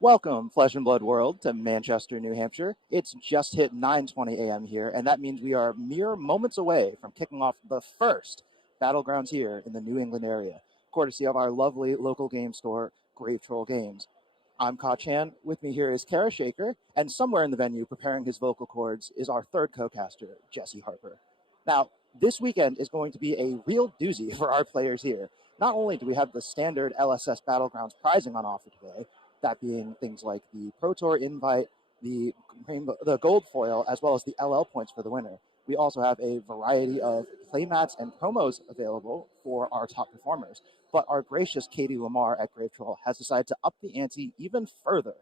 Welcome, Flesh and Blood World, to Manchester, New Hampshire. It's just hit 9:20 a.m. here, and that means we are mere moments away from kicking off the first Battlegrounds here in the New England area, courtesy of our lovely local game store, Grave Troll Games. I'm Ka Chan. With me here is Cara Shaker, and somewhere in the venue, preparing his vocal cords, is our third co-caster, Jesse Harper. Now, this weekend is going to be a real doozy for our players here. Not only do we have the standard LSS Battlegrounds prizing on offer today, that being things like the Pro Tour invite, the gold foil, as well as the LL points for the winner. We also have a variety of playmats and promos available for our top performers. But our gracious Katie Lamar at Grave Troll has decided to up the ante even further.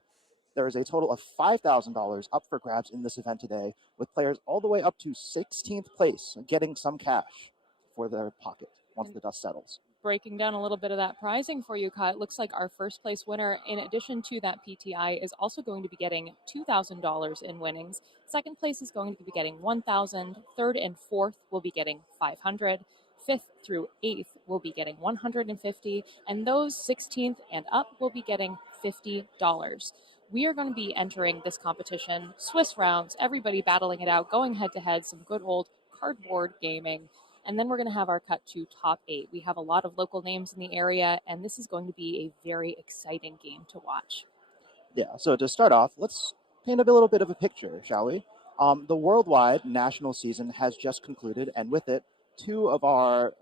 There is a total of $5,000 up for grabs in this event today, with players all the way up to 16th place getting some cash for their pocket once the dust settles. breaking down a little bit of that pricing for you, Ka, it looks like our first place winner, in addition to that PTI, is also going to be getting $2,000 in winnings. Second place is going to be getting $1,000. Third and fourth will be getting $500. Fifth through eighth will be getting $150, and those 16th and up will be getting $50. We are going to be entering this competition, Swiss rounds, everybody battling it out, going head to head, some good old cardboard gaming. And then we're going to have our cut to top 8. We have a lot of local names in the area, and this is going to be a very exciting game to watch. Yeah, so to start off, let's paint a little bit of a picture, shall we? The worldwide national season has just concluded, and with it, two of our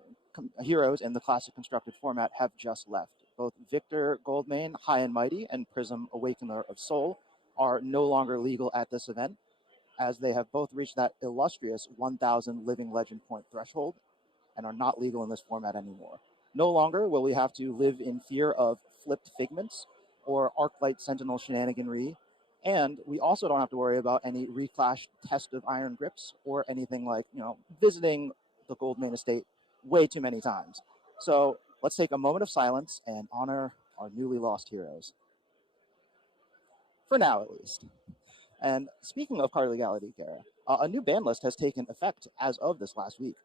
heroes in the classic constructed format have just left. Both Victor Goldmane, High and Mighty, and Prism Awakener of Soul are no longer legal at this event, as they have both reached that illustrious 1,000 living legend point threshold and are not legal in this format anymore. No longer will we have to live in fear of flipped figments or Arclight Sentinel shenaniganry, and we also don't have to worry about any reclash test of iron grips or anything like, visiting the Goldmane estate way too many times. So let's take a moment of silence and honor our newly lost heroes. For now, at least. And speaking of card legality, Cara, a new ban list has taken effect as of this last week.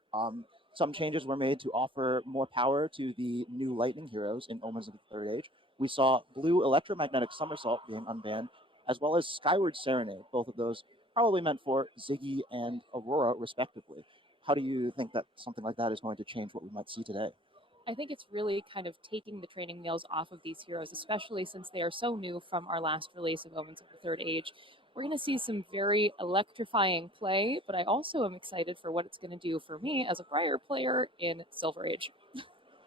Some changes were made to offer more power to the new lightning heroes in Omens of the Third Age. We saw Blue Electromagnetic Somersault being unbanned, as well as Skyward Serenade, both of those probably meant for Ziggy and Aurora, respectively. How do you think that something like that is going to change what we might see today? I think it's really kind of taking the training wheels off of these heroes, especially since they are so new from our last release of Omens of the Third Age. We're going to see some very electrifying play, but I also am excited for what it's going to do for me as a Briar player in Silver Age.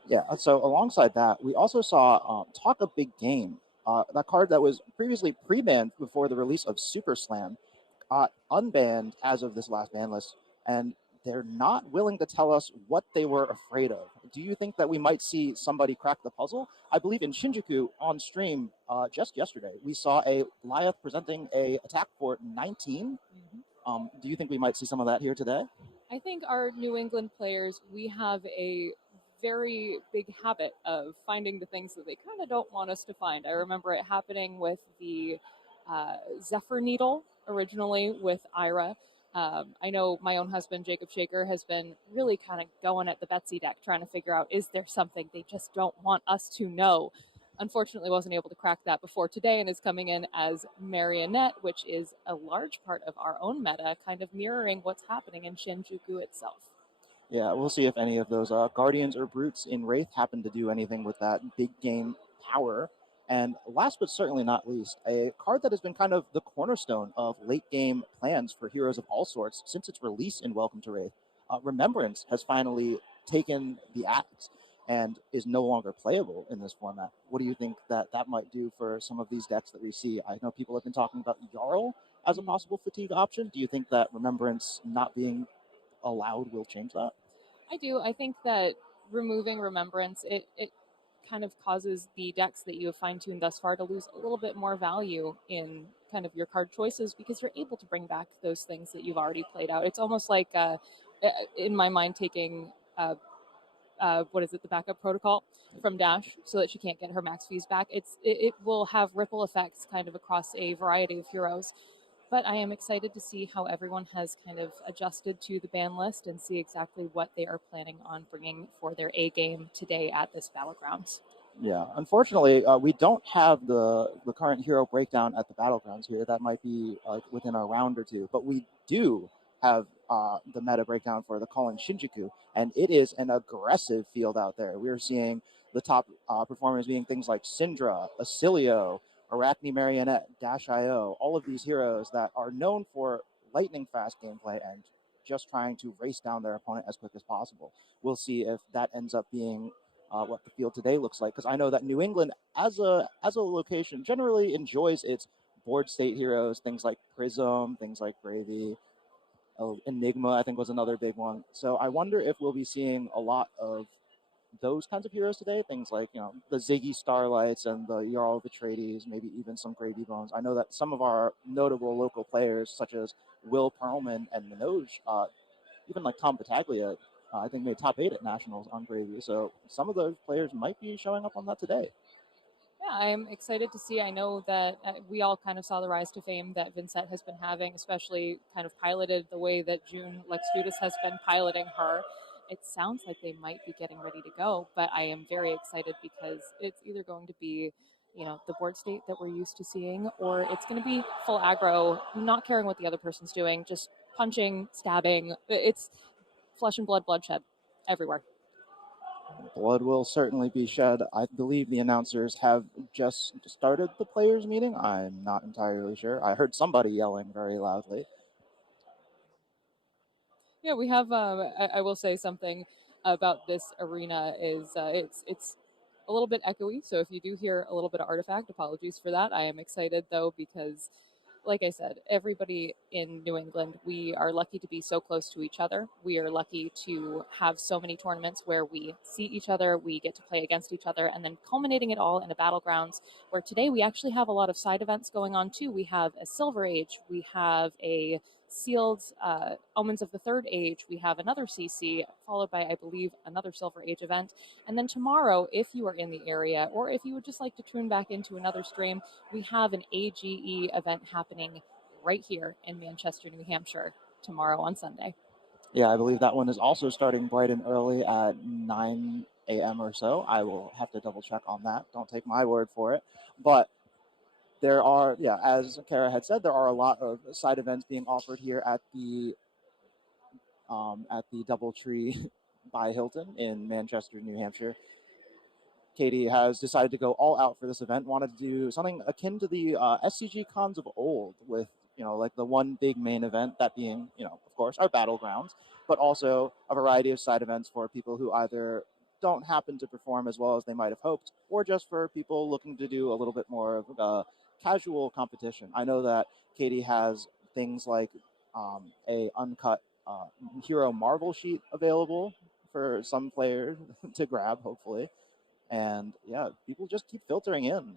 Yeah, so alongside that, we also saw Talk a Big Game, that card that was previously pre-banned before the release of Super Slam, unbanned as of this last ban list, and they're not willing to tell us what they were afraid of. Do you think that we might see somebody crack the puzzle? I believe in Shinjuku on stream just yesterday, we saw a Lyeth presenting a attack for 19. Do you think we might see some of that here today? I think our New England players, we have a very big habit of finding the things that they kind of don't want us to find. I remember it happening with the Zephyr Needle originally with Ira. I know my own husband, Jacob Shaker, has been really kind of going at the Betsy deck, trying to figure out, is there something they just don't want us to know? Unfortunately, wasn't able to crack that before today and is coming in as Marionette, which is a large part of our own meta, kind of mirroring what's happening in Shinjuku itself. Yeah, we'll see if any of those Guardians or Brutes in Wraith happen to do anything with that big game power. And last but certainly not least, a card that has been kind of the cornerstone of late game plans for heroes of all sorts since its release in Welcome to Wraith. Remembrance has finally taken the axe and is no longer playable in this format. What do you think that might do for some of these decks that we see? I know people have been talking about Jarl as a possible fatigue option. Do you think that Remembrance not being allowed will change that? I do. I think that removing Remembrance, it kind of causes the decks that you have fine-tuned thus far to lose a little bit more value in kind of your card choices because you're able to bring back those things that you've already played out. It's almost like, in my mind, taking what is it, the backup protocol from Dash so that she can't get her max fees back. It will have ripple effects kind of across a variety of heroes. But I am excited to see how everyone has kind of adjusted to the ban list and see exactly what they are planning on bringing for their A game today at this Battlegrounds. Yeah, unfortunately, we don't have the current hero breakdown at the Battlegrounds here. That might be within a round or two, but we do have the meta breakdown for the Calling Shinjuku, and it is an aggressive field out there. We're seeing the top performers being things like Syndra, Acilio, Arachne Marionette, Dash.io, all of these heroes that are known for lightning fast gameplay and just trying to race down their opponent as quick as possible. We'll see if that ends up being what the field today looks like, because I know that New England, as a location, generally enjoys its board state heroes, things like Prism, things like Gravy, Enigma, I think was another big one. So I wonder if we'll be seeing a lot of those kinds of heroes today, things like the Ziggy Starlights and the Jarl of Atreides, maybe even some Gravy Bones. I know that some of our notable local players, such as Will Perlman and Minoj, even like Tom Battaglia, I think made top 8 at nationals on gravy. So some of those players might be showing up on that today. Yeah, I'm excited to see. I know that we all kind of saw the rise to fame that Vincent has been having, especially kind of piloted the way that June Lexudis has been piloting her. It sounds like they might be getting ready to go, but I am very excited because it's either going to be, the board state that we're used to seeing, or it's going to be full aggro, not caring what the other person's doing, just punching, stabbing. It's flesh and blood, bloodshed everywhere. Blood will certainly be shed. I believe the announcers have just started the players' meeting. I'm not entirely sure. I heard somebody yelling very loudly. Yeah, we have. I will say something about this arena is it's a little bit echoey. So if you do hear a little bit of artifact, apologies for that. I am excited though because like I said, everybody in New England, we are lucky to be so close to each other. We are lucky to have so many tournaments where we see each other, we get to play against each other, and then culminating it all in a battlegrounds where today we actually have a lot of side events going on too. We have a Silver Age, we have a sealed Omens of the Third Age, we have another CC, followed by, I believe, another Silver Age event. And then tomorrow, if you are in the area, or if you would just like to tune back into another stream, we have an AGE event happening right here in Manchester, New Hampshire tomorrow on Sunday. Yeah, I believe that one is also starting bright and early at 9 a.m. or so. I will have to double check on that. Don't take my word for it. But there are, yeah, as Cara had said, there are a lot of side events being offered here at the DoubleTree by Hilton in Manchester, New Hampshire. Katie has decided to go all out for this event. Wanted to do something akin to the SCG cons of old, with like the one big main event, that being of course our battlegrounds, but also a variety of side events for people who either don't happen to perform as well as they might have hoped, or just for people looking to do a little bit more of a casual competition. I know that Katie has things like a uncut hero Marvel sheet available for some players to grab, hopefully. And yeah, people just keep filtering in.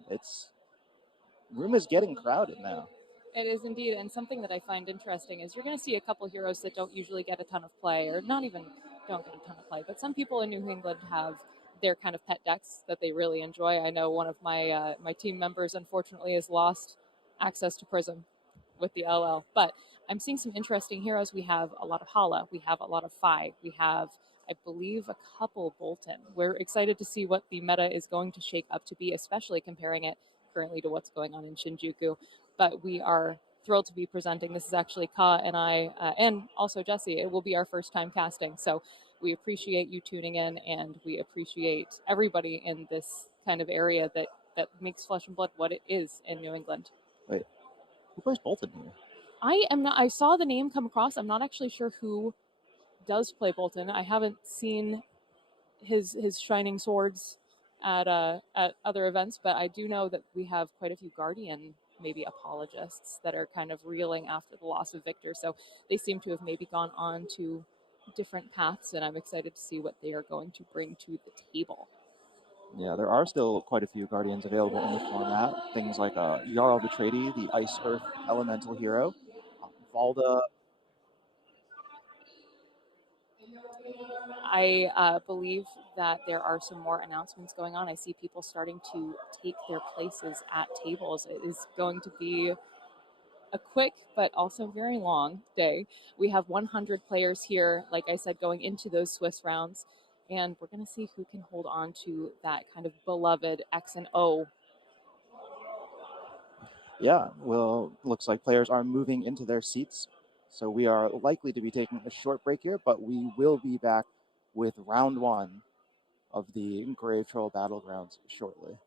Room is getting crowded now. It is indeed, and something that I find interesting is you're going to see a couple heroes that don't usually get a ton of play, or not even don't get a ton of play, but some people in New England have their kind of pet decks that they really enjoy. I know one of my team members, unfortunately, has lost access to Prism with the LL, but I'm seeing some interesting heroes. We have a lot of Hala, we have a lot of Phi, we have, I believe, a couple Bolton. We're excited to see what the meta is going to shake up to be, especially comparing it currently to what's going on in Shinjuku. But we are thrilled to be presenting. This is actually Ka and I, and also Jesse. It will be our first time casting. So we appreciate you tuning in, and we appreciate everybody in this kind of area that makes Flesh and Blood what it is in New England. Wait, who plays Bolton here? I saw the name come across. I'm not actually sure who does play Bolton. I haven't seen his shining swords at other events, but I do know that we have quite a few Guardian maybe apologists that are kind of reeling after the loss of Victor. So they seem to have maybe gone on to different paths, and I'm excited to see what they are going to bring to the table. Yeah, there are still quite a few Guardians available in the format. Things like Jarl Betrayed, the Ice Earth Elemental hero, Valda. I believe that there are some more announcements going on. I see people starting to take their places at tables. It is going to be a quick but also very long day. We have 100 players here, like I said, going into those Swiss rounds, and we're going to see who can hold on to that kind of beloved X and O. Yeah, well, looks like players are moving into their seats. So we are likely to be taking a short break here, but we will be back with round 1 of the Grave Troll Battlegrounds shortly.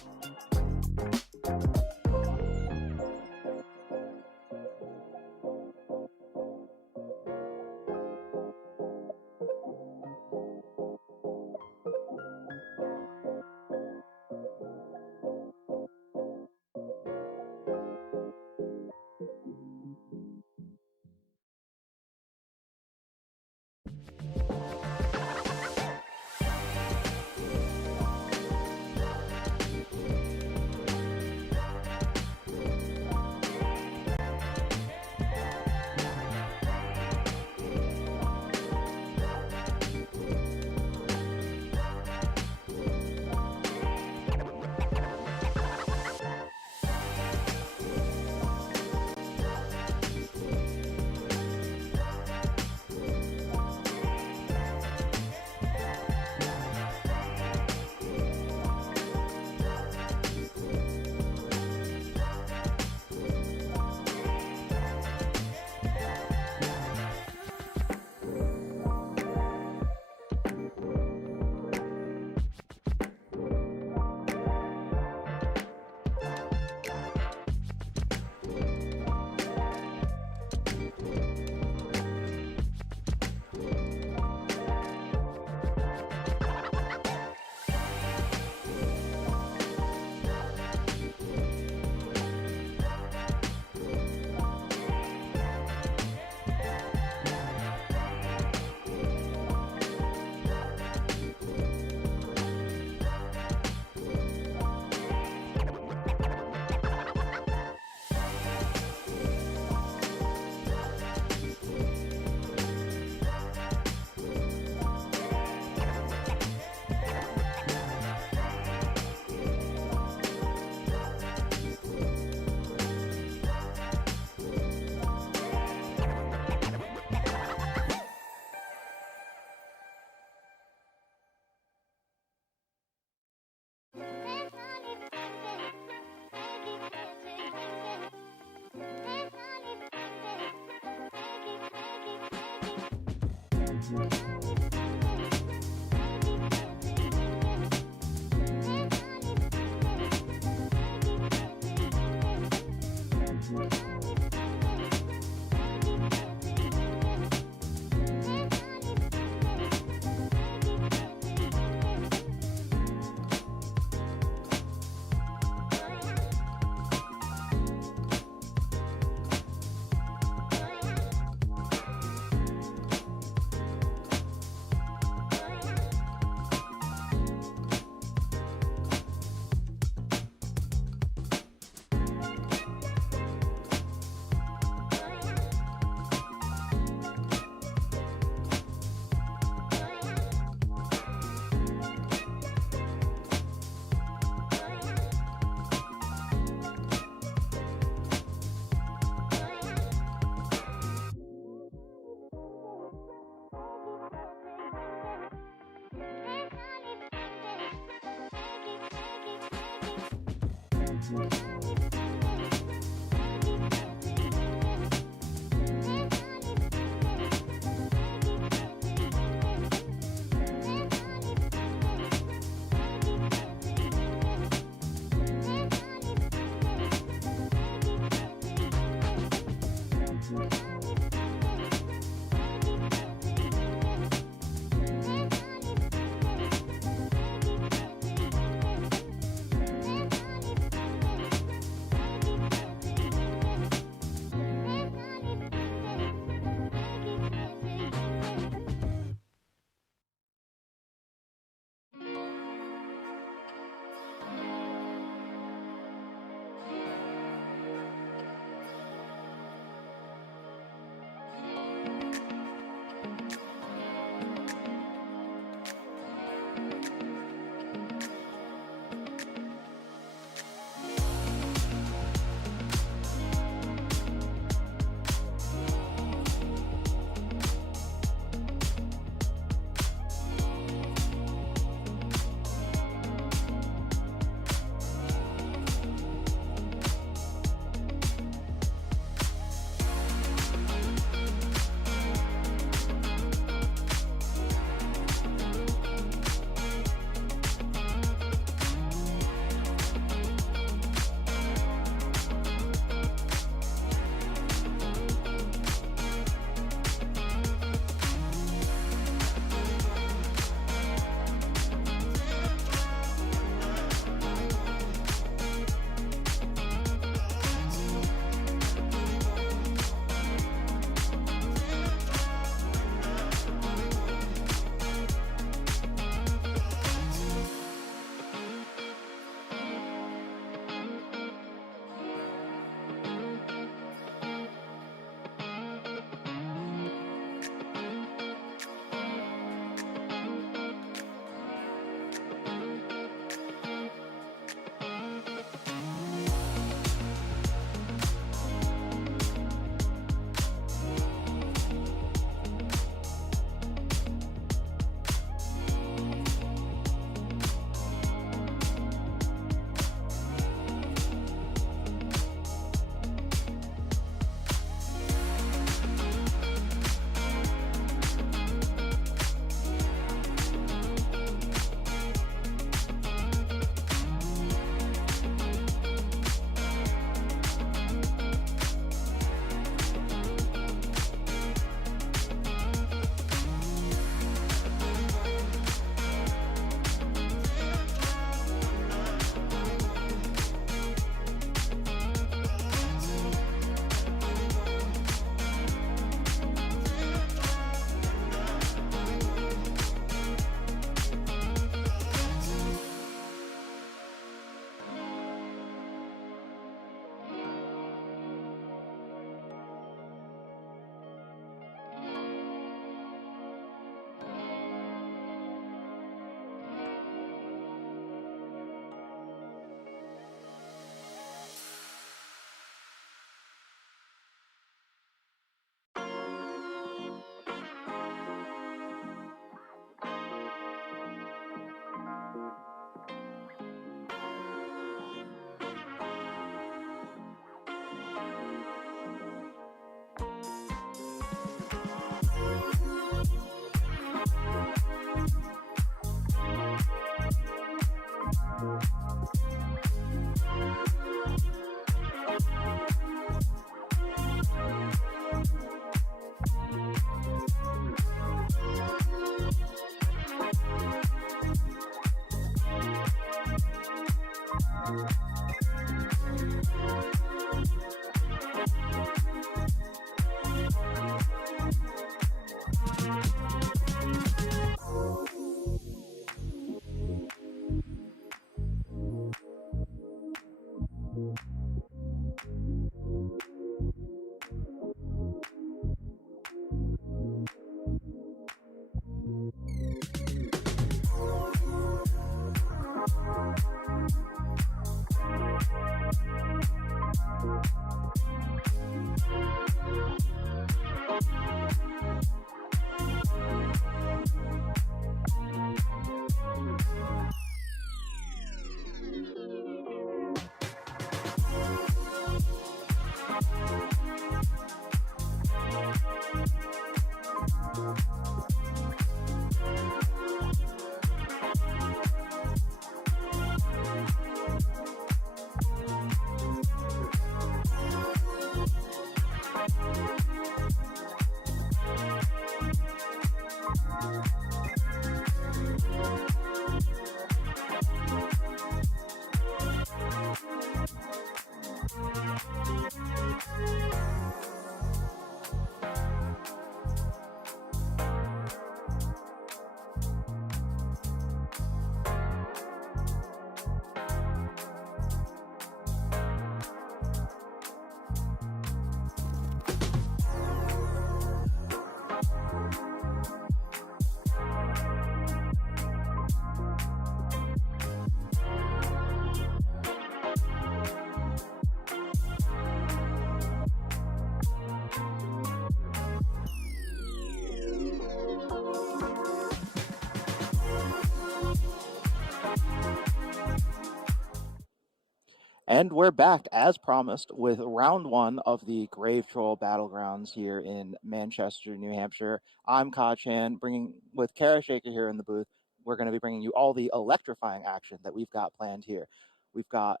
And we're back, as promised, with round one of the Grave Troll Battlegrounds here in Manchester, New Hampshire. I'm Ka-Chan, bringing with Cara Shaker here in the booth. We're going to be bringing you all the electrifying action that we've got planned here. We've got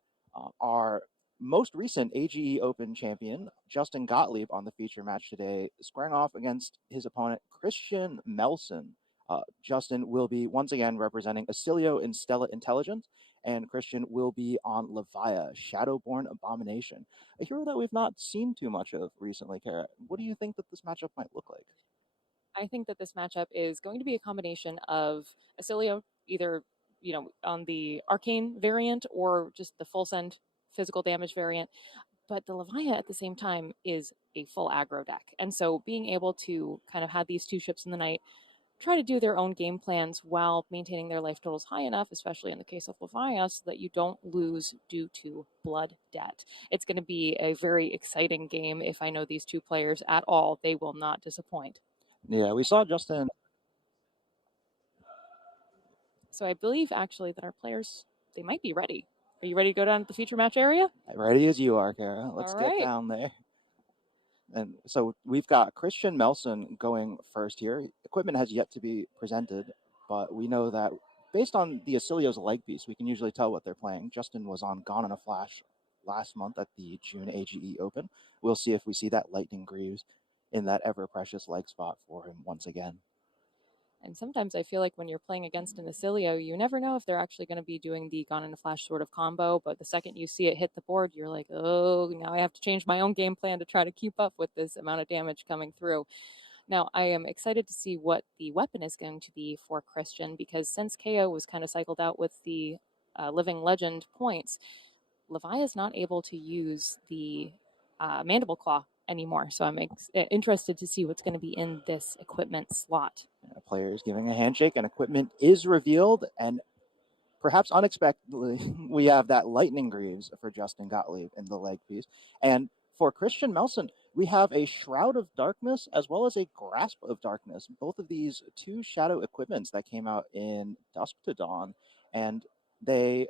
our most recent AGE Open champion, Justin Gottlieb, on the feature match today, squaring off against his opponent, Christian Melson. Justin will be once again representing Acilio in Stella Intelligence, and Christian will be on Levia, Shadowborn Abomination, a hero that we've not seen too much of recently. Kara, what do you think that this matchup might look like? I think that this matchup is going to be a combination of Acilio, either on the arcane variant or just the full send physical damage variant. But the Levia at the same time is a full aggro deck. And so being able to kind of have these two ships in the night try to do their own game plans while maintaining their life totals high enough, especially in the case of Levia, so that you don't lose due to blood debt. It's going to be a very exciting game. If I know these two players at all, they will not disappoint. Yeah, we saw Justin. So I believe actually that our players, they might be ready. Are you ready to go down to the feature match area? Ready as you are, Kara. Let's get down there. And so we've got Christian Melson going first here. Equipment has yet to be presented, but we know that based on the Acilio's leg piece, we can usually tell what they're playing. Justin was on Gone in a Flash last month at the June AGE Open. We'll see if we see that Lightning Greaves in that ever-precious leg spot for him once again. And sometimes I feel like when you're playing against an Acilio, you never know if they're actually going to be doing the Gone in a Flash sort of combo. But the second you see it hit the board, you're like, oh, now I have to change my own game plan to try to keep up with this amount of damage coming through. Now, I am excited to see what the weapon is going to be for Christian, because since KO was kind of cycled out with the Living Legend points, Levia is not able to use the Mandible Claw anymore. So I'm interested to see what's going to be in this equipment slot. A player is giving a handshake, and equipment is revealed, and perhaps unexpectedly, we have that Lightning Greaves for Justin Gottlieb in the leg piece. And for Christian Melson, we have a Shroud of Darkness as well as a Grasp of Darkness. Both of these two shadow equipments that came out in Dusk to Dawn, and they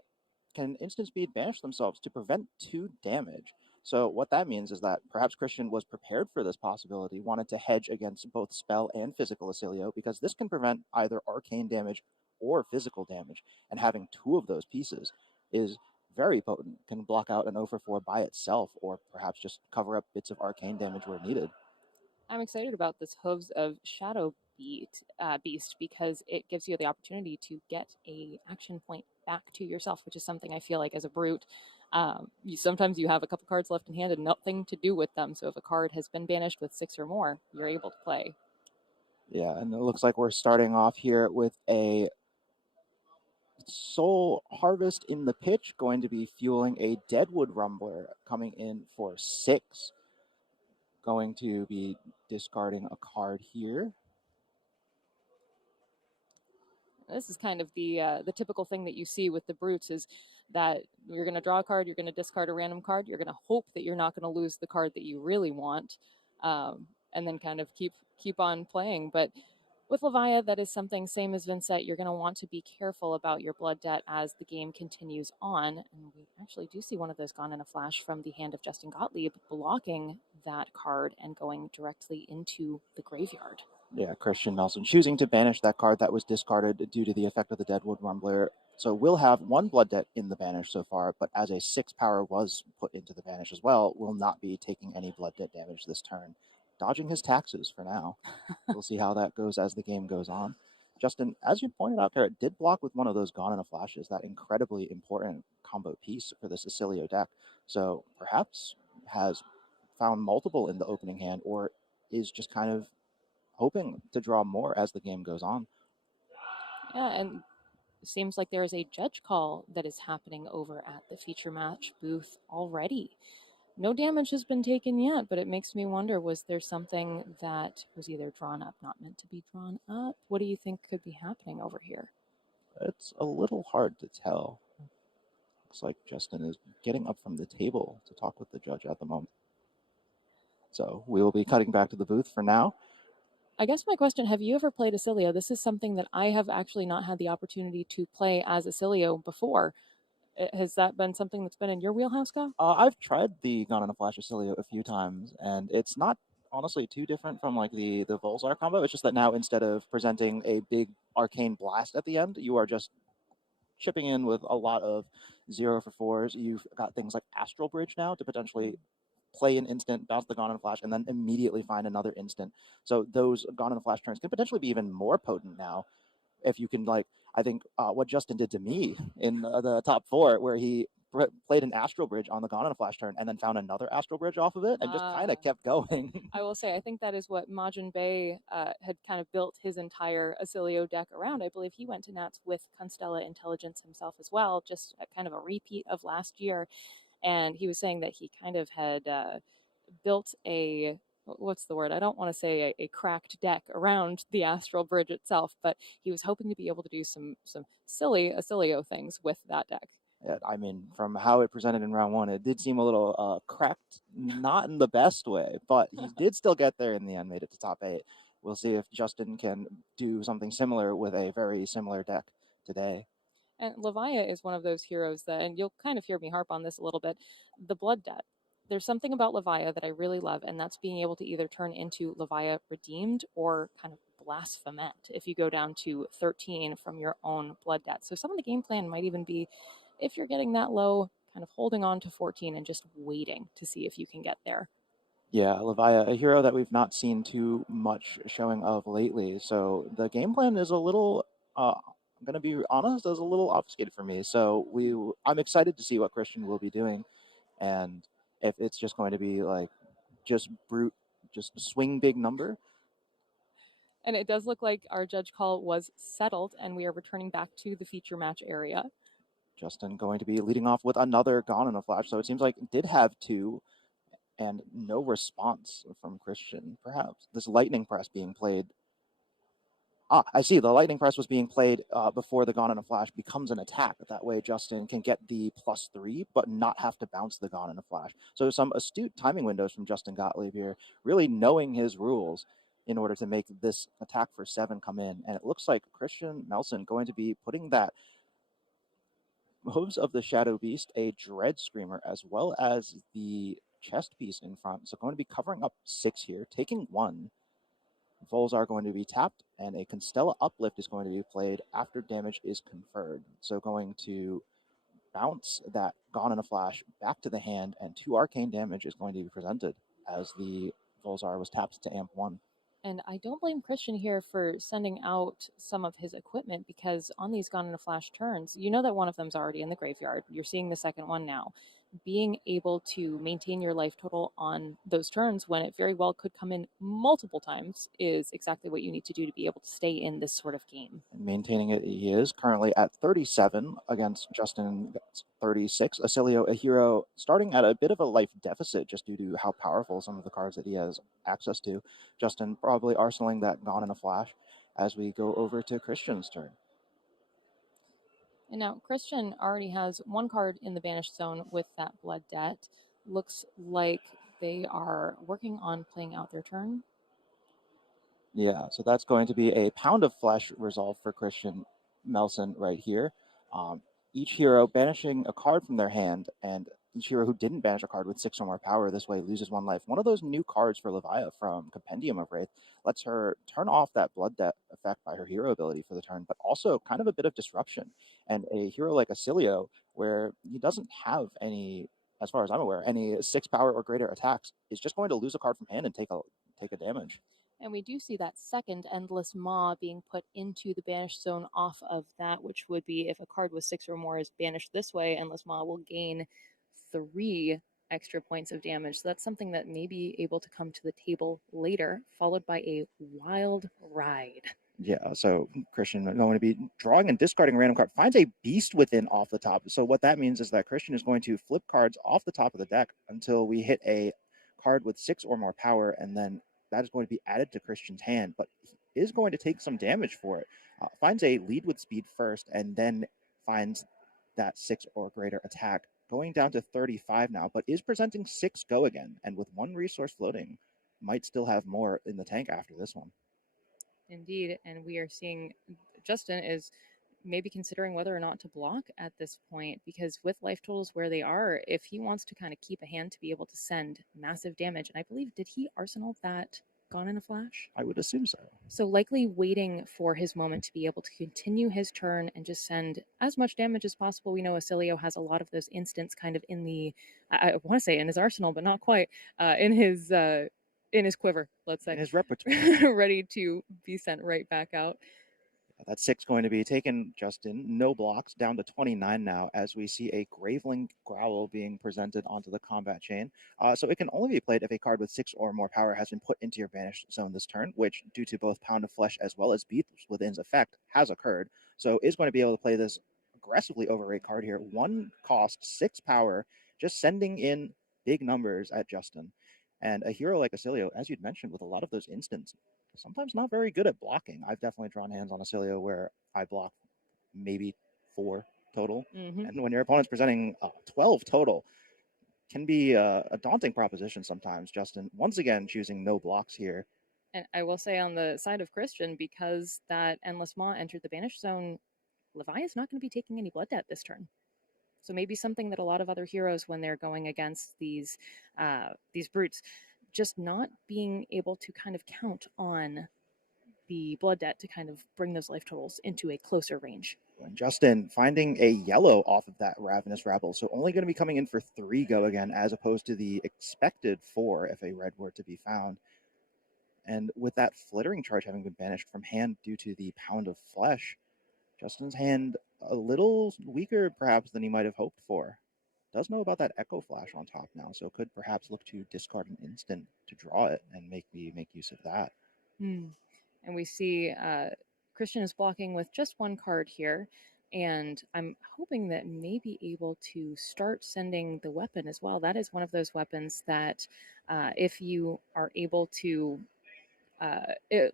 can instant speed banish themselves to prevent 2 damage. So what that means is that perhaps Christian was prepared for this possibility, wanted to hedge against both spell and physical Acilio, because this can prevent either arcane damage or physical damage. And having 2 of those pieces is very potent, can block out an 0 for 4 by itself, or perhaps just cover up bits of arcane damage where needed. I'm excited about this Hooves of Shadow Beast, because it gives you the opportunity to get a action point back to yourself, which is something I feel like as a brute, sometimes you have a couple cards left in hand and nothing to do with them. So if a card has been banished with 6 or more, you're able to play. Yeah, and it looks like we're starting off here with a Soul Harvest in the pitch, going to be fueling a Deadwood Rumbler coming in for 6. Going to be discarding a card here. This is kind of the typical thing that you see with the brutes is that you're going to draw a card, you're going to discard a random card, you're going to hope that you're not going to lose the card that you really want, and then kind of keep on playing. But with Levia, that is something same as Vincent. You're going to want to be careful about your blood debt as the game continues on. And we actually do see one of those gone in a flash from the hand of Justin Gottlieb, blocking that card and going directly into the graveyard. Yeah, Christian Nelson choosing to banish that card that was discarded due to the effect of the Deadwood Rumbler. So we'll have 1 blood debt in the banish so far, but as a 6 power was put into the banish as well, will not be taking any blood debt damage this turn. Dodging his taxes for now. We'll see how that goes as the game goes on. Justin, as you pointed out there, it did block with one of those Gone in a Flashes, that incredibly important combo piece for the Cecilio deck. So perhaps has found multiple in the opening hand, or is just kind of hoping to draw more as the game goes on. Yeah, and it seems like there is a judge call that is happening over at the feature match booth already. No damage has been taken yet, but it makes me wonder, was there something that was either drawn up, not meant to be drawn up? What do you think could be happening over here? It's a little hard to tell. Looks like Justin is getting up from the table to talk with the judge at the moment. So we will be cutting back to the booth for now. I guess my question, have you ever played Acilio? This is something that I have actually not had the opportunity to play as Acilio before. Has that been something that's been in your wheelhouse, Go? I've tried the Gone in a Flash Acilio a few times, and it's not honestly too different from like the Volzar combo. It's just that now instead of presenting a big arcane blast at the end, you are just chipping in with a lot of 0 for 4s. You've got things like Astral Bridge now to potentially play an instant, bounce the Gone in a Flash, and then immediately find another instant. So those Gone in a Flash turns can potentially be even more potent now if you can, like, I think what Justin did to me in the top 4, where he played an Astral Bridge on the Gone in a Flash turn and then found another Astral Bridge off of it and just kind of kept going. I will say, I think that is what Majin Bey had kind of built his entire Acilio deck around. I believe he went to Nats with Constella Intelligence himself as well, just kind of a repeat of last year. And he was saying that he kind of had built a, what's the word? I don't want to say a cracked deck around the Astral Bridge itself, but he was hoping to be able to do some silly Acilio things with that deck. I mean, from how it presented in round 1, it did seem a little cracked, not in the best way, but he did still get there in the end, made it to top 8. We'll see if Justin can do something similar with a very similar deck today. And Levia is one of those heroes that, and you'll kind of hear me harp on this a little bit, the blood debt. There's something about Levia that I really love, and that's being able to either turn into Levia Redeemed or kind of Blasphemet if you go down to 13 from your own blood debt. So some of the game plan might even be, if you're getting that low, kind of holding on to 14 and just waiting to see if you can get there. Yeah, Levia, a hero that we've not seen too much showing of lately. So the game plan is a little, I'm going to be honest, is a little obfuscated for me. So I'm excited to see what Christian will be doing. And if it's just going to be like just brute, just swing big number. And it does look like our judge call was settled, and we are returning back to the feature match area. Justin going to be leading off with another Gone in a Flash. So it seems like it did have 2 and no response from Christian, perhaps. This lightning press being played. I see. The lightning press was being played before the Gone in a Flash becomes an attack. That way Justin can get the +3, but not have to bounce the Gone in a Flash. So some astute timing windows from Justin Gottlieb here, really knowing his rules in order to make this attack for 7 come in. And it looks like Christian Nelson going to be putting that Hooves of the Shadow Beast, a Dread Screamer, as well as the chest piece in front. So going to be covering up 6 here, taking 1. Vols are going to be tapped, and a Constella Uplift is going to be played after damage is conferred. So going to bounce that Gone in a Flash back to the hand, and 2 arcane damage is going to be presented as the Volzar was tapped to amp 1. And I don't blame Christian here for sending out some of his equipment, because on these Gone in a Flash turns, you know that one of them's already in the graveyard. You're seeing the second one now. being able to maintain your life total on those turns when it very well could come in multiple times is exactly what you need to do to be able to stay in this sort of game. And maintaining it, he is currently at 37 against Justin 36. Acilio, a hero, starting at a bit of a life deficit just due to how powerful some of the cards that he has access to. Justin probably arsenaling that Gone in a Flash as we go over to Christian's turn. And now Christian already has one card in the banished zone with that blood debt. Looks like they are working on playing out their turn. Yeah, so that's going to be a Pound of Flesh resolve for Christian Melson right here. Each hero banishing a card from their hand, and each hero who didn't banish a card with 6 or more power this way loses 1 life. One of those new cards for Levia from Compendium of Wraith lets her turn off that blood debt effect by her hero ability for the turn, but also kind of a bit of disruption. And a hero like Acilio, where he doesn't have any, as far as I'm aware, any 6 power or greater attacks, is just going to lose a card from hand and take a damage. And we do see that second Endless Maw being put into the banished zone off of that, which would be if a card with 6 or more is banished this way, Endless Maw will gain 3 extra points of damage. So that's something that may be able to come to the table later, followed by a Wild Ride. Yeah, so Christian going to be drawing and discarding a random card, finds a Beast Within off the top. So what that means is that Christian is going to flip cards off the top of the deck until we hit a card with 6 or more power, and then that is going to be added to Christian's hand, but he is going to take some damage for it. Finds a Lead with Speed first, and then finds that 6 or greater attack, going down to 35 now, but is presenting 6 go again, and with 1 resource floating, might still have more in the tank after this one. Indeed, and we are seeing Justin is maybe considering whether or not to block at this point, because with life totals where they are, if he wants to kind of keep a hand to be able to send massive damage, and I believe, did he arsenal that Gone in a Flash? I would assume so. So likely waiting for his moment to be able to continue his turn and just send as much damage as possible. We know Acilio has a lot of those instants kind of in the, I want to say in his arsenal, but not quite, in his quiver, let's say. In his repertoire. Ready to be sent right back out. That 6 going to be taken, Justin. No blocks, down to 29 now, as we see a Graveling Growl being presented onto the combat chain. So it can only be played if a card with 6 or more power has been put into your banished zone this turn, which, due to both Pound of Flesh as well as Beast Within's effect, has occurred. So is going to be able to play this aggressively overrate card here. 1 cost, 6 power, just sending in big numbers at Justin. And a hero like Acilio, as you'd mentioned, with a lot of those instants, sometimes not very good at blocking. I've definitely drawn hands on Acilio where I block maybe 4 total. Mm-hmm. And when your opponent's presenting 12 total, can be a daunting proposition sometimes. Justin, once again, choosing no blocks here. And I will say on the side of Christian, because that Endless Maw entered the banished zone, Levi is not going to be taking any blood debt this turn. So maybe something that a lot of other heroes, when they're going against these brutes, just not being able to kind of count on the blood debt to kind of bring those life totals into a closer range. And Justin finding a yellow off of that Ravenous Rabble, so only going to be coming in for 3 go again, as opposed to the expected 4 if a red were to be found. And with that Flittering Charge having been banished from hand due to the Pound of Flesh, Justin's hand a little weaker perhaps than he might have hoped for. Does know about that Echo Flash on top now, so could perhaps look to discard an instant to draw it and make use of that. And we see Christian is blocking with just 1 card here, and I'm hoping that may be able to start sending the weapon as well. That is one of those weapons that if you are able to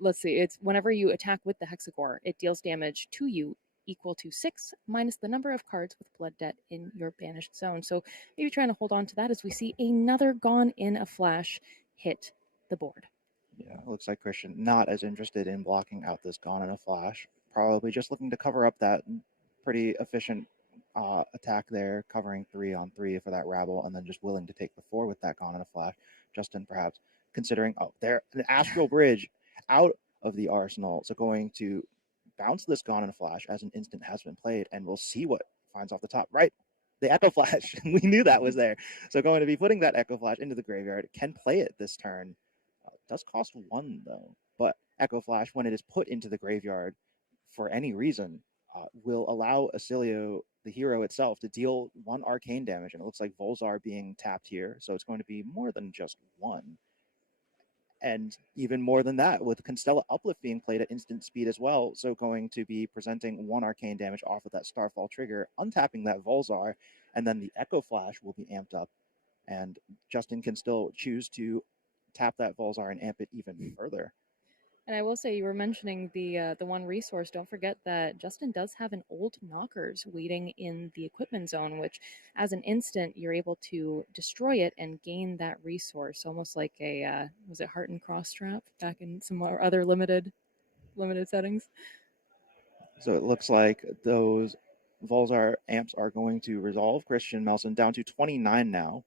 let's see, it's whenever you attack with the Hexagore, it deals damage to you equal to 6 minus the number of cards with blood debt in your banished zone. So maybe trying to hold on to that as we see another Gone in a Flash hit the board. Yeah, looks like Christian not as interested in blocking out this Gone in a Flash. Probably just looking to cover up that pretty efficient attack there, covering 3 on 3 for that Rabble, and then just willing to take the 4 with that Gone in a Flash. Justin perhaps considering, there, an Astral Bridge out of the arsenal. So going to bounce this Gone in a Flash as an instant has been played, and we'll see what finds off the top. Right, the Echo Flash. We knew that was there. So going to be putting that Echo Flash into the graveyard. Can play it this turn. Does cost 1 though, but Echo Flash, when it is put into the graveyard for any reason, will allow Acilio the hero itself to deal 1 arcane damage, and it looks like Volzar being tapped here, so it's going to be more than just 1. And even more than that, with Constella Uplift being played at instant speed as well, so going to be presenting 1 arcane damage off of that Starfall trigger, untapping that Volzar, and then the Echo Flash will be amped up, and Justin can still choose to tap that Volzar and amp it even further. And I will say, you were mentioning the one resource. Don't forget that Justin does have an old knockers waiting in the equipment zone, which, as an instant, you're able to destroy it and gain that resource, almost like a was it Heart and Cross Trap back in some other limited settings. So it looks like those Volzar amps are going to resolve. Christian Melson down to 29 now,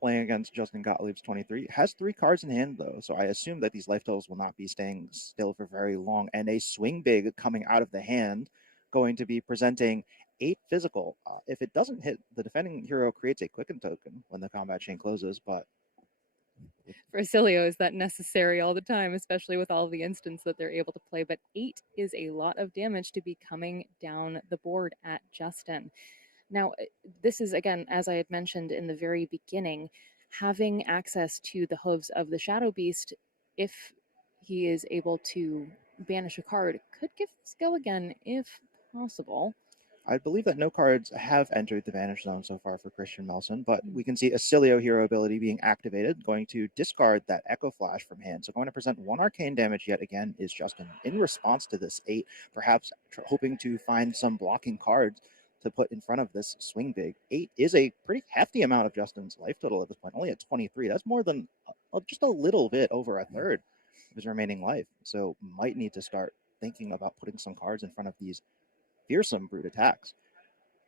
playing against Justin Gottlieb's 23. Has 3 cards in hand, though, so I assume that these life totals will not be staying still for very long. And a swing big coming out of the hand, going to be presenting 8 physical. If it doesn't hit, the defending hero creates a quicken token when the combat chain closes, but for Acilio, is that necessary all the time, especially with all the instants that they're able to play. But 8 is a lot of damage to be coming down the board at Justin. Now, this is, again, as I had mentioned in the very beginning, having access to the hooves of the Shadow Beast, if he is able to banish a card, could give this go again if possible. I believe that no cards have entered the Vanish Zone so far for Christian Melson, but we can see Acilio hero ability being activated, going to discard that Echo Flash from hand. So going to present 1 arcane damage yet again is Justin in response to this 8, perhaps hoping to find some blocking cards to put in front of this swing big. 8 is a pretty hefty amount of Justin's life total at this point, only at 23. That's more than just a little bit over a third of his remaining life. So might need to start thinking about putting some cards in front of these fearsome brute attacks.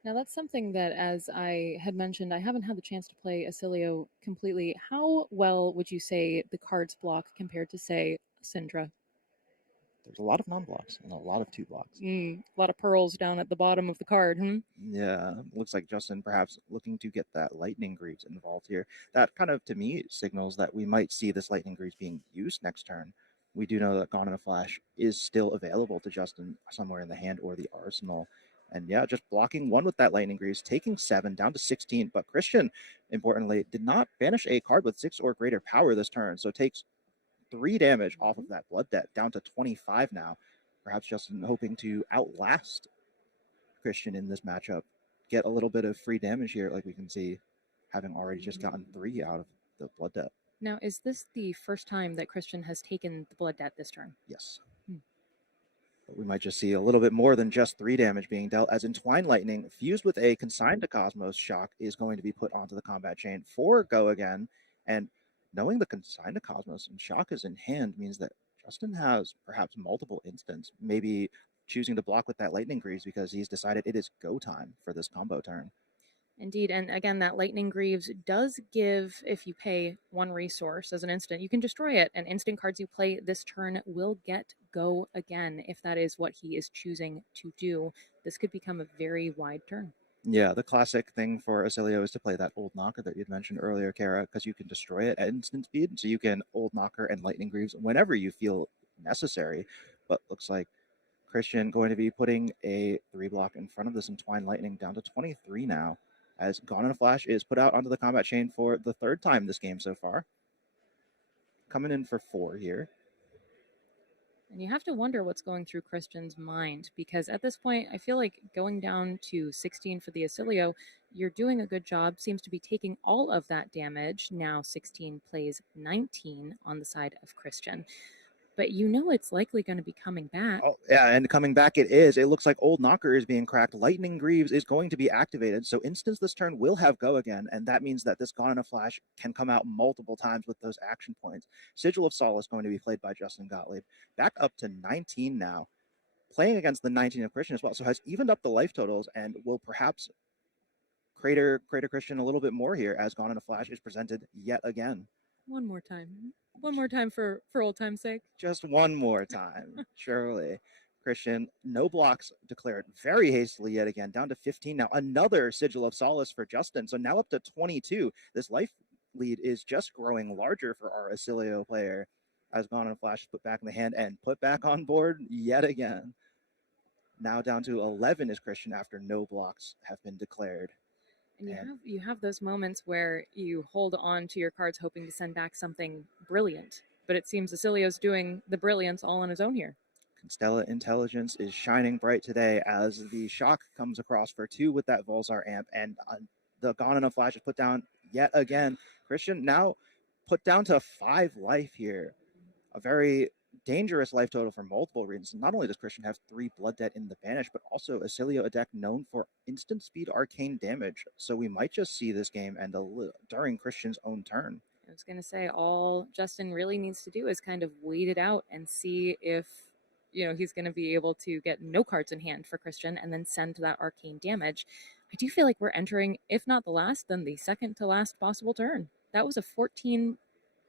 Now, that's something that, as I had mentioned, I haven't had the chance to play Acilio completely. How well would you say the cards block compared to, say, Syndra? There's a lot of non-blocks and a lot of 2 blocks. A lot of pearls down at the bottom of the card. Yeah, looks like Justin perhaps looking to get that Lightning Greaves involved here. That kind of, to me, signals that we might see this Lightning Greaves being used next turn. We do know that Gone in a Flash is still available to Justin somewhere in the hand or the arsenal. And yeah, just blocking 1 with that Lightning Greaves, taking 7 down to 16. But Christian, importantly, did not banish a card with 6 or greater power this turn, so takes 3 damage off of that Blood Debt, down to 25 now. Perhaps Justin hoping to outlast Christian in this matchup, get a little bit of free damage here, like we can see, having already just gotten 3 out of the Blood Debt. Now, is this the first time that Christian has taken the Blood Debt this turn? Yes. But we might just see a little bit more than just 3 damage being dealt, as Entwine Lightning, fused with a Consigned to Cosmos shock, is going to be put onto the combat chain for go again. And knowing the Consigned to Cosmos and shock is in hand means that Justin has perhaps multiple instants, maybe choosing to block with that Lightning Greaves because he's decided it is go time for this combo turn. Indeed, and again, that Lightning Greaves does give, if you pay 1 resource as an instant, you can destroy it, and instant cards you play this turn will get go again, if that is what he is choosing to do. This could become a very wide turn. Yeah, the classic thing for Acilio is to play that Old Knocker that you'd mentioned earlier, Cara, because you can destroy it at instant speed, so you can Old Knocker and Lightning Greaves whenever you feel necessary. But looks like Christian going to be putting a 3 block in front of this Entwined Lightning, down to 23 now, as Gone in a Flash is put out onto the combat chain for the 3rd time this game so far. Coming in for 4 here. And you have to wonder what's going through Christian's mind, because at this point, I feel like going down to 16 for the Acilio, you're doing a good job, seems to be taking all of that damage. Now 16 plays 19 on the side of Christian. But you know it's likely going to be coming back. Oh, yeah, and coming back it is. It looks like Old Knocker is being cracked. Lightning Greaves is going to be activated, so instance this turn will have go again, and that means that this Gone in a Flash can come out multiple times with those action points. Sigil of Solace going to be played by Justin Gottlieb. Back up to 19 now, playing against the 19 of Christian as well, so has evened up the life totals and will perhaps crater Christian a little bit more here as Gone in a Flash is presented yet again. One more time. One more time for old time's sake. Just one more time, surely. Christian, no blocks declared very hastily yet again, down to 15 now. Another Sigil of Solace for Justin, so now up to 22. This life lead is just growing larger for our Acilio player, as Gone in a Flash is put back in the hand and put back on board yet again. now down to 11 is Christian after no blocks have been declared. And you have those moments where you hold on to your cards hoping to send back something brilliant, but it seems Acilio's doing the brilliance all on his own here. Constella Intelligence is shining bright today as the shock comes across for 2 with that Volzar amp, and the Gone in a Flash is put down yet again. Christian now put down to 5 life here. A very dangerous life total for multiple reasons. Not only does Christian have 3 blood debt in the banish, but also Acilio, a deck known for instant speed arcane damage. So we might just see this game end during Christian's own turn. I was going to say, all Justin really needs to do is kind of wait it out and see if he's going to be able to get no cards in hand for Christian and then send that arcane damage. I do feel like we're entering, if not the last, then the second to last possible turn. That was a 14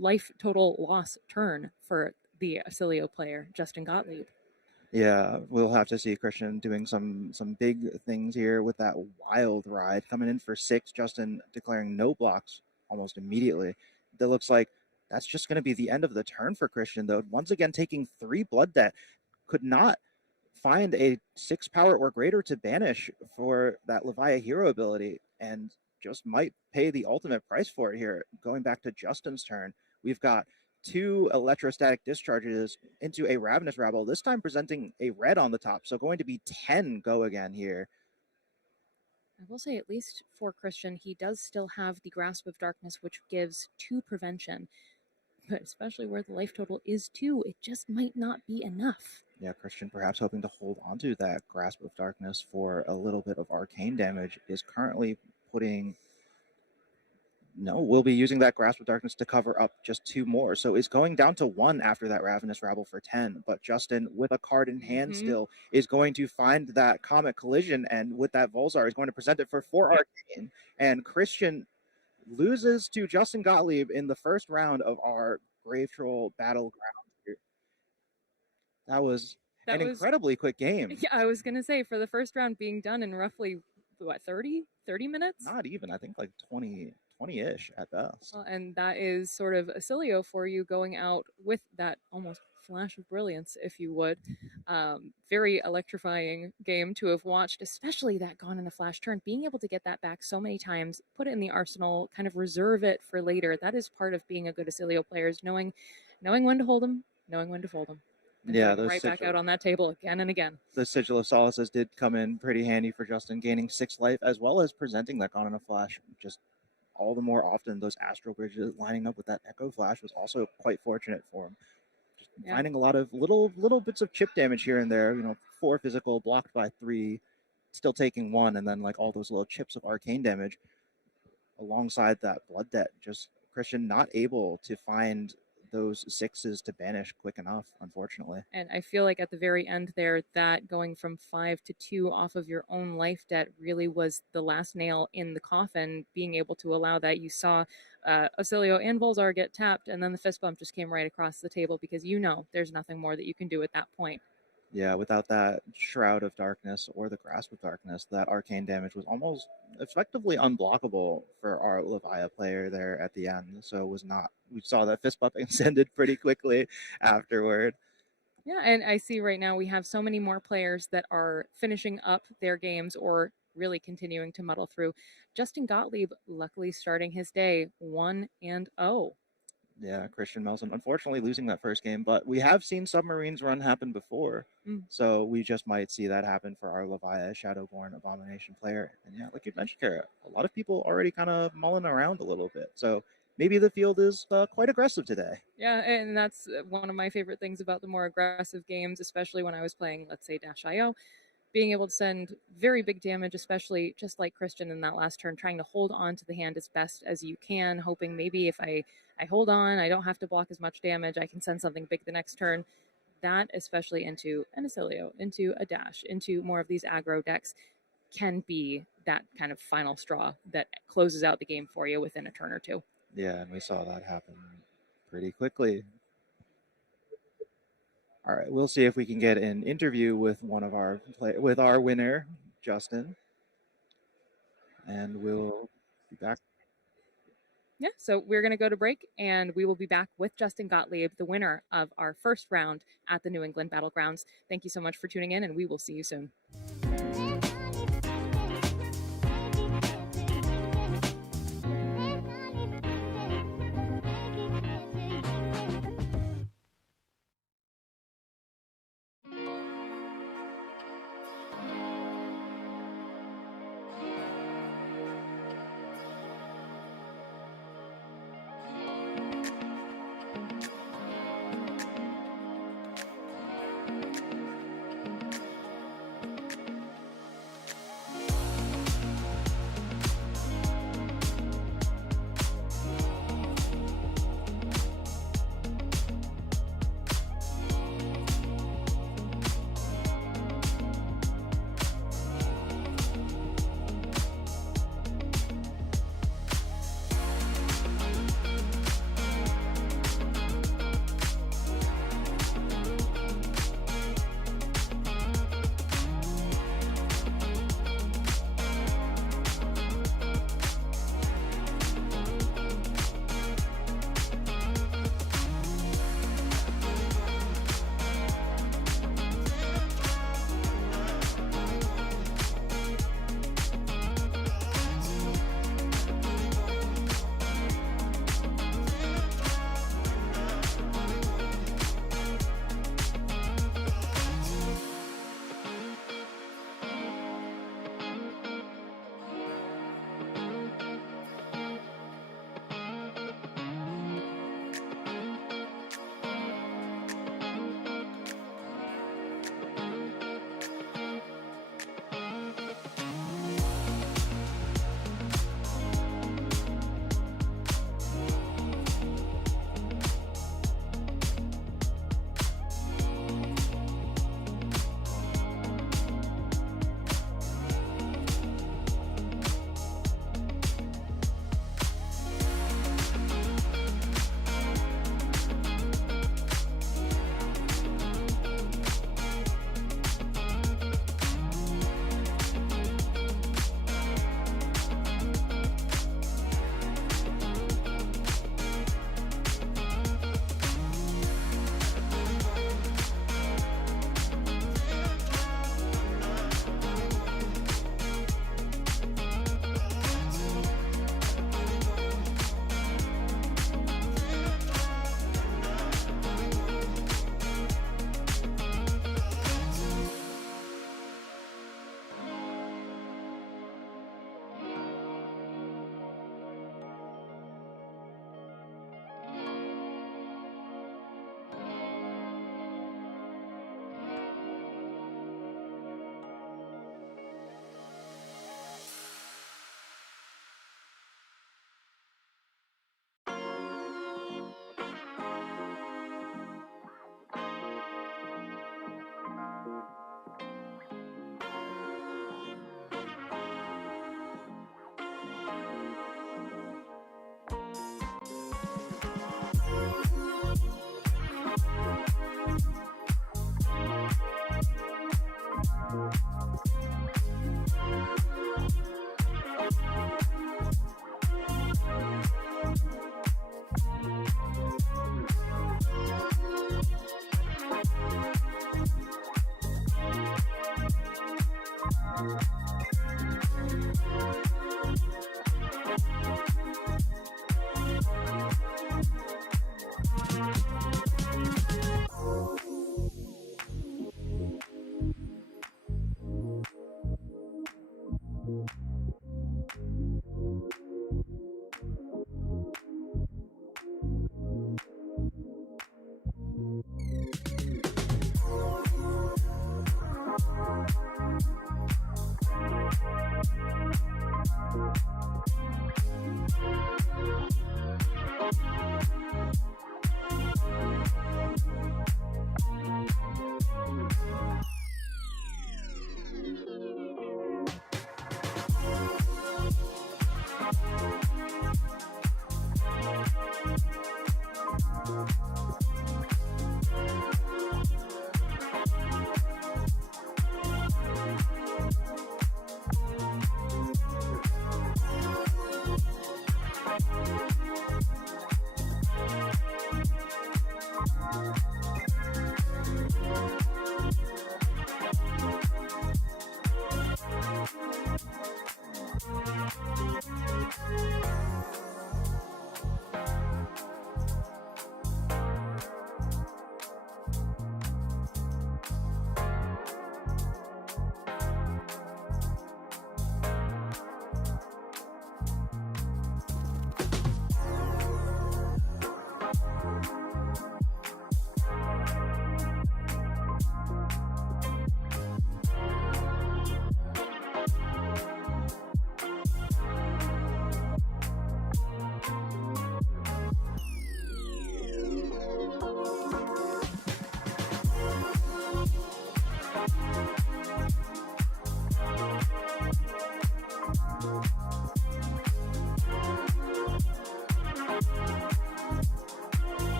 life total loss turn for the Acilio player, Justin Gottlieb. Yeah, we'll have to see Christian doing some big things here with that wild ride coming in for 6. Justin declaring no blocks almost immediately. That looks like that's just going to be the end of the turn for Christian, though. Once again, taking 3 blood debt, could not find a 6 power or greater to banish for that Leviah hero ability, and just might pay the ultimate price for it here. Going back to Justin's turn, we've got 2 electrostatic discharges into a Ravenous Rabble, this time presenting a red on the top, so going to be 10 go again here. I will say, at least for Christian, he does still have the Grasp of Darkness, which gives 2 prevention. But especially where the life total is 2, it just might not be enough. Yeah, Christian perhaps hoping to hold onto that Grasp of Darkness for a little bit of arcane damage is currently putting... No, we'll be using that Grasp of Darkness to cover up just 2 more. So it's going down to 1 after that Ravenous Rabble for 10. But Justin, with a card in hand still, is going to find that Comet Collision, and with that Volzar is going to present it for 4 arcane. And Christian loses to Justin Gottlieb in the first round of our Grave Troll Battleground. That was an incredibly quick game. Yeah, I was going to say, for the first round being done in roughly, 30 minutes? Not even, I think like 20-ish at best. And that is sort of Acilio for you, going out with that almost flash of brilliance, if you would. Very electrifying game to have watched, especially that Gone in a Flash turn. Being able to get that back so many times, put it in the arsenal, kind of reserve it for later. That is part of being a good Acilio player, is knowing when to hold them, knowing when to fold them. Yeah, right back out on that table again and again. The Sigil of Solaces did come in pretty handy for Justin, gaining 6 life, as well as presenting that Gone in a Flash just all the more often. Those Astral Bridges lining up with that Echo Flash was also quite fortunate for him. Just finding a lot of little bits of chip damage here and there. 4 physical, blocked by 3, still taking 1, and then like all those little chips of arcane damage alongside that blood debt. Just Christian not able to find those 6s to banish quick enough, unfortunately. And I feel like at the very end there, that going from 5 to 2 off of your own life debt really was the last nail in the coffin, being able to allow that. You saw Acilio and Volzar get tapped, and then the fist bump just came right across the table, because there's nothing more that you can do at that point. Yeah, without that Shroud of Darkness or the Grasp of Darkness, that arcane damage was almost effectively unblockable for our Leviah player there at the end. So it was not... We saw that fist bump ended pretty quickly afterward. Yeah, and I see right now we have so many more players that are finishing up their games or really continuing to muddle through. Justin Gottlieb, luckily starting his day 1-0. Yeah, Christian Melson, unfortunately losing that first game, but we have seen Submarines run happen before. So we just might see that happen for our Leviah Shadowborn Abomination player. And yeah, like you mentioned, Cara, a lot of people already kind of mulling around a little bit. So maybe the field is quite aggressive today. Yeah, and that's one of my favorite things about the more aggressive games, especially when I was playing, let's say, Dash.io. Being able to send very big damage, especially just like Christian in that last turn, trying to hold on to the hand as best as you can, hoping maybe if I hold on, I don't have to block as much damage, I can send something big the next turn. That, especially into an Acilio, into a Dash, into more of these aggro decks, can be that kind of final straw that closes out the game for you within a turn or 2. Yeah, and we saw that happen pretty quickly. All right, we'll see if we can get an interview with with our winner, Justin, and we'll be back. Yeah, so we're going to go to break, and we will be back with Justin Gottlieb, the winner of our first round at the New England Battlegrounds. Thank you so much for tuning in, and we will see you soon.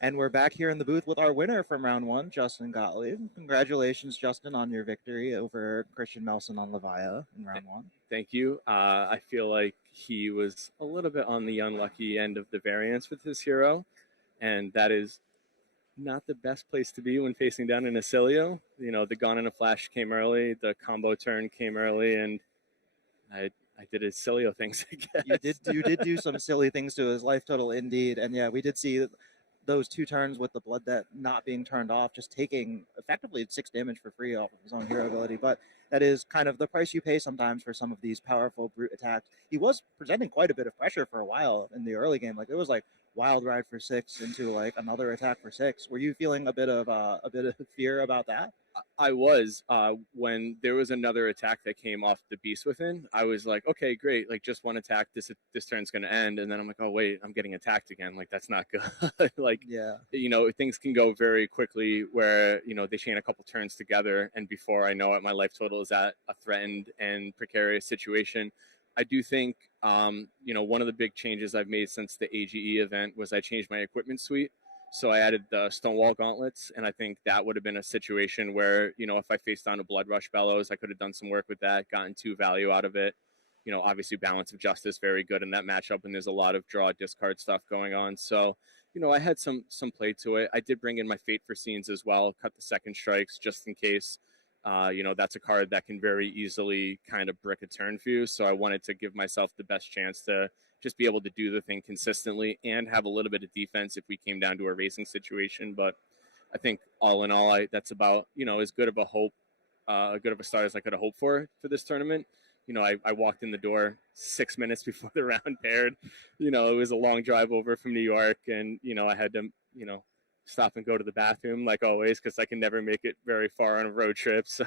And we're back here in the booth with our winner from round one, Justin Gottlieb. Congratulations, Justin, on your victory over Christian Melson on Levia in round one. Thank you. I feel like he was a little bit on the unlucky end of the variance with his hero, and that is not the best place to be when facing down an Acilio. You know, the Gone in a Flash came early, the combo turn came early, and I did his Acilio things, I guess. You did do some silly things to his life total, indeed. And yeah, we did see those two turns with the Blood Debt not being turned off, just taking effectively 6 damage for free off of his own hero ability. But that is kind of the price you pay sometimes for some of these powerful brute attacks. He was presenting quite a bit of pressure for a while in the early game. Like, it was like wild ride for 6 into like another attack for 6. Were you feeling a bit of fear about that? I was. When there was another attack that came off the Beast Within, I was like, okay, great. Like, just one attack. This turn's going to end. And then I'm like, oh, wait, I'm getting attacked again. Like, that's not good. Like, yeah, you know, things can go very quickly where, you know, they chain a couple turns together. And before I know it, my life total is at a threatened and precarious situation. I do think, you know, one of the big changes I've made since the AGE event was I changed my equipment suite. So I added the Stonewall gauntlets, and I think that would have been a situation where, you know, if I faced down a Blood Rush Bellows, I could have done some work with that, gotten 2 value out of it. You know, obviously Balance of Justice, very good in that matchup, and there's a lot of draw discard stuff going on. So, you know, I had some play to it. I did bring in my Fate for Scenes as well, cut the second strikes just in case. You know, that's a card that can very easily kind of brick a turn for you. So I wanted to give myself the best chance to just be able to do the thing consistently and have a little bit of defense if we came down to a racing situation. But I think all in all, that's about, you know, as good of a good of a start as I could have hoped for this tournament. You know, I walked in the door 6 minutes before the round paired. You know, it was a long drive over from New York, and, you know, I had to, you know, stop and go to the bathroom like always, because I can never make it very far on a road trip. So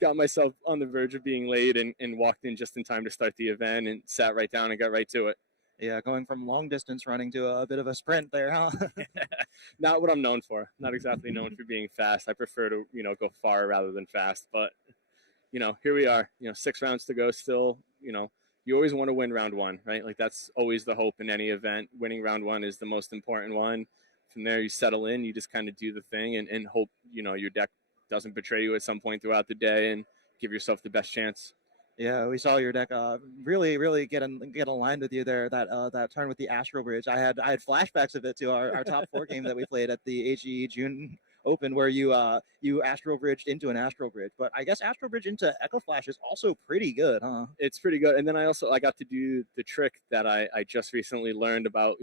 got myself on the verge of being late and walked in just in time to start the event and sat right down and got right to it. Yeah, going from long distance running to a bit of a sprint there, huh? Not what I'm known for. Not exactly known for being fast. I prefer to, go far rather than fast. But, here we are, 6 rounds to go still. You always want to win round one, right? Like that's always the hope in any event. Winning round one is the most important one. From there, you settle in, you just kind of do the thing and hope, your deck doesn't betray you at some point throughout the day and give yourself the best chance. Yeah, we saw your deck really get aligned with you there. That turn with the Astral Bridge. I had flashbacks of it to our top 4 game that we played at the AGE June Open, where you Astral Bridged into an Astral Bridge. But I guess Astral Bridge into Echo Flash is also pretty good, huh? It's pretty good. And then I got to do the trick that I just recently learned about,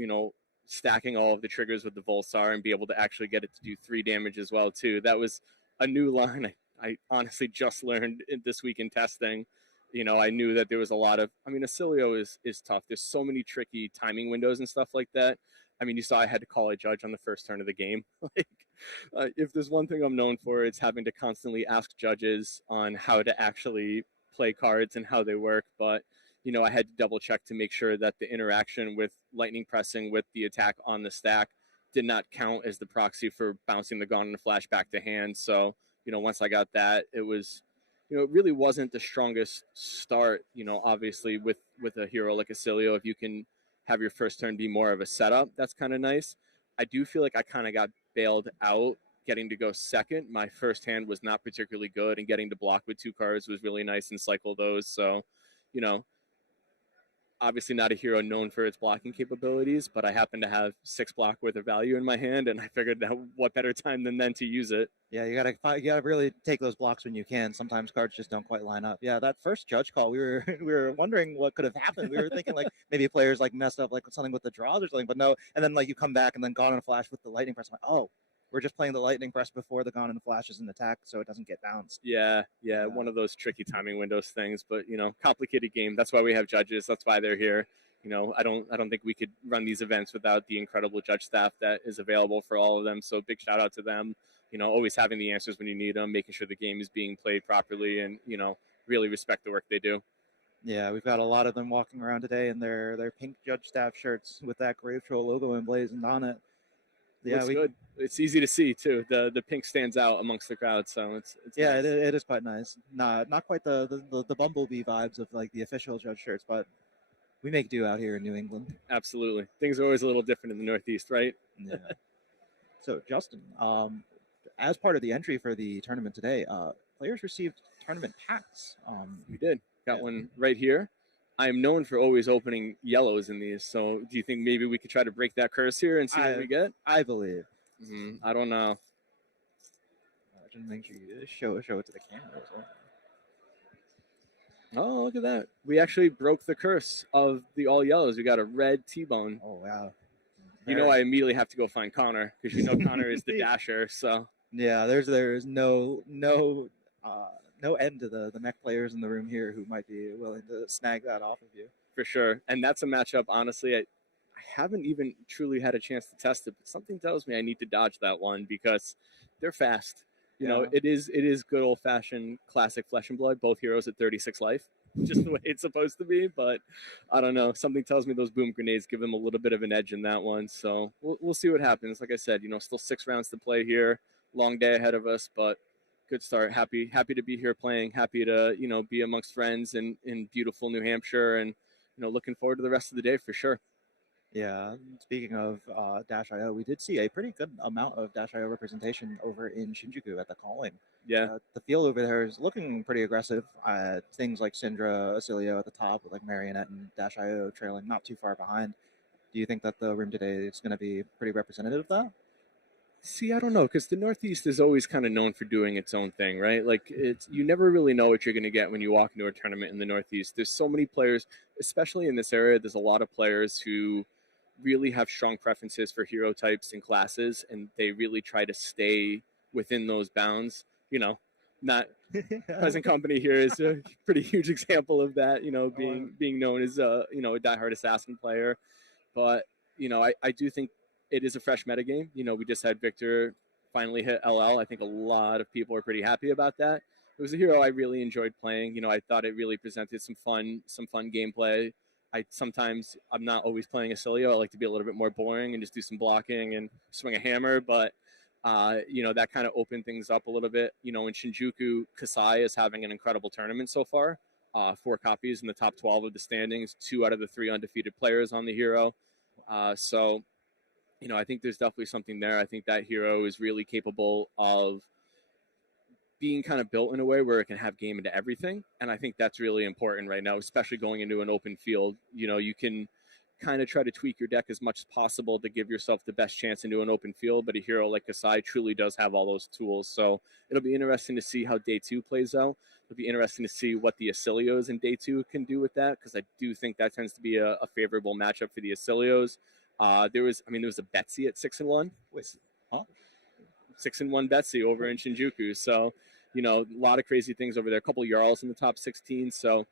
stacking all of the triggers with the Volsar and be able to actually get it to do 3 damage as well too. That was a new line I honestly just learned this week in testing. I knew that there was a lot of, Acilio is tough. There's so many tricky timing windows and stuff like that. You saw I had to call a judge on the first turn of the game. If there's one thing I'm known for, it's having to constantly ask judges on how to actually play cards and how they work. But, I had to double check to make sure that the interaction with lightning pressing with the attack on the stack did not count as the proxy for bouncing the Gone in a Flash back to hand. So, once I got that, it was, it really wasn't the strongest start, obviously with a hero like Acilio. If you can have your first turn be more of a setup, that's kind of nice. I do feel like I kind of got bailed out getting to go second. My first hand was not particularly good, and getting to block with 2 cards was really nice and cycle those. So, obviously not a hero known for its blocking capabilities, but I happen to have 6 block worth of value in my hand, and I figured that what better time than then to use it. Yeah, you gotta really take those blocks when you can. Sometimes cards just don't quite line up. Yeah, that first judge call, we were we were wondering what could have happened. We were thinking like maybe players like messed up like something with the draws or something, but no. And then like you come back and then Gone in a Flash with the lightning press. I'm like, oh, we're just playing the lightning press before the Gone in a Flash is an attack, so it doesn't get bounced. Yeah, one of those tricky timing windows things, but complicated game. That's why we have judges. That's why they're here. I don't think we could run these events without the incredible judge staff that is available for all of them. So big shout out to them. Always having the answers when you need them, making sure the game is being played properly, and really respect the work they do. Yeah, we've got a lot of them walking around today in their pink judge staff shirts with that Grave Troll logo emblazoned on it. Yeah, looks good. It's easy to see too. The pink stands out amongst the crowd, so it's yeah, nice. it is quite nice. Not quite the Bumblebee vibes of like the official judge shirts, but we make do out here in New England. Absolutely, things are always a little different in the Northeast, right? Yeah. So Justin, as part of the entry for the tournament today, players received tournament packs. We did. Got one right here. I am known for always opening yellows in these, so do you think maybe we could try to break that curse here and see what we get? I believe. I don't know. Just make sure you show it to the camera as well. Oh, look at that. We actually broke the curse of the all yellows. We got a red T-bone. Oh, wow. I immediately have to go find Connor, because Connor is the dasher, so. Yeah, there's no end to the mech players in the room here who might be willing to snag that off of you. For sure. And that's a matchup, honestly, I haven't even truly had a chance to test it, but something tells me I need to dodge that one because they're fast. It is good old-fashioned classic Flesh and Blood, both heroes at 36 life, just the way it's supposed to be. But I don't know. Something tells me those boom grenades give them a little bit of an edge in that one. So we'll see what happens. Like I said, still 6 rounds to play here. Long day ahead of us, but good start. Happy to be here playing. Happy to, be amongst friends in beautiful New Hampshire, and, looking forward to the rest of the day for sure. Yeah, speaking of Dash.io, we did see a pretty good amount of Dash.io representation over in Shinjuku at the calling. Yeah. The field over there is looking pretty aggressive. Things like Syndra, Acilio at the top, with like Marionette and Dash.io trailing not too far behind. Do you think that the room today is going to be pretty representative of that? See, I don't know, because the Northeast is always kind of known for doing its own thing, right? Like, you never really know what you're going to get when you walk into a tournament in the Northeast. There's so many players, especially in this area, there's a lot of players who really have strong preferences for hero types and classes, and they really try to stay within those bounds. Not Present Company here is a pretty huge example of that, being known as a diehard assassin player. But, I do think it is a fresh metagame. We just had Victor finally hit LL. I think a lot of people are pretty happy about that. It was a hero I really enjoyed playing. I thought it really presented some fun gameplay. I'm not always playing Acilio. I like to be a little bit more boring and just do some blocking and swing a hammer. But that kind of opened things up a little bit. In Shinjuku, Kasai is having an incredible tournament so far. 4 copies in the top 12 of the standings, 2 out of the 3 undefeated players on the hero. So I think there's definitely something there. I think that hero is really capable of being kind of built in a way where it can have game into everything. And I think that's really important right now, especially going into an open field. You can kind of try to tweak your deck as much as possible to give yourself the best chance into an open field. But a hero like Kasai truly does have all those tools. So it'll be interesting to see how day 2 plays out. It'll be interesting to see what the Acilios in day 2 can do with that, because I do think that tends to be a favorable matchup for the Acilios. There was a Betsy at 6-1. Wait, huh? 6-1 Betsy over in Shinjuku. So, a lot of crazy things over there. A couple of Jarls in the top 16. So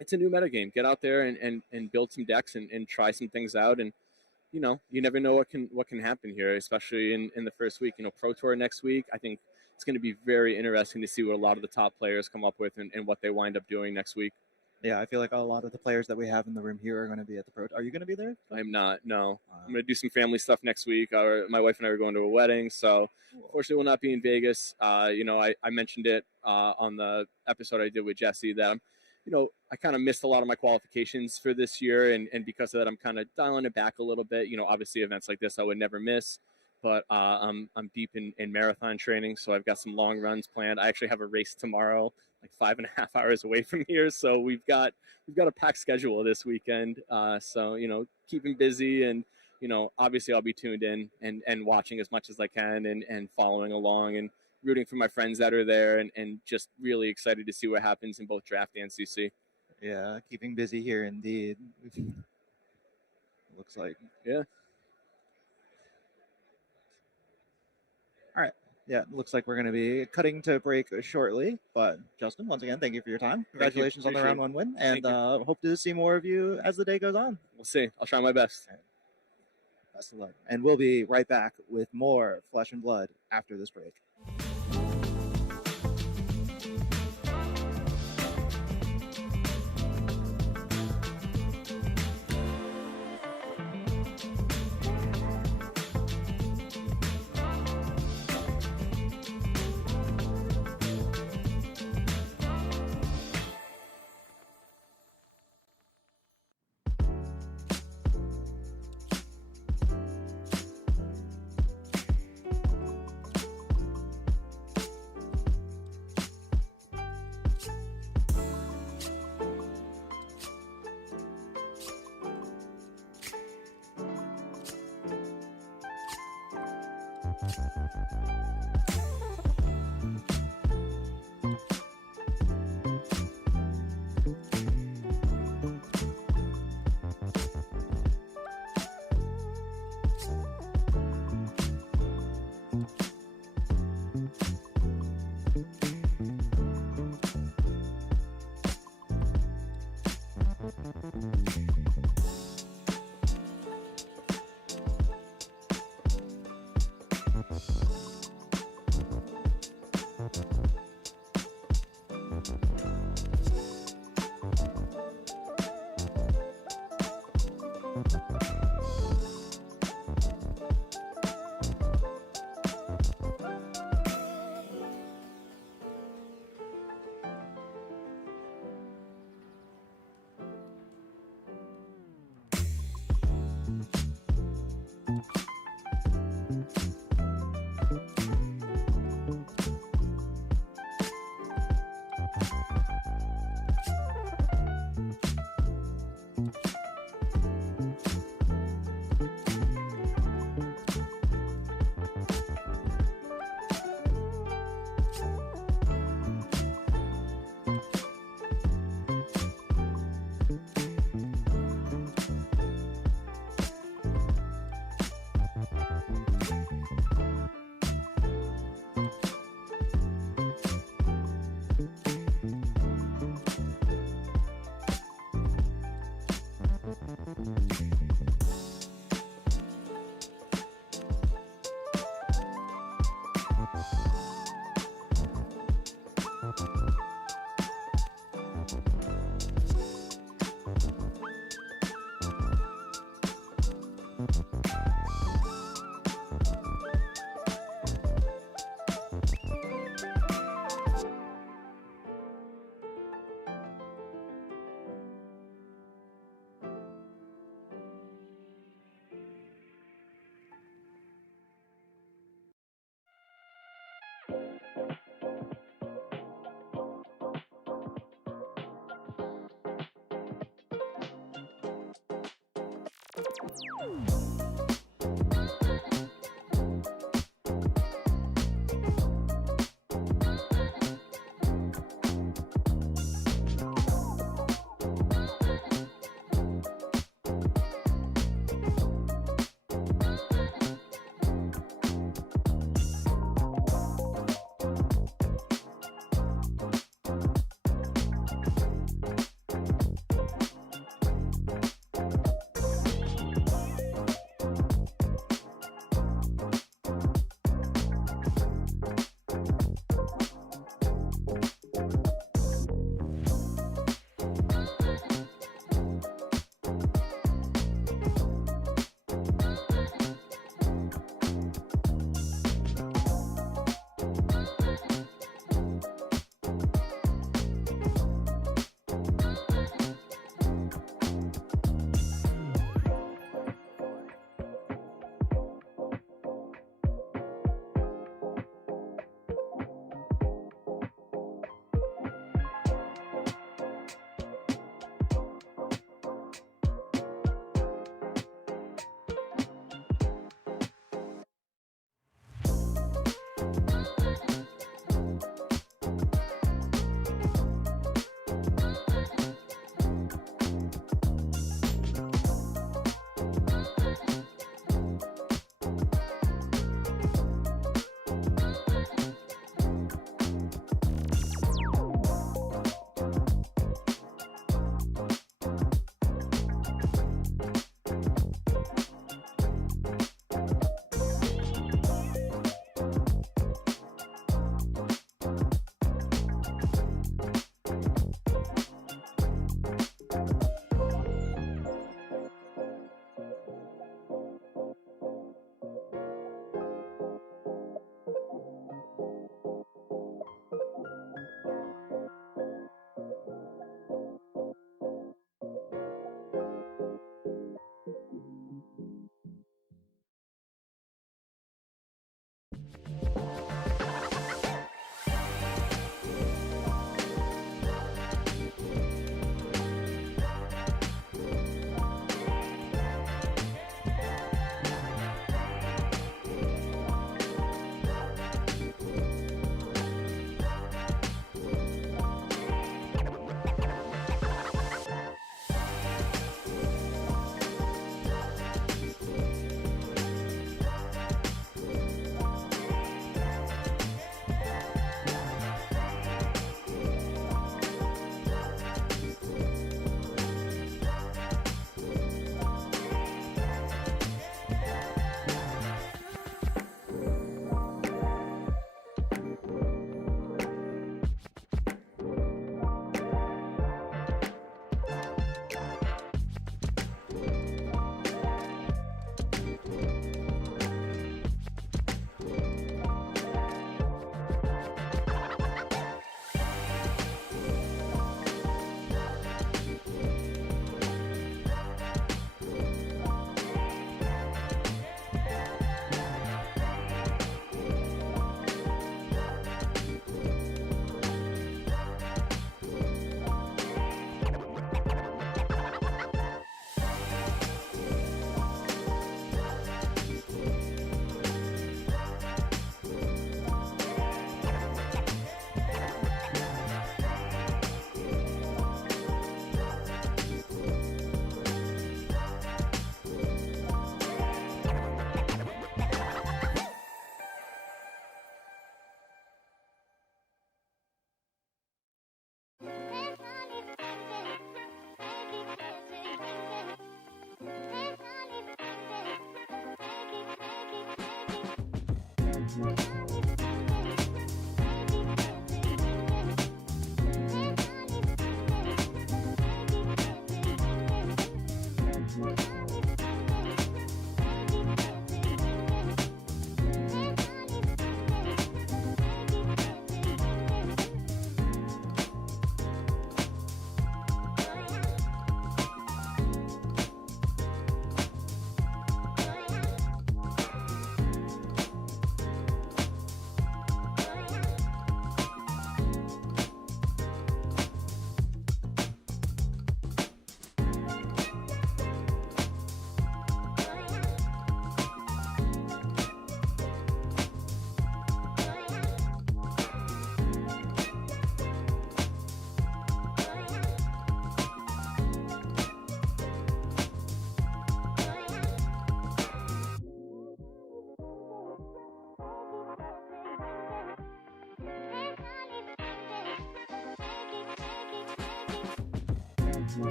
it's a new metagame. Get out there and build some decks and try some things out. And, you never know what can happen here, especially in the first week. Pro Tour next week, I think it's going to be very interesting to see what a lot of the top players come up with and what they wind up doing next week. Yeah, I feel like a lot of the players that we have in the room here are going to be at the Pro. Are you going to be there? I'm not, no. I'm going to do some family stuff next week. My wife and I are going to a wedding, so unfortunately we'll not be in Vegas. I mentioned it on the episode I did with Jesse that I kind of missed a lot of my qualifications for this year, and because of that, I'm kind of dialing it back a little bit. Obviously events like this I would never miss, but I'm deep in marathon training, so I've got some long runs planned. I actually have a race tomorrow, like 5.5 hours away from here, so we've got a packed schedule this weekend. So keeping busy, and obviously I'll be tuned in and watching as much as I can and following along and rooting for my friends that are there, and just really excited to see what happens in both draft and CC. Yeah, keeping busy here indeed. Looks like. Yeah. All right. Yeah, looks like we're going to be cutting to break shortly. But Justin, once again, thank you for your time. Congratulations on the round 1 win, and hope to see more of you as the day goes on. We'll see. I'll try my best. Right. Best of luck. And we'll be right back with more Flesh and Blood after this break.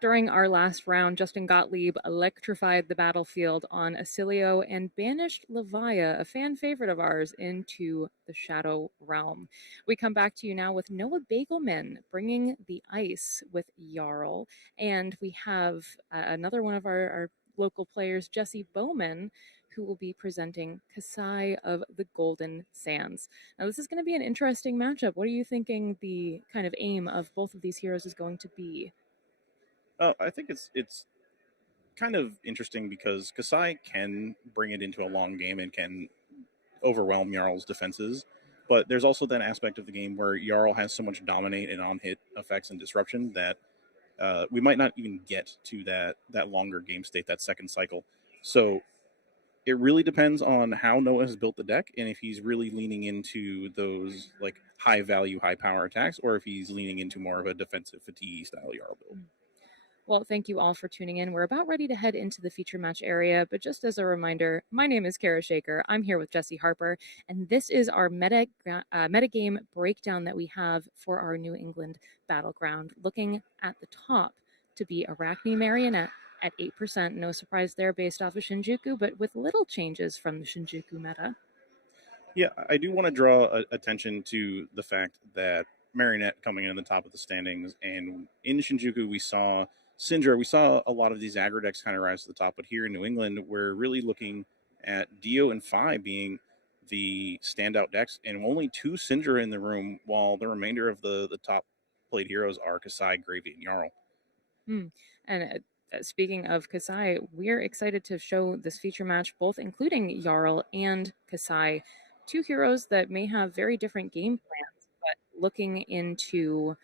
During our last round, Justin Gottlieb electrified the battlefield on Acilio and banished Levia, a fan favorite of ours, into the Shadow Realm. We come back to you now with Noah Bagelman bringing the ice with Jarl, and we have another one of our local players, Jesse Bowman, who will be presenting Kasai of the Golden Sands. Now, this is going to be an interesting matchup. What are you thinking the kind of aim of both of these heroes is going to be? I think it's kind of interesting because Kasai can bring it into a long game and can overwhelm Jarl's defenses. But there's also that aspect of the game where Jarl has so much dominate and on hit effects and disruption that we might not even get to that longer game state, that second cycle. So it really depends on how Noah has built the deck and if he's really leaning into those like high value, high power attacks, or if he's leaning into more of a defensive fatigue style Jarl build. Well, thank you all for tuning in. We're about ready to head into the feature match area, but just as a reminder, my name is Cara Shaker. I'm here with Jesse Harper, and this is our metagame breakdown that we have for our New England Battleground. Looking at the top to be Arachne Marionette at 8%. No surprise there based off of Shinjuku, but with little changes from the Shinjuku meta. Yeah, I do want to draw attention to the fact that Marionette coming in the top of the standings, and in Shinjuku we saw Syndra. We saw a lot of these aggro decks kind of rise to the top, but here in New England we're really looking at Dio and Phi being the standout decks, and only 2 Syndra in the room, while the remainder of the top played heroes are Kasai, Gravy, and Jarl. And speaking of Kasai, we're excited to show this feature match, both including Jarl and Kasai, 2 heroes that may have very different game plans, but looking into,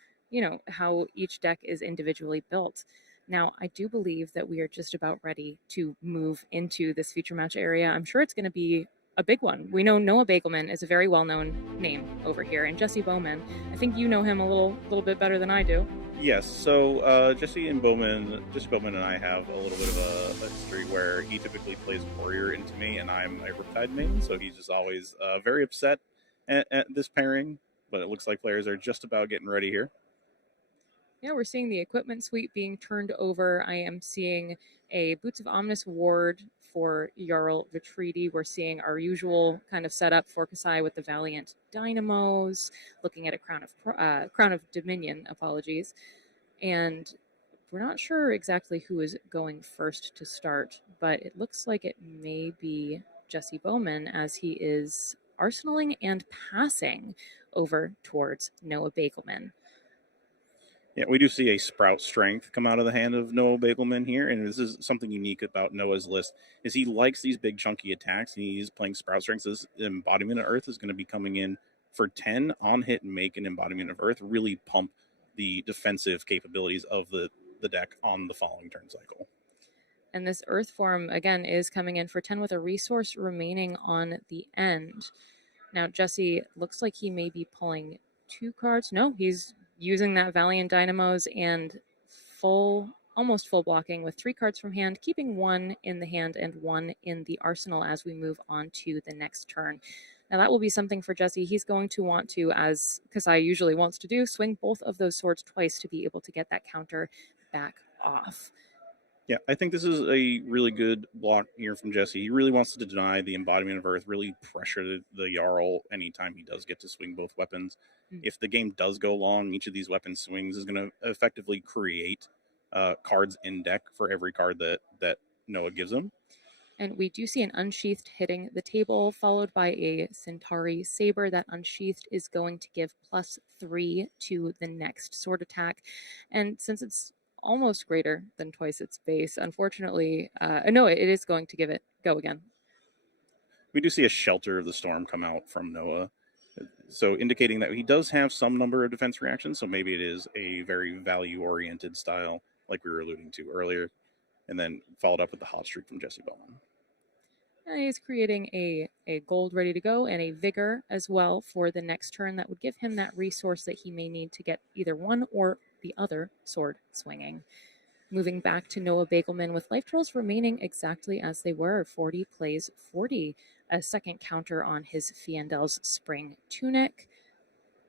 how each deck is individually built. Now, I do believe that we are just about ready to move into this feature match area. I'm sure it's going to be a big one. We know Noah Bagelman is a very well-known name over here, and Jesse Bowman, I think you know him a little bit better than I do. Yes, so Jesse Bowman and I have a little bit of a history where he typically plays Warrior into me, and I'm a Riptide main, so he's just always very upset at this pairing, but it looks like players are just about getting ready here. Yeah, we're seeing the equipment suite being turned over. I am seeing a Boots of Omnis Ward for Jarl Vitreedy. We're seeing our usual kind of setup for Kasai with the Valiant Dynamos, looking at a Crown of Dominion, apologies. And we're not sure exactly who is going first to start, but it looks like it may be Jesse Bowman as he is arsenaling and passing over towards Noah Bagelman. Yeah, we do see a Sprout Strength come out of the hand of Noah Bagelman here, and this is something unique about Noah's list, is he likes these big chunky attacks, and he's playing Sprout Strength. This Embodiment of Earth is going to be coming in for 10 on hit and make an Embodiment of Earth, really pump the defensive capabilities of the deck on the following turn cycle. And this Earth form, again, is coming in for 10 with a resource remaining on the end. Now, Jesse looks like he may be pulling 2 cards. No, he's using that Valiant Dynamos and almost full blocking with 3 cards from hand, keeping 1 in the hand and 1 in the arsenal as we move on to the next turn. Now that will be something for Jesse. He's going to want to, as Kasai usually wants to do, swing both of those swords twice to be able to get that counter back off. Yeah, I think this is a really good block here from Jesse. He really wants to deny the Embodiment of Earth, really pressure the Jarl anytime he does get to swing both weapons. If the game does go long, each of these weapon swings is going to effectively create cards in deck for every card that Noah gives him. And we do see an Unsheathed hitting the table, followed by a Centauri Saber. That Unsheathed is going to give +3 to the next sword attack. And since it's almost greater than twice its base, unfortunately, no, it is going to give it go again. We do see a Shelter of the Storm come out from Noah, so indicating that he does have some number of defense reactions, so maybe it is a very value-oriented style, like we were alluding to earlier, and then followed up with the Hot Streak from Jesse Bowman. He's creating a gold ready to go and a vigor as well for the next turn that would give him that resource that he may need to get either one or the other sword swinging. Moving back to Noah Bagelman with life totals remaining exactly as they were. 40 plays 40. A second counter on his Fiendel's Spring Tunic.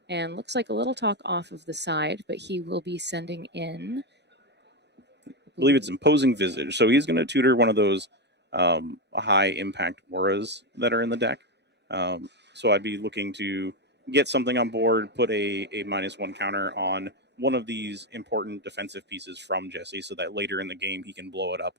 And looks like a little talk off of the side, but he will be sending in believe it's Imposing Visage. So he's going to tutor one of those high impact auras that are in the deck. So I'd be looking to get something on board, put a -1 counter on one of these important defensive pieces from Jesse, so that later in the game he can blow it up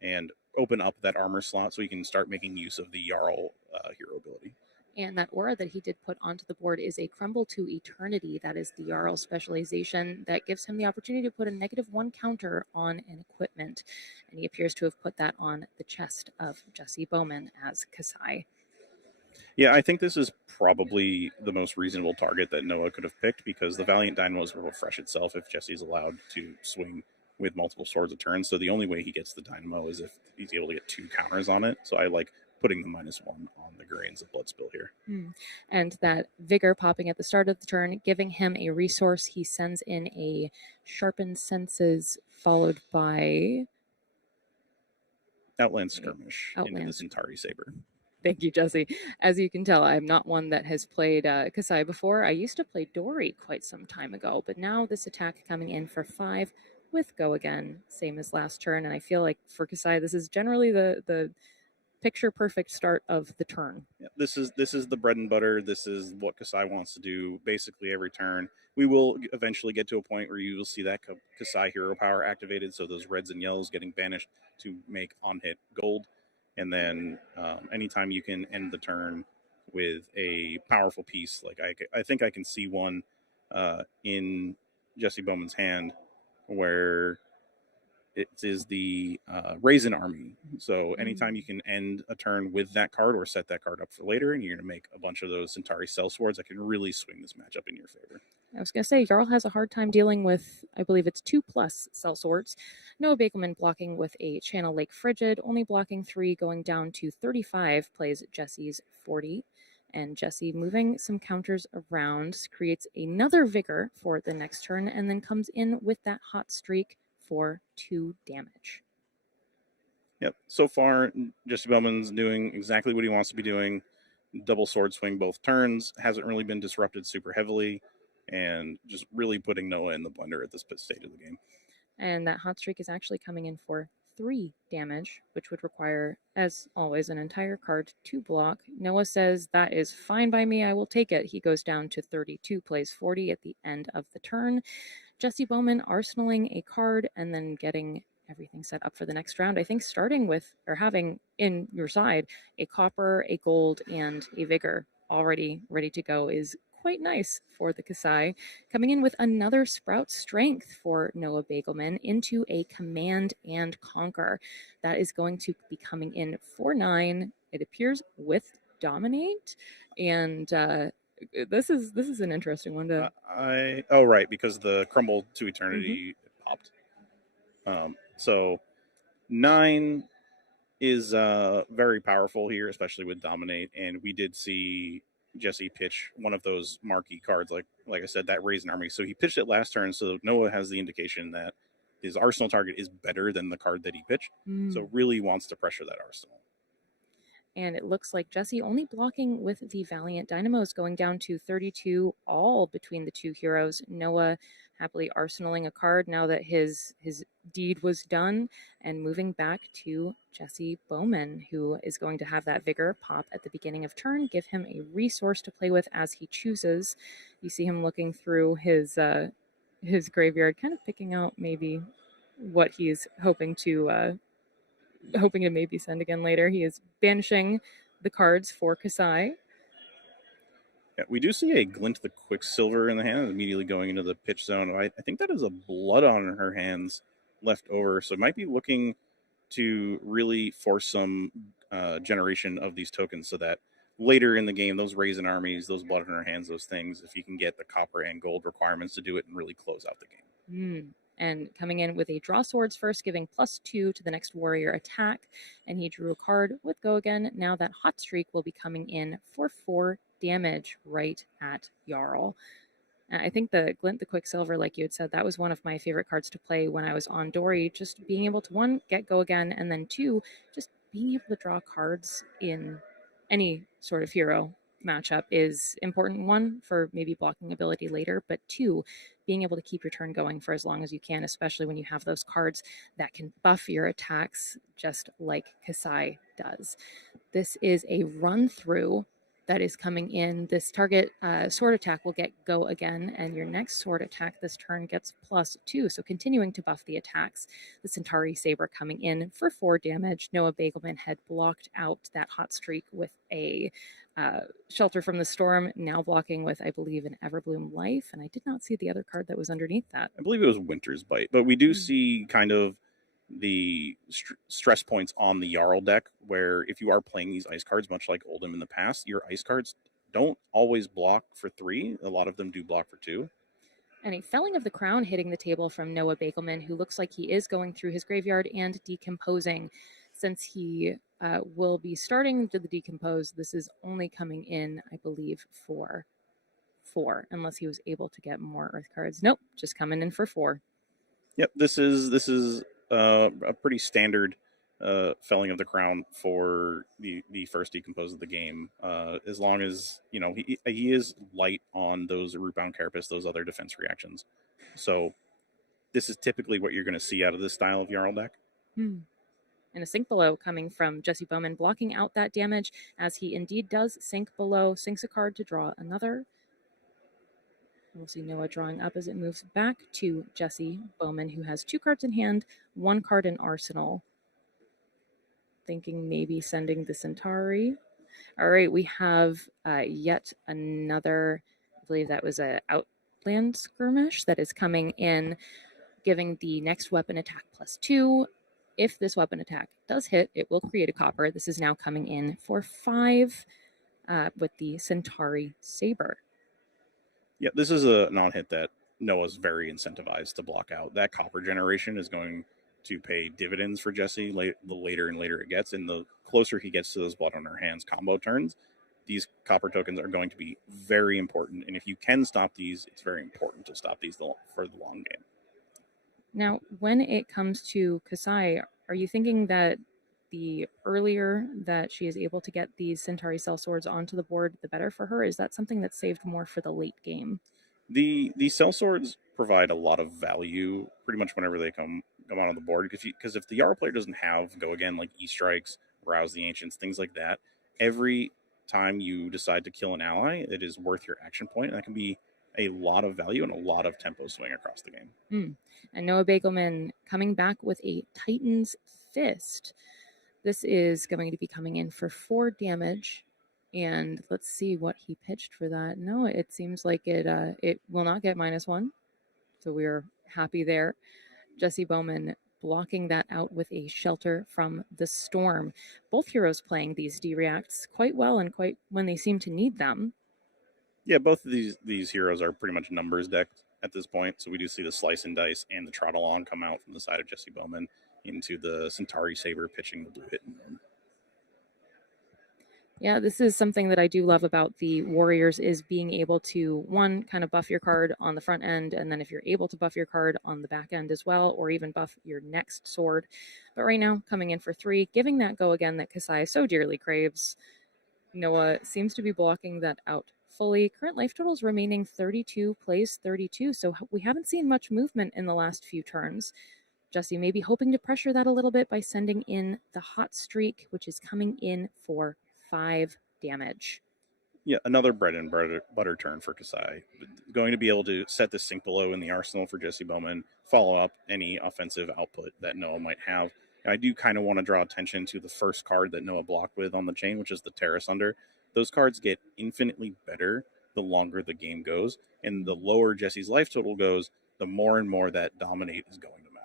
and open up that armor slot so he can start making use of the Jarl hero ability. And that aura that he did put onto the board is a Crumble to Eternity. That is the Jarl specialization that gives him the opportunity to put a -1 counter on an equipment. And he appears to have put that on the chest of Jesse Bowman as Kasai. Yeah, I think this is probably the most reasonable target that Noah could have picked, because the Valiant Dynamos will refresh itself if Jesse's allowed to swing with multiple swords a turn. So the only way he gets the Dynamo is if he's able to get 2 counters on it. So I like putting the -1 on the Grains of Bloodspill here. And that Vigor popping at the start of the turn, giving him a resource. He sends in a Sharpened Senses, followed by Outland Skirmish into the Centauri Saber. Thank you, Jesse. As you can tell, I'm not one that has played Kasai before. I used to play Dory quite some time ago, but now this attack coming in for 5 with Go Again, same as last turn. And I feel like for Kasai, this is generally the picture perfect start of the turn. Yeah, this is the bread and butter. This is what Kasai wants to do basically every turn. We will eventually get to a point where you will see that Kasai hero power activated, so those reds and yellows getting banished to make on hit gold. And then anytime you can end the turn with a powerful piece, like I think I can see one in Jesse Bowman's hand where it is the Raisin Army. So anytime you can end a turn with that card or set that card up for later, and you're going to make a bunch of those Centauri Sellswords, that can really swing this matchup in your favor. I was going to say, Jarl has a hard time dealing with, I believe it's 2+ sellswords. Noah Bakelman blocking with a Channel Lake Frigid, only blocking 3, going down to 35, plays Jesse's 40. And Jesse moving some counters around, creates another Vigor for the next turn, and then comes in with that Hot Streak for 2 damage. Yep. So far, Jesse Bowman's doing exactly what he wants to be doing. Double sword swing both turns. Hasn't really been disrupted super heavily. And just really putting Noah in the blender at this stage of the game. And that Hot Streak is actually coming in for 3 damage, which would require, as always, an entire card to block. Noah says, that is fine by me, I will take it. He goes down to 32, plays 40 at the end of the turn. Jesse Bowman arsenaling a card and then getting everything set up for the next round. I think starting with, or having in your side, a copper, a gold, and a vigor already ready to go is quite nice for the Kasai. Coming in with another Sprout Strength for Noah Bagelman into a Command and Conquer. That is going to be coming in for 9. It appears with Dominate, and this is an interesting one to. Right, because the Crumble to Eternity popped. So 9 is very powerful here, especially with Dominate, and we did see Jesse pitch one of those marquee cards, like I said, that Raisin Army. So he pitched it last turn, so Noah has the indication that his arsenal target is better than the card that he pitched. So really wants to pressure that arsenal. And it looks like Jesse only blocking with the Valiant Dynamos, going down to 32, all between the 2 heroes. Noah happily arsenaling a card now that his deed was done, and moving back to Jesse Bowman, who is going to have that Vigor pop at the beginning of turn, give him a resource to play with as he chooses. You see him looking through his graveyard, kind of picking out maybe what he's hoping to maybe send again later. He is banishing the cards for Kasai. Yeah, we do see a Glint the Quicksilver in the hand, immediately going into the pitch zone. I think that is a blood on her hands left over, so it might be looking to really force some generation of these tokens, so that later in the game, those Raisin Armies, those blood on her hands, those things, if you can get the copper and gold requirements to do it and really close out the game. And coming in with a Draw Swords first, giving +2 to the next warrior attack. And he drew a card with Go Again. Now that Hot Streak will be coming in for 4 damage right at Jarl. I think the Glint the Quicksilver, like you had said, that was one of my favorite cards to play when I was on Dory. Just being able to, 1, get Go Again, and then 2, just being able to draw cards in any sort of hero matchup is important. One, for maybe blocking ability later, but two, being able to keep your turn going for as long as you can, especially when you have those cards that can buff your attacks just like Kasai does. This is a run through that is coming in. This target sword attack will get go again, and your next sword attack this turn gets +2. So continuing to buff the attacks. The Centauri Saber coming in for 4 damage. Noah Bagelman had blocked out that hot streak with a Shelter from the Storm, now blocking with, I believe, an Everbloom Life. And I did not see the other card that was underneath that. I believe it was Winter's Bite, but we do see kind of the stress points on the Jarl deck, where if you are playing these ice cards, much like Oldhim in the past, your ice cards don't always block for 3. A lot of them do block for 2. And a Felling of the Crown hitting the table from Noah Bagelman, who looks like he is going through his graveyard and decomposing. Since he will be starting to decompose, this is only coming in, I believe, for 4, unless he was able to get more Earth cards. Nope, just coming in for 4. Yep, this is a pretty standard Felling of the Crown for the first decompose of the game. As long as he is light on those Rootbound Carapace, those other defense reactions. So this is typically what you're going to see out of this style of Jarl deck. And a Sink Below coming from Jesse Bowman, blocking out that damage as he indeed does sink below, sinks a card to draw another. We'll see Noah drawing up as it moves back to Jesse Bowman, who has 2 cards in hand, 1 card in arsenal. Thinking maybe sending the Centauri. All right, we have yet another, I believe that was a Outland Skirmish that is coming in, giving the next weapon attack +2. If this weapon attack does hit, it will create a copper. This is now coming in for 5 with the Centauri Saber. Yeah, this is a non-hit that Noah's very incentivized to block out. That copper generation is going to pay dividends for Jesse the later and later it gets, and the closer he gets to those Blood on Her Hands combo turns, these copper tokens are going to be very important. And if you can stop these, it's very important to stop these for the long game. Now, when it comes to Kasai, are you thinking that the earlier that she is able to get these Centauri Cell Swords onto the board, the better for her? Is that something that's saved more for the late game? The Cell Swords provide a lot of value pretty much whenever they come on the board, because if the Jarl player doesn't have go again, like E-Strikes, Rouse the Ancients, things like that, every time you decide to kill an ally, it is worth your action point, and that can be a lot of value and a lot of tempo swing across the game. And Noah Bagelman coming back with a Titan's Fist. This is going to be coming in for 4 damage. And let's see what he pitched for that. No, it seems like it will not get -1. So we're happy there. Jesse Bowman blocking that out with a Shelter from the Storm. Both heroes playing these D-reacts quite well and quite when they seem to need them. Yeah, both of these heroes are pretty much numbers decked at this point. So we do see the Slice and Dice and the Trot Along come out from the side of Jesse Bowman into the Centauri Saber pitching the blue hit. Yeah, this is something that I do love about the Warriors is being able to, one, kind of buff your card on the front end, and then if you're able to buff your card on the back end as well, or even buff your next sword. But right now, coming in for 3, giving that go again that Kasai so dearly craves. Noah seems to be blocking that out fully. Current life totals remaining 32, plays 32, so we haven't seen much movement in the last few turns. Jesse may be hoping to pressure that a little bit by sending in the Hot Streak, which is coming in for 5 damage. Yeah, another bread and butter turn for Kasai. Going to be able to set the Sink Below in the arsenal for Jesse Bowman, follow up any offensive output that Noah might have. I do kind of want to draw attention to the first card that Noah blocked with on the chain, which is the Terra Sunder. Those cards get infinitely better the longer the game goes, and the lower Jesse's life total goes, the more and more that Dominate is going to matter.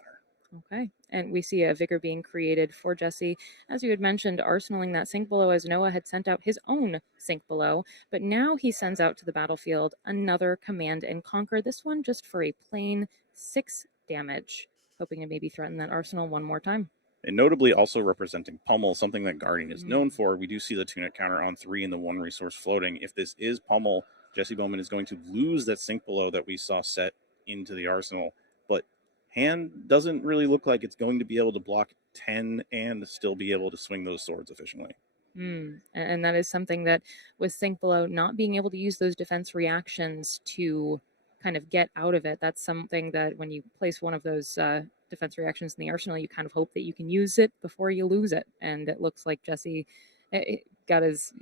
Okay, and we see a Vigor being created for Jesse. As you had mentioned, arsenaling that Sink Below as Noah had sent out his own Sink Below, but now he sends out to the battlefield another Command and Conquer, this one just for a plain 6 damage, hoping to maybe threaten that arsenal one more time. And notably also representing Pummel, something that Guardian is known for. We do see the Tunic counter on 3 and the 1 resource floating. If this is Pummel, Jesse Bowman is going to lose that Sink Below that we saw set into the arsenal. But hand doesn't really look like it's going to be able to block 10 and still be able to swing those swords efficiently. And that is something that with Sink Below not being able to use those defense reactions to kind of get out of it, that's something that when you place one of those defense reactions in the arsenal, you kind of hope that you can use it before you lose it. And it looks like Jesse got his,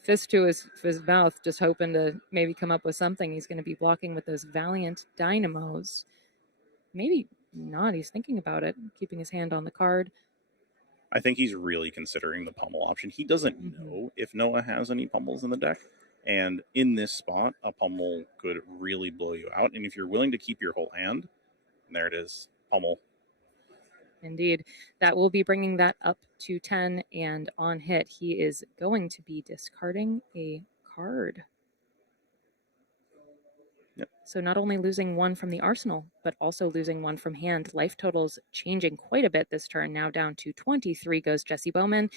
fist to his mouth, just hoping to maybe come up with something. He's going to be blocking with those Valiant Dynamos. Maybe not. He's thinking about it, keeping his hand on the card. I think he's really considering the pummel option. He doesn't know if Noah has any pummels in the deck. And in this spot, a pummel could really blow you out. And if you're willing to keep your whole hand, and there it is, pummel. Indeed. That will be bringing that up to 10. And on hit, he is going to be discarding a card. Yep. So not only losing one from the arsenal, but also losing one from hand. Life totals changing quite a bit this turn. Now down to 23 goes Jesse Bowman.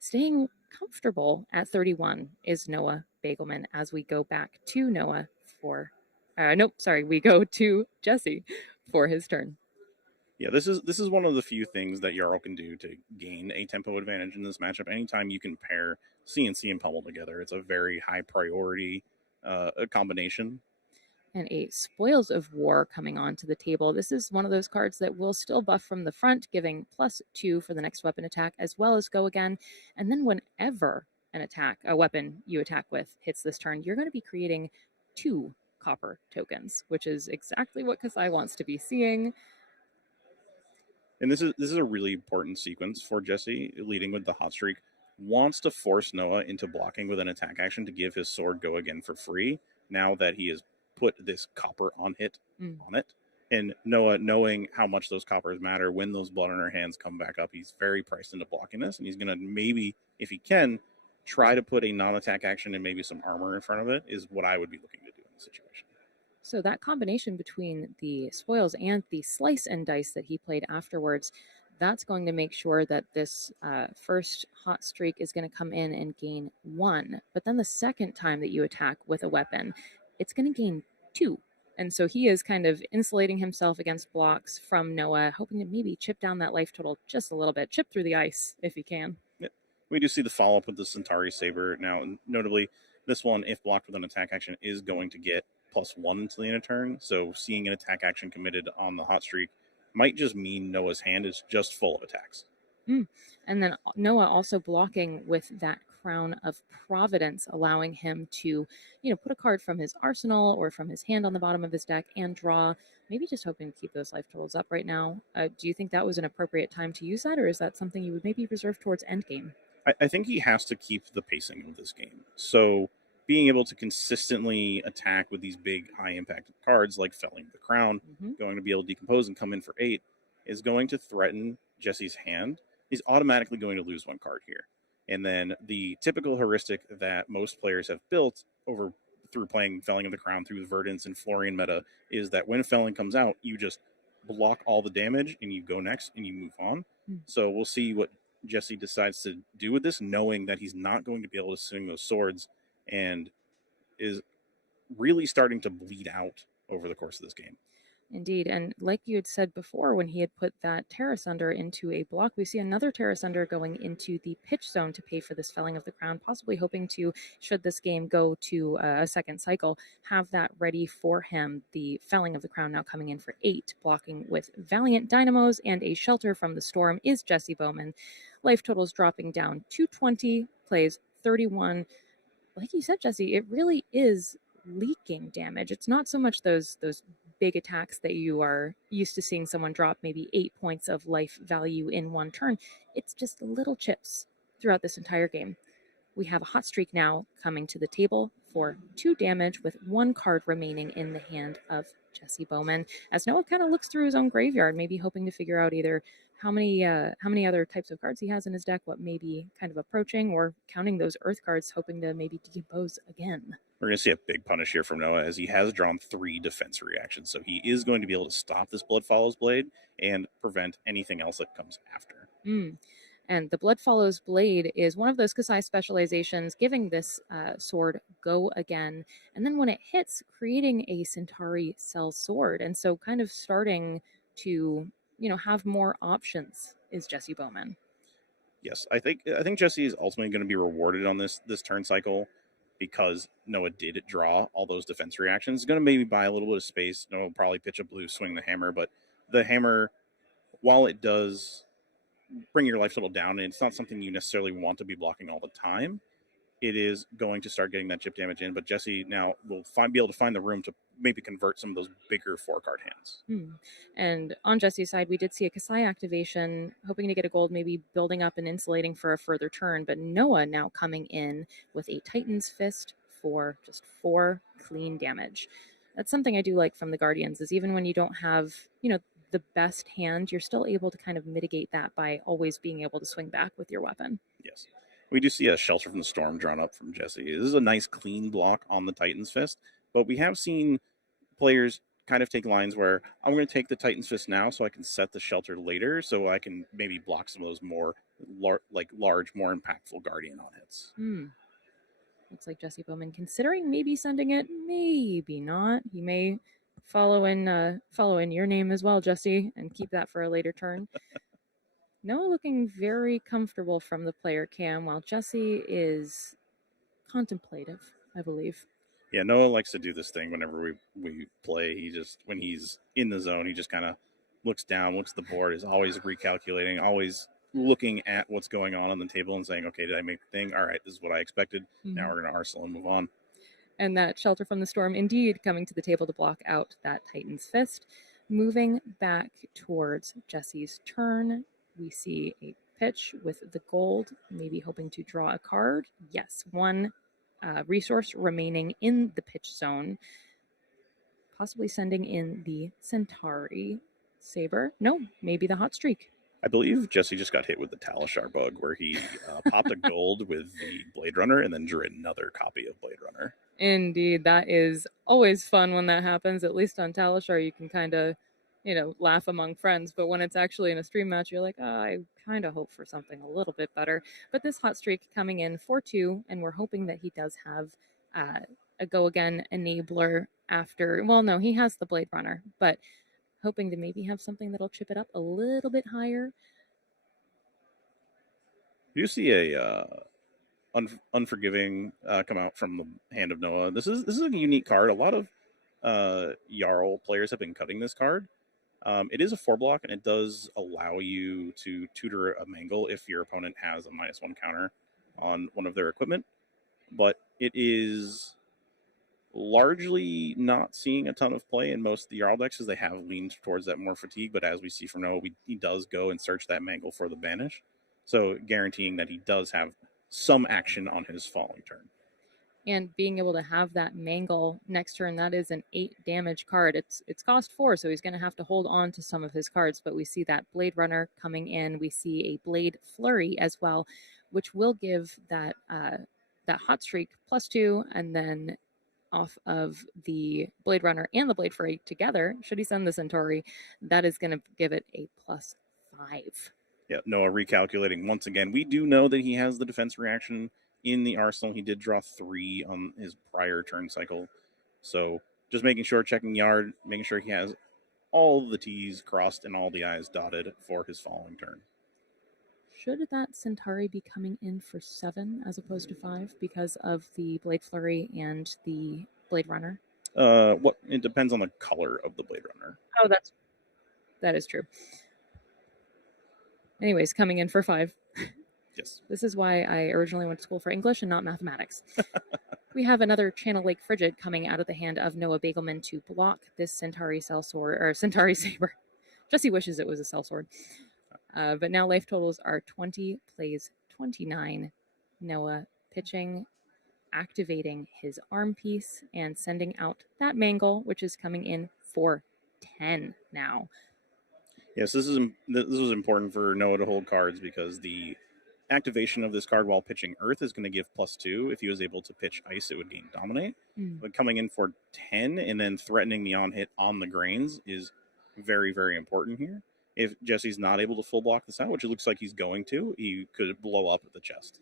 Staying comfortable at 31 is Noah Bagelman as we go back to Noah for... we go to Jesse for his turn. Yeah, this is one of the few things that Jarl can do to gain a tempo advantage in this matchup. Anytime you can pair CNC and pummel together, it's a very high priority combination. And a Spoils of War coming onto the table. This is one of those cards that will still buff from the front, giving +2 for the next weapon attack, as well as go again. And then whenever a weapon you attack with hits this turn, you're going to be creating 2 copper tokens, which is exactly what Kasai wants to be seeing. And this is a really important sequence for Jesse, leading with the hot streak. Wants to force Noah into blocking with an attack action to give his sword go again for free, now that he has put this copper on hit on it. And Noah, knowing how much those coppers matter when those blood on her hands come back up, he's very priced into blocking this, and he's going to maybe, if he can, try to put a non-attack action and maybe some armor in front of it, is what I would be looking to do in this situation. So that combination between the spoils and the slice and dice that he played afterwards, that's going to make sure that this first hot streak is going to come in and gain 1. But then the second time that you attack with a weapon, it's going to gain 2. And so he is kind of insulating himself against blocks from Noah, hoping to maybe chip down that life total just a little bit, chip through the ice if he can. Yep. We do see the follow-up with the Centauri Saber. Now, notably, this one, if blocked with an attack action, is going to get +1 to the end of turn. So seeing an attack action committed on the hot streak might just mean Noah's hand is just full of attacks. And then Noah also blocking with that Crown of Providence, allowing him to, put a card from his arsenal or from his hand on the bottom of his deck and draw, maybe just hoping to keep those life totals up right now. Do you think that was an appropriate time to use that, or is that something you would maybe reserve towards endgame? I think he has to keep the pacing of this game. So being able to consistently attack with these big high impact cards like Felling the Crown, going to be able to decompose and come in for 8, is going to threaten Jesse's hand. He's automatically going to lose 1 card here. And then the typical heuristic that most players have built over through playing Felling of the Crown through the Verdance and Florian meta is that when Felling comes out, you just block all the damage and you go next and you move on. So we'll see what Jesse decides to do with this, knowing that he's not going to be able to swing those swords and is really starting to bleed out over the course of this game. Indeed. And like you had said before, when he had put that Terra Sunder into a block, we see another Terra Sunder going into the pitch zone to pay for this Felling of the Crown, possibly hoping to, should this game go to a second cycle, have that ready for him. The Felling of the Crown now coming in for 8, blocking with Valiant Dynamos and a Shelter from the Storm is Jesse Bowman. Life totals dropping down to 20, plays 31. Like you said, Jesse, it really is leaking damage. It's not so much those big attacks that you are used to seeing someone drop maybe 8 points of life value in one turn. It's just little chips throughout this entire game. We have a hot streak now coming to the table for 2 damage with 1 card remaining in the hand of Jesse Bowman, as Noah kind of looks through his own graveyard, maybe hoping to figure out either how many other types of cards he has in his deck, what may be kind of approaching, or counting those earth cards, hoping to maybe decompose again. We're going to see a big punish here from Noah, as he has drawn 3 defense reactions. So he is going to be able to stop this Blood Follows Blade and prevent anything else that comes after. And the Blood Follows Blade is one of those Kasai specializations, giving this sword go again. And then when it hits, creating a Centauri Cell sword. And so kind of starting to, have more options is Jesse Bowman. Yes, I think Jesse is ultimately going to be rewarded on this turn cycle because Noah did draw all those defense reactions. He's going to maybe buy a little bit of space. Noah will probably pitch a blue, swing the hammer, but the hammer, while it does bring your life total down, and it's not something you necessarily want to be blocking all the time, it is going to start getting that chip damage in. But Jesse now will be able to find the room to maybe convert some of those bigger 4-card hands. And on Jesse's side, we did see a Kasai activation, hoping to get a gold, maybe building up and insulating for a further turn. But Noah now coming in with a Titan's Fist for just 4 clean damage. That's something I do like from the Guardians, is even when you don't have, the best hand, you're still able to kind of mitigate that by always being able to swing back with your weapon. Yes. We do see a Shelter from the Storm drawn up from Jesse. This is a nice clean block on the Titan's Fist, but we have seen players kind of take lines where I'm going to take the Titan's Fist now so I can set the Shelter later so I can maybe block some of those more large, more impactful Guardian on hits. Looks like Jesse Bowman considering maybe sending it, maybe not. He may follow in your name as well, Jesse, and keep that for a later turn. Noah looking very comfortable from the player cam, while Jesse is contemplative, I believe. Yeah, Noah likes to do this thing whenever we play. When he's in the zone, he just kind of looks down, looks at the board, is always recalculating, always looking at what's going on the table and saying, okay, did I make the thing? All right, this is what I expected. Now we're going to Arsenal and move on. And that Shelter from the Storm indeed coming to the table to block out that Titan's Fist. Moving back towards Jesse's turn, we see a pitch with the gold, maybe hoping to draw a card. Yes, 1 resource remaining in the pitch zone. Possibly sending in the Centauri Saber. No, maybe the Hot Streak. I believe Jesse just got hit with the Talishar bug where he popped a gold with the Blade Runner and then drew another copy of Blade Runner. Indeed, that is always fun when that happens. At least on Talishar, you can kind of, laugh among friends. But when it's actually in a stream match, you're like, I kind of hope for something a little bit better. But this Hot Streak coming in 4-2, and we're hoping that he does have a go again enabler after. Well, no, he has the Blade Runner, but hoping to maybe have something that'll chip it up a little bit higher. You see a Unforgiving come out from the hand of Noah. This is a unique card. A lot of Jarl players have been cutting this card. It is a 4-block, and it does allow you to tutor a Mangle if your opponent has a -1 counter on one of their equipment. But it is largely not seeing a ton of play in most of the Jarl decks, as they have leaned towards that more fatigue. But as we see from Noah, he does go and search that Mangle for the banish. So guaranteeing that he does have some action on his following turn. And being able to have that Mangle next turn, that is an 8 damage card. It's cost 4, so he's going to have to hold on to some of his cards. But we see that Blade Runner coming in. We see a Blade Flurry as well, which will give that Hot Streak +2, and then off of the Blade Runner and the Blade Flurry together, should he send the Centauri, that is going to give it a +5. Yeah, Noah recalculating once again. We do know that he has the defense reaction in the arsenal. He did draw 3 on his prior turn cycle. So just making sure, checking yard, making sure he has all the T's crossed and all the I's dotted for his following turn. Should that Centauri be coming in for 7 as opposed to 5 because of the Blade Flurry and the Blade Runner? It depends on the color of the Blade Runner. Oh, that is true. Anyways, coming in for 5. Yes. This is why I originally went to school for English and not mathematics. We have another Channel Lake Frigid coming out of the hand of Noah Bagelman to block this Centauri Sellsword, or Centauri Saber. Jesse wishes it was a Sellsword. But now life totals are 20, plays 29. Noah pitching, activating his arm piece, and sending out that Mangle, which is coming in for 10 now. Yes, this was important for Noah to hold cards because the activation of this card while pitching Earth is going to give +2. If he was able to pitch Ice, it would gain Dominate. But coming in for 10 and then threatening the on-hit on the grains is very, very important here. If Jesse's not able to full block this out, which it looks like he's going to, he could blow up at the chest.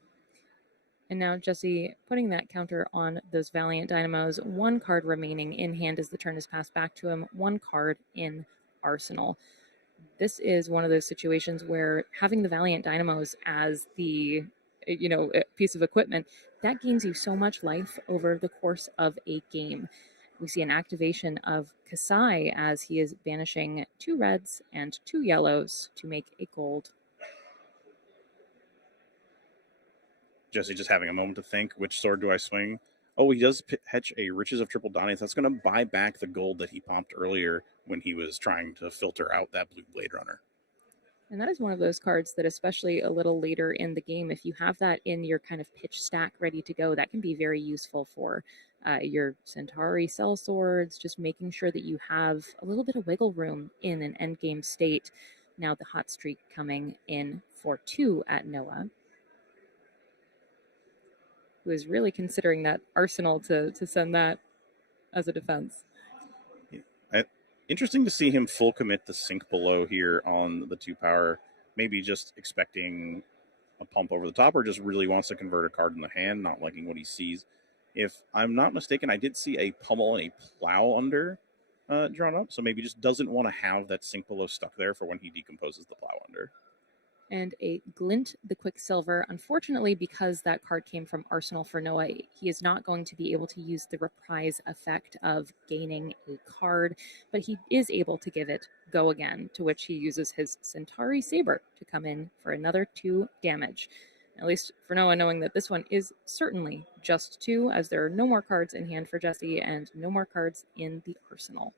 And now Jesse putting that counter on those Valiant Dynamos. 1 card remaining in hand as the turn is passed back to him. 1 card in arsenal. this is one of those situations where having the Valiant Dynamos as the piece of equipment that gains you so much life over the course of a game. We see an activation of Kasai as he is banishing 2 reds and 2 yellows to make a gold. Jesse just having a moment to think, which sword do I swing? Oh, he does hatch a Riches of Triple Donnies. That's going to buy back the gold that he popped earlier when he was trying to filter out that blue Blade Runner. And that is one of those cards that, especially a little later in the game, if you have that in your kind of pitch stack ready to go, that can be very useful for your Centauri cell swords, just making sure that you have a little bit of wiggle room in an endgame state. Now the hot streak coming in for 2 at Noah, who is really considering that arsenal to send that as a defense. Interesting to see him full commit the Sink Below here on the 2-power, maybe just expecting a pump over the top, or just really wants to convert a card in the hand, not liking what he sees. If I'm not mistaken, I did see a Pummel and a Plow Under drawn up, so maybe just doesn't want to have that Sink Below stuck there for when he decomposes the Plow Under. And a Glint the Quicksilver. Unfortunately, because that card came from Arsenal for Noah, he is not going to be able to use the reprise effect of gaining a card, but he is able to give it Go Again, to which he uses his Centauri Saber to come in for another 2 damage. At least for Noah, knowing that this one is certainly just 2, as there are no more cards in hand for Jesse and no more cards in the arsenal.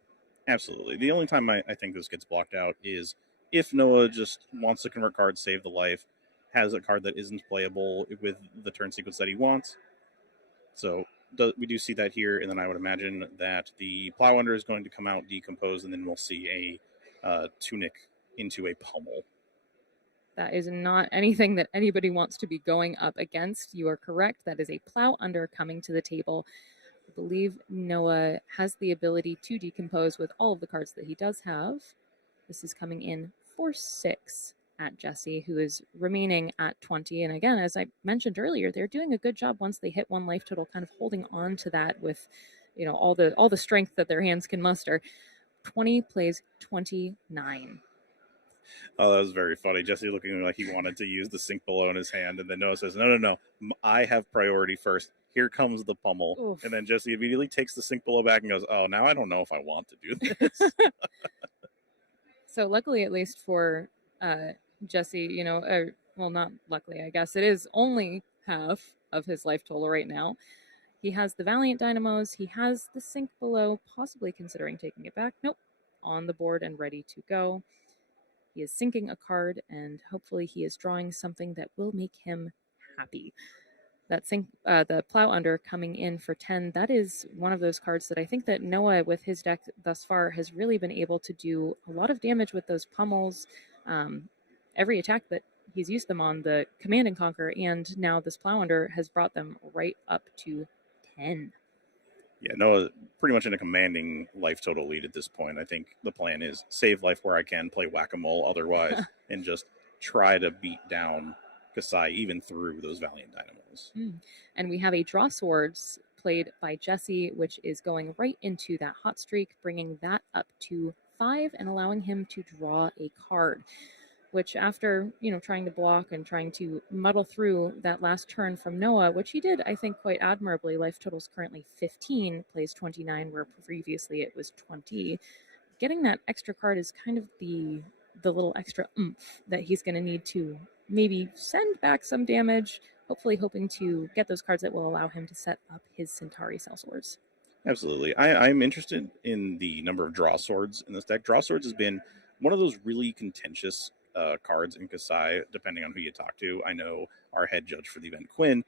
Absolutely. The only time I think this gets blocked out is if Noah just wants to convert cards, save the life, has a card that isn't playable with the turn sequence that he wants. So we do see that here, and then I would imagine that the Plow Under is going to come out, decompose, and then we'll see a Tunic into a Pummel. That is not anything that anybody wants to be going up against. You are correct. That is a Plow Under coming to the table. I believe Noah has the ability to decompose with all of the cards that he does have. This is coming in for 6 at Jesse, who is remaining at 20. And again, as I mentioned earlier, they're doing a good job once they hit 1 life total, kind of holding on to that with, all the strength that their hands can muster. 20 plays 29. Oh, that was very funny. Jesse looking like he wanted to use the Sink Below in his hand, and then Noah says, no, I have priority first. Here comes the Pummel. Oof. And then Jesse immediately takes the Sink Below back and goes, oh, now I don't know if I want to do this. So luckily, at least for Jesse, well, not luckily, I guess, it is only half of his life total right now. He has the Valiant Dynamos. He has the Sink Below, possibly considering taking it back. Nope. On the board and ready to go. He is sinking a card, and hopefully he is drawing something that will make him happy. That the Plow Under coming in for 10, that is one of those cards that I think that Noah, with his deck thus far, has really been able to do a lot of damage with those pummels. Every attack that he's used them on, the Command and Conquer, and now this Plow Under has brought them right up to 10. Yeah, Noah pretty much in a commanding life total lead at this point. I think the plan is save life where I can, play whack-a-mole otherwise, and just try to beat down Kasai even through those Valiant Dynamos. And we have a Draw Swords played by Jesse, which is going right into that hot streak, bringing that up to 5 and allowing him to draw a card, which after, trying to block and trying to muddle through that last turn from Noah, which he did, I think, quite admirably. Life total is currently 15, plays 29, where previously it was 20. Getting that extra card is kind of the little extra oomph that he's going to need to maybe send back some damage, hopefully hoping to get those cards that will allow him to set up his Centauri Sellswords. Absolutely. I'm interested in the number of Draw Swords in this deck. Draw Swords has been one of those really contentious cards in Kasai, depending on who you talk to. I know our head judge for the event, Quinn,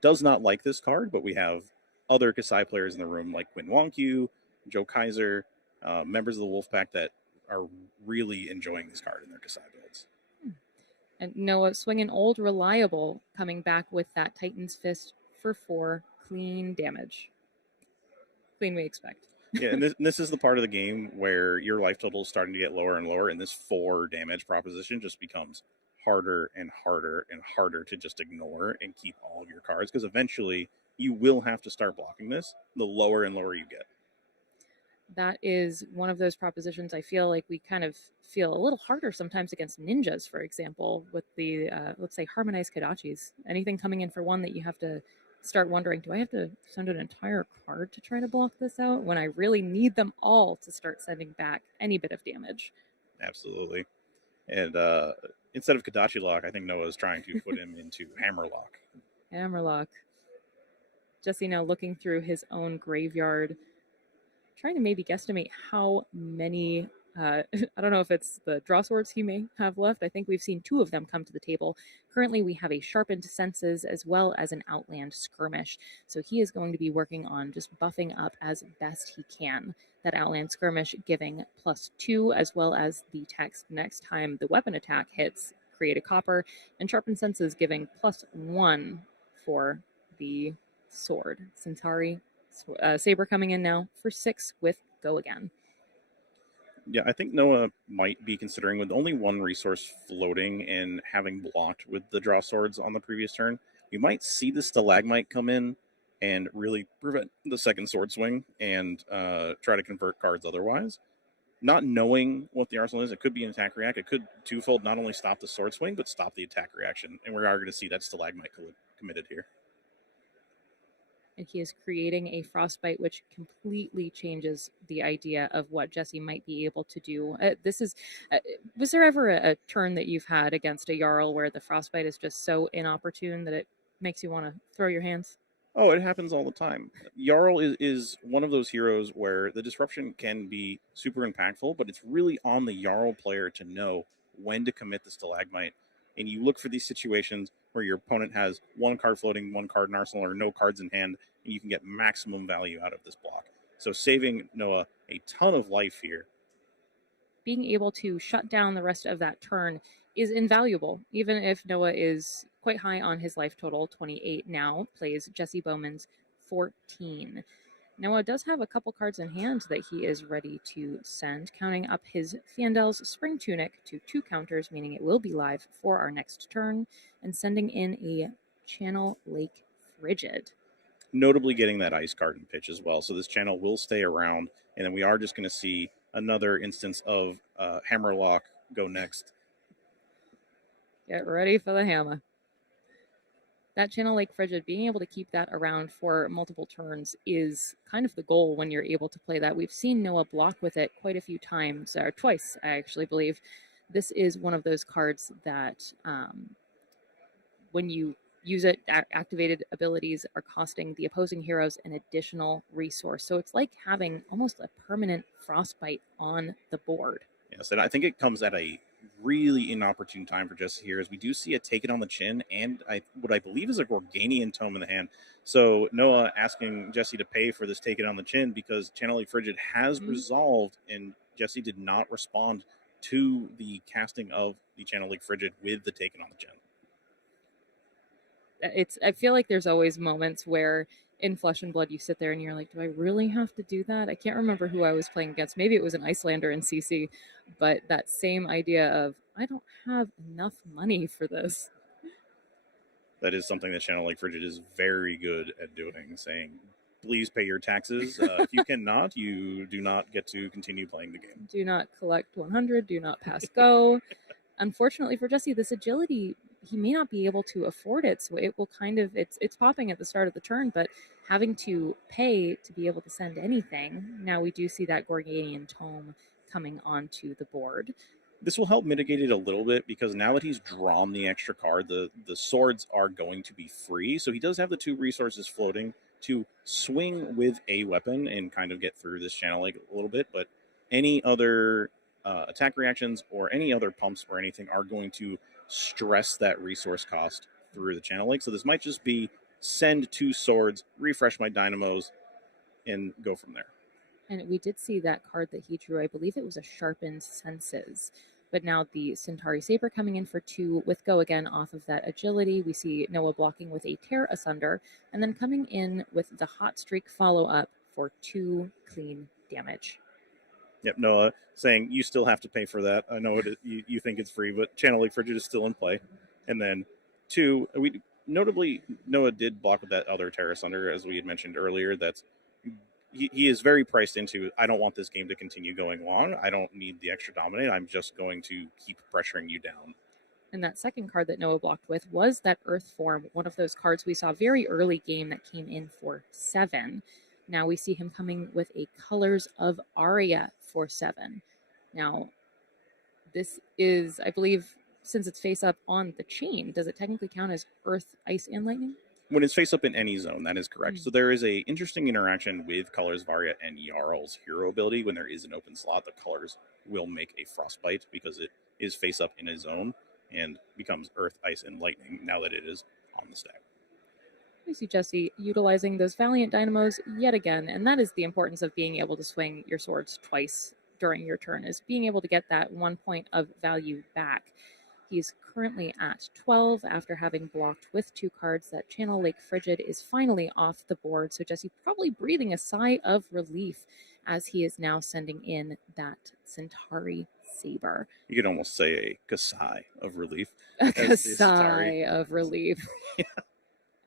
does not like this card, but we have other Kasai players in the room like Quinn Wonku, Joe Kaiser, members of the Wolfpack that are really enjoying this card in their Kasai builds. And Noah swinging old reliable, coming back with that Titan's Fist for 4 clean damage. Clean we expect. Yeah, and this is the part of the game where your life total is starting to get lower and lower, and this 4 damage proposition just becomes harder and harder and harder to just ignore and keep all of your cards, because eventually you will have to start blocking this the lower and lower you get. That is one of those propositions I feel like we kind of feel a little harder sometimes against ninjas, for example, with the, let's say, harmonized Kodachis. Anything coming in for one that you have to start wondering, do I have to send an entire card to try to block this out when I really need them all to start sending back any bit of damage? Absolutely. And instead of Kodachi Lock, I think Noah's trying to put him into Hammerlock. Hammerlock. Jesse now looking through his own graveyard, trying to maybe guesstimate how many. I don't know if it's the draw swords he may have left. I think we've seen 2 of them come to the table. Currently, we have a sharpened senses as well as an outland skirmish. So he is going to be working on just buffing up as best he can. That outland skirmish giving +2, as well as the text next time the weapon attack hits, create a copper, and sharpened senses giving +1 for the sword. Centauri Saber coming in now for 6 with Go Again. Yeah, I think Noah might be considering, with only 1 resource floating and having blocked with the draw swords on the previous turn, we might see the Stalagmite come in and really prevent the second sword swing and try to convert cards otherwise. Not knowing what the arsenal is, it could be an attack react. It could twofold not only stop the sword swing, but stop the attack reaction. And we are going to see that Stalagmite committed here. And he is creating a frostbite, which completely changes the idea of what Jesse might be able to do. Was there ever a turn that you've had against a Jarl where the frostbite is just so inopportune that it makes you want to throw your hands? Oh, it happens all the time. Jarl is one of those heroes where the disruption can be super impactful, but it's really on the Jarl player to know when to commit the Stalagmite. And you look for these situations where your opponent has 1 card floating, 1 card in arsenal, or no cards in hand, and you can get maximum value out of this block. So saving Noah a ton of life here. Being able to shut down the rest of that turn is invaluable, even if Noah is quite high on his life total, 28 now, plays Jesse Bowman's 14. Noah does have a couple cards in hand that he is ready to send, counting up his Fiandel's Spring Tunic to 2 counters, meaning it will be live for our next turn, and sending in a Channel Lake Frigid. Notably getting that ice card and pitch as well, so this channel will stay around, and then we are just going to see another instance of Hammerlock go next. Get ready for the hammer. That Channel Lake Frigid, being able to keep that around for multiple turns is kind of the goal when you're able to play that. We've seen Noah block with it quite a few times, or twice, I actually believe. This is one of those cards that when you use it, activated abilities are costing the opposing heroes an additional resource. So it's like having almost a permanent frostbite on the board. Yes, and I think it comes at a really inopportune time for Jesse here, as we do see a Take It on the Chin and what I believe is a Gorganian Tome in the hand. So Noah asking Jesse to pay for this Take It on the Chin because Channel Lake Frigid has resolved, and Jesse did not respond to the casting of the Channel Lake Frigid with the Take It on the Chin. I feel like there's always moments where in Flesh and Blood you sit there and you're like, do I really have to do that? I can't remember who I was playing against. Maybe it was an Icelander in CC, but that same idea of I don't have enough money for this. That is something that Channel Lake Frigid is very good at doing, saying, please pay your taxes. If you cannot, you do not get to continue playing the game. Do not collect 100, do not pass go. Unfortunately for Jesse, this agility, he may not be able to afford it, so it will kind of, it's popping at the start of the turn, but having to pay to be able to send anything. Now we do see that Gorganian Tome coming onto the board. This will help mitigate it a little bit because now that he's drawn the extra card, the swords are going to be free. So he does have the 2 resources floating to swing with a weapon and kind of get through this Channel Lake a little bit. But any other attack reactions or any other pumps or anything are going to stress that resource cost through the Channel Lake. So this might just be send 2 swords, refresh my dynamos, and go from there. And we did see that card that he drew. I believe it was a Sharpened Senses. But now the Centauri Saber coming in for 2 with Go Again off of that agility. We see Noah blocking with a Tear Asunder, and then coming in with the Hot Streak follow-up for 2 clean damage. Yep, Noah saying you still have to pay for that. I know you think it's free, but Channel Lake Frigid is still in play. And then 2, notably Noah did block with that other Tear Asunder, as we had mentioned earlier. That's he is very priced into, I don't want this game to continue going long. I don't need the extra dominate. I'm just going to keep pressuring you down. And that second card that Noah blocked with was that Earth Form, one of those cards we saw very early game that came in for 7. Now we see him coming with a Colors of Aria for 7. Now, this is, I believe, since it's face up on the chain, does it technically count as Earth, Ice, and Lightning? When it's face up in any zone, that is correct. So there is a interesting interaction with Colors of Aria and Jarl's hero ability. When there is an open slot, the colors will make a Frostbite because it is face up in a zone and becomes Earth, Ice, and Lightning now that it is on the stack. We see Jesse utilizing those Valiant Dynamos yet again, and that is the importance of being able to swing your swords twice during your turn, is being able to get that 1 point of value back. He's currently at 12 after having blocked with 2 cards. That Channel Lake Frigid is finally off the board, so Jesse probably breathing a sigh of relief as he is now sending in that Centauri Saber. You could almost say a Kasai of relief. A Kasai of relief. Yeah.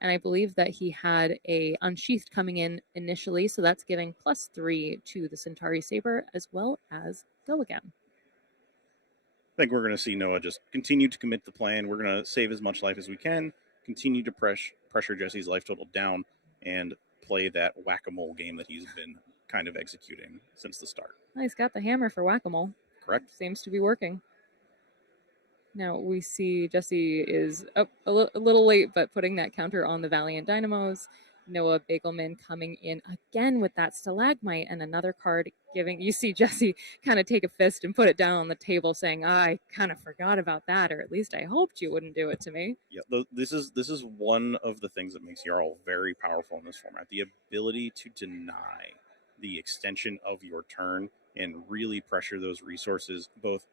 And I believe that he had a Unsheathed coming in initially, so that's giving +3 to the Centauri Saber, as well as Go Again. I think we're going to see Noah just continue to commit the plan. We're going to save as much life as we can, continue to pressure Jesse's life total down, and play that whack-a-mole game that he's been kind of executing since the start. Well, he's got the hammer for whack-a-mole. Correct. Seems to be working. Now we see Jesse is up a little late, but putting that counter on the Valiant Dynamos. Noah Bagelman coming in again with that Stalagmite and another card giving. You see Jesse kind of take a fist and put it down on the table saying, I kind of forgot about that, or at least I hoped you wouldn't do it to me. Yeah, this is one of the things that makes Jarl very powerful in this format. The ability to deny the extension of your turn and really pressure those resources, both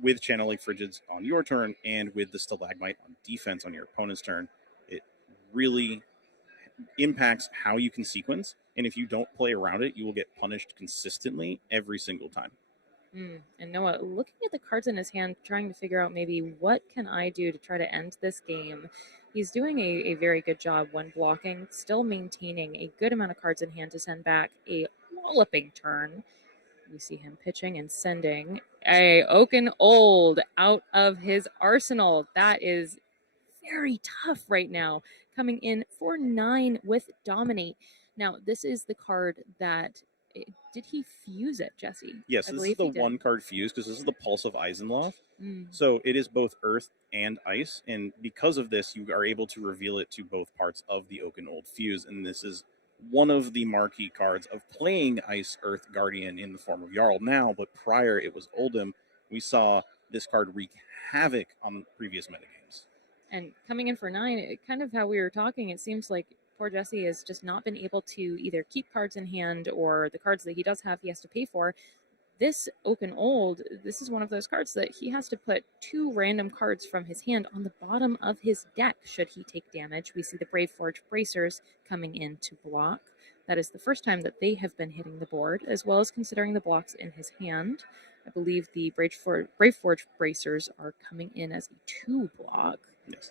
with Channel Lake Frigids on your turn and with the Stalagmite on defense on your opponent's turn. It really impacts how you can sequence, and if you don't play around it, you will get punished consistently every single time. And Noah looking at the cards in his hand, trying to figure out maybe what can I do to try to end this game. He's doing a very good job when blocking, still maintaining a good amount of cards in hand to send back a walloping turn. We see him pitching and sending a Oaken Old out of his arsenal. That is very tough right now, coming in for 9 with Dominate. Now, this is the card that, did he fuse it, Jesse? Yes, this is the one card fuse, because this is the Pulse of Eisenloth. Mm. So it is both Earth and Ice, and because of this, you are able to reveal it to both parts of the Oaken Old fuse, and this is one of the marquee cards of playing Ice Earth Guardian in the form of Jarl now, but prior it was Oldhim. We saw this card wreak havoc on previous metagames. And coming in for 9, kind of how we were talking, it seems like poor Jesse has just not been able to either keep cards in hand, or the cards that he does have he has to pay for. This Oaken Old, this is one of those cards that he has to put 2 random cards from his hand on the bottom of his deck should he take damage. We see the Braveforge Bracers coming in to block. That is the first time that they have been hitting the board, as well as considering the blocks in his hand. I believe the Braveforge Bracers are coming in as a 2 block. Yes.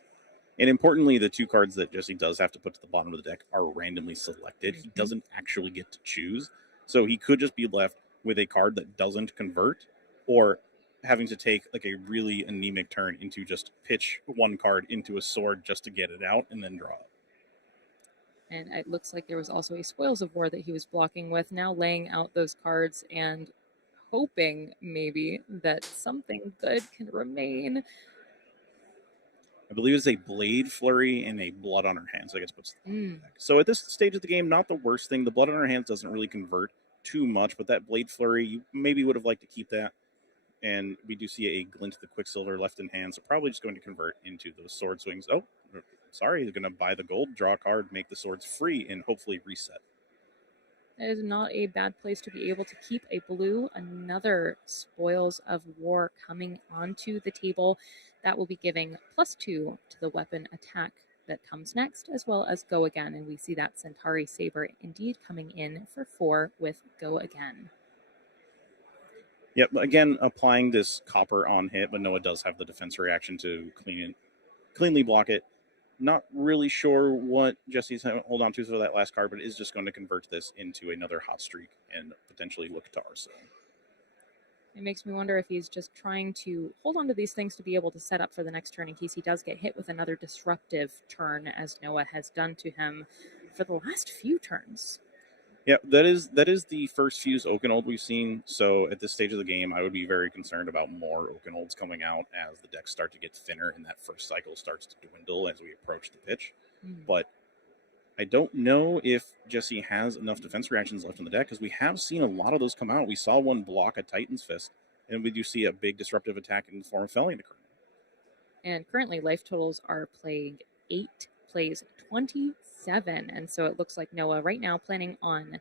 And importantly, the 2 cards that Jesse does have to put to the bottom of the deck are randomly selected. He doesn't actually get to choose. So he could just be left with a card that doesn't convert, or having to take like a really anemic turn into just pitch 1 card into a sword just to get it out and then draw it. And it looks like there was also a Spoils of War that he was blocking with, now laying out those cards and hoping maybe that something good can remain. I believe it's a Blade Flurry and a Blood on Her Hands. So I guess puts So at this stage of the game, not the worst thing. The Blood on Her Hands doesn't really convert too much, but that Blade Flurry, you maybe would have liked to keep that. And we do see a Glint of the Quicksilver left in hand, so probably just going to convert into those sword swings. Oh, sorry, he's going to buy the gold, draw a card, make the swords free, and hopefully reset. That is not a bad place to be able to keep a blue. Another Spoils of War coming onto the table. That will be giving +2 to the weapon attack that comes next, as well as Go Again. And we see that Centauri Saber indeed coming in for 4 with Go Again. Yep, again, applying this copper on hit, but Noah does have the defense reaction to cleanly block it. Not really sure what Jesse's hold on to for that last card, but is just going to convert this into another hot streak and potentially look to Arsenal. It makes me wonder if he's just trying to hold on to these things to be able to set up for the next turn in case he does get hit with another disruptive turn, as Noah has done to him for the last few turns. Yeah, that is the first fused Oakenold we've seen. So at this stage of the game, I would be very concerned about more Oakenolds coming out as the decks start to get thinner and that first cycle starts to dwindle as we approach the pitch. But I don't know if Jesse has enough defense reactions left in the deck because we have seen a lot of those come out. We saw one block a Titan's Fist, and we do see a big disruptive attack in the form of felling the Colonel. And currently, life totals are playing 8, plays 27. And so it looks like Noah right now planning on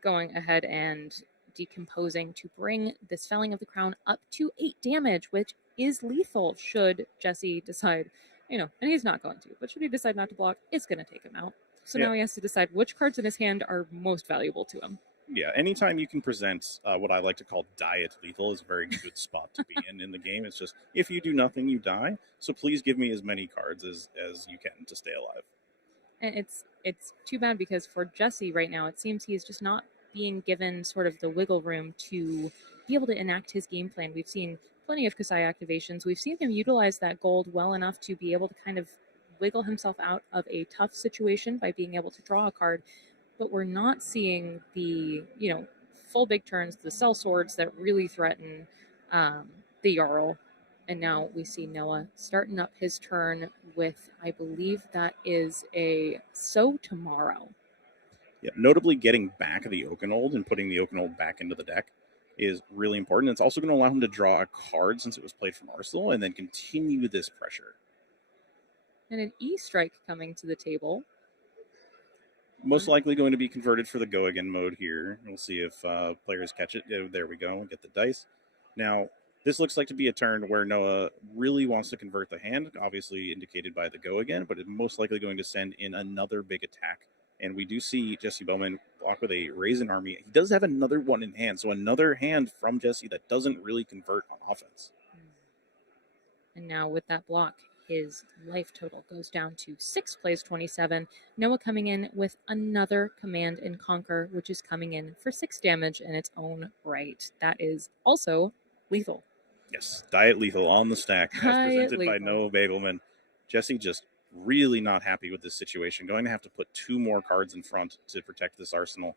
going ahead and decomposing to bring this felling of the crown up to 8 damage, which is lethal should Jesse decide, and he's not going to, but should he decide not to block, it's going to take him out. So now he has to decide which cards in his hand are most valuable to him. Yeah, anytime you can present what I like to call diet lethal is a very good spot to be in the game. It's just, if you do nothing, you die. So please give me as many cards as you can to stay alive. And it's too bad because for Jesse right now, it seems he's just not being given sort of the wiggle room to be able to enact his game plan. We've seen plenty of Kasai activations. We've seen him utilize that gold well enough to be able to kind of wiggle himself out of a tough situation by being able to draw a card. But we're not seeing the, full big turns, the cell swords that really threaten the Jarl. And now we see Noah starting up his turn with, I believe that is a So Tomorrow. Yeah, notably getting back the Oakenold and putting the Oakenold back into the deck is really important. It's also going to allow him to draw a card since it was played from Arsenal and then continue this pressure. And an E-Strike coming to the table. Most likely going to be converted for the go again mode here. We'll see if players catch it. There we go. Get the dice. Now, this looks like to be a turn where Noah really wants to convert the hand, obviously indicated by the go again, but it's most likely going to send in another big attack. And we do see Jesse Bowman block with a Raisin Army. He does have another one in hand, so another hand from Jesse that doesn't really convert on offense. And now with that block, his life total goes down to 6, plays 27. Noah coming in with another Command and Conquer, which is coming in for 6 damage in its own right. That is also lethal. Yes, diet lethal on the stack, as presented by Noah Babelman. Jesse just really not happy with this situation. Going to have to put 2 more cards in front to protect this arsenal.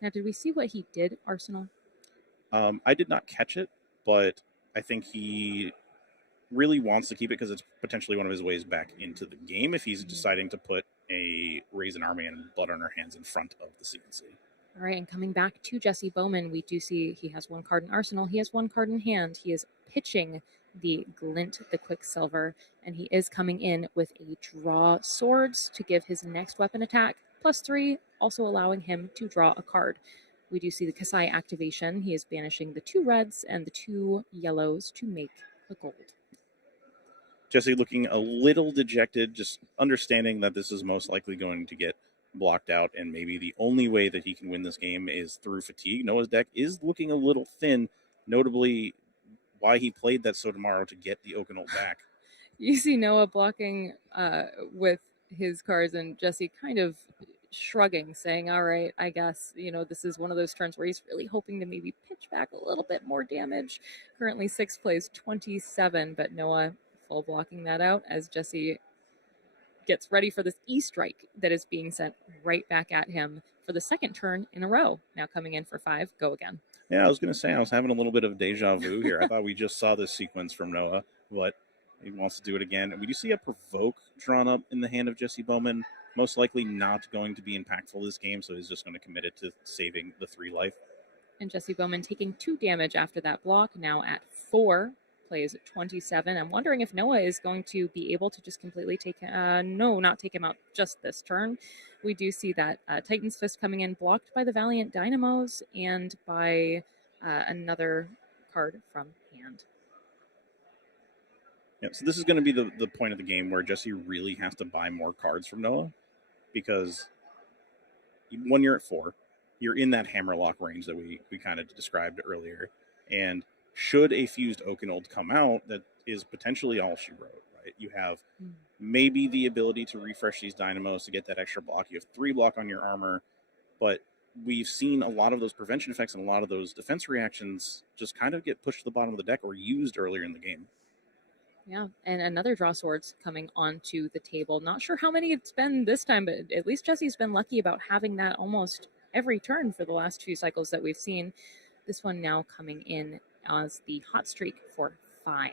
Now, did we see what he did, Arsenal? I did not catch it, but I think he really wants to keep it because it's potentially one of his ways back into the game if he's deciding to put a Raisin Army and Blood on Our Hands in front of the CNC. All right, and coming back to Jesse Bowman, we do see he has 1 card in Arsenal. He has 1 card in hand. He is pitching the Glint, the Quicksilver, and he is coming in with a Draw Swords to give his next weapon attack +3, also allowing him to draw a card. We do see the Kasai activation. He is banishing the 2 reds and the 2 yellows to make a gold. Jesse looking a little dejected, just understanding that this is most likely going to get blocked out, and maybe the only way that he can win this game is through fatigue. Noah's deck is looking a little thin, notably why he played that So Tomorrow to get the Oakenold back. You see Noah blocking with his cards and Jesse kind of shrugging, saying, all right, I guess, this is one of those turns where he's really hoping to maybe pitch back a little bit more damage. Currently 6 plays 27, but Noah full blocking that out as Jesse gets ready for this E-Strike that is being sent right back at him for the 2nd turn in a row. Now coming in for 5, go again. Yeah, I was going to say, I was having a little bit of deja vu here. I thought we just saw this sequence from Noah, but he wants to do it again. We do see a Provoke drawn up in the hand of Jesse Bowman. Most likely not going to be impactful this game, so he's just going to commit it to saving the 3 life. And Jesse Bowman taking 2 damage after that block, now at 4. Plays 27. I'm wondering if Noah is going to be able to just completely not take him out just this turn. We do see that Titan's Fist coming in, blocked by the Valiant Dynamos and by another card from hand. Yeah, so this is going to be the point of the game where Jesse really has to buy more cards from Noah, because when you're at 4, you're in that Hammerlock range that we kind of described earlier, and should a fused Oakenold come out, that is potentially all she wrote, right? You have maybe the ability to refresh these dynamos to get that extra block. You have 3 block on your armor, but we've seen a lot of those prevention effects and a lot of those defense reactions just kind of get pushed to the bottom of the deck or used earlier in the game. Yeah, and another draw swords coming onto the table. Not sure how many it's been this time, but at least Jesse's been lucky about having that almost every turn for the last few cycles that we've seen. This one now coming in as the hot streak for 5.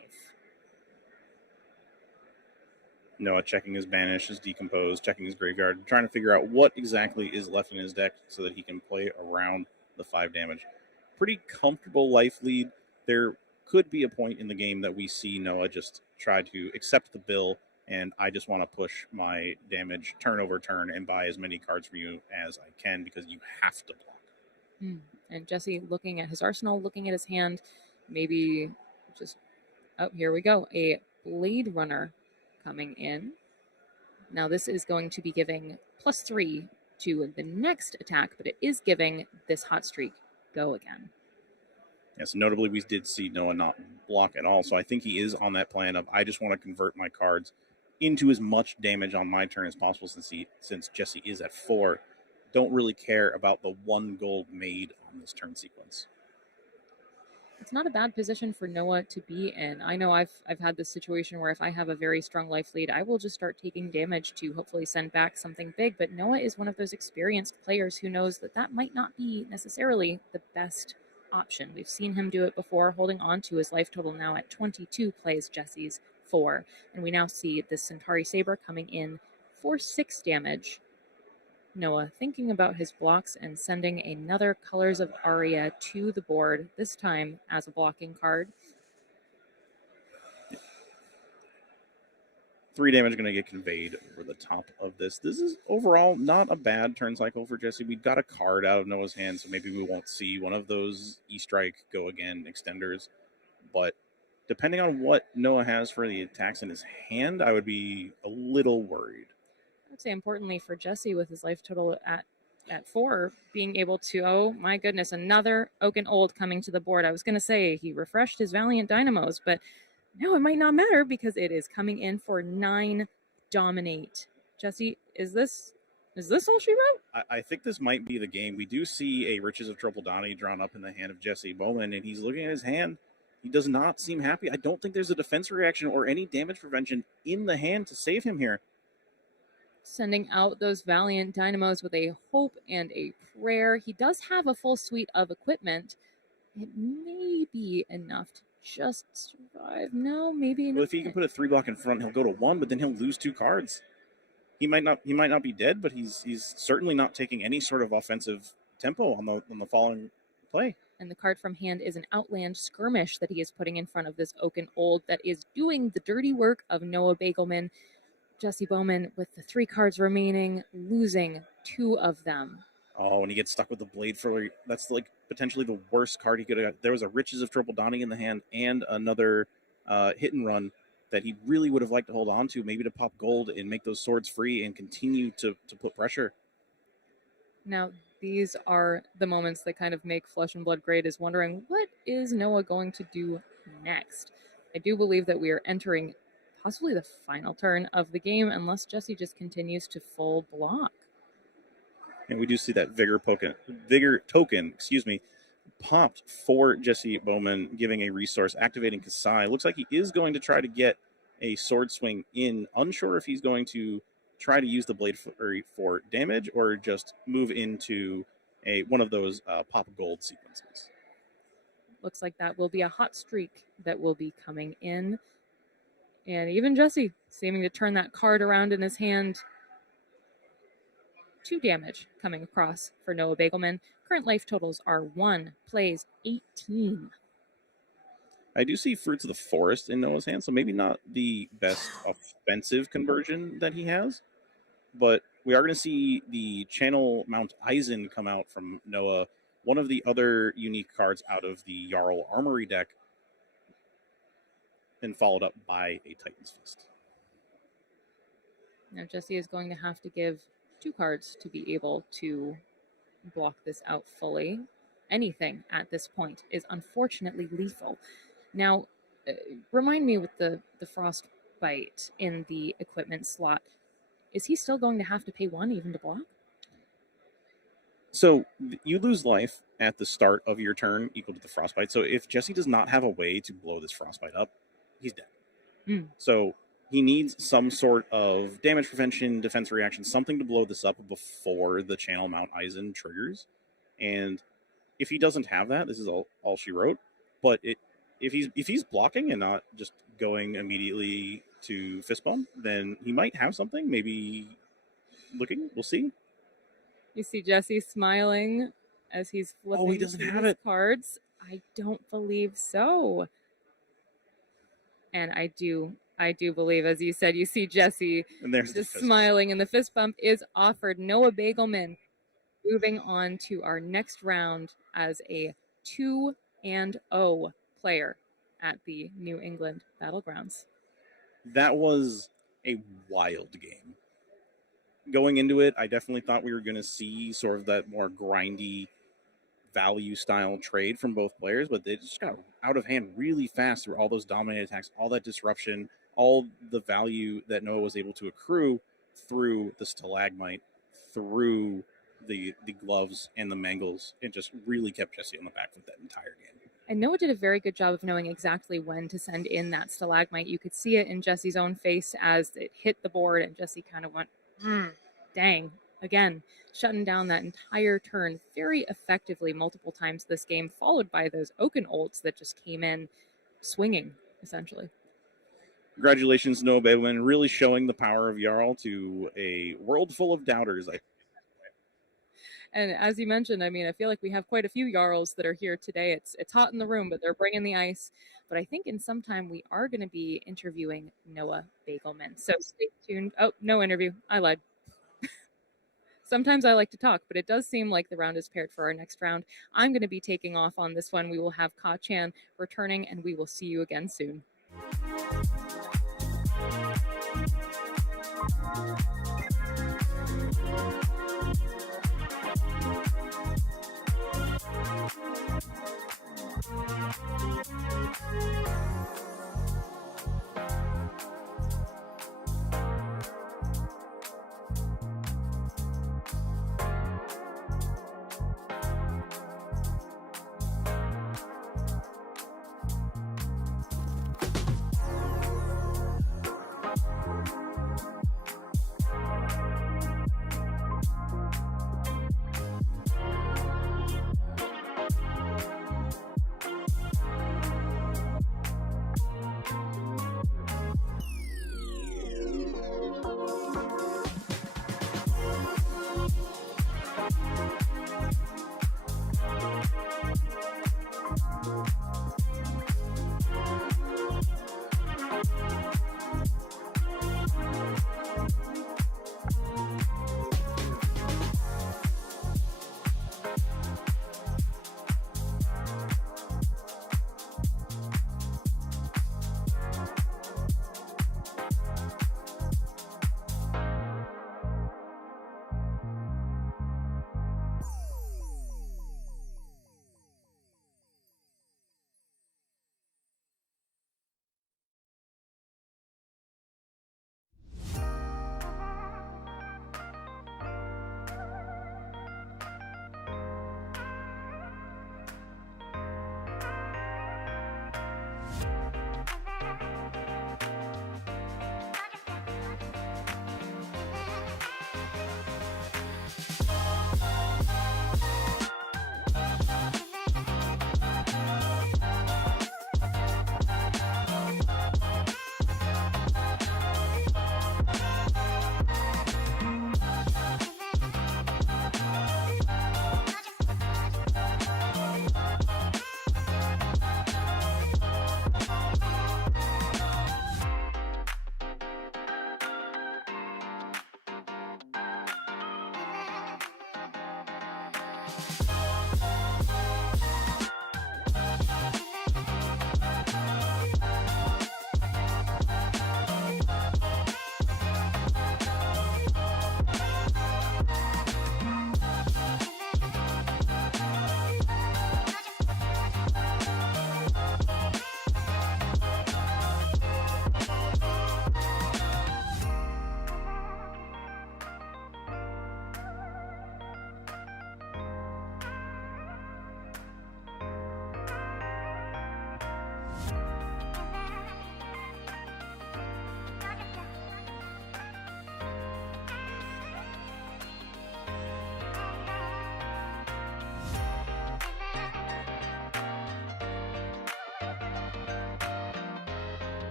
Noah checking his banish, his decompose, checking his graveyard, trying to figure out what exactly is left in his deck so that he can play around the 5 damage. Pretty comfortable life lead. There could be a point in the game that we see Noah just try to accept the bill, and I just want to push my damage turn over turn and buy as many cards for you as I can because you have to block. And Jesse looking at his arsenal, looking at his hand, maybe just, oh, here we go, a Blade Runner coming in. Now this is going to be giving +3 to the next attack, but it is giving this hot streak go again. Yes, notably we did see Noah not block at all, so I think he is on that plan of I just want to convert my cards into as much damage on my turn as possible since Jesse is at 4. Don't really care about the 1 gold made on this turn sequence. It's not a bad position for Noah to be in. I know I've had this situation where if I have a very strong life lead, I will just start taking damage to hopefully send back something big. But Noah is one of those experienced players who knows that that might not be necessarily the best option. We've seen him do it before, holding on to his life total now at 22 plays Jesse's 4. And we now see this Centauri Saber coming in for 6 damage. Noah thinking about his blocks and sending another Colors of Aria to the board, this time as a blocking card. 3 damage going to get conveyed over the top of this. This is overall not a bad turn cycle for Jesse. We got a card out of Noah's hand, so maybe we won't see one of those E-Strike Go Again extenders. But depending on what Noah has for the attacks in his hand, I would be a little worried. I would say importantly for Jesse with his life total at 4, being able to, oh my goodness, another Oaken Old coming to the board. I was going to say he refreshed his Valiant Dynamos, but no, it might not matter because it is coming in for 9 Dominate. Jesse, is this all she wrote? I think this might be the game. We do see a Riches of Tripledani drawn up in the hand of Jesse Bowman, and he's looking at his hand. He does not seem happy. I don't think there's a defense reaction or any damage prevention in the hand to save him here. Sending out those Valiant Dynamos with a hope and a prayer. He does have a full suite of equipment. It may be enough to just survive. No, maybe enough. Well, if he can put a 3 block in front, he'll go to 1, but then he'll lose 2 cards. He might not be dead, but he's certainly not taking any sort of offensive tempo on the following play. And the card from hand is an Outland Skirmish that he is putting in front of this Oaken Old that is doing the dirty work of Noah Bagelman. Jesse Bowman, with the 3 cards remaining, losing 2 of them. Oh, and he gets stuck with the Blade Flurry. That's like potentially the worst card he could have got. There was a Riches of Tripledani in the hand and another hit and run that he really would have liked to hold on to, maybe to pop gold and make those swords free and continue to put pressure. Now, these are the moments that kind of make Flesh and Blood great, is wondering, what is Noah going to do next? I do believe that we are entering possibly the final turn of the game, unless Jesse just continues to full block. And we do see that Vigor token, popped for Jesse Bowman, giving a resource, activating Kasai. Looks like he is going to try to get a sword swing in. Unsure if he's going to try to use the Blade Flurry for damage or just move into one of those pop gold sequences. Looks like that will be a hot streak that will be coming in. And even Jesse seeming to turn that card around in his hand. 2 damage coming across for Noah Bagelman. Current life totals are 1, plays 18. I do see Fruits of the Forest in Noah's hand, so maybe not the best offensive conversion that he has, but we are going to see the Channel Mount Eisen come out from Noah, one of the other unique cards out of the Jarl Armory deck, and followed up by a Titan's Fist. Now Jesse is going to have to give 2 cards to be able to block this out fully. Anything at this point is unfortunately lethal. Now, remind me with the Frost bite in the equipment slot. Is he still going to have to pay 1 even to block? So you lose life at the start of your turn equal to the frostbite. So if Jesse does not have a way to blow this frostbite up, he's dead. So he needs some sort of damage prevention, defense reaction, something to blow this up before the channel Mount Eisen triggers. And if he doesn't have that, this is all she wrote. But if he's blocking and not just going immediately to fist bump, then he might have something. Maybe looking, we'll see. You see Jesse smiling as he's flipping he doesn't have his it. cards. I don't believe so. And I do believe, as you said, you see Jesse And there's just the smiling, and the fist bump is offered. Noah Bagelman moving on to our next round as a 2-0 player at the New England Battlegrounds. That was a wild game. Going into it, I definitely thought we were going to see sort of that more grindy value style trade from both players, but they just got out of hand really fast through all those dominant attacks, all that disruption, all the value that Noah was able to accrue through the stalagmite, through the gloves and the mangles. It just really kept Jesse on the back foot that entire game. And Noah did a very good job of knowing exactly when to send in that stalagmite. You could see it in Jesse's own face as it hit the board, and Jesse kind of went, dang. Again, shutting down that entire turn very effectively multiple times this game, followed by those Oaken ults that just came in swinging, essentially. Congratulations, Noah Bagelman, really showing the power of Jarl to a world full of doubters. And as you mentioned, I mean, I feel like we have quite a few Jarls that are here today. It's hot in the room, but they're bringing the ice. But I think in some time we are going to be interviewing Noah Bagelman. So stay tuned. Oh, no interview. I lied. Sometimes I like to talk, but it does seem like the round is paired for our next round. I'm going to be taking off on this one. We will have Ka-chan returning, and we will see you again soon.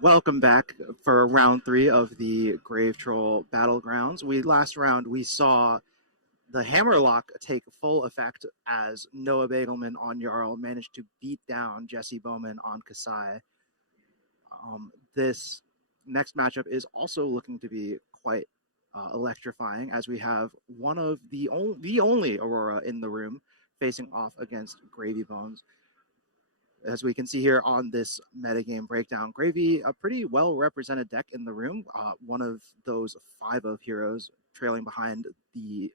Welcome back for round 3 of the Grave Troll Battlegrounds. Last round we saw the Hammerlock take full effect as Noah Bagelman on Jarl managed to beat down Jesse Bowman on Kasai. This next matchup is also looking to be quite electrifying as we have one of the only Aurora in the room facing off against Gravy Bones. As we can see here on this metagame breakdown, Gravy, a pretty well represented deck in the room. One of those 5 of heroes trailing behind the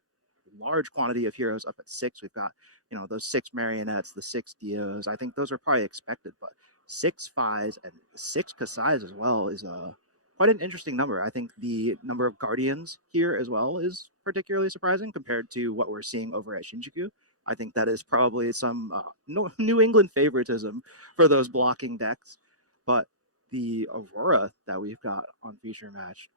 large quantity of heroes up at 6. We've got, those 6 marionettes, the 6 Dios. I think those are probably expected, but 6 Phis and 6 Kasais as well is quite an interesting number. I think the number of Guardians here as well is particularly surprising compared to what we're seeing over at Shinjuku. I think that is probably some New England favoritism for those blocking decks. But the Aurora that we've got on feature match,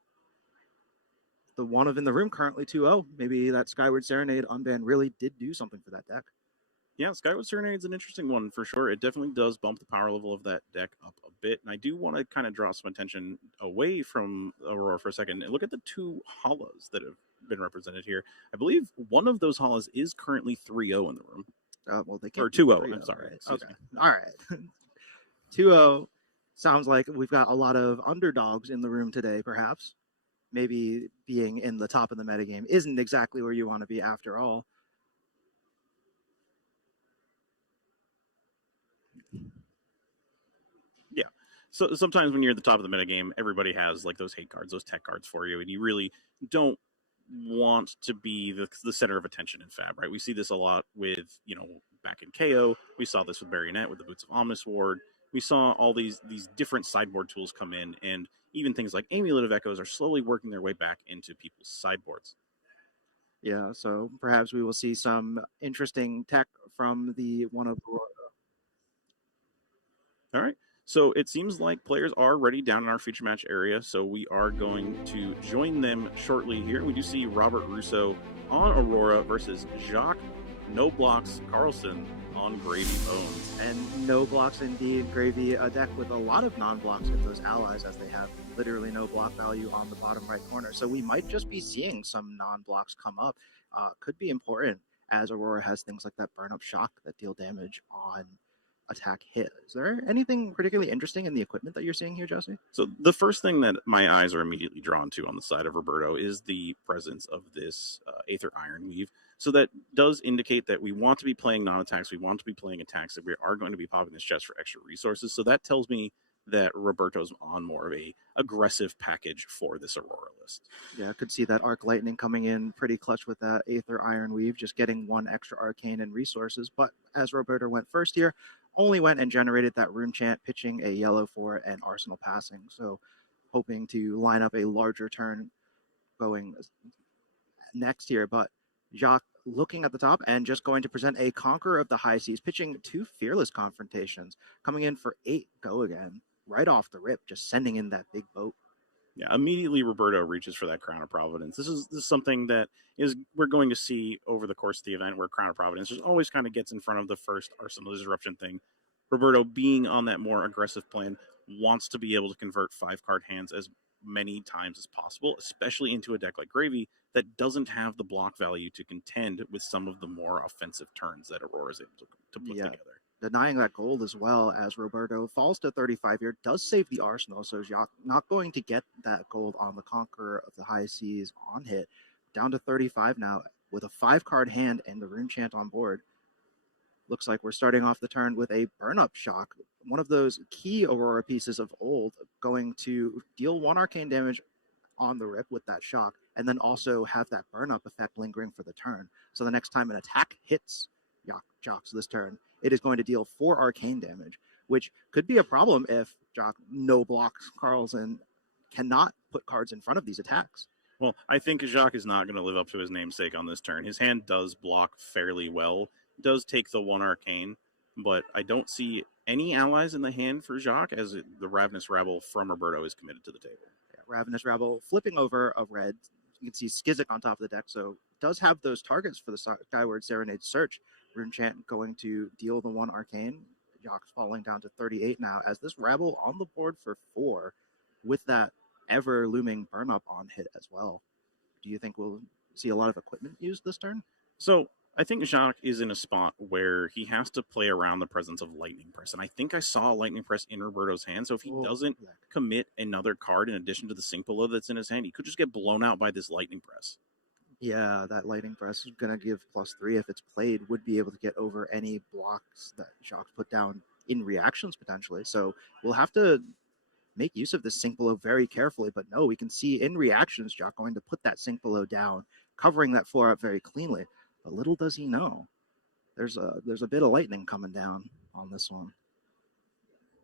the one of in the room currently 2-0. Maybe that Skyward Serenade unban really did do something for that deck. Yeah, Skyward Serenade is an interesting one for sure. It definitely does bump the power level of that deck up a bit. And I do want to kind of draw some attention away from Aurora for a second and look at the 2 Hollas that have been represented here. I believe one of those Hollas is currently 3-0 in the room. Well, they can't. Or 2-0, I'm sorry. Right? Okay. All right. 2-0. Sounds like we've got a lot of underdogs in the room today, perhaps. Maybe being in the top of the metagame isn't exactly where you want to be after all. Yeah. So sometimes when you're at the top of the metagame, everybody has like those hate cards, those tech cards for you, and you really don't want to be the center of attention in Fab, right? We see this a lot with, back in KO. We saw this with Marionette with the Boots of Omnis Ward. We saw all these different sideboard tools come in, and even things like Amulet of Echoes are slowly working their way back into people's sideboards. Yeah, so perhaps we will see some interesting tech from the one of Aurora. All right. So it seems like players are ready down in our feature match area, so we are going to join them shortly here. We do see Robert Russo on Aurora versus Jacques No Blocks Carlson on Gravy Bones. And no blocks indeed. Gravy, a deck with a lot of non-blocks in those allies as they have literally no block value on the bottom right corner. So we might just be seeing some non-blocks come up. Could be important as Aurora has things like that burn up shock that deal damage on attack hit. Is there anything particularly interesting in the equipment that you're seeing here, Jesse? So the first thing that my eyes are immediately drawn to on the side of Roberto is the presence of this Aether Iron Weave. So that does indicate that we want to be playing non-attacks, we want to be playing attacks, that we are going to be popping this chest for extra resources. So that tells me that Roberto's on more of a aggressive package for this Aurora list. Yeah, I could see that Arc Lightning coming in pretty clutch with that Aether Iron Weave, just getting 1 extra arcane and resources. But as Roberto went first here, only went and generated that Rune Chant, pitching a yellow for an Arsenal passing. So hoping to line up a larger turn going next here. But Jacques looking at the top and just going to present a Conqueror of the High Seas, pitching 2 Fearless Confrontations, coming in for 8 go again, right off the rip, just sending in that big boat. Yeah, immediately Roberto reaches for that Crown of Providence. This is something that we're going to see over the course of the event, where Crown of Providence just always kind of gets in front of the first Arsenal Disruption thing. Roberto, being on that more aggressive plan, wants to be able to convert 5-card hands as many times as possible, especially into a deck like Gravy that doesn't have the block value to contend with some of the more offensive turns that Aurora is able to put together. Denying that gold as well, as Roberto falls to 35 here, does save the Arsenal, so Jacques not going to get that gold on the Conqueror of the High Seas on hit. Down to 35 now with a 5-card hand and the Rune Chant on board. Looks like we're starting off the turn with a Burn Up Shock, one of those key Aurora pieces of old, going to deal 1 arcane damage on the rip with that shock, and then also have that burn up effect lingering for the turn. So the next time an attack hits Jacques this turn, it is going to deal 4 arcane damage, which could be a problem if Jacques no blocks Carlson cannot put cards in front of these attacks. Well, I think Jacques is not going to live up to his namesake on this turn. His hand does block fairly well, does take the 1 arcane, but I don't see any allies in the hand for Jacques, as the Ravenous Rabble from Roberto is committed to the table. Yeah, Ravenous Rabble flipping over a red. You can see Skizik on top of the deck, so does have those targets for the Skyward Serenade search. Rune Chant going to deal the 1 arcane. Jacques falling down to 38 now, as this Rabble on the board for 4 with that ever looming burn up on hit as well. Do you think we'll see a lot of equipment used this turn? So I think Jacques is in a spot where he has to play around the presence of Lightning Press. And I think I saw a Lightning Press in Roberto's hand. So if he doesn't commit another card in addition to the Sync Below that's in his hand, he could just get blown out by this Lightning Press. Yeah, that Lightning Press is going to give +3 if it's played, would be able to get over any blocks that Jacques put down in reactions potentially. So we'll have to make use of this Sync Below very carefully. But no, we can see in reactions, Jacques going to put that Sync Below down, covering that floor up very cleanly. But little does he know, there's a bit of lightning coming down on this one.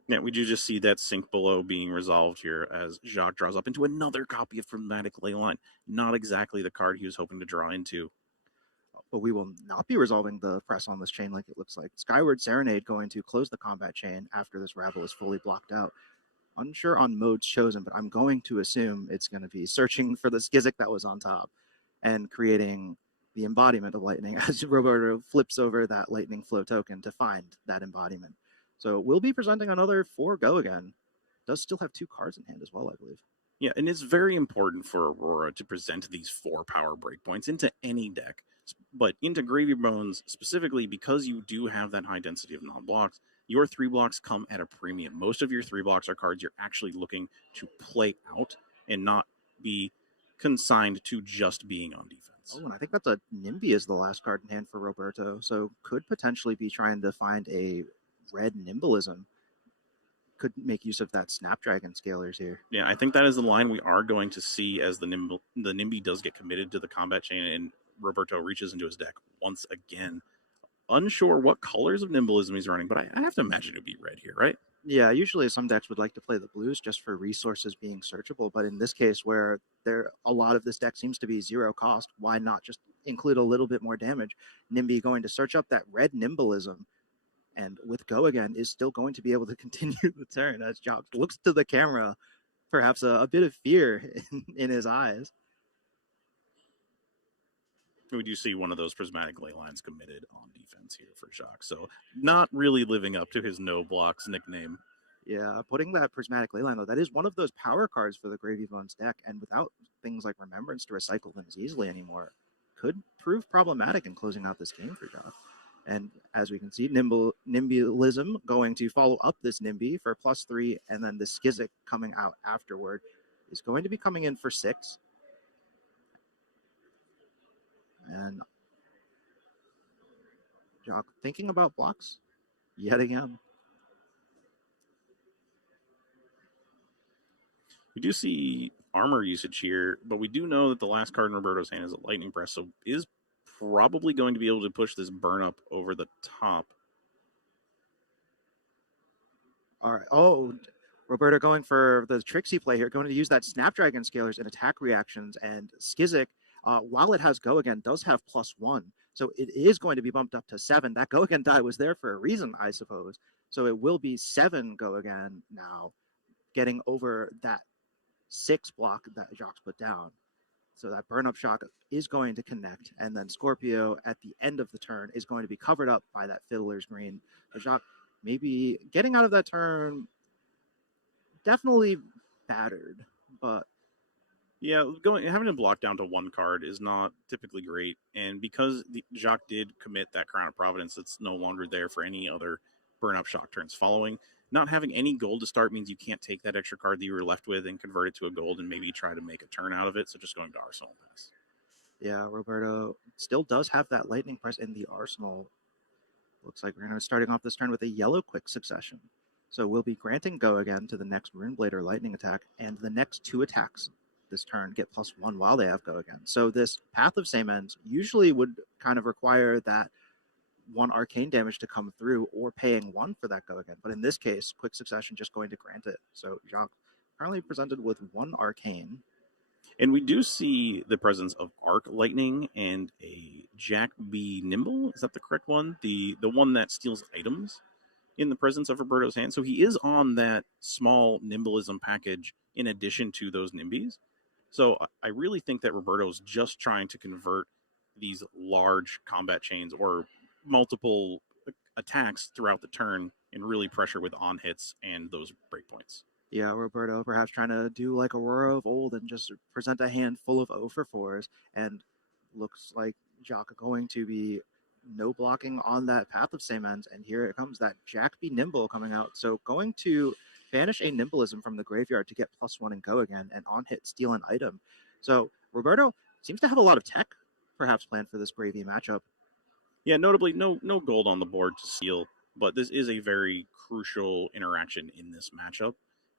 Yeah, we do just see that Sync Below being resolved here as Jacques draws up into another copy of Prismatic Leyline. Not exactly the card he was hoping to draw into. But we will not be resolving the press on this chain like it looks like. Skyward Serenade going to close the combat chain after this Rabble is fully blocked out. Unsure on modes chosen, but I'm going to assume it's going to be searching for the Skizik that was on top and creating the embodiment of lightning as Roberto flips over that lightning flow token to find that embodiment. So we'll be presenting another 4 Go Again. Does still have 2 cards in hand as well, I believe. Yeah, and it's very important for Aurora to present these 4 power breakpoints into any deck, but into Gravy Bones specifically because you do have that high density of non-blocks. Your 3 blocks come at a premium. Most of your 3 blocks are cards you're actually looking to play out and not be consigned to just being on defense. Oh, and I think that's a NIMBY is the last card in hand for Roberto, so could potentially be trying to find a red Nimbalism. Could make use of that Snapdragon scalers here. Yeah, I think that is the line we are going to see as the NIMBY does get committed to the combat chain and Roberto reaches into his deck once again. Unsure what colors of Nimbalism he's running, but I have to imagine it would be red here, right? Yeah, usually some decks would like to play the blues just for resources being searchable, but in this case where a lot of this deck seems to be 0 cost, why not just include a little bit more damage? NIMBY going to search up that red Nimbalism, and with Go Again is still going to be able to continue the turn as Jacques looks to the camera, perhaps a bit of fear in his eyes. We do see one of those Prismatic Ley Lines committed on defense here for Jacques. So not really living up to his no blocks nickname. Yeah, putting that Prismatic Leyline, though, that is one of those power cards for the Gravy Bones deck, and without things like Remembrance to recycle them as easily anymore, could prove problematic in closing out this game for Jacques. And as we can see, Nimbalism going to follow up this NIMBY for +3, and then the Skizik coming out afterward is going to be coming in for 6. And Jacques thinking about blocks yet again. We do see armor usage here, but we do know that the last card in Roberto's hand is a Lightning Press, so is probably going to be able to push this burn up over the top. All right. Oh, Roberto going for the Trixie play here, going to use that Snapdragon scalers and attack reactions, and Skizik, while it has Go Again, does have +1. So it is going to be bumped up to 7. That Go Again die was there for a reason, I suppose. So it will be 7 Go Again now, getting over that 6 block that Jacques put down. So that burn up shock is going to connect, and then Scorpio at the end of the turn is going to be covered up by that Fiddler's Green. So Jacques maybe getting out of that turn definitely battered, but yeah, having to block down to 1 card is not typically great, and because Jacques did commit that Crown of Providence, it's no longer there for any other burn up shock turns following. Not having any gold to start means you can't take that extra card that you were left with and convert it to a gold and maybe try to make a turn out of it. So just going to Arsenal pass. Yeah, Roberto still does have that Lightning Press in the arsenal. Looks like we're going to be starting off this turn with a yellow quick succession. So we'll be granting Go Again to the next Runeblade or Lightning attack, and the next 2 attacks this turn get +1 while they have Go Again. So this Path of Same Ends usually would kind of require that 1 arcane damage to come through or paying 1 for that Go Again. But in this case, quick succession just going to grant it. So Jacques currently presented with 1 arcane. And we do see the presence of Arc Lightning and a Jack B Nimble. Is that the correct one? The one that steals items in the presence of Roberto's hand. So he is on that small Nimblism package in addition to those Nimbies. So I really think that Roberto's just trying to convert these large combat chains or multiple attacks throughout the turn and really pressure with on hits and those breakpoints. Yeah, Roberto perhaps trying to do like Aurora of old and just present a hand full of 0 for 4s, and looks like Jock going to be no blocking on that Path of Same Ends, and here it comes, that Jack be nimble coming out. So going to banish a nimbleism from the graveyard to get +1 and go again, and on hit steal an item. So Roberto seems to have a lot of tech perhaps planned for this Gravy matchup. Yeah, notably, no gold on the board to steal, but this is a very crucial interaction in this matchup.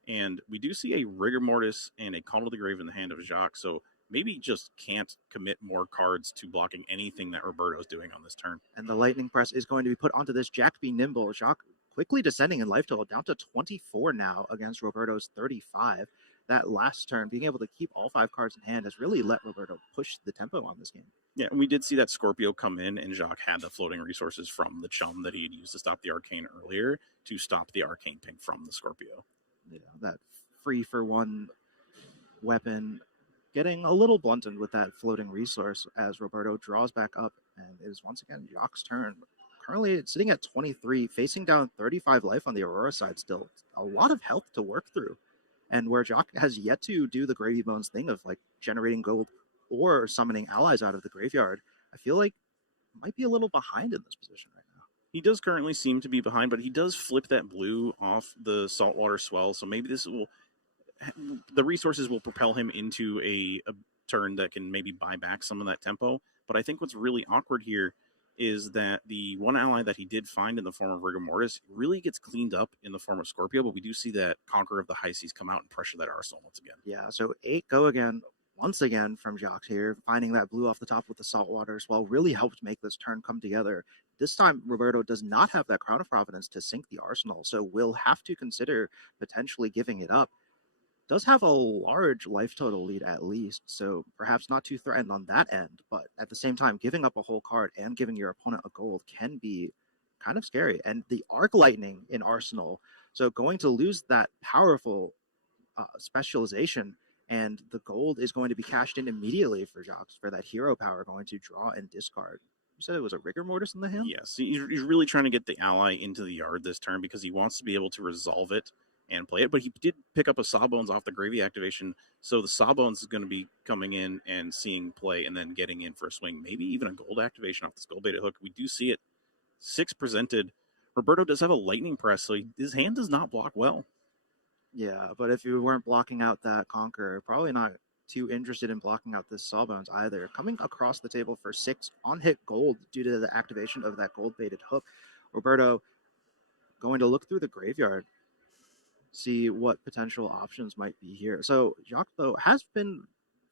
And we do see a Rigor Mortis and a Call to the Grave in the hand of Jacques, so maybe just can't commit more cards to blocking anything that Roberto's doing on this turn. And the Lightning Press is going to be put onto this Jack be nimble. Jacques quickly descending in life total, down to 24 now against Roberto's 35. That last turn, being able to keep all 5 cards in hand has really let Roberto push the tempo on this game. Yeah, and we did see that Scorpio come in, and Jacques had the floating resources from the Chum that he had used to stop the Arcane earlier to stop the Arcane ping from the Scorpio. Yeah, that free for 1 weapon getting a little blunted with that floating resource as Roberto draws back up, and it is once again Jacques' turn. Currently sitting at 23, facing down 35 life on the Aurora side still. A lot of health to work through. And where Jacques has yet to do the Gravy Bones thing of like generating gold or summoning allies out of the graveyard, I feel like might be a little behind in this position right now. He does currently seem to be behind, but he does flip that blue off the Saltwater Swell, so maybe the resources will propel him into a turn that can maybe buy back some of that tempo. But I think what's really awkward here is that the one ally that he did find in the form of Rigor Mortis really gets cleaned up in the form of Scorpio, but we do see that Conqueror of the High Seas come out and pressure that Arsenal once again. Yeah, so 8 go again, once again from Jacques here, finding that blue off the top with the Saltwater Swell really helped make this turn come together. This time, Roberto does not have that Crown of Providence to sink the Arsenal, so will have to consider potentially giving it up. Does have a large life total lead at least, so perhaps not too threatened on that end, but at the same time, giving up a whole card and giving your opponent a gold can be kind of scary. And the Arc Lightning in Arsenal, so going to lose that powerful specialization, and the gold is going to be cashed in immediately for Jacques for that hero power, going to draw and discard. You said it was a Rigor Mortis in the hand? Yes, he's really trying to get the ally into the yard this turn because he wants to be able to resolve it and play it, but he did pick up a Sawbones off the Gravy activation, so the Sawbones is going to be coming in and seeing play and then getting in for a swing, maybe even a gold activation off this gold baited hook. We do see it 6 presented. Roberto does have a Lightning Press, so his hand does not block well. Yeah, but if you weren't blocking out that Conqueror, probably not too interested in blocking out this Sawbones either. Coming across the table for 6 on-hit gold due to the activation of that gold-baited hook. Roberto going to look through the graveyard, see what potential options might be here. So Jacques, though, has been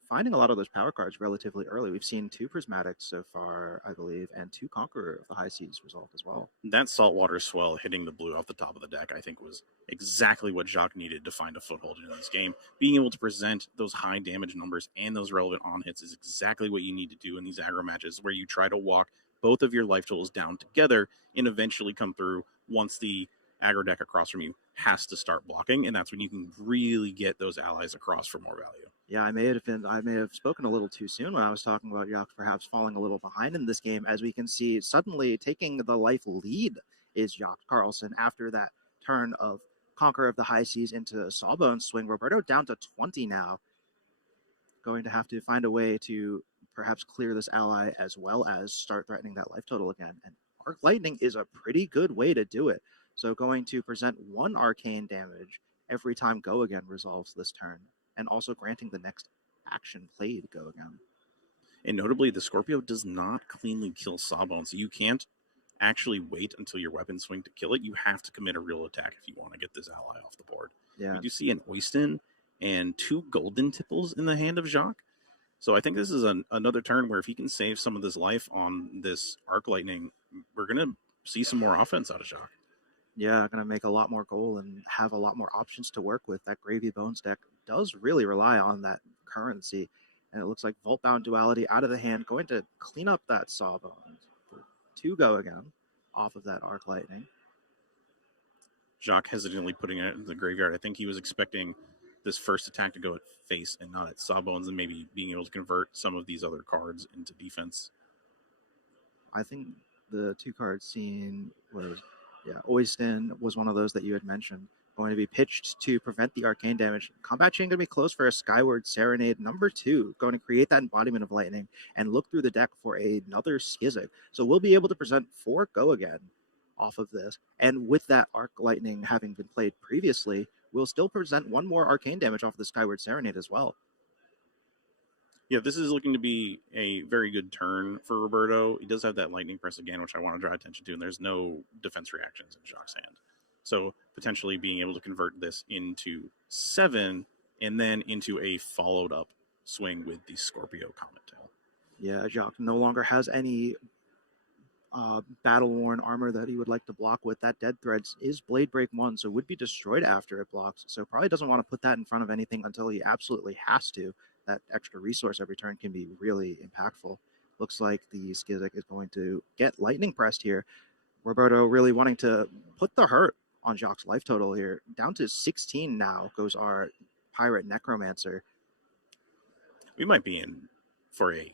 finding a lot of those power cards relatively early. We've seen 2 Prismatics so far, I believe, and 2 Conqueror of the High Seas result as well. That Saltwater Swell hitting the blue off the top of the deck, I think, was exactly what Jacques needed to find a foothold in this game. Being able to present those high damage numbers and those relevant on-hits is exactly what you need to do in these aggro matches, where you try to walk both of your life totals down together and eventually come through once the aggro deck across from you has to start blocking, and that's when you can really get those allies across for more value. Yeah, I may have spoken a little too soon when I was talking about Jacques perhaps falling a little behind in this game. As we can see, suddenly taking the life lead is Jacques Carlson after that turn of Conqueror of the High Seas into Sawbones swing. Roberto down to 20 now. Going to have to find a way to perhaps clear this ally as well as start threatening that life total again. And Arc Lightning is a pretty good way to do it. So going to present 1 arcane damage every time Go Again resolves this turn, and also granting the next action played Go Again. And notably, the Scorpio does not cleanly kill Sawbones. You can't actually wait until your weapon swing to kill it. You have to commit a real attack if you want to get this ally off the board. Yeah. We do see an Oyston and 2 Golden Tipples in the hand of Jacques. So I think this is another turn where if he can save some of this life on this Arc Lightning, we're going to see some more offense out of Jacques. Yeah, going to make a lot more goal and have a lot more options to work with. That Gravy Bones deck does really rely on that currency. And it looks like Vault-Bound Duality out of the hand, going to clean up that Sawbones. 2 Go Again off of that Arc Lightning. Jacques hesitantly putting it in the graveyard. I think he was expecting this first attack to go at face and not at Sawbones, and maybe being able to convert some of these other cards into defense. I think the 2 cards seen was, Oyston was one of those that you had mentioned. Going to be pitched to prevent the arcane damage. Combat chain going to be closed for a Skyward Serenade. Number 2, going to create that embodiment of lightning and look through the deck for another Skizzic. So we'll be able to present 4 Go Again off of this. And with that Arc Lightning having been played previously, we'll still present 1 more arcane damage off of the Skyward Serenade as well. Yeah, this is looking to be a very good turn for Roberto. He does have that lightning press again, which I want to draw attention to, and there's no defense reactions in Jacques' hand. So potentially being able to convert this into 7 and then into a followed up swing with the Scorpio Comet Tail. Yeah, Jacques no longer has any battle-worn armor that he would like to block with. That Dead Threads is Blade Break 1, so would be destroyed after it blocks. So probably doesn't want to put that in front of anything until he absolutely has to. That extra resource every turn can be really impactful. Looks like the Skizzic is going to get lightning pressed here. Roberto really wanting to put the hurt on Jacques' life total here. Down to 16 now goes our Pirate Necromancer. We might be in for a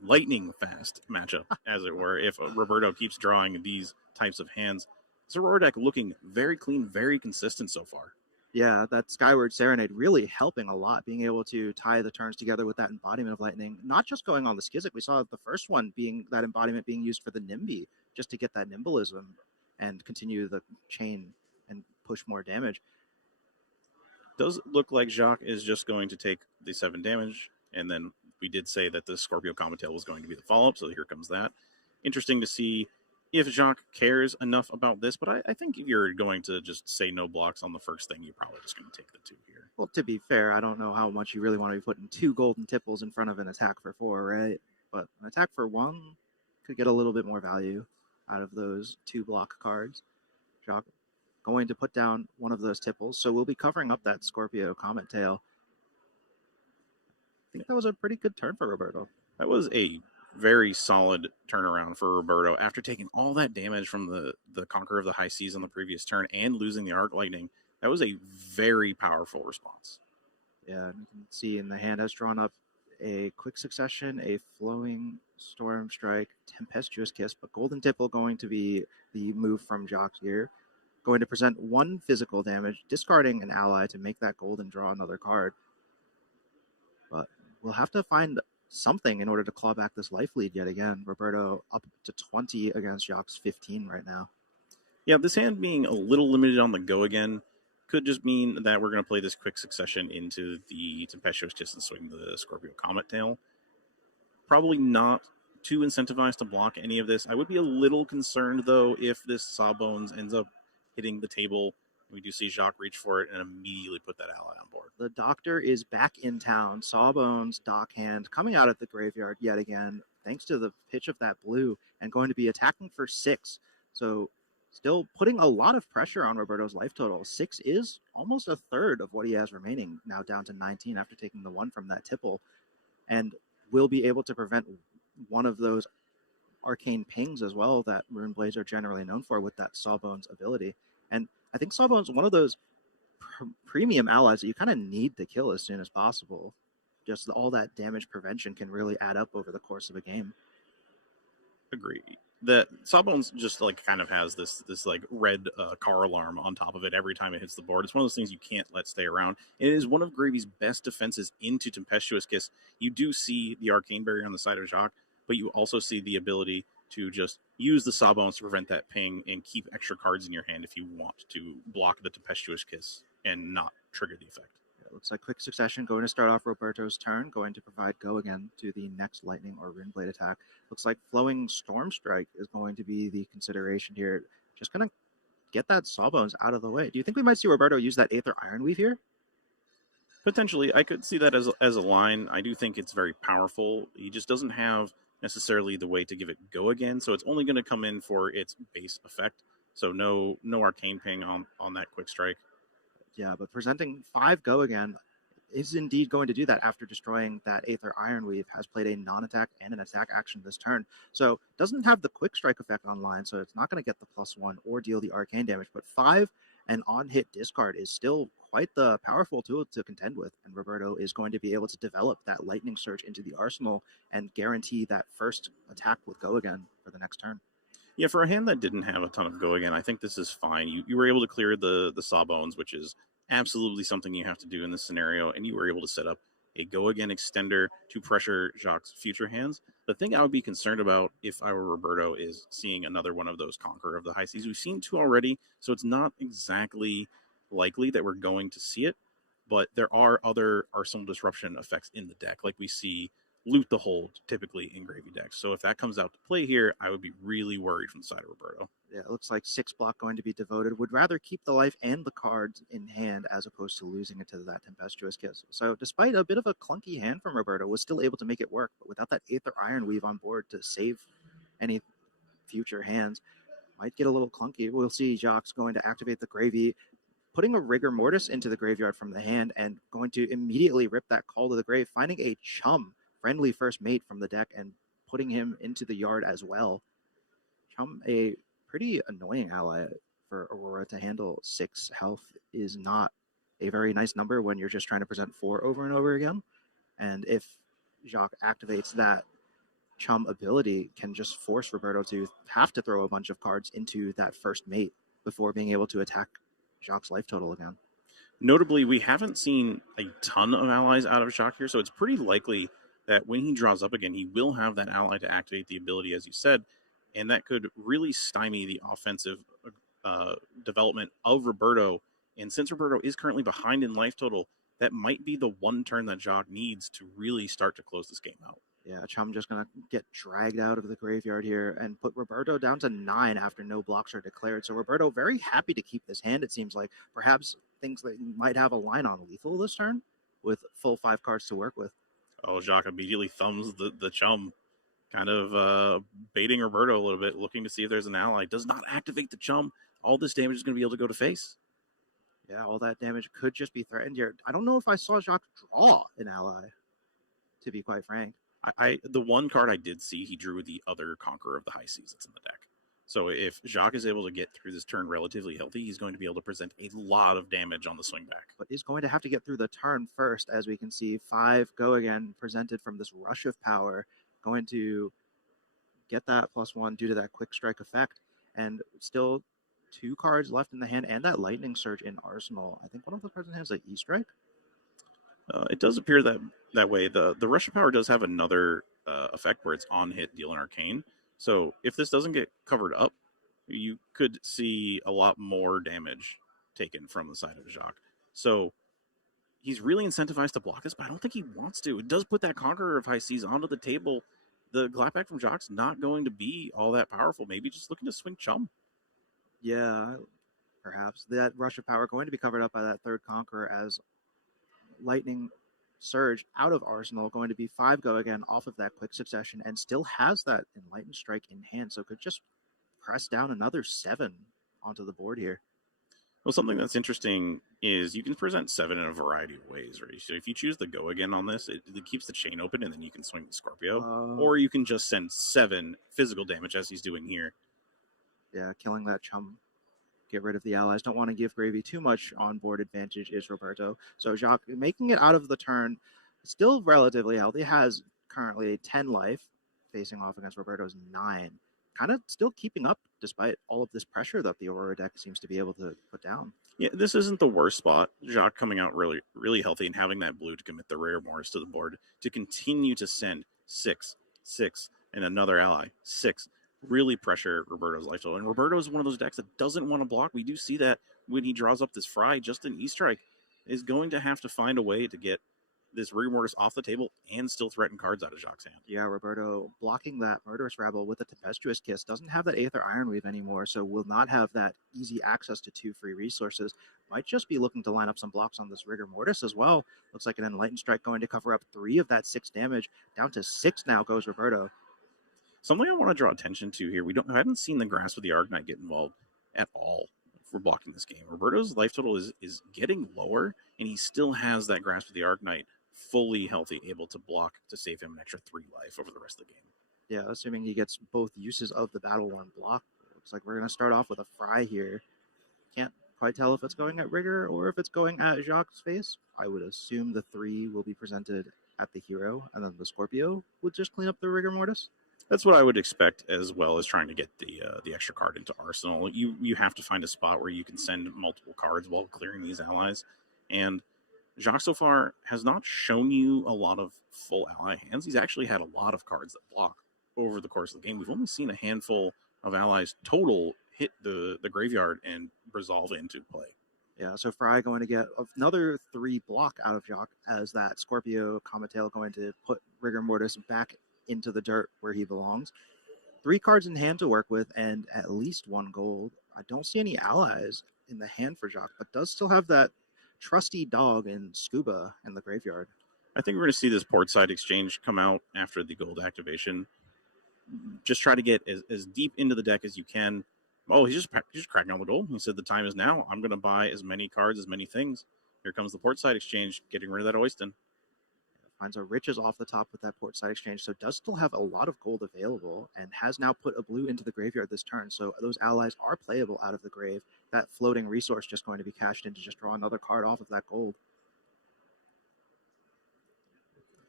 lightning fast matchup, as it were, if Roberto keeps drawing these types of hands. This Aurora deck looking very clean, very consistent so far. Yeah, that Skyward Serenade really helping a lot, being able to tie the turns together with that embodiment of lightning. Not just going on the Skizzic, we saw the first one being that embodiment being used for the Nimby, just to get that nimblism and continue the chain and push more damage. Does look like Jacques is just going to take the 7 damage, and then we did say that the Scorpio Comet Tail was going to be the follow-up, so here comes that. Interesting to see if Jacques cares enough about this, but I think if you're going to just say no blocks on the first thing, you're probably just going to take the 2 here. Well, to be fair, I don't know how much you really want to be putting 2 golden tipples in front of an attack for 4, right? But an attack for 1 could get a little bit more value out of those 2 block cards. Jacques going to put down one of those tipples, so we'll be covering up that Scorpio Comet Tail. I think that was a pretty good turn for Roberto. That was a very solid turnaround for Roberto after taking all that damage from the Conqueror of the High Seas on the previous turn and losing the Arc Lightning. That was a very powerful response. Yeah, you can see in the hand has drawn up a Quick Succession, a Flowing Storm Strike, Tempestuous Kiss, but Golden Tipple going to be the move from Jacques here. Going to present 1 physical damage, discarding an ally to make that gold and draw another card. But we'll have to find something in order to claw back this life lead yet again. Roberto up to 20 against Jacques' 15 right now. Yeah, this hand being a little limited on the go again could just mean that we're going to play this Quick Succession into the Tempestuous Kiss and swing the Scorpio Comet Tail. Probably not too incentivized to block any of this. I would be a little concerned, though, if this Sawbones ends up hitting the table. We do see Jacques reach for it and immediately put that ally on board. The Doctor is back in town. Sawbones, Dockhand, coming out of the graveyard yet again, thanks to the pitch of that blue, and going to be attacking for 6. So still putting a lot of pressure on Roberto's life total. 6 is almost a third of what he has remaining, now down to 19 after taking the 1 from that tipple. And will be able to prevent one of those arcane pings as well that Rune Blades are generally known for with that Sawbones ability. And I think Sawbones is one of those premium allies that you kind of need to kill as soon as possible. Just all that damage prevention can really add up over the course of a game. Agree. That Sawbones just like kind of has this like red car alarm on top of it every time it hits the board. It's one of those things you can't let stay around. It is one of Gravy's best defenses into Tempestuous Kiss. You do see the Arcane Barrier on the side of Jacques, but you also see the ability to just use the Sawbones to prevent that ping and keep extra cards in your hand if you want to block the Tempestuous Kiss and not trigger the effect. It looks like Quick Succession going to start off Roberto's turn, going to provide go again to the next Lightning or Rune Blade attack. Looks like Flowing Storm Strike is going to be the consideration here. Just going to get that Sawbones out of the way. Do you think we might see Roberto use that Aether Ironweave here? Potentially. I could see that as a line. I do think it's very powerful. He just doesn't have necessarily the way to give it go again, so it's only going to come in for its base effect. So no arcane ping on that quick strike. Yeah, but presenting 5 go again is indeed going to do that after destroying that Aether Ironweave. Has played a non-attack and an attack action this turn. So doesn't have the quick strike effect online, so it's not going to get the +1 or deal the arcane damage. But 5 and on-hit discard is still quite the powerful tool to contend with. And Roberto is going to be able to develop that Lightning Surge into the arsenal and guarantee that first attack with go again. for the next turn. Yeah, for a hand that didn't have a ton of go again, I think this is fine. You were able to clear the sawbones, which is absolutely something you have to do in this scenario, and you were able to set up a go again extender to pressure Jacques' future hands. The thing I would be concerned about if I were Roberto is seeing another one of those Conqueror of the High Seas. We've seen two already, so it's not exactly likely that we're going to see it, but there are other Arsenal Disruption effects in the deck, like we see Loot the Hold typically in gravy decks. So if that comes out to play here, I would be really worried from the side of Roberto. Yeah, it looks like 6 block going to be devoted. Would rather keep the life and the cards in hand as opposed to losing it to that Tempestuous Kiss. So despite a bit of a clunky hand from Roberto, was still able to make it work. But without that Aether Iron Weave on board to save any future hands, might get a little clunky. We'll see Jacques going to activate the Gravy, putting a Rigor Mortis into the graveyard from the hand, and going to immediately rip that Call to the Grave, finding a Chum, friendly first mate from the deck, and putting him into the yard as well. Chum, a pretty annoying ally for Aurora to handle. 6 health is not a very nice number when you're just trying to present 4 over and over again. And if Jacques activates that Chum ability, can just force Roberto to have to throw a bunch of cards into that first mate before being able to attack Jacques' life total again. Notably, we haven't seen a ton of allies out of Jacques here, so it's pretty likely that when he draws up again, he will have that ally to activate the ability, as you said, and that could really stymie the offensive development of Roberto. And since Roberto is currently behind in life total, that might be the one turn that Jacques needs to really start to close this game out. Yeah, Chum just going to get dragged out of the graveyard here and put Roberto down to 9 after no blocks are declared. So Roberto very happy to keep this hand, it seems like. Perhaps thinks that he might have a line on lethal this turn with full 5 cards to work with. Oh, Jacques immediately thumbs the Chum, kind of baiting Roberto a little bit, looking to see if there's an ally. Does not activate the Chum. All this damage is going to be able to go to face. Yeah, all that damage could just be threatened here. I don't know if I saw Jacques draw an ally, to be quite frank. The one card I did see, he drew the other Conqueror of the High Seas that's in the deck. So if Jacques is able to get through this turn relatively healthy, he's going to be able to present a lot of damage on the swing back. But he's going to have to get through the turn first, as we can see 5 go again presented from this rush of power, going to get that +1 due to that quick strike effect, and still 2 cards left in the hand and that lightning surge in arsenal. I think one of the cards has an E-strike. It does appear that way. The rush of power does have another effect where it's on hit, deal an arcane. So if this doesn't get covered up, you could see a lot more damage taken from the side of Jacques. So he's really incentivized to block this, but I don't think he wants to. It does put that Conqueror of High Seas onto the table. The Glattback from Jacques not going to be all that powerful. Maybe just looking to swing Chum. Yeah, perhaps. That rush of power going to be covered up by that third Conqueror as lightning surge out of arsenal, going to be 5 go again off of that quick succession, and still has that enlightened strike in hand, so could just press down another 7 onto the board here. Well, something that's interesting is you can present 7 in a variety of ways, right? So if you choose the go again on this, it keeps the chain open, and then you can swing the Scorpio, or you can just send 7 physical damage as he's doing here. Yeah, killing that Chum. Get rid of the allies. Don't want to give Gravy too much on-board advantage is Roberto. So Jacques making it out of the turn, still relatively healthy, has currently 10 life, facing off against Roberto's 9. Kind of still keeping up despite all of this pressure that the Aurora deck seems to be able to put down. Yeah, this isn't the worst spot. Jacques coming out really, really healthy and having that blue to commit the Rare Morris to the board to continue to send 6, and another ally, 6. Really pressure Roberto's life total. And Roberto is one of those decks that doesn't want to block. We do see that when he draws up this Fry, just an E-Strike is going to have to find a way to get this Rigor Mortis off the table and still threaten cards out of Jacques' hand. Yeah, Roberto blocking that Murderous Rebel with a Tempestuous Kiss, doesn't have that Aether Iron Weave anymore, so will not have that easy access to 2 free resources. Might just be looking to line up some blocks on this Rigor Mortis as well. Looks like an Enlightened Strike going to cover up 3 of that 6 damage. Down to 6 now goes Roberto. Something I want to draw attention to here, I haven't seen the Grasp of the Arcanite get involved at all for blocking this game. Roberto's life total is getting lower, and he still has that Grasp of the Arcanite fully healthy, able to block to save him an extra 3 life over the rest of the game. Yeah, assuming he gets both uses of the Battle Worn block. Looks like we're going to start off with a Fry here. Can't quite tell if it's going at Rigor or if it's going at Jacques' face. I would assume the 3 will be presented at the hero, and then the Scorpio would just clean up the Rigor Mortis. That's what I would expect, as well as trying to get the extra card into Arsenal. You have to find a spot where you can send multiple cards while clearing these allies, and Jacques so far has not shown you a lot of full ally hands. He's actually had a lot of cards that block over the course of the game. We've only seen a handful of allies total hit the graveyard and resolve into play. Yeah, so Fry going to get another 3 block out of Jacques, as that Scorpio Cometail going to put Rigor Mortis back into the dirt where he belongs. 3 cards in hand to work with and at least 1 gold. I don't see any allies in the hand for Jacques, but does still have that trusty dog in Scuba in the graveyard. I think we're going to see this portside exchange come out after the gold activation. Just try to get as deep into the deck as you can. Oh, he's just cracking all the gold. He said the time is now. I'm going to buy as many cards, as many things. Here comes the portside exchange, getting rid of that Oyston. Finds a riches off the top with that portside exchange, so does still have a lot of gold available and has now put a blue into the graveyard this turn. So those allies are playable out of the grave. That floating resource just going to be cashed in to just draw another card off of that gold.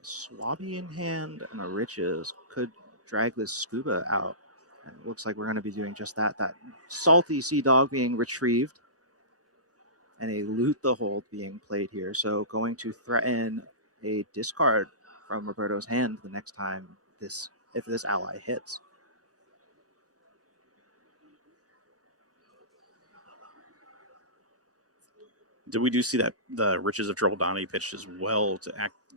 Swabby in hand and a riches could drag this Scuba out. And it looks like we're going to be doing just that. That salty sea dog being retrieved and a loot the hold being played here. So going to threaten a discard from Roberto's hand the next time if this ally hits. We do see that the Riches of Trouble Donnie pitched as well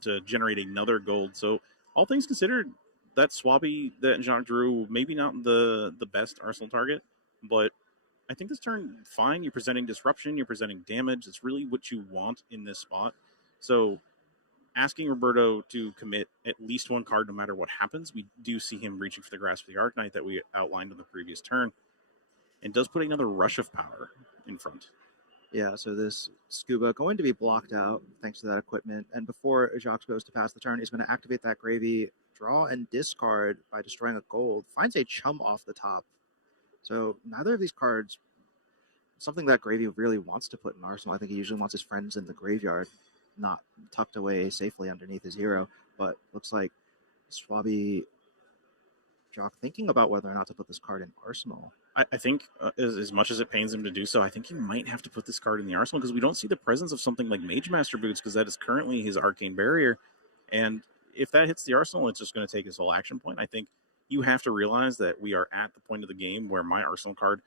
to generate another gold. So all things considered, that Swabby that Jacques drew, maybe not the best Arsenal target, but I think this turn fine. You're presenting disruption, you're presenting damage. It's really what you want in this spot. So asking Roberto to commit at least 1 card no matter what happens, we do see him reaching for the Grasp of the Arknight that we outlined on the previous turn, and does put another Rush of Power in front. Yeah, so this Scuba going to be blocked out thanks to that equipment. And before Jacques goes to pass the turn, he's going to activate that Gravy, draw and discard by destroying a gold. Finds a Chum off the top. So neither of these cards, something that Gravy really wants to put in Arsenal. I think he usually wants his friends in the graveyard, not tucked away safely underneath his hero. But looks like Swabby Jacques thinking about whether or not to put this card in Arsenal. I think as much as it pains him to do so, I think he might have to put this card in the Arsenal because we don't see the presence of something like Mage Master Boots, because that is currently his Arcane Barrier. And if that hits the Arsenal, it's just going to take his whole action point. I think you have to realize that we are at the point of the game where my Arsenal card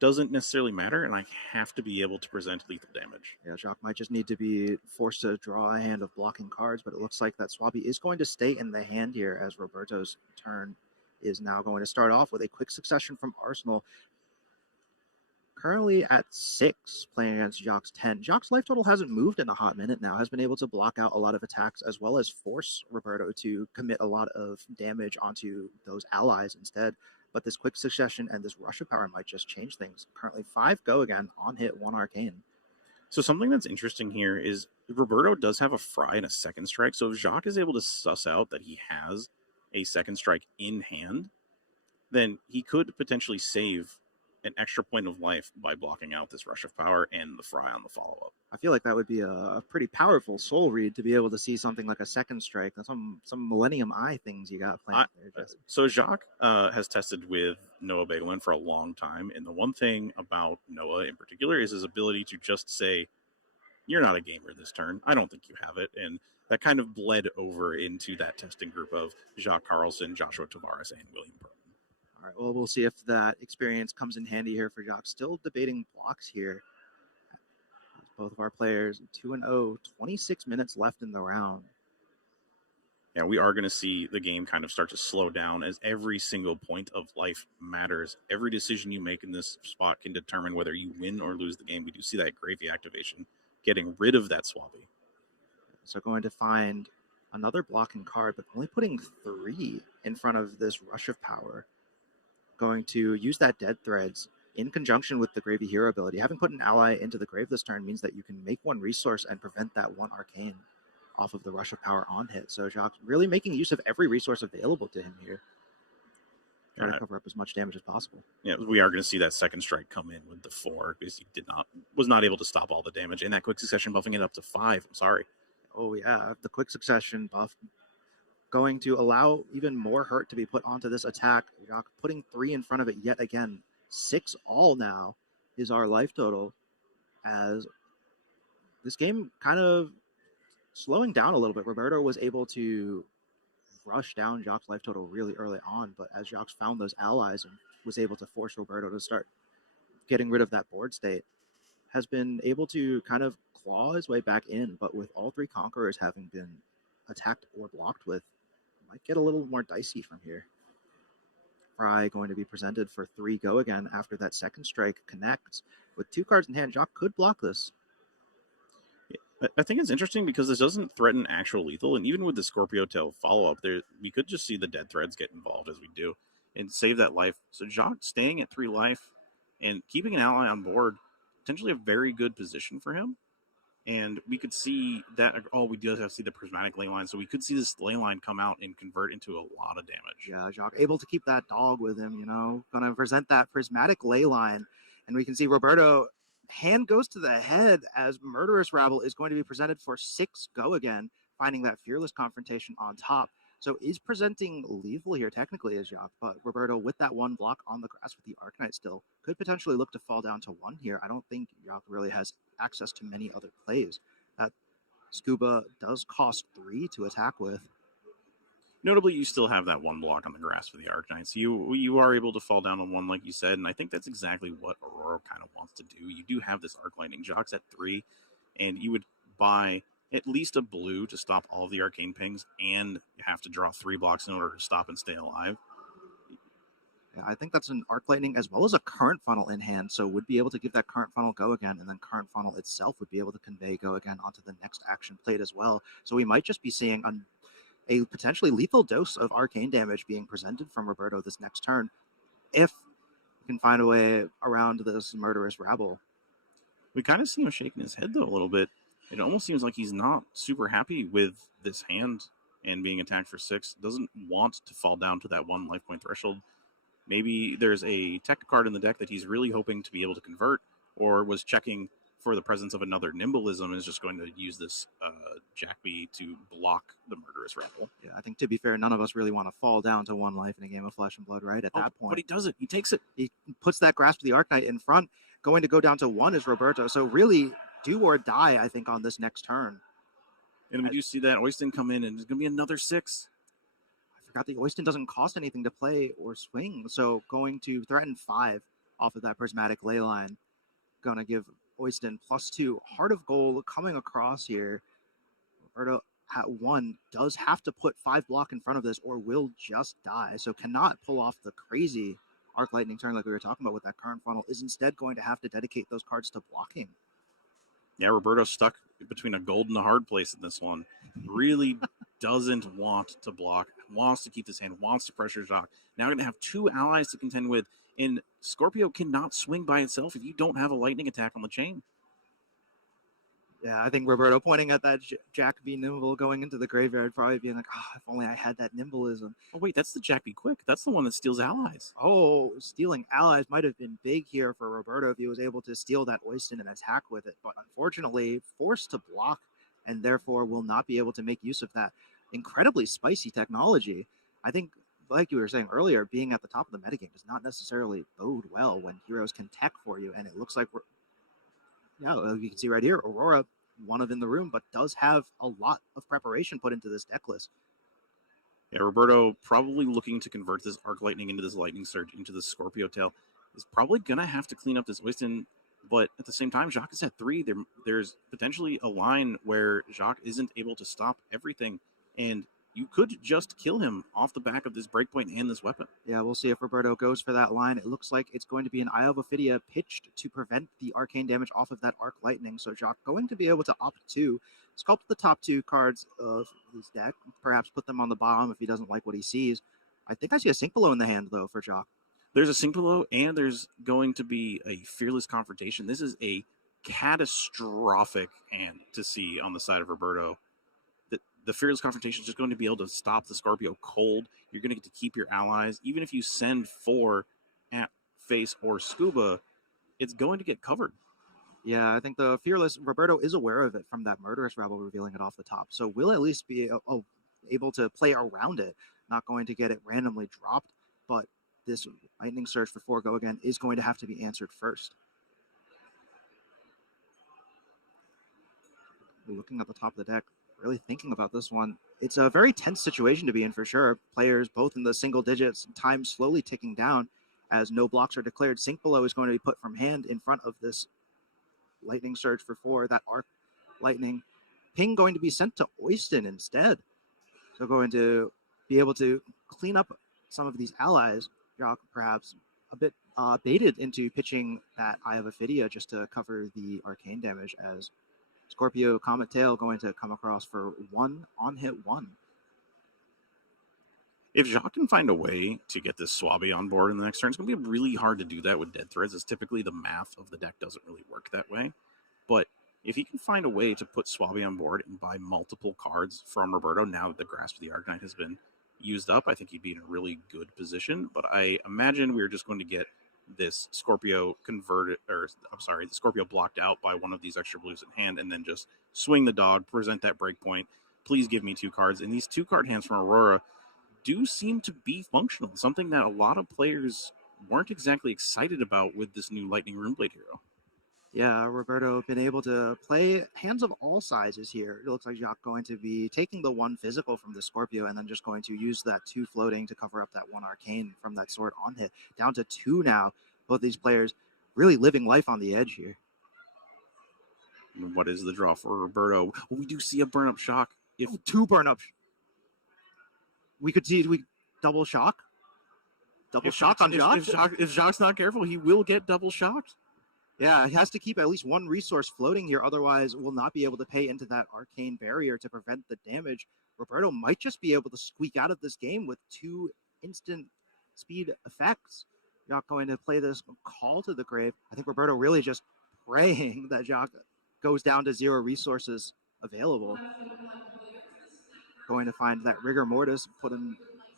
doesn't necessarily matter, and I have to be able to present lethal damage. Yeah, Jacques might just need to be forced to draw a hand of blocking cards, but it looks like that Swabby is going to stay in the hand here as Roberto's turn is now going to start off with a quick succession from Arsenal. Currently at 6, playing against Jacques' 10. Jacques' life total hasn't moved in a hot minute now, has been able to block out a lot of attacks as well as force Roberto to commit a lot of damage onto those allies instead. But this quick succession and this rush of power might just change things. Currently 5 go again, on hit, 1 arcane. So something that's interesting here is Roberto does have a Fry and a second strike. So if Jacques is able to suss out that he has a second strike in hand, then he could potentially save an extra point of life by blocking out this rush of power and the Fry on the follow-up. I feel like that would be a pretty powerful soul read to be able to see something like a second strike. Some Millennium Eye things you got playing there. So Jacques has tested with Noah Bagelin for a long time, and the one thing about Noah in particular is his ability to just say, "You're not a gamer this turn. I don't think you have it," and that kind of bled over into that testing group of Jacques Carlson, Joshua Tavares, and William Perlman. All right, well, we'll see if that experience comes in handy here for Jacques. Still debating blocks here. Both of our players 2-0, 26 minutes left in the round. Yeah, we are going to see the game kind of start to slow down as every single point of life matters. Every decision you make in this spot can determine whether you win or lose the game. We do see that Gravy activation getting rid of that Swabby. So going to find another blocking card, but only putting 3 in front of this rush of power. Going to use that Dead Threads in conjunction with the Gravy Hero ability. Having put an ally into the grave this turn means that you can make 1 resource and prevent that 1 arcane off of the rush of power on hit. So Jacques really making use of every resource available to him here. Try to cover up as much damage as possible. Yeah, we are going to see that second strike come in with the 4 because he was not able to stop all the damage, and that quick succession buffing it up to 5. I'm sorry. Oh yeah, the quick succession buff going to allow even more hurt to be put onto this attack. Jock putting 3 in front of it yet again. 6 all now is our life total, as this game kind of slowing down a little bit. Roberto was able to rush down Jock's life total really early on, but as Jock found those allies and was able to force Roberto to start getting rid of that board state, has been able to kind of claw his way back in, but with all 3 Conquerors having been attacked or blocked with, might get a little more dicey from here. Fry going to be presented for 3 go again after that second strike connects. With 2 cards in hand, Jock could block this. I think it's interesting because this doesn't threaten actual lethal, and even with the Scorpio Tail follow-up, we could just see the dead threads get involved as we do and save that life. So Jock staying at 3 life and keeping an ally on board, potentially a very good position for him. And we could see that, we do have to see the prismatic ley line, so we could see this ley line come out and convert into a lot of damage. Yeah, Jock able to keep that dog with him, gonna present that prismatic ley line, and we can see Roberto, hand goes to the head as Murderous Rabble is going to be presented for 6 go again, finding that Fearless Confrontation on top. So is presenting lethal here technically as Jock, but Roberto with that 1 block on the grass with the Arcanite still could potentially look to fall down to 1 here. I don't think Jock really has access to many other plays. That Scuba does cost 3 to attack with. Notably, you still have that 1 block on the grass for the Arcanite, so you are able to fall down on 1 like you said, and I think that's exactly what Aurora kind of wants to do. You do have this Arc Lightning. Jock's at 3, and you would buy at least a blue to stop all of the arcane pings, and you have to draw 3 blocks in order to stop and stay alive. Yeah, I think that's an Arc Lightning as well as a Current Funnel in hand, so would be able to give that Current Funnel go again, and then Current Funnel itself would be able to convey go again onto the next action played as well. So we might just be seeing a potentially lethal dose of arcane damage being presented from Roberto this next turn, if we can find a way around this Murderous Rabble. We kind of see him shaking his head, though, a little bit. It almost seems like he's not super happy with this hand and being attacked for 6. Doesn't want to fall down to that 1 life point threshold. Maybe there's a tech card in the deck that he's really hoping to be able to convert, or was checking for the presence of another Nimbleism and is just going to use this Jackby to block the Murderous Rabble. Yeah, I think to be fair, none of us really want to fall down to 1 life in a game of Flesh and Blood, right? At that point. But he does it. He takes it. He puts that Grasp of the Arcanite in front. Going to go down to 1 is Roberto. So really do or die, I think, on this next turn. And we do see that Oyston come in, and it's going to be another 6. I forgot the Oyston doesn't cost anything to play or swing. So going to threaten 5 off of that Prismatic Ley line. Going to give Oyston +2. Heart of Gold coming across here. Roberto at 1 does have to put 5 block in front of this or will just die. So cannot pull off the crazy Arc Lightning turn like we were talking about with that Current Funnel. Is instead going to have to dedicate those cards to blocking. Yeah, Roberto's stuck between a gold and a hard place in this one. Really doesn't want to block, wants to keep this hand, wants to pressure Jock. Now going to have 2 allies to contend with, and Scorpio cannot swing by itself if you don't have a lightning attack on the chain. Yeah, I think Roberto pointing at that Jack B. Nimble going into the graveyard, probably being like, if only I had that Nimbleism. Oh, wait, that's the Jack B. Quick. That's the one that steals allies. Oh, stealing allies might have been big here for Roberto if he was able to steal that Oyston and attack with it, but unfortunately forced to block and therefore will not be able to make use of that incredibly spicy technology. I think, like you were saying earlier, being at the top of the metagame does not necessarily bode well when heroes can tech for you, and it looks like you can see right here, Aurora, one of in the room, but does have a lot of preparation put into this deck list. Yeah, Roberto probably looking to convert this Arc Lightning into this Lightning Surge, into this Scorpio Tail, is probably going to have to clean up this Oyston, but at the same time, Jacques is at 3. There's potentially a line where Jacques isn't able to stop everything, and you could just kill him off the back of this breakpoint and this weapon. Yeah, we'll see if Roberto goes for that line. It looks like it's going to be an Eye of Ophidia pitched to prevent the arcane damage off of that Arc Lightning. So Jacques going to be able to opt to sculpt the top 2 cards of his deck, perhaps put them on the bottom if he doesn't like what he sees. I think I see a Sink Below in the hand, though, for Jacques. There's a Sink Below, and there's going to be a Fearless Confrontation. This is a catastrophic hand to see on the side of Roberto. The Fearless Confrontation is just going to be able to stop the Scorpio cold. You're going to get to keep your allies. Even if you send 4 at face or Scuba, it's going to get covered. Yeah, I think the Fearless, Roberto is aware of it from that Murderous Rabble revealing it off the top. So will at least be able to play around it, not going to get it randomly dropped. But this Lightning Surge for 4 go again is going to have to be answered first. Looking at the top of the deck, really thinking about this one. It's a very tense situation to be in for sure. Players both in the single digits, time slowly ticking down as no blocks are declared. Sink Below is going to be put from hand in front of this Lightning Surge for 4, that Arc Lightning. Ping going to be sent to Oyston instead. So going to be able to clean up some of these allies. Jock perhaps a bit baited into pitching that Eye of Ophidia just to cover the arcane damage, as Scorpio Comet Tail going to come across for 1 on hit 1. If Jacques can find a way to get this Swabby on board in the next turn, it's going to be really hard to do that with Dead Threads, as typically the math of the deck doesn't really work that way. But if he can find a way to put Swabby on board and buy multiple cards from Roberto now that the Grasp of the Arcanine has been used up, I think he'd be in a really good position. But I imagine we're just going to get this Scorpio converted, or I'm sorry, the Scorpio blocked out by one of these extra blues in hand, and then just swing the dog, present that breakpoint. Please give me 2 cards. And these 2-card hands from Aurora do seem to be functional, something that a lot of players weren't exactly excited about with this new Lightning Runeblade hero. Yeah, Roberto been able to play hands of all sizes here. It looks like Jacques going to be taking the 1 physical from the Scorpio and then just going to use that 2 floating to cover up that 1 arcane from that sword on hit. Down to 2 now. Both these players really living life on the edge here. And what is the draw for Roberto? We do see a burn-up shock. If 2 burn-up. We could see double shock. Double shock on Jacques. If Jacques not careful, he will get double shocked. Yeah, he has to keep at least 1 resource floating here. Otherwise, will not be able to pay into that arcane barrier to prevent the damage. Roberto might just be able to squeak out of this game with 2 instant speed effects. Jacques going to play this Call to the Grave. I think Roberto really just praying that Jacques goes down to 0 resources available. Going to find that Rigor Mortis, put him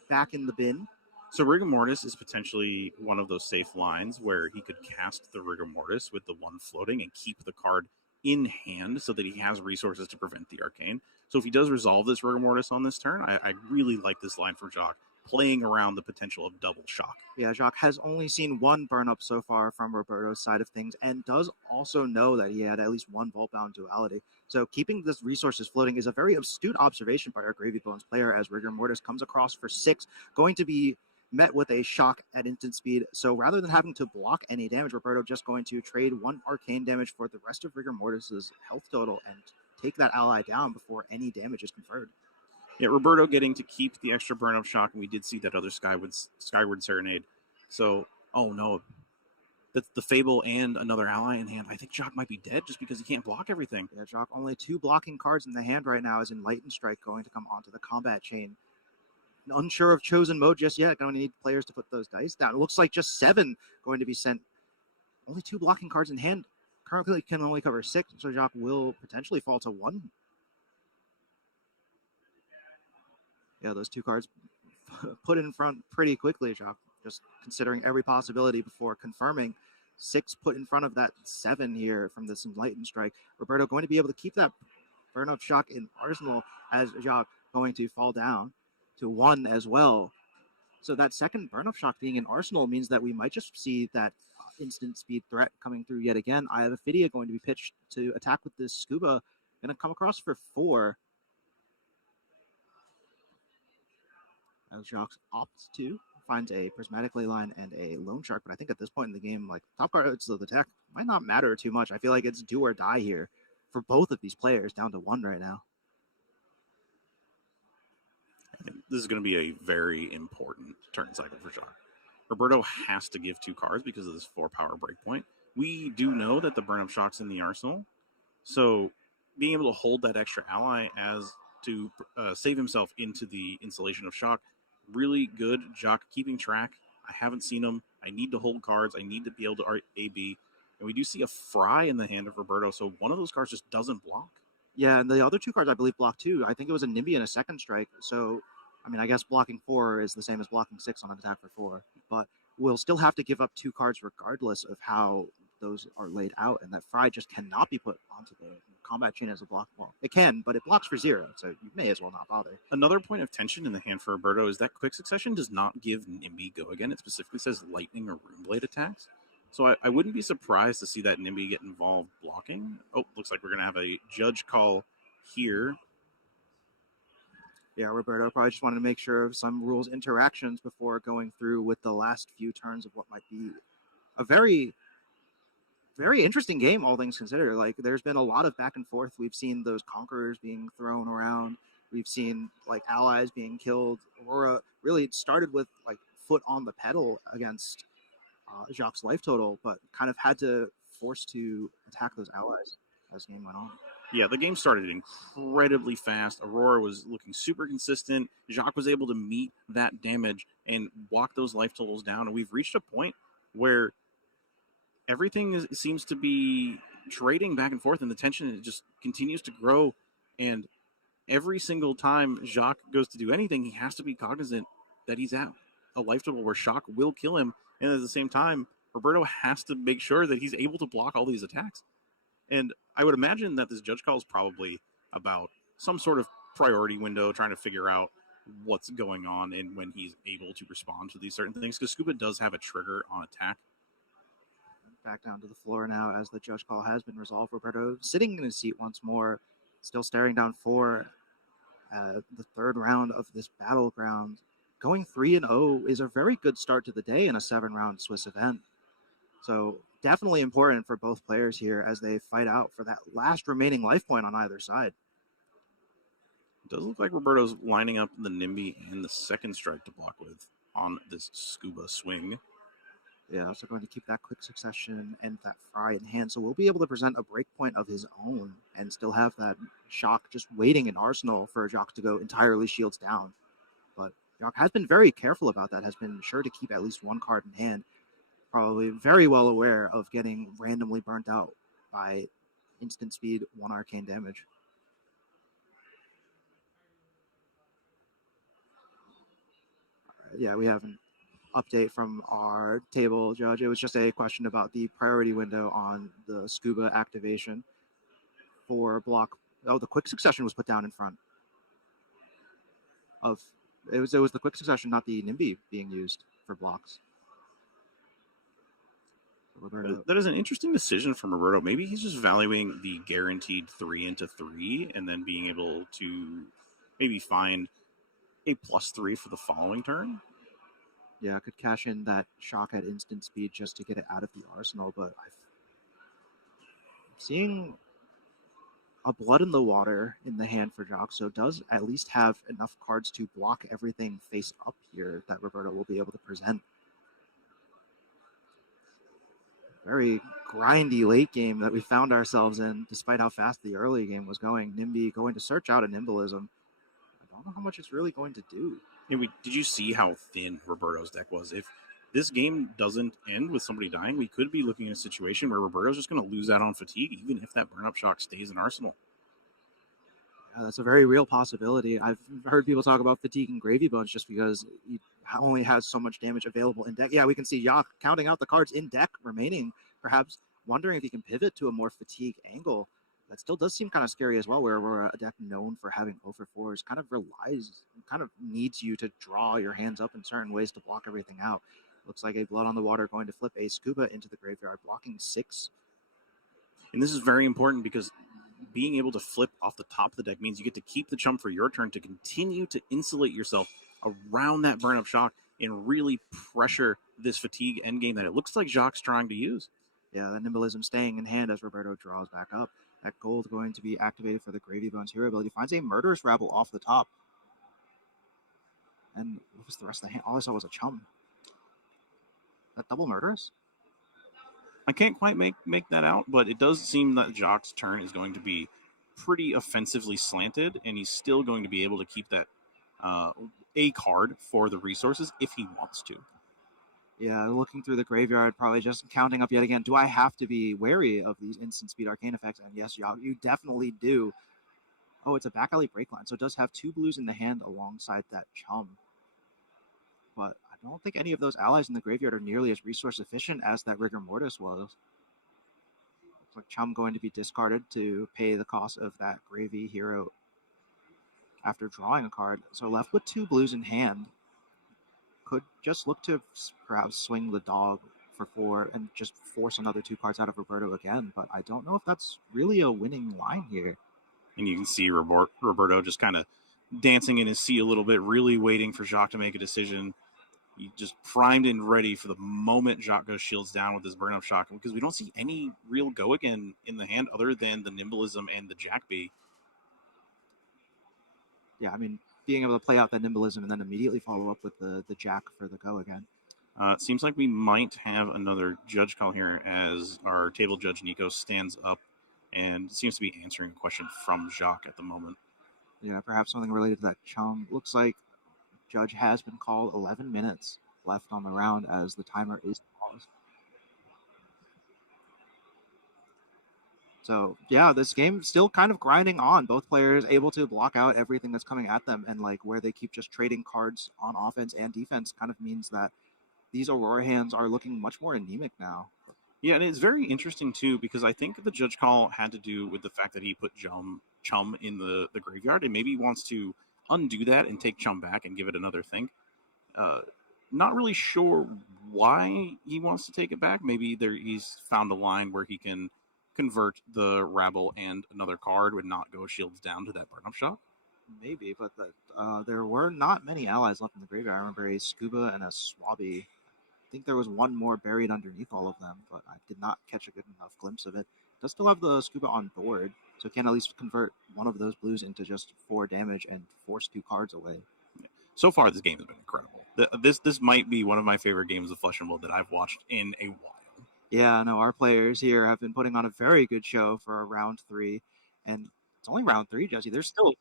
back in the bin. So Rigor Mortis is potentially one of those safe lines where he could cast the Rigor Mortis with the 1 floating and keep the card in hand so that he has resources to prevent the arcane. So if he does resolve this Rigor Mortis on this turn, I really like this line from Jacques, playing around the potential of double shock. Yeah, Jacques has only seen 1 burn-up so far from Roberto's side of things, and does also know that he had at least 1 Vault-Bound duality. So keeping this resources floating is a very astute observation by our Gravy Bones player, as Rigor Mortis comes across for 6, going to be met with a shock at instant speed. So rather than having to block any damage, Roberto just going to trade 1 arcane damage for the rest of Rigor Mortis's health total and take that ally down before any damage is conferred. Yeah, Roberto getting to keep the extra burn-up shock, and we did see that other Skyward Serenade. So, oh no, that's the Fable and another ally in hand. I think Jacques might be dead just because he can't block everything. Yeah, Jacques only 2 blocking cards in the hand right now, as Enlightened Strike going to come onto the combat chain. Unsure of chosen mode just yet. Going to need players to put those dice down. It looks like just 7 going to be sent. Only 2 blocking cards in hand. Currently can only cover 6, so Jacques will potentially fall to 1. Yeah, those 2 cards put in front pretty quickly, Jacques. Just considering every possibility before confirming. 6 put in front of that 7 here from this Enlightened Strike. Roberto going to be able to keep that burn-up shock in arsenal, as Jacques going to fall down to 1 as well. So that second burn-up shock being in arsenal means that we might just see that instant speed threat coming through yet again. I have Ophidia going to be pitched to attack with this Scuba. Going to come across for 4. As Jacques opts to finds a Prismatic Leyline and a Loan Shark, but I think at this point in the game, like, top cards of the deck might not matter too much. I feel like it's do or die here for both of these players, down to 1 right now. I think this is going to be a very important turn cycle for Jacques. Roberto has to give 2 cards because of this 4-power breakpoint. We do know that the burn-up shock's in the arsenal, so being able to hold that extra ally as to save himself into the installation of shock, really good. Jacques keeping track. I haven't seen him. I need to hold cards. I need to be able to AB. And we do see a Fry in the hand of Roberto, so one of those cards just doesn't block. Yeah, and the other 2 cards I believe block too. I think it was a Nimby and a Second Strike. So, I mean, I guess blocking 4 is the same as blocking 6 on an attack for 4. But we'll still have to give up 2 cards regardless of how those are laid out, and that Fry just cannot be put onto the combat chain as a block. Well, it can, but it blocks for 0, so you may as well not bother. Another point of tension in the hand for Roberto is that Quick Succession does not give NIMBY Go Again. It specifically says Lightning or Runeblade attacks. So I wouldn't be surprised to see that NIMBY get involved blocking. Oh, looks like we're going to have a judge call here. Yeah, Roberto probably just wanted to make sure of some rules interactions before going through with the last few turns of what might be a very, very interesting game, all things considered. Like, there's been a lot of back and forth. We've seen those Conquerors being thrown around. We've seen, like, allies being killed. Aurora really started with, like, foot on the pedal against Jacques' life total, but kind of had to force to attack those allies as the game went on. Yeah, the game started incredibly fast. Aurora was looking super consistent. Jacques was able to meet that damage and walk those life totals down. And we've reached a point where everything seems to be trading back and forth, and the tension just continues to grow. And every single time Jacques goes to do anything, he has to be cognizant that he's at a life total where Shock will kill him. And at the same time, Roberto has to make sure that he's able to block all these attacks. And I would imagine that this judge call is probably about some sort of priority window, trying to figure out what's going on and when he's able to respond to these certain things. Because Scuba does have a trigger on attack. Back down to the floor now as the judge call has been resolved. Roberto sitting in his seat once more, still staring down for the third round of this battleground. Going 3-0 is a very good start to the day in a 7-round Swiss event. So definitely important for both players here as they fight out for that last remaining life point on either side. It does look like Roberto's lining up the NIMBY and the second strike to block with on this Scuba swing. Yeah, also going to keep that quick succession and that Fry in hand. So we'll be able to present a breakpoint of his own and still have that Shock just waiting in arsenal for Jacques to go entirely shields down. But Jacques has been very careful about that, has been sure to keep at least one card in hand. Probably very well aware of getting randomly burnt out by instant speed, 1 arcane damage. Yeah, we have an update from our table judge. It was just a question about the priority window on the Scuba activation for block. Oh, the quick succession was put down in front of it was the quick succession, not the NIMBY being used for blocks. That is an interesting decision from Roberto. Maybe he's just valuing the guaranteed 3/3 and then being able to maybe find a +3 for the following turn. Yeah, I could cash in that Shock at instant speed just to get it out of the arsenal, but I'm seeing a Blood in the Water in the hand for Jacques, so does at least have enough cards to block everything face up here that Roberto will be able to present. Very grindy late game that we found ourselves in, despite how fast the early game was going. NIMBY going to search out a Nimbalism. I don't know how much it's really going to do. Did you see how thin Roberto's deck was? If this game doesn't end with somebody dying, we could be looking at a situation where Roberto's just going to lose out on fatigue, even if that burn-up Shock stays in Arsenal. Yeah, that's a very real possibility. I've heard people talk about fatigue and Gravy Bones just because he only has so much damage available in deck. Yeah, we can see Jacques counting out the cards in deck remaining, perhaps wondering if he can pivot to a more fatigue angle. That still does seem kind of scary as well, where we're a deck known for having 0-for-4s kind of needs you to draw your hands up in certain ways to block everything out. Looks like a Blood on the Water going to flip a Scuba into the graveyard, blocking 6. And this is very important because being able to flip off the top of the deck means you get to keep the chump for your turn to continue to insulate yourself around that burn-up Shock and really pressure this fatigue endgame that it looks like Jacques trying to use. Yeah, the Nimbalism staying in hand as Roberto draws back up. That gold going to be activated for the Gravy Bones hero ability. Finds a Murderous Rabble off the top. And what was the rest of the hand? All I saw was a chum. That double Murderous? I can't quite make that out, but it does seem that Jacques' turn is going to be pretty offensively slanted, and he's still going to be able to keep that a card for the resources if he wants to. Yeah, looking through the graveyard, probably just counting up yet again. Do I have to be wary of these instant speed arcane effects? And yes, you definitely do. Oh, it's a back alley break line, so it does have 2 blues in the hand alongside that chum. But I don't think any of those allies in the graveyard are nearly as resource efficient as that Rigor Mortis was. Looks like Chum going to be discarded to pay the cost of that Gravy Hero after drawing a card. So left with 2 blues in hand. Could just look to perhaps swing the dog for 4 and just force another 2 cards out of Roberto again, but I don't know if that's really a winning line here. And you can see Roberto just kind of dancing in his seat a little bit, really waiting for Jacques to make a decision. He just primed and ready for the moment Jacques goes shields down with his burn-up shock, because we don't see any real go again in the hand other than the Nimblism and the Jack B. Yeah, I mean, being able to play out that Nimblism and then immediately follow up with the Jack for the go again. It seems like we might have another judge call here as our table judge Nico stands up and seems to be answering a question from Jacques at the moment. Yeah, perhaps something related to that Chum. Looks like judge has been called. 11 minutes left on the round as the timer is paused. So yeah, this game still kind of grinding on. Both players able to block out everything that's coming at them, and like where they keep just trading cards on offense and defense kind of means that these Aurora hands are looking much more anemic now. Yeah, and it's very interesting too, because I think the judge call had to do with the fact that he put Chum in the graveyard, and maybe he wants to undo that and take Chum back and give it another think. Not really sure why he wants to take it back. Maybe he's found a line where he can convert the Rabble and another card would not go shields down to that burn-up shot. Maybe, but there were not many allies left in the graveyard. I remember a Scuba and a Swabby. I think there was one more buried underneath all of them, but I did not catch a good enough glimpse of it. Does still have the Scuba on board, so can at least convert one of those blues into just 4 damage and force 2 cards away. So far, this game has been incredible. This might be one of my favorite games of Flesh and Blood that I've watched in a while. Yeah, no, our players here have been putting on a very good show for round 3, and it's only round 3, Jesse. There's still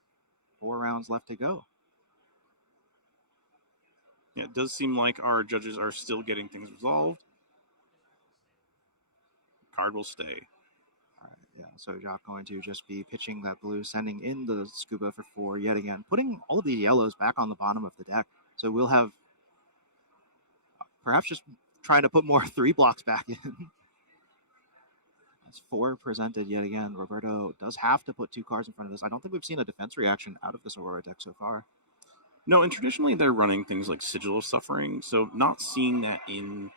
4 rounds left to go. Yeah, it does seem like our judges are still getting things resolved. Card will stay. All right, yeah, so Jacques going to just be pitching that blue, sending in the Scuba for 4 yet again, putting all of the yellows back on the bottom of the deck. So we'll have perhaps just trying to put more 3 blocks back in. That's 4 presented yet again. Roberto does have to put 2 cards in front of this. I don't think we've seen a defense reaction out of this Aurora deck so far. No, and traditionally they're running things like Sigil of Suffering, so not seeing that in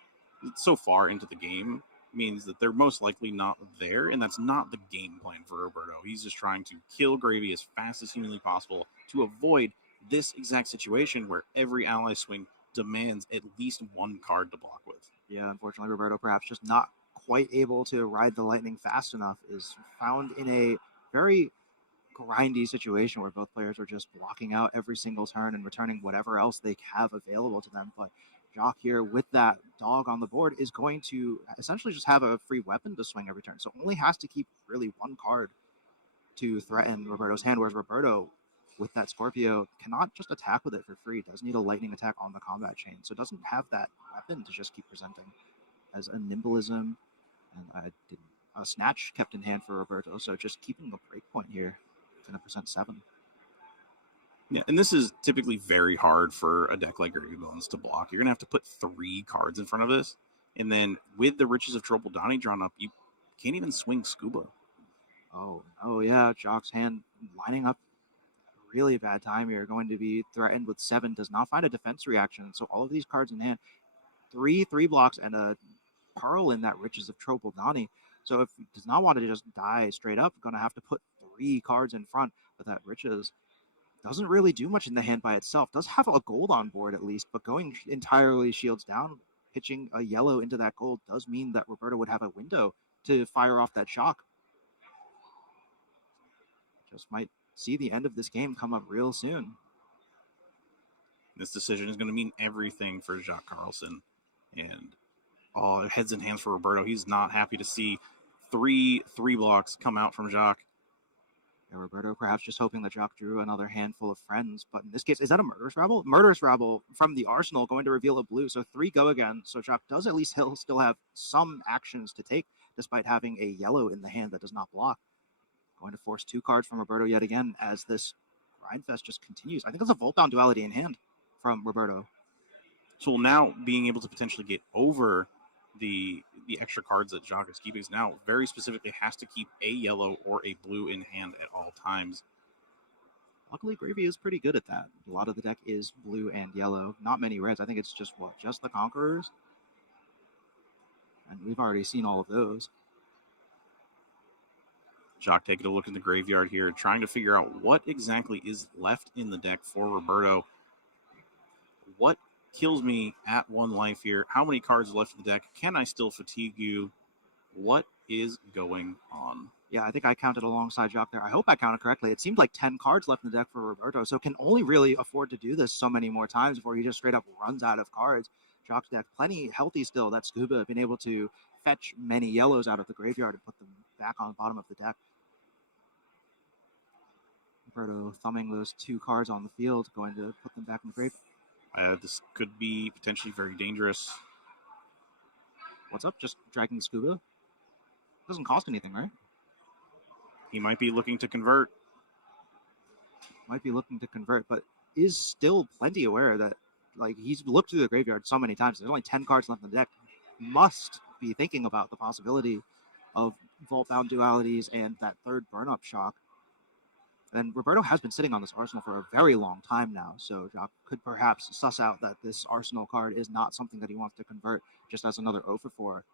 so far into the game means that they're most likely not there, and that's not the game plan for Roberto. He's just trying to kill Gravy as fast as humanly possible to avoid this exact situation where every ally swing demands at least 1 card to block with. Yeah, unfortunately, Roberto perhaps just not quite able to ride the lightning fast enough, is found in a very grindy situation where both players are just blocking out every single turn and returning whatever else they have available to them. But Jacques here with that dog on the board is going to essentially just have a free weapon to swing every turn. So only has to keep really 1 card to threaten Roberto's hand, whereas Roberto with that Scorpio cannot just attack with it for free. Does need a lightning attack on the combat chain. So doesn't have that weapon to just keep presenting as a Nimblism. And a Snatch kept in hand for Roberto. So just keeping the breakpoint here. Going to present 7. Yeah, and this is typically very hard for a deck like Gravy Bones to block. You're going to have to put 3 cards in front of this. And then with the Riches of Trouble-Donny drawn up, you can't even swing Scuba. Oh yeah, Jacques' hand lining up a really bad time here. Going to be threatened with 7. Does not find a defense reaction. So all of these cards in hand. 3 blocks and a Pearl in that Riches of Trouble-Donny. So if he does not want to just die straight up, going to have to put 3 cards in front, but that Riches doesn't really do much in the hand by itself. Does have a gold on board at least, but going entirely shields down, pitching a yellow into that gold does mean that Roberto would have a window to fire off that shock. Just might see the end of this game come up real soon. This decision is going to mean everything for Jacques Carlson. And heads and hands for Roberto. He's not happy to see 3 blocks come out from Jacques. Yeah, Roberto perhaps just hoping that Jacques drew another handful of friends. But in this case, is that a Murderous Rabble? Murderous Rabble from the Arsenal going to reveal a blue. So 3 go again. So Jacques does at least still have some actions to take, despite having a yellow in the hand that does not block. Going to force 2 cards from Roberto yet again as this Grindfest just continues. I think that's a Voltbound Duality in hand from Roberto. So now being able to potentially get over the the extra cards that Jacques is keeping now very specifically has to keep a yellow or a blue in hand at all times. Luckily, Gravy is pretty good at that. A lot of the deck is blue and yellow. Not many reds. I think it's just the Conquerors? And we've already seen all of those. Jacques taking a look in the graveyard here, trying to figure out what exactly is left in the deck for Roberto. What kills me at 1 life here? How many cards are left in the deck? Can I still fatigue you? What is going on? Yeah, I think I counted alongside Jacques there. I hope I counted correctly. It seemed like 10 cards left in the deck for Roberto, so can only really afford to do this so many more times before he just straight up runs out of cards. Jacques' deck plenty healthy still. That Scuba been able to fetch many yellows out of the graveyard and put them back on the bottom of the deck. Roberto thumbing those 2 cards on the field, going to put them back in the grave. This could be potentially very dangerous. What's up? Just dragging the Scuba? Doesn't cost anything, right? He might be looking to convert. But is still plenty aware that, like, he's looked through the graveyard so many times. There's only 10 cards left in the deck. Must be thinking about the possibility of Vault-bound dualities and that third burn-up shock. And Roberto has been sitting on this arsenal for a very long time now, so Jacques could perhaps suss out that this arsenal card is not something that he wants to convert just as another 0 for 4.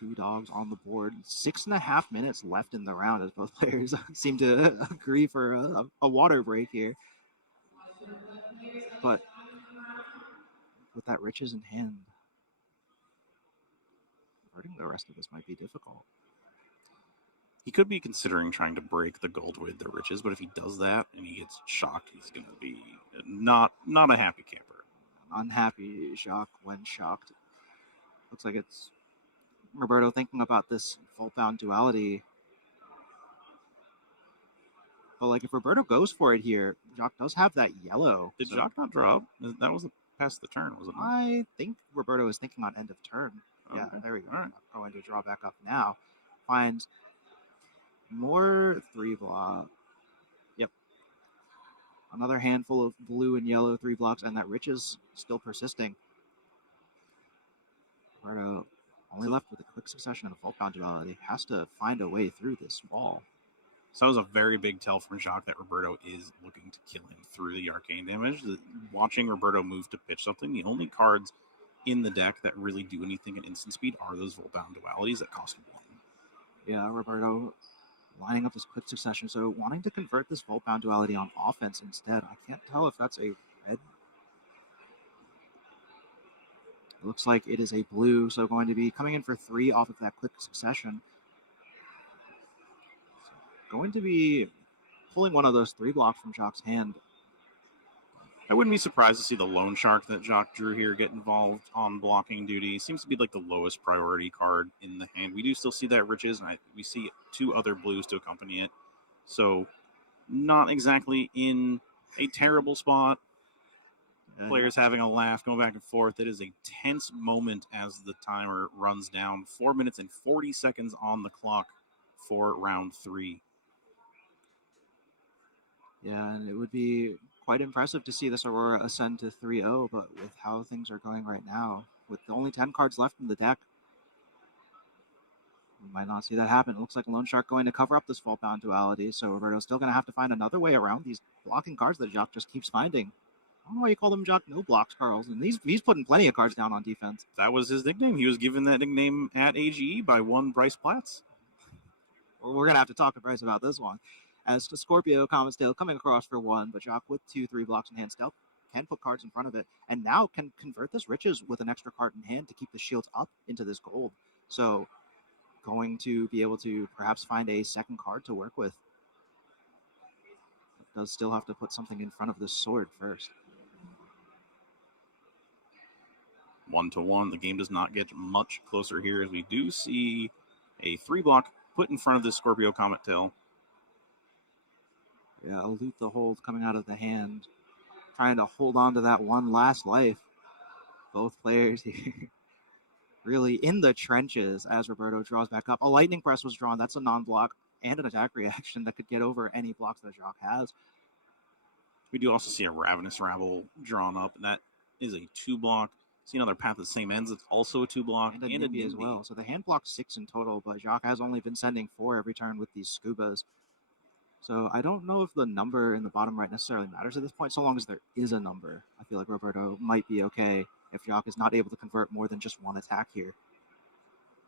Two dogs on the board. 6.5 minutes left in the round as both players seem to agree for a water break here. But with that riches in hand, converting the rest of this might be difficult. He could be considering trying to break the gold with the riches, but if he does that and he gets shocked, he's going to be not a happy camper. Unhappy Jacques when shocked. Looks like it's Roberto thinking about this Vault-bound duality. But like if Roberto goes for it here, Jacques does have that yellow. Did Jacques not draw up? That was past the turn, wasn't it? I think Roberto is thinking on end of turn. Okay. Yeah, there we go. All right. Going to draw back up now. Finds more 3 block. Yep. Another handful of blue and yellow 3 blocks, and that riches still persisting. Roberto only left with a quick succession and a Vault-bound duality. Has to find a way through this wall. So that was a very big tell from Jacques that Roberto is looking to kill him through the arcane damage. Watching Roberto move to pitch something, the only cards in the deck that really do anything at instant speed are those Vault-bound dualities that cost 1. Yeah, Roberto lining up this quick succession, so wanting to convert this Vault-bound duality on offense instead. I can't tell if that's a red. It looks like it is a blue, so going to be coming in for 3 off of that quick succession. Going to be pulling one of those 3 blocks from Jacques' hand. I wouldn't be surprised to see the loan shark that Jacques drew here get involved on blocking duty. Seems to be like the lowest priority card in the hand. We do still see that riches, and we see 2 other blues to accompany it. So not exactly in a terrible spot. Players having a laugh, going back and forth. It is a tense moment as the timer runs down. 4 minutes and 40 seconds on the clock for round 3. Yeah, and it would be quite impressive to see this Aurora ascend to 3-0, but with how things are going right now, with only 10 cards left in the deck, we might not see that happen. It looks like Loan Shark going to cover up this Vault-bound duality, so Roberto's still going to have to find another way around these blocking cards that Jacques just keeps finding. I don't know why you call them Jacques no blocks, Carls, and he's putting plenty of cards down on defense. That was his nickname. He was given that nickname at AGE by one Bryce Platts. Well, we're going to have to talk to Bryce about this one. As Scorpio Comet still coming across for 1, but Jacques with 2-3 blocks in hand still can put cards in front of it, and now can convert this riches with an extra card in hand to keep the shields up into this gold. So going to be able to perhaps find a second card to work with. It does still have to put something in front of this sword first. 1-1. The game does not get much closer here as we do see a 3 block put in front of this Scorpio Comet tail. Yeah, Loot the Hold coming out of the hand, trying to hold on to that one last life. Both players here really in the trenches as Roberto draws back up. A Lightning Press was drawn. That's a non-block and an attack reaction that could get over any blocks that Jacques has. We do also see a Ravenous Rabble drawn up, and that is a 2-block. See another Path of the Same Ends. It's also a 2-block. And a NIMBY as well. So the hand blocks 6 in total, but Jacques has only been sending 4 every turn with these Scubas. So I don't know if the number in the bottom right necessarily matters at this point, so long as there is a number. I feel like Roberto might be okay if Jacques is not able to convert more than just 1 attack here.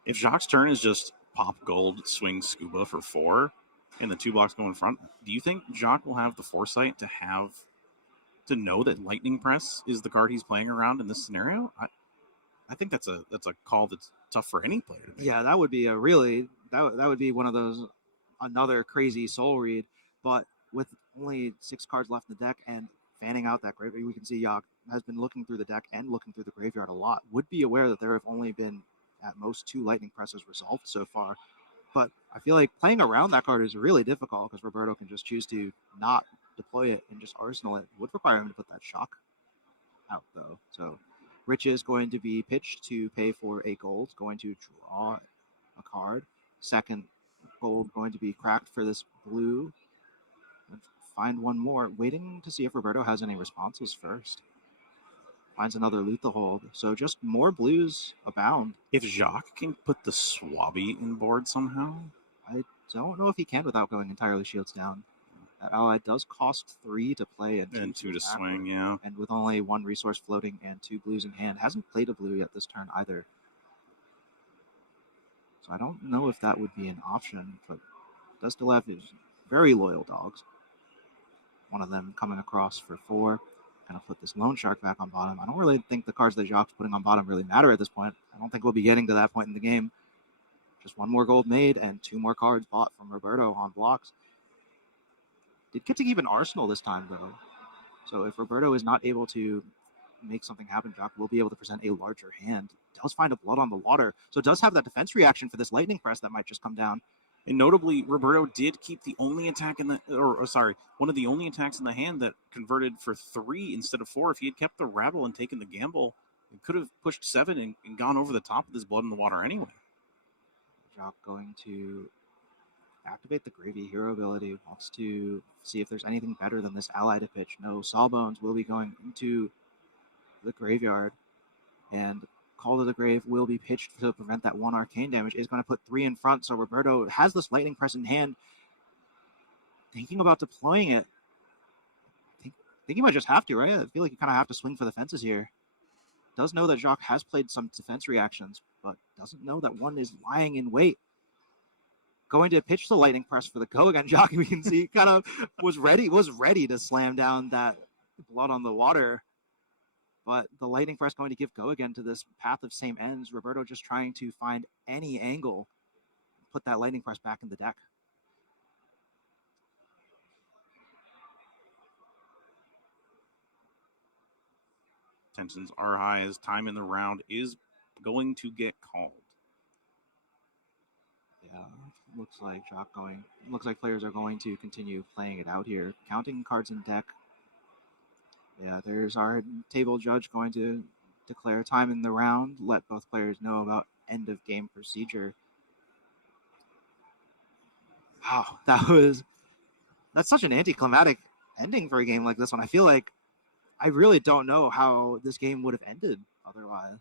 If Jacques' turn is just pop gold, swing Scuba for 4, and the 2 blocks go in front, do you think Jacques will have the foresight to know that Lightning Press is the card he's playing around in this scenario? I think that's a call that's tough for any player to make. Yeah, that would be a really that would be one of those another crazy soul read, but with only 6 cards left in the deck and fanning out that graveyard, we can see Jacques has been looking through the deck and looking through the graveyard a lot. Would be aware that there have only been at most 2 Lightning Presses resolved so far, but I feel like playing around that card is really difficult because Roberto can just choose to not deploy it and just arsenal it. Would require him to put that shock out though. So Rich is going to be pitched to pay for a gold, going to draw a card. Second gold going to be cracked for this blue. Find one more, waiting to see if Roberto has any responses first. Finds another Lethal Hold. So just more blues abound. If Jacques can put the Swabby in board somehow? I don't know if he can without going entirely shields down. That ally does cost 3 to play and 2 to swing, yeah. And with only 1 resource floating and 2 blues in hand, hasn't played a blue yet this turn either. So I don't know if that would be an option, but does still have his very loyal dogs. One of them coming across for 4. Gonna put this Lone Shark back on bottom. I don't really think the cards that Jacques putting on bottom really matter at this point. I don't think we'll be getting to that point in the game. Just 1 more gold made and 2 more cards bought from Roberto on blocks. Did get to keep an arsenal this time, though. So if Roberto is not able to make something happen, Jacques will be able to present a larger hand. Does find a Blood on the Water, so does have that defense reaction for this Lightning Press that might just come down. And notably, Roberto did keep the only attack in the, one of the only attacks in the hand that converted for 3 instead of 4. If he had kept the Rabble and taken the gamble, he could have pushed 7 and gone over the top of this Blood in the Water anyway. Jacques going to activate the Gravy Hero ability, wants to see if there's anything better than this ally to pitch. No, Sawbones will be going into the graveyard, and Call to the Grave will be pitched to prevent that 1 arcane damage. Is going to put 3 in front, so Roberto has this Lightning Press in hand, thinking about deploying it. I think he might just have to, right? I feel like you kind of have to swing for the fences here. Does know that Jacques has played some defense reactions, but doesn't know that 1 is lying in wait. Going to pitch the Lightning Press for the go again. Jacques, we can see, kind of was ready to slam down that Blood on the Water. But the Lightning Press going to give go again to this Path of Same Ends. Roberto just trying to find any angle, put that Lightning Press back in the deck. Tensions are high as time in the round is going to get called. Yeah, looks like players are going to continue playing it out here. Counting cards in deck. Yeah, there's our table judge going to declare time in the round, let both players know about end of game procedure. Wow, that's such an anticlimactic ending for a game like this one. I feel like I really don't know how this game would have ended otherwise.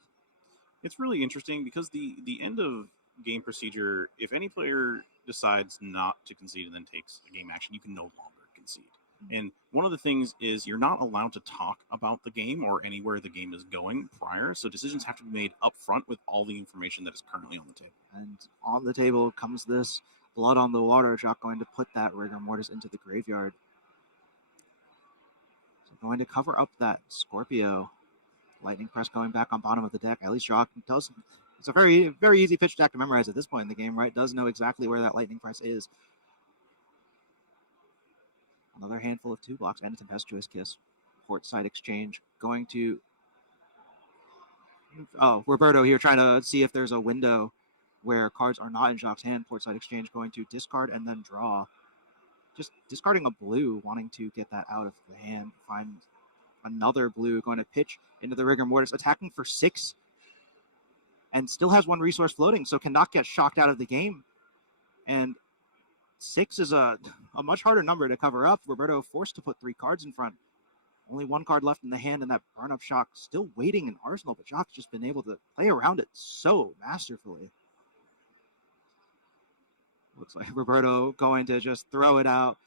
It's really interesting because the end of game procedure, if any player decides not to concede and then takes a game action, you can no longer concede. And one of the things is you're not allowed to talk about the game or anywhere the game is going prior, so decisions have to be made up front with all the information that is currently on the table. And on the table comes this Blood on the Water. Jacques going to put that Rigor Mortis into the graveyard. So going to cover up that Scorpio. Lightning Press going back on bottom of the deck. At least Jacques does. It's a very, very easy pitch deck to memorize at this point in the game, right? Does know exactly where that Lightning Press is. Another handful of 2 blocks and a Tempestuous Kiss. Portside Exchange going to... Oh, Roberto here trying to see if there's a window where cards are not in Jacques' hand. Portside Exchange going to discard and then draw. Just discarding a blue, wanting to get that out of the hand. Find another blue, going to pitch into the Rigor Mortis, attacking for 6. And still has 1 resource floating, so cannot get shocked out of the game. And 6 is a much harder number to cover up. Roberto forced to put 3 cards in front. Only one card left in the hand, and that burn-up Shock still waiting in Arsenal, but Shock's just been able to play around it so masterfully. Looks like Roberto going to just throw it out.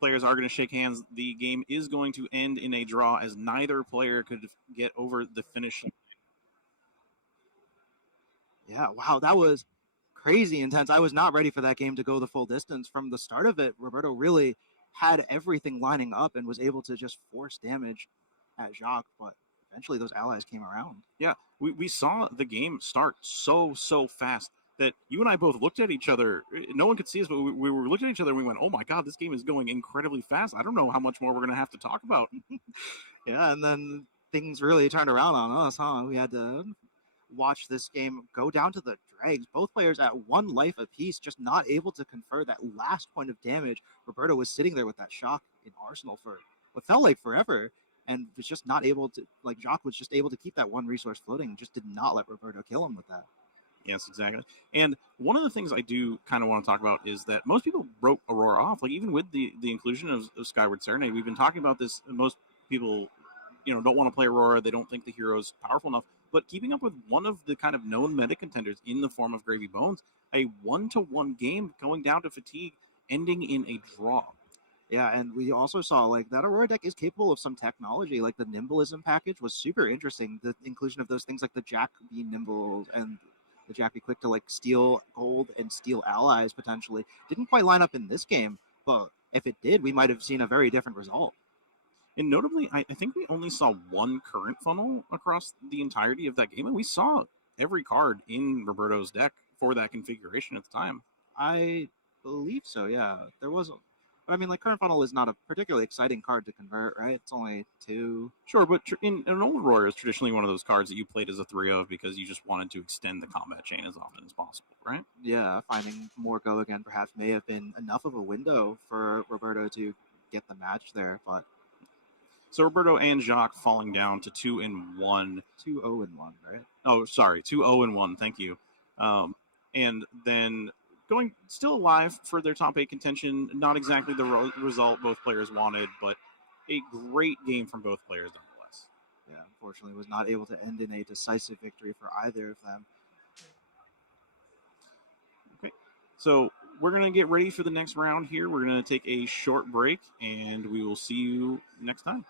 Players are going to shake hands. The game is going to end in a draw as neither player could get over the finish line. Yeah, wow, that was crazy intense. I was not ready for that game to go the full distance. From the start of it, Roberto really had everything lining up and was able to just force damage at Jacques, but eventually those allies came around. Yeah, we saw the game start so fast that you and I both looked at each other. No one could see us, but we were looking at each other and we went, oh my God, this game is going incredibly fast. I don't know how much more we're going to have to talk about. Yeah, and then things really turned around on us, huh? We had to watch this game go down to the dregs. Both players at 1 life apiece, just not able to confer that last point of damage. Roberto was sitting there with that Shock in Arsenal for what felt like forever, and was just not able to, like, Jacques was just able to keep that one resource floating and just did not let Roberto kill him with that. Yes, exactly. And one of the things I do kind of want to talk about is that most people wrote Aurora off. Like, even with the inclusion of Skyward Serenade, we've been talking about this. Most people, don't want to play Aurora. They don't think the hero's powerful enough. But keeping up with one of the kind of known meta contenders in the form of Gravy Bones, a 1-1 game going down to fatigue, ending in a draw. Yeah, and we also saw, like, that Aurora deck is capable of some technology. Like, the Nimbleism package was super interesting. The inclusion of those things like the Jack be nimble and the Jack be quick to, like, steal gold and steal allies, potentially. Didn't quite line up in this game, but if it did, we might have seen a very different result. And notably, I think we only saw one current funnel across the entirety of that game, and we saw every card in Roberto's deck for that configuration at the time. I believe so, yeah. There was... But I mean, like, current funnel is not a particularly exciting card to convert, right? It's only 2. Sure, but in an old Aurora is traditionally one of those cards that you played as a 3 of because you just wanted to extend the combat chain as often as possible, right? Yeah, finding more go again perhaps may have been enough of a window for Roberto to get the match there, but... So Roberto and Jacques falling down to 2-1. 2-0-1, right? Oh, sorry, 2-0-1, thank you. And then... going still alive for their top 8 contention. Not exactly the result both players wanted, but a great game from both players nonetheless. Yeah, unfortunately was not able to end in a decisive victory for either of them. Okay, so we're going to get ready for the next round here. We're going to take a short break, and we will see you next time.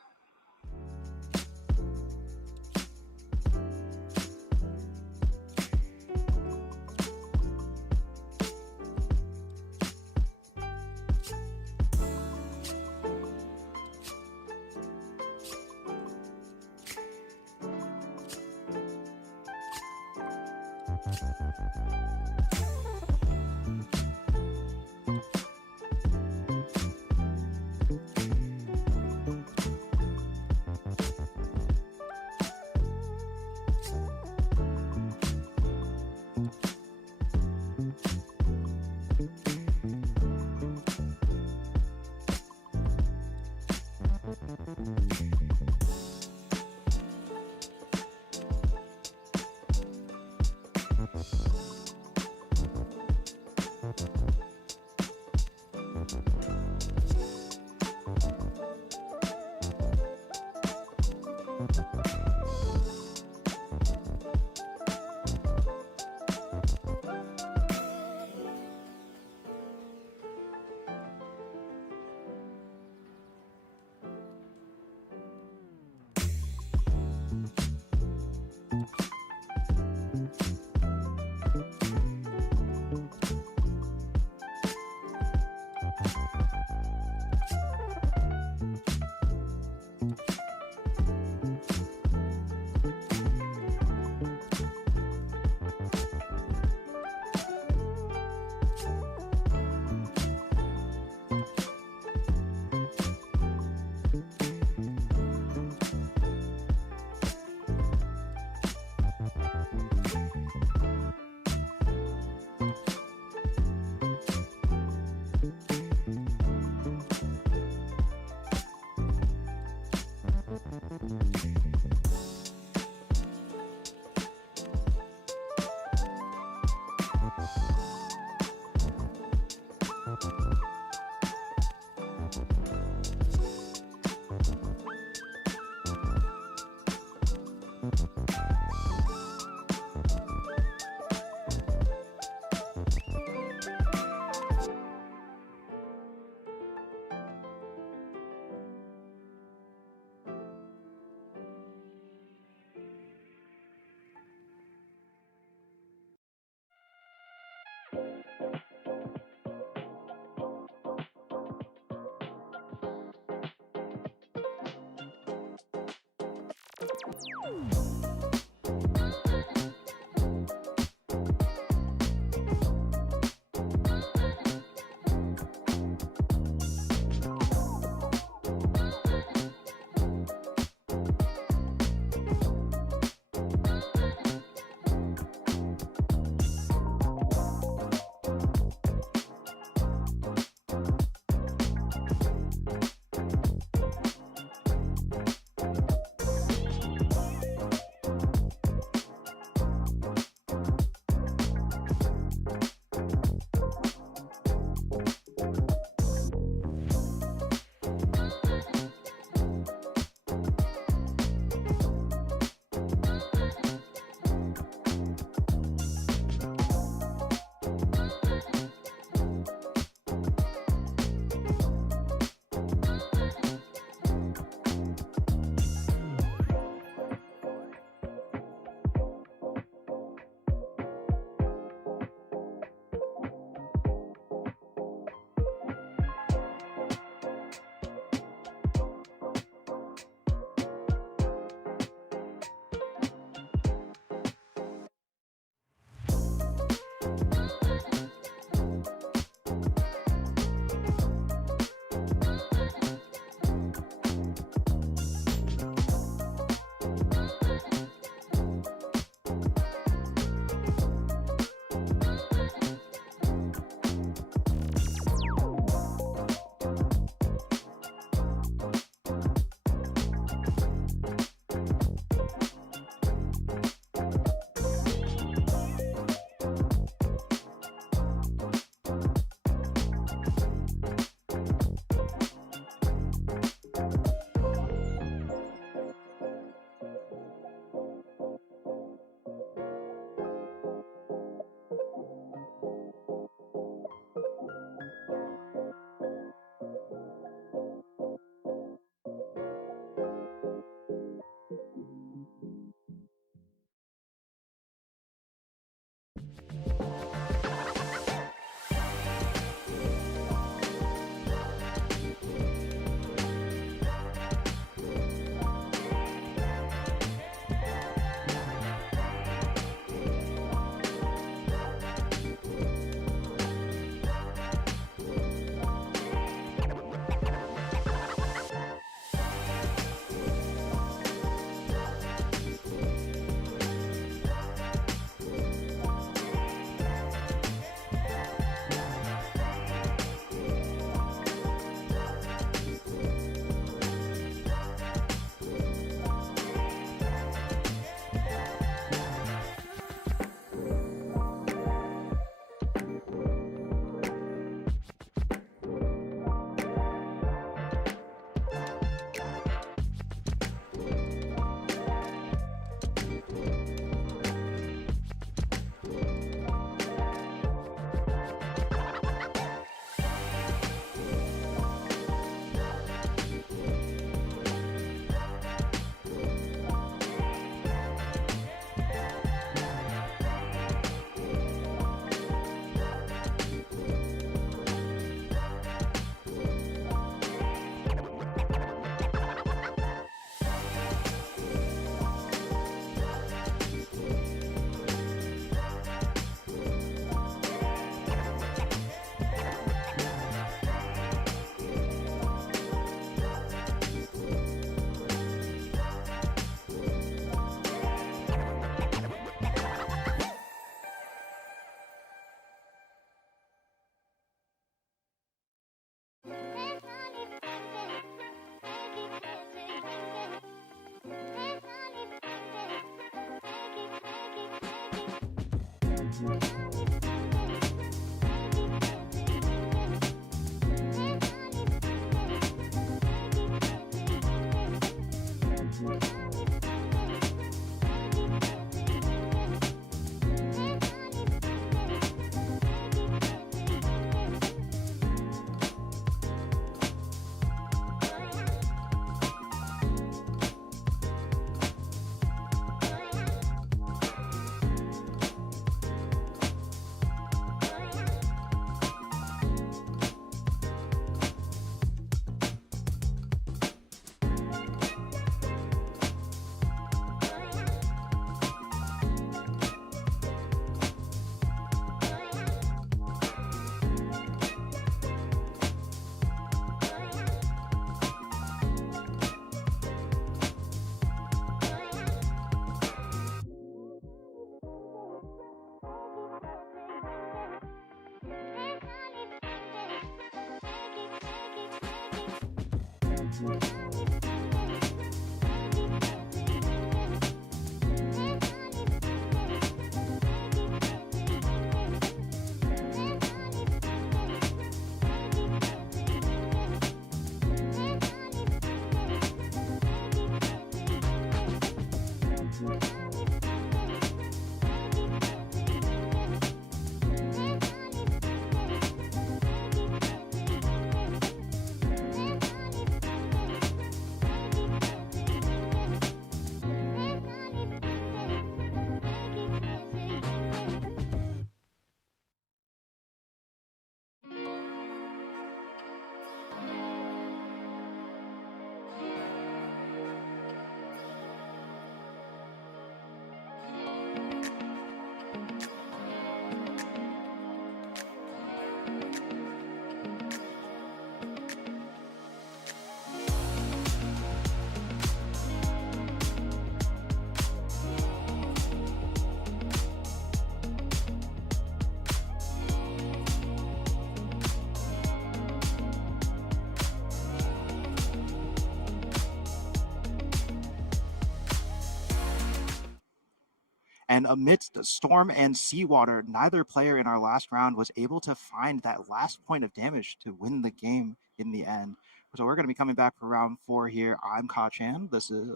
And amidst the storm and seawater, neither player in our last round was able to find that last point of damage to win the game in the end. So we're going to be coming back for round 4 here. I'm Ka Chan. This is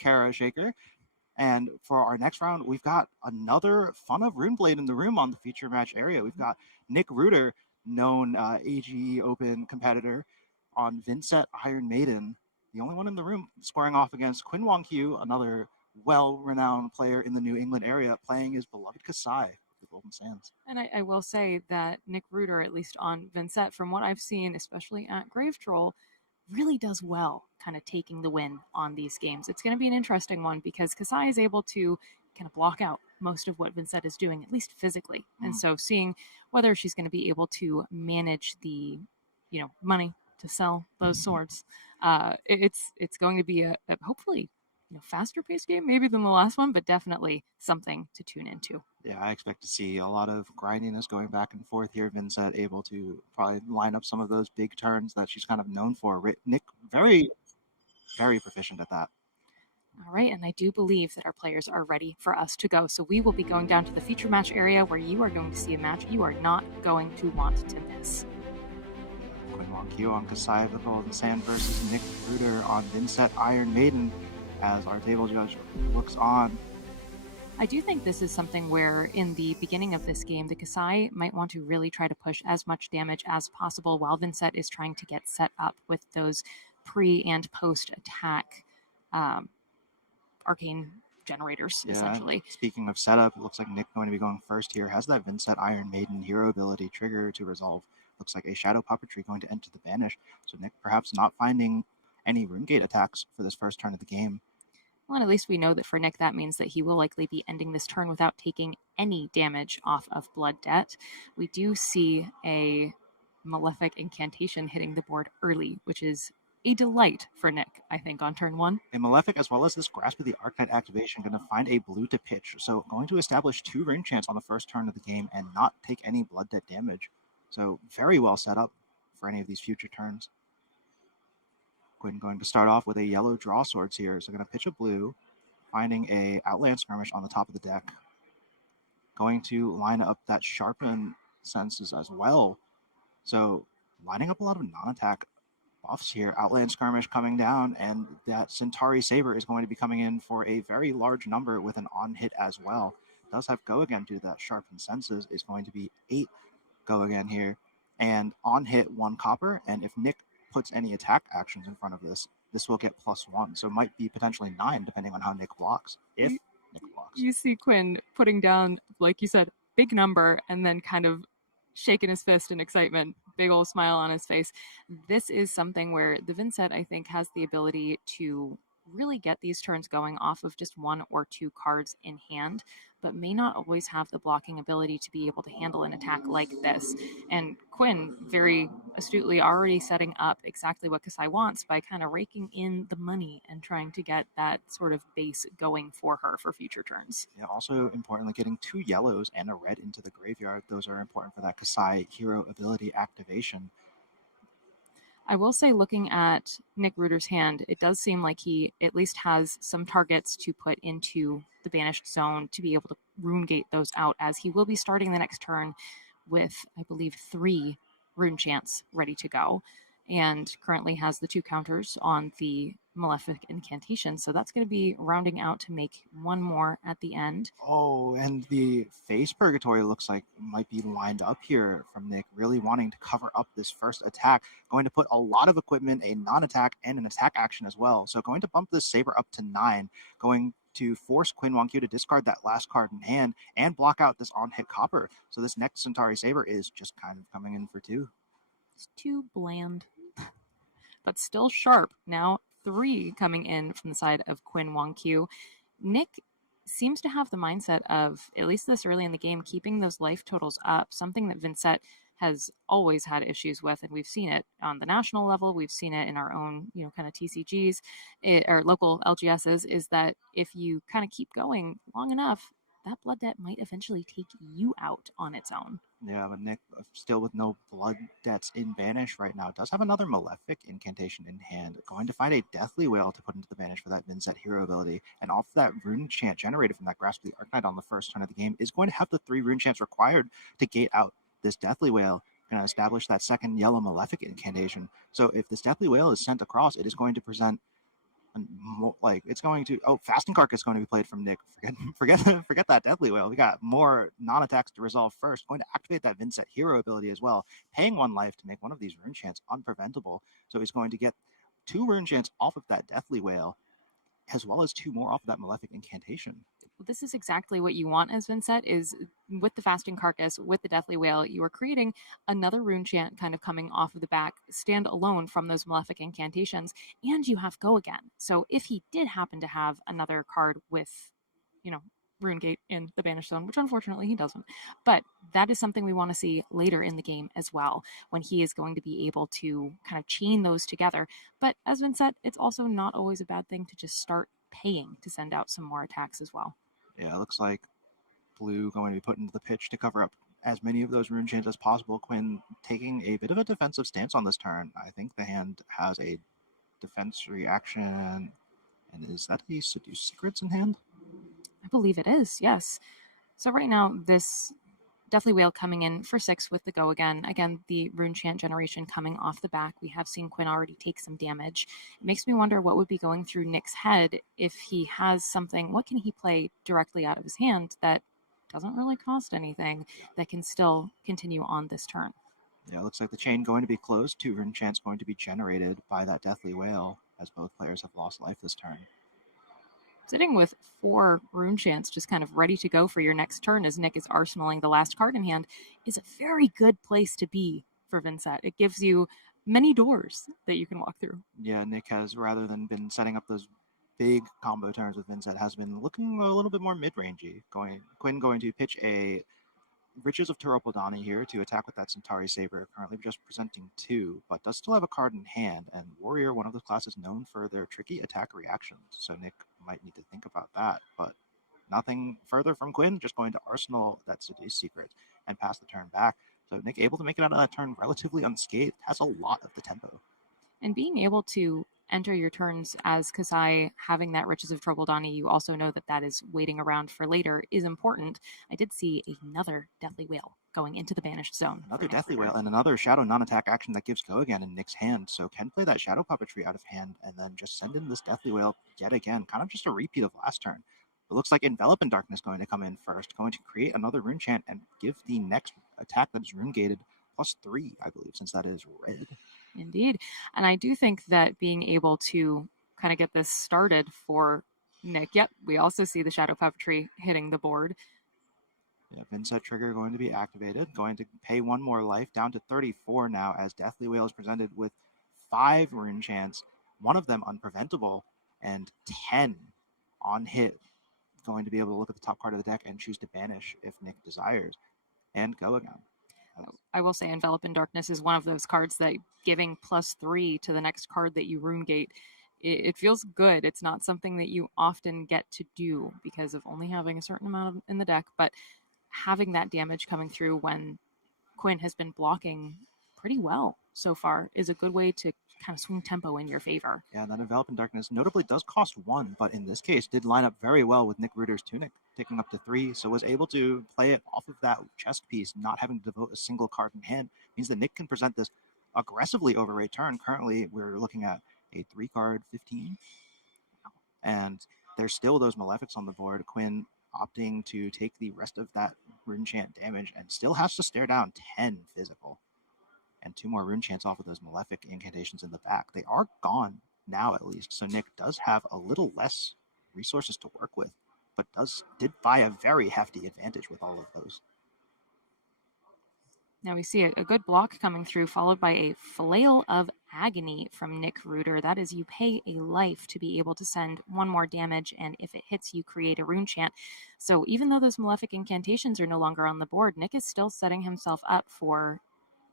Cara Shaker. And for our next round, we've got another Fun of Runeblade in the room on the feature match area. We've got Nick Reuter, known AGE Open competitor, on Vincent Iron Maiden, the only one in the room, squaring off against Quinn Wong Q, another well-renowned player in the New England area, playing his beloved Kasai of the Golden Sands. And I will say that Nick Reuter, at least on Vincent, from what I've seen, especially at Grave Troll, really does well kind of taking the win on these games. It's going to be an interesting one because Kasai is able to kind of block out most of what Vincent is doing, at least physically. And so seeing whether she's going to be able to manage the, money to sell those swords, it's going to be a hopefully faster paced game maybe than the last one, but definitely something to tune into. Yeah, I expect to see a lot of grindiness going back and forth here. Vincent able to probably line up some of those big turns that she's kind of known for. Nick, very, very proficient at that. All right, and I do believe that our players are ready for us to go. So we will be going down to the feature match area where you are going to see a match you are not going to want to miss. Quinn Wong Q on Kasai of the Golden Sand versus Nick Reuter on Vincent Iron Maiden as our table judge looks on. I do think this is something where in the beginning of this game, the Kasai might want to really try to push as much damage as possible while Vincent is trying to get set up with those pre and post attack arcane generators, essentially. Speaking of setup, it looks like Nick going to be going first here. Has that Vincent Iron Maiden hero ability trigger to resolve. Looks like a Shadow Puppetry going to enter the banish. So Nick perhaps not finding any Runegate attacks for this first turn of the game. Well, and at least we know that for Nick, that means that he will likely be ending this turn without taking any damage off of Blood Debt. We do see a Malefic Incantation hitting the board early, which is a delight for Nick, I think, on turn 1. A Malefic, as well as this Grasp of the Arcanite activation, going to find a blue to pitch. So going to establish 2 ring chants on the first turn of the game and not take any Blood Debt damage. So very well set up for any of these future turns. Quinn going to start off with a yellow draw swords here. So going to pitch a blue, finding a Outland Skirmish on the top of the deck. going to line up that sharpen senses as well. So lining up a lot of non-attack buffs here. Outland Skirmish coming down, and that Centauri Saber is going to be coming in for a very large number with an on-hit as well. Does have go again due to that sharpened senses. Is going to be 8 go again here. And on hit 1 copper, and if Nick puts any attack actions in front of this will get +1. So it might be potentially 9 depending on how Nick blocks. If Nick blocks. You see Quinn putting down, like you said, big number, and then kind of shaking his fist in excitement, big old smile on his face. This is something where the Vincent, I think, has the ability to really get these turns going off of just 1 or 2 cards in hand, but may not always have the blocking ability to be able to handle an attack like this. And Quinn, very astutely, already setting up exactly what Kasai wants by kind of raking in the money and trying to get that sort of base going for her for future turns. Yeah, also importantly, getting 2 yellows and a red into the graveyard. Those are important for that Kasai hero ability activation. I will say, looking at Nick Reuter's hand, it does seem like he at least has some targets to put into the banished zone to be able to rune gate those out, as he will be starting the next turn with, I believe, 3 rune chants ready to go, and currently has the 2 counters on the Malefic Incantation. So that's going to be rounding out to make 1 more at the end. Oh, and the Face Purgatory looks like might be lined up here from Nick, really wanting to cover up this first attack. Going to put a lot of equipment, a non-attack, and an attack action as well. So going to bump this Saber up to 9, going to force Quinn Wong Q to discard that last card in hand and block out this on-hit copper. So this next Centauri Saber is just kind of coming in for 2. It's too bland, but still sharp. Now 3 coming in from the side of Quinn Wong Q. Nick seems to have the mindset of, at least this early in the game, keeping those life totals up, something that Vincent has always had issues with, and we've seen it on the national level, we've seen it in our own, kind of TCGs, or local LGSs, is that if you kind of keep going long enough, that blood debt might eventually take you out on its own. Yeah, but Nick, still with no blood debts in Banish right now, does have another Malefic Incantation in hand. Going to find a Deathly Wail to put into the Banish for that Vincent hero ability. And off that rune chant generated from that Grasp of the Arknight on the first turn of the game is going to have the 3 rune chants required to gate out this Deathly Wail. Going to establish that second yellow Malefic Incantation. So if this Deathly Wail is sent across, it is going to present it's going to Fasting Carcass is going to be played from Nick. Forget that Deathly Wail. We got more non-attacks to resolve first. Going to activate that Vincent hero ability as well, paying 1 life to make one of these rune chants unpreventable. So he's going to get 2 rune chants off of that Deathly Wail, as well as 2 more off of that Malefic Incantation. This is exactly what you want as Vincent, is with the Fasting Carcass, with the Deathly Wail, you are creating another rune chant kind of coming off of the back, stand alone from those Malefic Incantations, and you have Go Again. So if he did happen to have another card with, Rune Gate in the Banished Zone, which unfortunately he doesn't, but that is something we want to see later in the game as well, when he is going to be able to kind of chain those together. But as Vincent, it's also not always a bad thing to just start paying to send out some more attacks as well. Yeah, it looks like blue going to be put into the pitch to cover up as many of those rune chains as possible. Quinn taking a bit of a defensive stance on this turn. I think the hand has a defense reaction. And is that a Seduce Secrets in hand? I believe it is, yes. So right now, this Deathly Wail coming in for 6 with the Go Again. Again, the rune chant generation coming off the back. We have seen Quinn already take some damage. It makes me wonder what would be going through Nick's head if he has something. What can he play directly out of his hand that doesn't really cost anything, that can still continue on this turn? Yeah, it looks like the chain going to be closed. 2 rune chants going to be generated by that Deathly Wail, as both players have lost life this turn. Sitting with 4 rune chants just kind of ready to go for your next turn as Nick is arsenaling the last card in hand is a very good place to be for Vincent. It gives you many doors that you can walk through. Yeah, Nick has, rather than been setting up those big combo turns with Vincent, has been looking a little bit more mid-rangey. Quinn going to pitch a Riches of Turopodani here to attack with that Centauri Saber, currently just presenting 2, but does still have a card in hand, and Warrior, one of those classes known for their tricky attack reactions, so Nick might need to think about that, but nothing further from Quinn, just going to arsenal that Seduce Secret and pass the turn back. So Nick able to make it out of that turn relatively unscathed, has a lot of the tempo. And being able to enter your turns as Kasai having that Riches of Trobaldani, you also know that that is waiting around for later is important. I did see another Deathly Whale going into the banished zone. Another Deathly Whale and another Shadow non-attack action that gives go again in Nick's hand. So can play that Shadow Puppetry out of hand and then just send in this Deathly Whale yet again. Kind of just a repeat of last turn. It looks like Envelop in Darkness going to come in first, going to create another rune chant and give the next attack that is rune gated +3, I believe, since that is red. Indeed. And I do think that being able to kind of get this started for Nick, yep, we also see the Shadow Puppetry hitting the board. Yeah, Vincent trigger going to be activated, going to pay one more life, down to 34 now, as Deathly Whale is presented with 5 rune chants, one of them unpreventable, and 10 on hit. Going to be able to look at the top card of the deck and choose to banish if Nick desires, and go again. I will say Envelop in Darkness is one of those cards that giving +3 to the next card that you rune gate, it feels good. It's not something that you often get to do because of only having a certain amount in the deck, but having that damage coming through when Quinn has been blocking pretty well so far is a good way to kind of swing tempo in your favor. Yeah, that Envelop in Darkness notably does cost 1, but in this case did line up very well with Nick Ruder's Tunic, taking up to 3, so was able to play it off of that chest piece, not having to devote a single card in hand. Means that Nick can present this aggressively overrate turn. Currently, we're looking at a 3-card 15, and there's still those Malefics on the board. Quinn opting to take the rest of that rune chant damage and still has to stare down 10 physical. And 2 more rune chants off of those Malefic incantations in the back. They are gone now, at least, so Nick does have a little less resources to work with, but did buy a very hefty advantage with all of those. Now we see a good block coming through, followed by a Flail of Agony from Nick Ruder. That is, you pay a life to be able to send 1 more damage, and if it hits, you create a rune chant. So even though those Malefic incantations are no longer on the board, Nick is still setting himself up for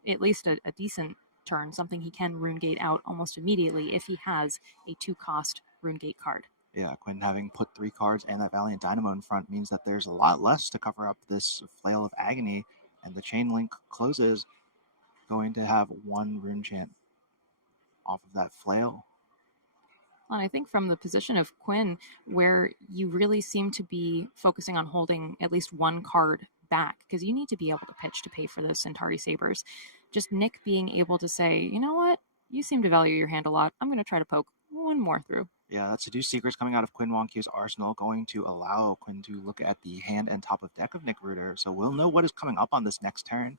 at least a decent turn, something he can rune gate out almost immediately if he has a 2-cost rune gate card. Yeah, Quinn having put 3 cards and that Valiant Dynamo in front means that there's a lot less to cover up this Flail of Agony, and the chain link closes, going to have 1 rune chant off of that Flail. And I think from the position of Quinn, where you really seem to be focusing on holding at least 1 card back, because you need to be able to pitch to pay for those Centauri Sabers. Just Nick being able to say, you know what, you seem to value your hand a lot. I'm going to try to poke 1 more through. Yeah, that Seduce Secrets coming out of Quinn Wonkyu's arsenal, going to allow Quinn to look at the hand and top of deck of Nick Ruder. So we'll know what is coming up on this next turn.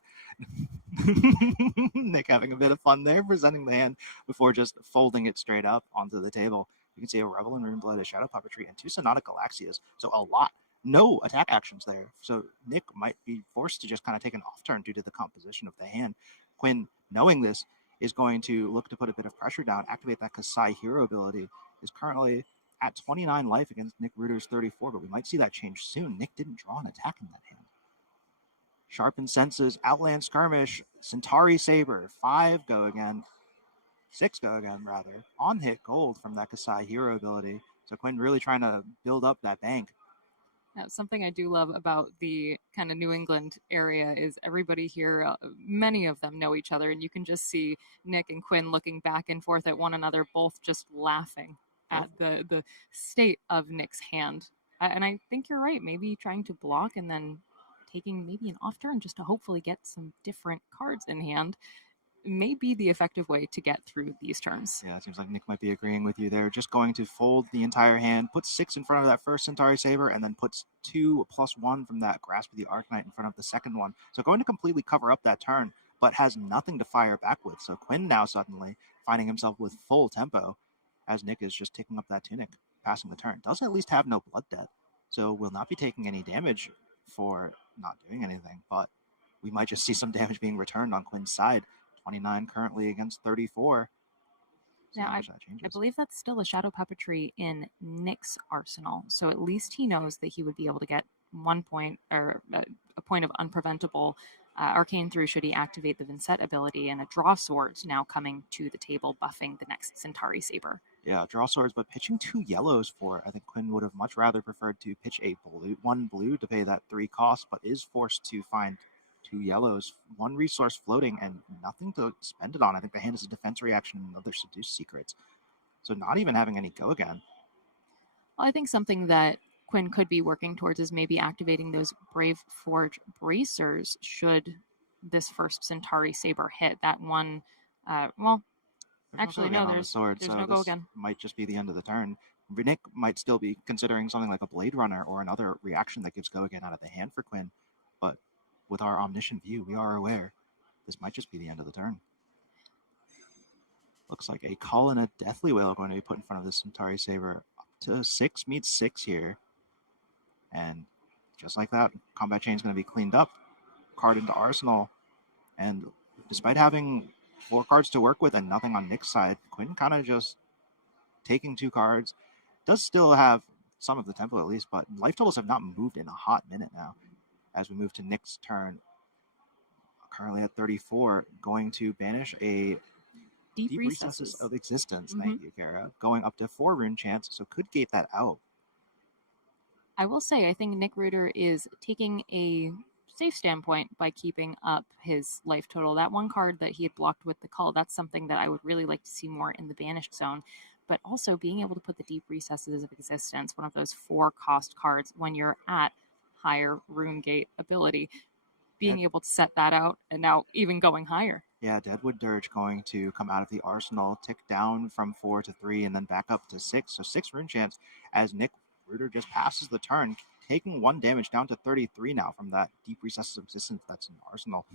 Nick having a bit of fun there, presenting the hand before just folding it straight up onto the table. You can see a Revel in Runeblood, a Shadow Puppetry, and 2 Sonata Galaxias. So a lot. No attack actions there. So Nick might be forced to just kind of take an off turn due to the composition of the hand. Quinn, knowing this, is going to look to put a bit of pressure down, activate that Kasai hero ability. Is currently at 29 life against Nick Ruder's 34, but we might see that change soon. Nick didn't draw an attack in that hand. Sharpened Senses, Outland Skirmish, Centauri Saber, 5 go again. 6 go again, rather. On hit gold from that Kasai hero ability. So Quinn really trying to build up that bank. Now, something I do love about the kind of New England area is everybody here, many of them know each other, and you can just see Nick and Quinn looking back and forth at one another, both just laughing at the state of Nick's hand. And I think you're right, maybe trying to block and then taking maybe an off turn just to hopefully get some different cards in hand may be the effective way to get through these turns. Yeah, it seems like Nick might be agreeing with you there. Just going to fold the entire hand, puts 6 in front of that first Centauri Saber, and then puts 2 + 1 from that Grasp of the Arcanite in front of the second one. So going to completely cover up that turn, but has nothing to fire back with. So Quinn now suddenly finding himself with full tempo, as Nick is just taking up that Tunic, passing the turn. Does at least have no blood debt, so will not be taking any damage for not doing anything, but we might just see some damage being returned on Quinn's side. 29 currently against 34. Now, I believe that's still a Shadow Puppetry in Nick's arsenal, so at least he knows that he would be able to get 1 point, or a point of unpreventable Arcane through should he activate the Vincent ability, and a Draw Swords now coming to the table, buffing the next Centauri Saber. Yeah, Draw Swords, but pitching 2 yellows for it. I think Quinn would have much rather preferred to pitch a blue, 1 blue to pay that 3 cost, but is forced to find 2 yellows, 1 resource floating, and nothing to spend it on. I think the hand is a defense reaction and other Seduce Secrets. So not even having any go again. Well, I think something that Quinn could be working towards is maybe activating those Brave Forge bracers should this first Centauri Saber hit. That one, well, There's actually, no go again no, on the sword, there's so no go this again. might just be the end of the turn. Nick might still be considering something like a Blade Runner or another reaction that gives go again out of the hand for Quinn, but with our omniscient view, we are aware this might just be the end of the turn. Looks like a Call and a Deathly Wail are going to be put in front of this Centauri Saber. Up to 6 meets 6 here. And just like that, combat chain is going to be cleaned up. Card into Arsenal. And despite having 4 cards to work with and nothing on Nick's side, Quinn kind of just taking 2 cards. Does still have some of the tempo at least, but life totals have not moved in a hot minute now. As we move to Nick's turn, currently at 34, going to banish a Deep Recesses of Existence. Thank you, Cara. Going up to 4 rune chance, so could gate that out. I will say, I think Nick Reuter is taking a safe standpoint by keeping up his life total. That one card that he had blocked with the Cull, that's something that I would really like to see more in the banished zone. But also being able to put the Deep Recesses of Existence, one of those 4 cost cards when you're at higher rune gate ability, being able to set that out and now even going higher. Yeah, Deadwood Dirge going to come out of the arsenal, tick down from 4 to 3, and then back up to 6. So 6 rune chance as Nick Reuter just passes the turn, taking 1 damage down to 33 now from that Deep Recesses of Existence that's in Arsenal,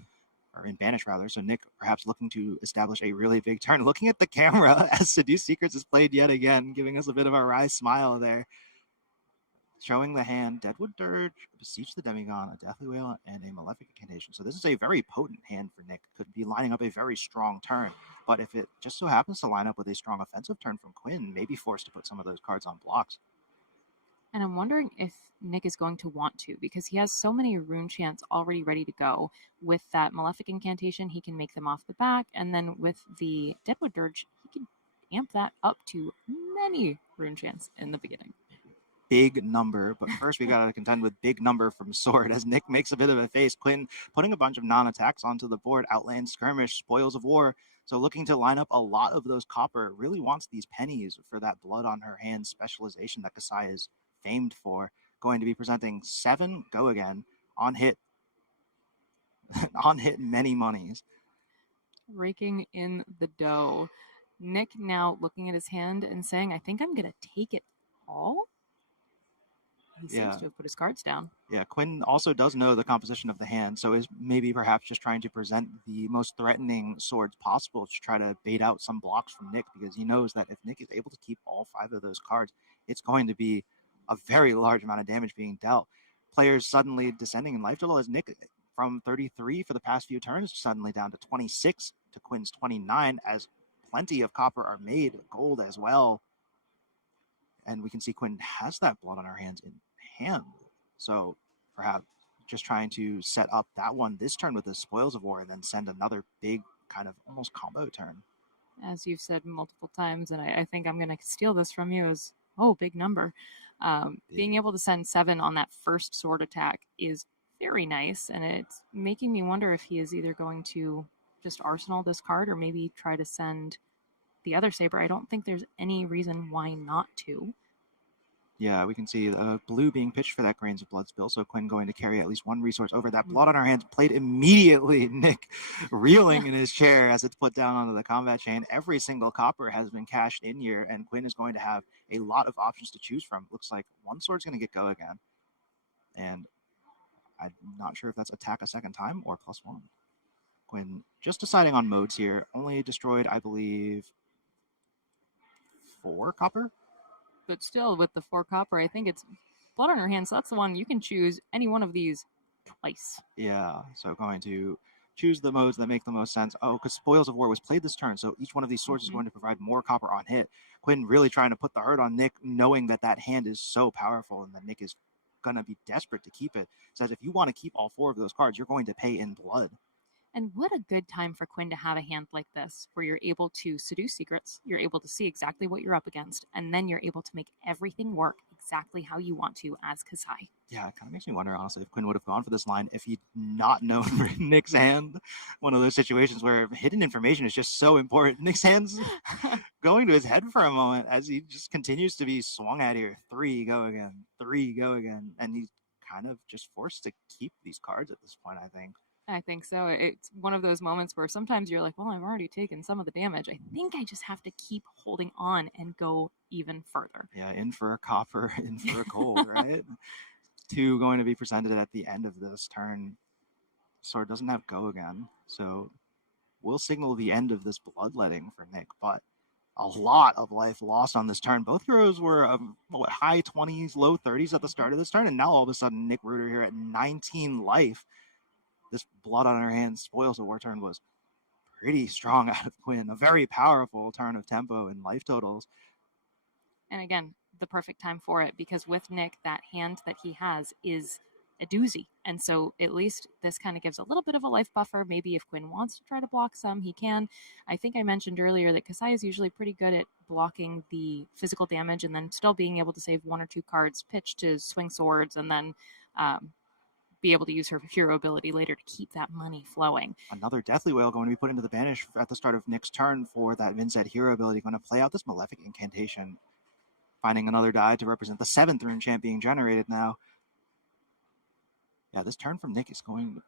or in Banish rather. So Nick perhaps looking to establish a really big turn. Looking at the camera as Seduce Secrets is played yet again, giving us a bit of a wry smile there. Showing the hand, Deadwood Dirge, Beseech the Demigod, a Deathly Wail, and a Malefic Incantation. So this is a very potent hand for Nick. Could be lining up a very strong turn. But if it just so happens to line up with a strong offensive turn from Quinn, may be forced to put some of those cards on blocks. And I'm wondering if Nick is going to want to, because he has so many rune chants already ready to go. With that Malefic Incantation, he can make them off the back. And then with the Deadwood Dirge, he can amp that up to many rune chants in the beginning. Big number, but first we got to contend with big number from Sword as Nick makes a bit of a face. Quinn putting a bunch of non-attacks onto the board, Outland Skirmish, Spoils of War, so looking to line up a lot of those copper, really wants these pennies for that blood on her hands specialization that Kasai is famed for. Going to be presenting 7 go again on hit on hit many monies. Raking in the dough. Nick now looking at his hand and saying, I think I'm going to take it all. He seems to have put his cards down. Yeah, Quinn also does know the composition of the hand, so is maybe perhaps just trying to present the most threatening swords possible to try to bait out some blocks from Nick, because he knows that if Nick is able to keep all 5 of those cards, it's going to be a very large amount of damage being dealt. Players suddenly descending in life total as Nick from 33 for the past few turns, suddenly down to 26 to Quinn's 29, as plenty of copper are made, gold as well. And we can see Quinn has that blood on her hands in hand. So perhaps just trying to set up that one this turn with the Spoils of War and then send another big kind of almost combo turn. As you've said multiple times, and I think I'm going to steal this from you, is, big number. Being able to send 7 on that first sword attack is very nice, and it's making me wonder if he is either going to just arsenal this card or maybe try to send the other saber. I don't think there's any reason why not to. Yeah, we can see blue being pitched for that Grains of Blood spill, so Quinn going to carry at least 1 resource over. That blood on our hands played immediately. Nick reeling in his chair as it's put down onto the combat chain. Every single copper has been cashed in here, and Quinn is going to have a lot of options to choose from. Looks like 1 sword's going to get go again. And I'm not sure if that's attack a second time or +1. Quinn just deciding on modes here. Only destroyed, I believe, 4 copper? But still, with the 4 copper, I think it's blood on her hands. So that's the one you can choose any one of these twice. Yeah, so going to choose the modes that make the most sense. Oh, because Spoils of War was played this turn, so each one of these swords is going to provide more copper on hit. Quinn really trying to put the hurt on Nick, knowing that that hand is so powerful and that Nick is going to be desperate to keep it. Says if you want to keep all 4 of those cards, you're going to pay in blood. And what a good time for Quinn to have a hand like this, where you're able to seduce secrets, you're able to see exactly what you're up against, and then you're able to make everything work exactly how you want to as Kasai. Yeah, it kind of makes me wonder, honestly, if Quinn would have gone for this line if he'd not known Nick's hand. One of those situations where hidden information is just so important. Nick's hand's going to his head for a moment as he just continues to be swung at here. 3 go again, 3 go again. And he's kind of just forced to keep these cards at this point, I think. I think so. It's one of those moments where sometimes you're like, well, I've already taken some of the damage. I think I just have to keep holding on and go even further. Yeah, in for a copper, in for a gold, right? 2 going to be presented at the end of this turn. Sword doesn't have go again, so we'll signal the end of this bloodletting for Nick, but a lot of life lost on this turn. Both heroes were high 20s, low 30s at the start of this turn, and now all of a sudden Nick Ruder here at 19 life. This blood on her hands, spoils of war turn was pretty strong out of Quinn. A very powerful turn of tempo and life totals. And again, the perfect time for it, because with Nick, that hand that he has is a doozy. And so at least this kind of gives a little bit of a life buffer. Maybe if Quinn wants to try to block some, he can. I think I mentioned earlier that Kasai is usually pretty good at blocking the physical damage and then still being able to save 1 or 2 cards, pitch to swing swords, and then be able to use her hero ability later to keep that money flowing. Another Deathly Wail going to be put into the banish at the start of Nick's turn for that Vincent hero ability, going to play out this Malefic Incantation, finding another die to represent the 7th rune chant being generated now. Yeah, this turn from Nick is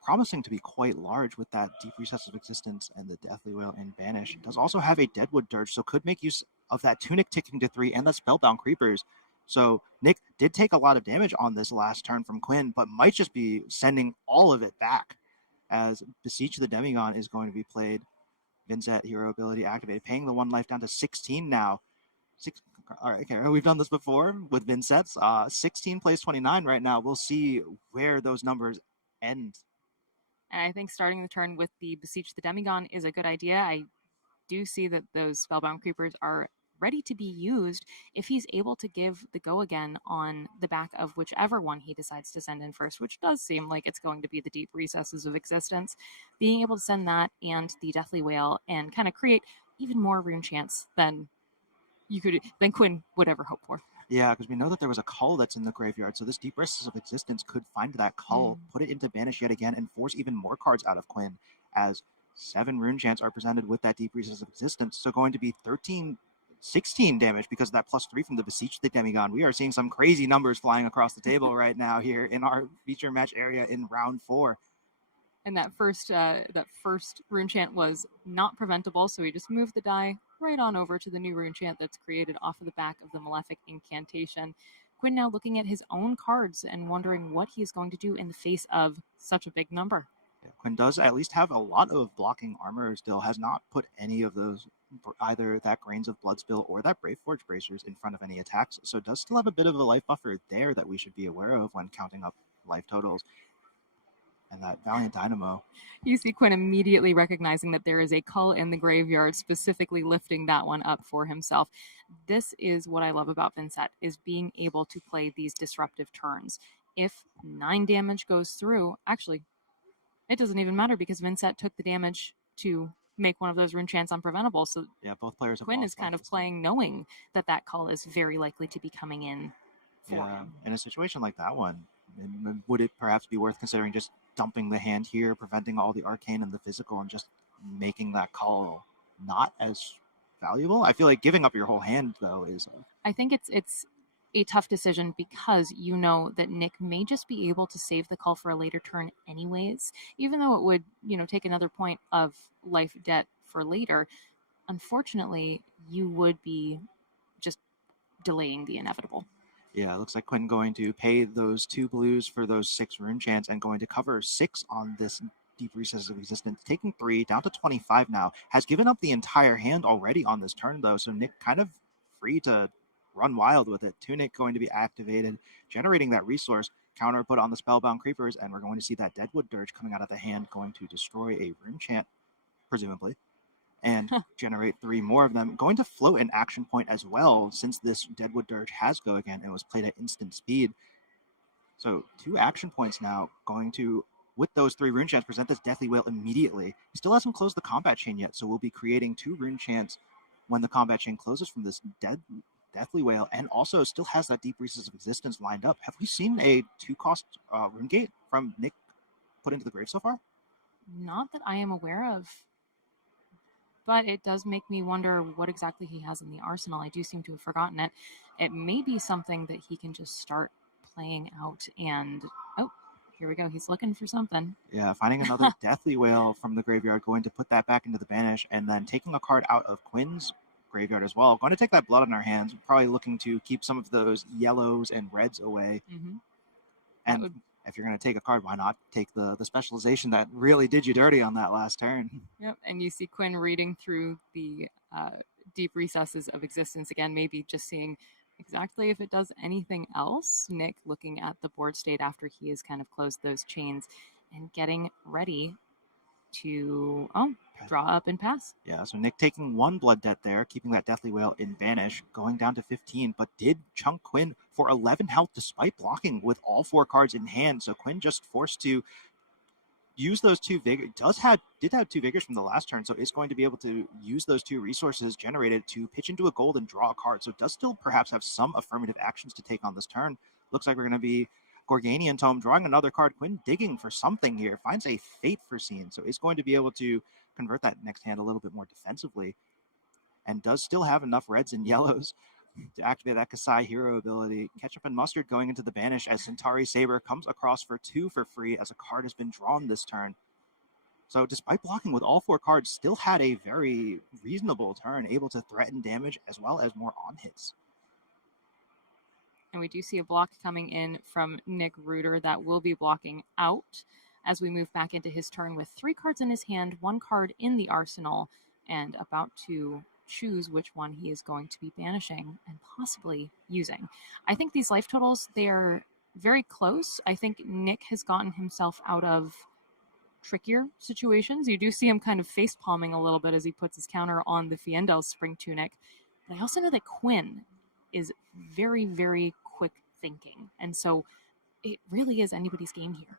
promising to be quite large with that Deep Recess of Existence and the Deathly Wail in banish. It does also have a Deadwood Dirge, so could make use of that Tunic ticking to 3 and the Spellbound Creepers. So Nick did take a lot of damage on this last turn from Quinn, but might just be sending all of it back as Beseech the Demigod is going to be played. Vincent hero ability activated, paying the 1 life down to 16 now. All right, Cara, we've done this before with Vincent's. 16 plays 29 right now. We'll see where those numbers end. And I think starting the turn with the Beseech the Demigod is a good idea. I do see that those Spellbound Creepers are ready to be used if he's able to give the go again on the back of whichever one he decides to send in first, which does seem like it's going to be the Deep Recesses of Existence. Being able to send that and the Deathly Wail and kind of create even more rune chants than Quinn would ever hope for. Yeah, because we know that there was a cull that's in the graveyard, so this Deep Recesses of Existence could find that cull, put it into banish yet again, and force even more cards out of Quinn, as 7 rune chants are presented with that Deep Recesses of Existence, so going to be 16 damage because of that +3 from the Beseech the Demigod. We are seeing some crazy numbers flying across the table right now here in our feature match area in round 4. And that first rune chant was not preventable, so we just moved the die right on over to the new rune chant that's created off of the back of the Malefic Incantation. Quinn now looking at his own cards and wondering what he is going to do in the face of such a big number. Yeah, Quinn does at least have a lot of blocking armor still, has not put any of those, either that Grains of Bloodspill or that Braveforge Bracers in front of any attacks, so does still have a bit of a life buffer there that we should be aware of when counting up life totals. And that Valiant Dynamo. You see Quinn immediately recognizing that there is a cull in the graveyard, specifically lifting that one up for himself. This is what I love about Vincent, is being able to play these disruptive turns. If 9 damage goes through, actually, it doesn't even matter because Vincent took the damage to make one of those rune chants unpreventable. So yeah, both players. Quinn is kind of playing knowing that that cull is very likely to be coming in for him. In a situation like that one, would it perhaps be worth considering just dumping the hand here, preventing all the arcane and the physical, and just making that call not as valuable? I feel like giving up your whole hand, though, is... I think it's a tough decision because you know that Nick may just be able to save the call for a later turn anyways, even though it would, take another point of life debt for later. Unfortunately, you would be just delaying the inevitable. Yeah, it looks like Quinn going to pay those 2 blues for those 6 rune chants and going to cover 6 on this Deep Recesses of Existence, taking 3 down to 25 now. Has given up the entire hand already on this turn, though, so Nick kind of free to run wild with it. Tunic going to be activated, generating that resource, counter put on the Spellbound Creepers, and we're going to see that Deadwood Dirge coming out of the hand, going to destroy a rune chant, presumably, and generate 3 more of them. Going to float an action point as well, since this Deadwood Dirge has go again and was played at instant speed. So 2 action points now, going to, with those 3 rune chants, present this Deathly Wail immediately. He still hasn't closed the combat chain yet, so we'll be creating 2 rune chants when the combat chain closes from this Deathly Wail and also still has that Deep Recess of Existence lined up. Have we seen a 2-cost Rune Gate from Nick put into the grave so far? Not that I am aware of. But it does make me wonder what exactly he has in the arsenal. I do seem to have forgotten it. It may be something that he can just start playing out and... Oh, here we go. He's looking for something. Yeah, finding another Deathly Wail from the graveyard, going to put that back into the banish, and then taking a card out of Quinn's graveyard as well. Going to take that blood in our hands, probably looking to keep some of those yellows and reds away. Mm-hmm. And if you're going to take a card, why not take the specialization that really did you dirty on that last turn? Yep, and you see Quinn reading through the deep recesses of existence again, maybe just seeing exactly if it does anything else. Nick looking at the board state after he has kind of closed those chains and getting ready to draw up and pass. Yeah, so Nick taking 1 blood debt there, keeping that Deathly Wail in banish, going down to 15, but did chunk Quinn for 11 health despite blocking with all 4 cards in hand. So Quinn just forced to use those 2 vigor. Did have 2 vigors from the last turn, so it's going to be able to use those 2 resources generated to pitch into a gold and draw a card. So it does still perhaps have some affirmative actions to take on this turn. Looks like we're going to be Gorganian Tome drawing another card. Quinn digging for something here, finds a Fate Foreseen, so it's going to be able to convert that next hand a little bit more defensively, and does still have enough reds and yellows to activate that Kasai hero ability. Ketchup and Mustard going into the banish as Centauri Saber comes across for 2 for free as a card has been drawn this turn. So despite blocking with all 4 cards, still had a very reasonable turn, able to threaten damage as well as more on hits. And we do see a block coming in from Nick Reuter that will be blocking out as we move back into his turn with 3 cards in his hand, 1 card in the arsenal, and about to choose which one he is going to be banishing and possibly using. I think these life totals, they are very close. I think Nick has gotten himself out of trickier situations. You do see him kind of face palming a little bit as he puts his counter on the Fiendel's Spring Tunic. But I also know that Quinn is very, very quick thinking. And so it really is anybody's game here.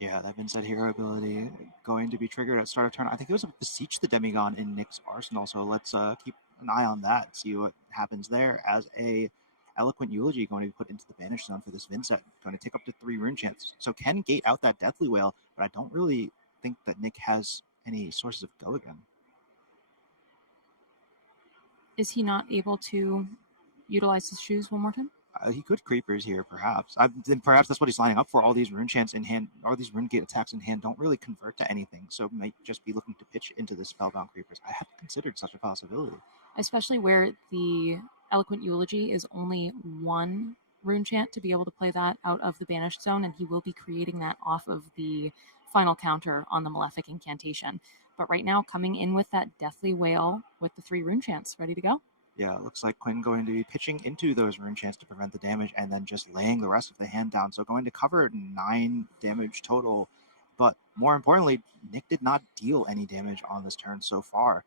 Yeah, that Vincent hero ability going to be triggered at start of turn. I think it was a Beseech the Demigod in Nick's arsenal, so let's keep an eye on that, see what happens there, as a Eloquent Eulogy going to be put into the banish zone for this Vincent, going to take up to 3 rune chance. So can gate out that Deathly Wail, but I don't really think that Nick has any sources of go again. Is he not able to utilize his shoes one more time? He could Creepers here, perhaps. Then perhaps that's what he's lining up for. All these rune chants in hand, all these rune gate attacks in hand don't really convert to anything, so might just be looking to pitch into the Spellbound Creepers. I hadn't considered such a possibility. Especially where the Eloquent Eulogy is only 1 rune chant to be able to play that out of the banished zone, and he will be creating that off of the final counter on the Malefic Incantation. But right now, coming in with that Deathly Wail with the 3 rune chants ready to go. Yeah, it looks like Quinn going to be pitching into those rune chants to prevent the damage and then just laying the rest of the hand down. So going to cover 9 damage total. But more importantly, Nick did not deal any damage on this turn so far.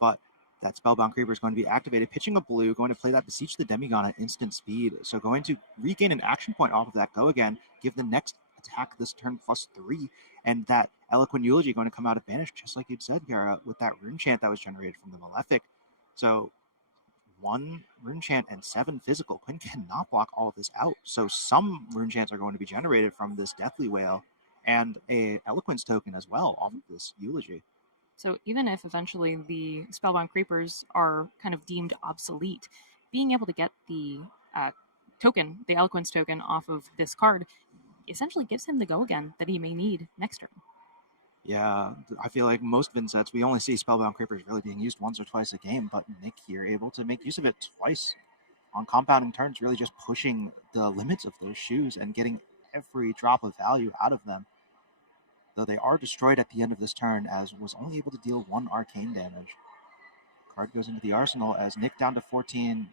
But that Spellbound Creeper is going to be activated, pitching a blue, going to play that Beseech the Demigod at instant speed. So going to regain an action point off of that go again, give the next attack this turn +3, and that Eloquent Eulogy going to come out of banish, just like you'd said, Cara, with that rune chant that was generated from the Malefic. So 1 rune chant and 7 physical. Quinn cannot block all of this out. So some rune chants are going to be generated from this Deathly Wail and a Eloquence token as well off of this Eulogy. So even if eventually the Spellbound Creepers are kind of deemed obsolete, being able to get the token, the Eloquence token off of this card, essentially gives him the go again that he may need next turn. Yeah, I feel like most Vinsets, we only see Spellbound Creepers really being used once or twice a game, but Nick here able to make use of it twice on compounding turns, really just pushing the limits of those shoes and getting every drop of value out of them. Though they are destroyed at the end of this turn, as was only able to deal 1 arcane damage. Card goes into the arsenal as Nick down to 14.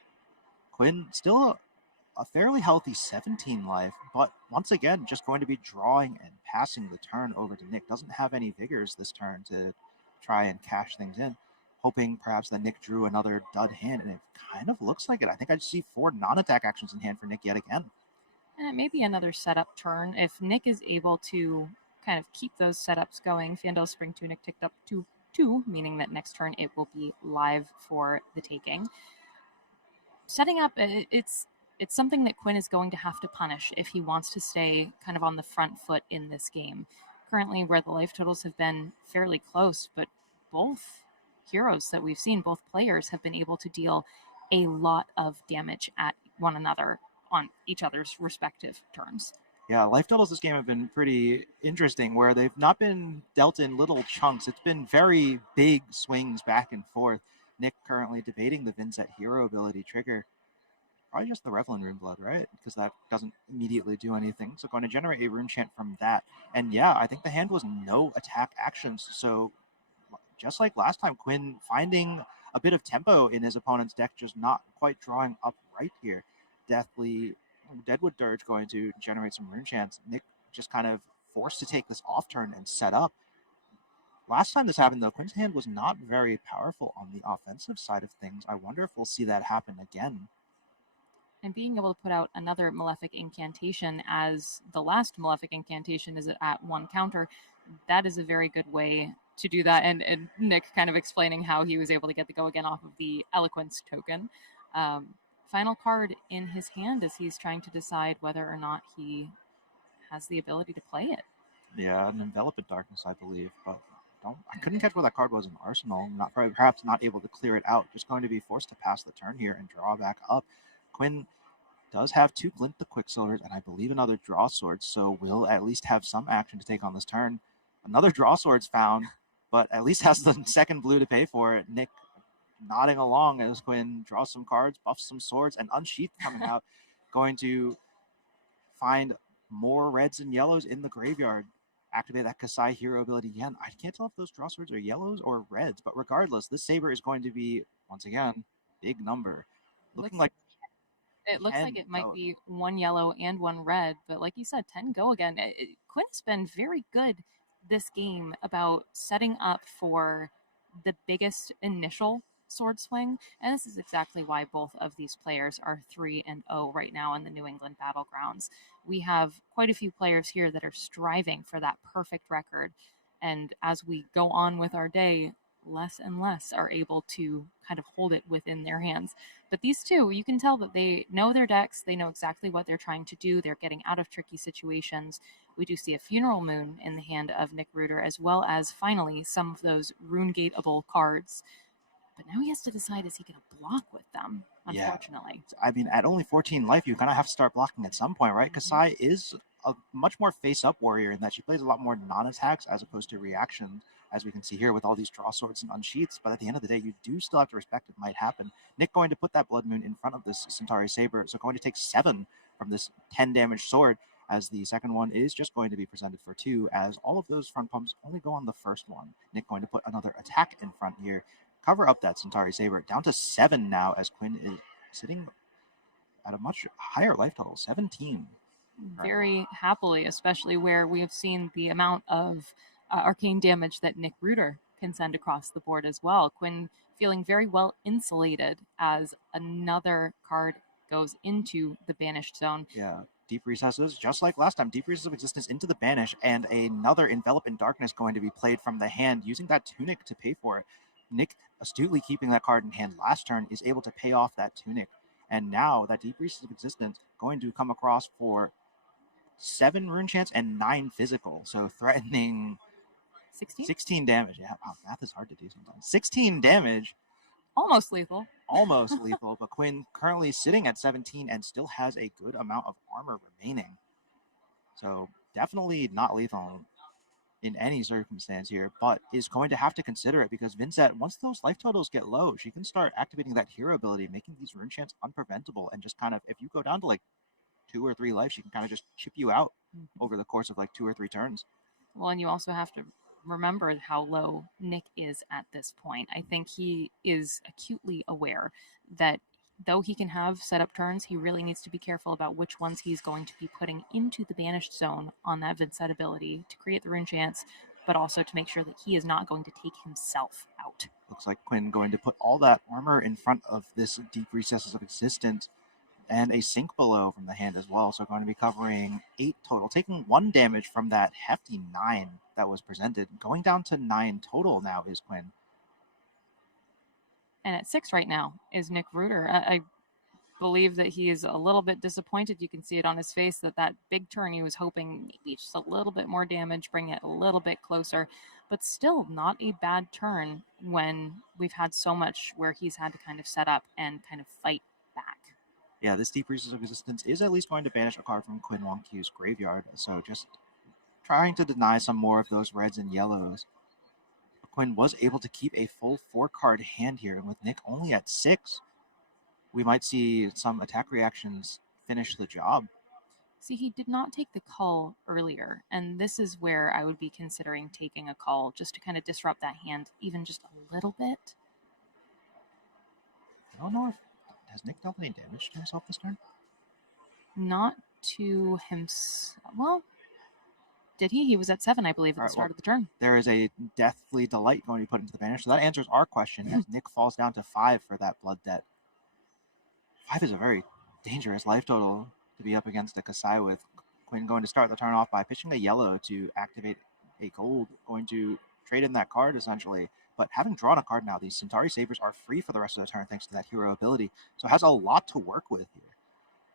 Quinn still a fairly healthy 17 life, but once again, just going to be drawing and passing the turn over to Nick. Doesn't have any vigors this turn to try and cash things in, hoping perhaps that Nick drew another dud hand, and it kind of looks like it. I think I just see 4 non-attack actions in hand for Nick yet again. And it may be another setup turn. If Nick is able to kind of keep those setups going, Fiendel's Spring Tunic ticked up to 2, meaning that next turn it will be live for the taking. setting up, it's something that Quinn is going to have to punish if he wants to stay kind of on the front foot in this game. Currently, where the life totals have been fairly close, but both heroes that we've seen, both players have been able to deal a lot of damage at one another on each other's respective turns. Yeah, life totals this game have been pretty interesting, where they've not been dealt in little chunks. It's been very big swings back and forth. Nick currently debating the Vincent hero ability trigger. Probably just the Revelin Rune Blood, right? Because that doesn't immediately do anything. So going to generate a rune chant from that. And yeah, I think the hand was no attack actions. So just like last time, Quinn finding a bit of tempo in his opponent's deck, just not quite drawing up right here. Deadwood Dirge going to generate some rune chants. Nick just kind of forced to take this off turn and set up. Last time this happened, though, Quinn's hand was not very powerful on the offensive side of things. I wonder if we'll see that happen again. And being able to put out another Malefic Incantation as the last Malefic Incantation is at 1 counter, that is a very good way to do that. And Nick kind of explaining how he was able to get the go again off of the Eloquence token. Final card in his hand as he's trying to decide whether or not he has the ability to play it. Yeah, an Envelop in Darkness, I believe, but I couldn't catch where that card was in Arsenal. Perhaps not able to clear it out. Just going to be forced to pass the turn here and draw back up. Quinn does have 2 Glint the Quicksilvers and I believe another Draw Sword, so will at least have some action to take on this turn. Another Draw Sword's found, but at least has the second blue to pay for it. Nick nodding along as Quinn draws some cards, buffs some swords, and Unsheath coming out. Going to find more reds and yellows in the graveyard. Activate that Kasai hero ability again. I can't tell if those draw swords are yellows or reds, but regardless, this saber is going to be, once again, big number. Looking like it looks like it might be 1 yellow and 1 red, but like you said, 10 go again. Quinn has been very good this game about setting up for the biggest initial sword swing, and this is exactly why both of these players are 3-0 right now in the New England Battlegrounds. We have quite a few players here that are striving for that perfect record, and as we go on with our day, less and less are able to kind of hold it within their hands. But these two, you can tell that they know their decks, they know exactly what they're trying to do, they're getting out of tricky situations. We do see a Funeral Moon in the hand of Nick Reuter, as well as finally some of those rune-gateable cards. But now he has to decide, is he going to block with them, unfortunately. Yeah. I mean, at only 14 life, you're going to have to start blocking at some point, right? Kasai is a much more face-up warrior in that she plays a lot more non-attacks as opposed to reactions, as we can see here with all these draw swords and unsheaths. But at the end of the day, you do still have to respect it might happen. Nick going to put that Blood Moon in front of this Centauri Saber, so going to take 7 from this 10 damage sword, as the second one is just going to be presented for 2, as all of those front pumps only go on the first one. Nick going to put another attack in front here, cover up that Centauri Saber, down to 7 now, as Quinn is sitting at a much higher life total, 17. Very happily, especially where we have seen the amount of arcane damage that Nick Reuter can send across the board as well. Quinn feeling very well insulated as another card goes into the banished zone. Yeah, Deep Recesses, just like last time, Deep Recesses of Existence into the Banish, and another Envelop in Darkness going to be played from the hand, using that Tunic to pay for it. Nick, astutely keeping that card in hand last turn, is able to pay off that Tunic. And now that Deep Recesses of Existence going to come across for 7 rune chants and 9 physical, so threatening 16 damage. Yeah, wow, math is hard to do sometimes. 16 damage. Almost lethal. Almost lethal, but Quinn currently sitting at 17 and still has a good amount of armor remaining. So definitely not lethal in any circumstance here, but is going to have to consider it, because Vincent, once those life totals get low, she can start activating that hero ability, making these rune chants unpreventable, and just kind of, if you go down to like 2 or 3 life, she can kind of just chip you out over the course of like 2 or 3 turns. Well, and you also have to remember how low Nick is at this point. I think he is acutely aware that though he can have setup turns, he really needs to be careful about which ones he's going to be putting into the banished zone on that Vincent ability to create the rune chance, but also to make sure that he is not going to take himself out. Looks like Quinn going to put all that armor in front of this Deep Recesses of Existence, and a Sink Below from the hand as well. So going to be covering 8 total, taking 1 damage from that hefty 9 that was presented. Going down to 9 total now is Quinn. And at 6 right now is Nick Reuter. believe that he is a little bit disappointed. You can see it on his face that big turn he was hoping maybe just a little bit more damage, bring it a little bit closer, but still not a bad turn when we've had so much where he's had to kind of set up and kind of fight back. Yeah, this Deep Reaches of Resistance is at least going to banish a card from Quinn Wong-Q's graveyard, so just trying to deny some more of those reds and yellows. Quinn was able to keep a full 4-card hand here, and with Nick only at 6, we might see some attack reactions finish the job. See, he did not take the call earlier, and this is where I would be considering taking a call just to kind of disrupt that hand even just a little bit. I don't know if... Has Nick dealt any damage to himself this turn? Not to himself. Well, did he? He was at 7, I believe, at the start of the turn. There is a Deathly Delight going to be put into the banish, so that answers our question as Nick falls down to 5 for that blood debt. 5 is a very dangerous life total to be up against a Kasai with. Quinn going to start the turn off by pitching a yellow to activate a gold, going to trade in that card essentially. But having drawn a card now, these Centauri Sabers are free for the rest of the turn thanks to that hero ability, so it has a lot to work with here.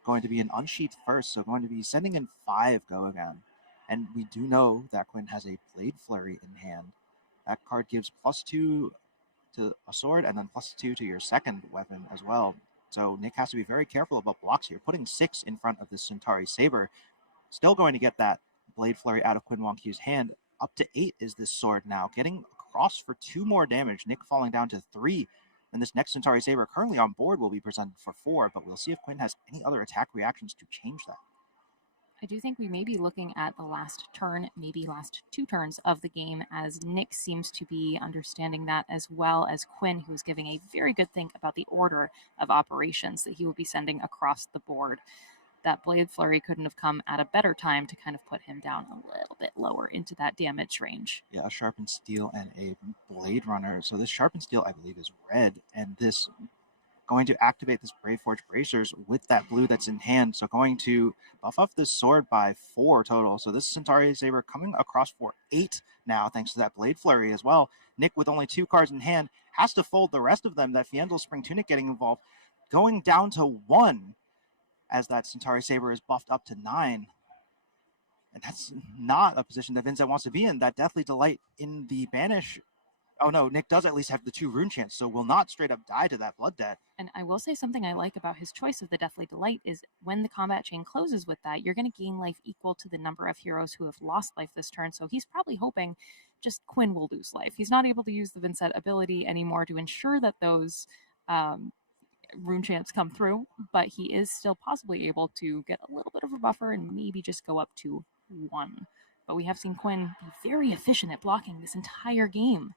Going to be an unsheathed first, so going to be sending in 5 go again. And we do know that Quinn has a Blade Flurry in hand. That card gives +2 to a sword and then +2 to your second weapon as well. So Nick has to be very careful about blocks here. Putting 6 in front of the Centauri Saber, still going to get that Blade Flurry out of Quinn Wong-Q's hand. Up to 8 is this sword now, getting across for 2 more damage. Nick falling down to 3. And this next Centauri Saber currently on board will be presented for 4, but we'll see if Quinn has any other attack reactions to change that. I do think we may be looking at the last turn, maybe last 2 turns of the game, as Nick seems to be understanding that, as well as Quinn, who is giving a very good think about the order of operations that he will be sending across the board. That Blade Flurry couldn't have come at a better time to kind of put him down a little bit lower into that damage range. Yeah, a Sharpened Steel and a Blade Runner. So this Sharpened Steel, I believe, is red, and this going to activate this Brave Forge Bracers with that blue that's in hand. So going to buff up this sword by 4 total. So this Centauri Saber coming across for 8 now, thanks to that Blade Flurry as well. Nick, with only 2 cards in hand, has to fold the rest of them. That Fiendal Spring Tunic getting involved, going down to 1 as that Centauri Saber is buffed up to 9. And that's not a position that Vincent wants to be in. That Deathly Delight in the banish. Oh no, Nick does at least have the 2 rune chants, so will not straight up die to that blood debt. And I will say something I like about his choice of the Deathly Delight is when the combat chain closes with that, you're going to gain life equal to the number of heroes who have lost life this turn. So he's probably hoping just Quinn will lose life. He's not able to use the Vincent ability anymore to ensure that those rune chants come through, but he is still possibly able to get a little bit of a buffer and maybe just go up to 1. But we have seen Quinn be very efficient at blocking this entire game.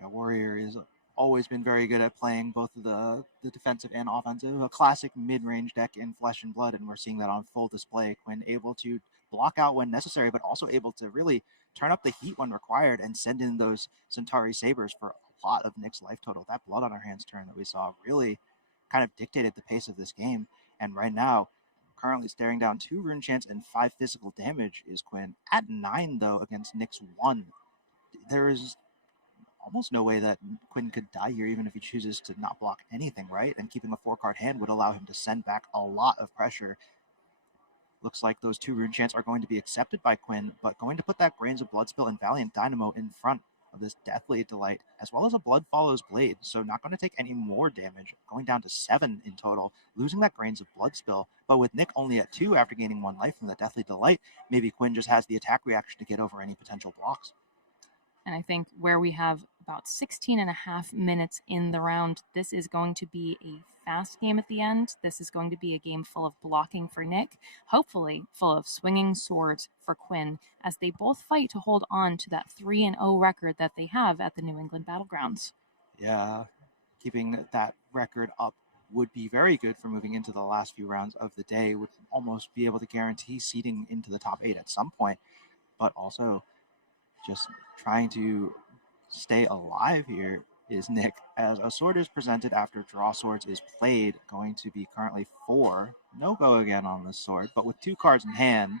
Yeah, Warrior has always been very good at playing both the defensive and offensive. A classic mid-range deck in Flesh and Blood, and we're seeing that on full display. Quinn able to block out when necessary, but also able to really turn up the heat when required and send in those Centauri Sabers for a lot of Nick's life total. That Blood on our hands turn that we saw really kind of dictated the pace of this game. And right now, currently staring down 2 rune chants and 5 physical damage is Quinn. At 9, though, against Nick's 1. There is almost no way that Quinn could die here, even if he chooses to not block anything, right? And keeping a 4-card hand would allow him to send back a lot of pressure. Looks like those 2 rune chants are going to be accepted by Quinn, but going to put that Grains of Bloodspill and Valiant Dynamo in front of this Deathly Delight, as well as a Blood Follows Blade, so not going to take any more damage, going down to 7 in total, losing that Grains of Bloodspill, but with Nick only at 2 after gaining 1 life from the Deathly Delight, maybe Quinn just has the attack reaction to get over any potential blocks. And I think where we have about 16 and a half minutes in the round, this is going to be a fast game at the end. This is going to be a game full of blocking for Nick, hopefully full of swinging swords for Quinn, as they both fight to hold on to that 3-0 record that they have at the New England Battlegrounds. Yeah, keeping that record up would be very good for moving into the last few rounds of the day, would almost be able to guarantee seeding into the top 8 at some point, but also just trying to stay alive here is Nick, as a sword is presented after draw swords is played, going to be currently 4. No go again on this sword, but with 2 cards in hand,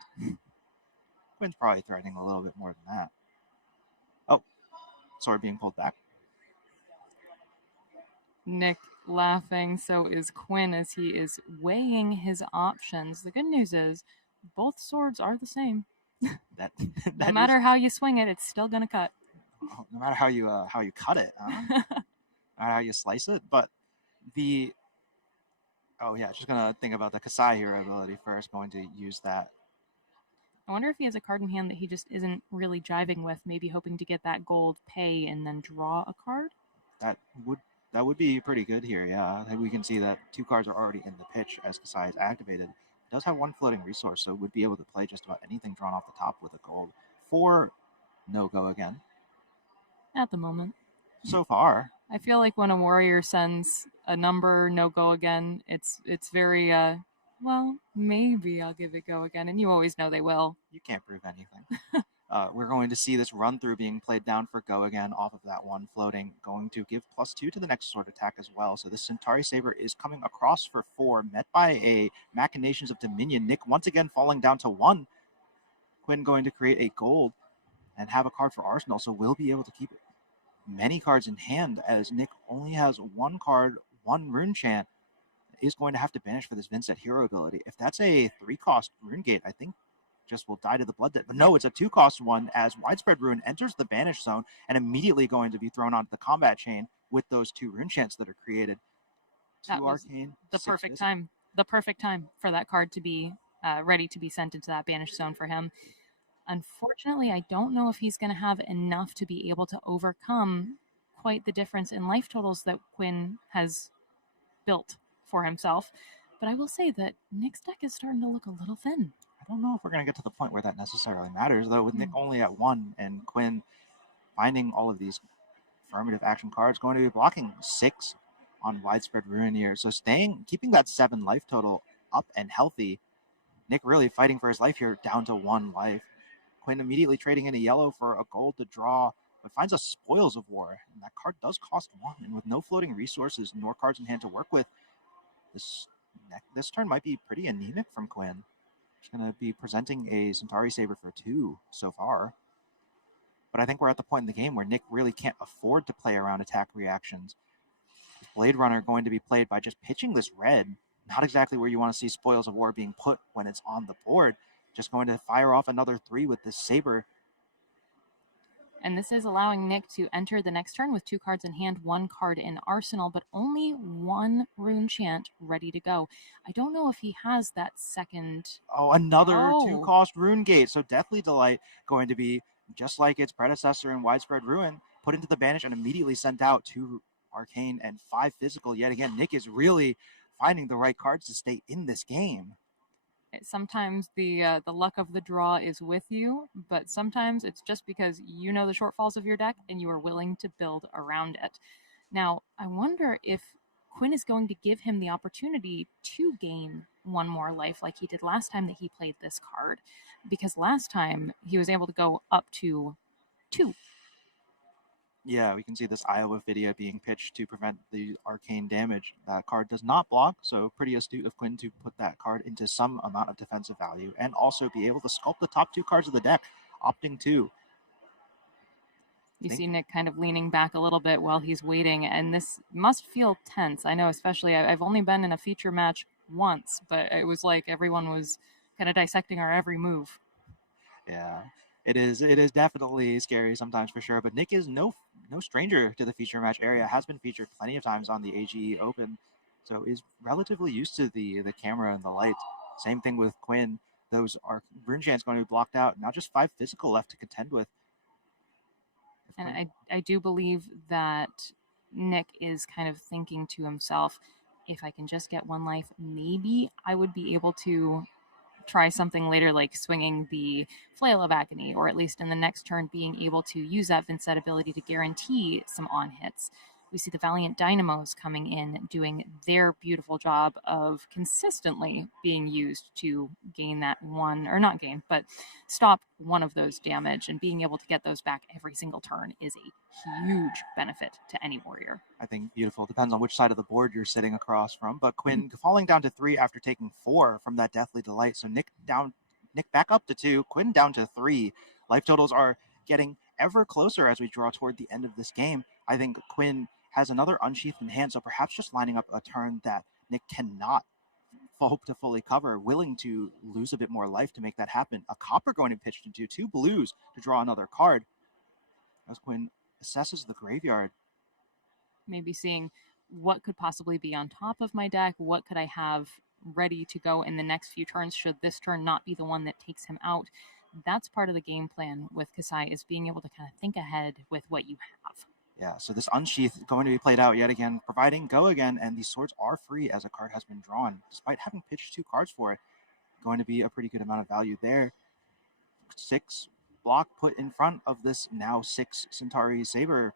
Quinn's probably threatening a little bit more than that. Oh, sword being pulled back. Nick laughing. So is Quinn as he is weighing his options. The good news is both swords are the same. That No matter how you swing it, it's still gonna cut. no matter how you cut it, huh? No matter how you slice it. But just gonna think about the Kasai hero ability first. Going to use that. I wonder if he has a card in hand that he just isn't really jiving with, maybe hoping to get that gold pay and then draw a card. That would be pretty good here, yeah. We can see that 2 cards are already in the pitch as Kasai is activated. It does have 1 floating resource, so would be able to play just about anything drawn off the top with a gold. 4 no-go again. At the moment. So far. I feel like when a warrior sends a number no-go again, it's very, well, maybe I'll give it go again, and you always know they will. You can't prove anything. We're going to see this run-through being played down for go again off of that 1 floating, going to give +2 to the next sword attack as well. So this Centauri Saber is coming across for 4, met by a Machinations of Dominion. Nick once again falling down to 1. Quinn going to create a gold and have a card for Arsenal, so we'll be able to keep many cards in hand as Nick only has 1 card, 1 rune chant, is going to have to banish for this Vincent hero ability. If that's a 3-cost rune gate, I think just will die to the blood debt. But no, it's a 2-cost one as Widespread Ruin enters the banish zone and immediately going to be thrown onto the combat chain with those 2 rune chants that are created. That was arcane, the perfect time. The perfect time for that card to be ready to be sent into that banish zone for him. Unfortunately, I don't know if he's going to have enough to be able to overcome quite the difference in life totals that Quinn has built for himself. But I will say that Nick's deck is starting to look a little thin. I don't know if we're going to get to the point where that necessarily matters, though, with Nick only at 1 and Quinn finding all of these affirmative action cards, going to be blocking 6 on Widespread Ruin here. So keeping that 7 life total up and healthy. Nick really fighting for his life here, down to 1 life. Quinn immediately trading in a yellow for a gold to draw, but finds a Spoils of War, and that card does cost 1. And with no floating resources nor cards in hand to work with, this turn might be pretty anemic from Quinn. He's going to be presenting a Centauri Saber for 2 so far. But I think we're at the point in the game where Nick really can't afford to play around attack reactions. Blade Runner going to be played by just pitching this red. Not exactly where you want to see Spoils of War being put when it's on the board. Just going to fire off another 3 with this Saber. And this is allowing Nick to enter the next turn with 2 cards in hand, 1 card in arsenal, but only 1 rune chant ready to go. I don't know if he has that second. Oh, another 2-cost rune gate. So Deathly Delight going to be just like its predecessor in Widespread Ruin, put into the banish and immediately sent out 2 arcane and 5 physical. Yet again, Nick is really finding the right cards to stay in this game. Sometimes the luck of the draw is with you, but sometimes it's just because you know the shortfalls of your deck and you are willing to build around it. Now, I wonder if Quinn is going to give him the opportunity to gain 1 more life like he did last time that he played this card, because last time he was able to go up to 2. Yeah, we can see this Iowa video being pitched to prevent the arcane damage. That card does not block, so pretty astute of Quinn to put that card into some amount of defensive value and also be able to sculpt the top 2 cards of the deck, opting to. You see Nick kind of leaning back a little bit while he's waiting, and this must feel tense. I know, especially, I've only been in a feature match once, but it was like everyone was kind of dissecting our every move. Yeah. It is definitely scary sometimes for sure, but Nick is no stranger to the feature match area, has been featured plenty of times on the AGE Open, so is relatively used to the camera and the lights. Same thing with Quinn. Those are rune chants going to be blocked out. Now just 5 physical left to contend with. And I do believe that Nick is kind of thinking to himself, if I can just get 1 life, maybe I would be able to try something later like swinging the Flail of Agony, or at least in the next turn being able to use that Vincent ability to guarantee some on hits. We see the Valiant Dynamos coming in, doing their beautiful job of consistently being used to gain that 1, or not gain, but stop 1 of those damage, and being able to get those back every single turn is a huge benefit to any warrior. I think beautiful. Depends on which side of the board you're sitting across from, but Quinn falling down to 3 after taking 4 from that Deathly Delight. So Nick back up to 2, Quinn down to 3. Life totals are getting ever closer as we draw toward the end of this game. I think Quinn has another unsheathed in hand, so perhaps just lining up a turn that Nick cannot hope to fully cover, willing to lose a bit more life to make that happen. A copper going to pitch into 2 blues to draw another card as Quinn assesses the graveyard. Maybe seeing what could possibly be on top of my deck, what could I have ready to go in the next few turns should this turn not be the one that takes him out. That's part of the game plan with Kasai, is being able to kind of think ahead with what you have. Yeah, so this unsheath going to be played out yet again, providing go again, and these swords are free as a card has been drawn, despite having pitched 2 cards for it. Going to be a pretty good amount of value there. 6 block put in front of this now 6 Centauri Saber,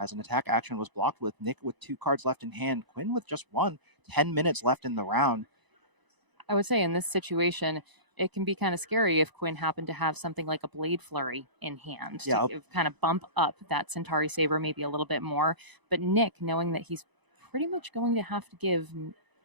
as an attack action was blocked with Nick with 2 cards left in hand, Quinn with just 1, 10 minutes left in the round. I would say in this situation, it can be kind of scary if Quinn happened to have something like a Blade Flurry in hand to kind of bump up that Centauri Saber maybe a little bit more. But Nick, knowing that he's pretty much going to have to give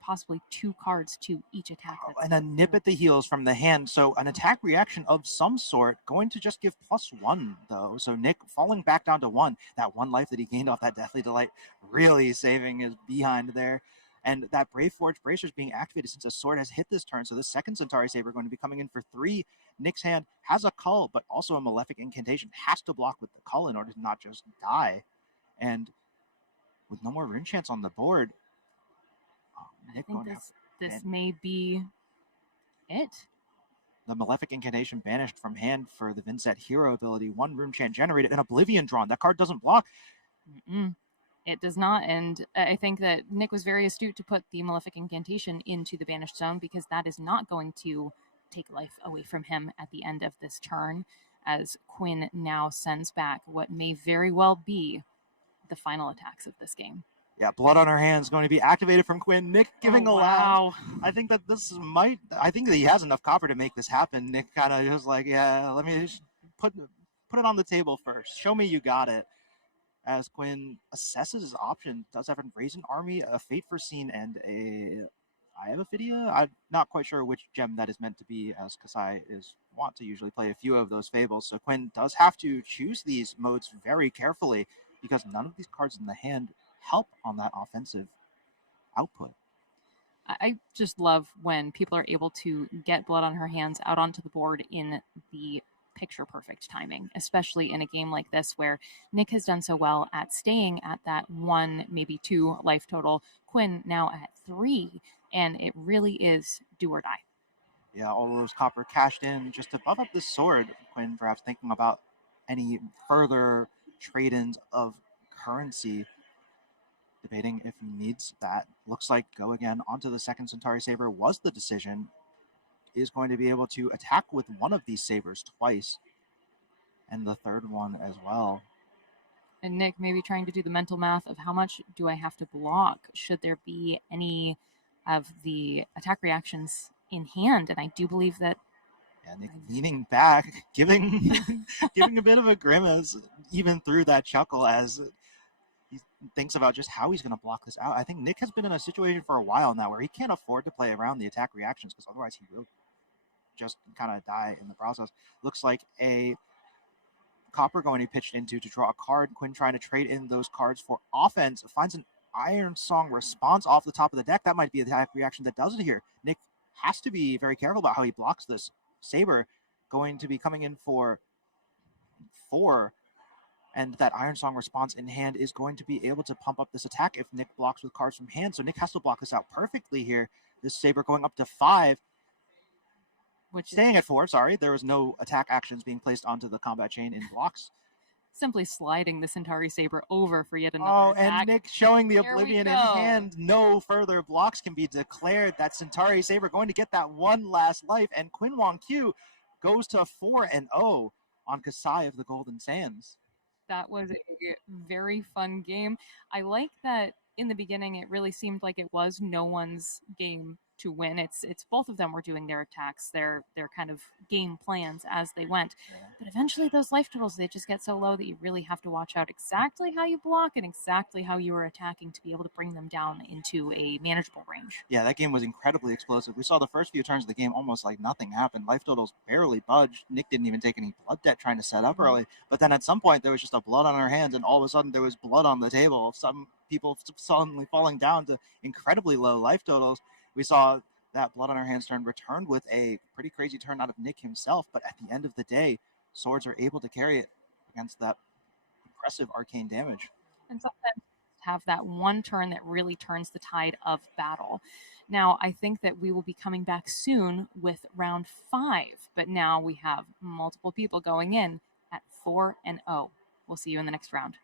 possibly 2 cards to each attack. And a nip at the heels from the hand. So an attack reaction of some sort, going to just give +1, though. So Nick falling back down to 1. That 1 life that he gained off that Deathly Delight really saving his behind there. And that Brave Forge Bracer is being activated since a sword has hit this turn. So the second Centauri Saber going to be coming in for 3. Nick's hand has a Cull, but also a Malefic Incantation. Has to block with the Cull in order to not just die. And with no more rune chance on the board, Nick, I think this may be it. The Malefic Incantation banished from hand for the Vincent Hero ability. 1 rune chant generated and Oblivion drawn. That card doesn't block. It does not, and I think that Nick was very astute to put the Malefic Incantation into the banished zone, because that is not going to take life away from him at the end of this turn, as Quinn now sends back what may very well be the final attacks of this game. Yeah, Blood on Her Hands going to be activated from Quinn. Nick giving a laugh. I think that I think that he has enough copper to make this happen. Nick kind of just like, yeah, let me just put it on the table first. Show me you got it. As Quinn assesses his option, does have a Brazen Army, a Fate Foreseen, and a Iaphidia. I'm not quite sure which gem that is meant to be, as Kasai want to usually play a few of those fables. So Quinn does have to choose these modes very carefully, because none of these cards in the hand help on that offensive output. I just love when people are able to get Blood on Her Hands out onto the board in the picture perfect timing, especially in a game like this where Nick has done so well at staying at that 1, maybe 2 life total. Quinn now at 3, and it really is do or die. Yeah, all of those copper cashed in just to buff up this sword. Quinn perhaps thinking about any further trade-ins of currency, debating if he needs that. Looks like go again onto the second Centauri Saber was the decision. Is going to be able to attack with one of these sabers twice, and the third one as well. And Nick maybe trying to do the mental math of how much do I have to block? Should there be any of the attack reactions in hand? And I do believe that. Yeah, Nick leaning back, giving a bit of a grimace, even through that chuckle, as he thinks about just how he's going to block this out. I think Nick has been in a situation for a while now where he can't afford to play around the attack reactions, because otherwise he will just kind of die in the process. Looks like a copper going to be pitched into to draw a card. Quinn trying to trade in those cards for offense. Finds an Iron Song response off the top of the deck. That might be the attack reaction that does it here. Nick has to be very careful about how he blocks this. Saber going to be coming in for 4. And that Iron Song response in hand is going to be able to pump up this attack if Nick blocks with cards from hand. So Nick has to block this out perfectly here. This Saber going up to 5. Staying at 4, sorry. There was no attack actions being placed onto the combat chain in blocks. Simply sliding the Centauri Saber over for yet another attack. And Nick showing the Oblivion in hand. No further blocks can be declared. That Centauri Saber going to get that 1 last life. And Quinn Wong Q goes to 4-0 on Kasai of the Golden Sands. That was a very fun game. I like that in the beginning it really seemed like it was no one's game to win. It's both of them were doing their attacks, their kind of game plans as they went. But eventually those life totals, they just get so low that you really have to watch out exactly how you block and exactly how you are attacking to be able to bring them down into a manageable range. Yeah, that game was incredibly explosive. We saw the first few turns of the game almost like nothing happened. Life totals barely budged. Nick didn't even take any blood debt trying to set up early. But then at some point there was just a blood on our hands, and all of a sudden there was blood on the table. Some people suddenly falling down to incredibly low life totals. We saw that blood on our hands turn returned with a pretty crazy turn out of Nick himself. But at the end of the day, swords are able to carry it against that impressive arcane damage. And sometimes have that one turn that really turns the tide of battle. Now, I think that we will be coming back soon with round 5, but now we have multiple people going in at 4-0. We'll see you in the next round.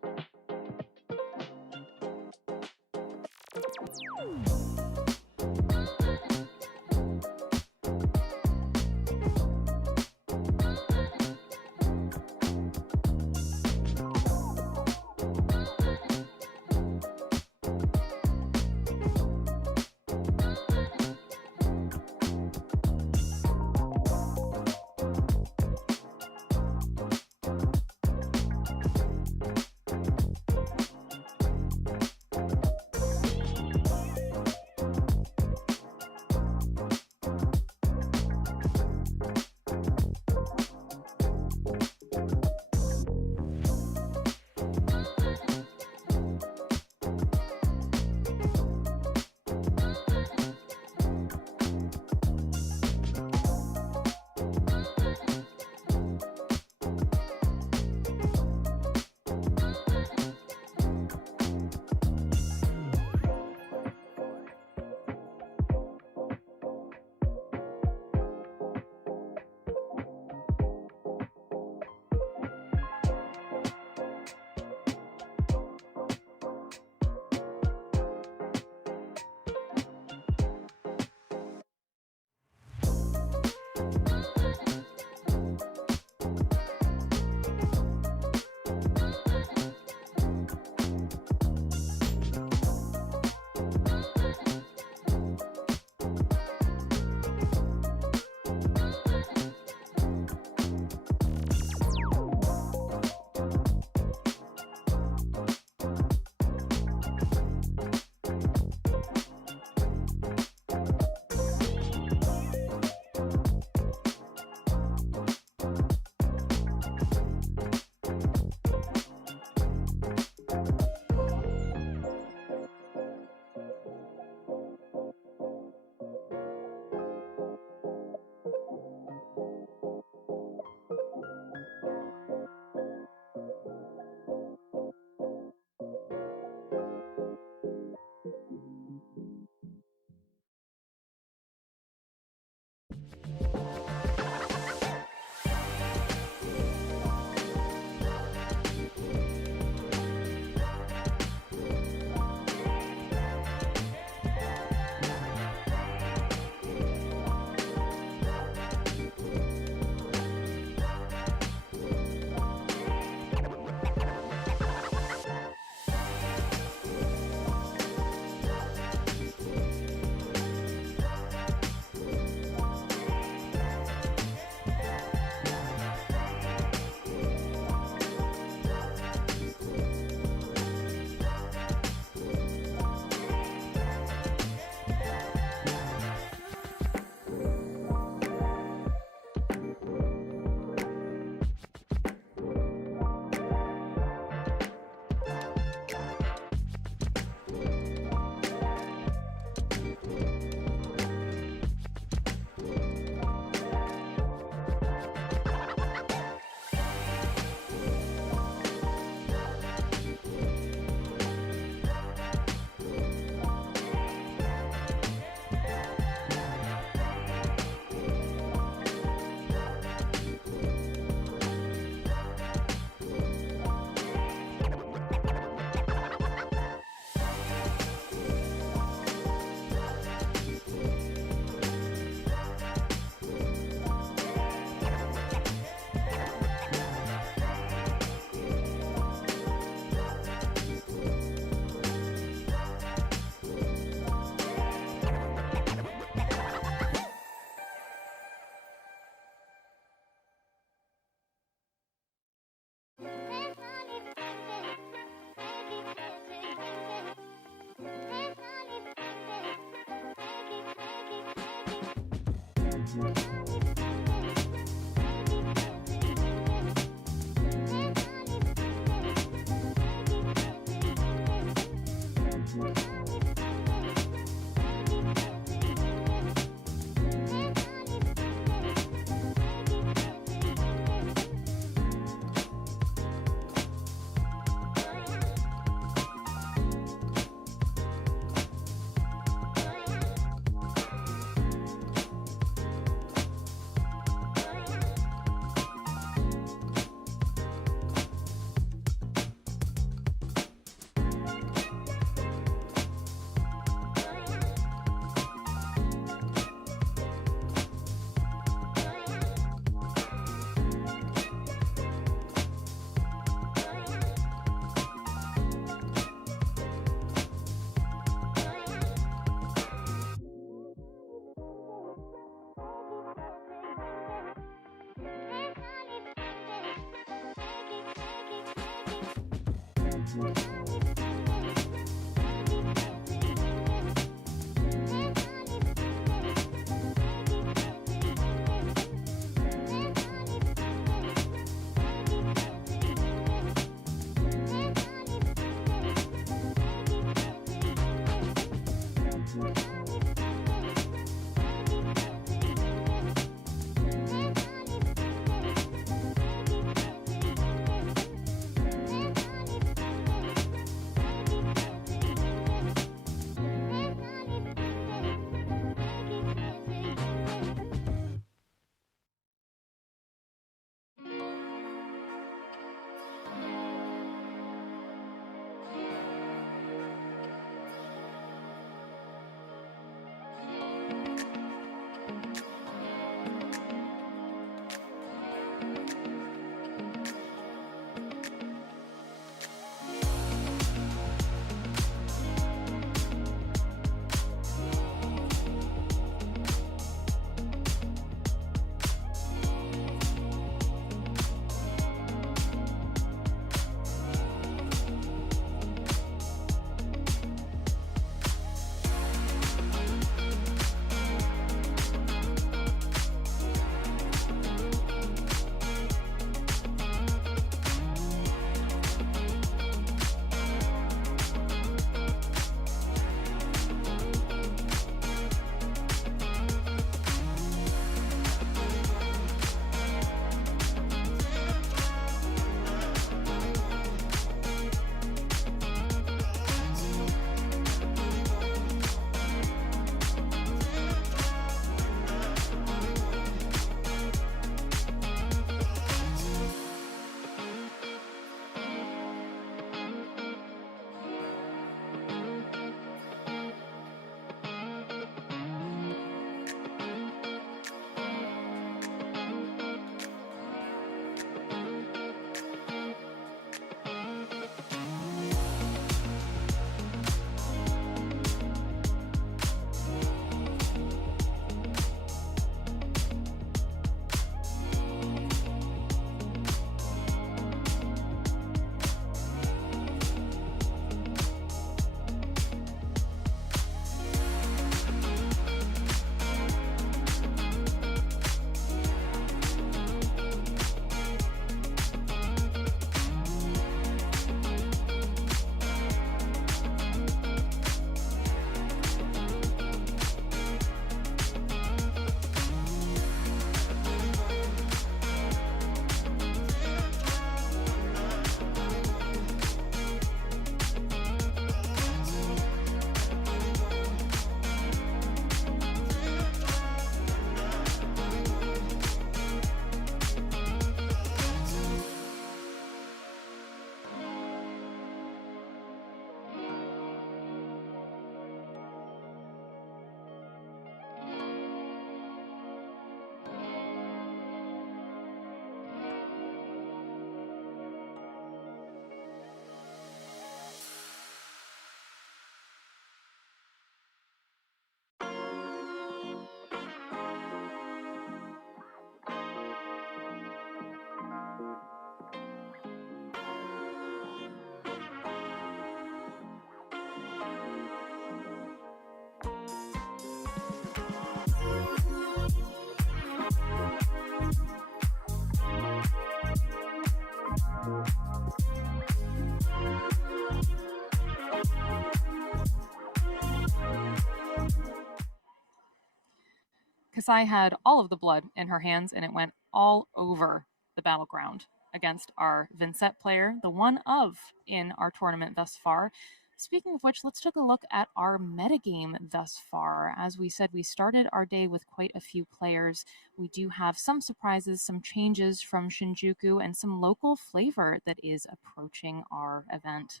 Kasai had all of the blood in her hands, and it went all over the battleground against our Vincent player, the one of in our tournament thus far. Speaking of which, let's take a look at our metagame thus far. As we said, we started our day with quite a few players. We do have some surprises, some changes from Shinjuku, and some local flavor that is approaching our event.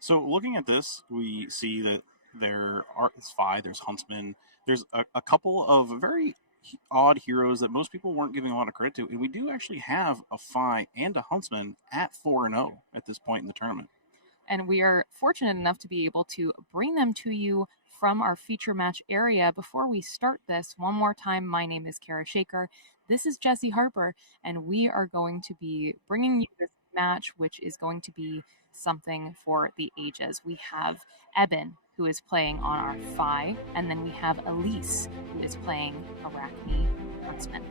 So looking at this, we see that there is Phi, there's Huntsman, there's a couple of very odd heroes that most people weren't giving a lot of credit to, and we do actually have a Phi and a Huntsman at 4-0 at this point in the tournament. And we are fortunate enough to be able to bring them to you from our feature match area. Before we start this, one more time, my name is Cara Shaker. This is Jesse Harper, and we are going to be bringing you this match, which is going to be something for the ages. We have Eben, who is playing on our Phi, and then we have Elise, who is playing Arachne Huntsman.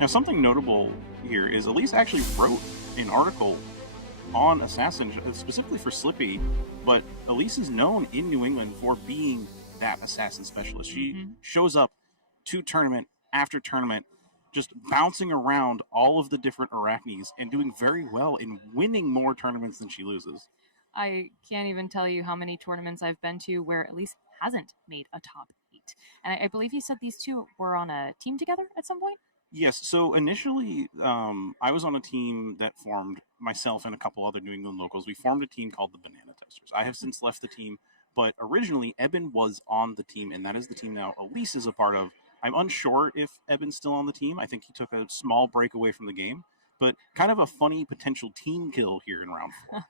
Now, something notable here is Elise actually wrote an article on Assassin, specifically for Slippy, but Elise is known in New England for being that Assassin specialist. She shows up to tournament after tournament, just bouncing around all of the different Arachnes and doing very well in winning more tournaments than she loses. I can't even tell you how many tournaments I've been to where Elise hasn't made a top 8. And I believe you said these two were on a team together at some point? Yes, so initially I was on a team that formed myself and a couple other New England locals. We formed a team called the Banana Testers. I have since left the team, but originally Eben was on the team, and that is the team now Elise is a part of. I'm unsure if Eben's still on the team. I think he took a small break away from the game, but kind of a funny potential team kill here in round 4.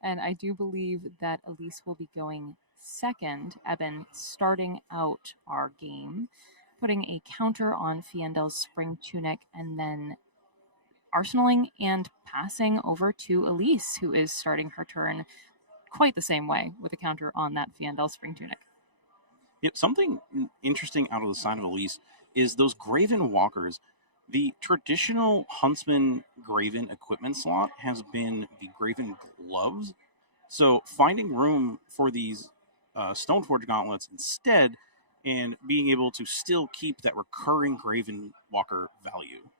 And I do believe that Elise will be going second, Eben starting out our game, putting a counter on Fiendel's Spring Tunic, and then arsenaling and passing over to Elise, who is starting her turn quite the same way with a counter on that Fiendel Spring Tunic. Yep, something interesting out of the side of Elise is those Graven Walkers. The traditional Huntsman Graven equipment slot has been the Graven gloves. So finding room for these Stoneforge gauntlets instead, and being able to still keep that recurring Graven Walker value.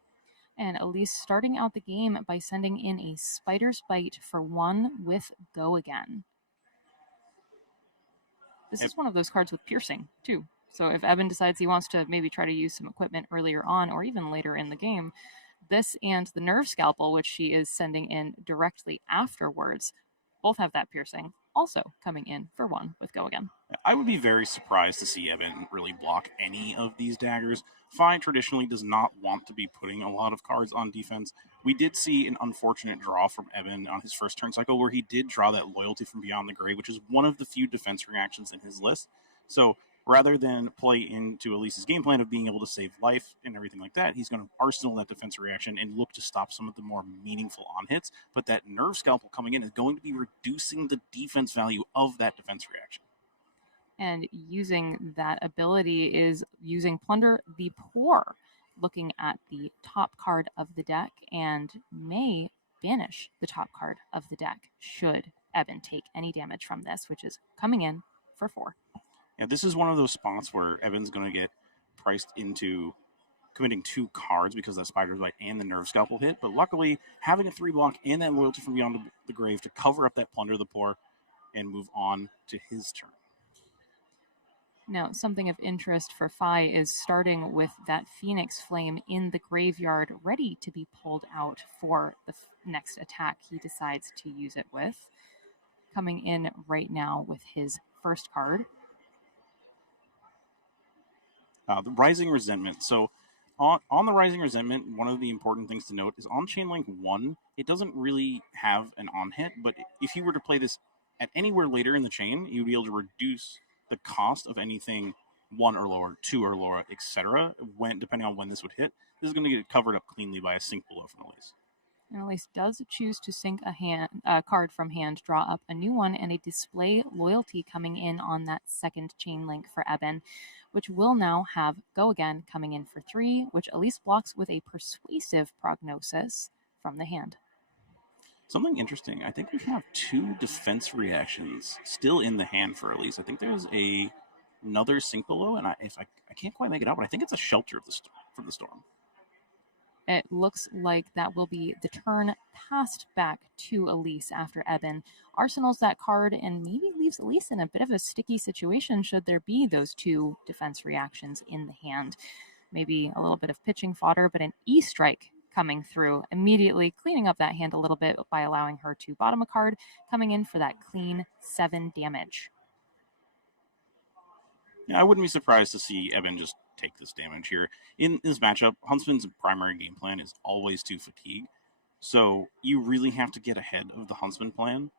And Elise starting out the game by sending in a Spider's Bite for 1 with Go Again. This is one of those cards with piercing, too. So if Eben decides he wants to maybe try to use some equipment earlier on or even later in the game, this and the Nerve Scalpel, which she is sending in directly afterwards, both have that piercing, also coming in for 1 with Go Again. I would be very surprised to see Eben really block any of these daggers. Fine traditionally does not want to be putting a lot of cards on defense. We did see an unfortunate draw from Eben on his first turn cycle where he did draw that Loyalty from Beyond the Grave, which is one of the few defense reactions in his list. So rather than play into Elise's game plan of being able to save life and everything like that, he's going to arsenal that defense reaction and look to stop some of the more meaningful on-hits. But that Nerve Scalpel coming in is going to be reducing the defense value of that defense reaction. And using that ability is using Plunder the Poor, looking at the top card of the deck, and may banish the top card of the deck should Eben take any damage from this, which is coming in for 4. Yeah, this is one of those spots where Eben's going to get priced into committing 2 cards because that Spider's Bite and the Nerve Scalpel hit. But luckily, having a 3-block and that Loyalty from Beyond the Grave to cover up that Plunder the Poor and move on to his turn. Now, something of interest for Phi is starting with that Phoenix Flame in the graveyard, ready to be pulled out for the next attack he decides to use it with. Coming in right now with his first card. The Rising Resentment. So on the Rising Resentment, one of the important things to note is on Chainlink 1, it doesn't really have an on-hit, but if you were to play this at anywhere later in the chain, you'd be able to reduce the cost of anything 1 or lower, 2 or lower, etc. Depending on when this would hit. This is going to get covered up cleanly by a Sink Below from Elise. And Elise does choose to sink a card from hand, draw up a new one, and a Display Loyalty coming in on that second chain link for Eben, which will now have Go Again coming in for 3, which Elise blocks with a Persuasive Prognosis from the hand. Something interesting, I think we have 2 defense reactions still in the hand for Elise. I think there's a another sink below, and I can't quite make it out, but I think it's a shelter of from the storm. It looks like that will be the turn passed back to Elise after Eben arsenals that card and maybe leaves Elise in a bit of a sticky situation should there be those two defense reactions in the hand. Maybe a little bit of pitching fodder, but an E-strike coming through, immediately cleaning up that hand a little bit by allowing her to bottom a card, coming in for that clean 7 damage. Yeah, I wouldn't be surprised to see Eben just take this damage here. In this matchup, Huntsman's primary game plan is always to fatigue. So you really have to get ahead of the Huntsman plan,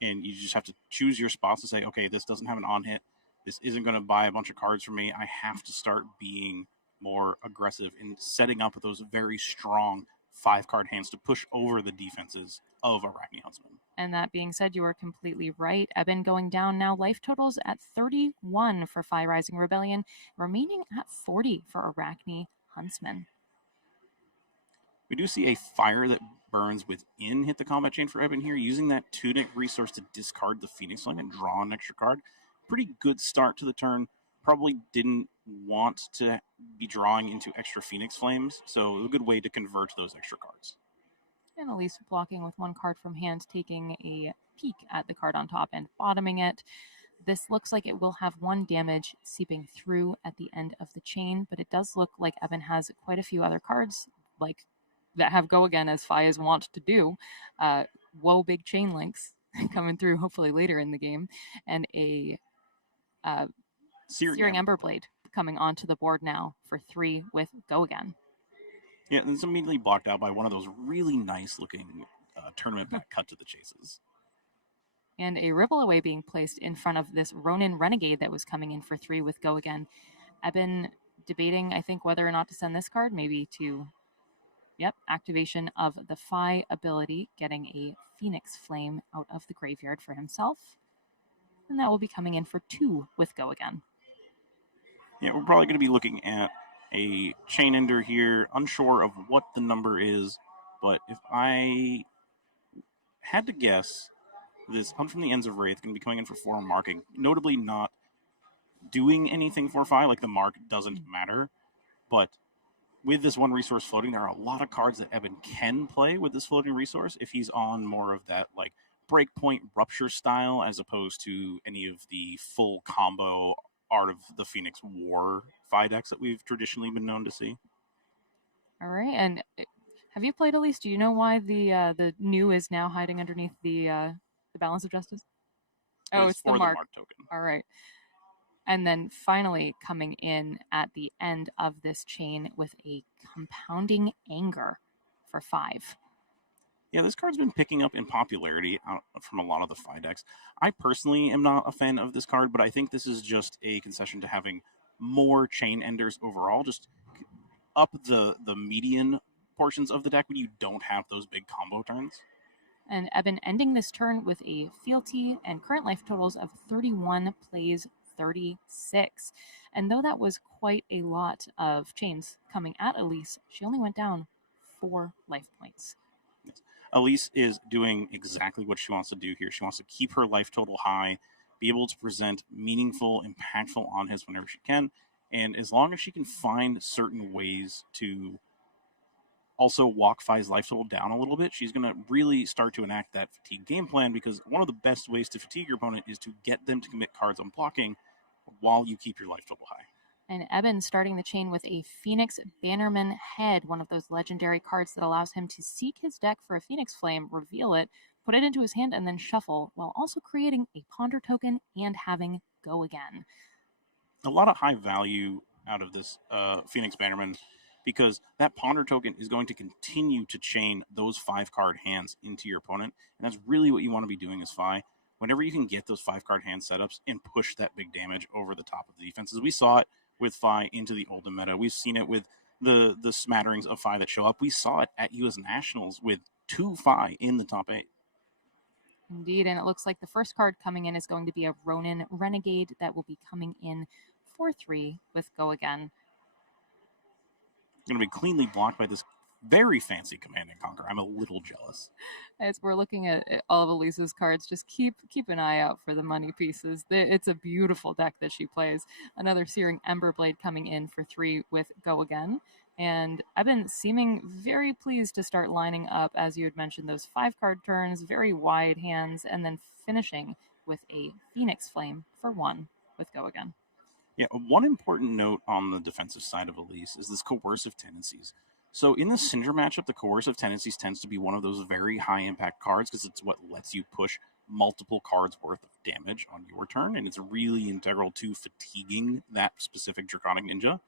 and you just have to choose your spots to say, okay, this doesn't have an on-hit. This isn't going to buy a bunch of cards for me. I have to start being more aggressive in setting up those very strong 5-card hands to push over the defenses of Arachne Huntsman. And that being said, you are completely right. Eben going down now. Life totals at 31 for Phi Rising Rebellion, remaining at 40 for Arachne Huntsman. We do see a fire that burns within hit the combat chain for Eben here, using that tunic resource to discard the Phoenix Flame and draw an extra card. Pretty good start to the turn. Probably didn't want to be drawing into extra Phoenix Flames, so a good way to convert those extra cards. And Elise blocking with 1 card from hand, taking a peek at the card on top and bottoming it. This looks like it will have 1 damage seeping through at the end of the chain, but it does look like Eben has quite a few other cards like that have go again, as Phi is wont to do. Whoa, big chain links coming through hopefully later in the game, and a Searing Emberblade coming onto the board now for 3 with go again. Yeah, and it's immediately blocked out by one of those really nice looking tournament back cut to the chases. And a Ripple Away being placed in front of this Ronin Renegade that was coming in for 3 with go again. I've been debating, I think, whether or not to send this card, maybe to, activation of the Phi ability, getting a Phoenix Flame out of the graveyard for himself. And that will be coming in for 2 with go again. Yeah, we're probably going to be looking at a chain ender here, unsure of what the number is, but if I had to guess, this Hunt from the Ends of Wraith going to be coming in for 4 marking, notably not doing anything for 5, like the mark doesn't matter, but with this 1 resource floating, there are a lot of cards that Eben can play with this floating resource if he's on more of that like breakpoint rupture style as opposed to any of the full combo Art of the Phoenix War 5 decks that we've traditionally been known to see. All right, and have you played Elise? Do you know why the new is now hiding underneath the Balance of Justice? Oh, it's the mark token. All right. And then finally coming in at the end of this chain with a Compounding Anger for 5. Yeah, this card's been picking up in popularity from a lot of the 5 decks. I personally am not a fan of this card, but I think this is just a concession to having more chain enders overall, just up the median portions of the deck when you don't have those big combo turns. And Eben ending this turn with a fealty and current life totals of 31, plays 36. And though that was quite a lot of chains coming at Elise, she only went down 4 life points. Yes. Elise is doing exactly what she wants to do here. She wants to keep her life total high, be able to present meaningful, impactful on-hits whenever she can, and as long as she can find certain ways to also walk Phi's life total down a little bit, she's going to really start to enact that fatigue game plan, because one of the best ways to fatigue your opponent is to get them to commit cards on blocking while you keep your life total high. And Eben starting the chain with a Phoenix Bannerman Head, one of those legendary cards that allows him to seek his deck for a Phoenix Flame, reveal it, put it into his hand, and then shuffle, while also creating a Ponder token and having go again. A lot of high value out of this Phoenix Bannerman, because that Ponder token is going to continue to chain those 5-card hands into your opponent, and that's really what you want to be doing as Phi. Whenever you can get those 5-card hand setups and push that big damage over the top of the defenses. We saw it with Phi into the Oldhim meta. We've seen it with the smatterings of Phi that show up. We saw it at US Nationals with 2 Phi in the top 8. Indeed, and it looks like the first card coming in is going to be a Ronin Renegade that will be coming in for 3 with go again. Going to be cleanly blocked by this very fancy Command and Conquer. I'm a little jealous. As we're looking at all of Elisa's cards, just keep an eye out for the money pieces. It's a beautiful deck that she plays. Another Searing Emberblade coming in for 3 with Go Again. And I've been seeming very pleased to start lining up, as you had mentioned, those 5-card turns, very wide hands, and then finishing with a Phoenix Flame for 1 with Go Again. Yeah, one important note on the defensive side of Elise is this coercive tendencies. So in the Syndra matchup, the coercive tendencies tends to be one of those very high impact cards because it's what lets you push multiple cards worth of damage on your turn, and it's really integral to fatiguing that specific Draconic Ninja.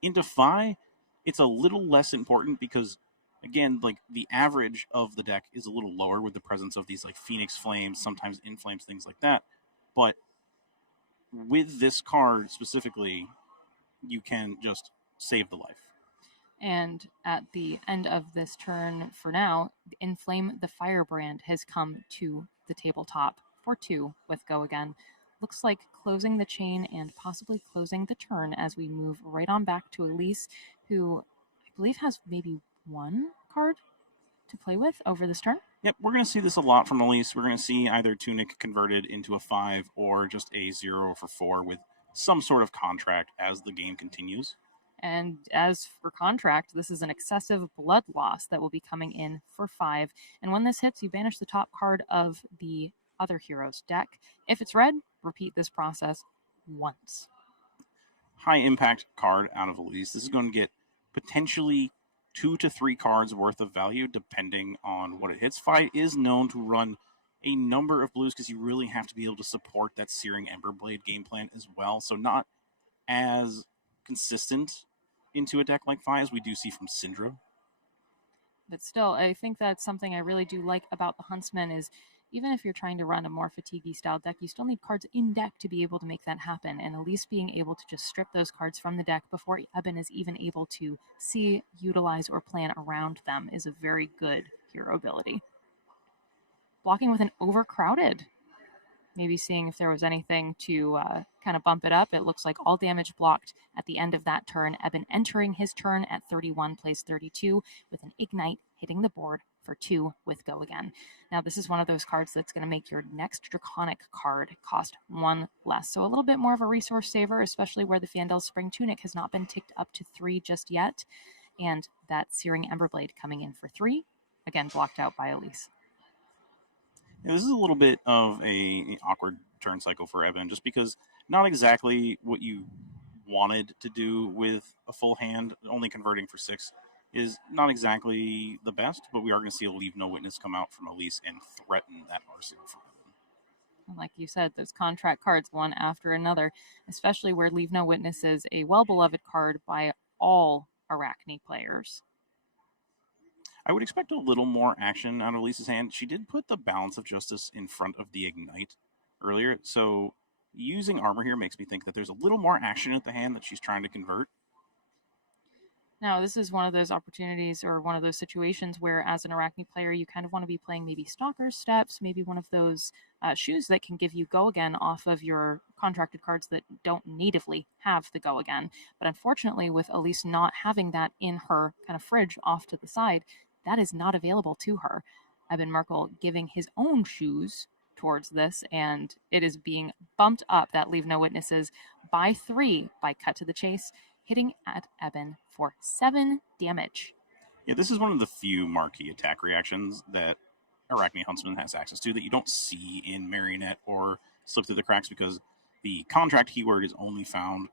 In Defy, it's a little less important because, again, like the average of the deck is a little lower with the presence of these like Phoenix Flames, sometimes Inflames, things like that. But with this card specifically, you can just save the life. And at the end of this turn, for now, Inflame the Firebrand has come to the tabletop for 2 with Go Again. Looks like closing the chain and possibly closing the turn as we move right on back to Elise, who I believe has maybe 1 card to play with over this turn. Yep, we're going to see this a lot from Elise. We're going to see either Tunic converted into a 5 or just a 0 for 4 with some sort of contract as the game continues. And as for contract, this is an excessive blood loss that will be coming in for 5. And when this hits, you banish the top card of the other hero's deck. If it's red, repeat this process once. High impact card out of Elise. This is going to get potentially 2 to 3 cards worth of value depending on what it hits. Fi is known to run a number of blues because you really have to be able to support that Searing Emberblade game plan as well. So not as consistent into a deck like Fi as we do see from Syndra. But still, I think that's something I really do like about the Huntsman is even if you're trying to run a more fatiguey style deck, you still need cards in deck to be able to make that happen. And at least being able to just strip those cards from the deck before Eben is even able to see, utilize, or plan around them is a very good hero ability. Blocking with an Overcrowded. Maybe seeing if there was anything to kind of bump it up. It looks like all damage blocked at the end of that turn. Eben entering his turn at 31, plays 32 with an Ignite, hitting the board for 2 with Go Again. Now, this is one of those cards that's going to make your next Draconic card cost 1 less. So a little bit more of a resource saver, especially where the Fandel Spring Tunic has not been ticked up to 3 just yet. And that Searing Emberblade coming in for 3, again blocked out by Elise. Yeah, this is a little bit of a awkward turn cycle for Eben, just because not exactly what you wanted to do with a full hand, only converting for 6 is not exactly the best, but we are going to see a Leave No Witness come out from Elise and threaten that arsenal for Eben. Like you said, those contract cards one after another, especially where Leave No Witness is a well-beloved card by all Arachne players. I would expect a little more action out of Elise's hand. She did put the Balance of Justice in front of the Ignite earlier, so using armor here makes me think that there's a little more action at the hand that she's trying to convert. Now, this is one of those opportunities or one of those situations where, as an Arachne player, you kind of want to be playing maybe Stalker's Steps, maybe one of those shoes that can give you Go Again off of your contracted cards that don't natively have the Go Again. But unfortunately, with Elise not having that in her kind of fridge off to the side, that is not available to her. Eben Merkel giving his own shoes towards this, and it is being bumped up, that Leave No Witnesses, by 3 by Cut to the Chase, hitting at Eben for 7 damage. Yeah, this is one of the few marquee attack reactions that Arachne Huntsman has access to that you don't see in Marionette or Slip Through the Cracks, because the contract keyword is only found,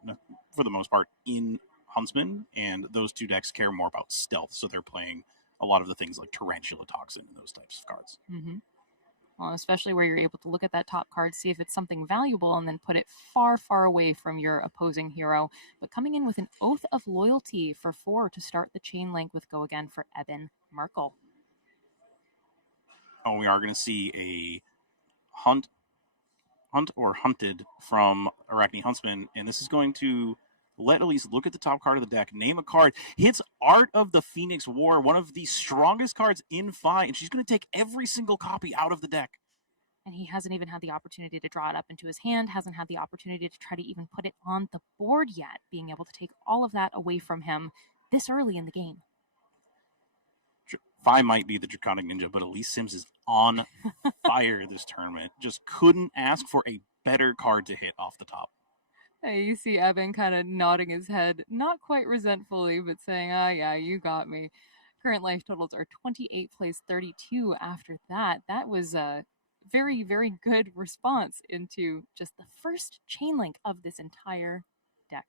for the most part, in Huntsman, and those 2 decks care more about stealth, so they're playing a lot of the things like Tarantula Toxin and those types of cards. Mm-hmm. Well, especially where you're able to look at that top card, see if it's something valuable, and then put it far, far away from your opposing hero. But coming in with an Oath of Loyalty for 4 to start the chain link with Go Again for Eben Merkel. Oh, we are going to see a hunt or hunted from Arachne Huntsman, and this is going to let Elise look at the top card of the deck, name a card, hits Art of the Phoenix War, one of the strongest cards in Fi, and she's going to take every single copy out of the deck. And he hasn't even had the opportunity to draw it up into his hand, hasn't had the opportunity to try to even put it on the board yet, being able to take all of that away from him this early in the game. Fi might be the Draconic Ninja, but Elise Sims is on fire this tournament. Just couldn't ask for a better card to hit off the top. Hey, you see Evan kind of nodding his head, not quite resentfully, but saying, yeah, you got me. Current life totals are 28 plays 32 after that. That was a very, very good response into just the first chain link of this entire deck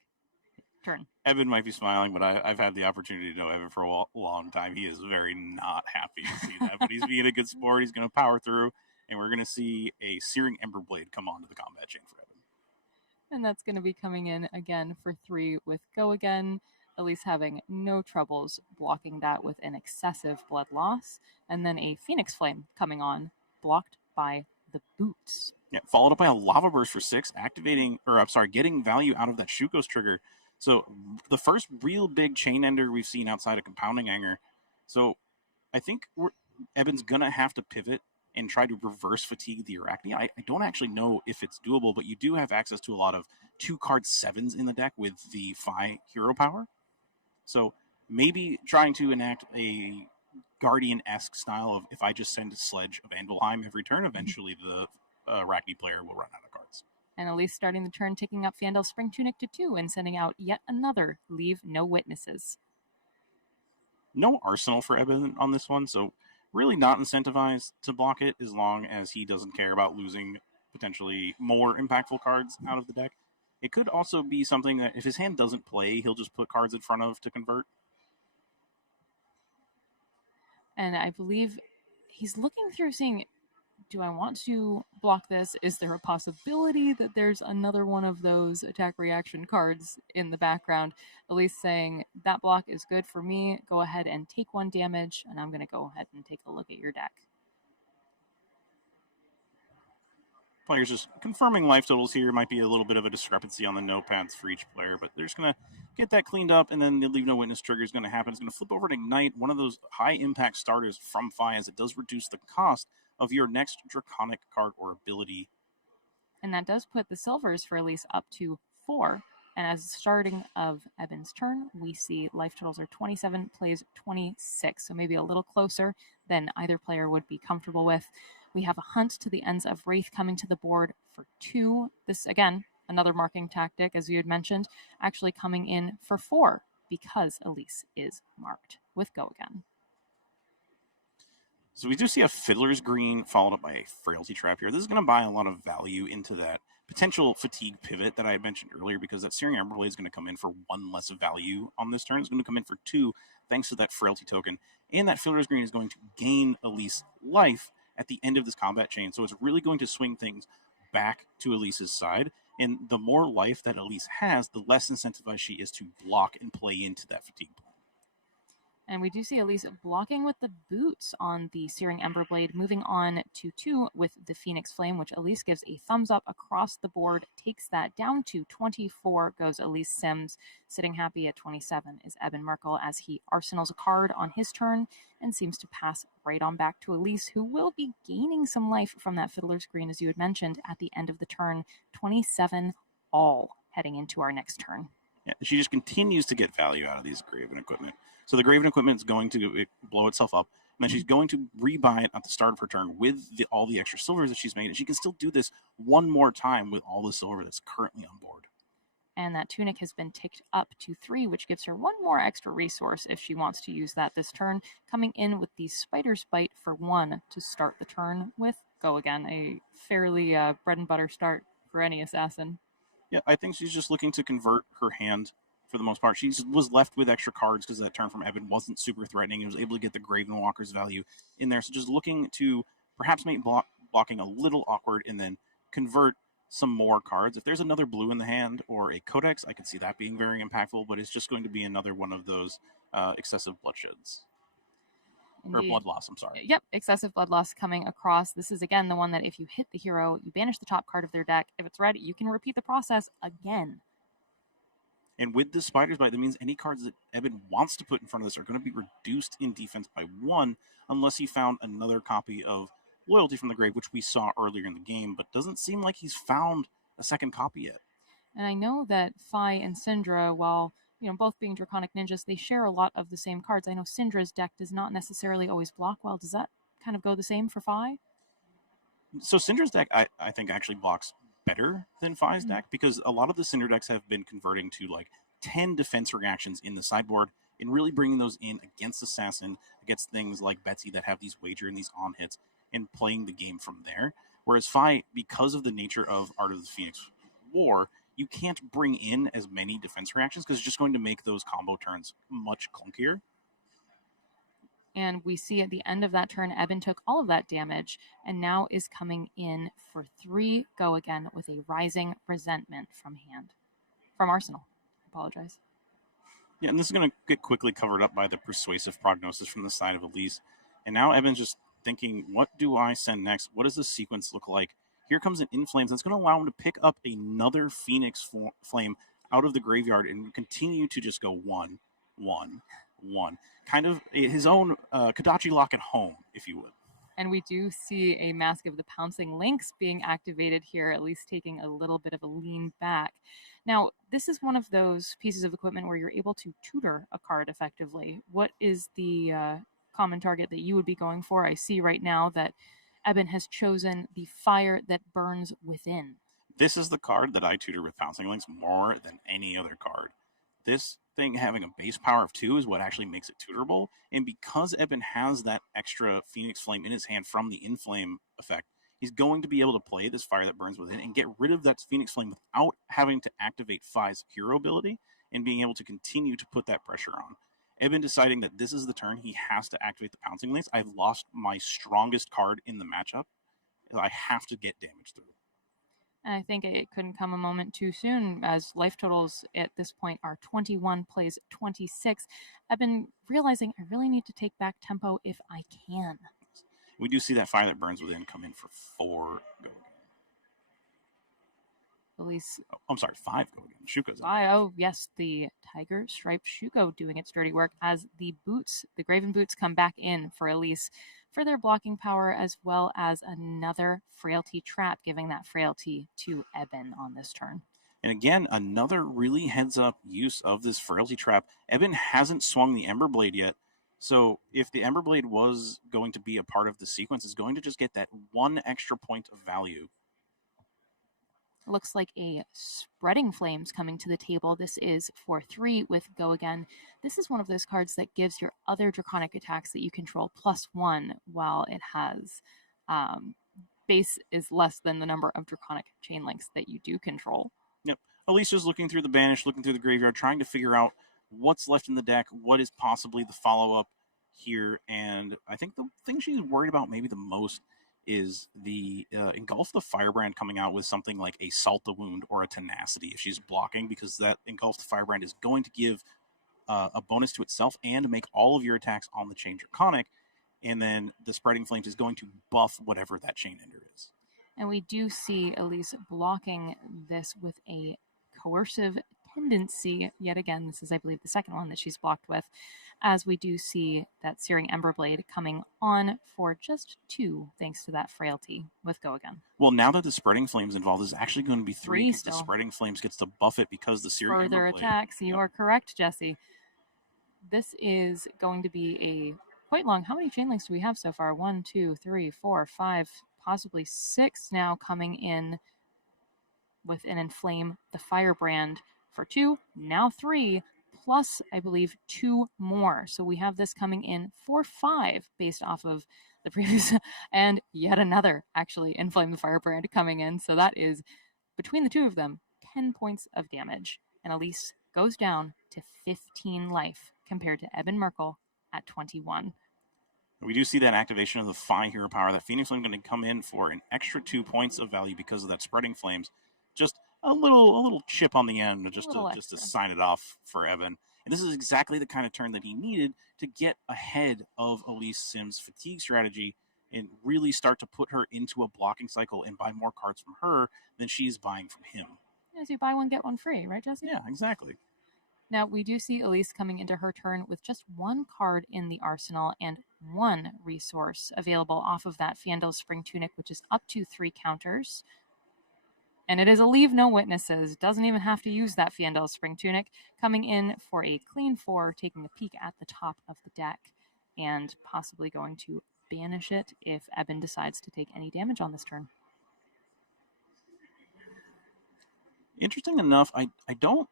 turn. Evan might be smiling, but I've had the opportunity to know Evan for a long time. He is very not happy to see that, but he's being a good sport. He's going to power through, and we're going to see a Searing Emberblade come onto the combat chain for Evan. And that's going to be coming in again for 3 with Go Again. Elise having no troubles blocking that with an excessive blood loss. And then a Phoenix Flame coming on, blocked by the boots. Yeah, followed up by a Lava Burst for 6, getting value out of that Shuko's trigger. So the first real big chain ender we've seen outside of Compounding Anger. So I think Evan's going to have to pivot and try to reverse fatigue the Arachne. I don't actually know if it's doable, but you do have access to a lot of 2-card 7s in the deck with the Phi hero power. So maybe trying to enact a Guardian-esque style of if I just send a Sledge of Anvilheim every turn, eventually the Arachne player will run out of cards. And Elise starting the turn, taking up Fandel Spring Tunic to 2 and sending out yet another Leave No Witnesses. No arsenal for Evan on this one, so really not incentivized to block it as long as he doesn't care about losing potentially more impactful cards out of the deck. It could also be something that if his hand doesn't play, he'll just put cards in front of to convert. And I believe he's looking through seeing, do I want to block this? Is there a possibility that there's another one of those attack reaction cards in the background? Elise saying, that block is good for me. Go ahead and take 1 damage, and I'm going to go ahead and take a look at your deck. Players just confirming life totals here. Might be a little bit of a discrepancy on the notepads for each player, but they're just going to get that cleaned up, and then the Leave No Witness trigger is going to happen. It's going to flip over to Ignite, one of those high-impact starters from Phi, as it does reduce the cost of your next Draconic card or ability. And that does put the silvers for Elise up to 4. And as the starting of Evan's turn, we see life totals are 27, plays 26. So maybe a little closer than either player would be comfortable with. We have a Hunt to the Ends of Wraith coming to the board for 2. This, again, another marking tactic, as you had mentioned, actually coming in for 4 because Elise is marked with Go Again. So we do see a Fiddler's Green followed up by a Frailty Trap here. This is going to buy a lot of value into that potential fatigue pivot that I had mentioned earlier, because that Searing Emberblade is going to come in for 1 less value on this turn. It's going to come in for 2 thanks to that Frailty token. And that Fiddler's Green is going to gain Elise life at the end of this combat chain. So it's really going to swing things back to Elise's side. And the more life that Elise has, the less incentivized she is to block and play into that fatigue plan. And we do see Elise blocking with the boots on the Searing Emberblade, moving on to 2 with the Phoenix Flame, which Elise gives a thumbs up across the board, takes that down to 24, goes Elise Sims. Sitting happy at 27 is Evan Merkel as he arsenals a card on his turn and seems to pass right on back to Elise, who will be gaining some life from that Fiddler's Green, as you had mentioned, at the end of the turn. 27 all heading into our next turn. Yeah, she just continues to get value out of these Graven equipment. So the Graven equipment is going to blow itself up, and then she's going to rebuy it at the start of her turn with all the extra silvers that she's made, and she can still do this 1 more time with all the silver that's currently on board. And that Tunic has been ticked up to 3, which gives her 1 more extra resource if she wants to use that this turn, coming in with the Spider's Bite for 1 to start the turn with Go Again, a fairly bread and butter start for any assassin. Yeah, I think she's just looking to convert her hand for the most part. She was left with extra cards because that turn from Evan wasn't super threatening. He was able to get the Graven Walker's value in there. So just looking to perhaps make blocking a little awkward and then convert some more cards. If there's another blue in the hand or a Codex, I could see that being very impactful, but it's just going to be another one of those excessive bloodsheds. Indeed. Or blood loss, I'm sorry. Yep, excessive blood loss coming across. This is, again, the one that if you hit the hero, you banish the top card of their deck. If it's red, you can repeat the process again. And with the Spider's Bite, that means any cards that Evan wants to put in front of this are going to be reduced in defense by 1, unless he found another copy of Loyalty from the Grave, which we saw earlier in the game, but doesn't seem like he's found a second copy yet. And I know that Phi and Syndra, while both being Draconic Ninjas, they share a lot of the same cards. I know Syndra's deck does not necessarily always block well. Does that kind of go the same for Fi? So Syndra's deck, I think, actually blocks better than Fi's deck, because a lot of the Syndra decks have been converting to like 10 defense reactions in the sideboard and really bringing those in against Assassin, against things like Betsy that have these wager and these on hits, and playing the game from there. Whereas Fi, because of the nature of Art of the Phoenix War, you can't bring in as many defense reactions because it's just going to make those combo turns much clunkier. And we see at the end of that turn, Eben took all of that damage and now is coming in for 3 go again with a Rising Resentment from Arsenal. I apologize. Yeah, and this is going to get quickly covered up by the Persuasive Prognosis from the side of Elise. And now Eben's just thinking, what do I send next? What does the sequence look like? Here comes an Inflames that's going to allow him to pick up another Phoenix Flame out of the graveyard and continue to just go 1, 1, 1. Kind of his own Kodachi Lock at home, if you would. And we do see a Mask of the Pouncing Lynx being activated here, at least taking a little bit of a lean back. Now, this is one of those pieces of equipment where you're able to tutor a card effectively. What is the common target that you would be going for? I see right now that Eben has chosen the Fire That Burns Within. This is the card that I tutor with Pouncing Lynx more than any other card. This thing having a base power of 2 is what actually makes it tutorable. And because Eben has that extra Phoenix Flame in his hand from the Inflame effect, he's going to be able to play this Fire That Burns Within and get rid of that Phoenix Flame without having to activate Fi's hero ability and being able to continue to put that pressure on. Eben deciding that this is the turn he has to activate the Pouncing Lynx. I've lost my strongest card in the matchup. I have to get damage through. And I think it couldn't come a moment too soon, as life totals at this point are 21 plays 26. I've been realizing I really need to take back tempo if I can. We do see that Fire That Burns Within come in for 4 go. Elise. Oh, I'm sorry, 5 go again. Shuko's up. Oh, yes, the Tiger Stripe Shuko doing its dirty work as the Graven Boots come back in for Elise for their blocking power, as well as another Frailty Trap, giving that Frailty to Eben on this turn. And again, another really heads-up use of this Frailty Trap. Eben hasn't swung the Emberblade yet, so if the Emberblade was going to be a part of the sequence, it's going to just get that 1 extra point of value. Looks like a Spreading Flames coming to the table. This is for 3 with Go Again. This is one of those cards that gives your other Draconic attacks that you control +1, while it has base is less than the number of Draconic Chain Links that you do control. Yep. Alicia's looking through the Banish, looking through the graveyard, trying to figure out what's left in the deck, what is possibly the follow-up here, and I think the thing she's worried about maybe the most is the Engulf the Firebrand coming out with something like a Salt the Wound or a Tenacity if she's blocking, because that Engulf the Firebrand is going to give a bonus to itself and make all of your attacks on the Chain Draconic, and then the Spreading Flames is going to buff whatever that Chain Ender is. And we do see Elise blocking this with a Coercive Tendency. Yet again, this is, I believe, the second one that she's blocked with, as we do see that Searing Emberblade coming on for just 2, thanks to that Frailty with Go Again. Well, now that the Spreading Flames involved, is actually going to be 3 because the still. Spreading Flames gets to buff it because the Searing Further Emberblade. attacks. You are correct, Jesse. This is going to be a quite long. How many chain links do we have so far? 1, 2, 3, 4, 5, possibly 6 now coming in with an Inflame the Firebrand for 2, now 3, plus I believe 2 more. So we have this coming in for 5 based off of the previous, and yet another actually Inflame the Firebrand coming in. So that is, between the two of them, 10 points of damage. And Elise goes down to 15 life compared to Eben Merkel at 21. We do see that activation of the Fi Hero Power. That Phoenix Flame going to come in for an extra 2 points of value because of that Spreading Flames. Just a little chip on the end, just to sign it off for Eben. And this is exactly the kind of turn that he needed to get ahead of Elise Sim's fatigue strategy and really start to put her into a blocking cycle and buy more cards from her than she's buying from him. As you buy one, get one free, right, Jesse? Yeah, exactly. Now, we do see Elise coming into her turn with just 1 card in the arsenal and 1 resource available off of that Fandel Spring Tunic, which is up to 3 counters. And it is a leave no witnesses. Doesn't even have to use that Fiendel Spring Tunic. Coming in for a clean 4, taking a peek at the top of the deck, and possibly going to banish it if Eben decides to take any damage on this turn. Interesting enough, I don't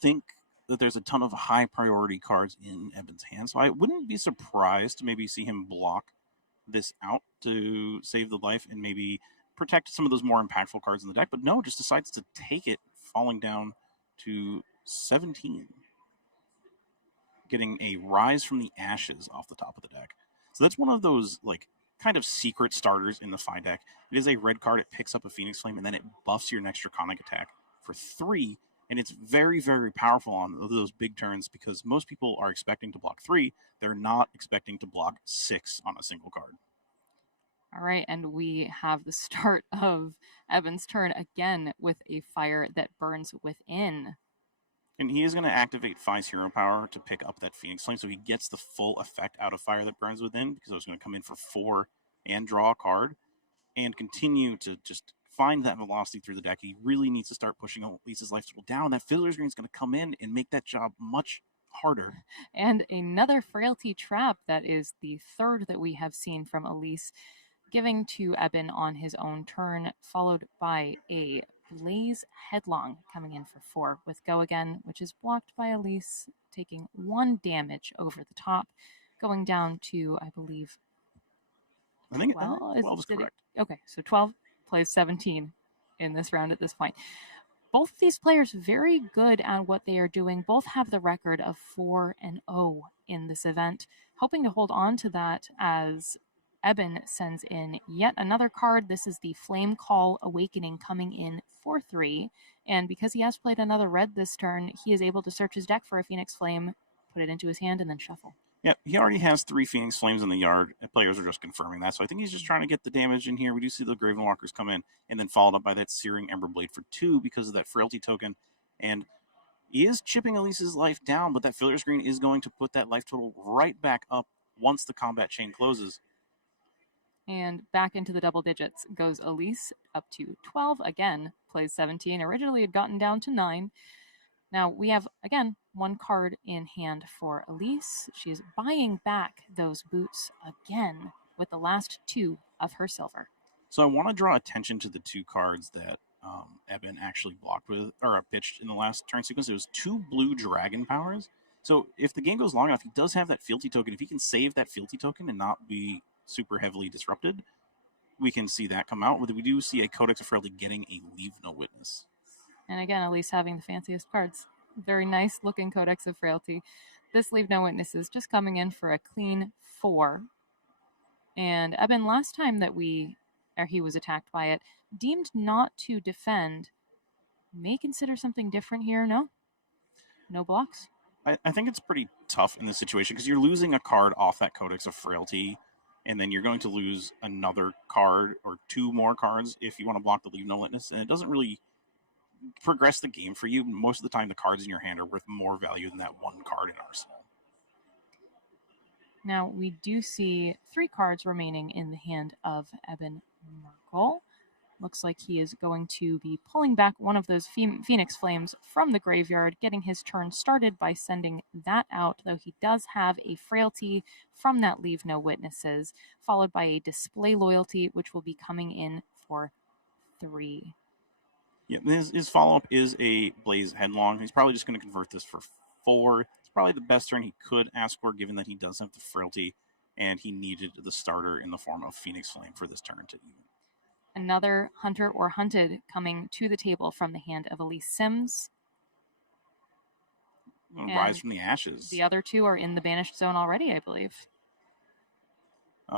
think that there's a ton of high priority cards in Eben's hand, so I wouldn't be surprised to maybe see him block this out to save the life and maybe protect some of those more impactful cards in the deck, but no, just decides to take it, falling down to 17. Getting a Rise from the Ashes off the top of the deck. So that's one of those, like, kind of secret starters in the Phi deck. It is a red card, it picks up a Phoenix Flame, and then it buffs your next Draconic attack for 3, and it's very, very powerful on those big turns because most people are expecting to block 3. They're not expecting to block 6 on a single card. All right, and we have the start of Eben's turn again with a Fire that Burns Within. And he is going to activate Phi's Hero Power to pick up that Phoenix Flame, so he gets the full effect out of Fire that Burns Within, because I was going to come in for 4 and draw a card, and continue to just find that velocity through the deck. He really needs to start pushing Elise's life total down. That Fiddler's Green is going to come in and make that job much harder. And another Frailty Trap, that is the third that we have seen from Elise, giving to Eben on his own turn, followed by a Blaze Headlong coming in for 4 with Go Again, which is blocked by Elise, taking 1 damage over the top, going down to, I believe, I think 12 is correct. Okay, so 12 plays 17 in this round at this point. Both of these players very good at what they are doing. Both have the record of 4-0 in this event, hoping to hold on to that as Eben sends in yet another card. This is the Flame Call Awakening coming in for 3. And because he has played another red this turn, he is able to search his deck for a Phoenix Flame, put it into his hand, and then shuffle. Yeah, he already has 3 Phoenix Flames in the yard, and players are just confirming that. So I think he's just trying to get the damage in here. We do see the Graven Walkers come in, and then followed up by that Searing Ember Blade for 2 because of that Frailty token. And he is chipping Elise's life down, but that Fiddler's Green is going to put that life total right back up once the combat chain closes. And back into the double digits goes Elise, up to 12 again, plays 17. Originally had gotten down to 9. Now we have, again, 1 card in hand for Elise. She is buying back those boots again with the last 2 of her silver. So I want to draw attention to the 2 cards that Eben actually blocked with, or pitched in the last turn sequence. It was 2 blue Dragon Powers. So if the game goes long enough, he does have that fealty token. If he can save that fealty token and not be super heavily disrupted, we can see that come out. We do see a Codex of Frailty getting a Leave No Witness. And again, Elise having the fanciest cards. Very nice looking Codex of Frailty. This Leave No Witness is just coming in for a clean 4. And Eben, last time that he was attacked by it, deemed not to defend. May consider something different here, no? No blocks? I think it's pretty tough in this situation because you're losing a card off that Codex of Frailty, and then you're going to lose another card or 2 more cards if you want to block the Leave No Witness, and it doesn't really progress the game for you. Most of the time, the cards in your hand are worth more value than that 1 card in Arsenal. Now, we do see 3 cards remaining in the hand of Eben Merkel. Looks like he is going to be pulling back one of those Phoenix Flames from the graveyard, getting his turn started by sending that out, though he does have a Frailty from that Leave No Witnesses, followed by a Display Loyalty, which will be coming in for 3. Yeah, his follow-up is a Blaze Headlong. He's probably just going to convert this for 4. It's probably the best turn he could ask for, given that he does have the Frailty, and he needed the starter in the form of Phoenix Flame for this turn to even. Another Hunter or Hunted coming to the table from the hand of Elise Sims. Rise from the Ashes. The other 2 are in the banished zone already, I believe.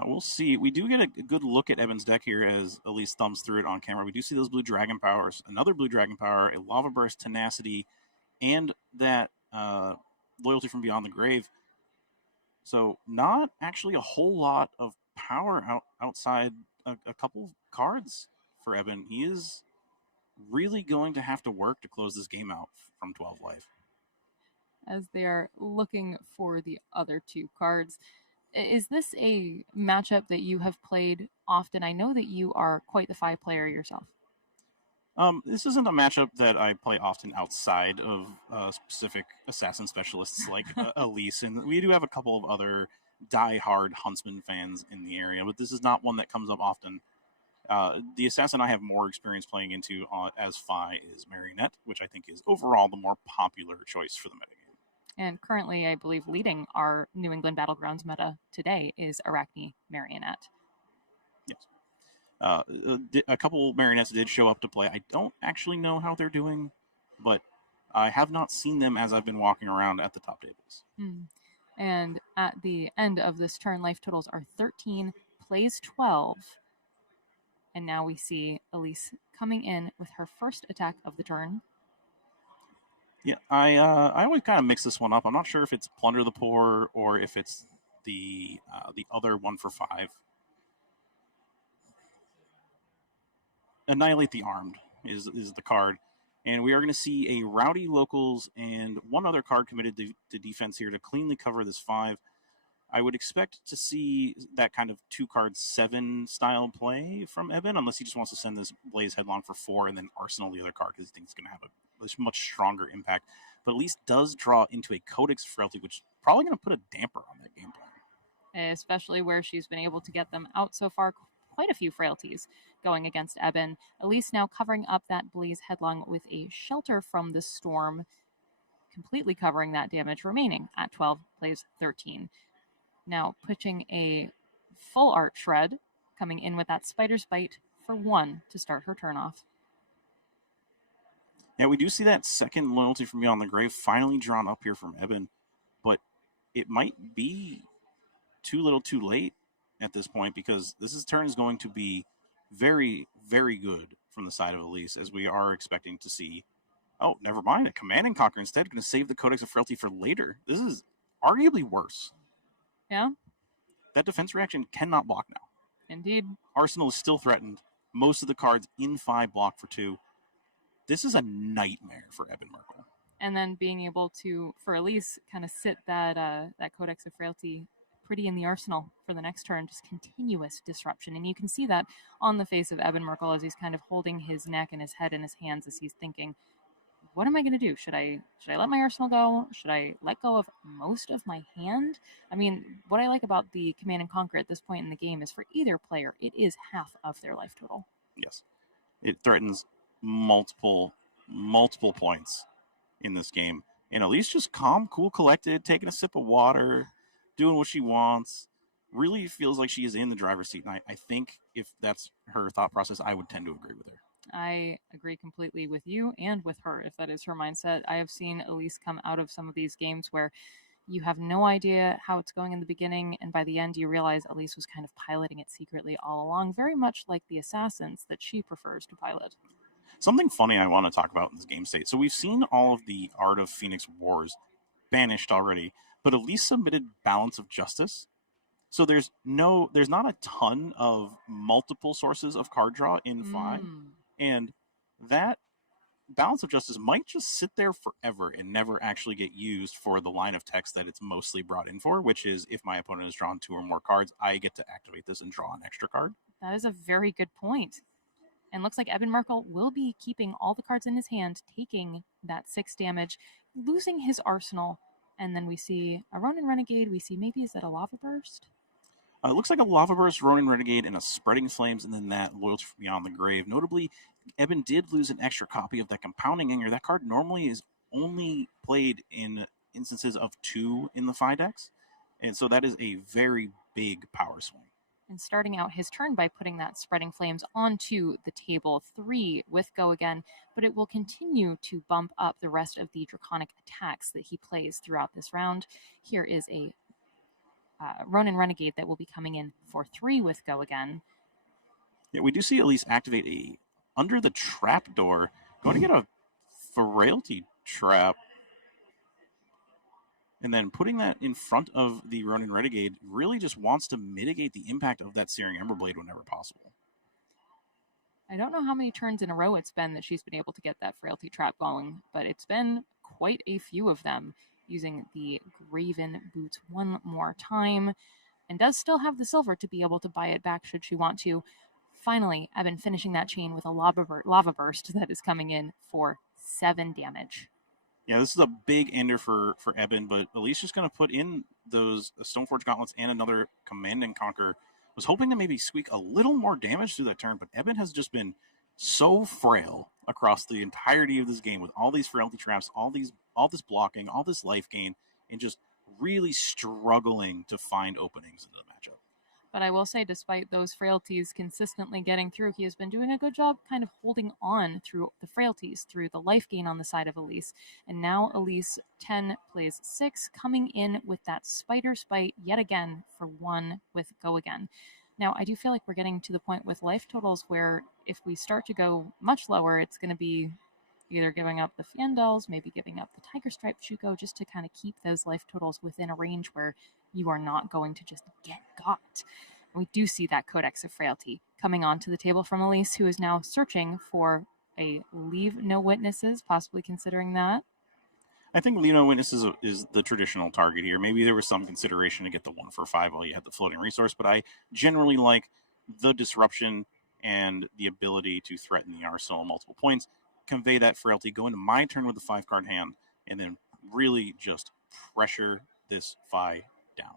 We'll see. We do get a good look at Eben's deck here as Elise thumbs through it on camera. We do see those blue Dragon Powers, another blue Dragon Power, a Lava Burst, Tenacity, and that Loyalty from Beyond the Grave. So not actually a whole lot of power outside a couple cards for Eben. He is really going to have to work to close this game out from 12 life. As they are looking for the other 2 cards. Is this a matchup that you have played often? I know that you are quite the Phi player yourself. This isn't a matchup that I play often outside of specific assassin specialists like Elise, and we do have a couple of other die-hard Huntsman fans in the area, but this is not one that comes up often. The assassin I have more experience playing into as Fi is Marionette, which I think is overall the more popular choice for the metagame. And currently, I believe leading our New England Battlegrounds meta today is Arachne Marionette. Yes. A couple Marionettes did show up to play. I don't actually know how they're doing, but I have not seen them as I've been walking around at the top tables. And at the end of this turn, life totals are 13, plays 12. And now we see Elise coming in with her first attack of the turn. Yeah, I always kind of mix this one up. I'm not sure if it's Plunder the Poor or if it's the other 1 for 5. Annihilate the Armed is the card. And we are going to see a Rowdy Locals and one other card committed to defense here to cleanly cover this 5. I would expect to see that kind of 2-card 7 style play from Eben, unless he just wants to send this Blaze Headlong for 4 and then Arsenal the other card because he thinks it's going to have a much stronger impact. But at least does draw into a Codex Frailty, which is probably going to put a damper on that game plan. Especially where she's been able to get them out so far. Quite a few frailties going against Eben. Elise now covering up that Blaze Headlong with a Shelter from the Storm, completely covering that damage, remaining at 12, plays 13. Now pitching a full art Shred, coming in with that Spider's Bite for 1 to start her turn off. Yeah, we do see that second Loyalty from Beyond the Grave finally drawn up here from Eben, but it might be too little too late at this point because this turn is going to be very, very good from the side of Elise, as we are expecting to see, oh, never mind, a Command and Conquer instead, going to save the Codex of Frailty for later. This is arguably worse. Yeah? That defense reaction cannot block now. Indeed. Arsenal is still threatened. Most of the cards in 5 block for 2. This is a nightmare for Eben Merkel. And then being able to, for Elise, kind of sit that Codex of Frailty pretty in the arsenal for the next turn, just continuous disruption. And you can see that on the face of Eben Merkel as he's kind of holding his neck and his head in his hands as he's thinking, what am I going to do? Should I let my arsenal go? Should I let go of most of my hand? I mean, what I like about the Command and Conquer at this point in the game is for either player, it is half of their life total. Yes. It threatens multiple points in this game. And Elise just calm, cool, collected, taking a sip of water, doing what she wants. Really feels like she is in the driver's seat. And I think if that's her thought process, I would tend to agree with her. I agree completely with you and with her, if that is her mindset. I have seen Elise come out of some of these games where you have no idea how it's going in the beginning, and by the end you realize Elise was kind of piloting it secretly all along, very much like the assassins that she prefers to pilot. Something funny I want to talk about in this game state. So we've seen all of the Art of Phoenix Wars banished already, but Elise submitted Balance of Justice. So there's not a ton of multiple sources of card draw in 5. And that Balance of Justice might just sit there forever and never actually get used for the line of text that it's mostly brought in for, which is if my opponent has drawn 2 or more cards, I get to activate this and draw an extra card. That is a very good point. And looks like Eben Merkel will be keeping all the cards in his hand, taking that 6 damage, losing his arsenal. And then we see a Ronin Renegade. We see maybe, is that a Lava Burst? It looks like a Lava Burst, Ronin Renegade, and a Spreading Flames, and then that Loyalty from Beyond the Grave. Notably, Eben did lose an extra copy of that Compounding Anger. That card normally is only played in instances of 2 in the 5 decks. And so that is a very big power swing. And starting out his turn by putting that Spreading Flames onto the table, 3 with Go Again, but it will continue to bump up the rest of the Draconic attacks that he plays throughout this round. Here is a Ronin Renegade that will be coming in for 3 with Go Again. Yeah, we do see Elise activate a Under the Trapdoor, going to get a Frailty Trap. And then putting that in front of the Ronin Renegade really just wants to mitigate the impact of that Searing Emberblade whenever possible. I don't know how many turns in a row it's been that she's been able to get that Frailty Trap going, but it's been quite a few of them, using the Graven Boots one more time, and does still have the silver to be able to buy it back should she want to. Finally, Eben finishing that chain with a lava burst that is coming in for 7 damage. Yeah, this is a big ender for Eben, but Alicia's going to put in those Stoneforge Gauntlets and another Command and Conquer. Was hoping to maybe squeak a little more damage through that turn, but Eben has just been so frail across the entirety of this game with all these frailty traps, all this blocking, all this life gain, and just really struggling to find openings into the matchup. But I will say, despite those frailties consistently getting through, he has been doing a good job kind of holding on through the frailties, through the life gain on the side of Elise. And now Elise 10 plays 6, coming in with that Spider Spite yet again for 1 with Go Again. Now, I do feel like we're getting to the point with life totals where if we start to go much lower, it's going to be either giving up the Fiendels, maybe giving up the Tiger Stripe Shuko, just to kind of keep those life totals within a range where you are not going to just get got. And we do see that Codex of Frailty coming onto the table from Elise, who is now searching for a Leave No Witnesses, possibly considering that. I think Leave No Witnesses is the traditional target here. Maybe there was some consideration to get the 1 for 5 while you had the floating resource, but I generally like the disruption and the ability to threaten the arsenal at multiple points, convey that frailty, go into my turn with the 5-card hand, and then really just pressure this Fi down.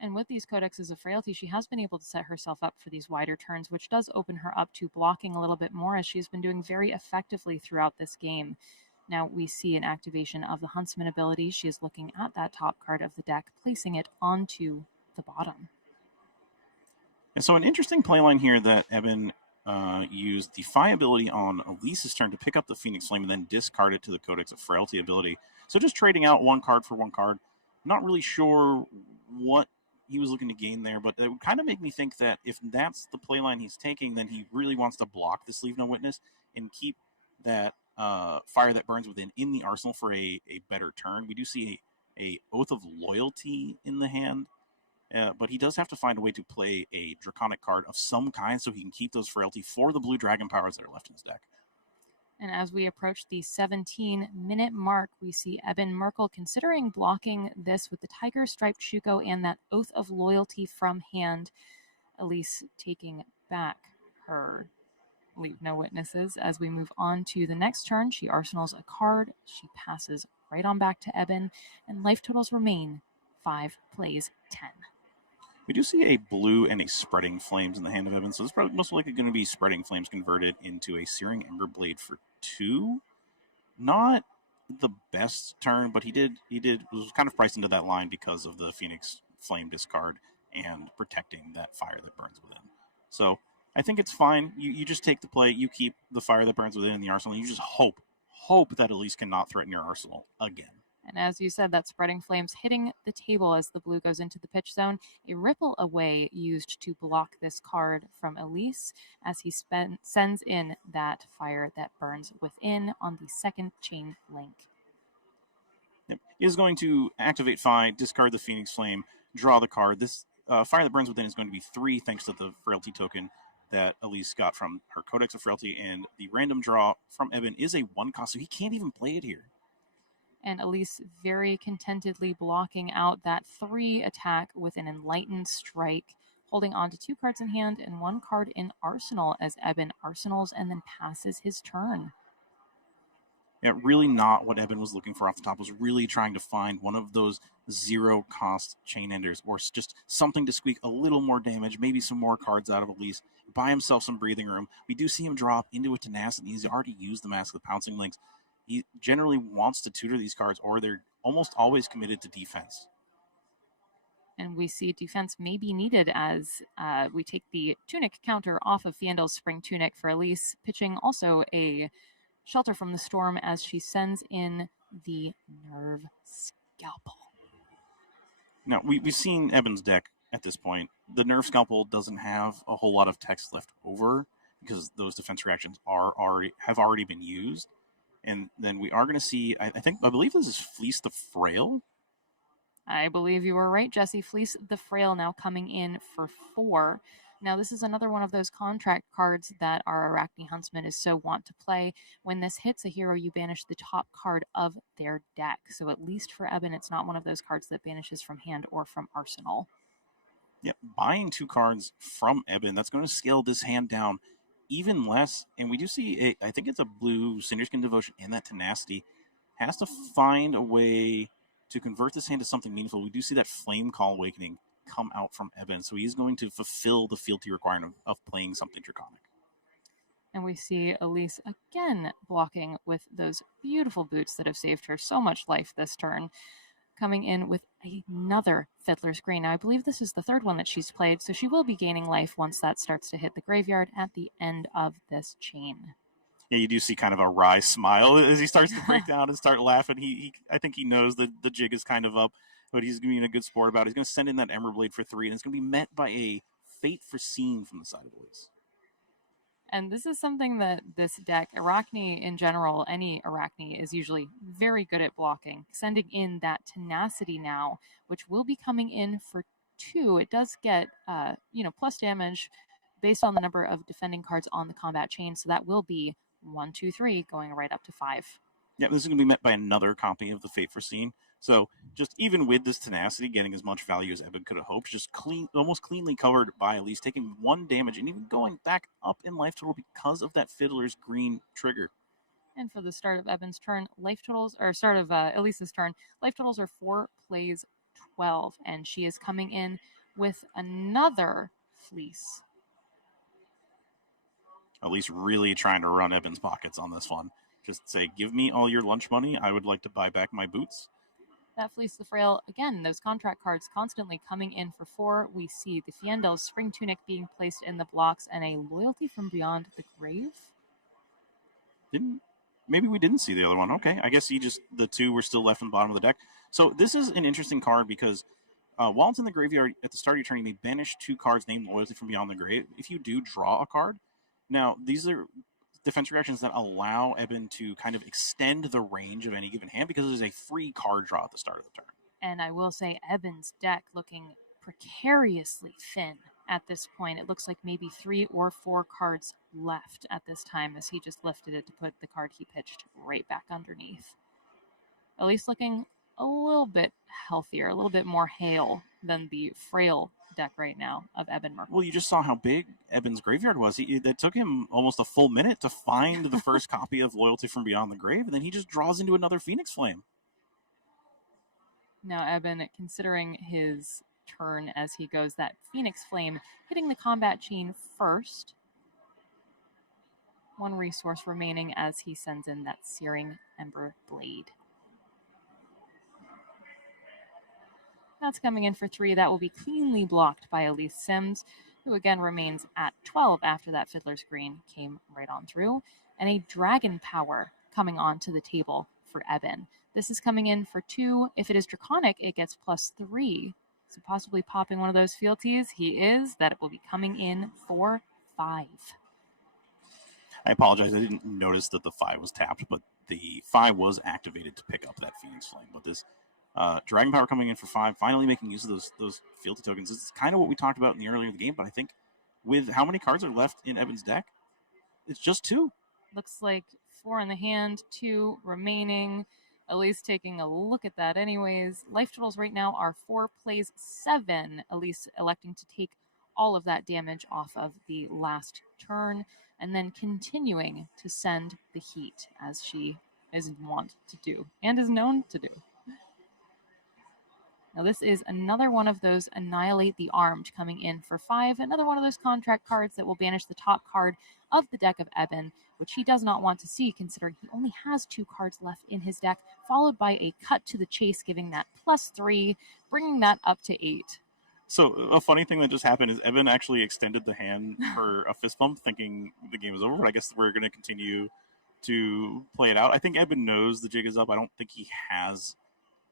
And with these Codexes of Frailty, she has been able to set herself up for these wider turns, which does open her up to blocking a little bit more, as she's been doing very effectively throughout this game. Now we see an activation of the Huntsman ability. She is looking at that top card of the deck, placing it onto the bottom. And so an interesting playline here that Eben used the Fi ability on Elise's turn to pick up the Phoenix Flame and then discard it to the Codex of Frailty ability. So just trading out 1 card for 1 card. Not really sure what he was looking to gain there, but it would kind of make me think that if that's the playline he's taking, then he really wants to block this Leave No Witness and keep that Fire That Burns Within in the arsenal for a better turn. We do see a Oath of Loyalty in the hand, but he does have to find a way to play a Draconic card of some kind so he can keep those frailty for the blue dragon powers that are left in his deck. And as we approach the 17-minute mark, we see Eben Merkel considering blocking this with the Tiger Striped Shuko and that Oath of Loyalty from hand. Elise taking back her Leave No Witnesses. As we move on to the next turn, she arsenals a card. She passes right on back to Eben, and life totals remain 5 plays 10. We do see a blue and a Spreading Flames in the hand of Eben, so this is probably most likely going to be Spreading Flames converted into a Searing Ember Blade for 2. Not the best turn, but he was kind of priced into that line because of the Phoenix Flame discard and protecting that Fire That Burns Within. So I think it's fine. You just take the play, you keep the Fire That Burns Within in the arsenal, and you just hope that Elise cannot threaten your arsenal again. And as you said, that Spreading Flames hitting the table as the blue goes into the pitch zone. A Ripple Away used to block this card from Elise as he sends in that Fire That Burns Within on the second chain link. Yep. He is going to activate Fi, discard the Phoenix Flame, draw the card. This Fire That Burns Within is going to be 3 thanks to the Frailty token that Elise got from her Codex of Frailty, and the random draw from Eben is a 1 cost, so he can't even play it here. And Elise very contentedly blocking out that 3 attack with an Enlightened Strike, holding on to 2 cards in hand and 1 card in arsenal as Eben arsenals and then passes his turn. Yeah, really not what Eben was looking for off the top. Was really trying to find one of those 0-cost chain enders or just something to squeak a little more damage, maybe some more cards out of Elise, buy himself some breathing room. We do see him drop into a Tenacity. He's already used the Mask of the Pouncing Links. He generally wants to tutor these cards, or they're almost always committed to defense. And we see defense may be needed as we take the Tunic counter off of Fiendel's Spring Tunic for Elise, pitching also a Shelter from the Storm as she sends in the Nerve Scalpel. Now, we've seen Eben's deck at this point. The Nerve Scalpel doesn't have a whole lot of text left over because those defense reactions have already been used. And then we are going to see, I believe this is Fleece the Frail. I believe you were right, Jesse. Fleece the Frail now coming in for 4. Now, this is another one of those contract cards that our Arachne Huntsman is so wont to play. When this hits a hero, you banish the top card of their deck. So at least for Eben, it's not one of those cards that banishes from hand or from arsenal. Yeah, buying 2 cards from Eben, that's going to scale this hand down even less. And we do see, I think it's a blue Cinderskin Devotion and that Tenacity has to find a way to convert this hand to something meaningful. We do see that Flame Call Awakening come out from Eben, so he's going to fulfill the fealty requirement of playing something Draconic. And we see Elise again blocking with those beautiful boots that have saved her so much life this turn, coming in with another Fiddler's Green. Now, I believe this is the third one that she's played, so she will be gaining life once that starts to hit the graveyard at the end of this chain. Yeah, you do see kind of a wry smile as he starts to break down and start laughing. I think he knows that the jig is kind of up, but he's being a good sport about it. He's going to send in that Emerald Blade for 3, and it's going to be met by a Fate Foreseen from the side of Elise. And this is something that this deck, Arachne in general, any Arachne, is usually very good at blocking. Sending in that Tenacity now, which will be coming in for 2. It does get, plus damage based on the number of defending cards on the combat chain. So that will be 1, 2, 3, going right up to 5. Yeah, this is going to be met by another copy of the Fate Foreseen. So just even with this Tenacity getting as much value as Eben could have hoped, just almost cleanly covered by Elise, taking 1 damage and even going back up in life total because of that Fiddler's Green trigger. And for the start of Eben's turn, start of Elise's turn, life totals are 4 plays 12, and she is coming in with another Fleece. Elise really trying to run Eben's pockets on this one. Just say, give me all your lunch money. I would like to buy back my boots. That Fleece the Frail, again, those contract cards constantly coming in for 4. We see the Fiendel's Spring Tunic being placed in the blocks and a Loyalty from Beyond the Grave. Maybe we didn't see the other one. Okay, I guess the 2 were still left in the bottom of the deck. So this is an interesting card because while it's in the graveyard at the start of your turn, you may banish 2 cards named Loyalty from Beyond the Grave. If you do draw a card, now these are defense reactions that allow Eben to kind of extend the range of any given hand because it is a free card draw at the start of the turn. And I will say Eben's deck looking precariously thin at this point. It looks like maybe 3 or 4 cards left at this time as he just lifted it to put the card he pitched right back underneath. At least looking a little bit healthier, a little bit more hale than the frail deck right now of Eben Merkel. Well, you just saw how big Eben's graveyard was. It took him almost a full minute to find the first copy of Loyalty from Beyond the Grave, and then he just draws into another Phoenix Flame. Now, Eben, considering his turn as he goes, that Phoenix Flame hitting the combat chain first. 1 resource remaining as he sends in that Searing Ember Blade. That's coming in for 3. That will be cleanly blocked by Elise Sims, who again remains at 12 after that Fiddler's Green came right on through. And a Dragon Power coming onto the table for Eben. This is coming in for 2. If it is Draconic, it gets +3. So possibly popping one of those fealties. He is. That it will be coming in for 5. I apologize. I didn't notice that the 5 was tapped, but the 5 was activated to pick up that Phoenix Flame. But this Dragon Power coming in for 5, finally making use of those fealty tokens. It's kind of what we talked about in the earlier in the game, but I think with how many cards are left in Eben's deck, it's just 2. Looks like 4 in the hand, 2 remaining. Elise taking a look at that anyways. Life totals right now are 4 plays 7. Elise electing to take all of that damage off of the last turn and then continuing to send the heat as she is wont to do and is known to do. Now this is another one of those Annihilate the Armed coming in for 5. Another one of those contract cards that will banish the top card of the deck of Eben, which he does not want to see considering he only has 2 cards left in his deck, followed by a Cut to the Chase giving that +3, bringing that up to 8. So a funny thing that just happened is Eben actually extended the hand for a fist bump thinking the game is over, but I guess we're going to continue to play it out. I think Eben knows the jig is up. I don't think he has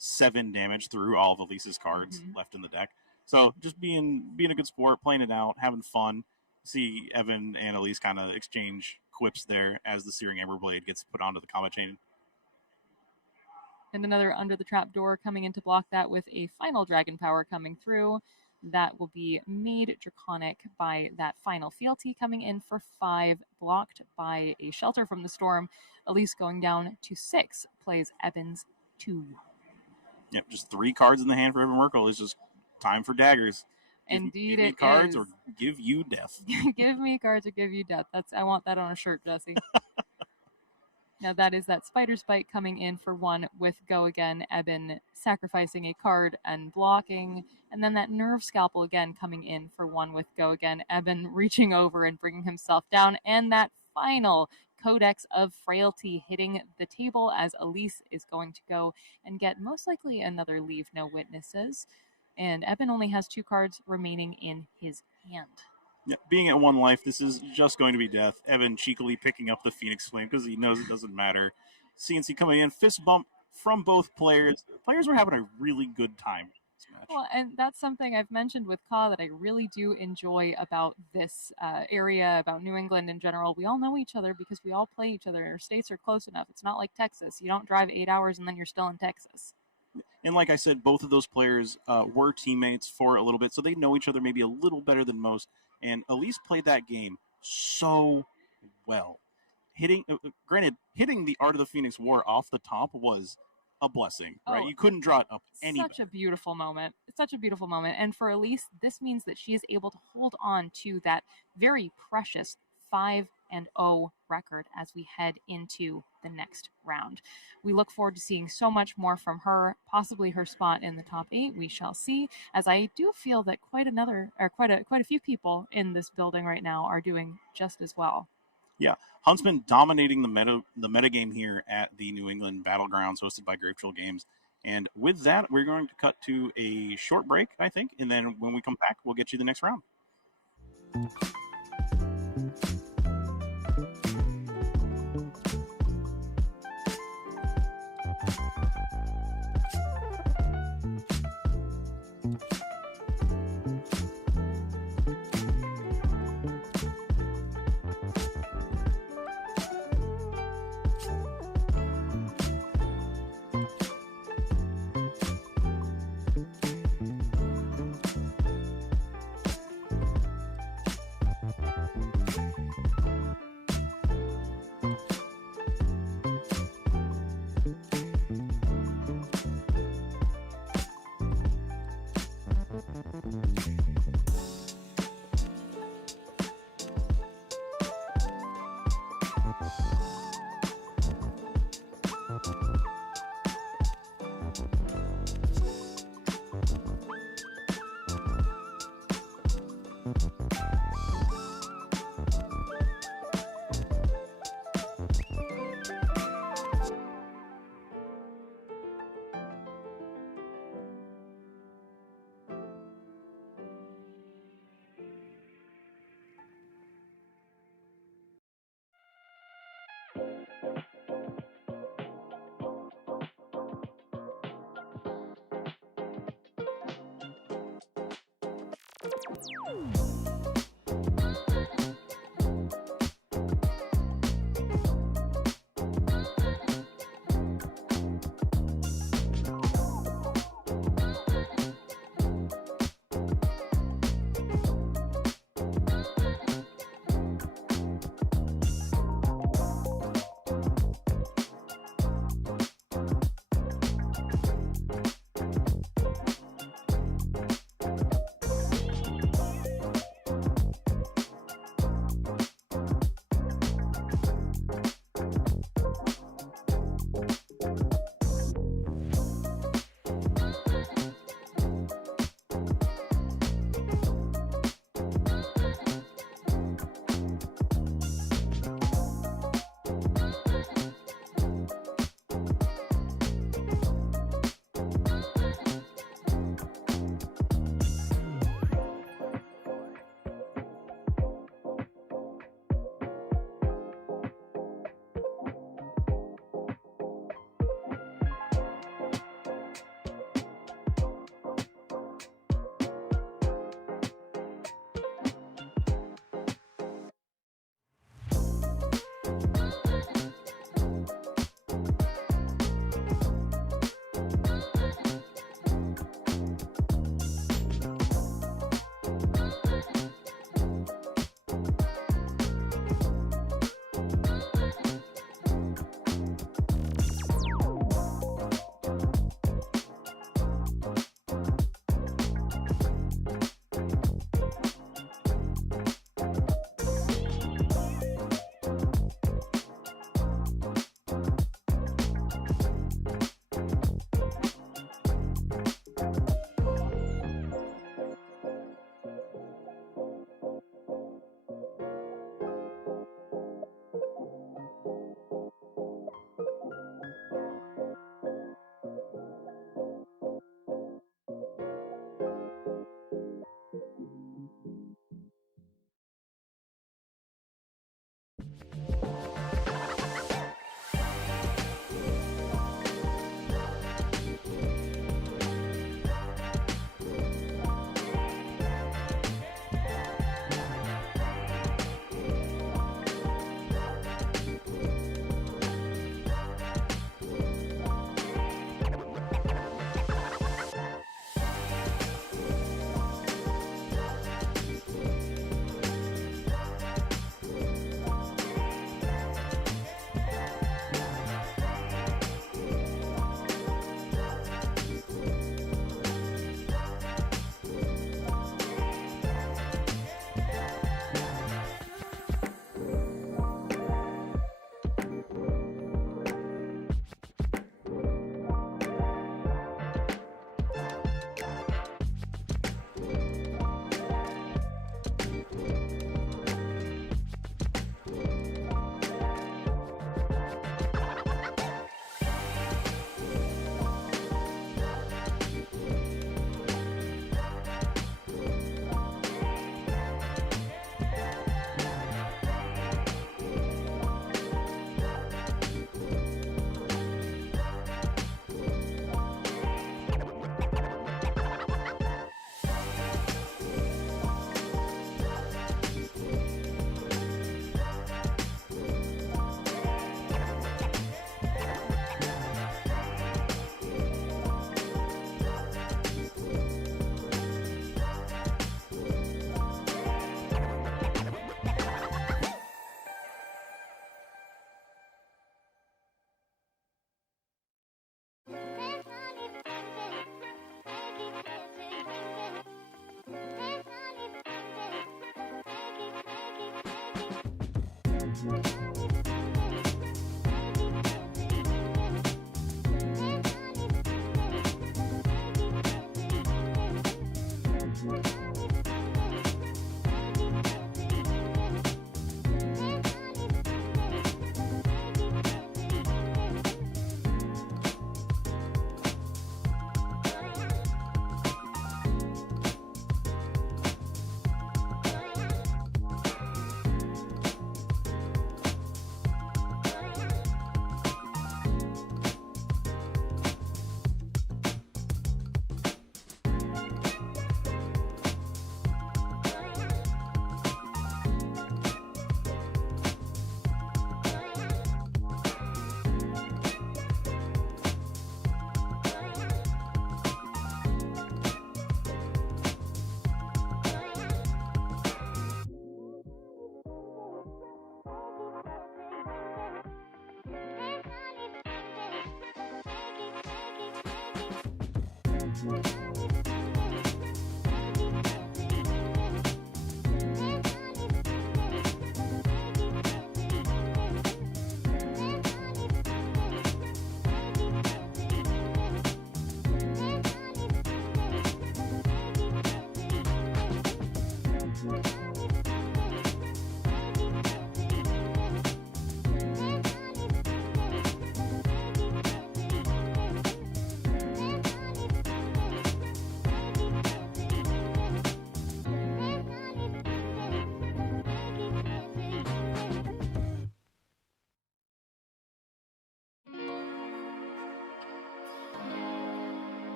7 damage through all of Elise's cards left in the deck. So just being a good sport, playing it out, having fun. See Eben and Elise kind of exchange quips there as the Searing Ember Blade gets put onto the combat chain. And another Under the Trap Door coming in to block that with a final Dragon Power coming through. That will be made Draconic by that final fealty coming in for 5, blocked by a Shelter from the Storm. Elise going down to 6, plays Eben's 2. Yep, just 3 cards in the hand for Eben Merkel. It's just time for daggers. Indeed, give me it cards is. or give you death. Give me cards or give you death. I want that on a shirt, Jesse. Now that is that Spider's Bite coming in for 1 with Go Again, Eben sacrificing a card and blocking, and then that Nerve Scalpel again coming in for 1 with Go Again, Eben reaching over and bringing himself down, and that final Codex of Frailty hitting the table as Elise is going to go and get most likely another Leave No Witnesses, and Eben only has 2 cards remaining in his hand. Yeah, being at 1 life, this is just going to be death. Evan cheekily picking up the Phoenix Flame because he knows it doesn't matter. CNC coming in, fist bump from both players. Players were having a really good time in this match. Well, and that's something I've mentioned with Ka that I really do enjoy about this area, about New England in general. We all know each other because we all play each other. Our states are close enough. It's not like Texas. You don't drive 8 hours and then you're still in Texas. And like I said, both of those players were teammates for a little bit, so they know each other maybe a little better than most. And Elise played that game so well. Granted, hitting the Art of the Phoenix War off the top was a blessing, right? You couldn't draw it up any Such a beautiful moment. Such a beautiful moment. And for Elise, this means that she is able to hold on to that very precious 5-0 record as we head into the next round. We look forward to seeing so much more from her, possibly her spot in the top 8. We shall see, as I do feel that quite a few people in this building right now are doing just as well. Yeah, Huntsman dominating the meta game here at the New England Battlegrounds hosted by Grave Troll Games. And with that, we're going to cut to a short break, I think, and then when we come back, we'll get you the next round.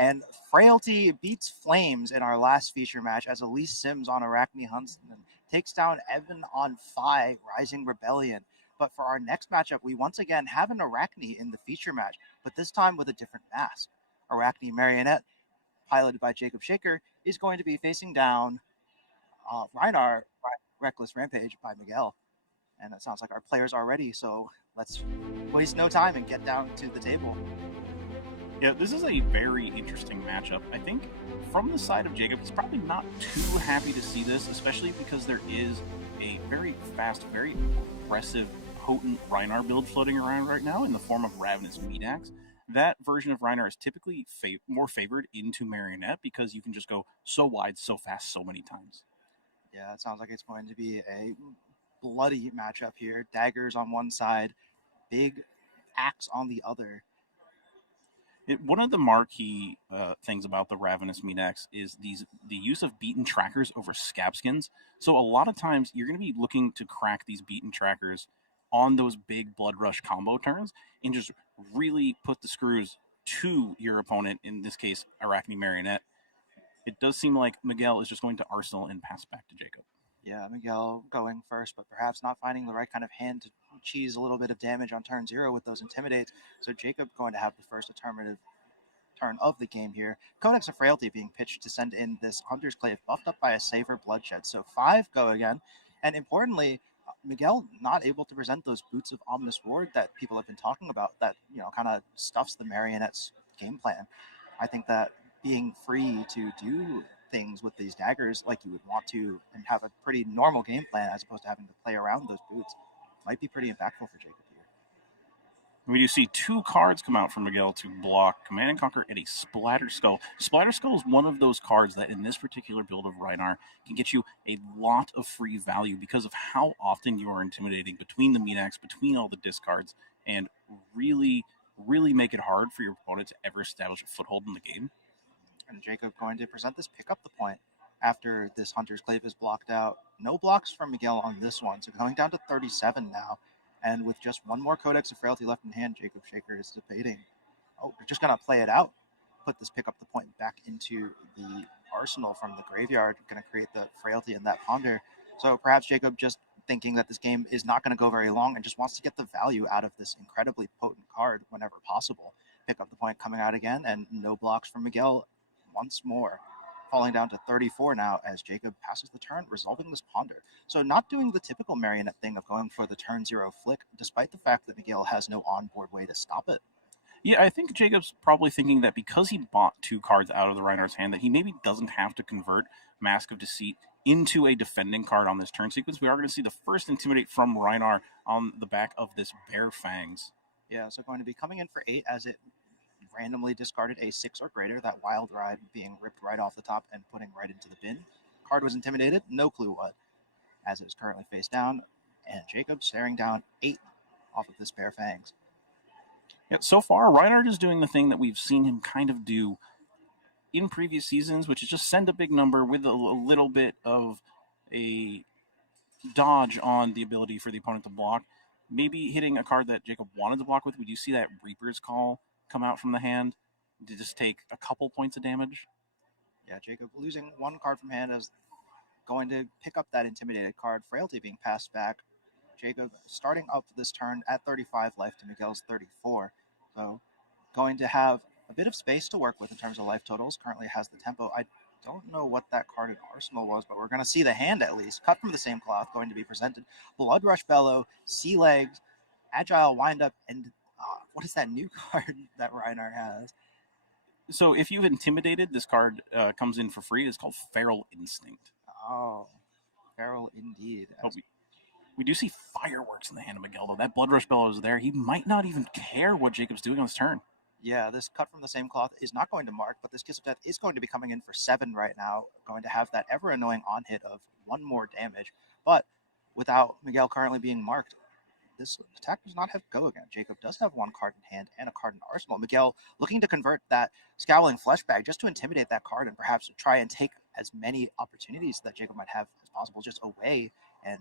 And Frailty beats Flames in our last feature match as Elise Sims on Arachne Huntsman takes down Evan on Phi, Rising Rebellion. But for our next matchup, we once again have an Arachne in the feature match, but this time with a different mask. Arachne Marionette, piloted by Jacob Shaker, is going to be facing down Reinar Reckless Rampage by Miguel. And that sounds like our players are ready, so let's waste no time and get down to the table. Yeah, this is a very interesting matchup. I think from the side of Jacob, he's probably not too happy to see this, especially because there is a very fast, very aggressive, potent Reinar build floating around right now in the form of Ravenous Meat Axe. That version of Reinar is typically more favored into Marionette because you can just go so wide, so fast, so many times. Yeah, it sounds like it's going to be a bloody matchup here. Daggers on one side, big axe on the other. One of the marquee things about the Ravenous Meat Axe is the use of beaten trackers over scab skins. So a lot of times you're going to be looking to crack these beaten trackers on those big Blood Rush combo turns and just really put the screws to your opponent, in this case, Arachne Marionette. It does seem like Miguel is just going to Arsenal and pass back to Jacob. Yeah, Miguel going first, but perhaps not finding the right kind of hand to cheese a little bit of damage on turn 0 with those Intimidates. So Jacob going to have the first determinative turn of the game here. Codex of Frailty being pitched to send in this Hunter's Clave, buffed up by a Saver Bloodshed. So 5 go again. And importantly, Miguel not able to present those Boots of Ominous Ward that people have been talking about that, kind of stuffs the Marionette's game plan. I think that being free to do things with these daggers like you would want to and have a pretty normal game plan as opposed to having to play around those boots might be pretty impactful for Jacob here. We do see 2 cards come out from Miguel to block Command and Conquer and a Splatter Skull. Splatter Skull is one of those cards that in this particular build of Reinar can get you a lot of free value because of how often you are intimidating between the Meat Axe, between all the discards, and really really make it hard for your opponent to ever establish a foothold in the game. And Jacob going to present this, pick up the point after this Hunter's Clave is blocked out. No blocks from Miguel on this one, so going down to 37 now. And with just one more Codex of Frailty left in hand, Jacob Shaker is debating. Oh, they're just going to play it out. Put this pick up the point back into the arsenal from the graveyard. Going to create the Frailty in that Ponder. So perhaps Jacob just thinking that this game is not going to go very long and just wants to get the value out of this incredibly potent card whenever possible. Pick up the point coming out again, and no blocks from Miguel once more. Falling down to 34 now as Jacob passes the turn, resolving this Ponder. So not doing the typical Marionette thing of going for the turn 0 flick, despite the fact that Miguel has no onboard way to stop it. Yeah, I think Jacob's probably thinking that because he bought 2 cards out of the Reinhardt's hand, that he maybe doesn't have to convert Mask of Deceit into a defending card on this turn sequence. We are going to see the first Intimidate from Reinhardt on the back of this Bare Fangs. Yeah, so going to be coming in for 8 as it randomly discarded a 6 or greater, that Wild Ride being ripped right off the top and putting right into the bin. Card was intimidated, no clue what, as it is currently face down, and Jacob staring down 8 off of this Bare Fangs. Yeah, so far, Reinhardt is doing the thing that we've seen him kind of do in previous seasons, which is just send a big number with a little bit of a dodge on the ability for the opponent to block. Maybe hitting a card that Jacob wanted to block with. Would you see that Reaper's Call come out from the hand to just take a couple points of damage? Yeah, Jacob losing 1 card from hand is going to pick up that intimidated card. Frailty being passed back. Jacob starting up this turn at 35 life to Miguel's 34. So going to have a bit of space to work with in terms of life totals. Currently has the tempo. I don't know what that card in Arsenal was, but we're going to see the hand at least. Cut from the same cloth going to be presented. Blood Rush Bellow, Sea Legs, Agile Windup, and what is that new card that Reinhardt has? So if you've intimidated, this card comes in for free. It's called Feral Instinct. Oh, feral indeed. We do see fireworks in the hand of Miguel, though. That Blood Rush Bellow is there. He might not even care what Jacob's doing on his turn. Yeah, this cut from the same cloth is not going to mark, but this Kiss of Death is going to be coming in for 7 right now, going to have that ever-annoying on-hit of 1 more damage. But without Miguel currently being marked, this attack does not have go again. Jacob does have 1 card in hand and a card in arsenal. Miguel looking to convert that Scowling Flesh Bag just to intimidate that card and perhaps try and take as many opportunities that Jacob might have as possible just away and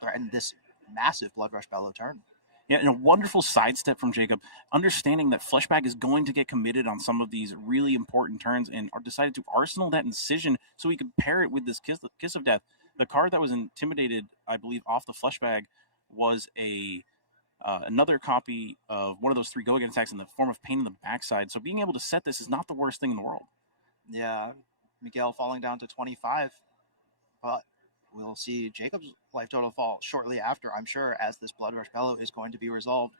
threaten this massive Blood Rush Bellow turn. Yeah, and a wonderful sidestep from Jacob, understanding that Fleshbag is going to get committed on some of these really important turns and decided to arsenal that Incision so he could pair it with this Kiss of Death. The card that was intimidated, I believe, off the Fleshbag was another copy of one of those 3 go-again attacks in the form of Pain in the Backside. So being able to set this is not the worst thing in the world. Yeah, Miguel falling down to 25, but we'll see Jacob's life total fall shortly after, I'm sure, as this Blood Rush Bellow is going to be resolved.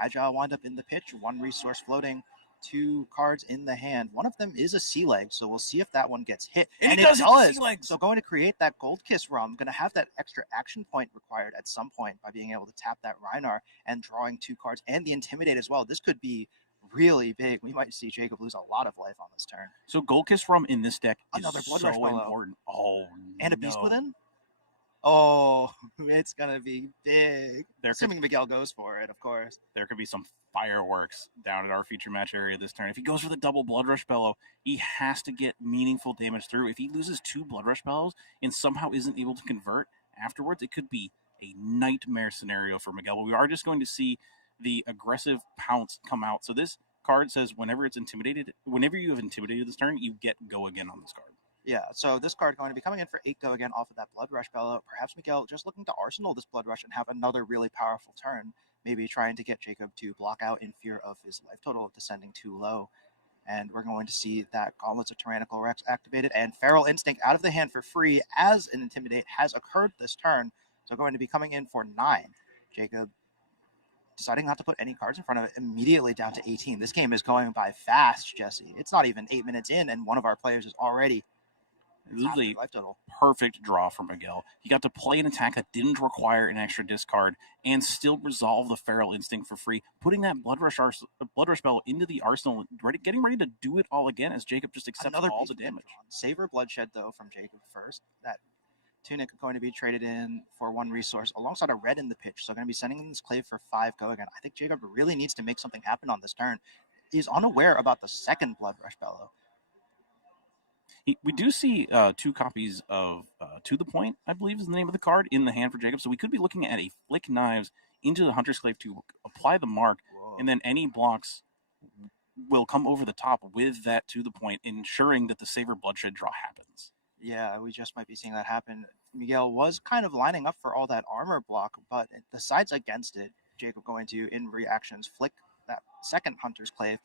Agile wind up in the pitch, 1 resource floating, 2 cards in the hand. One of them is a Sea Leg, so we'll see if that one gets hit. And it does. Sea Legs. So going to create that Gold Kiss Rum, going to have that extra action point required at some point by being able to tap that Reinhardt and drawing 2 cards and the Intimidate as well. This could be really big. We might see Jacob lose a lot of life on this turn. So Gold Kiss Rum in this deck Another is Blood so Rush Bellow. important. Oh, and a Beast Within? Oh, it's going to be big. Assuming Miguel goes for it, of course. There could be some fireworks down at our feature match area this turn. If he goes for the double Blood Rush Bellow, he has to get meaningful damage through. If he loses 2 Blood Rush Bellows and somehow isn't able to convert afterwards, it could be a nightmare scenario for Miguel. But we are just going to see the aggressive pounce come out. So this card says whenever you have intimidated this turn, you get go again on this card. Yeah, so this card going to be coming in for 8 go again off of that Blood Rush Bellow. Perhaps Miguel just looking to arsenal this Blood Rush and have another really powerful turn. Maybe trying to get Jacob to block out in fear of his life total descending too low. And we're going to see that Gauntlets of Tyrannical Rex activated and Feral Instinct out of the hand for free as an Intimidate has occurred this turn. So going to be coming in for 9. Jacob deciding not to put any cards in front of it, immediately down to 18. This game is going by fast, Jesse. It's not even 8 minutes in, and one of our players is already literally perfect draw for Miguel. He got to play an attack that didn't require an extra discard and still resolve the Feral Instinct for free, putting that Blood Rush Bellow into the arsenal, getting ready to do it all again as Jacob just accepts all the damage. Savor Bloodshed, though, from Jacob first. That Tunic going to be traded in for 1 resource alongside a red in the pitch. So going to be sending in this clave for 5 go again. I think Jacob really needs to make something happen on this turn. He's unaware about the second Blood Rush Bellow. We do see 2 copies of To the Point, I believe is the name of the card, in the hand for Jacob. So we could be looking at a Flick Knives into the Hunter's Clave to apply the mark, and then any blocks will come over the top with that To the Point, ensuring that the Savor Bloodshed draw happens. Yeah, we just might be seeing that happen. Miguel was kind of lining up for all that armor block, but the side's against it. Jacob going to, in reactions, flick that second Hunter's Clave,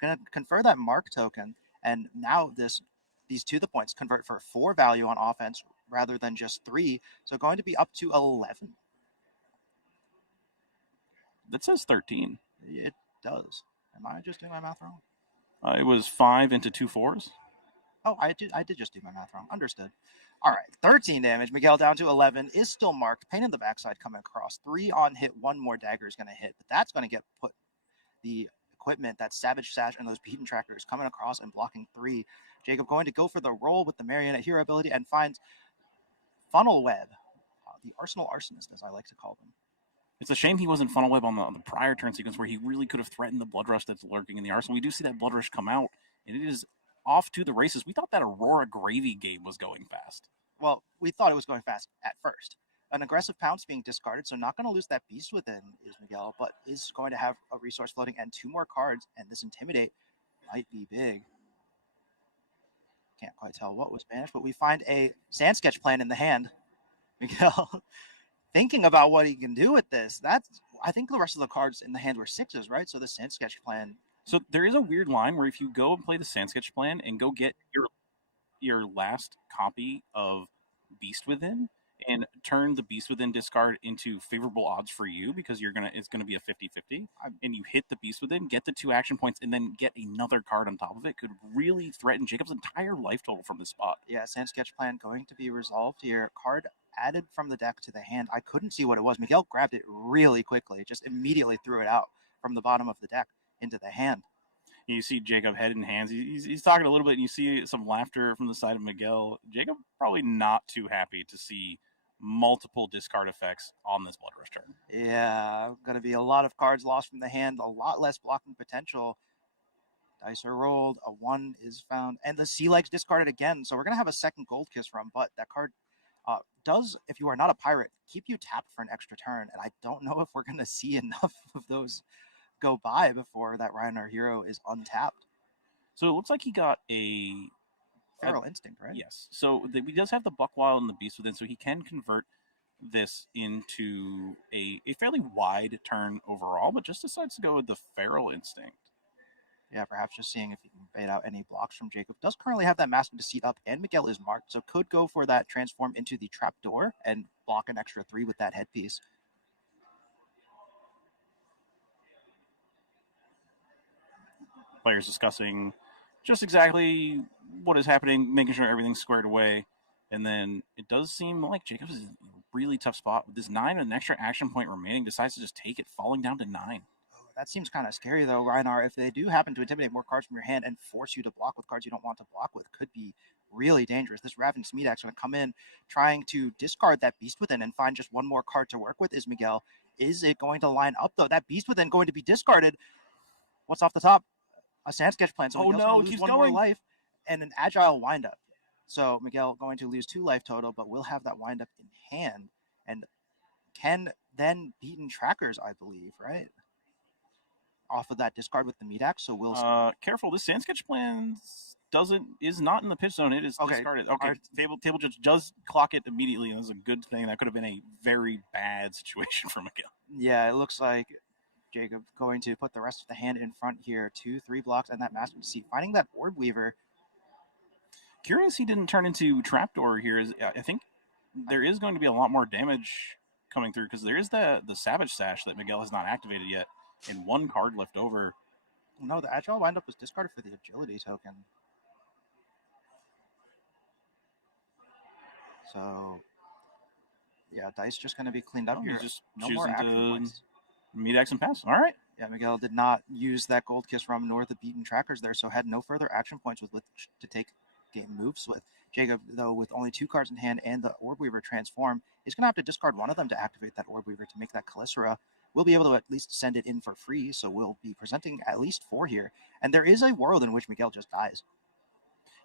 going to confer that mark token, and now these To the Points convert for 4 value on offense rather than just 3, so going to be up to 11. That says 13. It does. Am I just doing my math wrong? It was 5 into 2 4s. Oh, I did just do my math wrong. Understood. All right, 13 damage. Miguel down to 11, is still marked. Pain in the backside coming across. 3 on hit, 1 more dagger is going to hit, but that's going to get put the equipment, that Savage Sash and those Beaten Trackers coming across and blocking 3. Jacob going to go for the roll with the Marionette Hero ability and finds Funnel Web, the Arsenal Arsonist, as I like to call them. It's a shame he wasn't Funnel Web on the prior turn sequence where he really could have threatened the Blood Rush that's lurking in the Arsenal. We do see that Blood Rush come out, and it is off to the races. We thought that Aurora Gravy game was going fast. Well, we thought it was going fast at first. An aggressive pounce being discarded, so not going to lose that Beast Within is Miguel, but is going to have a resource floating and 2 more cards, and this Intimidate might be big. Can't quite tell what was banished, but we find a Sand Sketch plan in the hand. Miguel thinking about what he can do with this. I think the rest of the cards in the hand were 6s, right? So the Sand Sketch plan. So there is a weird line where if you go and play the Sand Sketch plan and go get your last copy of Beast Within and turn the Beast Within discard into favorable odds for you because it's gonna be a 50-50, and you hit the Beast Within, get the 2 action points, and then get another card on top of it, could really threaten Jacob's entire life total from this spot. Yeah, Sand Sketch plan going to be resolved here. Card added from the deck to the hand. I couldn't see what it was. Miguel grabbed it really quickly, just immediately threw it out from the bottom of the deck into the hand. You see Jacob head in hands. He's talking a little bit, and you see some laughter from the side of Miguel. Jacob probably not too happy to see multiple discard effects on this Blood Rush turn. Yeah, going to be a lot of cards lost from the hand, a lot less blocking potential. Dice are rolled, a 1 is found, and the Sea Legs discarded again. So we're going to have a second Gold Kiss from, but that card does, if you are not a pirate, keep you tapped for an extra turn. And I don't know if we're going to see enough of those go by before that Rhino Hero is untapped. So it looks like he got a Feral Instinct, right? Yes. So he does have the Buckwild and the Beast Within, so he can convert this into a fairly wide turn overall, but just decides to go with the Feral Instinct. Yeah, perhaps just seeing if he can bait out any blocks from Jacob. Does currently have that Master Deceit up, and Miguel is marked, so could go for that transform into the Trapdoor and block an extra 3 with that headpiece. Players discussing just exactly what is happening, making sure everything's squared away. And then it does seem like Jacobs is in a really tough spot. With this 9 and an extra action point remaining, decides to just take it, falling down to 9. That seems kind of scary, though, Reinar. If they do happen to intimidate more cards from your hand and force you to block with cards you don't want to block with, could be really dangerous. This Ravenous Meathaxe going to come in, trying to discard that Beast Within and find just 1 more card to work with is Miguel. Is it going to line up, though? That Beast Within going to be discarded. What's off the top? A Sand Sketch plan. So Miguel's going to lose 1 more life and an Agile Windup. So Miguel going to lose 2 life total, but will have that Windup in hand and can then Beaten Trackers, I believe, right? Off of that discard with the Meathaxe, so we'll careful. This Sand Sketch plan is not in the pitch zone. It is discarded. Okay, table judge does clock it immediately. That's a good thing. That could have been a very bad situation for Miguel. Yeah, it looks like Jacob going to put the rest of the hand in front here. 2-3 blocks and that Master Deceit. Finding that Orb Weaver. Curious he didn't turn into Trapdoor here. I think there is going to be a lot more damage coming through because there is the Savage Sash that Miguel has not activated yet. And 1 card left over. No, the Agile Windup was discarded for the Agility token. So, yeah, dice just going to be cleaned up here. Just no more action points. Meathaxe and pass. All right. Yeah, Miguel did not use that Gold Kiss Rum nor the Beaten Trackers there, so had no further action points with which to take game moves with. Jacob, though, with only 2 cards in hand and the Orb Weaver transform, is going to have to discard one of them to activate that Orb Weaver to make that Calycera. We'll be able to at least send it in for free, so we'll be presenting at least 4 here. And there is a world in which Miguel just dies.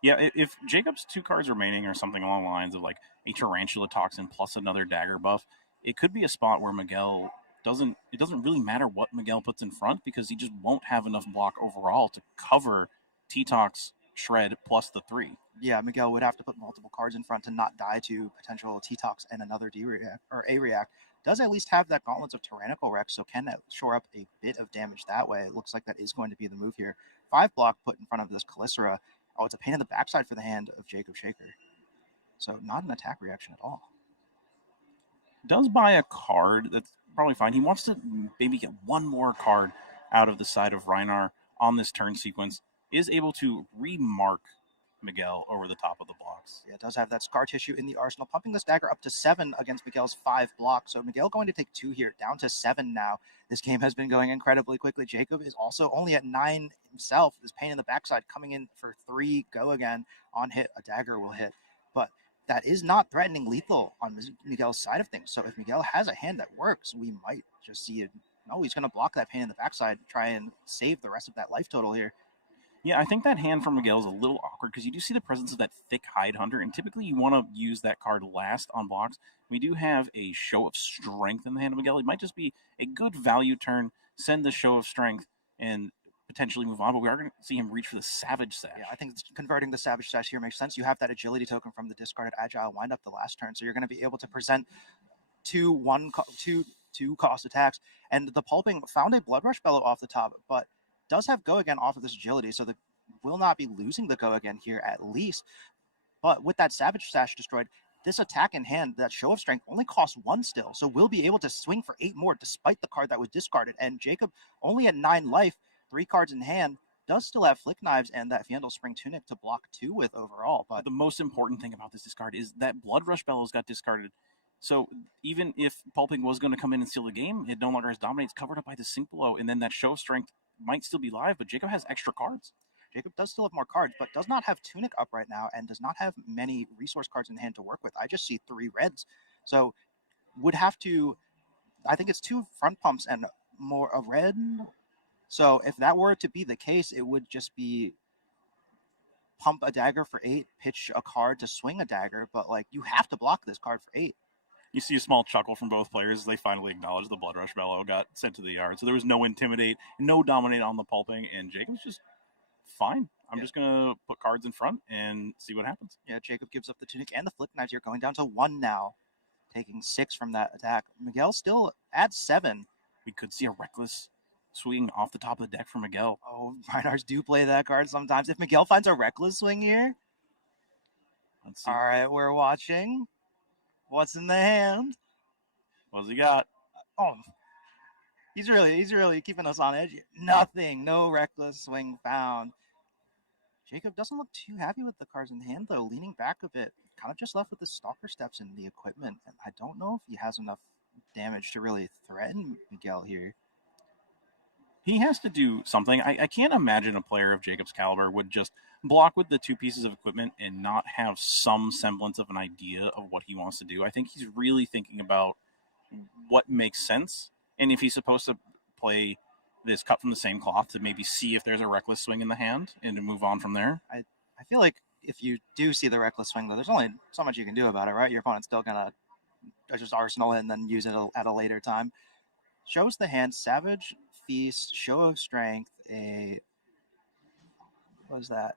Yeah, if Jacob's 2 cards remaining are something along the lines of like a Tarantula Toxin plus another dagger buff, it could be a spot where Miguel it doesn't really matter what Miguel puts in front because he just won't have enough block overall to cover T-Tox Shred plus the 3. Yeah, Miguel would have to put multiple cards in front to not die to potential T-Tox and another D-React, or A-React. Does at least have that Gauntlets of Tyrannical Rex, so can shore up a bit of damage that way. It looks like that is going to be the move here. 5 block put in front of this Calycera. Oh, it's a pain in the backside for the hand of Jacob Shaker. So not an attack reaction at all. Does buy a card, that's probably fine. He wants to maybe get one more card out of the side of Reinar on this turn sequence. Is able to remark Miguel over the top of the blocks. Yeah, it does have that Scar Tissue in the arsenal, pumping this dagger up to 7 against Miguel's 5 blocks. So Miguel going to take 2 here, down to 7 now. This game has been going incredibly quickly. Jacob is also only at 9 himself. This pain in the backside coming in for 3, go again. On hit, a dagger will hit. But that is not threatening lethal on Miguel's side of things. So if Miguel has a hand that works, we might just see it. No, he's going to block that pain in the backside, try and save the rest of that life total here. Yeah, I think that hand from Miguel is a little awkward because you do see the presence of that thick Hide Hunter, and typically you want to use that card last on blocks. We do have a Show of Strength in the hand of Miguel. It might just be a good value turn, send the Show of Strength, and potentially move on, but we are going to see him reach for the Savage Sash. Yeah, I think converting the Savage Sash here makes sense. You have that agility token from the discarded Agile wind up the last turn, so you're going to be able to present two cost attacks, and the Pulping found a Blood Rush Bellow off the top, but does have Go Again off of this agility, so will not be losing the Go Again here at least. But with that Savage Sash destroyed, this attack in hand, that Show of Strength, only costs 1 still, so we'll be able to swing for 8 more despite the card that was discarded. And Jacob, only at 9 life, 3 cards in hand, does still have Flick Knives and that Fiendal Spring Tunic to block 2 with overall. But the most important thing about this discard is that Blood Rush Bellows got discarded. So even if Pulping was going to come in and steal the game, it no longer has Dominates covered up by the Sink Below, and then that Show of Strength might still be live, but Jacob has extra cards. Jacob does still have more cards, but does not have Tunic up right now and does not have many resource cards in hand to work with. I just see 3 reds. So would have to, I think it's 2 front pumps and more a red. So if that were to be the case, it would just be pump a dagger for 8, pitch a card to swing a dagger, but like you have to block this card for 8. You see a small chuckle from both players as they finally acknowledge the Blood Rush Bellow got sent to the yard. So there was no Intimidate, no Dominate on the Pulping, and Jacob's just fine. I'm just going to put cards in front and see what happens. Yeah, Jacob gives up the Tunic and the Flick Knives here, going down to 1 now, taking 6 from that attack. Miguel still at 7. We could see a Reckless swing off the top of the deck for Miguel. Oh, Reinhards do play that card sometimes. If Miguel finds a Reckless swing here. Let's see. All right, we're watching. What's in the hand? What's he got? Oh, he's really keeping us on edge. Nothing. No Reckless swing found. Jacob doesn't look too happy with the cards in hand, though, leaning back a bit. Kind of just left with the Stalker Steps in the equipment, and I don't know if he has enough damage to really threaten Miguel here. He has to do something. I can't imagine a player of Jacob's caliber would just block with the 2 pieces of equipment and not have some semblance of an idea of what he wants to do. I think he's really thinking about what makes sense, and if he's supposed to play this cut from the same cloth to maybe see if there's a Reckless swing in the hand and to move on from there. I feel like if you do see the Reckless swing, though, there's only so much you can do about it, right? Your opponent's still going to just arsenal it and then use it at a later time. Shows the hand, Savage Feast, Show of Strength, what was that?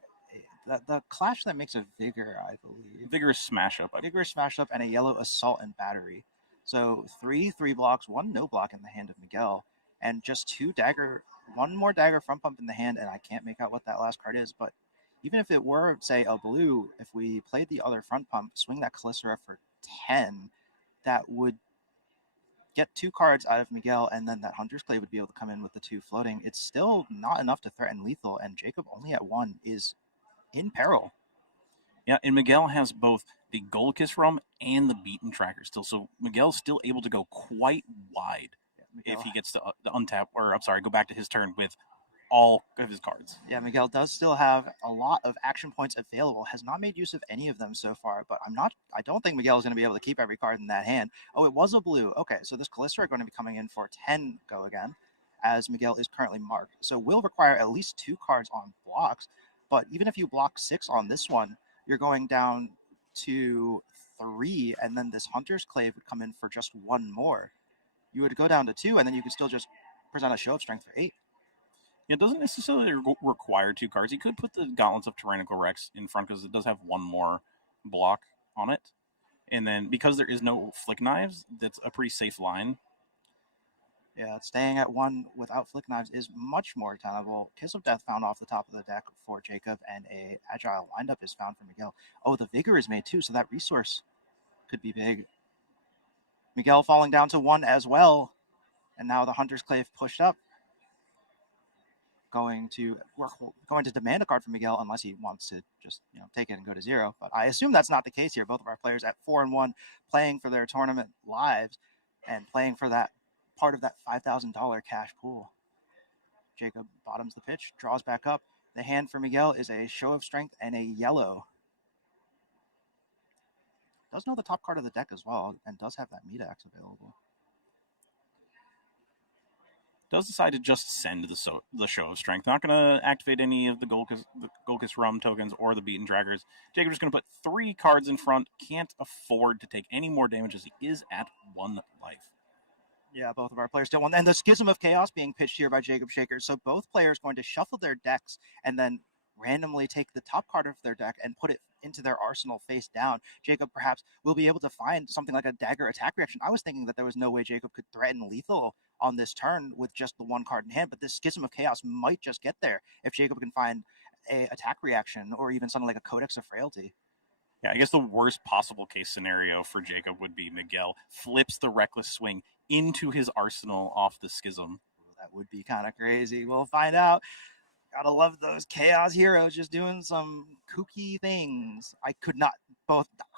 The Clash that makes a Vigor, I believe. Vigorous Smash Up. Vigorous Smash Up and a yellow Assault and Battery. So 3 blocks, 1 no block in the hand of Miguel, and just 1 more dagger front pump in the hand, and I can't make out what that last card is, but even if it were, say, a blue, if we played the other front pump, swing that Calycera for 10, that would get 2 cards out of Miguel, and then that Hunter's Clay would be able to come in with the 2 floating. It's still not enough to threaten lethal, and Jacob only at 1 is in peril. Yeah, and Miguel has both the Gold Kiss Rum and the Beaten Tracker still, so Miguel's still able to go quite wide if he gets to untap, or I'm sorry, go back to his turn with all of his cards. Yeah, Miguel does still have a lot of action points available. Has not made use of any of them so far, but I don't think Miguel is going to be able to keep every card in that hand. Oh, it was a blue. Okay, so this Callisto going to be coming in for 10 go again, as Miguel is currently marked. So will require at least 2 cards on blocks, but even if you block 6 on this one, you're going down to 3, and then this Hunter's Clave would come in for just 1 more. You would go down to 2, and then you could still just present a show of strength for 8. It doesn't necessarily require 2 cards. He could put the Gauntlets of Tyrannical Rex in front because it does have 1 more block on it. And then because there is no Flick Knives, that's a pretty safe line. Yeah, staying at 1 without Flick Knives is much more tenable. Kiss of Death found off the top of the deck for Jacob, and a Agile windup is found for Miguel. Oh, the Vigor is made too, so that resource could be big. Miguel falling down to 1 as well, and now the Hunter's Clave pushed up. Going to demand a card from Miguel unless he wants to just take it and go to 0. But I assume that's not the case here. Both of our players at 4-1, playing for their tournament lives and playing for that part of that $5,000 cash pool. Jacob bottoms the pitch, draws back up. The hand for Miguel is a Show of Strength and a yellow. Does know the top card of the deck as well, and does have that Medax available. Does decide to just send the Show of Strength. Not going to activate any of the Golkis Rum tokens or the Beaten Draggers. Jacob's just going to put 3 cards in front. Can't afford to take any more damage as he is at 1 life. Yeah, both of our players still won. And the Schism of Chaos being pitched here by Jacob Shaker. So both players going to shuffle their decks and then randomly take the top card of their deck and put it into their arsenal face down. Jacob perhaps will be able to find something like a dagger attack reaction. I was thinking that there was no way Jacob could threaten lethal on this turn with just the 1 card in hand, but this Schism of Chaos might just get there if Jacob can find a attack reaction or even something like a Codex of Frailty. Yeah, I guess the worst possible case scenario for Jacob would be Miguel flips the Reckless Swing into his arsenal off the Schism. That would be kind of crazy. We'll find out. Gotta love those Chaos heroes just doing some kooky things. I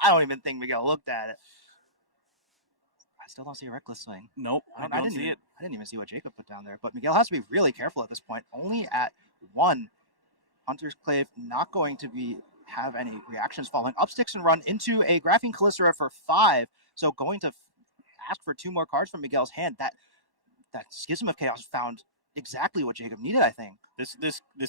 don't even think Miguel looked at it. I still don't see a Reckless Swing. Nope, I don't see it. I didn't even see what Jacob put down there. But Miguel has to be really careful at this point. Only at 1. Hunter's Clave not going to have any reactions following up sticks and run into a Graphene Callisto for 5. So going to ask for 2 more cards from Miguel's hand. That Schism of Chaos found exactly what Jacob needed, I think. This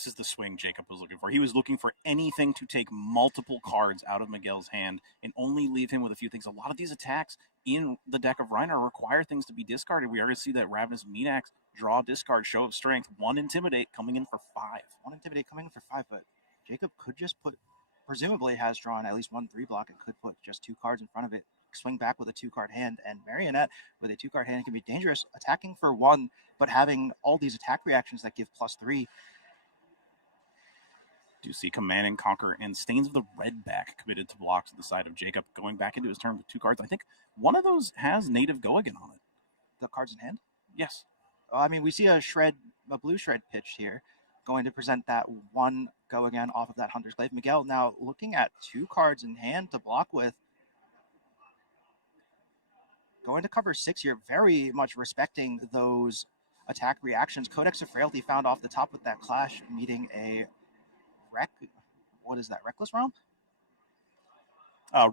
is the swing Jacob was looking for. He was looking for anything to take multiple cards out of Miguel's hand and only leave him with a few things. A lot of these attacks in the deck of Reiner require things to be discarded. We already see that Ravenous Medax, draw, discard, Show of Strength, 1 Intimidate coming in for 5. 1 Intimidate coming in for 5, but Jacob could just presumably has drawn at least 1 3-block and could put just 2 cards in front of it, swing back with a 2-card hand, and Marionette with a 2-card hand can be dangerous, attacking for 1, but having all these attack reactions that give +3. Do see Command and Conquer and Stains of the Redback committed to blocks to the side of Jacob, going back into his turn with 2 cards. I think one of those has Native Go again on it. The cards in hand? Yes. I mean, we see a blue shred pitched here, going to present that 1 go again off of that Hunter's Glaive. Miguel now looking at 2 cards in hand to block with. Going to cover 6 here, very much respecting those attack reactions. Codex of Frailty found off the top with that clash, meeting a Reckless Romp?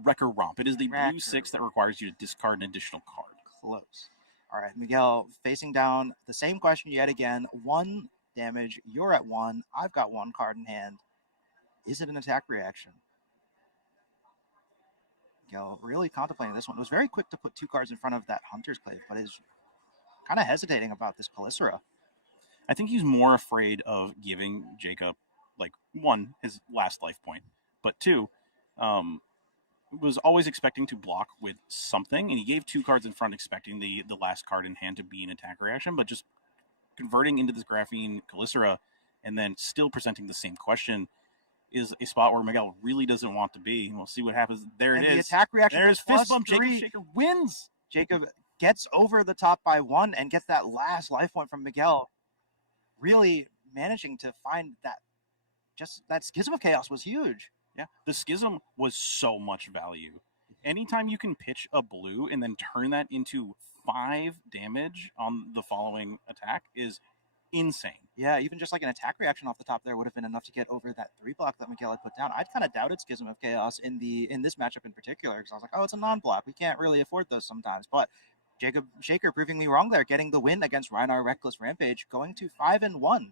Wrecker Romp. It is the blue 6 that requires you to discard an additional card. Close. All right, Miguel facing down the same question yet again. 1 damage, you're at 1. I've got 1 card in hand. Is it an attack reaction? Miguel really contemplating this one. It was very quick to put 2 cards in front of that Hunter's Clave, but is kind of hesitating about this Callisto. I think he's more afraid of giving Jacob, 1, his last life point, but 2, was always expecting to block with something, and he gave 2 cards in front expecting the last card in hand to be an attack reaction, but just converting into this Graphene Callisto and then still presenting the same question is a spot where Miguel really doesn't want to be. We'll see what happens. There it is. The attack reaction. There's fist bump. Jacob Shaker wins. Jacob gets over the top by 1 and gets that last life point from Miguel. Really managing to find that Schism of Chaos was huge. Yeah, the Schism was so much value. Anytime you can pitch a blue and then turn that into 5 damage on the following attack is insane. Yeah, even just like an attack reaction off the top there would have been enough to get over that 3 block that Miguel had put down. I'd kind of doubted Schism of Chaos in this matchup in particular because I was like, oh, it's a non-block. We can't really afford those sometimes. But Jacob Shaker proving me wrong there, getting the win against Rhinar Reckless Rampage, going to 5-1.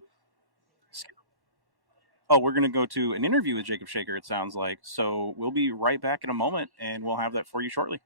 Oh, we're going to go to an interview with Jacob Shaker, it sounds like. So we'll be right back in a moment, and we'll have that for you shortly.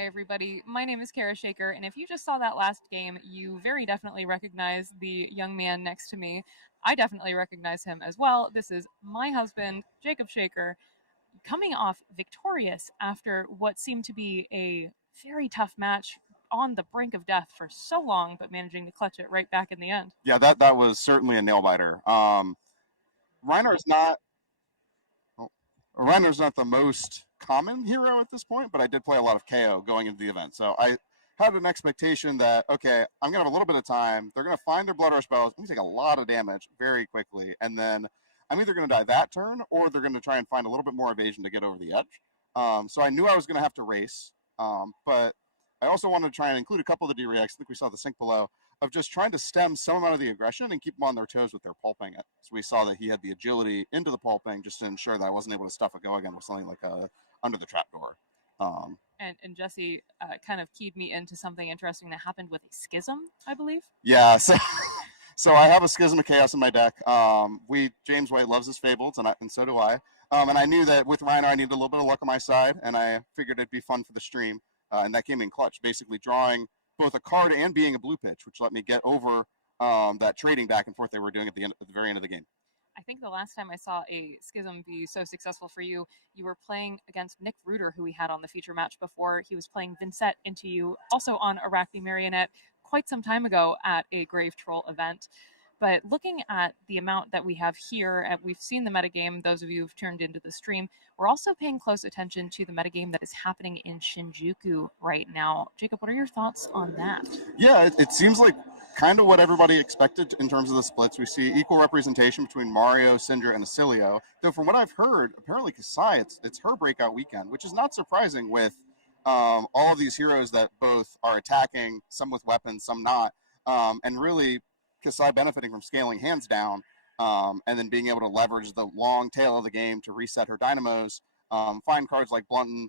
Hi, everybody. My name is Cara Shaker, and if you just saw that last game, you very definitely recognize the young man next to me. I definitely recognize him as well. This is my husband, Jacob Shaker, coming off victorious after what seemed to be a very tough match on the brink of death for so long, but managing to clutch it right back in the end. Yeah, that was certainly a nail biter. Reiner's not Reiner's not the most common hero at this point, but I did play a lot of KO going into the event, so I had an expectation that, okay, I'm gonna have a little bit of time. They're gonna find their Blood Rush spells. I'm gonna take a lot of damage very quickly, and then I'm either gonna die that turn or they're gonna try and find a little bit more evasion to get over the edge. So I knew I was gonna have to race, but I also wanted to try and include a couple of the D-reacts. I think we saw the sync below of just trying to stem some amount of the aggression and keep them on their toes with their pulping it. So we saw that he had the agility into the pulping just to ensure that I wasn't able to stuff a go again with something like under the trapdoor. And Jesse kind of keyed me into something interesting that happened with a schism, I believe. Yeah, so I have a Schism of Chaos in my deck. James White loves his Fabled, and so do I. And I knew that with Reiner I needed a little bit of luck on my side, and I figured it'd be fun for the stream. And that came in clutch, basically drawing both a card and being a blue pitch, which let me get over that trading back and forth they were doing at the very end of the game. I think the last time I saw a Schism be so successful for you, you were playing against Nick Reuter, who we had on the feature match before. He was playing Vincent into you, also on Arachne Marionette, quite some time ago at a Grave Troll event. But looking at the amount that we have here, and we've seen the metagame, those of you who've turned into the stream, we're also paying close attention to the metagame that is happening in Shinjuku right now. Jacob, what are your thoughts on that? Yeah, it seems like kind of what everybody expected in terms of the splits. We see equal representation between Mario, Syndra, and Acilio. Though from what I've heard, apparently Kasai, it's her breakout weekend, which is not surprising with all of these heroes that both are attacking, some with weapons, some not, and really Kasai benefiting from scaling hands down, and then being able to leverage the long tail of the game to reset her dynamos, find cards like Blunton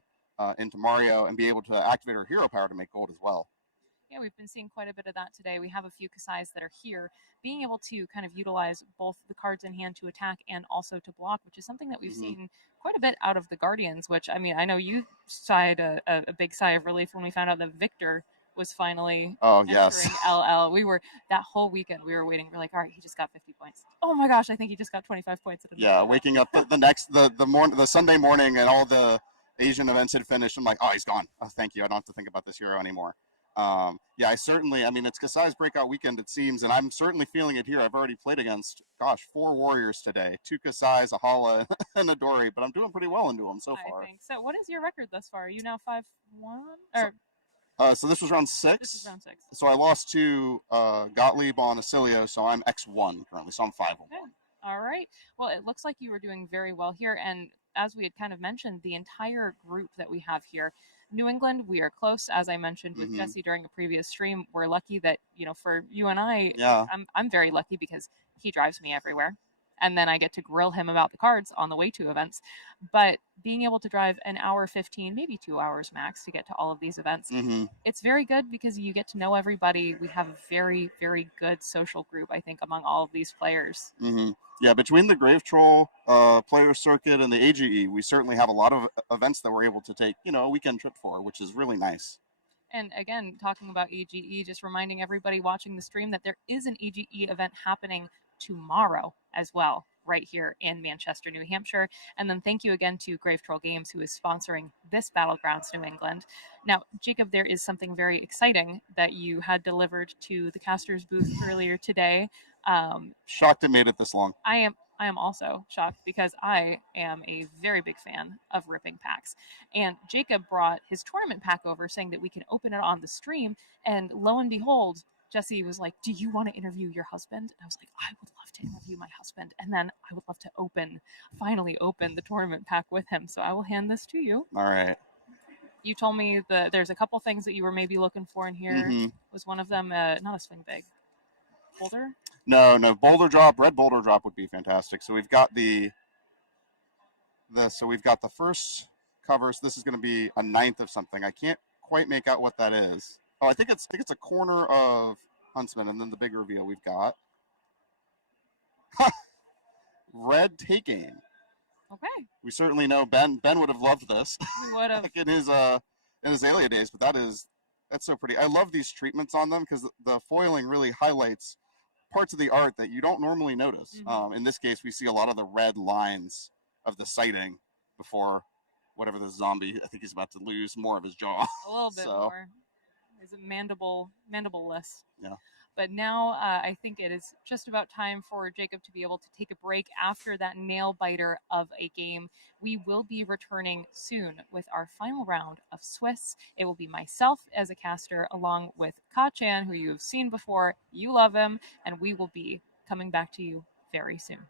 into Mario, and be able to activate her hero power to make gold as well. Yeah, we've been seeing quite a bit of that today. We have a few Kasais that are here, being able to kind of utilize both the cards in hand to attack and also to block, which is something that we've seen quite a bit out of the Guardians, which, I mean, I know you sighed a big sigh of relief when we found out that Victor was finally entering LL. We were, that whole weekend, we were waiting. We're like, all right, he just got 50 points. Oh my gosh, I think he just got 25 points. Yeah, waking up the Sunday morning and all the Asian events had finished. I'm like, oh, he's gone. Oh, thank you. I don't have to think about this hero anymore. It's Kasai's breakout weekend, it seems, and I'm certainly feeling it here. I've already played against, 4 warriors today, 2 Kasais, a Hala, and a Dory, but I'm doing pretty well into them so far. I think so. What is your record thus far? Are you now 5-1? So this was round 6. This is round 6. So I lost to Gottlieb on Acilio, so I'm X1 currently, so I'm 5-1. Okay. All right. Well, it looks like you were doing very well here, and as we had kind of mentioned, the entire group that we have here, New England, we are close, as I mentioned with Jesse during a previous stream. We're lucky that, for you and I, I'm very lucky because he drives me everywhere. And then I get to grill him about the cards on the way to events. But being able to drive an hour 15, maybe 2 hours max to get to all of these events, it's very good because you get to know everybody. We have a very, very good social group, I think, among all of these players. Yeah, between the Grave Troll player circuit and the AGE, we certainly have a lot of events that we're able to take, a weekend trip for, which is really nice. And again, talking about AGE, just reminding everybody watching the stream that there is an AGE event happening tomorrow as well, right here in Manchester, New Hampshire. And then thank you again to Grave Troll Games, who is sponsoring this Battlegrounds New England. Now, Jacob, there is something very exciting that you had delivered to the caster's booth earlier today. Shocked it made it this long. I am also shocked because I am a very big fan of ripping packs. And Jacob brought his tournament pack over saying that we can open it on the stream. And lo and behold, Jesse was like, do you want to interview your husband? And I was like, I would love to interview my husband. And then I would love to finally open the tournament pack with him. So I will hand this to you. All right. You told me that there's a couple things that you were maybe looking for in here. Was one of them not a swing bag? Boulder? No, boulder drop. Red boulder drop would be fantastic. So we've got the first cover. So this is going to be a 9th of something. I can't quite make out what that is. Oh, I think it's a corner of Huntsman, and then the big reveal we've got Red Taking. Okay. We certainly know Ben would have loved this. He would have. Like in his Azalea days, but that's so pretty. I love these treatments on them because the foiling really highlights parts of the art that you don't normally notice. Mhm. In this case, we see a lot of the red lines of the sighting before whatever the zombie, I think he's about to lose more of his jaw. A little bit So, more. Is it mandible-less? yeah. But now I think it is just about time for Jacob to be able to take a break after that nail biter of a game. We will be returning soon with our final round of Swiss. It will be myself as a caster along with Ka-chan, who you have seen before. You love him, and we will be coming back to you very soon.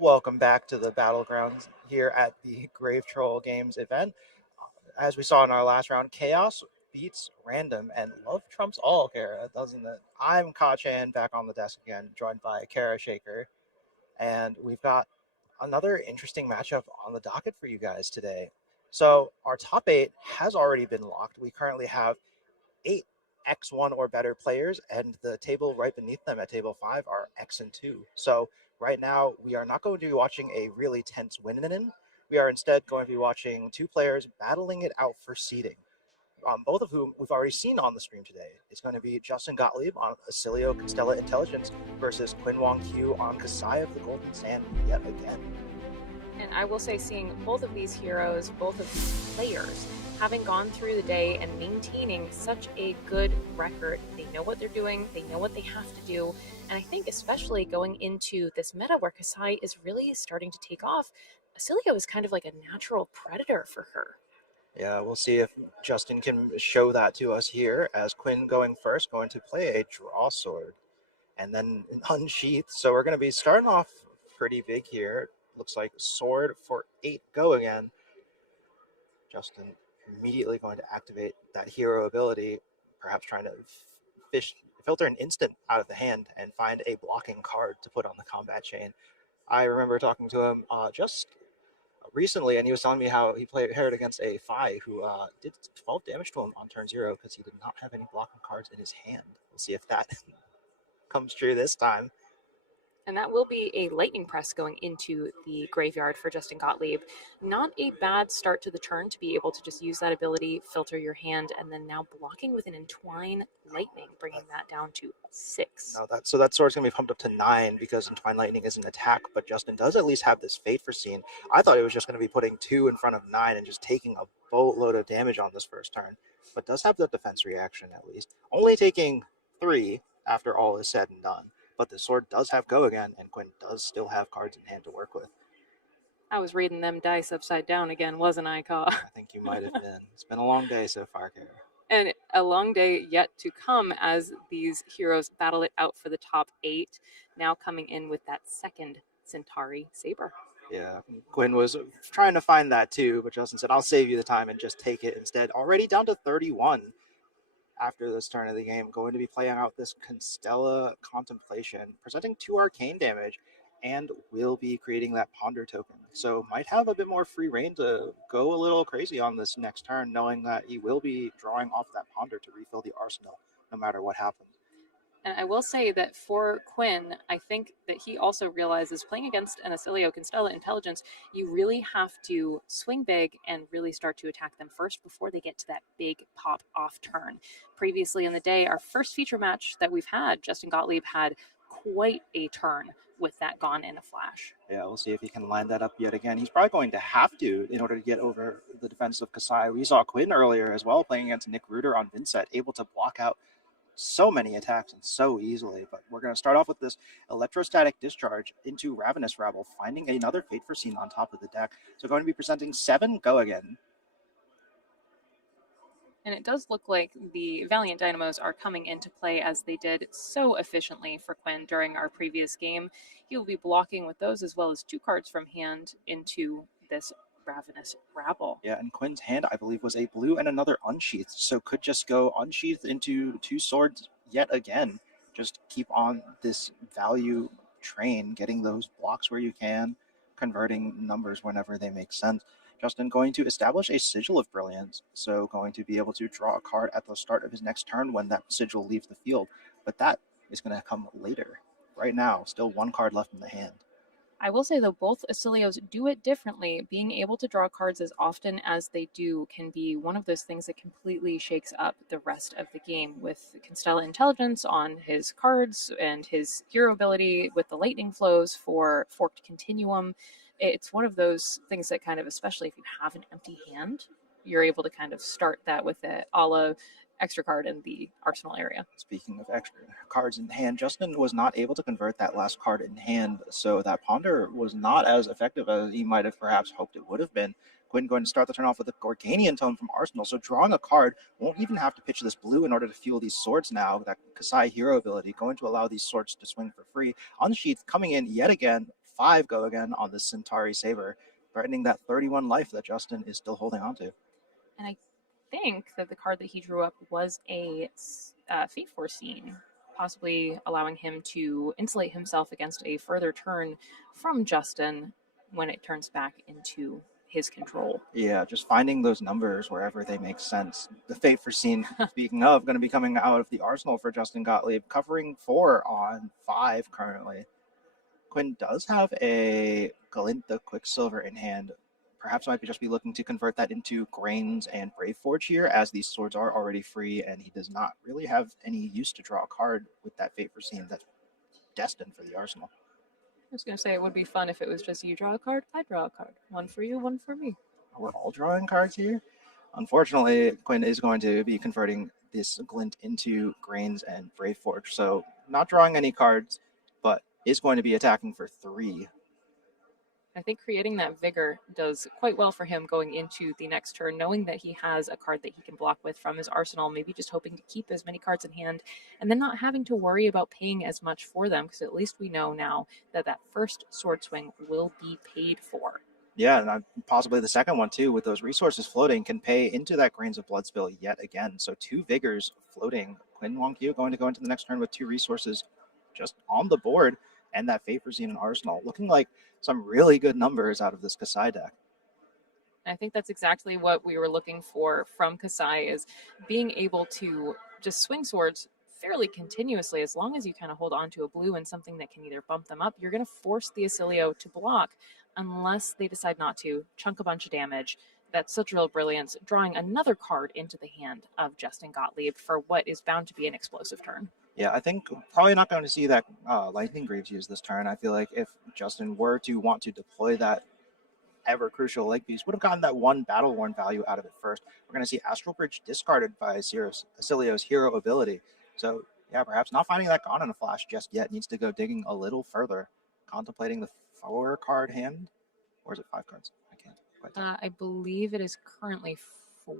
Welcome back to the Battlegrounds here at the Grave Troll Games event. As we saw in our last round, chaos beats random, and love trumps all, Cara, doesn't it? I'm Ka-chan back on the desk again, joined by Cara Shaker, and we've got another interesting matchup on the docket for you guys today. So our top 8 has already been locked. We currently have 8 X1 or better players, and the table right beneath them at table 5 are X and 2. So right now, we are not going to be watching a really tense win-in. We are instead going to be watching 2 players battling it out for seeding, both of whom we've already seen on the stream today. It's going to be Justin Gottlieb on Acilio Constella Intelligence versus Quinn Wong Q on Kasai of the Golden Sand yet again. And I will say, seeing both of these heroes, both of these players, having gone through the day and maintaining such a good record, they know what they're doing, they know what they have to do, and I think especially going into this meta where Kasai is really starting to take off, Acilio is kind of like a natural predator for her. Yeah, we'll see if Justin can show that to us here, as Quinn going first, going to play a draw sword and then unsheath. So we're going to be starting off pretty big here. Looks like sword for 8 go again. Justin immediately going to activate that hero ability, perhaps trying to filter an instant out of the hand and find a blocking card to put on the combat chain. I remember talking to him just recently, and he was telling me how he paired against a Phi who did 12 damage to him on turn 0 because he did not have any blocking cards in his hand. We'll see if that comes true this time. And that will be a lightning press going into the graveyard for Justin Gottlieb. Not a bad start to the turn to be able to just use that ability, filter your hand, and then now blocking with an Entwine Lightning, bringing that down to 6. Now that sword's going to be pumped up to 9 because Entwine Lightning is an attack, but Justin does at least have this Fate Foreseen. I thought it was just going to be putting 2 in front of 9 and just taking a boatload of damage on this first turn, but does have the defense reaction at least. Only taking 3 after all is said and done. But the sword does have go again, and Quinn does still have cards in hand to work with. I was reading them dice upside down again, wasn't I, Ka? I think you might have been. It's been a long day so far, Cara. And a long day yet to come as these heroes battle it out for the top 8, now coming in with that second Centauri Saber. Yeah, Quinn was trying to find that too, but Justin said, I'll save you the time and just take it instead. Already down to 31. After this turn of the game, going to be playing out this Constella Contemplation, presenting 2 arcane damage, and will be creating that Ponder token. So might have a bit more free reign to go a little crazy on this next turn, knowing that he will be drawing off that Ponder to refill the arsenal, no matter what happens. And I will say that for Quinn, I think that he also realizes playing against an Acilio Constella Intelligence, you really have to swing big and really start to attack them first before they get to that big pop off turn. Previously in the day, our first feature match that we've had, Justin Gottlieb had quite a turn with that gone in a flash. Yeah, we'll see if he can line that up yet again. He's probably going to have to in order to get over the defense of Kasai. We saw Quinn earlier as well playing against Nick Reuter on Vincent, able to block out so many attacks and so easily. But we're going to start off with this Electrostatic Discharge into Ravenous Rabble, finding another Fate Foreseen on top of the deck. So going to be presenting 7 go again. And it does look like the Valiant Dynamos are coming into play as they did so efficiently for Quinn during our previous game. He will be blocking with those as well as 2 cards from hand into this Ravenous Rabble. Yeah, and Quinn's hand, I believe, was a blue and another unsheathed, so could just go unsheathed into 2 swords yet again. Just keep on this value train, getting those blocks where you can, converting numbers whenever they make sense. Justin going to establish a Sigil of Brilliance, so going to be able to draw a card at the start of his next turn when that Sigil leaves the field, but that is going to come later. Right now, still 1 card left in the hand. I will say, though, both Acilios do it differently. Being able to draw cards as often as they do can be one of those things that completely shakes up the rest of the game. With Constella Intelligence on his cards and his hero ability with the lightning flows for Forked Continuum, it's one of those things that kind of, especially if you have an empty hand, you're able to kind of start that with a la extra card in the arsenal area. Speaking of extra cards in hand, Justin was not able to convert that last card in hand, so that Ponder was not as effective as he might have perhaps hoped it would have been. Quinn going to start the turn off with a Gorganian Tome from Arsenal, so drawing a card, won't even have to pitch this blue in order to fuel these swords now. That Kasai hero ability going to allow these swords to swing for free. Unsheath coming in yet again, 5 go again on the Centauri Saber, threatening that 31 life that Justin is still holding on to. And I think that the card that he drew up was a Fate Foreseen, possibly allowing him to insulate himself against a further turn from Justin when it turns back into his control. Yeah, just finding those numbers wherever they make sense. The Fate Foreseen, speaking of, going to be coming out of the arsenal for Justin Gottlieb, covering 4 on 5 currently. Quinn does have a Glint the Quicksilver in hand. Perhaps might just be looking to convert that into Grains and Brave Forge here, as these swords are already free, and he does not really have any use to draw a card with that Fate Foreseen that's destined for the arsenal. I was going to say it would be fun if it was just you draw a card, I draw a card. One for you, one for me. We're all drawing cards here. Unfortunately, Quinn is going to be converting this Glint into Grains and Brave Forge, so not drawing any cards, but is going to be attacking for 3. I think creating that vigor does quite well for him going into the next turn, knowing that he has a card that he can block with from his arsenal, maybe just hoping to keep as many cards in hand, and then not having to worry about paying as much for them, because at least we know now that that first sword swing will be paid for. Yeah, and possibly the second one too, with those resources floating, can pay into that Grains of Blood spill yet again. So 2 vigors floating. Quinn Wong-Kyu going to go into the next turn with 2 resources just on the board, and that Fate Foreseen and Arsenal. Looking like some really good numbers out of this Kasai deck. I think that's exactly what we were looking for from Kasai, is being able to just swing swords fairly continuously. As long as you kind of hold on to a blue and something that can either bump them up, you're going to force the Acilio to block unless they decide not to, chunk a bunch of damage. That's such real brilliance, drawing another card into the hand of Justin Gottlieb for what is bound to be an explosive turn. Yeah, I think probably not going to see that Lightning Greaves used this turn. I feel like if Justin were to want to deploy that ever crucial leg piece, would have gotten that 1 battle worn value out of it first. We're going to see Astral Bridge discarded by Acilio's hero ability. So yeah, perhaps not finding that gone in a flash just yet. Needs to go digging a little further, contemplating the 4 card hand, or is it 5 cards? I can't quite tell. I believe it is currently 4.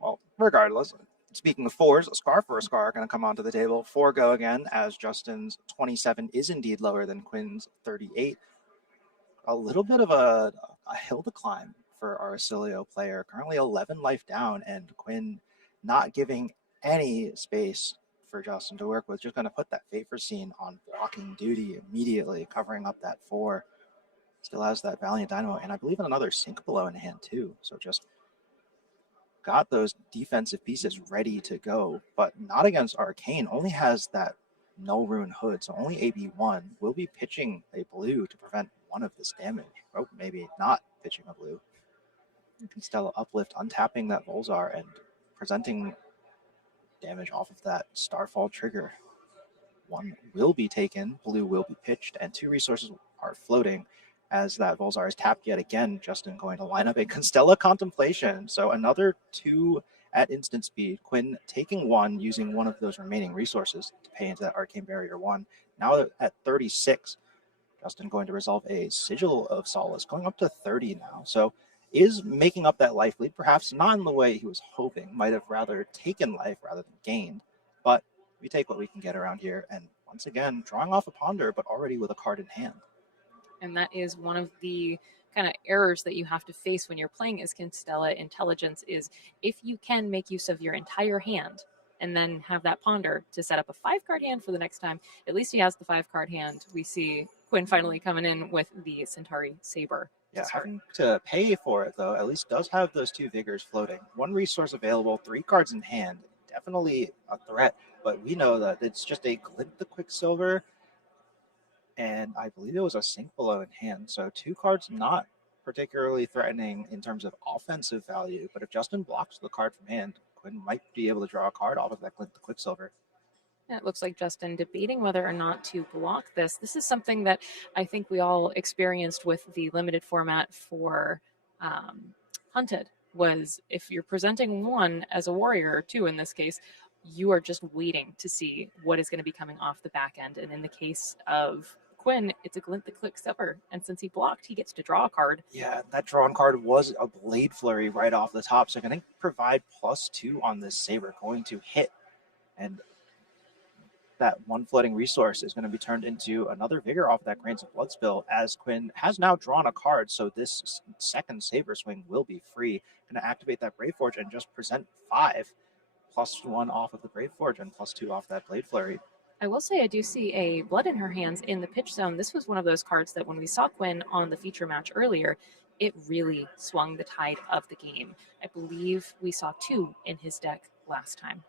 Well, regardless, speaking of 4s, a Scar for a Scar are going to come onto the table. 4 go again, as Justin's 27 is indeed lower than Quinn's 38. A little bit of a hill to climb for our Acilio player. Currently 11 life down, and Quinn not giving any space for Justin to work with. Just going to put that Fate Foreseen on blocking duty immediately, covering up that 4. Still has that Valiant Dynamo, and I believe another Sink Below in hand too. So just got those defensive pieces ready to go, but not against Arcane. Only has that No Rune Hood, so only AB1. Will be pitching a blue to prevent 1 of this damage. Oh, maybe not pitching a blue. Stella Uplift, untapping that Volzar and presenting damage off of that Starfall trigger. 1 will be taken, blue will be pitched, and 2 resources are floating as that Volzar is tapped yet again. Justin going to line up a Constella Contemplation. So another 2 at instant speed. Quinn taking 1, using 1 of those remaining resources to pay into that Arcane Barrier 1. Now at 36, Justin going to resolve a Sigil of Solace, going up to 30 now. So is making up that life lead, perhaps not in the way he was hoping. Might have rather taken life rather than gained. But we take what we can get around here. And once again, drawing off a Ponder, but already with a card in hand. And that is one of the kind of errors that you have to face when you're playing as Constella Intelligence, is if you can make use of your entire hand and then have that Ponder to set up a 5-card hand for the next time. At least he has the 5-card hand. We see Quinn finally coming in with the Centauri Saber. Yeah, having to pay for it, though, at least does have those 2 vigors floating. 1 resource available, 3 cards in hand. Definitely a threat, but we know that it's just a Glint the Quicksilver, and I believe it was a Sink Below in hand. So 2 cards not particularly threatening in terms of offensive value, but if Justin blocks the card from hand, Quinn might be able to draw a card off of that Glint the Quicksilver. It looks like Justin debating whether or not to block this. This is something that I think we all experienced with the limited format for Hunted, was if you're presenting 1 as a warrior, or 2 in this case, you are just waiting to see what is going to be coming off the back end. And in the case of Quinn, it's a Glint the Quicksilver. And since he blocked, he gets to draw a card. Yeah, that drawn card was a Blade Flurry right off the top. So going to provide +2 on this Saber, going to hit. And that one floating resource is going to be turned into another vigor off that Grains of Blood spill, as Quinn has now drawn a card, so this second Saber Swing will be free. Going to activate that Brave Forge and just present 5, +1 off of the Brave Forge and +2 off that Blade Flurry. I will say I do see a Blood in Her Hands in the pitch zone. This was one of those cards that when we saw Quinn on the feature match earlier, it really swung the tide of the game. I believe we saw 2 in his deck last time.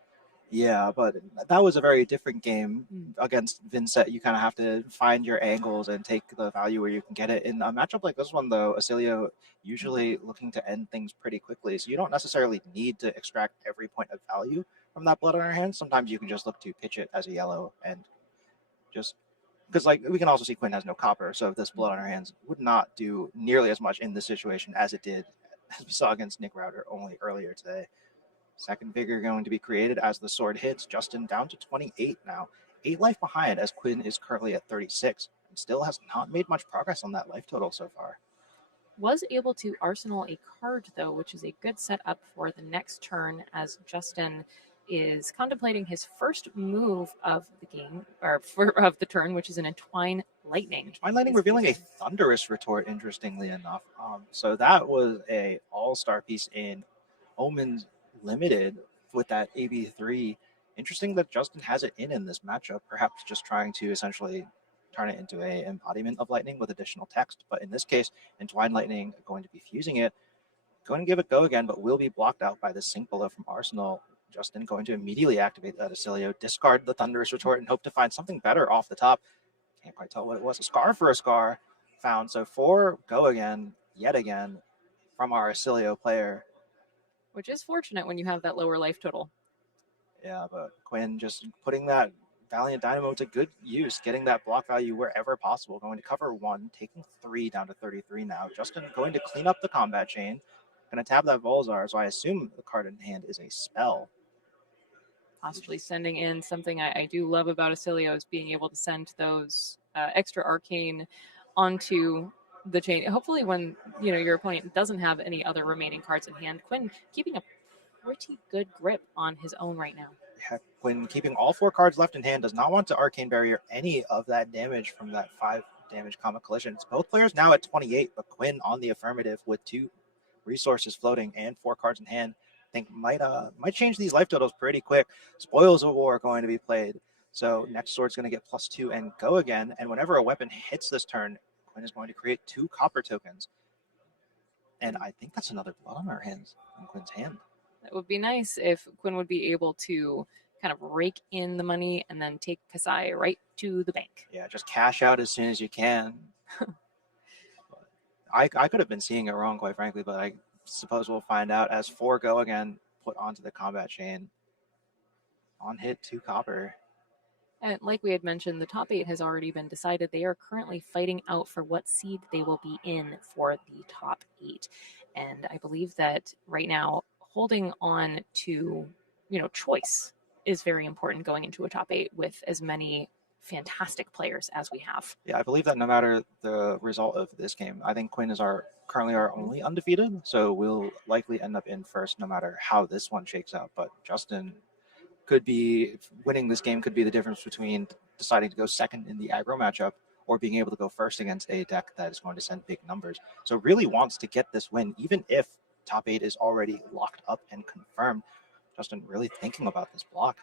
Yeah, but that was a very different game against Vincent. You kind of have to find your angles and take the value where you can get it. In a matchup like this one, though, Acilio usually looking to end things pretty quickly, so you don't necessarily need to extract every point of value from that Blood on our hands. Sometimes you can just look to pitch it as a yellow and just because, like, we can also see Quinn has no copper, so this Blood on our hands would not do nearly as much in this situation as it did, as we saw against Nick Router only earlier today. Second vigor going to be created as the sword hits. Justin down to 28 now. 8 life behind, as Quinn is currently at 36 and still has not made much progress on that life total so far. Was able to arsenal a card, though, which is a good setup for the next turn, as Justin is contemplating his first move of the game, or of the turn, which is an Entwine Lightning. Entwine Lightning revealing a Thunderous Retort, interestingly enough. So that was a all-star piece in Omens Limited with that AB3. Interesting that Justin has it in this matchup, perhaps just trying to essentially turn it into a embodiment of lightning with additional text. But in this case, Entwine Lightning going to be fusing it, going to give it go again, but will be blocked out by the Sync Below from Arsenal. Justin going to immediately activate that Acilio, discard the Thunderous Retort, and hope to find something better off the top. Can't quite tell what it was. A Scar for a Scar found. So 4 go again, yet again, from our Acilio player. Which is fortunate when you have that lower life total. Yeah, but Quinn just putting that Valiant Dynamo to good use, getting that block value wherever possible, going to cover 1, taking 3 down to 33 now. Justin going to clean up the combat chain, going to tap that Volzar, so I assume the card in hand is a spell. Possibly sending in something I do love about Acilio is being able to send those extra arcane onto the chain. Hopefully when your opponent doesn't have any other remaining cards in hand, Quinn keeping a pretty good grip on his own right now. Yeah, Quinn keeping all 4 cards left in hand, does not want to Arcane Barrier any of that damage from that 5 damage Comet Collision. It's both players now at 28, but Quinn on the affirmative with 2 resources floating and 4 cards in hand. I think might change these life totals pretty quick. Spoils of War going to be played. So next sword's going to get +2 and go again. And whenever a weapon hits this turn, Quinn is going to create 2 copper tokens. And I think that's another Blood on our hands in Quinn's hand. That would be nice if Quinn would be able to kind of rake in the money and then take Kasai right to the bank. Yeah, just cash out as soon as you can. I could have been seeing it wrong, quite frankly, but I suppose we'll find out as 4 go again, put onto the combat chain. On hit 2 copper. And like we had mentioned, the top 8 has already been decided. They are currently fighting out for what seed they will be in for the top 8. And I believe that right now, holding on to, choice is very important going into a top 8 with as many fantastic players as we have. Yeah, I believe that no matter the result of this game, I think Quinn is currently our only undefeated, so we'll likely end up in first no matter how this one shakes out. But Justin could be winning this game, could be the difference between deciding to go second in the aggro matchup or being able to go first against a deck that is going to send big numbers. So really wants to get this win, even if top 8 is already locked up and confirmed. Justin really thinking about this block.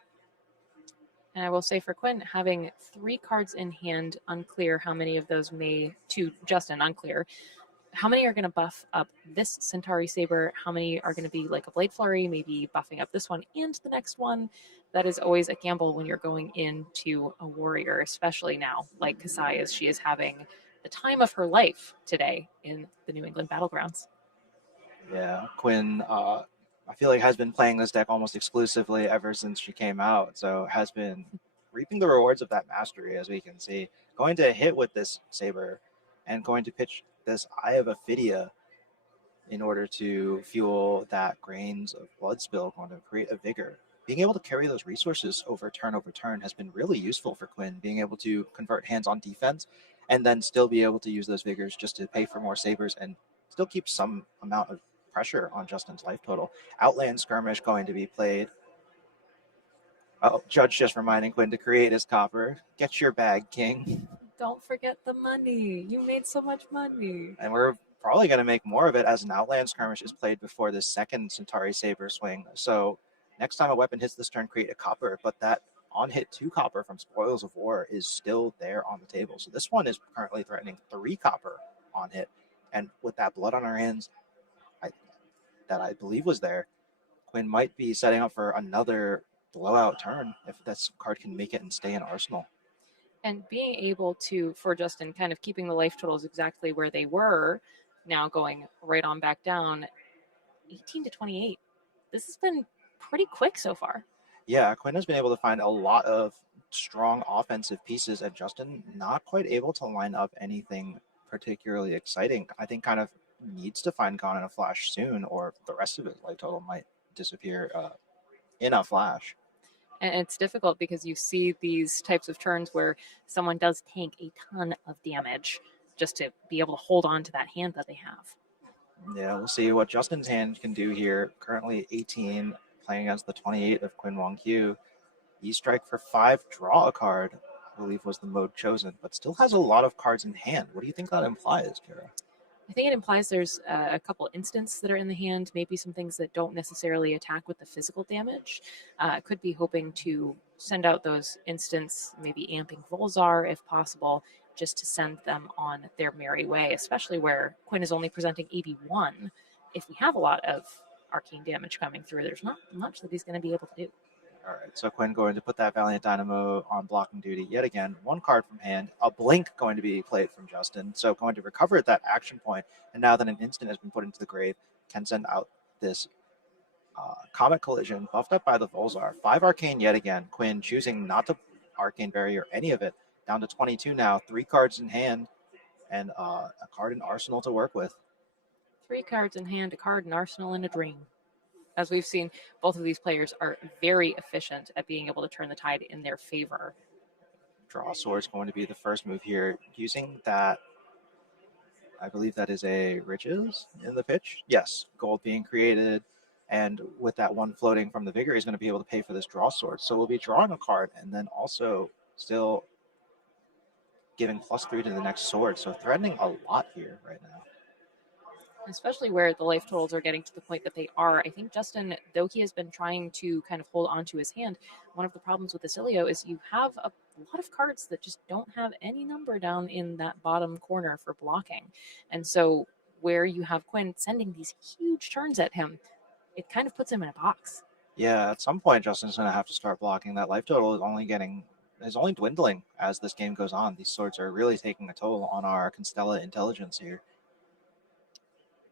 And I will say for Quinn, having 3 cards in hand, unclear how many of those to Justin, unclear. How many are going to buff up this Centauri Saber? How many are going to be like a Blade Flurry, maybe buffing up this one and the next one? That is always a gamble when you're going into a warrior, especially now, like Kasai, as she is having the time of her life today in the New England Battlegrounds. Yeah, Quinn, I feel like has been playing this deck almost exclusively ever since she came out, so has been reaping the rewards of that mastery, as we can see. Going to hit with this Saber and going to pitch this Eye of Ophidia in order to fuel that Grains of Blood spill, going to create a vigor. Being able to carry those resources over turn has been really useful for Quinn, being able to convert hands on defense and then still be able to use those vigors just to pay for more sabers and still keep some amount of pressure on Justin's life total. Outland Skirmish going to be played. Oh, Judge just reminding Quinn to create his copper. Get your bag, King. Don't forget the money. You made so much money. And we're probably going to make more of it as an Outland skirmish is played before the second Centauri Saber swing. So next time a weapon hits this turn, create a copper, but that on-hit 2 copper from Spoils of War is still there on the table. So this one is currently threatening 3 copper on hit. And with that blood on our hands that I believe was there, Quinn might be setting up for another blowout turn if this card can make it and stay in Arsenal. And being able to, for Justin, kind of keeping the life totals exactly where they were, now going right on back down, 18 to 28. This has been pretty quick so far. Yeah, Quinn has been able to find a lot of strong offensive pieces, and Justin not quite able to line up anything particularly exciting. I think kind of needs to find Gone in a Flash soon, or the rest of his life total might disappear in a flash. And it's difficult because you see these types of turns where someone does tank a ton of damage just to be able to hold on to that hand that they have. Yeah, we'll see what Justin's hand can do here. Currently 18, playing against the 28 of Quinn Wong Q. E-strike for 5, draw a card, I believe was the mode chosen, but still has a lot of cards in hand. What do you think that implies, Cara? I think it implies there's a couple instants that are in the hand, maybe some things that don't necessarily attack with the physical damage. Could be hoping to send out those instants, maybe amping Volzar if possible, just to send them on their merry way, especially where Quinn is only presenting AB1. If we have a lot of arcane damage coming through, there's not much that he's going to be able to do. All right, so Quinn going to put that Valiant Dynamo on blocking duty yet again. 1 card from hand, a blink going to be played from Justin. So going to recover at that action point, and now that an instant has been put into the grave, can send out this Comet Collision, buffed up by the Volzar. 5 arcane yet again. Quinn choosing not to arcane barrier any of it. Down to 22 now, 3 cards in hand, and a card in arsenal to work with. 3 cards in hand, a card in arsenal, and a dream. As we've seen, both of these players are very efficient at being able to turn the tide in their favor. Draw sword is going to be the first move here. Using that, I believe that is a riches in the pitch. Yes, gold being created. And with that 1 floating from the Vigor, he's going to be able to pay for this draw sword. So we'll be drawing a card and then also still giving +3 to the next sword. So threatening a lot here right now. Especially where the life totals are getting to the point that they are. I think Justin, though he has been trying to kind of hold on to his hand, one of the problems with Acilio is you have a lot of cards that just don't have any number down in that bottom corner for blocking. And so where you have Quinn sending these huge turns at him, it kind of puts him in a box. Yeah, at some point Justin's going to have to start blocking. That life total is only dwindling as this game goes on. These swords are really taking a toll on our Constella intelligence here.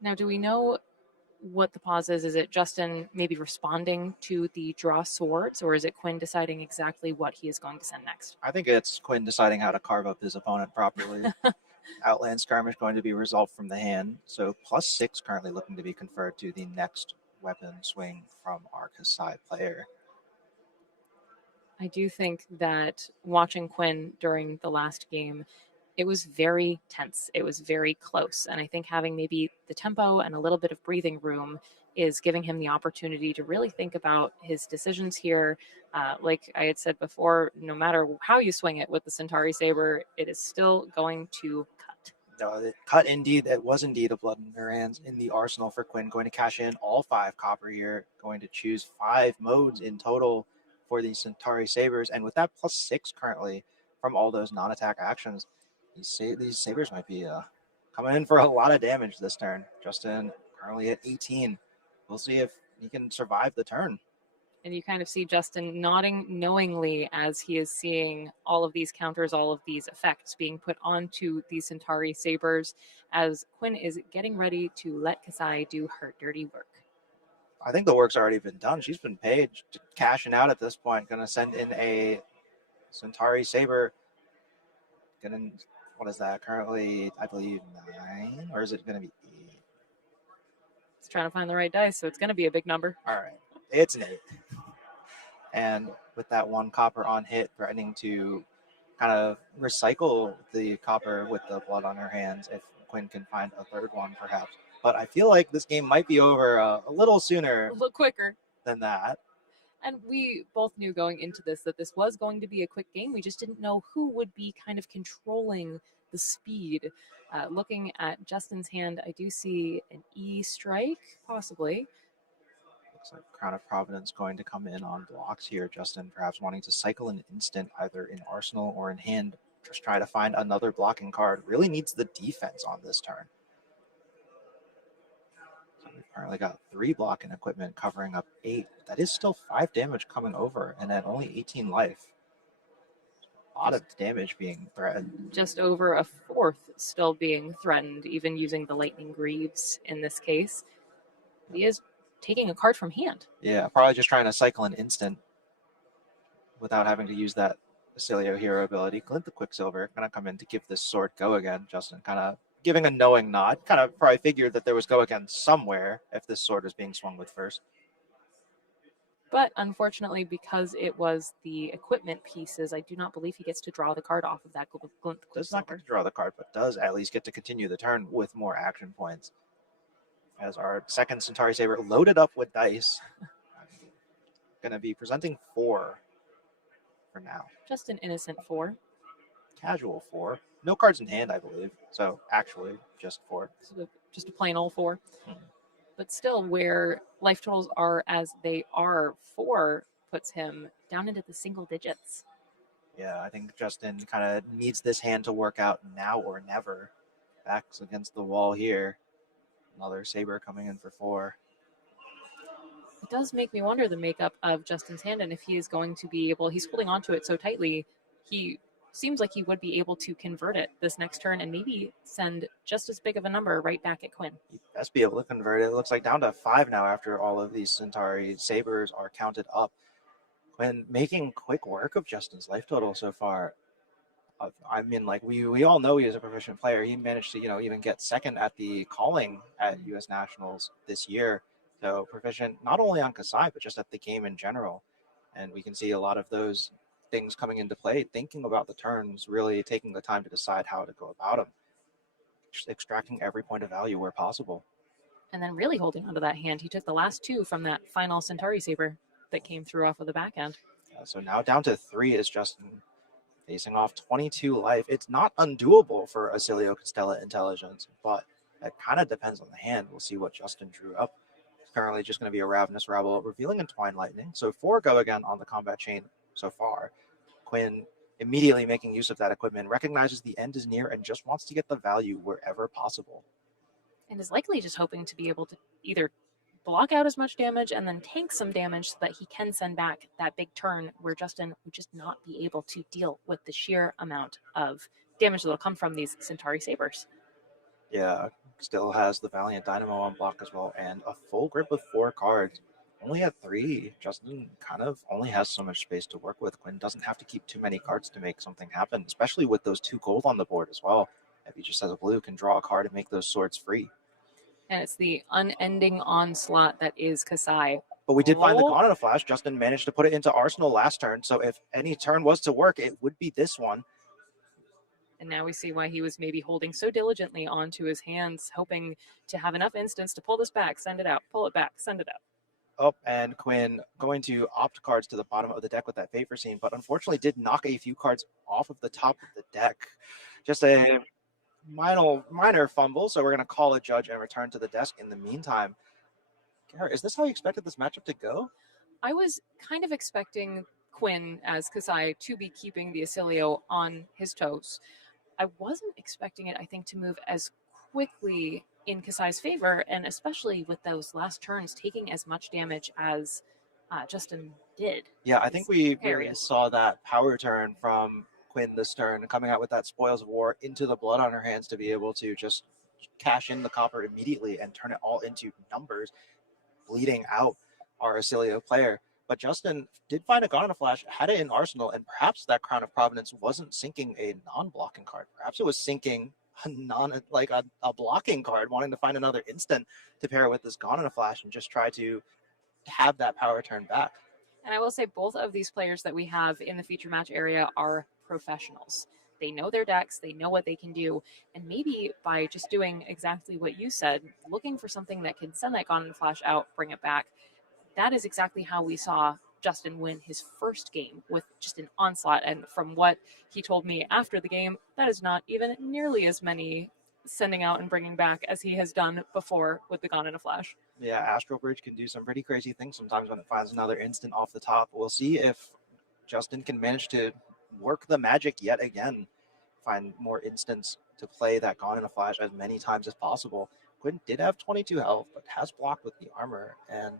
Now, do we know what the pause is? Is it Justin maybe responding to the draw swords, or is it Quinn deciding exactly what he is going to send next? I think it's Quinn deciding how to carve up his opponent properly. Outland skirmish going to be resolved from the hand. So +6 currently looking to be conferred to the next weapon swing from our Kasai player. I do think that watching Quinn during the last game, it was very tense. It was very close. And I think having maybe the tempo and a little bit of breathing room is giving him the opportunity to really think about his decisions here. Like I had said before, no matter how you swing it with the Centauri Saber, it is still going to cut. It cut indeed. It was indeed a blood in their hands in the arsenal for Quinn. Going to cash in all 5 copper here. Going to choose 5 modes in total for the Centauri Sabers. And with that +6 currently from all those non-attack actions, these Sabers might be coming in for a lot of damage this turn. Justin currently at 18. We'll see if he can survive the turn. And you kind of see Justin nodding knowingly as he is seeing all of these counters, all of these effects being put onto the Centauri Sabers as Quinn is getting ready to let Kasai do her dirty work. I think the work's already been done. She's been paid, cashing out at this point. Going to send in a Centauri Saber. What is that? Currently, I believe 9, or is it going to be 8? It's trying to find the right dice, so it's going to be a big number. All right, it's an 8. And with that 1 copper on hit, threatening to kind of recycle the copper with the blood on her hands if Quinn can find a 3rd one, perhaps. But I feel like this game might be over a little sooner, a little quicker than that. And we both knew going into this that this was going to be a quick game. We just didn't know who would be kind of controlling the speed. Looking at Justin's hand, I do see an E strike, possibly. Looks like Crown of Providence going to come in on blocks here. Justin perhaps wanting to cycle an instant either in arsenal or in hand. Just try to find another blocking card. Really needs the defense on this turn. So we've currently got 3 blocking equipment covering up 8. That is still 5 damage coming over and at only 18 life. A lot of damage being threatened. Just over a fourth still being threatened, even using the Lightning Greaves in this case. He is taking a card from hand. Yeah, probably just trying to cycle an instant without having to use that Basilio hero ability. Glint the Quicksilver going to come in to give this sword go again. Justin kind of giving a knowing nod. Kind of probably figured that there was go again somewhere if this sword was being swung with first. But unfortunately, because it was the equipment pieces, I do not believe he gets to draw the card off of that Glint the Does not get to draw the card, but does at least get to continue the turn with more action points. As our second Centauri Saber loaded up with dice. Going to be presenting 4 for now. Just an innocent 4. Casual 4. No cards in hand, I believe. So actually, just 4. Just a plain old 4. But still, where life totals are as they are, 4 puts him down into the single digits. Yeah, I think Justin kind of needs this hand to work out now or never. Backs against the wall here. Another Saber coming in for 4. It does make me wonder the makeup of Justin's hand and if he is going to be able, he's holding onto it so tightly, he seems like he would be able to convert it this next turn and maybe send just as big of a number right back at Quinn. He best be able to convert it. It looks like down to 5 now after all of these Centauri Sabers are counted up. Quinn making quick work of Justin's life total so far. I mean, like we all know he is a proficient player. He managed to, even get second at the calling at U.S. Nationals this year. So proficient not only on Kasai, but just at the game in general. And we can see a lot of those things coming into play, thinking about the turns, really taking the time to decide how to go about them, just extracting every point of value where possible. And then really holding onto that hand. He took the last 2 from that final Centauri Saber that came through off of the back end. So now down to 3 is Justin facing off 22 life. It's not undoable for Acilio Constella Intelligence, but that kind of depends on the hand. We'll see what Justin drew up. It's currently just going to be a Ravenous Rabble, revealing Entwined Lightning. So 4 go again on the combat chain so far. Quinn immediately making use of that equipment, recognizes the end is near and just wants to get the value wherever possible. And is likely just hoping to be able to either block out as much damage and then tank some damage so that he can send back that big turn where Justin would just not be able to deal with the sheer amount of damage that will come from these Centauri Sabers. Yeah, still has the Valiant Dynamo on block as well, and a full grip with 4 cards. Only at 3, Justin kind of only has so much space to work with. Quinn doesn't have to keep too many cards to make something happen, especially with those 2 gold on the board as well. If he just has a blue, can draw a card and make those swords free. And it's the unending onslaught that is Kasai. But we did find the Gone in a Flash. Justin managed to put it into Arsenal last turn, so if any turn was to work, it would be this one. And now we see why he was maybe holding so diligently onto his hands, hoping to have enough instants to pull this back, send it out, pull it back, send it out. Oh, and Quinn going to opt cards to the bottom of the deck with that Favor Scene, but unfortunately did knock a few cards off of the top of the deck. Just a minor fumble, so we're going to call a judge and return to the desk in the meantime. Cara, is this how you expected this matchup to go? I was kind of expecting Quinn as Kasai to be keeping the Acilio on his toes. I wasn't expecting it, I think, to move as quickly in Kasai's favor, and especially with those last turns taking as much damage as Justin did. Yeah, I think we really saw that power turn from Quinn this turn, coming out with that Spoils of War into the blood on her hands to be able to just cash in the copper immediately and turn it all into numbers, bleeding out our Acilio player. But Justin did find a Gone in a Flash, had it in Arsenal, and perhaps that Crown of Providence wasn't sinking a non-blocking card. Perhaps it was sinking a blocking card, wanting to find another instant to pair with this Gone in a Flash and just try to have that power turn back. And I will say both of these players that we have in the feature match area are professionals. They know their decks, they know what they can do, and maybe by just doing exactly what you said, looking for something that can send that Gone in a Flash out, bring it back, that is exactly how we saw Justin win his first game with just an onslaught. And from what he told me after the game, that is not even nearly as many sending out and bringing back as he has done before with the Gone in a Flash. Yeah, Astral Bridge can do some pretty crazy things sometimes when it finds another instant off the top. We'll see if Justin can manage to work the magic yet again, find more instants to play that Gone in a Flash as many times as possible. Quinn did have 22 health, but has blocked with the armor and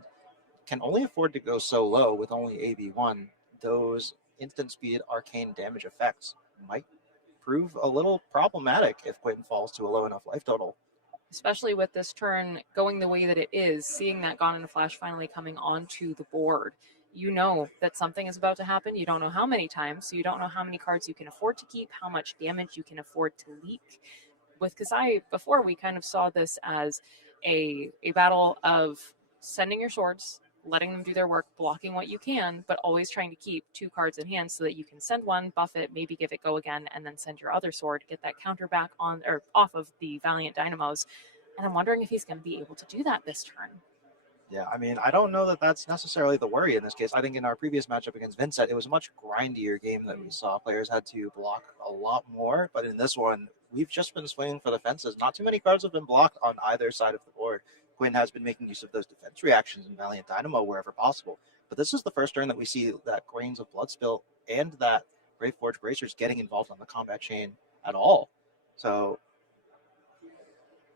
can only afford to go so low with only AB1. Those instant speed arcane damage effects might prove a little problematic if Quinn falls to a low enough life total. Especially with this turn going the way that it is, seeing that Gone in a Flash finally coming onto the board. You know that something is about to happen. You don't know how many times, so you don't know how many cards you can afford to keep, how much damage you can afford to leak. With Kasai, before we kind of saw this as a battle of sending your swords, letting them do their work, blocking what you can, but always trying to keep 2 cards in hand so that you can send one, buff it, maybe give it go again, and then send your other sword, get that counter back on or off of the Valiant Dynamos. And I'm wondering if he's going to be able to do that this turn. Yeah, I mean, I don't know that that's necessarily the worry in this case. I think in our previous matchup against Vincent, it was a much grindier game that we saw. Players had to block a lot more, but in this one, we've just been swinging for the fences. Not too many cards have been blocked on either side of the board. Quinn has been making use of those defense reactions in Valiant Dynamo wherever possible. But this is the first turn that we see that Grains of Blood Spill and that Graveforge Bracers getting involved on the combat chain at all. So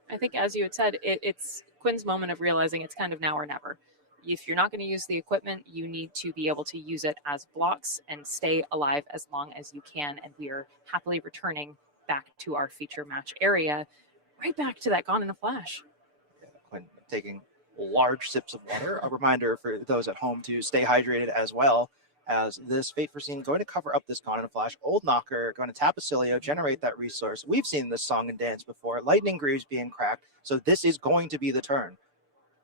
I think, as you had said, it's Quinn's moment of realizing it's kind of now or never. If you're not going to use the equipment, you need to be able to use it as blocks and stay alive as long as you can. And we are happily returning back to our feature match area, right back to that Gone in a Flash. Yeah, Quinn taking large sips of water. A reminder for those at home to stay hydrated as well, as this Fate Foreseen going to cover up this Gone in a Flash. Old Knocker going to tap Acilio, generate that resource. We've seen this song and dance before. Lightning Greaves being cracked. So this is going to be the turn.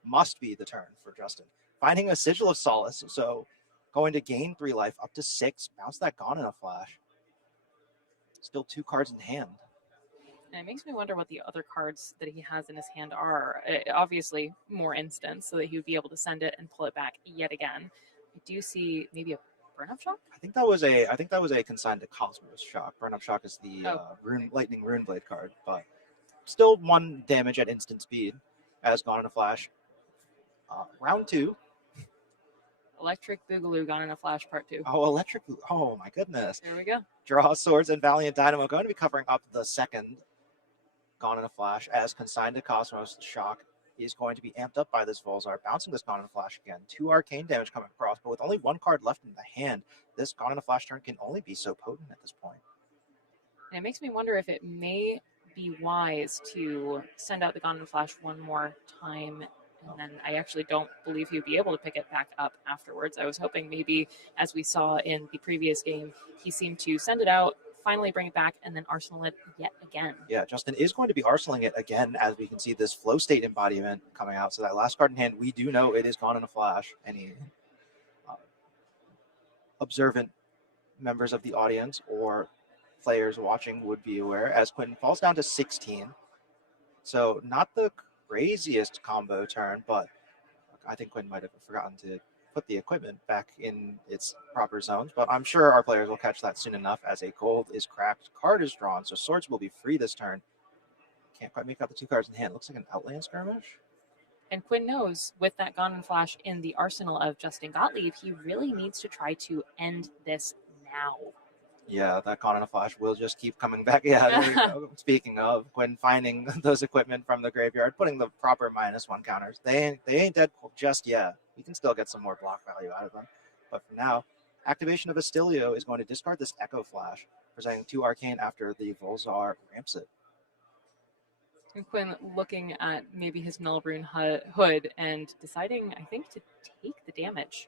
Must be the turn for Justin. Finding a Sigil of Solace. So going to gain 3 life up to 6. Bounce that Gone in a Flash. Still 2 cards in hand. And it makes me wonder what the other cards that he has in his hand are. Obviously, more instants, so that he would be able to send it and pull it back yet again. I do see maybe a Burn-Up Shock? I think that was a consigned to Cosmos Shock. Burn-Up Shock is the Lightning Runeblade card, but still 1 damage at instant speed as Gone in a Flash. Round 2. Electric Boogaloo Gone in a Flash Part 2. Oh, Electric. Oh, my goodness. There we go. Draw Swords and Valiant Dynamo going to be covering up the second Gone in a Flash as consigned to Cosmos Shock is going to be amped up by this Volzar, bouncing this Gone in a Flash again. 2 arcane damage coming across, but with only 1 card left in the hand, this Gone in a Flash turn can only be so potent at this point. And it makes me wonder if it may be wise to send out the Gone in a Flash one more time, and then I actually don't believe he would be able to pick it back up afterwards. I was hoping maybe, as we saw in the previous game, he seemed to send it out, finally bring it back, and then arsenal it yet again. Yeah, Justin is going to be arsenaling it again as we can see this flow state embodiment coming out. So that last card in hand, we do know it is Gone in a Flash. Any observant members of the audience or players watching would be aware as Quinn falls down to 16. So not the craziest combo turn, but I think Quinn might have forgotten to put the equipment back in its proper zones, but I'm sure our players will catch that soon enough as a gold is cracked, card is drawn, so swords will be free this turn. Can't quite make out the 2 cards in hand. Looks like an Outland Skirmish. And Quinn knows with that Gone in a Flash in the arsenal of Justin Gottlieb, he really needs to try to end this now. Yeah, that Gone in a Flash will just keep coming back. Yeah, there you go. Speaking of, Quinn finding those equipment from the graveyard, putting the proper -1 counters. They ain't dead just yet. We can still get some more block value out of them. But for now, activation of Astilio is going to discard this Echo Flash, presenting 2 arcane after the Volzar ramps it. And Quinn looking at maybe his Nullrune hood and deciding, I think, to take the damage.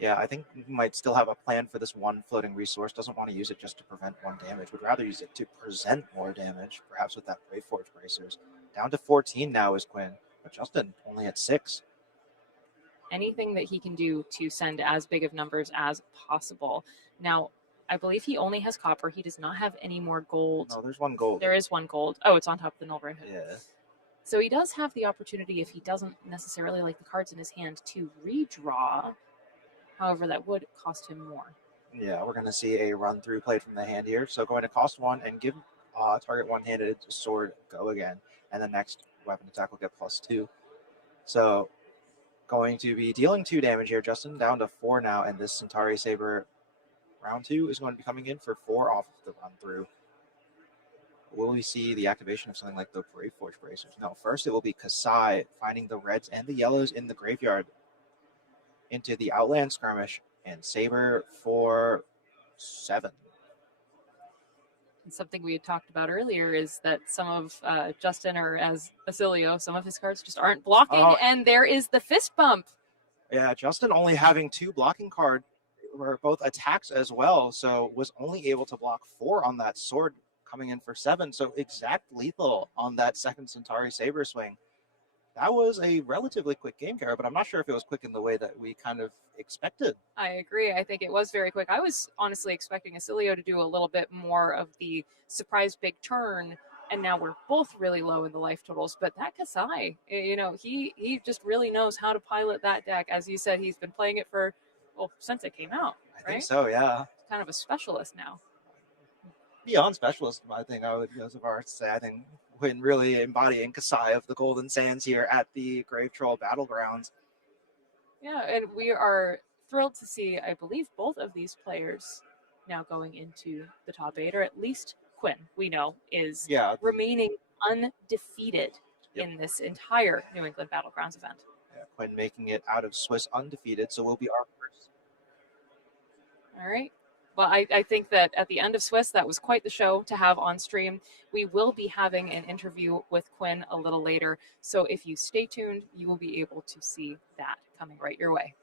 Yeah, I think he might still have a plan for this 1 floating resource. Doesn't want to use it just to prevent 1 damage. Would rather use it to present more damage, perhaps with that Graveforge Bracers. Down to 14 now is Quinn, but Justin only at 6. Anything that he can do to send as big of numbers as possible. Now, I believe he only has copper. He does not have any more gold. No, there's 1 gold. There is 1 gold. Oh, it's on top of the Nullrune hood. Yeah. So he does have the opportunity, if he doesn't necessarily like the cards in his hand, to redraw. However, that would cost him more. Yeah, we're going to see a run through played from the hand here. So going to cost 1 and give target one-handed sword go again. And the next weapon attack will get +2. So going to be dealing 2 damage here. Justin down to 4 now. And this Centauri Saber round 2 is going to be coming in for 4 off of the run through. Will we see the activation of something like the Brave Forge Bracers? No, first it will be Kasai finding the reds and the yellows in the graveyard into the Outland Skirmish, and Saber for 7. And something we had talked about earlier is that some of Justin, or as Basilio, some of his cards just aren't blocking, and there is the fist bump. Yeah, Justin only having 2 blocking cards for both attacks as well, so was only able to block 4 on that sword coming in for 7, so exact lethal on that second Centauri Saber swing. That was a relatively quick game, Cara, but I'm not sure if it was quick in the way that we kind of expected. I agree. I think it was very quick. I was honestly expecting Acilio to do a little bit more of the surprise big turn, and now we're both really low in the life totals. But that Kasai, he just really knows how to pilot that deck. As you said, he's been playing it since it came out, right? I think so, yeah. He's kind of a specialist now. Beyond specialist, I think I would go so far as to say, I think when really embodying Kasai of the Golden Sands here at the Grave Troll Battlegrounds. Yeah, and we are thrilled to see, I believe, both of these players now going into the top 8, or at least Quinn, we know, is remaining undefeated in this entire New England Battlegrounds event. Yeah, Quinn making it out of Swiss undefeated, so we'll be our first. All right. Well, I think that at the end of Swiss, that was quite the show to have on stream. We will be having an interview with Quinn a little later. So if you stay tuned, you will be able to see that coming right your way.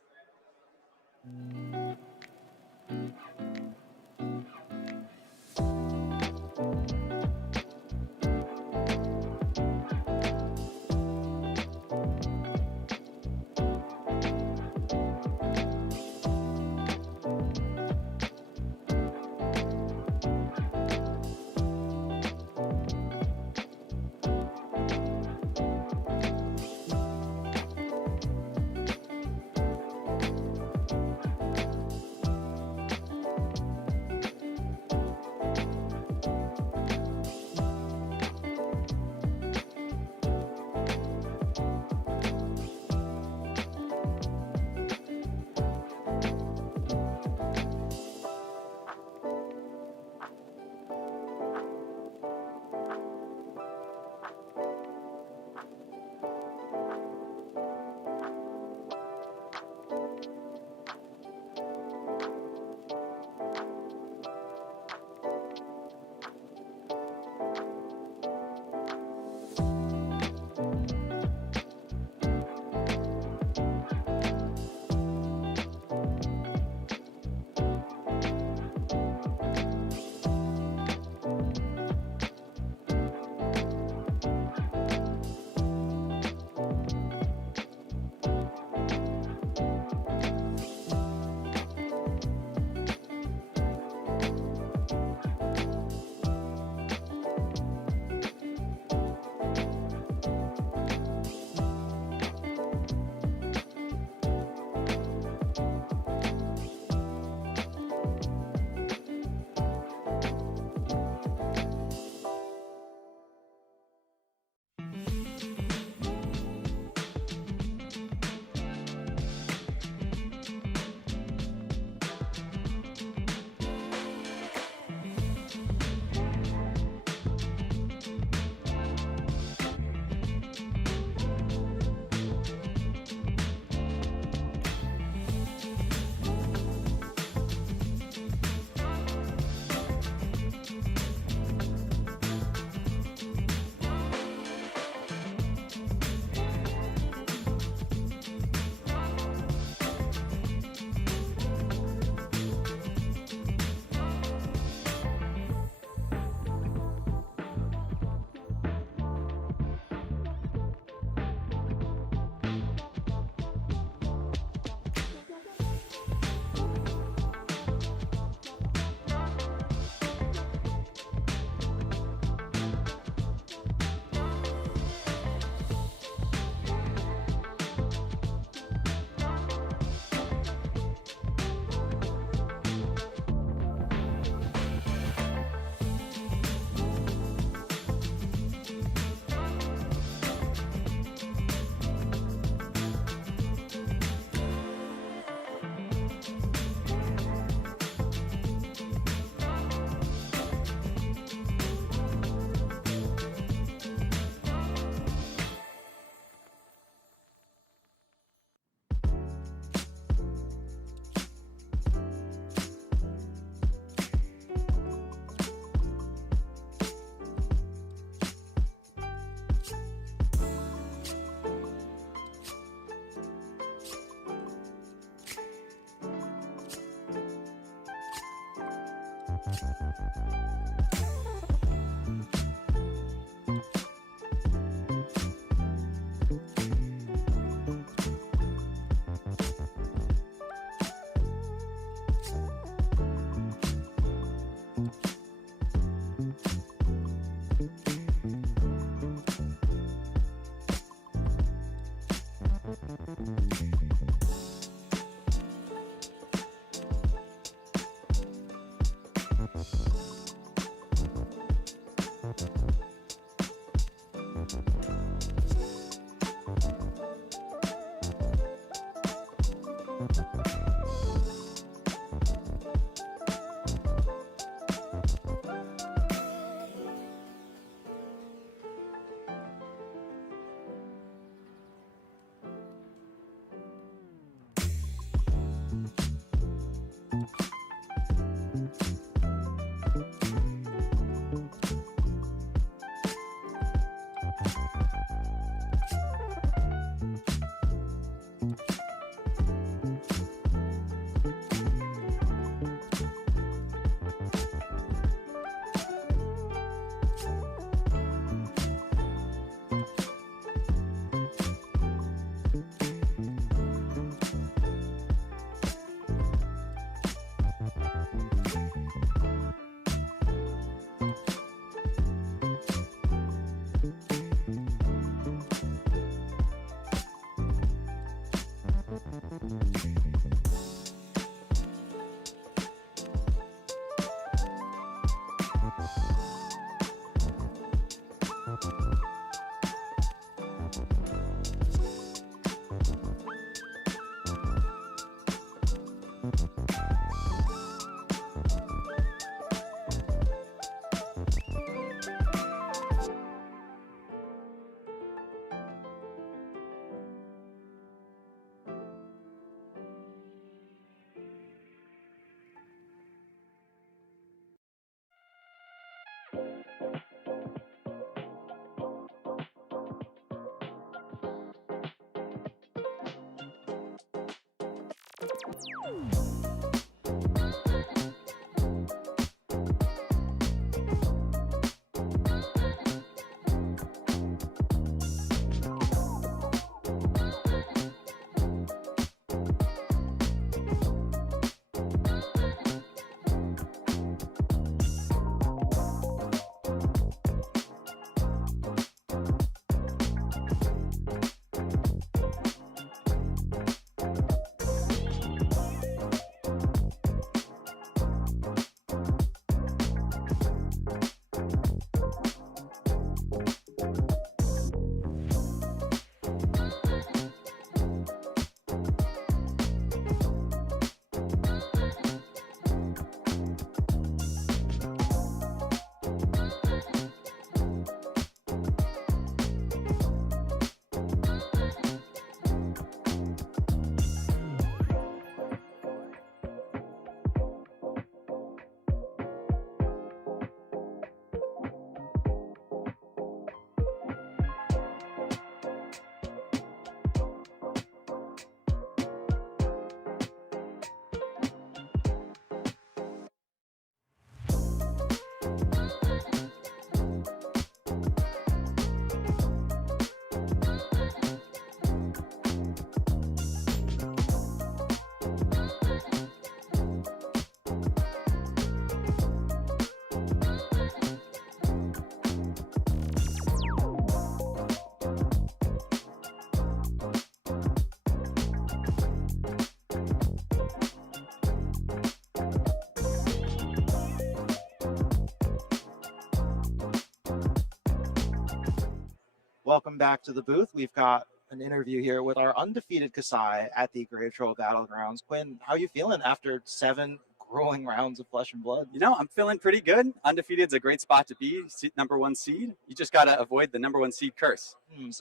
Welcome back to the booth. We've got an interview here with our undefeated Kasai at the Grave Troll Battlegrounds. Quinn, how are you feeling after 7 grueling rounds of Flesh and Blood? You know, I'm feeling pretty good. Undefeated is a great spot to be. Number 1 seed. You just got to avoid the number 1 seed curse. You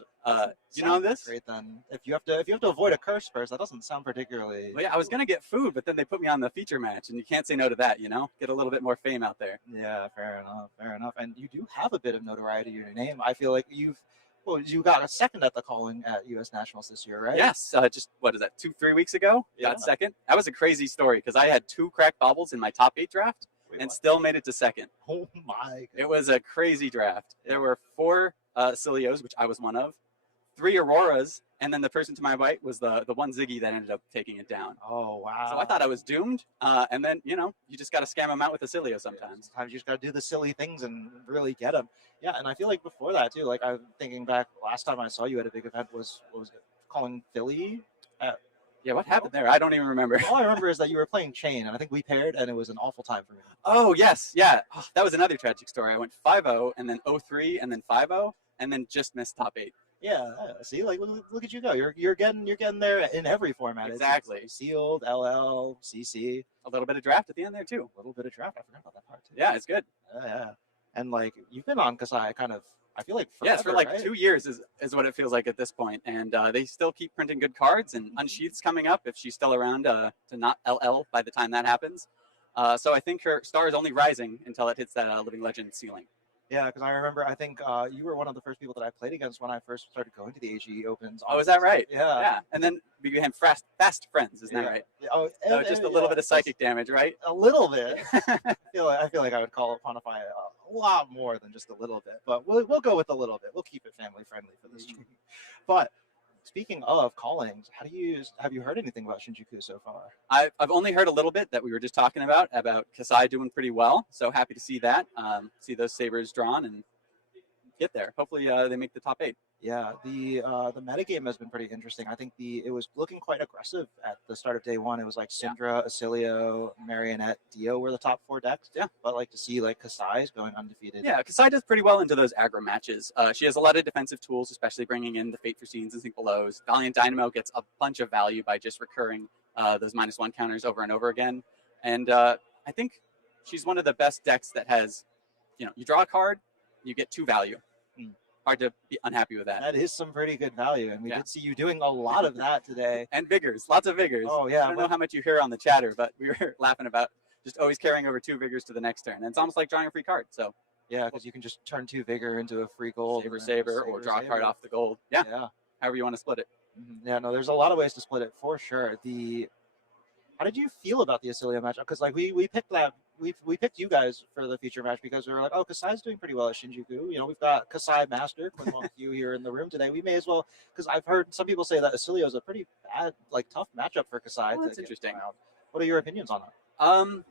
know this? Great then. If you have to avoid a curse first, that doesn't sound particularly. Well, yeah, I was gonna get food, but then they put me on the feature match, and you can't say no to that. You know, get a little bit more fame out there. Yeah, fair enough. Fair enough. And you do have a bit of notoriety in your name. I feel like you got a second at the calling at U.S. Nationals this year, right? Yes, just what is that? 2-3 weeks ago, got second. That was a crazy story because I had 2 cracked baubles in my top 8 draft, and still made it to second. Oh my! It was a crazy draft. Yeah. There were 4 Cilios, which I was one of, 3 Auroras, and then the person to my right was the one Ziggy that ended up taking it down. Oh wow! So I thought I was doomed. And then you just got to scam them out with a Cilio sometimes. Sometimes you just got to do the silly things and really get them. Yeah, and I feel like before that too. Like I'm thinking back, last time I saw you at a big event was what was it? Calling Philly. Yeah, what happened there? I don't even remember. All I remember is that you were playing Chain, and I think we paired, and it was an awful time for me. Oh, yes. Yeah. Oh, that was another tragic story. I went 5-0, and then 0-3, and then 5-0, and then just missed top 8. Yeah. See, like, look at you go. You're getting there in every format. Exactly. It's sealed, LL, CC. A little bit of draft at the end there, too. A little bit of draft. I forgot about that part, too. Yeah, it's good. Yeah. And, like, you've been on Kasai kind of, I feel like forever, it's for like right? 2 years is what it feels like at this point. And they still keep printing good cards, and Unsheath's coming up if she's still around to not LL by the time that happens. So I think her star is only rising until it hits that Living Legend ceiling. Yeah, because I remember, I think you were one of the first people that I played against when I first started going to the AG Opens. Oh, is that right? Yeah. And then we became fast friends, isn't that right? Oh, so just a little bit of psychic damage, right? A little bit. I feel like I would call upon a lot more than just a little bit, but we'll go with a little bit. We'll keep it family friendly for this stream. But speaking of callings, have you heard anything about Shinjuku so far? I've only heard a little bit that we were just talking about Kasai doing pretty well. So happy to see that. See those sabers drawn and get there. Hopefully they make the top 8. Yeah, the metagame has been pretty interesting. I think it was looking quite aggressive at the start of day one. It was like Syndra, Acilio, Marionette, Dio were the top 4 decks. Yeah. But like to see like Kasai's going undefeated. Yeah, Kasai does pretty well into those aggro matches. She has a lot of defensive tools, especially bringing in the Fate for Scenes and Sync Belows. Valiant Dynamo gets a bunch of value by just recurring those -1 counters over and over again. And I think she's one of the best decks that has, you draw a card, you get 2 value. Hard to be unhappy with that. That is some pretty good value, and we did see you doing a lot of that today. And vigors, lots of vigors. Oh yeah. I don't know how much you hear on the chatter, but we were laughing about just always carrying over 2 vigors to the next turn. And it's almost like drawing a free card. So yeah, because you can just turn 2 vigor into a free gold. Saber, or draw a card off the gold. Yeah. However you want to split it. Yeah, no, there's a lot of ways to split it for sure. How did you feel about the Acilio matchup? Because like we picked that we picked you guys for the feature match because we were like, oh, Kasai's doing pretty well at Shinjuku. We've got Kasai Master Quinn Wong Q here in the room today. We may as well, because I've heard some people say that Acilio is a pretty bad, like tough matchup for Kasai. Well, that's interesting. What are your opinions on that?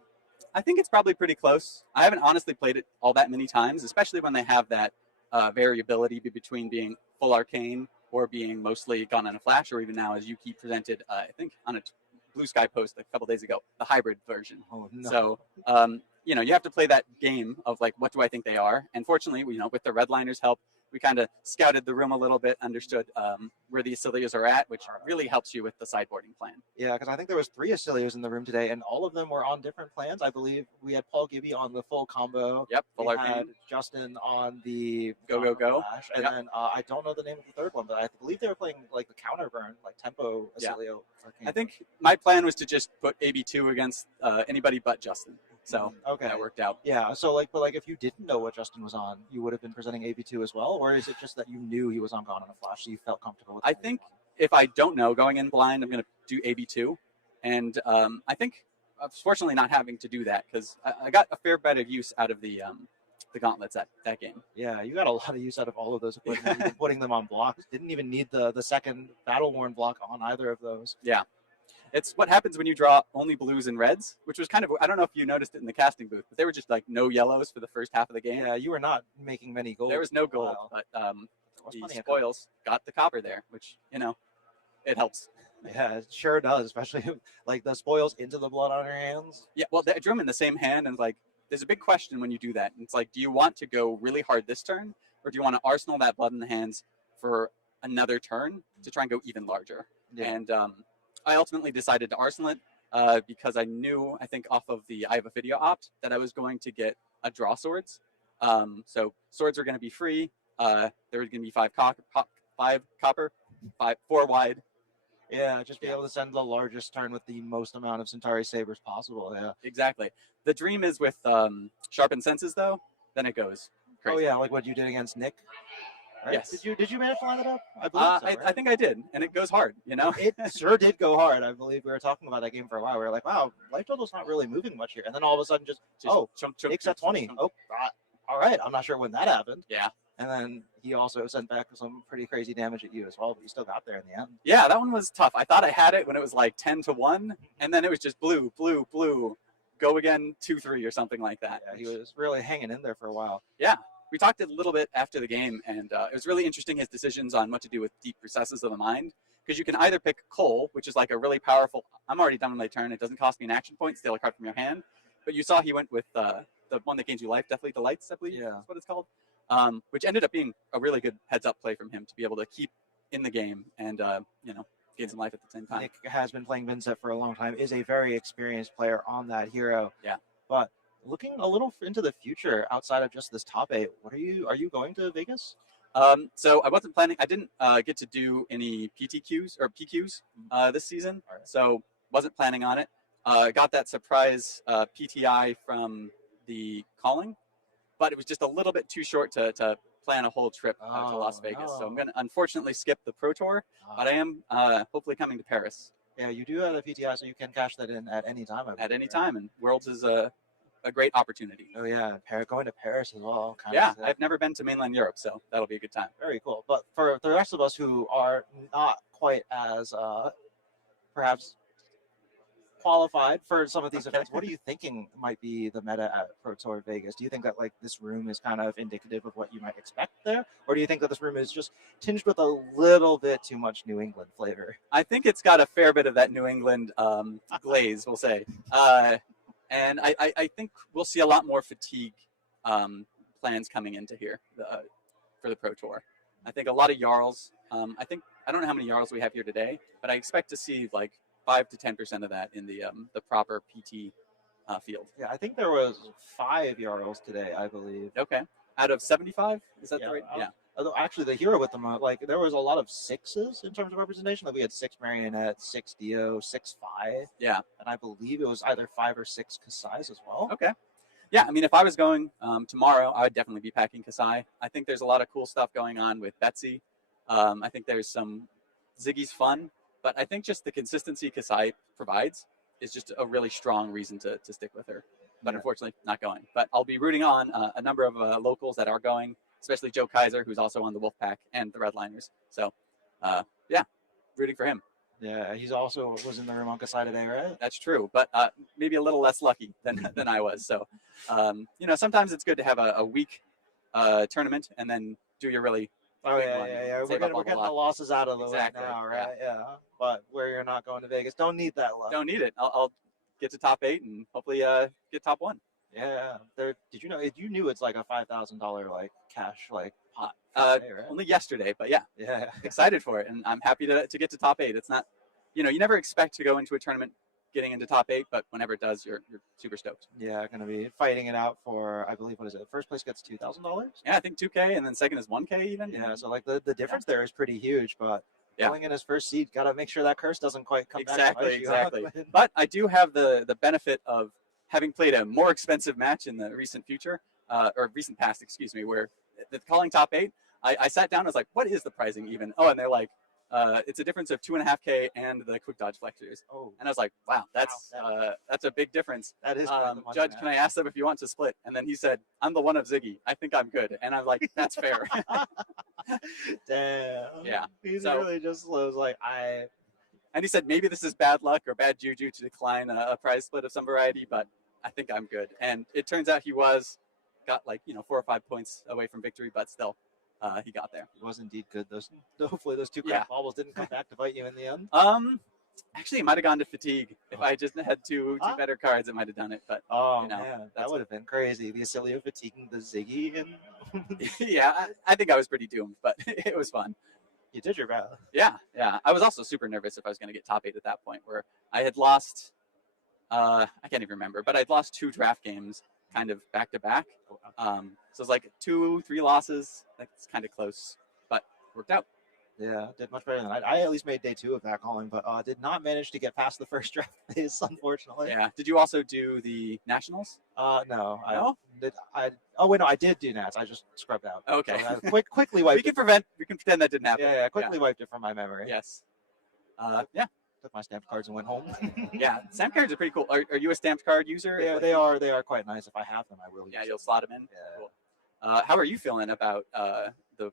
I think it's probably pretty close. I haven't honestly played it all that many times, especially when they have that variability between being full arcane or being mostly gone in a flash, or even now, as you keep presented, I think on a Blue Sky post a couple days ago, the hybrid version. Oh, no. So, you have to play that game of like, what do I think they are? And fortunately, with the Redliners' help, we kind of scouted the room a little bit, understood where the Acilios are at, which really helps you with the sideboarding plan. Yeah, because I think there was 3 Acilios in the room today, and all of them were on different plans. I believe we had Paul Gibby on the full combo. Yep, full we arcane. had Justin on the Go. Flash, and then I don't know the name of the third one, but I believe they were playing like the counter burn, like tempo Acilio. I think my plan was to just put AB2 against anybody but Justin. So that worked out. Yeah. So but if you didn't know what Justin was on, you would have been presenting AB2 as well, or is it just that you knew he was on Gone on a Flash, so you felt comfortable with I think if I don't know, going in blind, I'm going to do AB2, and I think fortunately not having to do that because I got a fair bit of use out of the gauntlets that game. Yeah, you got a lot of use out of all of those equipment, putting them on blocks. Didn't even need the second battle worn block on either of those. Yeah. It's what happens when you draw only blues and reds, which was kind of, I don't know if you noticed it in the casting booth, but they were just like no yellows for the first half of the game. Yeah, you were not making many gold. There was no gold, but the spoils got the copper there, which, it helps. Yeah, it sure does, especially like the spoils into the blood on your hands. Yeah, well, they drew them in the same hand, and like, there's a big question when you do that. It's like, do you want to go really hard this turn, or do you want to arsenal that blood in the hands for another turn to try and go even larger? Yeah. And I ultimately decided to arsenal it because I knew, I think off of the I have a video opt, that I was going to get a draw swords. So swords are going to be free. There's going to be 5 copper, 4 wide. Yeah, just be able to send the largest turn with the most amount of Centauri Sabers possible. Yeah, exactly. The dream is with Sharpened Senses, though, then it goes crazy. Oh, yeah, like what you did against Nick? right? Yes. Did you manage to line that up? I believe so, right? I think I did, and it goes hard, you know? It sure did go hard. I believe we were talking about that game for a while. We were like, wow, life total's not really moving much here. And then all of a sudden Just chunk, takes at 20. Oh, all right. I'm not sure when that happened. Yeah. And then he also sent back some pretty crazy damage at you as well, but you still got there in the end. Yeah, that one was tough. I thought I had it when it was like 10-1, and then it was just blue, go again 2-3 or something like that. Yeah, he was really hanging in there for a while. Yeah. We talked a little bit after the game, and it was really interesting his decisions on what to do with deep recesses of the mind. Because you can either pick Cole, which is like a really powerful, I'm already done with my turn, it doesn't cost me an action point, steal a card from your hand. But you saw he went with the one that gains you life, Deathly Delights, I believe is what it's called. Which ended up being a really good heads-up play from him to be able to keep in the game and, gain some life at the same time. Nick has been playing Vincent for a long time, is a very experienced player on that hero. Yeah. But looking a little into the future outside of just this top 8, are you going to Vegas? So I wasn't planning. I didn't get to do any PTQs or PQs this season, so wasn't planning on it. Got that surprise PTI from the calling, but it was just a little bit too short to plan a whole trip to Las Vegas. So I'm going to unfortunately skip the Pro Tour, but I am hopefully coming to Paris. Yeah, you do have a PTI, so you can cash that in at any time. At any time, and Worlds is a great opportunity. Oh yeah, going to Paris as well. I've never been to mainland Europe, so that'll be a good time. Very cool. But for the rest of us who are not quite as perhaps qualified for some of these events, what are you thinking might be the meta at Pro Tour Vegas? Do you think that like this room is kind of indicative of what you might expect there, or do you think that this room is just tinged with a little bit too much New England flavor? I think it's got a fair bit of that New England glaze, we'll say. And I think we'll see a lot more fatigue plans coming into here for the Pro Tour. I think a lot of Jarls. I don't know how many Jarls we have here today, but I expect to see like 5 to 10% of that in the proper PT field. Yeah, I think there was 5 Jarls today, I believe. Okay, out of 75, is that right? Yeah. Although actually, the hero with them, like there was a lot of 6s in terms of representation. Like we had 6 Marionette, 6 Dio, 6 5. Yeah, and I believe it was either 5 or 6 Kasai's as well. Okay. Yeah, I mean, if I was going tomorrow, I would definitely be packing Kasai. I think there's a lot of cool stuff going on with Betsy. I think there's some Ziggy's fun, but I think just the consistency Kasai provides is just a really strong reason to stick with her. But unfortunately, not going. But I'll be rooting on a number of locals that are going, especially Joe Kaiser, who's also on the Wolfpack and the Redliners. So, rooting for him. Yeah, he's also was in the room on Kasai today, right? That's true, but maybe a little less lucky than I was. So, sometimes it's good to have a weak tournament and then do your really We're getting the losses out of the way now, right? Yeah. But where you're not going to Vegas, don't need that luck. Don't need it. I'll get to top 8 and hopefully get top 1. Yeah. Did you know? You knew it's like a $5,000 like cash like pot. Right? Only yesterday, but yeah, excited for it, and I'm happy to get to top 8. It's not, you never expect to go into a tournament getting into top 8, but whenever it does, you're super stoked. Yeah, going to be fighting it out for, I believe, what is it? First place gets $2,000. Yeah, I think 2K, and then second is 1K even. Yeah, so like the difference there is pretty huge, but. Going in his first seed, got to make sure that curse doesn't quite come back. Exactly. But I do have the benefit of having played a more expensive match in the recent future, or recent past, excuse me, where the calling top 8, I sat down, I was like, what is the pricing even? Oh, and they're like, it's a difference of 2.5K and the quick dodge flexors. Oh. And I was like, wow, that's a big difference. That is Judge, can I ask them if you want to split? And then he said, I'm the one of Ziggy. I think I'm good. And I'm like, that's fair. Damn. Yeah. He's really just was like, And he said, maybe this is bad luck or bad juju to decline a prize split of some variety, but I think I'm good. And it turns out he got like, 4 or 5 points away from victory, but still. He got there. He was indeed good. Hopefully those 2 crack baubles didn't come back to bite you in the end. Actually, it might have gone to fatigue. If I just had two better cards, it might have done it. But man, that would have been crazy. The Acilio fatiguing the Ziggy and yeah, I think I was pretty doomed, but it was fun. You did your best. Yeah. I was also super nervous if I was going to get top 8 at that point, where I had lost. I can't even remember, but I'd lost 2 draft games kind of back to back. So it's like 2-3 losses. That's kind of close, but worked out. Yeah, did much better than I at least made day 2 of that calling, but did not manage to get past the first draft phase, unfortunately. Yeah. Did you also do the nationals? No. No? Oh wait, no, I did do Nats. I just scrubbed out. Okay. So I quickly wiped. We can pretend that didn't happen. Yeah, quickly wiped it from my memory. Yes. Yeah. Took my stamped cards and went home. Yeah. Stamped cards are pretty cool. Are you a stamped card user? Yeah, they are quite nice. If I have them, I will. Yeah, use you'll them. slot them in. Yeah. Cool. How are you feeling about the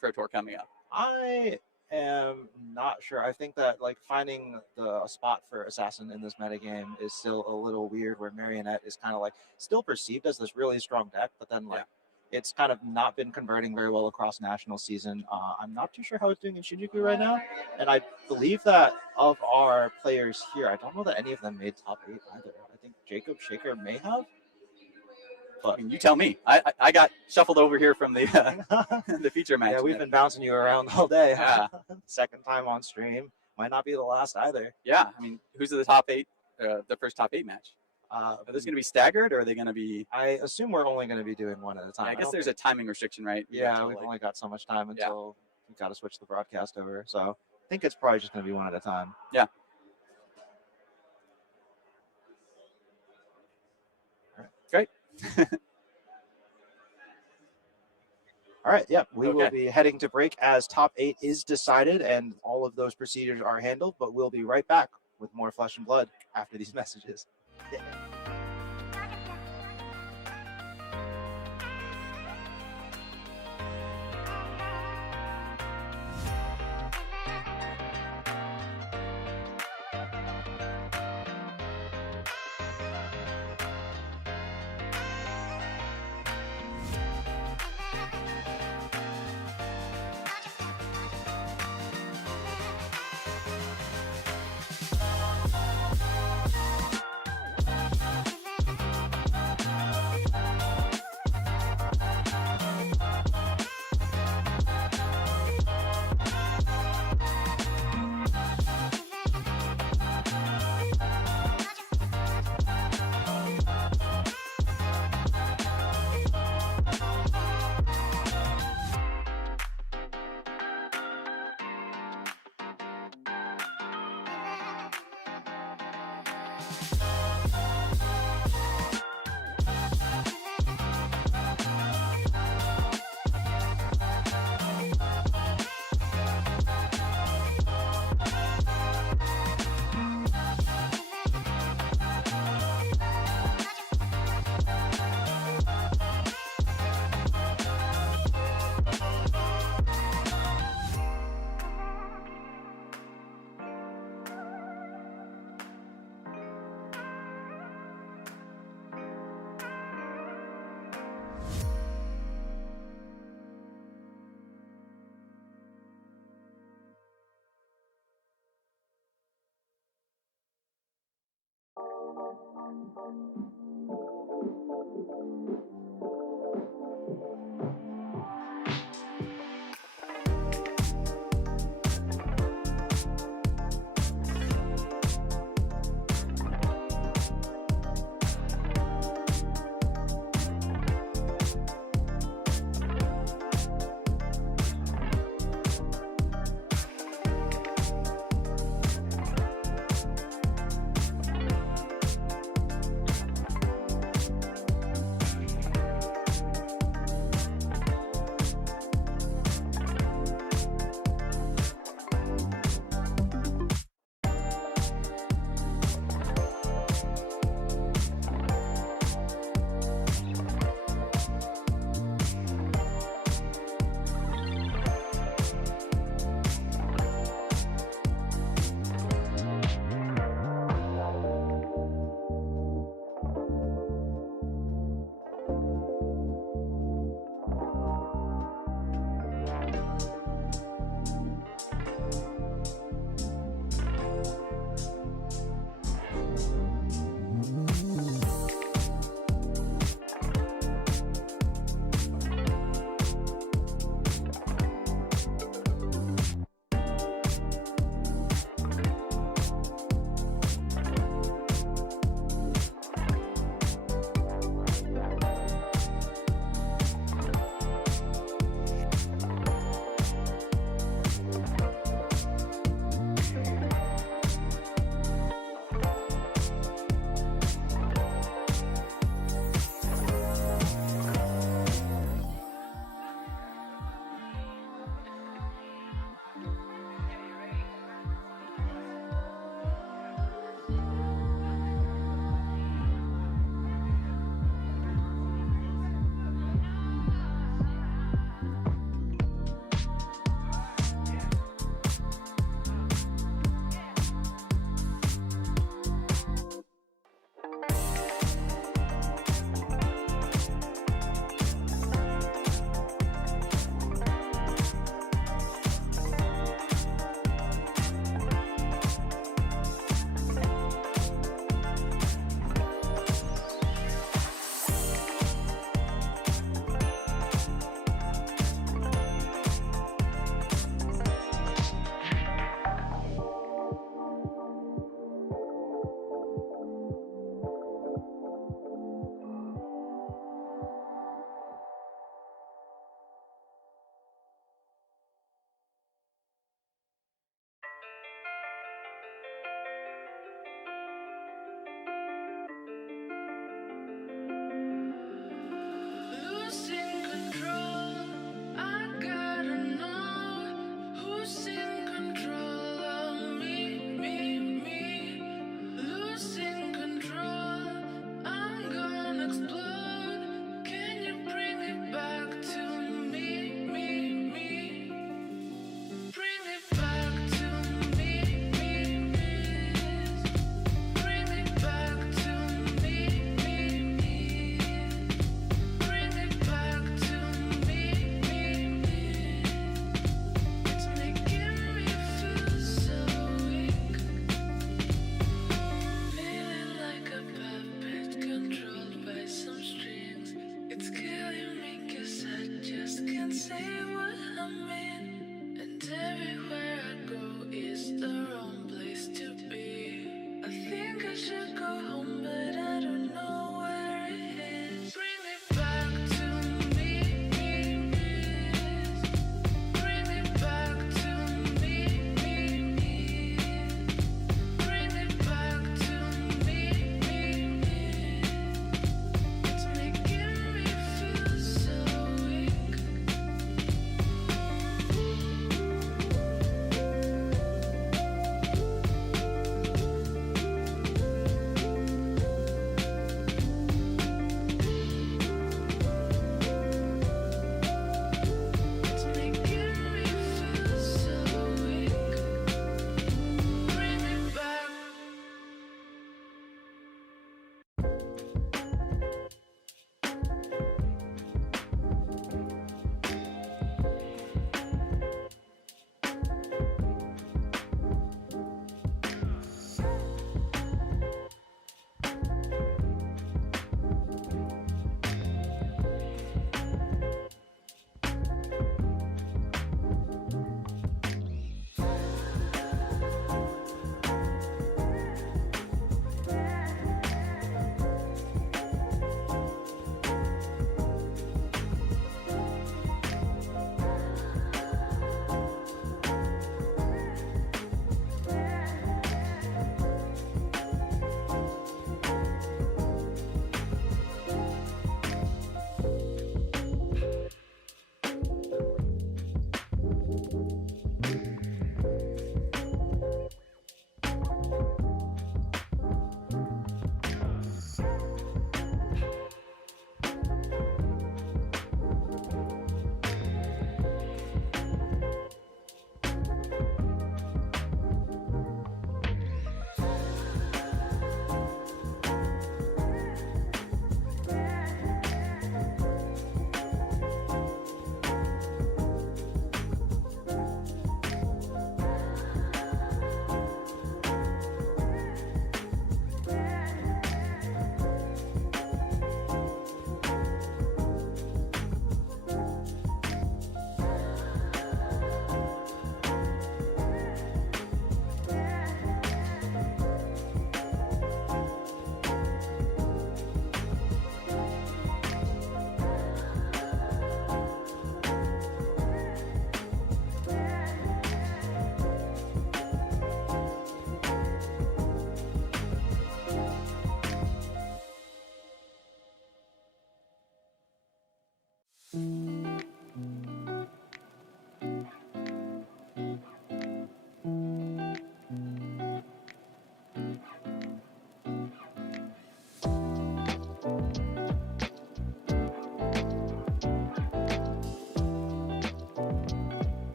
Pro Tour coming up? I am not sure. I think that like finding a spot for Assassin in this metagame is still a little weird, where Marionette is kind of like still perceived as this really strong deck, but then like it's kind of not been converting very well across national season. I'm not too sure how it's doing in Shinjuku right now, and I believe that of our players here, I don't know that any of them made top 8 either. I think Jacob Shaker may have. I mean, you tell me. I got shuffled over here from the the feature match. Yeah, we've been bouncing you around all day. Yeah. Second time on stream. Might not be the last either. Yeah, I mean, who's the top 8? The first top 8 match. Are those going to be staggered, or are they going to be? I assume we're only going to be doing one at a time. Yeah, I guess there's a timing restriction, right? Yeah, we've only got so much time until we've got to switch the broadcast over. So I think it's probably just going to be one at a time. Yeah. Great. All right, we will be heading to break as top 8 is decided and all of those procedures are handled, but we'll be right back with more Flesh and Blood after these messages.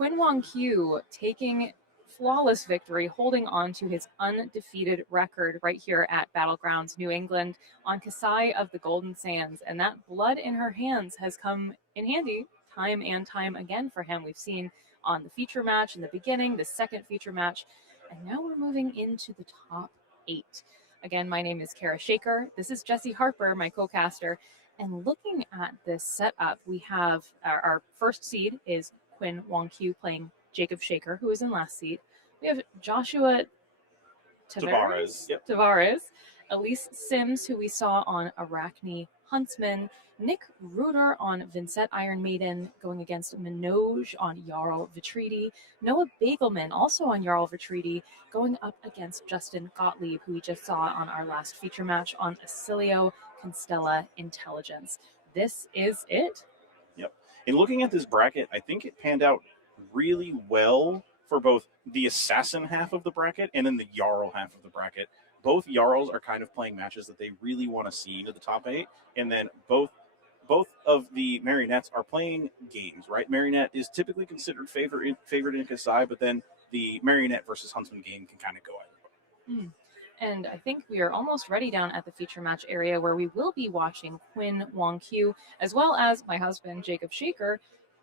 Quinn Wong Q taking flawless victory, holding on to his undefeated record right here at Battlegrounds New England on Kasai of the Golden Sands. And that blood in her hands has come in handy time and time again for him. We've seen on the feature match in the beginning, the second feature match, and now we're moving into the top 8. Again, my name is Cara Shaker. This is Jesse Harper, my co-caster. And looking at this setup, we have our first seed is Quinn Wong Q playing Jacob Shaker, who is in last seed. We have Joshua Tavares, Elise Sims, who we saw on Arachne Huntsman, Nick Ruder on Vincent Iron Maiden, going against Minoj on Jarl Vitriti, Noah Bagelman also on Jarl Vitriti, going up against Justin Gottlieb, who we just saw on our last feature match on Acilio Constella Intelligence. This is it. Yep. In looking at this bracket, I think it panned out really well for both the Assassin half of the bracket and then the Jarl half of the bracket. Both Jarls are kind of playing matches that they really want to see to the top 8, and then both of the Marionettes are playing games, right? Marionette is typically considered favored in Kasai, but then the Marionette versus Huntsman game can kind of go either way. And I think we are almost ready down at the feature match area where we will be watching Quinn Wong Q, as well as my husband, Jacob Shaker.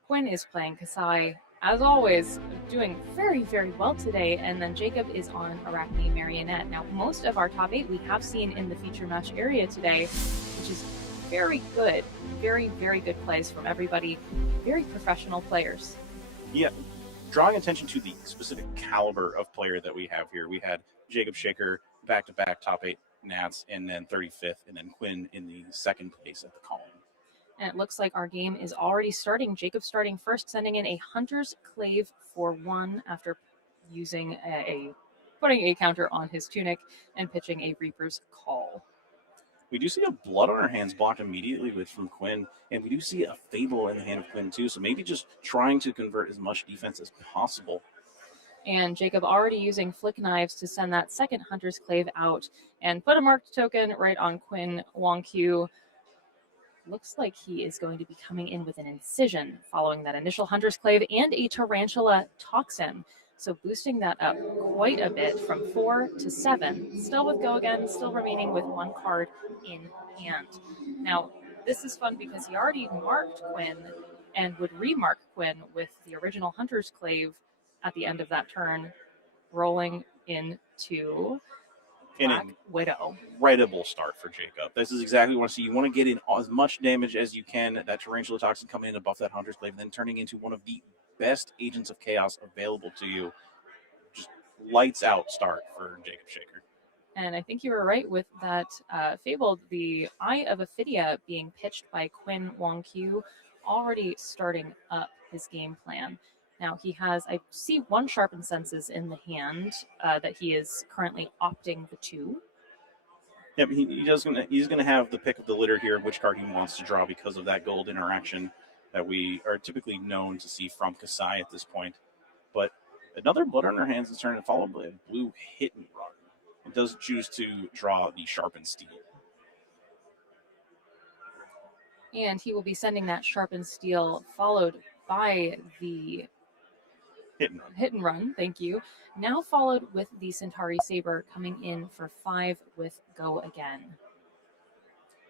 Quinn is playing Kasai, as always, doing very, very well today. And then Jacob is on Arachne Marionette. Now, most of our top 8 we have seen in the feature match area today, which is very good. Very, very good plays from everybody. Very professional players. Yeah. Drawing attention to the specific caliber of player that we have here, we had Jacob Shaker back-to-back top 8 Nats, and then 35th, and then Quinn in the second place at the column. And it looks like our game is already starting. Jacob starting first, sending in a Hunter's Clave for 1 after using putting a counter on his tunic and pitching a Reaper's Call. We do see a Blood on our hands blocked immediately from Quinn, and we do see a Fable in the hand of Quinn too, so maybe just trying to convert as much defense as possible. And Jacob already using Flick Knives to send that second Hunter's Clave out and put a marked token right on Quinn Wong Q. Looks like he is going to be coming in with an Incision following that initial Hunter's Clave and a Tarantula Toxin. So boosting that up quite a bit from 4 to 7. Still with Go Again, still remaining with 1 card in hand. Now, this is fun because he already marked Quinn and would remark Quinn with the original Hunter's Clave at the end of that turn, rolling into Black Widow. Incredible start for Jacob. This is exactly what you want to see. You want to get in as much damage as you can. That Tarantula Toxin coming in to buff that Hunter's Clave, and then turning into one of the best Agents of Chaos available to you. Just lights out start for Jacob Shaker. And I think you were right with that Fabled, the Eye of Ophidia being pitched by Quinn Wong Q, already starting up his game plan. Now he has, I see 1 Sharpened Senses in the hand that he is currently opting the 2. Yeah, but he's gonna have the pick of the litter here of which card he wants to draw because of that gold interaction that we are typically known to see from Kasai at this point. But another Blood on our hands is turning followed by a blue Hit and Run. It does choose to draw the Sharpened Steel. And he will be sending that Sharpened Steel followed by the Hit and Run, thank you. Now followed with the Centauri Saber coming in for 5 with Go Again.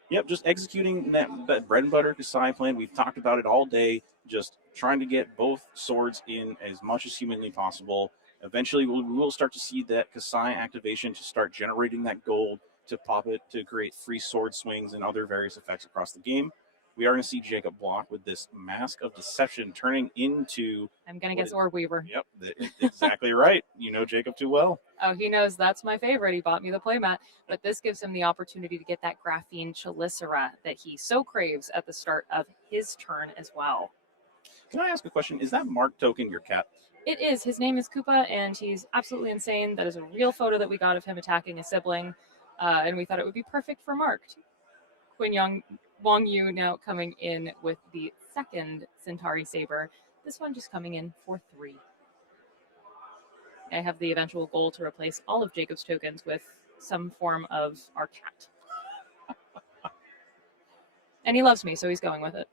Yep, just executing that bread and butter Kasai plan. We've talked about it all day, just trying to get both swords in as much as humanly possible. Eventually, we will start to see that Kasai activation to start generating that gold, to pop it, to create free sword swings and other various effects across the game. We are going to see Jacob block with this Mask of Deception turning into... I'm going to guess Orb Weaver. Yep, exactly right. You know Jacob too well. Oh, he knows that's my favorite. He bought me the playmat. But this gives him the opportunity to get that Graphene Chelicera that he so craves at the start of his turn as well. Can I ask a question? Is that Mark token your cat? It is. His name is Koopa, and he's absolutely insane. That is a real photo that we got of him attacking a sibling, and we thought it would be perfect for marked. Quinn Wong Yu now coming in with the second Centauri Saber. This one just coming in for 3. I have the eventual goal to replace all of Jacob's tokens with some form of our cat. And he loves me, so he's going with it.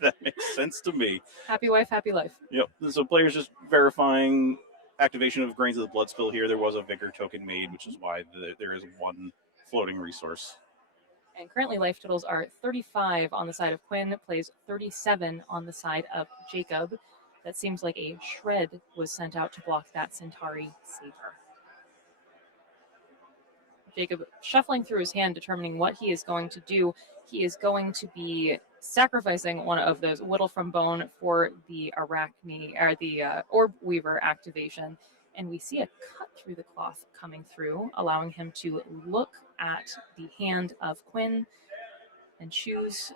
That makes sense to me. Happy wife, happy life. Yep. So players just verifying activation of Grains of the Blood Spill here. There was a Vigor token made, which is why there is one floating resource. And currently life totals are 35 on the side of Quinn, plays 37 on the side of Jacob. That seems like a shred was sent out to block that Centauri Saber. Jacob shuffling through his hand, determining what he is going to do. He is going to be sacrificing one of those Whittle from Bone for the Arachne, or the Orb Weaver activation. And we see a cut through the cloth coming through, allowing him to look at the hand of Quinn and choose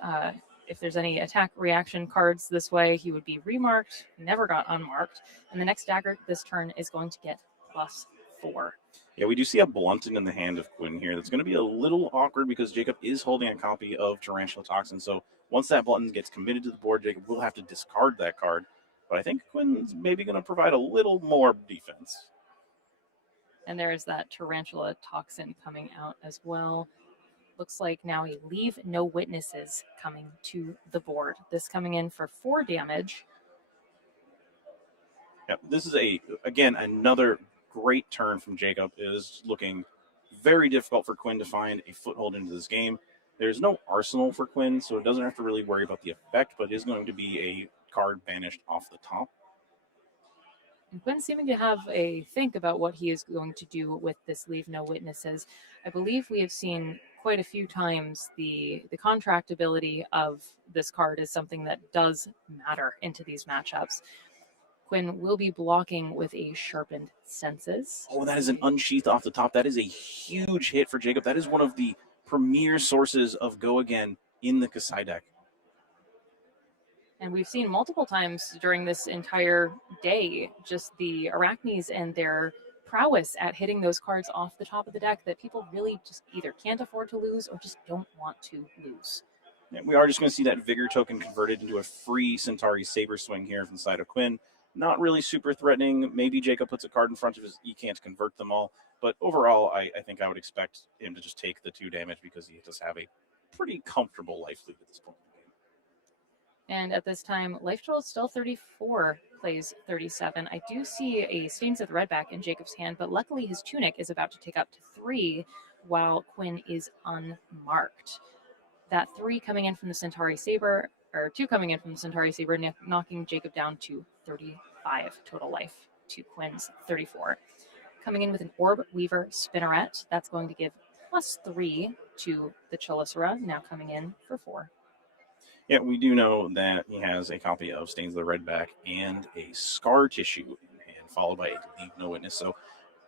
if there's any attack reaction cards this way. He would be remarked, never got unmarked. And the next dagger this turn is going to get +4. Yeah, we do see a blunting in the hand of Quinn here. That's going to be a little awkward because Jacob is holding a copy of Tarantula Toxin. So once that button gets committed to the board, Jacob will have to discard that card. But I think Quinn's maybe going to provide a little more defense. And there's that Tarantula Toxin coming out as well. Looks like now a Leave No Witnesses coming to the board. This coming in for 4 damage. Yeah, this is again another great turn from Jacob. It is looking very difficult for Quinn to find a foothold into this game. There's no arsenal for Quinn, so it doesn't have to really worry about the effect, but it is going to be a card banished off the top. And Quinn's seeming to have a think about what he is going to do with this Leave No Witnesses. I believe we have seen quite a few times the contractability of this card is something that does matter into these matchups. Quinn will be blocking with a Sharpened Senses. Oh, that is an unsheath off the top. That is a huge hit for Jacob. That is one of the premier sources of Go Again in the Kasai deck. And we've seen multiple times during this entire day just the Arachnes and their prowess at hitting those cards off the top of the deck that people really just either can't afford to lose or just don't want to lose. And we are just going to see that Vigor token converted into a free Centauri Saber Swing here from the side of Quinn. Not really super threatening. Maybe Jacob puts a card in front of his, he can't convert them all. But overall, I think I would expect him to just take the 2 damage because he does have a pretty comfortable life lead at this point. And at this time, life total is still 34, plays 37. I do see a Stains of the Redback in Jacob's hand, but luckily his Tunic is about to take up to 3 while Quinn is unmarked. That 3 coming in from the Centauri Saber, or 2 coming in from the Centauri Saber, knocking Jacob down to 35 total life to Quinn's 34. Coming in with an Orb Weaver Spinneret, that's going to give +3 to the Chelicera, now coming in for 4. Yeah, we do know that he has a copy of Stains of the Redback and a Scar Tissue in hand, followed by a Leave No Witness. So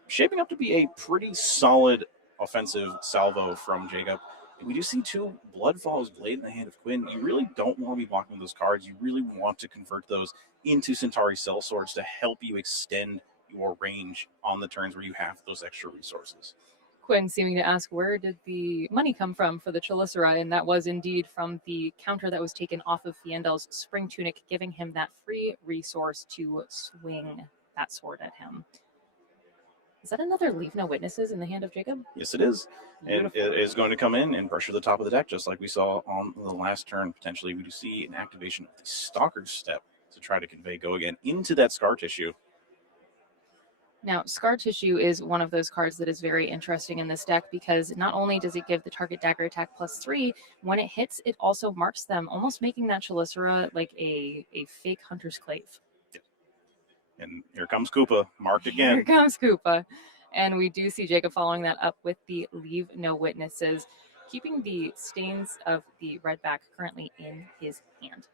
shaping up to be a pretty solid offensive salvo from Jacob. And we do see 2 Bloodfall's Blade in the hand of Quinn. You really don't want to be blocking those cards. You really want to convert those into Centauri Cell Swords to help you extend your range on the turns where you have those extra resources. Quinn seeming to ask, where did the money come from for the Chelicera? And that was indeed from the counter that was taken off of Fiendel's Spring Tunic, giving him that free resource to swing that sword at him. Is that another Leave No Witnesses in the hand of Jacob? Yes, it is. Beautiful. And it is going to come in and pressure the top of the deck, just like we saw on the last turn. Potentially, we do see an activation of the Stalker's Step to try to convey Go Again into that Scar Tissue. Now, Scar Tissue is one of those cards that is very interesting in this deck because not only does it give the target dagger attack +3, when it hits, it also marks them, almost making that Chelicera like a fake Hunter's Clave. And here comes Koopa, marked again. Here comes Koopa. And we do see Jacob following that up with the Leave No Witnesses, keeping the Stains of the Redback currently in his hand.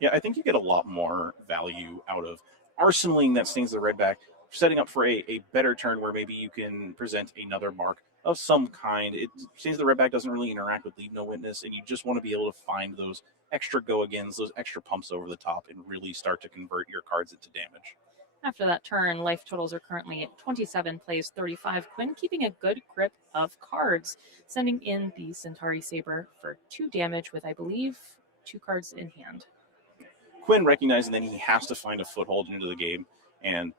Yeah, I think you get a lot more value out of arsenaling that Stains of the Redback, setting up for a better turn where maybe you can present another mark of some kind. Stains of the Redback doesn't really interact with Leave No Witness, and you just want to be able to find those extra go-agains, those extra pumps over the top, and really start to convert your cards into damage. After that turn, life totals are currently at 27, plays 35. Quinn keeping a good grip of cards, sending in the Centauri Saber for 2 damage with, I believe, 2 cards in hand. Quinn recognizing that he has to find a foothold into the game and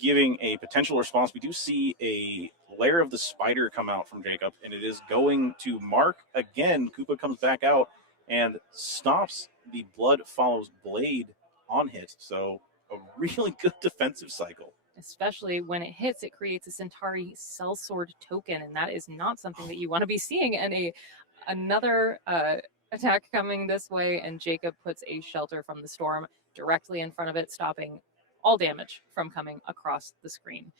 giving a potential response. We do see a Lair of the Spider come out from Jacob, and it is going to mark again. Koopa comes back out and stops the blood follows blade on hit, so a really good defensive cycle. Especially when it hits, it creates a Centauri Sellsword token, and that is not something that you want to be seeing. And another attack coming this way, and Jacob puts a Shelter from the Storm directly in front of it, stopping all damage from coming across the screen.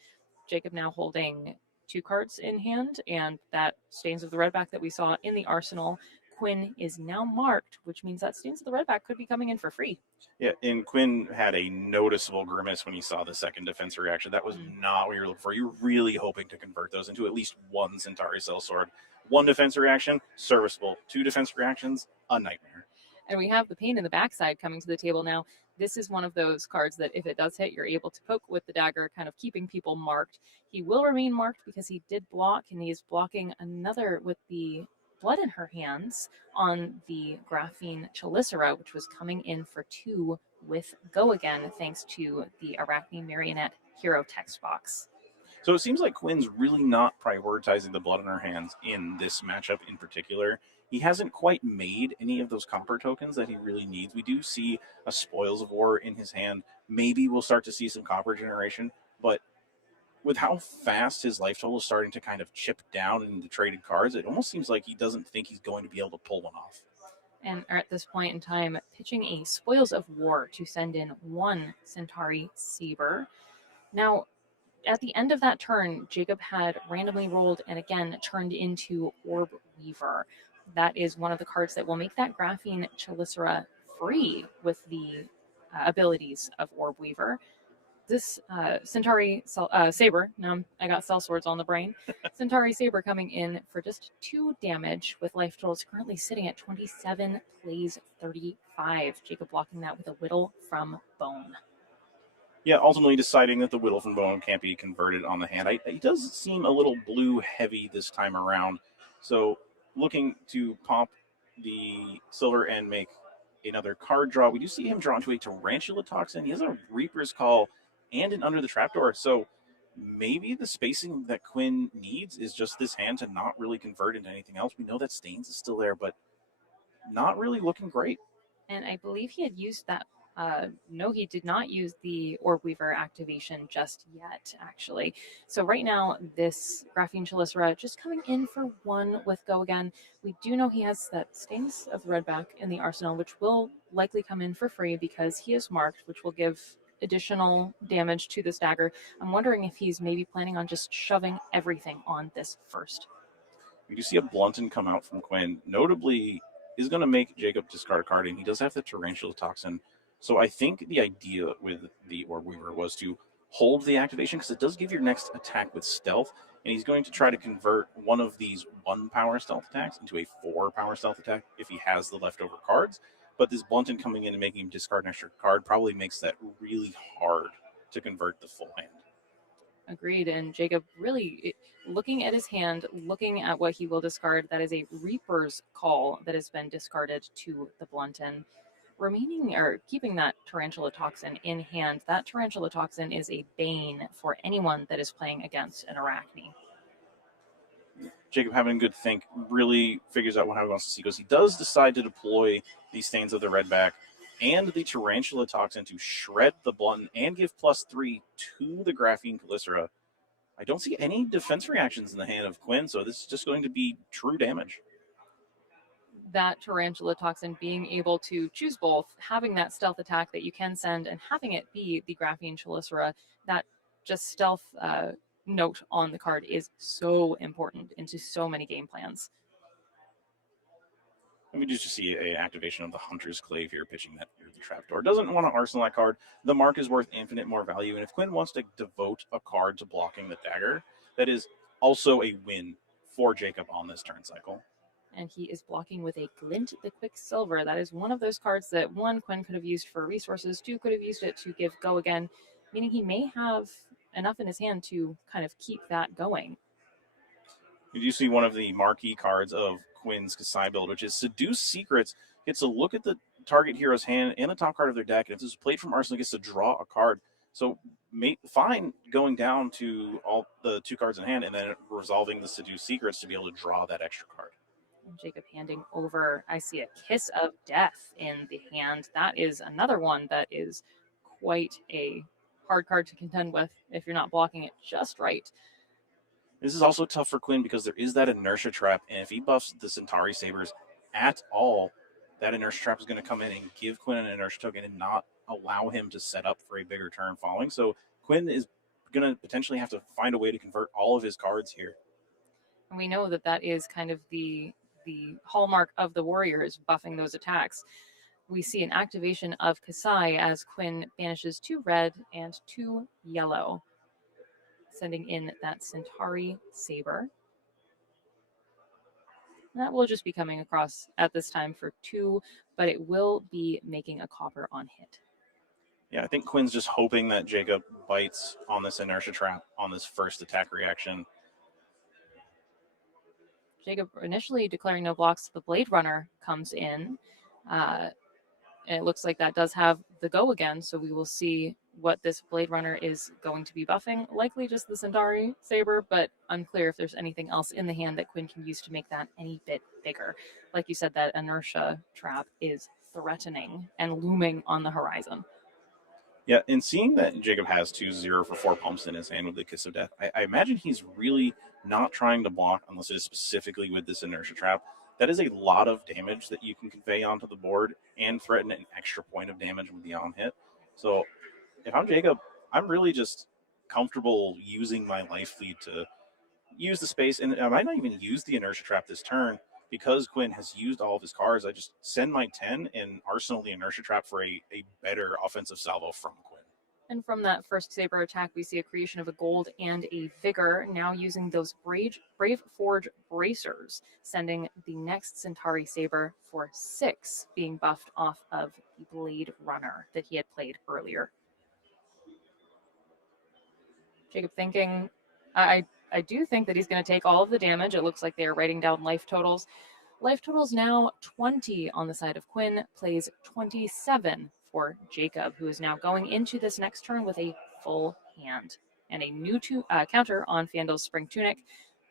Jacob now holding 2 cards in hand, and that Stains of the Redback that we saw in the arsenal. Quinn is now marked, which means that Stains of the Redback could be coming in for free. Yeah, and Quinn had a noticeable grimace when he saw the second defense reaction. That was not what you were looking for. You're really hoping to convert those into at least one Centauri Sellsword. 1 defense reaction, serviceable. 2 defense reactions, a nightmare. And we have the Pain in the Backside coming to the table now. This is one of those cards that if it does hit, you're able to poke with the dagger, kind of keeping people marked. He will remain marked because he did block, and he is blocking another with the blood in her hands on the Graphene Chelicera, which was coming in for 2 with Go Again, thanks to the Arachne Marionette hero text box. So it seems like Quinn's really not prioritizing the blood in her hands in this matchup in particular. He hasn't quite made any of those copper tokens that he really needs. We do see a Spoils of War in his hand. Maybe we'll start to see some copper generation, but with how fast his life total is starting to kind of chip down in the traded cards, it almost seems like he doesn't think he's going to be able to pull one off. And are at this point in time pitching a Spoils of War to send in 1 Centauri Saber. Now, at the end of that turn, Jacob had randomly rolled and again turned into Orb Weaver. That is one of the cards that will make that Graphene Chelicera free with the abilities of Orb Weaver. This Centauri Saber, now I got Sellswords on the brain. Centauri Saber coming in for just 2 damage with life totals currently sitting at 27, plays 35. Jacob blocking that with a Whittle from Bone. Yeah, ultimately deciding that the Whittle from Bone can't be converted on the hand. He does seem a little blue heavy this time around. So looking to pop the silver and make another card draw. We do see him draw into a Tarantula Toxin. He has a Reaper's Call and an Under the Trapdoor. So maybe the spacing that Quinn needs is just this hand to not really convert into anything else. We know that Stains is still there, but not really looking great. And I believe he had used that. No, he did not use the Orb Weaver activation just yet, actually. So right now, this Graphene Chelicera just coming in for 1 with Go Again. We do know he has that Stains of the Redback in the arsenal, which will likely come in for free because he is marked, which will give additional damage to this dagger. I'm wondering if he's maybe planning on just shoving everything on this first. We do see a Blunton come out from Quinn. Notably, is going to make Jacob discard a card, and he does have the Tarantula Toxin. So I think the idea with the Orb Weaver was to hold the activation because it does give your next attack with stealth, and he's going to try to convert one of these 1 power stealth attacks into a 4 power stealth attack if he has the leftover cards. But this Blunton coming in and making him discard an extra card probably makes that really hard to convert the full hand. Agreed. And Jacob really looking at his hand, looking at what he will discard. That is a Reaper's Call that has been discarded to the Blunton. Remaining or keeping that Tarantula Toxin in hand, that Tarantula Toxin is a bane for anyone that is playing against an Arachne. Jacob, having a good think, really figures out how he wants to see. Because he does decide to deploy the Stains of the Redback and the Tarantula Toxin to shred the Blunton and give +3 to the Graphene Chelicera. I don't see any defense reactions in the hand of Quinn, so this is just going to be true damage. That Tarantula Toxin being able to choose both, having that stealth attack that you can send and having it be the Graphene Chelicera, that just stealth note on the card is so important into so many game plans. And we just see an activation of the Hunter's Clave here, pitching that through the Trapdoor. Doesn't want to arsenal that card. The mark is worth infinite more value, and if Quinn wants to devote a card to blocking the dagger, that is also a win for Jacob on this turn cycle. And he is blocking with a Glint the Quicksilver. That is one of those cards that 1, Quinn could have used for resources, 2, could have used it to give Go Again, meaning he may have enough in his hand to kind of keep that going. You do see one of the marquee cards of Quinn's Kasai build, which is Seduce Secrets. Gets a look at the target hero's hand and the top card of their deck, and if this is played from Arsenal, gets to draw a card. So fine going down to all the 2 cards in hand and then resolving the Seduce Secrets to be able to draw that extra card. Jacob handing over. I see a Kiss of Death in the hand. That is another one that is quite a hard card to contend with if you're not blocking it just right. This is also tough for Quinn because there is that inertia trap, and if he buffs the Centauri Sabers at all, that inertia trap is going to come in and give Quinn an inertia token and not allow him to set up for a bigger turn following. So Quinn is going to potentially have to find a way to convert all of his cards here. And we know that that is kind of the hallmark of the Warriors, buffing those attacks. We see an activation of Kasai as Quinn banishes 2 red and 2 yellow, sending in that Centauri Saber. That will just be coming across at this time for 2, but it will be making a copper on hit. Yeah, I think Quinn's just hoping that Jacob bites on this inertia trap on this first attack reaction. Jacob initially declaring no blocks. The Blade Runner comes in. And it looks like that does have the go again, so we will see what this Blade Runner is going to be buffing. Likely just the Centauri Saber, but unclear if there's anything else in the hand that Quinn can use to make that any bit bigger. Like you said, that inertia trap is threatening and looming on the horizon. Yeah, and seeing that Jacob has 2-0 for 4 pumps in his hand with the Kiss of Death, I imagine he's really not trying to block unless it is specifically with this inertia trap. That is a lot of damage that you can convey onto the board and threaten an extra point of damage with the on hit. So if I'm Jacob, I'm really just comfortable using my life lead to use the space, and I might not even use the inertia trap this turn because Quinn has used all of his cards. I just send my 10 and arsenal the inertia trap for a better offensive salvo from Quinn. And from that first Saber attack, we see a creation of a gold and a vigor, now using those Brave Forge bracers, sending the next Centauri Saber for 6, being buffed off of the Blade Runner that he had played earlier. Jacob thinking, I do think that he's going to take all of the damage. It looks like they are writing down life totals. Life totals now 20 on the side of Quinn, plays 27 for Jacob, who is now going into this next turn with a full hand and a new counter on Fandle's Spring Tunic,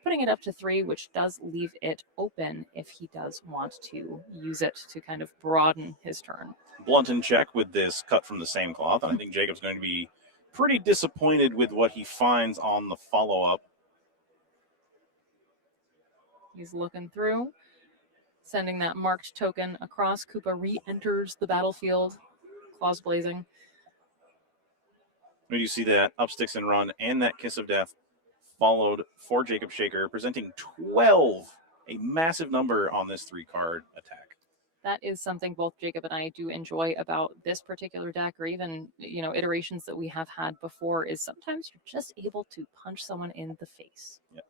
putting it up to 3, which does leave it open if he does want to use it to kind of broaden his turn. Blunt and check with this cut from the same cloth, and I think Jacob's going to be pretty disappointed with what he finds on the follow-up. He's looking through, sending that marked token across. Koopa re-enters the battlefield, claws blazing. When you see that up sticks and run and that Kiss of Death followed for Jacob Shaker, presenting 12, a massive number on this 3-card attack. That is something both Jacob and I do enjoy about this particular deck, or even, iterations that we have had before, is sometimes you're just able to punch someone in the face. Yeah.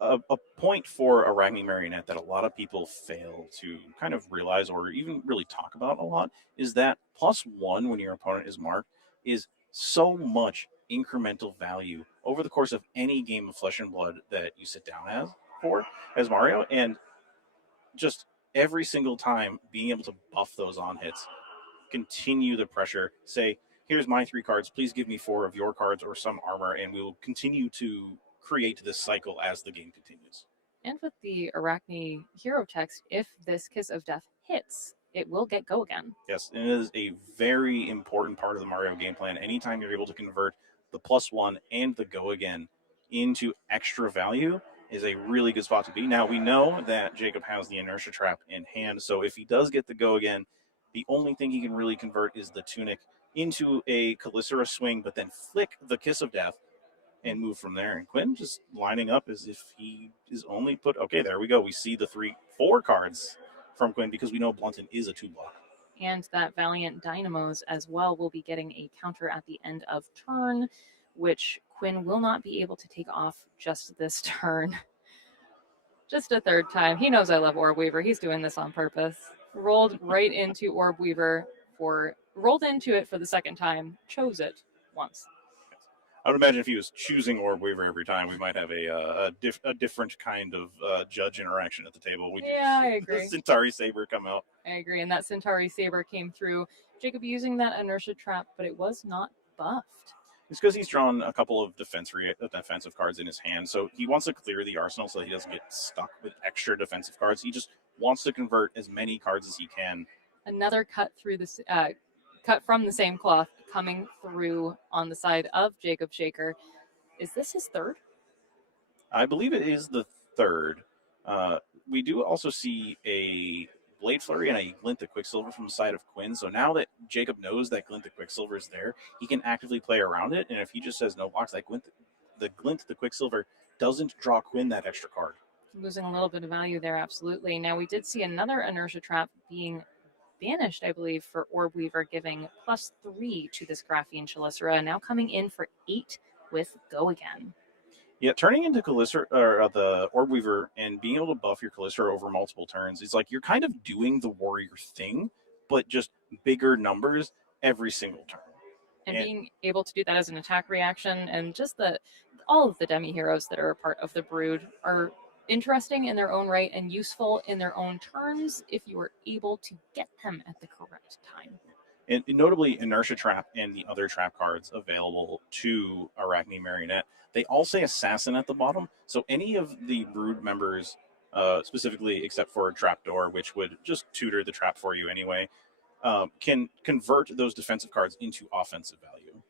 A point for Arachne Marionette that a lot of people fail to kind of realize or even really talk about a lot is that +1 when your opponent is marked is so much incremental value over the course of any game of Flesh and Blood that you sit down as Mario, and just every single time being able to buff those on hits, continue the pressure, say, here's my 3 cards, please give me 4 of your cards or some armor, and we will continue to create this cycle as the game continues. And with the Arachne hero text, if this Kiss of Death hits, it will get go again. Yes, and it is a very important part of the Mario game plan. Anytime you're able to convert the +1 and the go again into extra value is a really good spot to be. Now, we know that Jacob has the inertia trap in hand, so if he does get the go again, the only thing he can really convert is the Tunic into a Calicera swing, but then flick the Kiss of Death and move from there. And Quinn just lining up as if he is only put... Okay, there we go. We see the 4 cards from Quinn because we know Blunton is a 2-block. And that Valiant Dynamos as well will be getting a counter at the end of turn, which Quinn will not be able to take off just this turn. Just a third time. He knows I love Orb Weaver. He's doing this on purpose. Rolled right into Orb Weaver rolled into it for the second time, chose it once. I would imagine if he was choosing Orb Weaver every time, we might have a different kind of judge interaction at the table. I agree. The Centauri Saber come out. I agree, and that Centauri Saber came through. Jacob using that inertia trap, but it was not buffed. It's because he's drawn a couple of defensive cards in his hand, so he wants to clear the arsenal so he doesn't get stuck with extra defensive cards. He just wants to convert as many cards as he can. Another cut through this, cut from the same cloth coming through on the side of Jacob Shaker. Is this his third? I believe it is the third. We do also see a Blade Flurry and a Glint the Quicksilver from the side of Quinn. So now that Jacob knows that Glint the Quicksilver is there, he can actively play around it. And if he just says no blocks, that Glint the Quicksilver doesn't draw Quinn that extra card. Losing a little bit of value there, absolutely. Now, we did see another Inertia Trap being banished, I believe, for Orb Weaver, giving +3 to this Graphene Chelicera, now coming in for 8 with Go Again. Yeah, turning into Chelicera, or the Orb Weaver, and being able to buff your Chelicera over multiple turns, it's like you're kind of doing the warrior thing, but just bigger numbers every single turn. And being able to do that as an attack reaction, and just all of the demi heroes that are a part of the Brood are interesting in their own right and useful in their own terms if you are able to get them at the correct time. And notably, Inertia Trap and the other trap cards available to Arachne Marionette, they all say Assassin at the bottom. So any of the Brood members, specifically except for Trapdoor, which would just tutor the trap for you anyway, can convert those defensive cards into offensive value.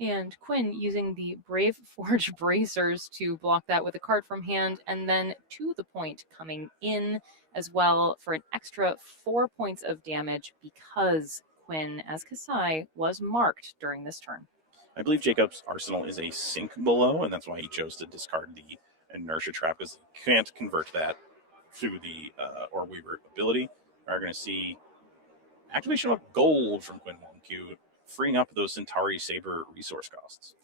And Quinn using the Brave Forge Bracers to block that with a card from hand, and then to the point coming in as well for an extra 4 points of damage because Quinn, as Kasai, was marked during this turn. I believe Jacob's arsenal is a sink below, and that's why he chose to discard the Inertia Trap, because he can't convert that through the Orb Weaver ability. We're going to see activation of gold from Quinn Wonku, freeing up those Centauri Saber resource costs.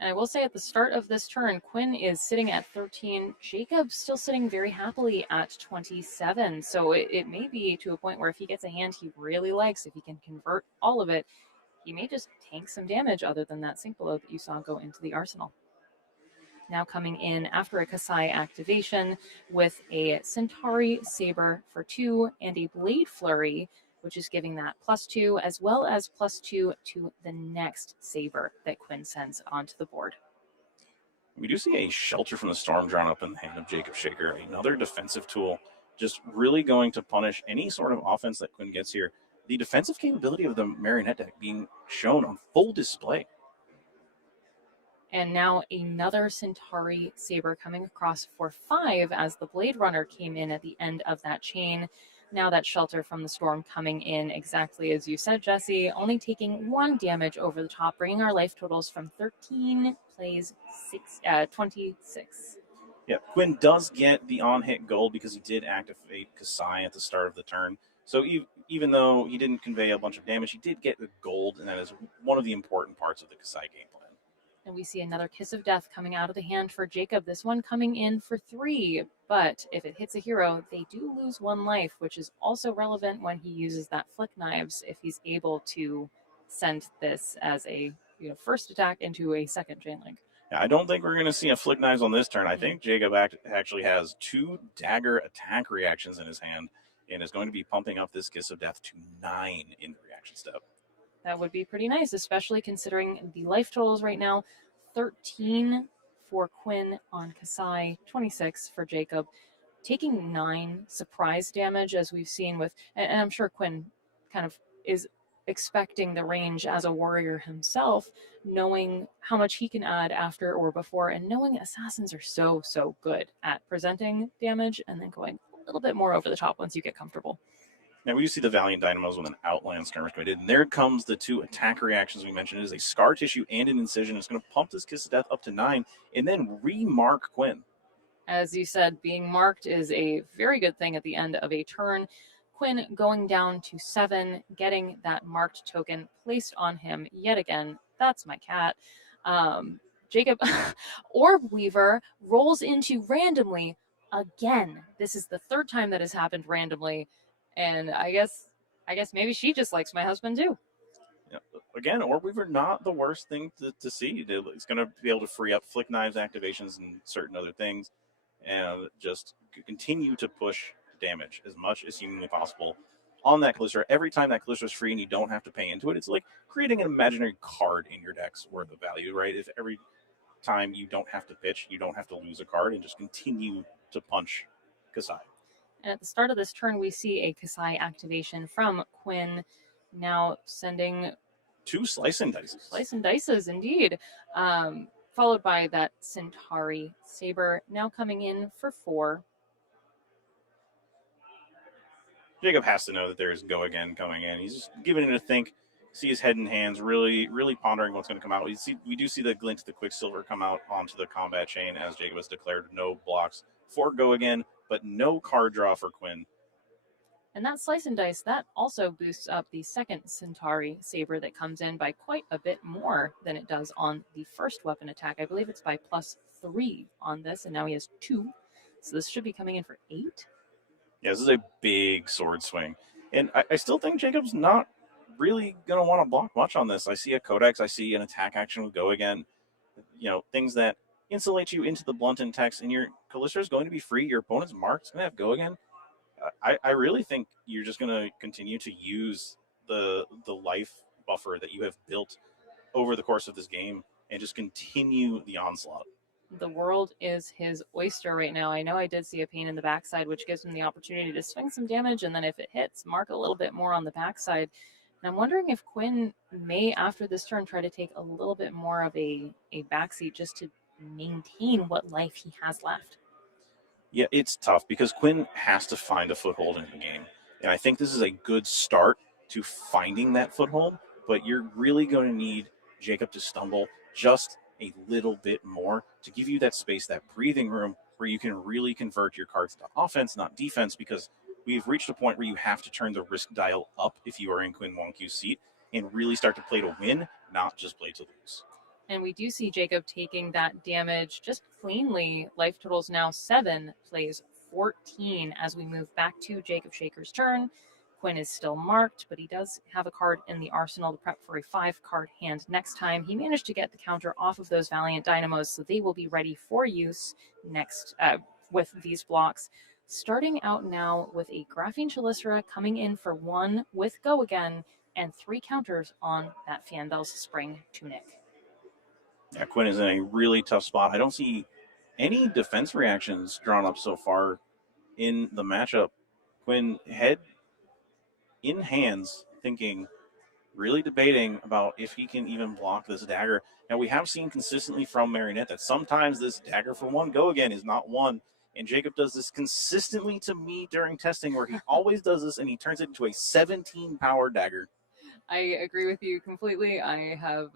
And I will say at the start of this turn, Quinn is sitting at 13. Jacob's still sitting very happily at 27. So it may be to a point where if he gets a hand he really likes, if he can convert all of it, he may just tank some damage other than that sink below that you saw go into the arsenal. Now coming in after a Kasai activation with a Centauri Saber for 2 and a Blade Flurry, which is giving that +2, as well as +2 to the next Saber that Quinn sends onto the board. We do see a Shelter from the Storm drawn up in the hand of Jacob Shaker, another defensive tool, just really going to punish any sort of offense that Quinn gets here. The defensive capability of the Marionette deck being shown on full display. And now another Centauri Saber coming across for 5 as the Blade Runner came in at the end of that chain. Now that Shelter from the Storm coming in exactly as you said, Jesse, only taking 1 damage over the top, bringing our life totals from 13 plays 26. Yeah, Quinn does get the on-hit gold because he did activate Kasai at the start of the turn. So even though he didn't convey a bunch of damage, he did get the gold, and that is one of the important parts of the Kasai game plan. And we see another Kiss of Death coming out of the hand for Jacob. This one coming in for 3. But if it hits a hero, they do lose 1 life, which is also relevant when he uses that Flick Knives, if he's able to send this as a first attack into a second chain link. Yeah, I don't think we're going to see a Flick Knives on this turn. I think Jacob actually has 2 dagger attack reactions in his hand and is going to be pumping up this Kiss of Death to 9 in the reaction step. That would be pretty nice, especially considering the life totals right now. 13 for Quinn on Kasai, 26 for Jacob. Taking 9 surprise damage, as we've seen with, and I'm sure Quinn kind of is expecting the range as a warrior himself, knowing how much he can add after or before, and knowing assassins are so good at presenting damage and then going a little bit more over the top once you get comfortable. Now we see the Valiant Dynamos with an Outland Skirmish committed, and there comes the 2 attack reactions we mentioned. It is a Scar Tissue and an Incision. It's going to pump this Kiss of Death up to 9 and then remark Quinn. As you said, being marked is a very good thing at the end of a turn. Quinn going down to 7, getting that marked token placed on him yet again. That's my cat. Jacob Orb Weaver rolls into randomly again. This is the 3rd time that has happened randomly. And I guess maybe she just likes my husband too. Yeah. Again, Orb Weaver, not the worst thing to see. It's going to be able to free up Flick Knives activations and certain other things, and just continue to push damage as much as humanly possible on that Callisto. Every time that Callisto is free and you don't have to pay into it, it's like creating an imaginary card in your deck's worth of value, right? If every time you don't have to pitch, you don't have to lose a card, and just continue to punch Kasai. And at the start of this turn, we see a Kasai activation from Quinn, now sending 2 Slice and Dices. Slice and Dices, indeed. Followed by that Centauri Saber, now coming in for 4. Jacob has to know that there's Go Again coming in. He's just giving it a think, see his head and hands, really, really pondering what's going to come out. We do see the glint of the Quicksilver come out onto the combat chain as Jacob has declared no blocks for Go Again, but no card draw for Quinn. And that Slice and Dice, that also boosts up the second Centauri Saber that comes in by quite a bit more than it does on the first weapon attack. I believe it's by +3 on this, and now he has 2. So this should be coming in for 8. Yeah, this is a big sword swing. And I still think Jacob's not really going to want to block much on this. I see a Codex. I see an attack action with Go Again. Things that insulate you into the blunt and text, and your Callister is going to be free. Your opponent's marked is going to have Go Again. I really think you're just going to continue to use the life buffer that you have built over the course of this game and just continue the onslaught. The world is his oyster right now. I know I did see a pain in the backside, which gives him the opportunity to swing some damage, and then if it hits, mark a little bit more on the backside. And I'm wondering if Quinn may, after this turn, try to take a little bit more of a backseat just to maintain what life he has left. Yeah, it's tough because Quinn has to find a foothold in the game. And I think this is a good start to finding that foothold, but you're really going to need Jacob to stumble just a little bit more to give you that space, that breathing room where you can really convert your cards to offense, not defense, because we've reached a point where you have to turn the risk dial up if you are in Quinn Wonku's seat and really start to play to win, not just play to lose. And we do see Jacob taking that damage just cleanly. Life total's now 7, plays 14 as we move back to Jacob Shaker's turn. Quinn is still marked, but he does have a card in the arsenal to prep for a 5-card hand next time. He managed to get the counter off of those Valiant Dynamos, so they will be ready for use next with these blocks. Starting out now with a Graphene Chelicera coming in for 1 with Go Again and 3 counters on that Fandel's Spring Tunic. Yeah, Quinn is in a really tough spot. I don't see any defense reactions drawn up so far in the matchup. Quinn, head in hands, thinking, really debating about if he can even block this dagger. Now, we have seen consistently from Marionette that sometimes this dagger for 1 Go Again is not 1. And Jacob does this consistently to me during testing, where he always does this and he turns it into a 17-power dagger. I agree with you completely. I have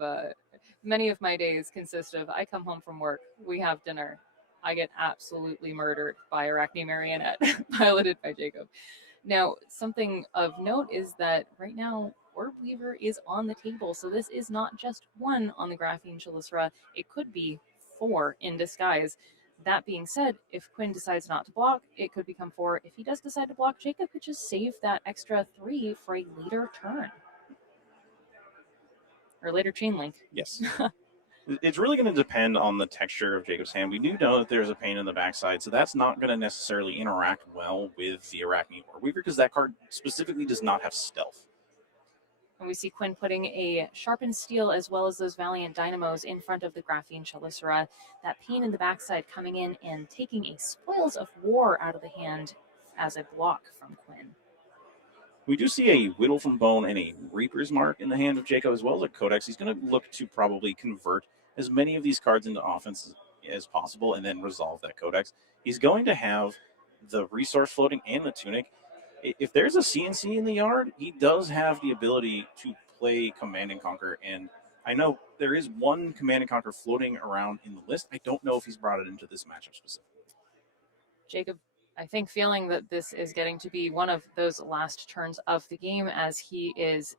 many of my days consist of I come home from work, we have dinner, I get absolutely murdered by Arachne Marionette, piloted by Jacob. Now, something of note is that right now, Orb Weaver is on the table, so this is not just 1 on the Graphene Chelicera, it could be 4 in disguise. That being said, if Quinn decides not to block, it could become 4. If he does decide to block, Jacob could just save that extra 3 for a later turn. Or later chain link. Yes. It's really going to depend on the texture of Jacob's hand. We do know that there's a pain in the backside, so that's not going to necessarily interact well with the Arachne Orb Weaver because that card specifically does not have stealth. And we see Quinn putting a Sharpened Steel as well as those Valiant Dynamos in front of the Graphene Chelicera. That pain in the backside coming in and taking a Spoils of War out of the hand as a block from Quinn. We do see a Whittle from Bone and a Reaper's Mark in the hand of Jacob, as well as a Codex. He's going to look to probably convert as many of these cards into offense as possible and then resolve that Codex. He's going to have the Resource Floating and the Tunic. If there's a CNC in the yard, he does have the ability to play Command and Conquer. And I know there is 1 Command and Conquer floating around in the list. I don't know if he's brought it into this matchup specifically. Jacob, I think, feeling that this is getting to be one of those last turns of the game as he is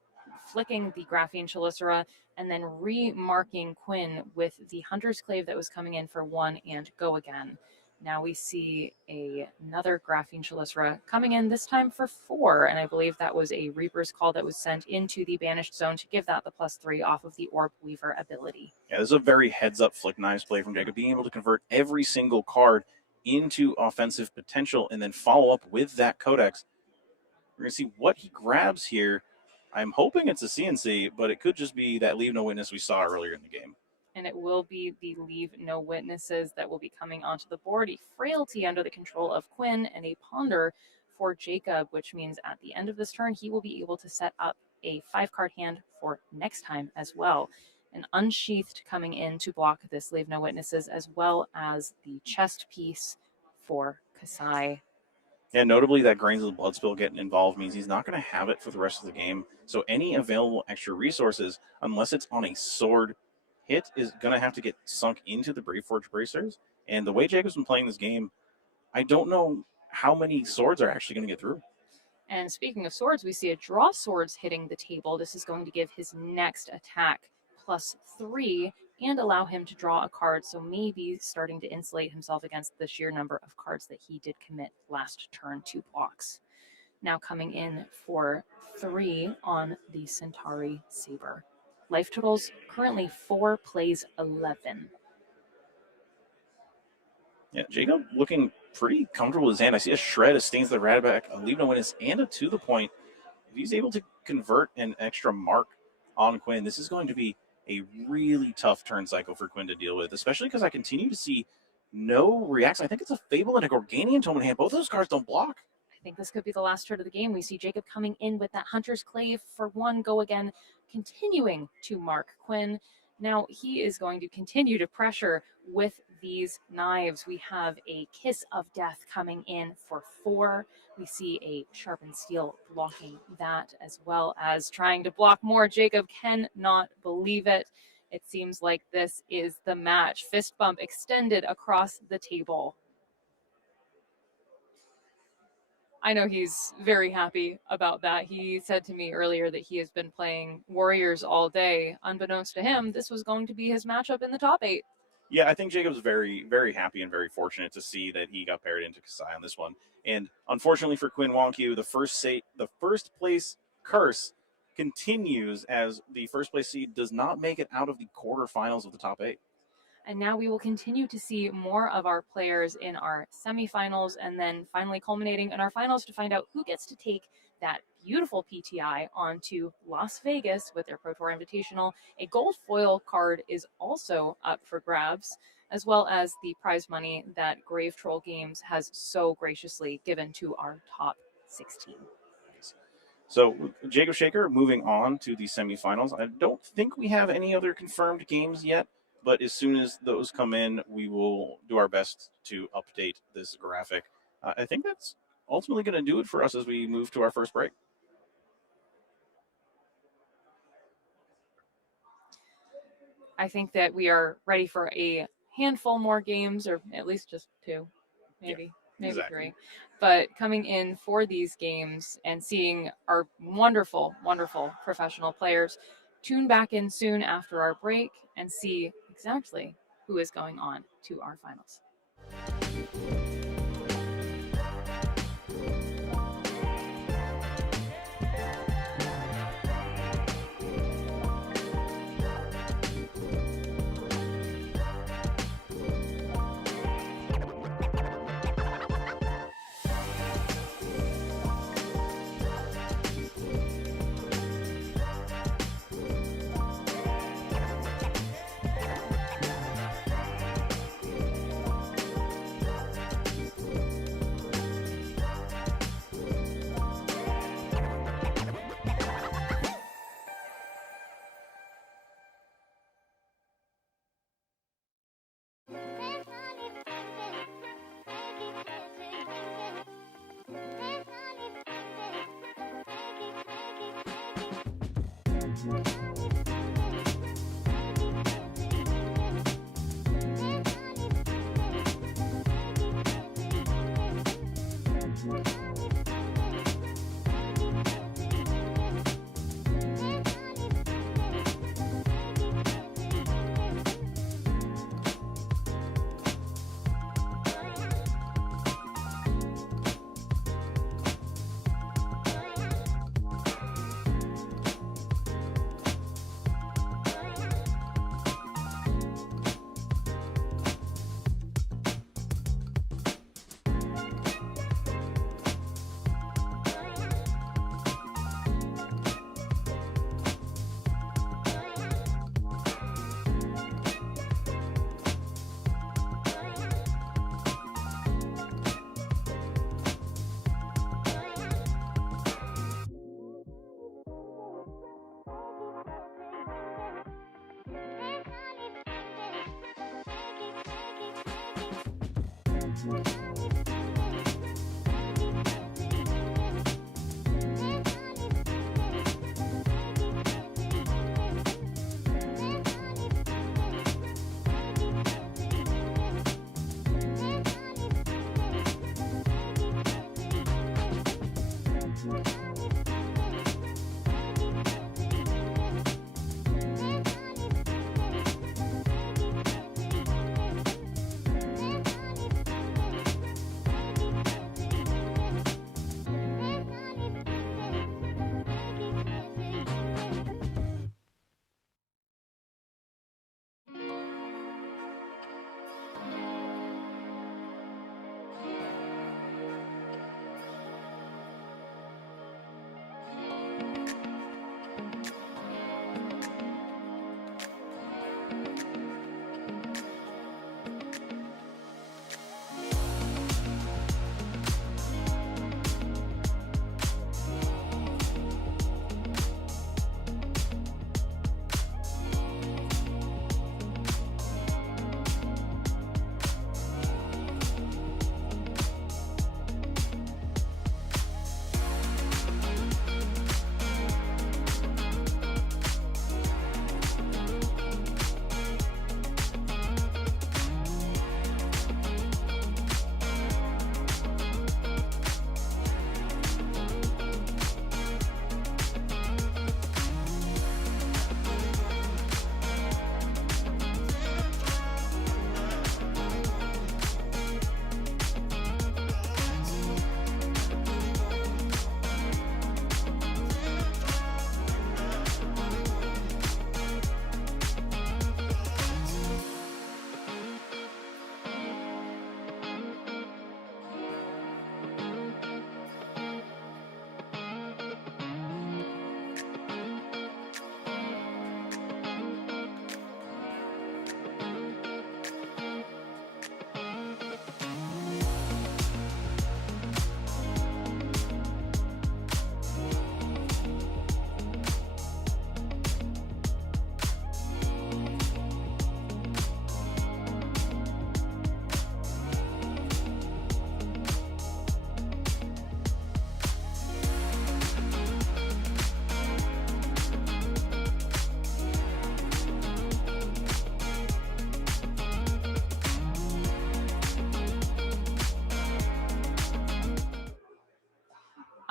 flicking the Graphene Chelicera and then remarking Quinn with the Hunter's Clave that was coming in for 1 and Go Again. Now we see another Graphene Chelicera coming in, this time for 4, and I believe that was a Reaper's Call that was sent into the Banished Zone to give that the +3 off of the Orb Weaver ability. Yeah, this is a very heads-up Flick Knives play from Jacob, being able to convert every single card into offensive potential and then follow up with that Codex. We're going to see what he grabs here. I'm hoping it's a CNC, but it could just be that Leave No Witness we saw earlier in the game. And it will be the Leave No Witnesses that will be coming onto the board. A Frailty under the control of Quinn and a Ponder for Jacob, which means at the end of this turn, he will be able to set up a 5-card hand for next time as well. An unsheathed coming in to block this Leave No Witnesses, as well as the chest piece for Kasai. And notably, that Grains of the Blood Spill getting involved means he's not going to have it for the rest of the game. So any available extra resources, unless it's on a sword hit, is going to have to get sunk into the Braveforge Bracers. And the way Jacob's been playing this game, I don't know how many swords are actually going to get through. And speaking of swords, we see a draw swords hitting the table. This is going to give his next attack +3 and allow him to draw a card, so maybe starting to insulate himself against the sheer number of cards that he did commit last turn to blocks. Now coming in for 3 on the Centauri Saber. Life totals currently 4, plays 11. Yeah, Jacob looking pretty comfortable with his hand. I see a shred, a Stains the Ratback, a Leave No Witness, and a To The Point. If he's able to convert an extra mark on Quinn, this is going to be a really tough turn cycle for Quinn to deal with, especially because I continue to see no reacts. I think it's a Fable and a Gorganian Tome in hand. Both of those cards don't block. I think this could be the last turn of the game. We see Jacob coming in with that Hunter's Clave for 1, go again, continuing to mark Quinn. Now he is going to continue to pressure with these knives. We have a Kiss of Death coming in for 4. We see a Sharpened Steel blocking that, as well as trying to block more. Jacob cannot believe it. It seems like this is the match. Fist bump extended across the table. I know he's very happy about that. He said to me earlier that he has been playing Warriors all day. Unbeknownst to him, this was going to be his matchup in the top 8. Yeah, I think Jacob's very, very happy and very fortunate to see that he got paired into Kasai on this one. And unfortunately for Quinn Wonku, the first place curse continues as the first place seed does not make it out of the quarterfinals of the top 8. And now we will continue to see more of our players in our semifinals and then finally culminating in our finals to find out who gets to take that beautiful PTI onto Las Vegas with their Pro Tour Invitational. A gold foil card is also up for grabs, as well as the prize money that Grave Troll Games has so graciously given to our top 16. So Jacob Shaker moving on to the semifinals. I don't think we have any other confirmed games yet, but as soon as those come in, we will do our best to update this graphic. I think that's ultimately going to do it for us as we move to our first break. I think that we are ready for a handful more games, or at least just 2, maybe exactly. 3. But coming in for these games and seeing our wonderful, wonderful professional players, tune back in soon after our break and see exactly who is going on to our finals.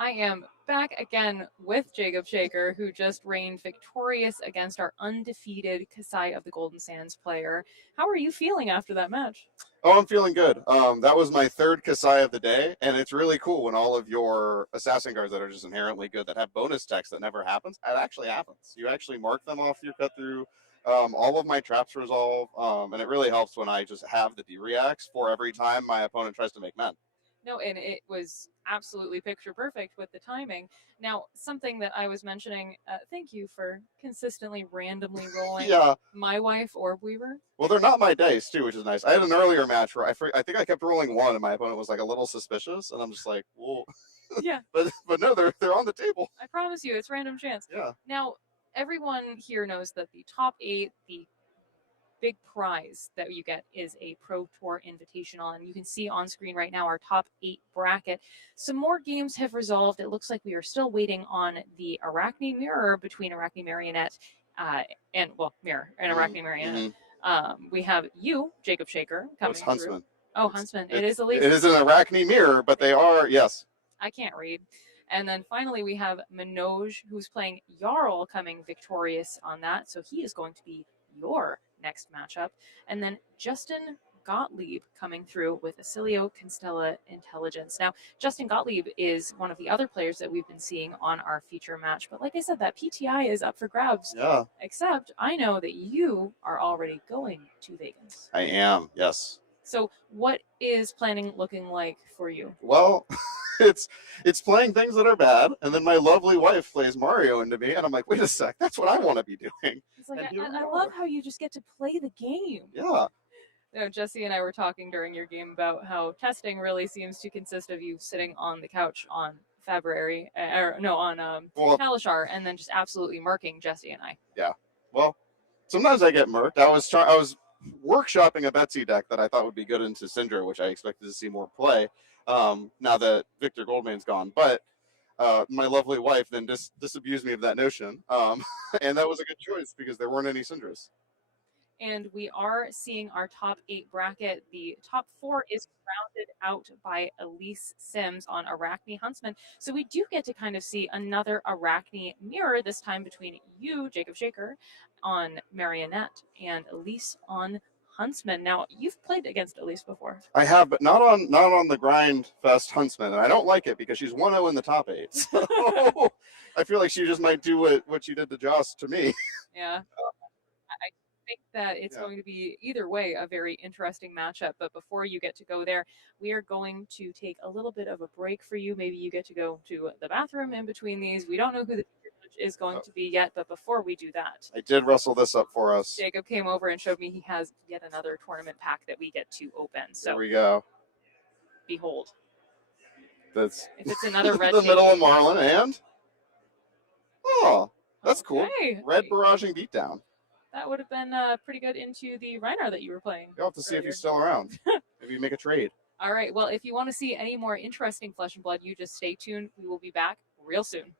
I am back again with Jacob Shaker, who just reigned victorious against our undefeated Kasai of the Golden Sands player. How are you feeling after that match? Oh, I'm feeling good. That was my third Kasai of the day, and it's really cool when all of your assassin cards that are just inherently good, that have bonus text that never happens, it actually happens. You actually mark them off your cut through. All of my traps resolve, and it really helps when I just have the D-reacts for every time my opponent tries to make men. No, and it was absolutely picture perfect with the timing. Now, something that I was mentioning, thank you for consistently randomly rolling Yeah. my wife, Orb Weaver. Well, they're not my dice, too, which is nice. I had an earlier match where I think I kept rolling one, and my opponent was like a little suspicious, and I'm just like, well, Yeah. but no, they're on the table. I promise you, it's random chance. Yeah. Now, everyone here knows that the top 8, the big prize that you get is a Pro Tour Invitational, and you can see on screen right now our top 8 bracket. Some more games have resolved. It looks like we are still waiting on the Arachne Mirror between Arachne Marionette Mirror and Arachne Marionette. We have you, Jacob Shaker, coming through. Huntsman. Oh, Huntsman. It is Elise. It is an Arachne Mirror, but they are, yes. I can't read. And then finally we have Manoj, who's playing Jarl, coming victorious on that. So he is going to be your next matchup. And then Justin Gottlieb coming through with Acilio Constella Intelligence. Now, Justin Gottlieb is one of the other players that we've been seeing on our feature match. But like I said, that PTI is up for grabs. Yeah. Except I know that you are already going to Vegas. I am, yes. So what is planning looking like for you? Well, it's playing things that are bad, and then my lovely wife plays Mario into me, and I'm like, wait a sec, that's what I want to be doing. It's like, I love how you just get to play the game. Yeah. You know, Jesse and I were talking during your game about how testing really seems to consist of you sitting on the couch on Kalashar, and then just absolutely murking Jesse and I. Yeah. Well, sometimes I get murked. I was workshopping a Betsy deck that I thought would be good into Syndra, which I expected to see more play now that Victor Goldman's gone. But my lovely wife then disabused me of that notion. And that was a good choice because there weren't any Syndras. And we are seeing our top 8 bracket. The top 4 is rounded out by Elise Sims on Arachne Huntsman. So we do get to kind of see another Arachne mirror, this time between you, Jacob Shaker, on Marionette, and Elise on Huntsman. Now, you've played against Elise before. I have, but not on the Grind Fest Huntsman, and I don't like it because she's 1-0 in the top 8. So I feel like she just might do what she did to Joss to me. Yeah. I think that it's going to be either way a very interesting matchup. But before you get to go there, we are going to take a little bit of a break for you. Maybe you get to go to the bathroom in between these. We don't know who the judge is going to be yet, but before we do that, I did rustle this up for us. Jacob came over and showed me he has yet another tournament pack that we get to open. So there we go. Behold. That's if it's another red the middle of Marlin, and that's cool. Red barraging beatdown. That would have been pretty good into the Reinar that you were playing. You'll have to see if he's still around. Maybe make a trade. All right. Well, if you want to see any more interesting Flesh and Blood, you just stay tuned. We will be back real soon.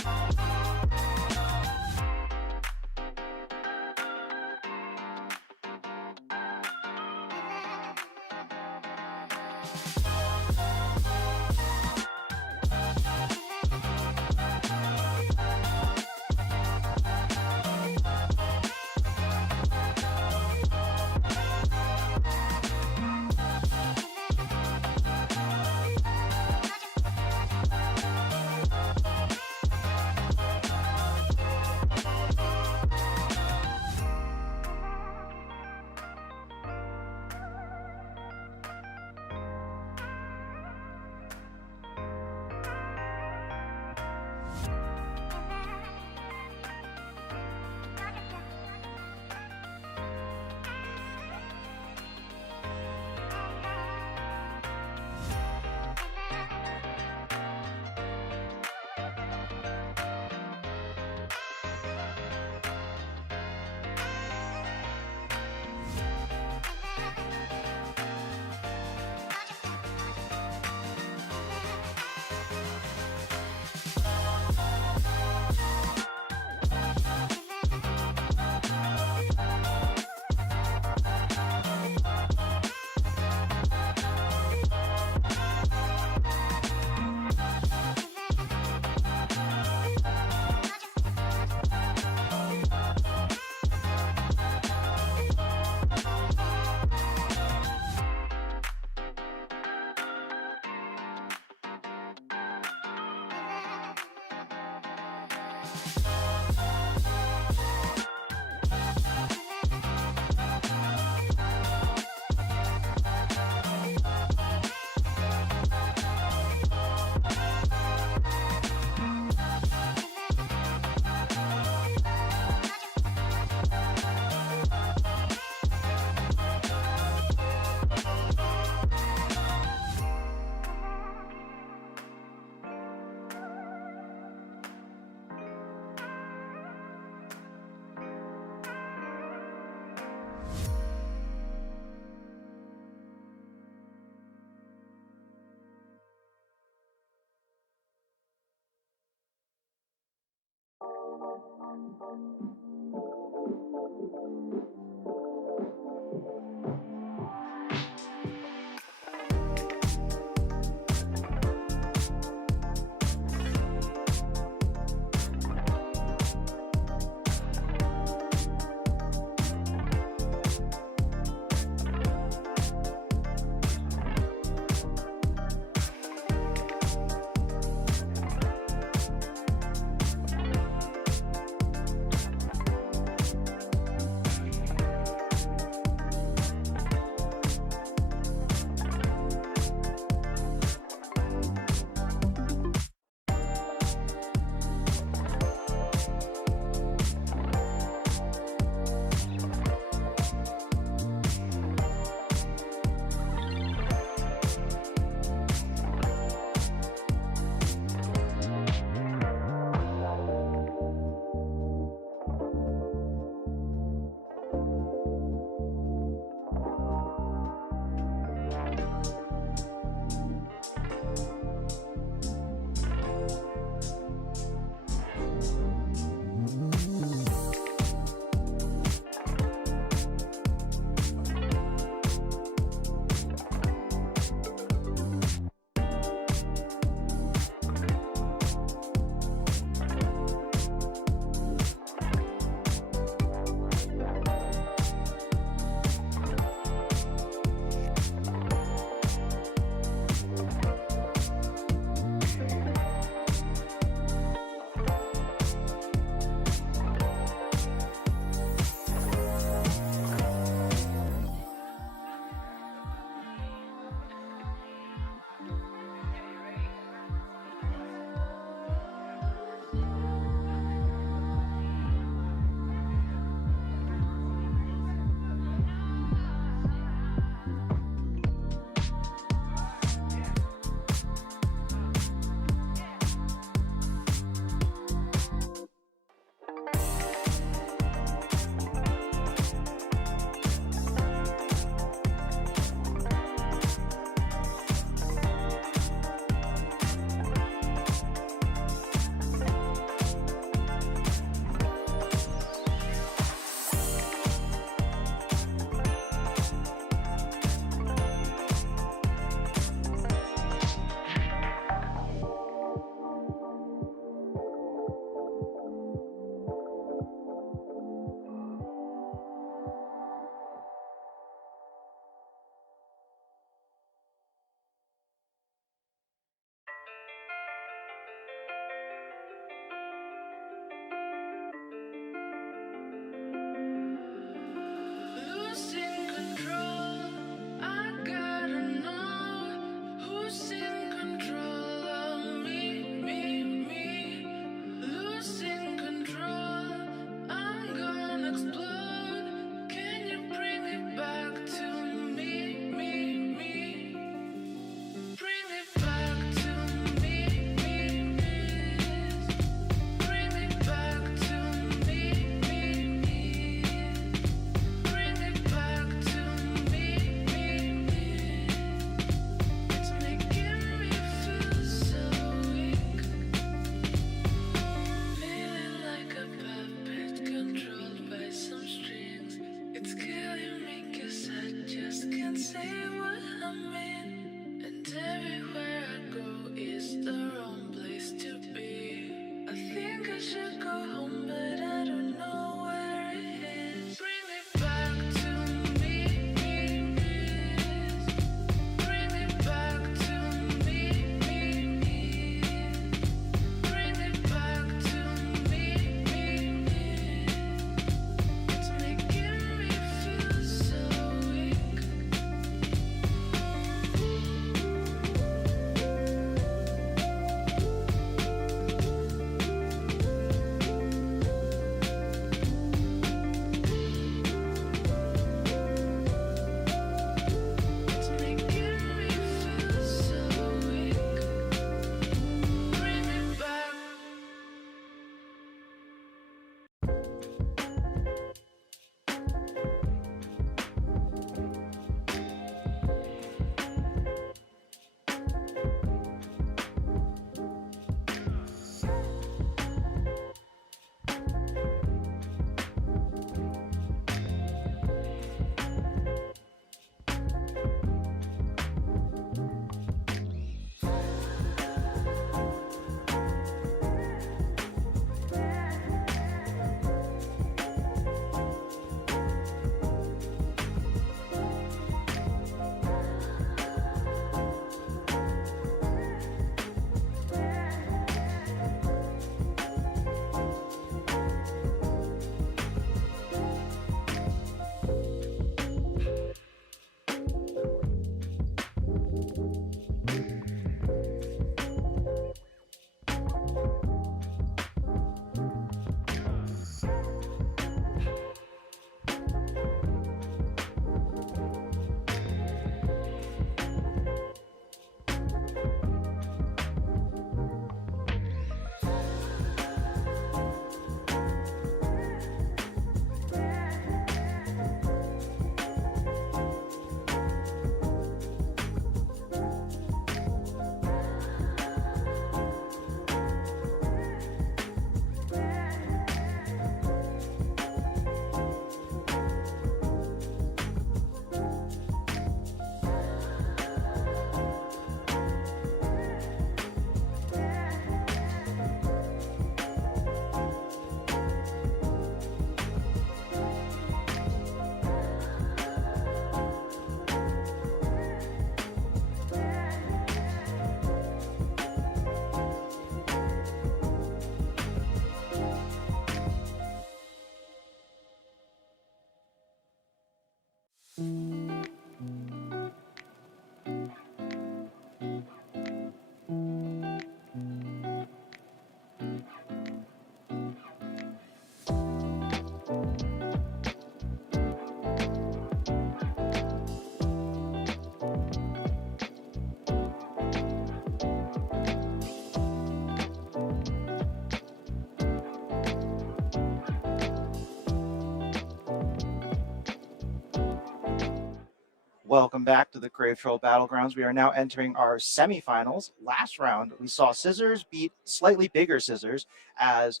Welcome back to the Crave Troll Battlegrounds. We are now entering our semifinals. Last round, we saw Scissors beat slightly bigger Scissors as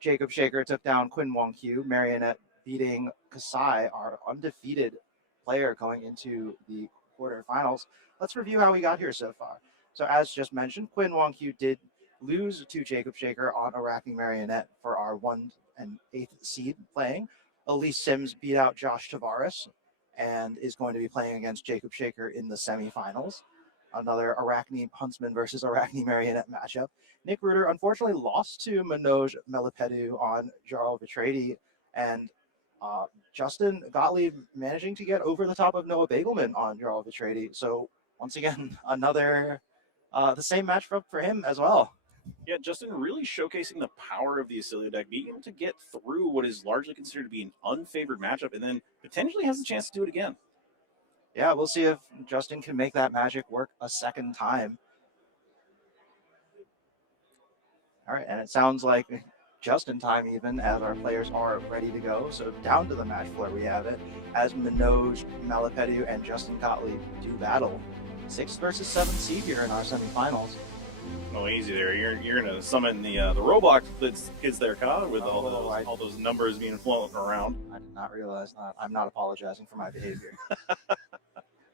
Jacob Shaker took down Quinn Wong Q, Marionette beating Kasai, our undefeated player going into the quarterfinals. Let's review how we got here so far. So as just mentioned, Quinn Wong Q did lose to Jacob Shaker on Iraqi Marionette for our 1 and 8th seed playing. Elise Sims beat out Josh Tavares and is going to be playing against Jacob Shaker in the semifinals. Another Arachne Huntsman versus Arachne Marionette matchup. Nick Reuter unfortunately lost to Manoj Melipedu on Jarl Vitradi, and Justin Gottlieb managing to get over the top of Noah Bagelman on Jarl Vitradi. So once again, another the same match for him as well. Yeah, Justin really showcasing the power of the Acilio deck, being able to get through what is largely considered to be an unfavored matchup, and then potentially has the chance to do it again. Yeah, we'll see if Justin can make that magic work a second time. All right, and it sounds like just in time even as our players are ready to go. So down to the match floor we have it as Manoj Melipedu and Justin Gottlieb do battle. 6th versus 7th seed here in our semifinals. No, easy there. You're gonna summon the Roblox kids there, Kyle, with all those numbers being floating around. I did not realize that. I'm not apologizing for my behavior.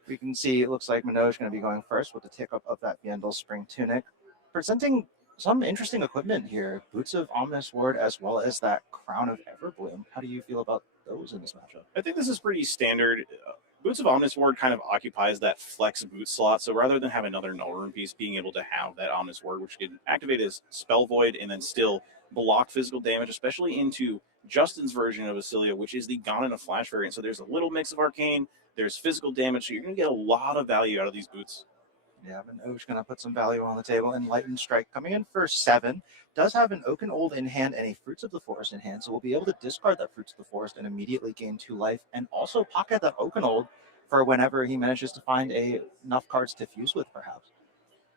We can see it looks like Manoj going to be going first with the tick up of that Fiendel Spring Tunic, presenting some interesting equipment here. Boots of Ominous Ward as well as that Crown of Everbloom. How do you feel about those in this matchup? I think this is pretty standard. Boots of Omnis Ward kind of occupies that flex boot slot, so rather than have another Null Rune piece, being able to have that Omnis Ward, which can activate as Spell Void and then still block physical damage, especially into Justin's version of Acilio, which is the Gone in a Flash variant. So there's a little mix of Arcane, there's physical damage, so you're going to get a lot of value out of these boots. Yeah, Manoj going to put some value on the table. Enlightened Strike coming in for 7. Does have an Oaken Old in hand and a Fruits of the Forest in hand, so we'll be able to discard that Fruits of the Forest and immediately gain 2 life, and also pocket that Oaken Old for whenever he manages to find enough cards to fuse with, perhaps.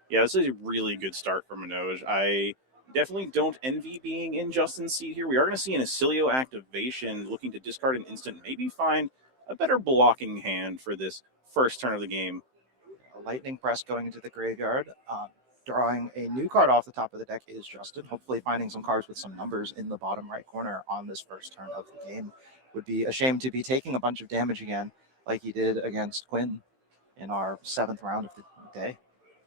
Yeah, this is a really good start for Manoj. I definitely don't envy being in Justin's seat here. We are going to see an Acilio activation looking to discard an instant, maybe find a better blocking hand for this first turn of the game. A Lightning Press going into the graveyard. Drawing a new card off the top of the deck is Justin. Hopefully finding some cards with some numbers in the bottom right corner on this first turn of the game. Would be a shame to be taking a bunch of damage again like he did against Quinn in our 7th round of the day.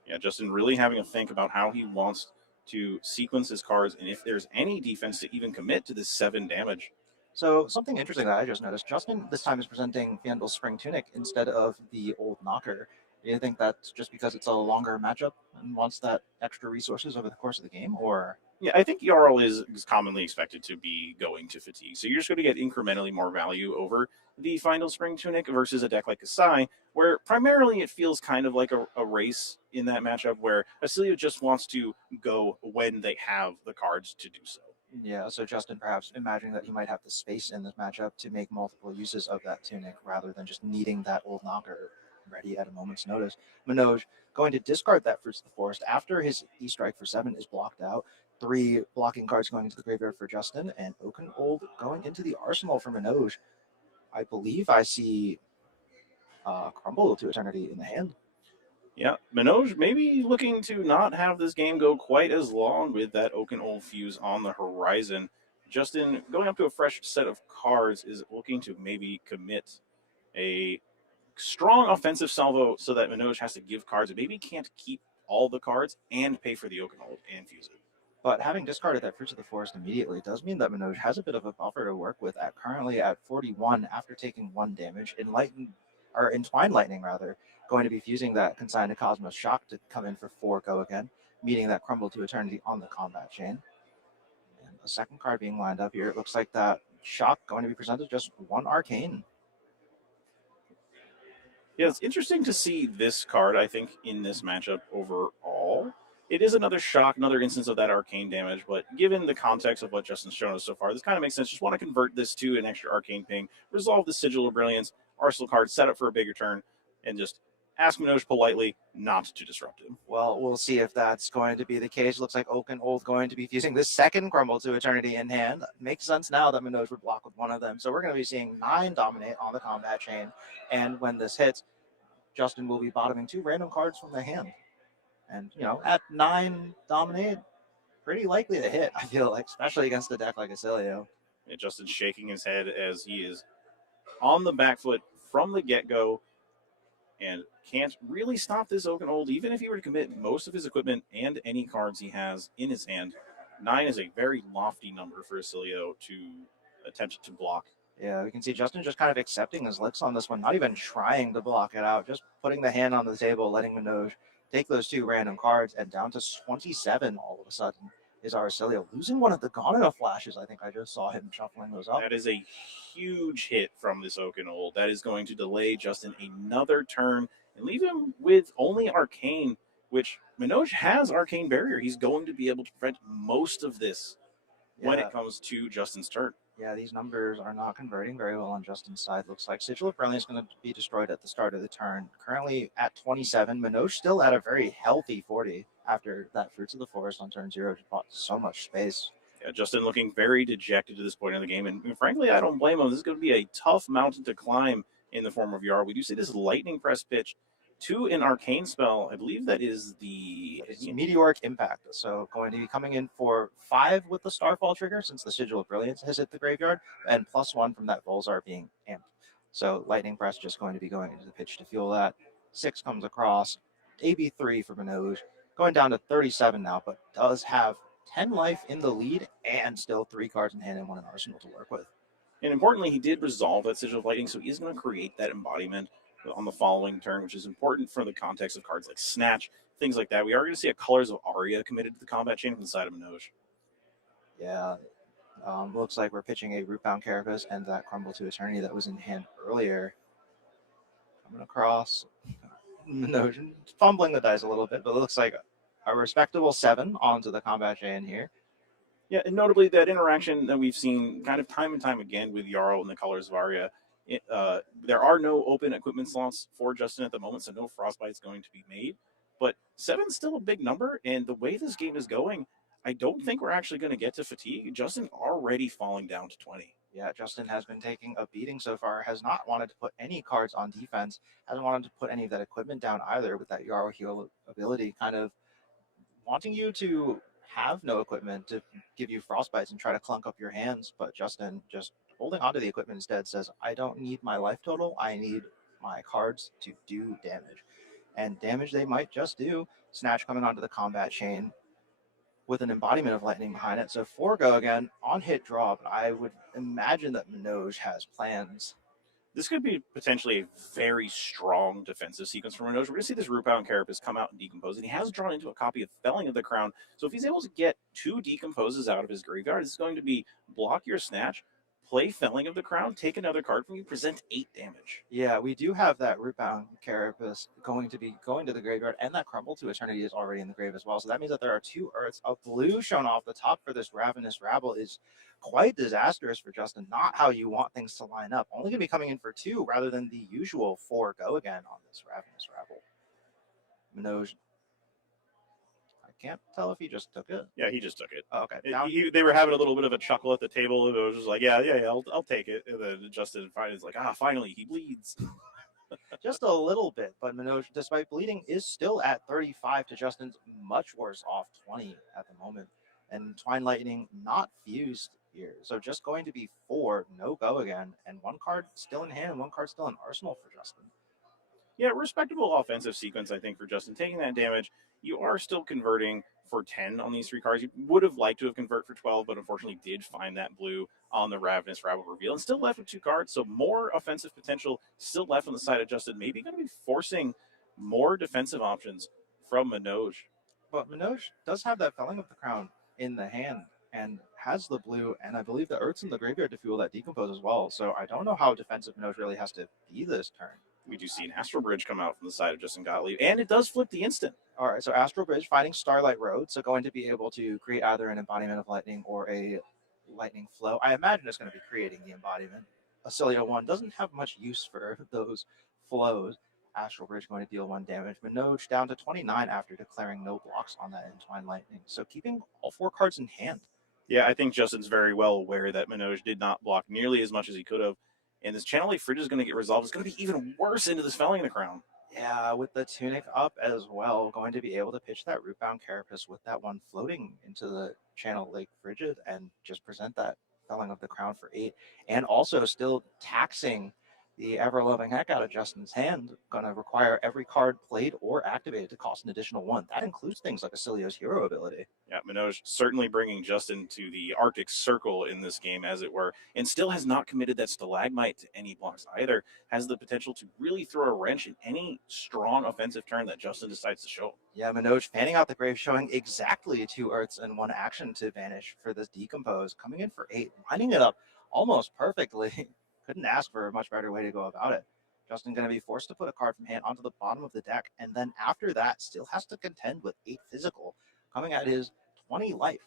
Yeah, Justin really having to think about how he wants to sequence his cards and if there's any defense to even commit to this 7 damage. So something interesting that I just noticed, Justin this time is presenting Fiendel's Spring Tunic instead of the old Knocker. Do you think that's just because it's a longer matchup and wants that extra resources over the course of the game, or? Yeah, I think Jarl is commonly expected to be going to fatigue, so you're just going to get incrementally more value over the final Spring Tunic versus a deck like Kasai, where primarily it feels kind of like a race in that matchup, where Acilio just wants to go when they have the cards to do so. Yeah, so Justin perhaps imagining that he might have the space in this matchup to make multiple uses of that Tunic rather than just needing that old Knocker ready at a moment's notice. Manoj going to discard that Fruits of the Forest after his E-Strike for 7 is blocked out. 3 blocking cards going into the graveyard for Justin, and Oaken Old going into the arsenal for Manoj. I believe I see Crumble to Eternity in the hand. Yeah, Manoj maybe looking to not have this game go quite as long with that Oaken Old fuse on the horizon. Justin, going up to a fresh set of cards, is looking to maybe commit a strong offensive salvo so that Manoj has to give cards and maybe can't keep all the cards and pay for the Oaken Old and fuse it. But having discarded that Fruits of the Forest immediately does mean that Manoj has a bit of a buffer to work with at currently at 41 after taking 1 damage. Entwined Lightning, going to be fusing that Consigned to Cosmos Shock to come in for 4 go again, meeting that Crumble to Eternity on the combat chain. And a second card being lined up here. It looks like that Shock going to be presented just 1 Arcane. Yeah, it's interesting to see this card, I think, in this matchup overall. It is another shock, another instance of that arcane damage, but given the context of what Justin's shown us so far, this kind of makes sense. Just want to convert this to an extra arcane ping, resolve the Sigil of Brilliance, Arsenal card, set up for a bigger turn, and just ask Minoj politely not to disrupt him. Well, we'll see if that's going to be the case. Looks like Oak and Old going to be fusing the second Crumble to Eternity in hand. Makes sense now that Minoj would block with one of them. So we're going to be seeing 9 dominate on the combat chain. And when this hits, Justin will be bottoming 2 random cards from the hand. And, at 9 dominate, pretty likely to hit, I feel like, especially against a deck like Acilio. And Justin's shaking his head as he is on the back foot from the get-go and can't really stop this Oak and Old, even if he were to commit most of his equipment and any cards he has in his hand. 9 is a very lofty number for Acilio to attempt to block. Yeah, we can see Justin just kind of accepting his licks on this one, not even trying to block it out, just putting the hand on the table, letting Minoj take those 2 random cards, and down to 27 all of a sudden is Arcilio, losing one of the Gonada flashes. I think I just saw him shuffling those up. That is a huge hit from this Oak and Old. That is going to delay Justin another turn and leave him with only Arcane, which Minoj has Arcane Barrier. He's going to be able to prevent most of this when it comes to Justin's turn. Yeah, these numbers are not converting very well on Justin's side. Looks like Sigil of Brilliance is going to be destroyed at the start of the turn. Currently at 27, Minoj still at a very healthy 40 after that Fruits of the Forest on turn 0 just bought so much space. Yeah, Justin looking very dejected to this point in the game, and frankly, I don't blame him. This is going to be a tough mountain to climb in the form of Yar. We do see this Lightning Press pitch to an Arcane spell. I believe that is the Meteoric Impact. So going to be coming in for 5 with the Starfall trigger since the Sigil of Brilliance has hit the graveyard, and +1 from that Volzar being amped. So Lightning Press just going to be going into the pitch to fuel that. 6 comes across. AB3 for Minoj. Going down to 37 now, but does have 10 life in the lead and still 3 cards in hand and 1 in arsenal to work with. And importantly, he did resolve that Sigil of Lightning, so he's going to create that embodiment on the following turn, which is important for the context of cards like Snatch, things like that. We are going to see a Colors of Aria committed to the combat chain from the side of Minoj. Yeah, looks like we're pitching a Rootbound Carapace and that Crumble to Eternity that was in hand earlier. Coming across. Minoj fumbling the dice a little bit, but it looks like a respectable 7 onto the combat chain here. Yeah, and notably that interaction that we've seen kind of time and time again with Yarrow and the Colors of Aria. There are no open equipment slots for Justin at the moment, so no Frostbite is going to be made. But 7's still a big number, and the way this game is going, I don't think we're actually going to get to fatigue. Justin already falling down to 20. Yeah, Justin has been taking a beating so far, has not wanted to put any cards on defense, hasn't wanted to put any of that equipment down either with that Yarrow heal ability, kind of wanting you to have no equipment to give you frostbites and try to clunk up your hands, but Justin just holding onto the equipment instead says, I don't need my life total, I need my cards to do damage. And damage they might just do. Snatch coming onto the combat chain with an embodiment of lightning behind it. So 4 go again on hit draw, but I would imagine that Minoj has plans. This could be potentially a very strong defensive sequence for Minoj. We're going to see this Rootbound Carapace come out and decompose, and he has drawn into a copy of Felling of the Crown. So if he's able to get 2 decomposes out of his graveyard, this is going to be block your Snatch, play Felling of the Crown, take another card from you, present 8 damage. Yeah, we do have that Rootbound Carapace going to be going to the graveyard, and that Crumble to Eternity is already in the grave as well. So that means that there are 2 Earths. A blue shown off the top for this Ravenous Rabble is quite disastrous for Justin. Not how you want things to line up. Only going to be coming in for 2 rather than the usual 4 go again on this Ravenous Rabble. Minoj, I can't tell if he just took it. Yeah, he just took it. Oh, okay. They were having a little bit of a chuckle at the table. It was just like, yeah, I'll take it. And then Justin is like, finally, he bleeds. Just a little bit, but Minoj, despite bleeding, is still at 35 to Justin's much worse off 20 at the moment. And Twine Lightning not fused here. So just going to be 4 no go again, and 1 card still in hand and 1 card still in arsenal for Justin. Yeah, respectable offensive sequence, I think, for Justin. Taking that damage, you are still converting for 10 on these 3 cards. You would have liked to have converted for 12, but unfortunately did find that blue on the Ravenous Rabble reveal and still left with 2 cards. So more offensive potential still left on the side of Justin. Maybe going to be forcing more defensive options from Minoj. But Minoj does have that Felling of the Crown in the hand and has the blue, and I believe the Earth's in the graveyard to fuel that decompose as well. So I don't know how defensive Minoj really has to be this turn. We do see an Astral Bridge come out from the side of Justin Gottlieb, and it does flip the instant. All right, so Astral Bridge finding Starlight Road, so going to be able to create either an embodiment of lightning or a lightning flow. I imagine it's going to be creating the embodiment. Acilio 1 doesn't have much use for those flows. Astral Bridge going to deal 1 damage. Minoj down to 29 after declaring no blocks on that Entwine Lightning. So keeping all 4 cards in hand. Yeah, I think Justin's very well aware that Minoj did not block nearly as much as he could have. And this Channel Lake Fridge is going to get resolved. It's going to be even worse into this Felling the Crown. Yeah, with the Tunic up as well, going to be able to pitch that Rootbound Carapace with that 1 floating into the Channel Lake Frigid and just present that Felling of the Crown for 8. And also still taxing the ever-loving heck out of Justin's hand. Going to require every card played or activated to cost an additional 1. That includes things like Acilio's hero ability. Yeah, Minoj certainly bringing Justin to the Arctic Circle in this game, as it were, and still has not committed that Stalagmite to any blocks either. Has the potential to really throw a wrench in any strong offensive turn that Justin decides to show. Yeah, Minoj fanning out the grave, showing exactly 2 Earths and 1 action to vanish for this Decompose. Coming in for 8, lining it up almost perfectly. Couldn't ask for a much better way to go about it. Justin going to be forced to put a card from hand onto the bottom of the deck, and then after that, still has to contend with 8 physical, coming at his 20 life.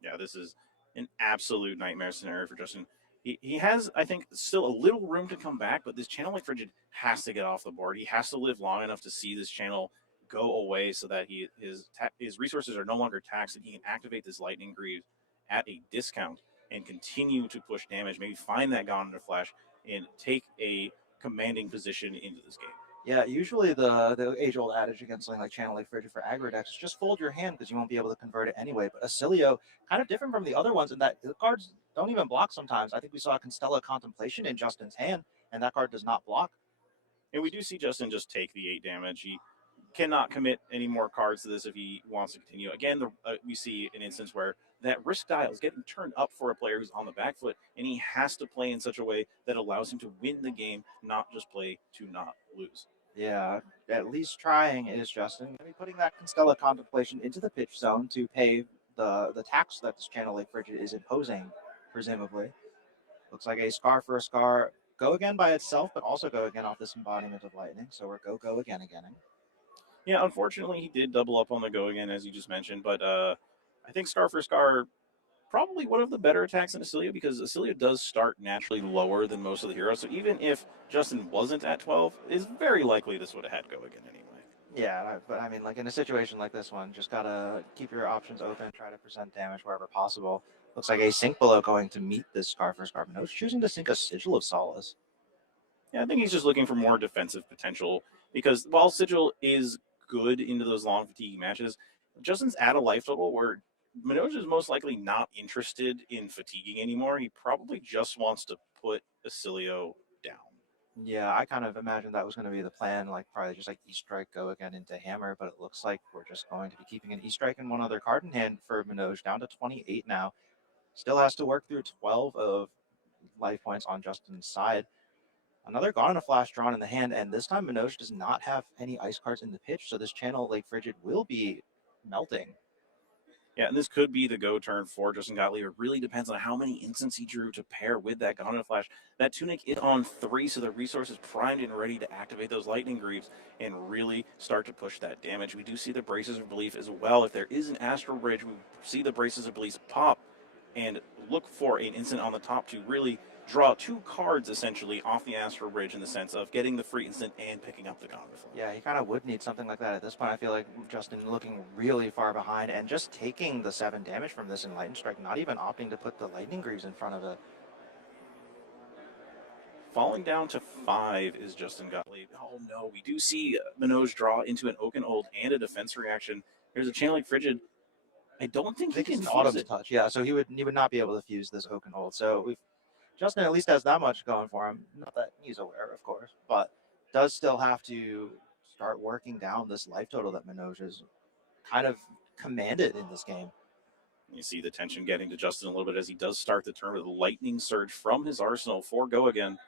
Yeah, this is an absolute nightmare scenario for Justin. He has, I think, still a little room to come back, but this Channel Lake Frigid has to get off the board. He has to live long enough to see this channel go away so that his resources are no longer taxed and he can activate this Lightning Greaves at a discount and continue to push damage, maybe find that Gone in a Flash and take a commanding position into this game. Yeah, usually the age-old adage against something like Channel Lake Frigid for aggro decks is just fold your hand because you won't be able to convert it anyway. But Acilio, kind of different from the other ones in that the cards don't even block sometimes. I think we saw Constella Contemplation in Justin's hand, and that card does not block. And we do see Justin just take the 8 damage. He cannot commit any more cards to this if he wants to continue. Again, we see an instance where that risk dial is getting turned up for a player who's on the back foot, and he has to play in such a way that allows him to win the game, not just play to not lose. Yeah, at least trying is Justin. Going to be putting that Constella Contemplation into the pitch zone to pay the tax that this Channel Lake Frigid is imposing, presumably. Looks like a Scar for a Scar. Go again by itself, but also go again off this embodiment of lightning. So we're go again again. Yeah, unfortunately, he did double up on the go again, as you just mentioned. But I think Scar for Scar, probably one of the better attacks in Acilio, because Acilio does start naturally lower than most of the heroes. So even if Justin wasn't at 12, it's very likely this would have had go again anyway. Yeah, but I mean, like in a situation like this one, just gotta keep your options open, try to present damage wherever possible. Looks like a Sink Below going to meet this Scar for Scar. Minoj choosing to sink a Sigil of Solace. Yeah, I think he's just looking for more defensive potential, because while Sigil is good into those long fatigue matches, Justin's at a life total where Minoj is most likely not interested in fatiguing anymore. He probably just wants to put Acilio down. Yeah, I kind of imagined that was going to be the plan, like probably just like E-Strike go again into Hammer, but it looks like we're just going to be keeping an E-Strike and 1 other card in hand for Minoj, down to 28 now. Still has to work through 12 of life points on Justin's side. Another Gone in a Flash drawn in the hand, and this time Minoj does not have any ice cards in the pitch, so this Channel Lake Frigid will be melting. Yeah, and this could be the go turn for Justin Gottlieb. It really depends on how many instants he drew to pair with that Gone in a Flash. That Tunic is on 3, so the resource is primed and ready to activate those Lightning Greaves and really start to push that damage. We do see the Braces of Belief as well. If there is an Astral Bridge, we see the Braces of Belief pop and look for an instant on the top to really draw 2 cards essentially off the Astral Bridge, in the sense of getting the free instant and picking up the Gone in a Flash. Yeah, he kind of would need something like that at this point. I feel like Justin looking really far behind and just taking the 7 damage from this Enlightened Strike, not even opting to put the Lightning Greaves in front of it. Falling down to 5 is Justin Gottlieb. Oh no, we do see Minoj draw into an Oaken Old and a defense reaction. There's a Channel Lake Frigid. I don't think he can it's an fuse Autumn's it. Touch. Yeah, so he would not be able to fuse this Oaken Hold. So Justin at least has that much going for him. Not that he's aware, of course, but does still have to start working down this life total that Minoj has kind of commanded in this game. You see the tension getting to Justin a little bit as he does start the turn with a Lightning Surge from his arsenal for go again.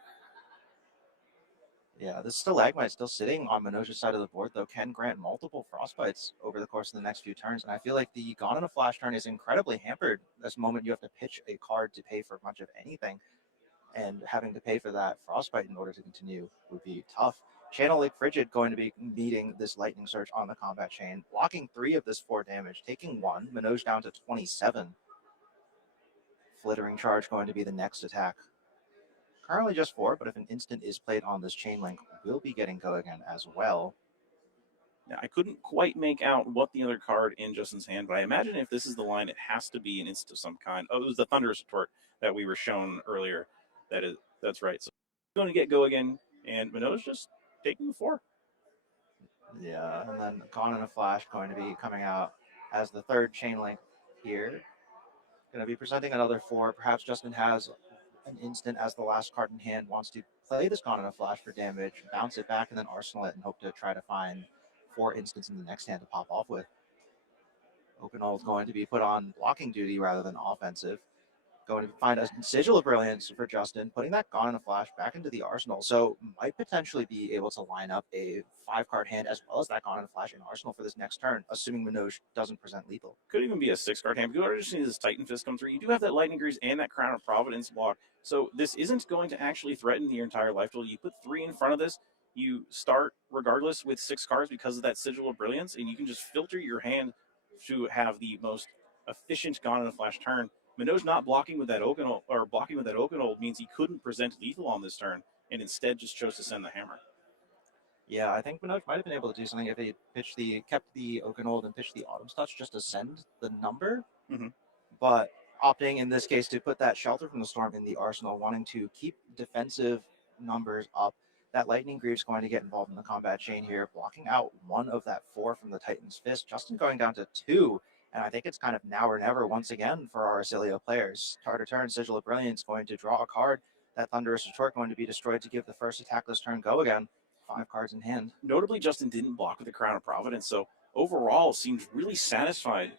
Yeah, this Stalagmite still sitting on Minoj's side of the board, though, can grant multiple Frostbites over the course of the next few turns. And I feel like the Gone in a Flash turn is incredibly hampered this moment you have to pitch a card to pay for much of anything. and having to pay for that Frostbite in order to continue would be tough. Channel Lake Frigid going to be meeting this Lightning Surge on the combat chain, blocking 3 of this 4 damage, taking 1. Minoj down to 27. Flittering Charge going to be the next attack. Currently just 4, but if an instant is played on this chain link, we'll be getting Go Again as well. Now, I couldn't quite make out what the other card in Justin's hand, but I imagine if this is the line, it has to be an instant of some kind. Oh, it was the Thunderous Retort that we were shown earlier. That's right. So going to get Go Again, and Minoj just taking the 4. Yeah, and then Gone in a Flash going to be coming out as the 3rd chain link here. Going to be presenting another 4. Perhaps Justin has an instant as the last card in hand, wants to play this Gone in a Flash for damage, bounce it back, and then arsenal it and hope to try to find 4 instants in the next hand to pop off with. Oakenhold going to be put on blocking duty rather than offensive. Going to find a Sigil of Brilliance for Justin, putting that Gone in a Flash back into the arsenal. So might potentially be able to line up a 5-card hand as well as that Gone in a Flash in arsenal for this next turn, assuming Minoj doesn't present lethal. Could even be a 6-card hand. Because you just need this Titan Fist come through. You do have that Lightning Greaves and that Crown of Providence block. So this isn't going to actually threaten your entire life total. You put 3 in front of this. You start regardless with 6 cards because of that Sigil of Brilliance, and you can just filter your hand to have the most efficient Gone in a Flash turn. Minoj not blocking with that Oakenhold, or blocking with that Oakenhold, means he couldn't present lethal on this turn, and instead just chose to send the hammer. Yeah, I think Minoj might have been able to do something if he kept the Oakenhold and pitched the Autumn's Touch just to send the number. Mm-hmm. But opting in this case to put that Shelter from the Storm in the arsenal, wanting to keep defensive numbers up. That Lightning Greaves going to get involved in the combat chain here, blocking out 1 of that 4 from the Titan's Fist. Justin going down to 2. And I think it's kind of now or never once again for our Acilio players. Card to turn, Sigil of Brilliance going to draw a card. That Thunderous Retort going to be destroyed to give the first attack this turn Go Again. 5 cards in hand. Notably, Justin didn't block with the Crown of Providence, so overall seemed really satisfied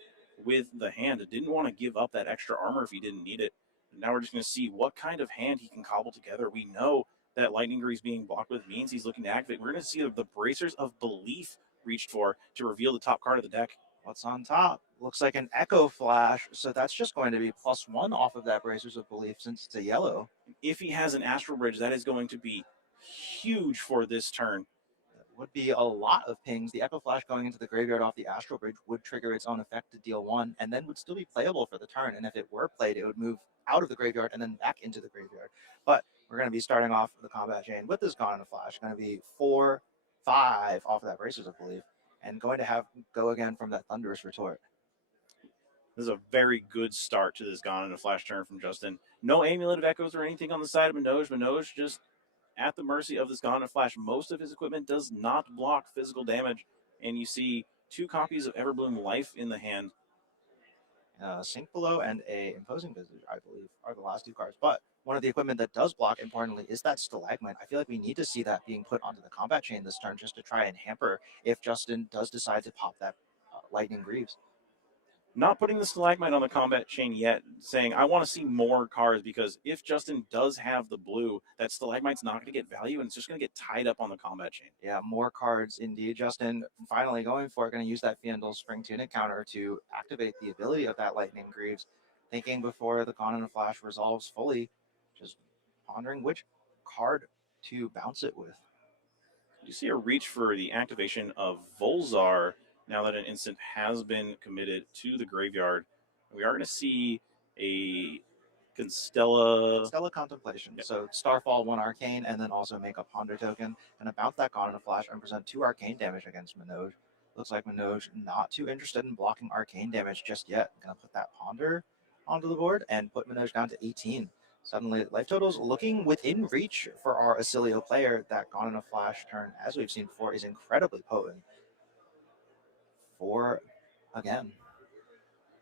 with the hand. It didn't want to give up that extra armor if he didn't need it. And now we're just going to see what kind of hand he can cobble together. We know that Lightning Greaves being blocked with means he's looking to activate. We're going to see the Bracers of Belief reached for to reveal the top card of the deck. What's on top? Looks like an Echo Flash, so that's just going to be +1 off of that Bracers of Belief since it's a yellow. If he has an Astral Bridge, that is going to be huge for this turn. Would be a lot of pings. The Echo Flash going into the graveyard off the Astral Bridge would trigger its own effect to deal 1, and then would still be playable for the turn. And if it were played, it would move out of the graveyard and then back into the graveyard. But we're going to be starting off the combat chain with this Gone in a Flash. Going to be 4-5 off of that Bracers, I believe, and going to have Go Again from that Thunderous Retort. This is a very good start to this Gone in a Flash turn from Justin. No Amulet of Echoes or anything on the side of Minoj. Minoj just at the mercy of this Gone in a Flash. Most of his equipment does not block physical damage, and you see 2 copies of Everbloom Life in the hand. Sink Below and a Imposing Visage, I believe, are the last 2 cards. But one of the equipment that does block, importantly, is that Stalagmite. I feel like we need to see that being put onto the combat chain this turn just to try and hamper if Justin does decide to pop that Lightning Greaves. Not putting the Stalagmite on the combat chain yet, saying, I want to see more cards, because if Justin does have the blue, that Stalagmite's not going to get value, and it's just going to get tied up on the combat chain. Yeah, more cards indeed. Justin finally going for it, going to use that Fiendel Spring Tunic counter to activate the ability of that Lightning Greaves. Thinking before the Gone in a Flash resolves fully, just pondering which card to bounce it with. You see a reach for the activation of Volzar now that an instant has been committed to the graveyard. We are going to see a Constella Contemplation. Yep. So Starfall 1 Arcane, and then also make a Ponder token, and bounce that Gone in a Flash and present 2 Arcane damage against Minoj. Looks like Minoj not too interested in blocking Arcane damage just yet. Gonna put that Ponder onto the board and put Minoj down to 18. Suddenly, life totals looking within reach for our Acilio player. That Gone in a Flash turn, as we've seen before, is incredibly potent. 4 again.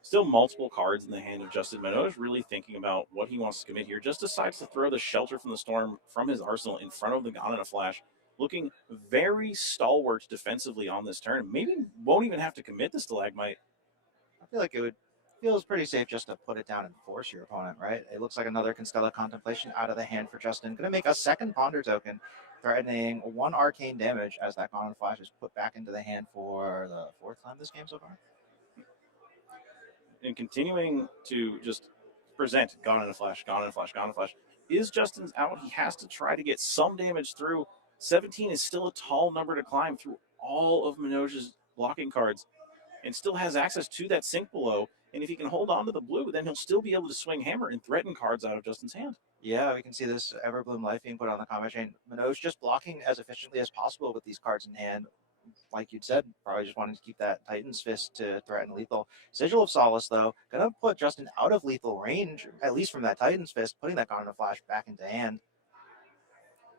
Still multiple cards in the hand of Justin Minoj, really thinking about what he wants to commit here. Just decides to throw the Shelter from the Storm from his arsenal in front of the Gone in a Flash. Looking very stalwart defensively on this turn. Maybe won't even have to commit the Stalagmite. I feel like it would feels pretty safe just to put it down and force your opponent, right? It looks like another Constella Contemplation out of the hand for Justin. Going to make a second Ponder token, threatening 1 Arcane damage as that Gone in a Flash is put back into the hand for the 4th time this game so far. And continuing to just present, gone in a flash, gone in a flash, gone in a flash. Is Justin's out? He has to try to get some damage through. 17 is still a tall number to climb through all of Manoj's blocking cards and still has access to that sink below. And if he can hold on to the blue, then he'll still be able to swing hammer and threaten cards out of Justin's hand. Yeah, we can see this Everbloom Life being put on the combat chain. Manoj just blocking as efficiently as possible with these cards in hand. Like you'd said, probably just wanting to keep that Titan's Fist to threaten lethal. Sigil of Solace, though, going to put Justin out of lethal range, at least from that Titan's Fist, putting that Gone in a Flash back into hand.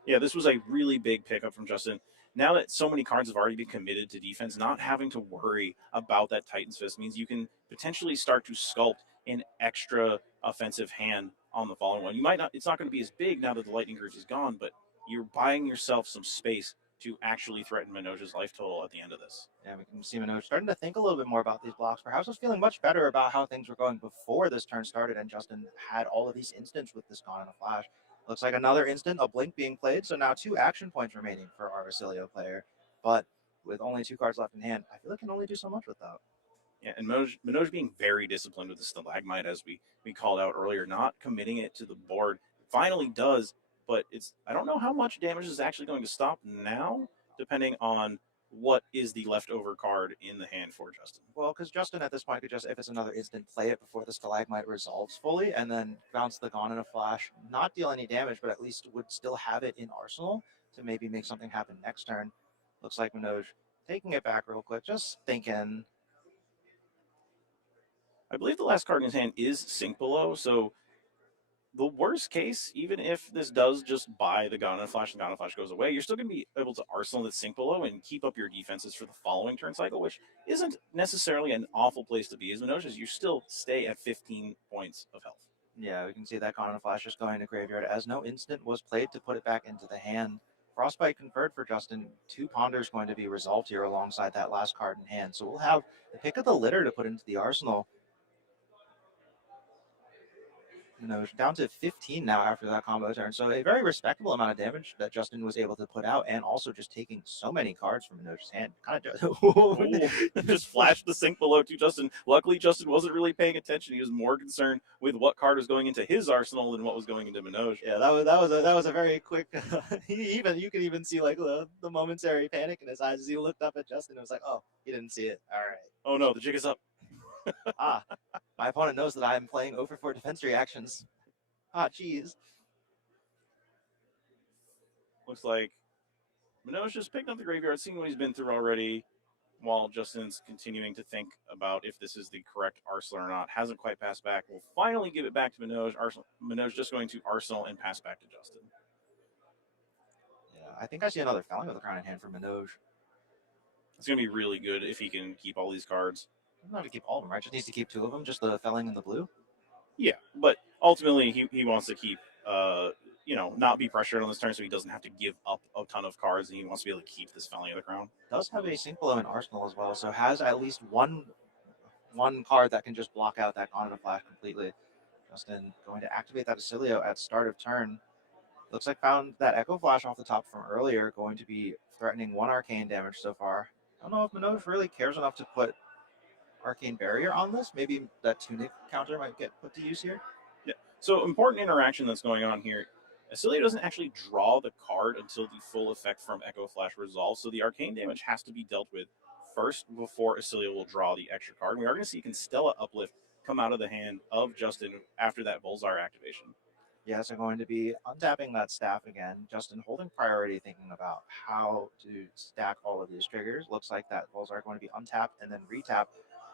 Yeah, this was a really big pickup from Justin. Now that so many cards have already been committed to defense, not having to worry about that Titan's Fist means you can potentially start to sculpt an extra offensive hand on the following one. You might not; it's not going to be as big now that the Lightning Greaves is gone, but you're buying yourself some space to actually threaten Manoj's life total at the end of this. Yeah, we can see Manoj starting to think a little bit more about these blocks. Perhaps was feeling much better about how things were going before this turn started, and Justin had all of these instants with this Gone in a Flash. Looks like another instant, a blink being played, so now 2 action points remaining for our Vasilio player. But with only 2 cards left in hand, I feel like can only do so much with that. Yeah, and Manoj being very disciplined with the Stalagmite, as we called out earlier, not committing it to the board, finally does, but I don't know how much damage is actually going to stop now, depending on what is the leftover card in the hand for Justin. Well, because Justin at this point could just, if it's another instant, play it before the Stalagmite resolves fully, and then bounce the Gone in a Flash, not deal any damage, but at least would still have it in arsenal to maybe make something happen next turn. Looks like Manoj taking it back real quick, just thinking. I believe the last card in his hand is Sink Below, so the worst case, even if this does just buy the Gone in a Flash and Gone in a Flash goes away, you're still going to be able to arsenal that Sink Below and keep up your defenses for the following turn cycle, which isn't necessarily an awful place to be. As Manoj, you still stay at 15 points of health. Yeah, we can see that Gone in a Flash just going to graveyard as no instant was played to put it back into the hand. Frostbite conferred for Justin. 2 Ponders going to be resolved here alongside that last card in hand. So we'll have the pick of the litter to put into the arsenal. Down to 15 now after that combo turn. So a very respectable amount of damage that Justin was able to put out, and also just taking so many cards from Manoj's hand. Kind of just flashed the Sink Below to Justin. Luckily, Justin wasn't really paying attention. He was more concerned with what card was going into his arsenal than what was going into Manoj. Yeah, that was a very quick. You could even see like the momentary panic in his eyes as he looked up at Justin. It was like, oh, he didn't see it. All right. Oh no, the jig is up. My opponent knows that I'm playing 0 for 4 defense reactions. Jeez. Looks like Manoj just picked up the graveyard, seeing what he's been through already, while Justin's continuing to think about if this is the correct arsenal or not. Hasn't quite passed back. We'll finally give it back to Manoj. Manoj just going to arsenal and pass back to Justin. Yeah, I think I see another Felling of the Crown in hand for Manoj. It's going to be really good if he can keep all these cards. He doesn't have to keep all of them, right? Just needs to keep 2 of them, just the Felling and the blue. Yeah, but ultimately he wants to keep, not be pressured on this turn, so he doesn't have to give up a ton of cards, and he wants to be able to keep this Felling of the Crown. Does have a Sink Below in arsenal as well, so has at least one card that can just block out that Gone in a Flash completely. Justin going to activate that Vasilio at start of turn. Looks like found that Echo Flash off the top from earlier, going to be threatening 1 arcane damage so far. I don't know if Manoj really cares enough to put Arcane Barrier on this. Maybe that Tunic counter might get put to use here. Yeah. So important interaction that's going on here. Vasilio doesn't actually draw the card until the full effect from Echo Flash resolves, so the arcane damage has to be dealt with first before Vasilio will draw the extra card. And we are going to see Constella Uplift come out of the hand of Justin after that Volzar activation. Yes, I'm going to be untapping that staff again. Justin holding priority, thinking about how to stack all of these triggers. Looks like that Volzar going to be untapped and then retapped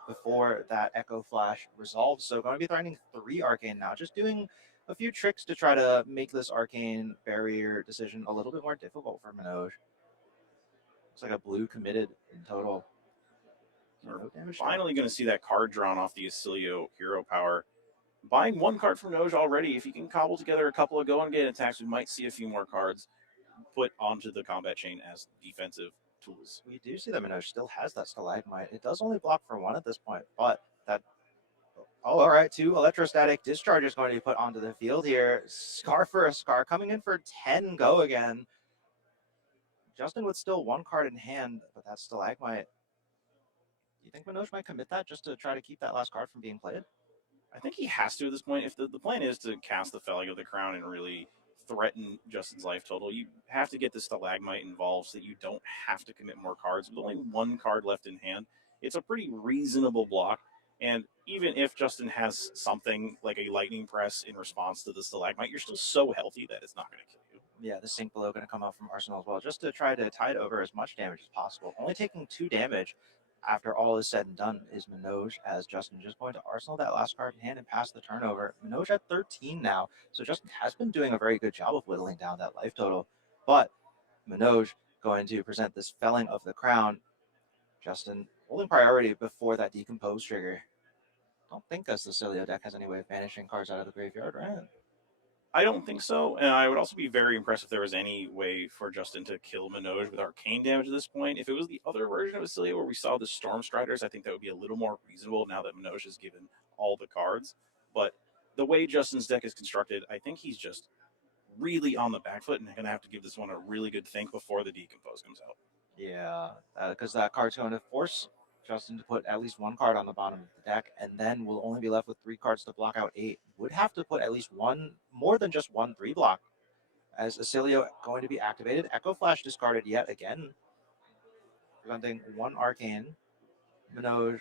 before that Echo Flash resolves. So going to be threatening 3 arcane now. Just doing a few tricks to try to make this arcane barrier decision a little bit more difficult for Manoj. Looks like a blue committed in total. No damage. Finally going to see that card drawn off the Vasilio hero power. Buying 1 card from Manoj already. If he can cobble together a couple of go and get attacks, we might see a few more cards put onto the combat chain as defensive tools. We do see that Manoj still has that Stalagmite. It does only block for 1 at this point, but that... Oh, all right, 2 electrostatic discharges going to be put onto the field here. Scar for a Scar, coming in for 10 go again. Justin with still 1 card in hand, but that Stalagmite... Do you think Manoj might commit that just to try to keep that last card from being played? I think he has to at this point. If the plan is to cast the Felling of the Crown and really threaten Justin's life total, you have to get the Stalagmite involved so that you don't have to commit more cards. With only one card left in hand, it's a pretty reasonable block. And even if Justin has something like a Lightning Press in response to the Stalagmite, you're still so healthy that it's not going to kill you. Yeah, the Sink Below going to come up from Arsenal as well, just to try to tide over as much damage as possible. Only taking 2 damage after all is said and done is Minoj, as Justin just going to Arsenal that last card in hand and pass the turnover. Minoj at 13 now, so Justin has been doing a very good job of whittling down that life total. But Minoj going to present this Felling of the Crown. Justin holding priority before that Decompose trigger. Don't think a Cecilio deck has any way of banishing cards out of the graveyard, right? I don't think so, and I would also be very impressed if there was any way for Justin to kill Minoj with arcane damage at this point. If it was the other version of Vasilia where we saw the Storm Striders, I think that would be a little more reasonable now that Minoj is given all the cards. But the way Justin's deck is constructed, I think he's just really on the back foot and going to have to give this one a really good think before the Decompose comes out. Yeah, because that card's going to force Justin to put at least 1 card on the bottom of the deck, and then we'll only be left with 3 cards to block out 8. Would have to put at least one, more than just 1 3 block, as Acilio going to be activated. Echo Flash discarded yet again, presenting 1 Arcane. Minoj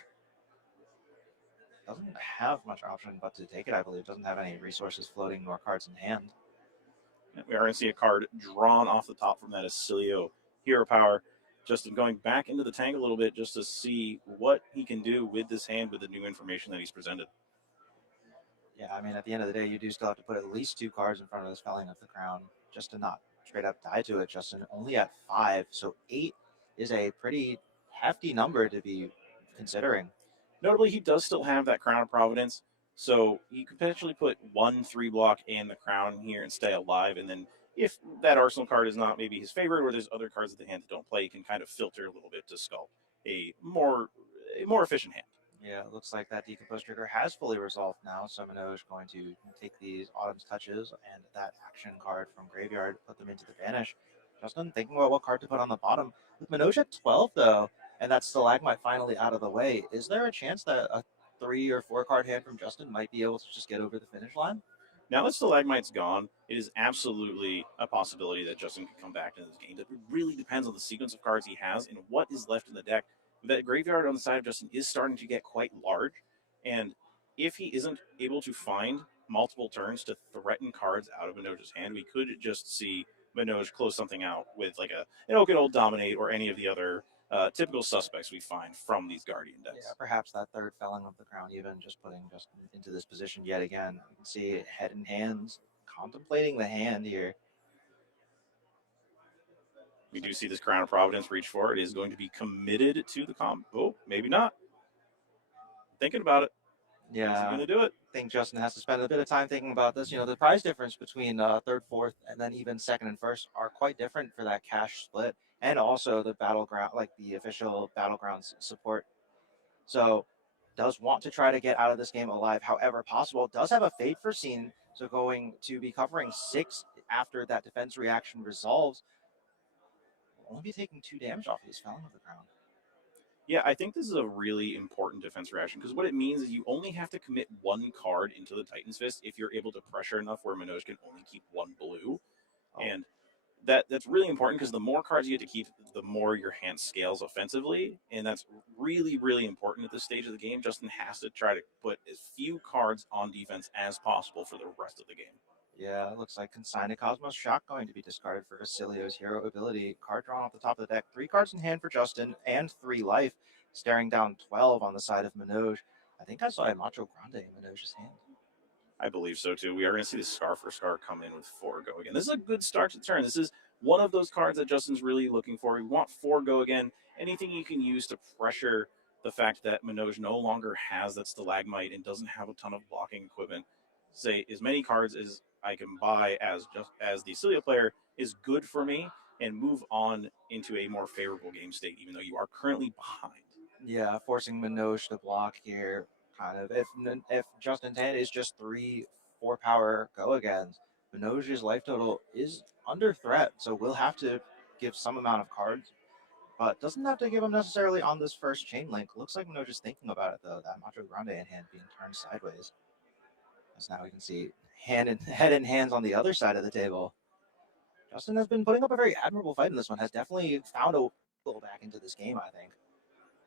doesn't have much option but to take it, I believe. Doesn't have any resources floating nor cards in hand. We are going to see a card drawn off the top from that Acilio Hero Power. Justin going back into the tank a little bit just to see what he can do with this hand with the new information that he's presented. Yeah, I mean, at the end of the day, you do still have to put at least 2 cards in front of this Felling of the Crown just to not straight up die to it. Justin only at 5, so 8 is a pretty hefty number to be considering. Notably, he does still have that Crown of Providence, so you could potentially put 1 3 block and the Crown here and stay alive. And then if that Arsenal card is not maybe his favorite, or there's other cards of the hand that don't play, you can kind of filter a little bit to sculpt a more efficient hand. Yeah, it looks like that Decompose trigger has fully resolved now. So Minoj is going to take these Autumn's Touches and that action card from Graveyard, put them into the Banish. Justin thinking about what card to put on the bottom. With Minoj at 12, though, and that Stalagmite finally out of the way, is there a chance that a 3 or 4 card hand from Justin might be able to just get over the finish line? Now that Stalagmite's gone, it is absolutely a possibility that Justin could come back into this game. It really depends on the sequence of cards he has and what is left in the deck. That graveyard on the side of Justin is starting to get quite large, and if he isn't able to find multiple turns to threaten cards out of Minoj's hand, we could just see Minoj close something out with like an Oak and Old Dominate or any of the other typical suspects we find from these Guardian decks. Yeah, perhaps that third Felling of the Crown, even just putting Justin into this position yet again. You can see it head in hands, contemplating the hand here. We do see this Crown of Providence reach for it. It is going to be committed to the comp. Oh, maybe not. Thinking about it. Yeah, is he going to do it? I think Justin has to spend a bit of time thinking about this. You know, the price difference between third, fourth, and then even second and first are quite different for that cash split, and also the battleground, like the official battlegrounds support. So, does want to try to get out of this game alive, however possible. Does have a Fate Foreseen, so going to be covering 6 after that defense reaction resolves. Will only be taking 2 damage off of this Felling of the Crown. Yeah, I think this is a really important defense reaction because what it means is you only have to commit 1 card into the Titan's Fist if you're able to pressure enough where Minoj can only keep 1 blue. Oh. And that's really important because the more cards you get to keep, the more your hand scales offensively. And that's really, really important at this stage of the game. Justin has to try to put as few cards on defense as possible for the rest of the game. Yeah, it looks like Consigned Cosmos Shock going to be discarded for Vacilio's hero ability. Card drawn off the top of the deck. 3 cards in hand for Justin and 3 life. Staring down 12 on the side of Minoj. I think I saw a Macho Grande in Minoj's hand. I believe so too. We are going to see the Scar for Scar come in with 4 go again. This is a good start to the turn. This is one of those cards that Justin's really looking for. We want 4 go again. Anything you can use to pressure the fact that Minoj no longer has that Stalagmite and doesn't have a ton of blocking equipment. Say as many cards as I can buy as the Celia player is good for me, and move on into a more favorable game state, even though you are currently behind. Yeah, forcing Minoj to block here. Kind of. If Justin's hand is just 3 4 power go agains, Minoj's life total is under threat, so we'll have to give some amount of cards. But doesn't have to give them necessarily on this first chain link. Looks like Minoj is thinking about it though. That Macho Grande in hand being turned sideways. As now we can see head and hands on the other side of the table. Justin has been putting up a very admirable fight in this one. Has definitely found a go back into this game, I think.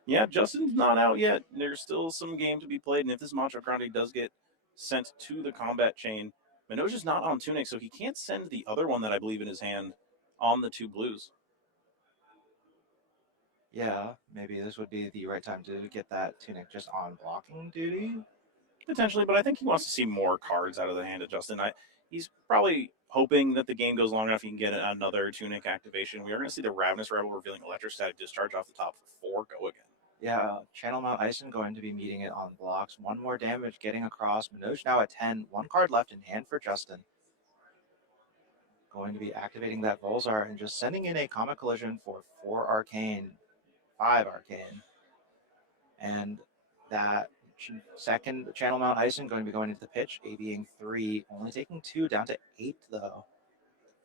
Yeah, Justin's not out yet. There's still some game to be played, and if this Macho Grande does get sent to the combat chain, Manoj is not on Tunic, so he can't send the other one that I believe in his hand on the 2 blues. Yeah, maybe this would be the right time to get that Tunic just on blocking duty. Potentially, but I think he wants to see more cards out of the hand of Justin. He's probably hoping that the game goes long enough he can get another Tunic activation. We are going to see the Ravenous Rebel revealing Electrostatic Discharge off the top for 4 go again. Yeah, Channel Mount Ison going to be meeting it on blocks. 1 more damage getting across. Manoj now at 10. 1 card left in hand for Justin. Going to be activating that Volzar and just sending in a Comet Collision for 4 Arcane, 5 Arcane. And that second Channel Mount Ison going to be going into the pitch, A being 3, only taking 2, down to 8 though.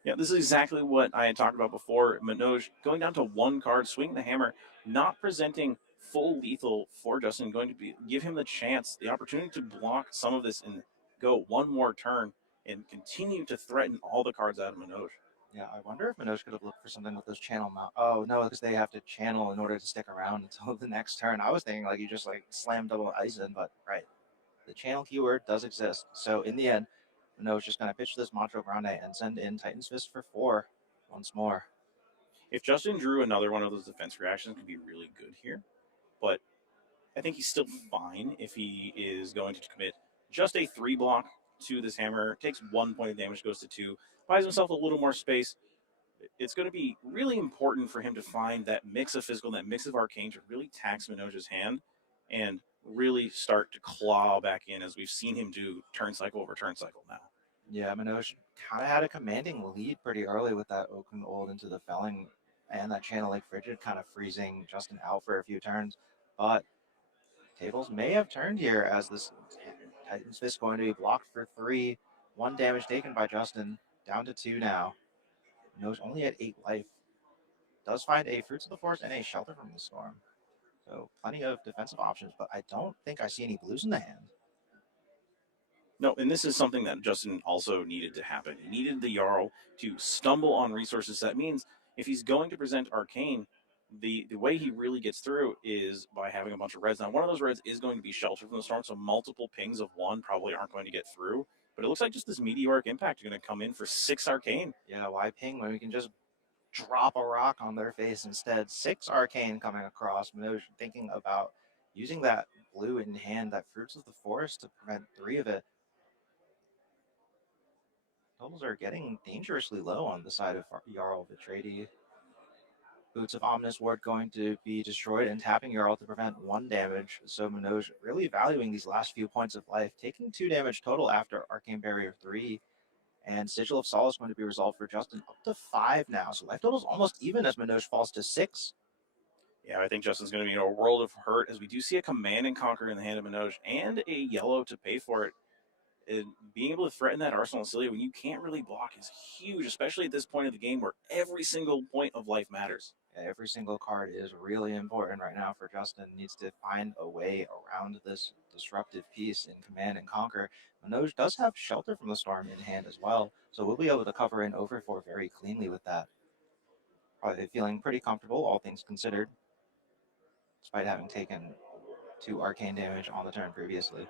Yeah, this is exactly what I had talked about before. Manoj going down to 1 card, swinging the hammer, not presenting full lethal for Justin, going to give him the chance, the opportunity to block some of this and go 1 more turn and continue to threaten all the cards out of Manoj. Yeah, I wonder if Manoj could have looked for something with those channel mount. Oh no, because they have to channel in order to stick around until the next turn. I was thinking like you just like slam double Ison, but right, the channel keyword does exist. So in the end, Manoj just gonna pitch this Macho Grande and send in Titan's Fist for 4 once more. If Justin drew another one of those defense reactions, it could be really good here. But I think he's still fine if he is going to commit just a 3 block to this hammer, takes 1 point of damage, goes to 2, buys himself a little more space. It's going to be really important for him to find that mix of physical, that mix of arcane to really tax Manoj's hand and really start to claw back in as we've seen him do turn cycle over turn cycle now. Yeah, Manoj kind of had a commanding lead pretty early with that Okun Old into the Felling and that Channel Lake Frigid kind of freezing Justin out for a few turns. But tables may have turned here as this Titan's Fist going to be blocked for 3. 1 damage taken by Justin, down to 2 now. Manoj only at 8 life. Does find a Fruits of the Forest and a Shelter from the Storm. So plenty of defensive options, but I don't think I see any blues in the hand. No, and this is something that Justin also needed to happen. He needed the Jarl to stumble on resources. That means if he's going to present Arcane, the way he really gets through is by having a bunch of reds. Now, one of those reds is going to be Shelter from the Storm, so multiple pings of 1 probably aren't going to get through. But it looks like just this meteoric impact is going to come in for 6 Arcane. Yeah, why ping when we can just drop a rock on their face instead? 6 Arcane coming across. Manoj thinking about using that blue in hand, that Fruits of the Forest, to prevent 3 of it. Totals are getting dangerously low on the side of Jarl Vitradi. Boots of Omnis Ward going to be destroyed and tapping Jarl to prevent 1 damage. So Manoj really valuing these last few points of life, taking 2 damage total after Arcane Barrier 3. And Sigil of Solace going to be resolved for Justin up to 5 now. So life total is almost even as Manoj falls to 6. Yeah, I think Justin's going to be in a world of hurt as we do see a Command and Conquer in the hand of Manoj and a yellow to pay for it. And being able to threaten that Arsenal Cilia when you can't really block is huge, especially at this point of the game where every single point of life matters. Every single card is really important right now for Justin. Needs to find a way around this disruptive piece in Command and Conquer. Manoj does have Shelter from the Storm in hand as well, so we'll be able to cover in over 4 very cleanly with that. Probably feeling pretty comfortable, all things considered, despite having taken 2 arcane damage on the turn previously.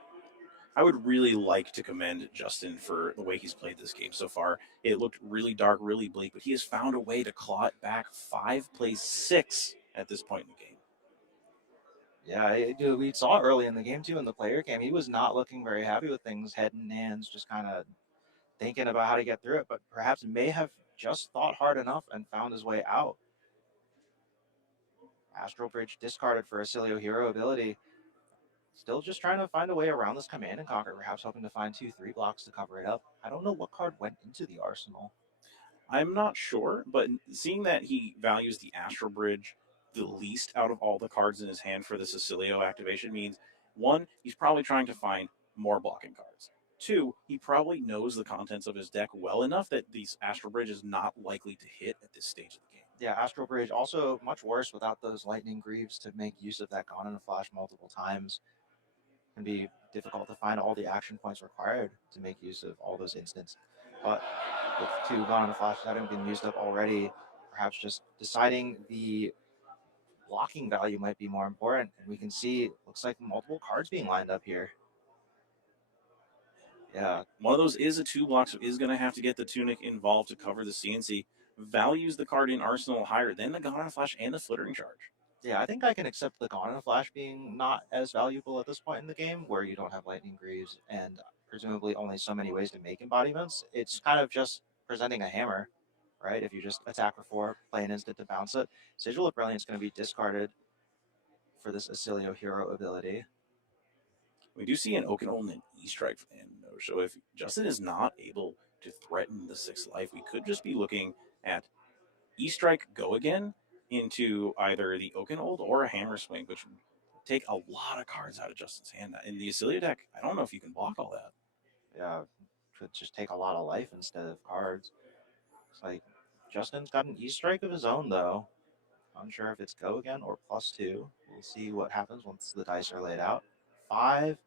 I would really like to commend Justin for the way he's played this game so far. It looked really dark, really bleak, but he has found a way to claw it back 5, plays 6 at this point in the game. Yeah, we saw it early in the game too in the player cam. He was not looking very happy with things, head in hands, just kind of thinking about how to get through it, but perhaps may have just thought hard enough and found his way out. Astral Bridge discarded for a Cilio hero ability. Still just trying to find a way around this Command and Conquer, perhaps hoping to find 2-3 blocks to cover it up. I don't know what card went into the arsenal. I'm not sure, but seeing that he values the Astral Bridge the least out of all the cards in his hand for the Cecilio activation means, 1, he's probably trying to find more blocking cards. 2, he probably knows the contents of his deck well enough that the Astral Bridge is not likely to hit at this stage of the game. Yeah, Astral Bridge also much worse without those Lightning Greaves to make use of that Gone in a Flash multiple times. can be difficult to find all the action points required to make use of all those instants. But with 2 gone in the flash having been used up already, perhaps just deciding the blocking value might be more important. And we can see, looks like multiple cards being lined up here. Yeah. One of those is a 2 block, so is going to have to get the Tunic involved to cover the CNC. Values the card in Arsenal higher than the Gone on a Flash and the Flittering Charge. Yeah, I think I can accept the Gone in a Flash being not as valuable at this point in the game, where you don't have Lightning Greaves and presumably only so many ways to make embodiments. It's kind of just presenting a hammer, right? If you just attack for 4, play an instant to bounce it. Sigil of Brilliance is going to be discarded for this Acilio hero ability. We do see an Oakenhold and an E-Strike and no show. If Justin is not able to threaten the 6th life, we could just be looking at E-Strike go again into either the Oakenhold or a Hammer Swing, which would take a lot of cards out of Justin's hand. In the Acilio deck, I don't know if you can block all that. Yeah, could just take a lot of life instead of cards. It's like Justin's got an E-Strike of his own, though. Unsure if it's go again or +2. We'll see what happens once the dice are laid out. 5,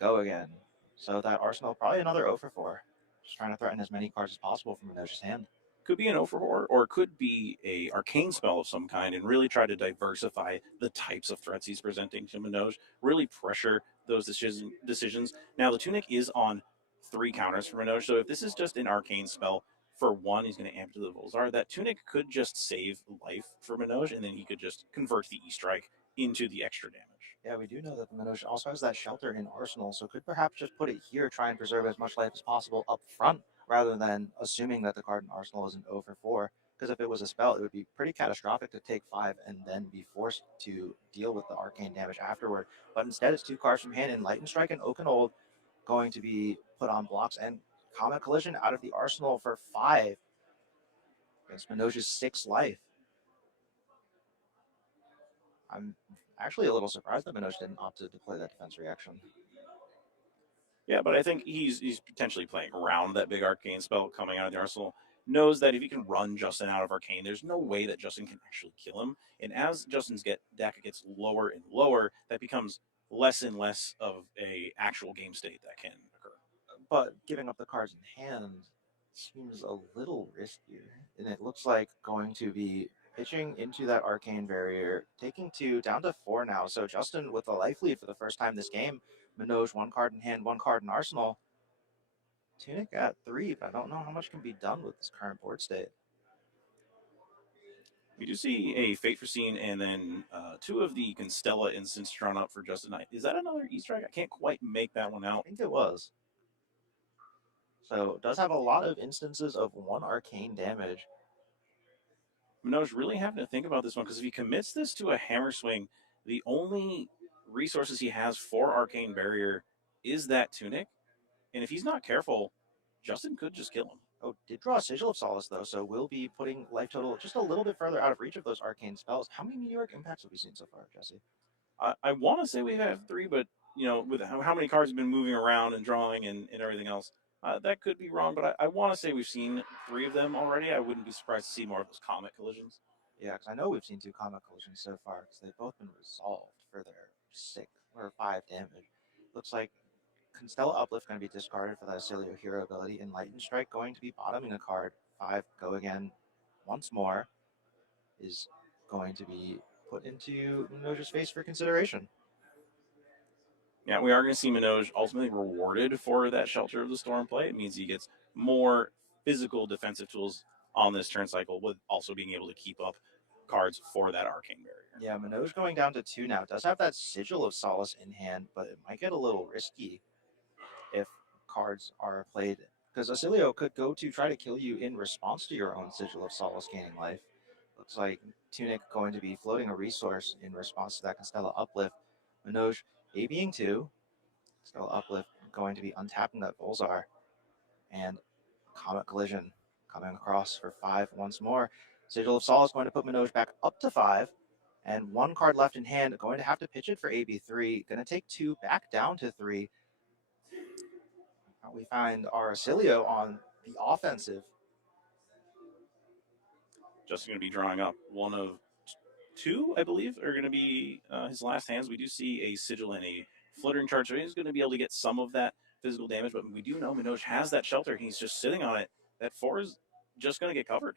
go again. So that Arsenal, probably another 0 for 4. Just trying to threaten as many cards as possible from Minosh's hand. Could be an 0 for 4, or could be a arcane spell of some kind and really try to diversify the types of threats he's presenting to Minoj, really pressure those decisions. Now, the Tunic is on 3 counters for Minoj, so if this is just an arcane spell, for 1, he's going to amp to the Volzar. That Tunic could just save life for Minoj, and then he could just convert the E-Strike into the extra damage. Yeah, we do know that the Minosh also has that shelter in Arsenal, so could perhaps just put it here, try and preserve as much life as possible up front, rather than assuming that the card in Arsenal is an 0 for 4. Because if it was a spell, it would be pretty catastrophic to take 5 and then be forced to deal with the arcane damage afterward. But instead, it's 2 cards from hand, and Lightning Strike and Oakenhold going to be put on blocks, and Comet Collision out of the Arsenal for 5 against Minosh's 6 life. I'm actually a little surprised that Minosh didn't opt to deploy that defense reaction. Yeah, but I think he's potentially playing around that big arcane spell coming out of the Arsenal. Knows that if he can run Justin out of arcane, there's no way that Justin can actually kill him. And as Justin's deck gets lower and lower, that becomes less and less of a actual game state that can occur. But giving up the cards in hand seems a little riskier, and it looks like going to be pitching into that arcane barrier, taking 2 down to 4 now. So Justin with a life lead for the first time this game. Minoj 1 card in hand, 1 card in Arsenal. Tunic at 3, but I don't know how much can be done with this current board state. We do see a Fate Foreseen and then 2 of the Constella instants drawn up for Justin Knight. Is that another E-Strike? I can't quite make that one out. I think it was. So it does have a lot of instances of 1 arcane damage. Minoj really having to think about this one, because if he commits this to a Hammer Swing, the only resources he has for Arcane Barrier is that Tunic. And if he's not careful, Justin could just kill him. Oh, did draw a Sigil of Solace, though, so we'll be putting life total just a little bit further out of reach of those arcane spells. How many meteoric impacts have we seen so far, Jesse? I want to say we have 3, but, with how many cards have been moving around and drawing and everything else, that could be wrong, but I want to say we've seen 3 of them already. I wouldn't be surprised to see more of those Comet Collisions. Yeah, because I know we've seen 2 Comet Collisions so far, because they've both been resolved for their 6 or 5 damage. Looks like Constella Uplift going to be discarded for that Acilio hero ability, and Lightning Strike going to be bottoming a card. 5, go again once more, is going to be put into Minoj's face for consideration. Yeah, we are going to see Minoj ultimately rewarded for that Shelter of the Storm play. It means he gets more physical defensive tools on this turn cycle, with also being able to keep up cards for that Arcane Barrier. Yeah, Minoj going down to 2 now. Does have that Sigil of Solace in hand, but it might get a little risky if cards are played, because Acilio could go to try to kill you in response to your own Sigil of Solace gaining life. Looks like Tunic going to be floating a resource in response to that Constella Uplift. Minoj A being 2, Constella Uplift going to be untapping that Volzar, and Comet Collision coming across for 5 once more. Sigil of Solace going to put Minoj back up to 5, and 1 card left in hand, going to have to pitch it for AB3, going to take 2 back down to 3. We find our Acilio on the offensive. Just going to be drawing up one of 2, I believe, are going to be his last hands. We do see a Sigil and a Flittering Charge, so he's going to be able to get some of that physical damage, but we do know Minoj has that shelter. He's just sitting on it. That 4 is just going to get covered.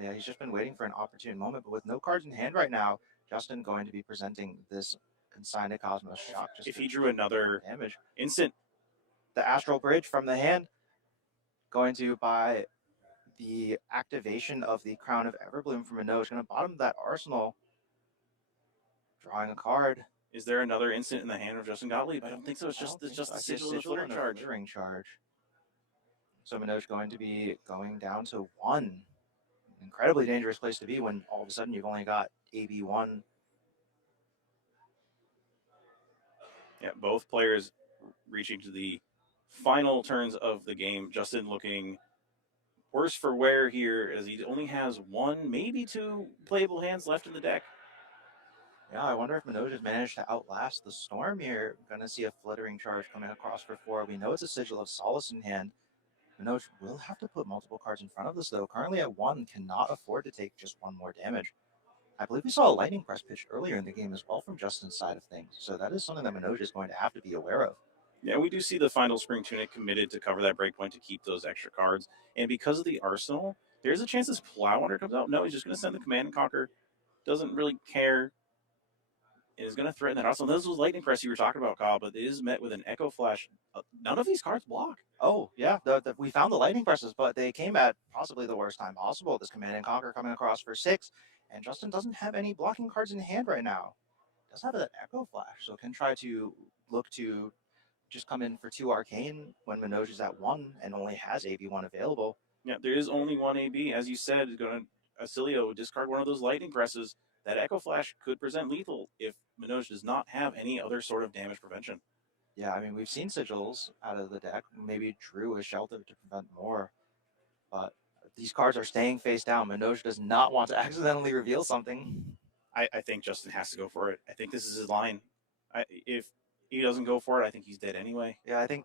Yeah, he's just been waiting for an opportune moment, but with no cards in hand right now, Justin going to be presenting this Consigned Cosmos Shock. If he drew another damage, instant, the Astral Bridge from the hand, going to buy the activation of the Crown of Everbloom from Minoj, going to bottom that arsenal, drawing a card. Is there another instant in the hand of Justin Gottlieb? I don't think so. It's just the Sigil and the Flittering Charge. So Minoj going to be going down to 1. Incredibly dangerous place to be when all of a sudden you've only got AB1. Yeah, both players reaching to the final turns of the game. Justin looking worse for wear here as he only has 1, maybe 2 playable hands left in the deck. Yeah, I wonder if Minoj has managed to outlast the storm here. Going to see a Flittering Charge coming across for 4. We know it's a Sigil of Solace in hand. Minoj will have to put multiple cards in front of this, though. Currently at 1, cannot afford to take just 1 more damage. I believe we saw a Lightning Press pitch earlier in the game as well from Justin's side of things, so that is something that Minoj is going to have to be aware of. Yeah, we do see the final Spring Tunic committed to cover that breakpoint to keep those extra cards. And because of the arsenal, there's a chance this Plow Hunter comes out. No, he's just going to send the Command and Conquer. Doesn't really care. Is going to threaten that arsenal. This was Lightning Press you were talking about, Kyle, but it is met with an Echo Flash. None of these cards block. Oh, yeah, we found the Lightning Presses, but they came at possibly the worst time possible. This Command and Conquer coming across for 6, and Justin doesn't have any blocking cards in hand right now. Does have that Echo Flash, so can try to look to just come in for 2 Arcane when Minoj is at 1 and only has AB1 available. Yeah, there is only 1 AB. As you said, going to Acilio discard one of those Lightning Presses. That Echo Flash could present lethal if Minoj does not have any other sort of damage prevention. Yeah, I mean, we've seen Sigils out of the deck. Maybe drew a Shelter to prevent more. But these cards are staying face down. Minoj does not want to accidentally reveal something. I think Justin has to go for it. I think this is his line. If he doesn't go for it, I think he's dead anyway. Yeah, I think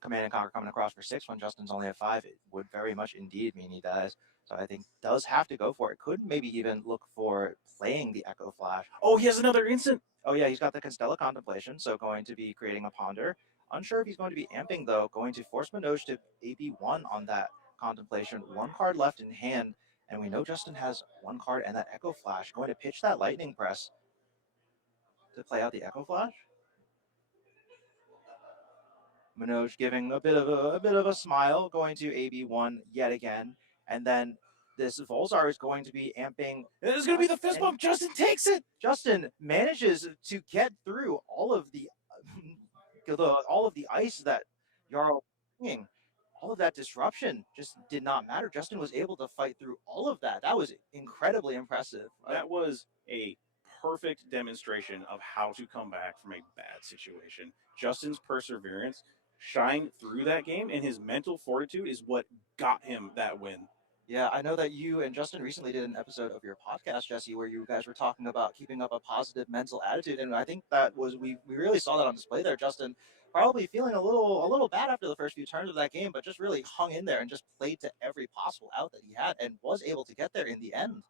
Command and Conquer coming across for 6 when Justin's only at 5, it would very much indeed mean he dies. So I think does have to go for it. Could maybe even look for playing the Echo Flash. Oh, he has another instant. Oh yeah, he's got the Constella Contemplation, so going to be creating a Ponder. Unsure if he's going to be amping though, going to force Minoj to AB1 on that Contemplation. 1 card left in hand, and we know Justin has 1 card and that Echo Flash. Going to pitch that Lightning Press to play out the Echo Flash. Minoj giving a bit of a smile, going to AB1 yet again, and then this Volzar is going to be amping. This is going to be the fist bump. Justin takes it. Justin manages to get through all of the ice that Jarl was bringing. All of that disruption just did not matter. Justin was able to fight through all of that. That was incredibly impressive. That was a perfect demonstration of how to come back from a bad situation. Justin's perseverance shined through that game, and his mental fortitude is what got him that win. Yeah, I know that you and Justin recently did an episode of your podcast, Jesse, where you guys were talking about keeping up a positive mental attitude, and I think that was we really saw that on display there. Justin probably feeling a little bad after the first few turns of that game, but just really hung in there and just played to every possible out that he had and was able to get there in the end.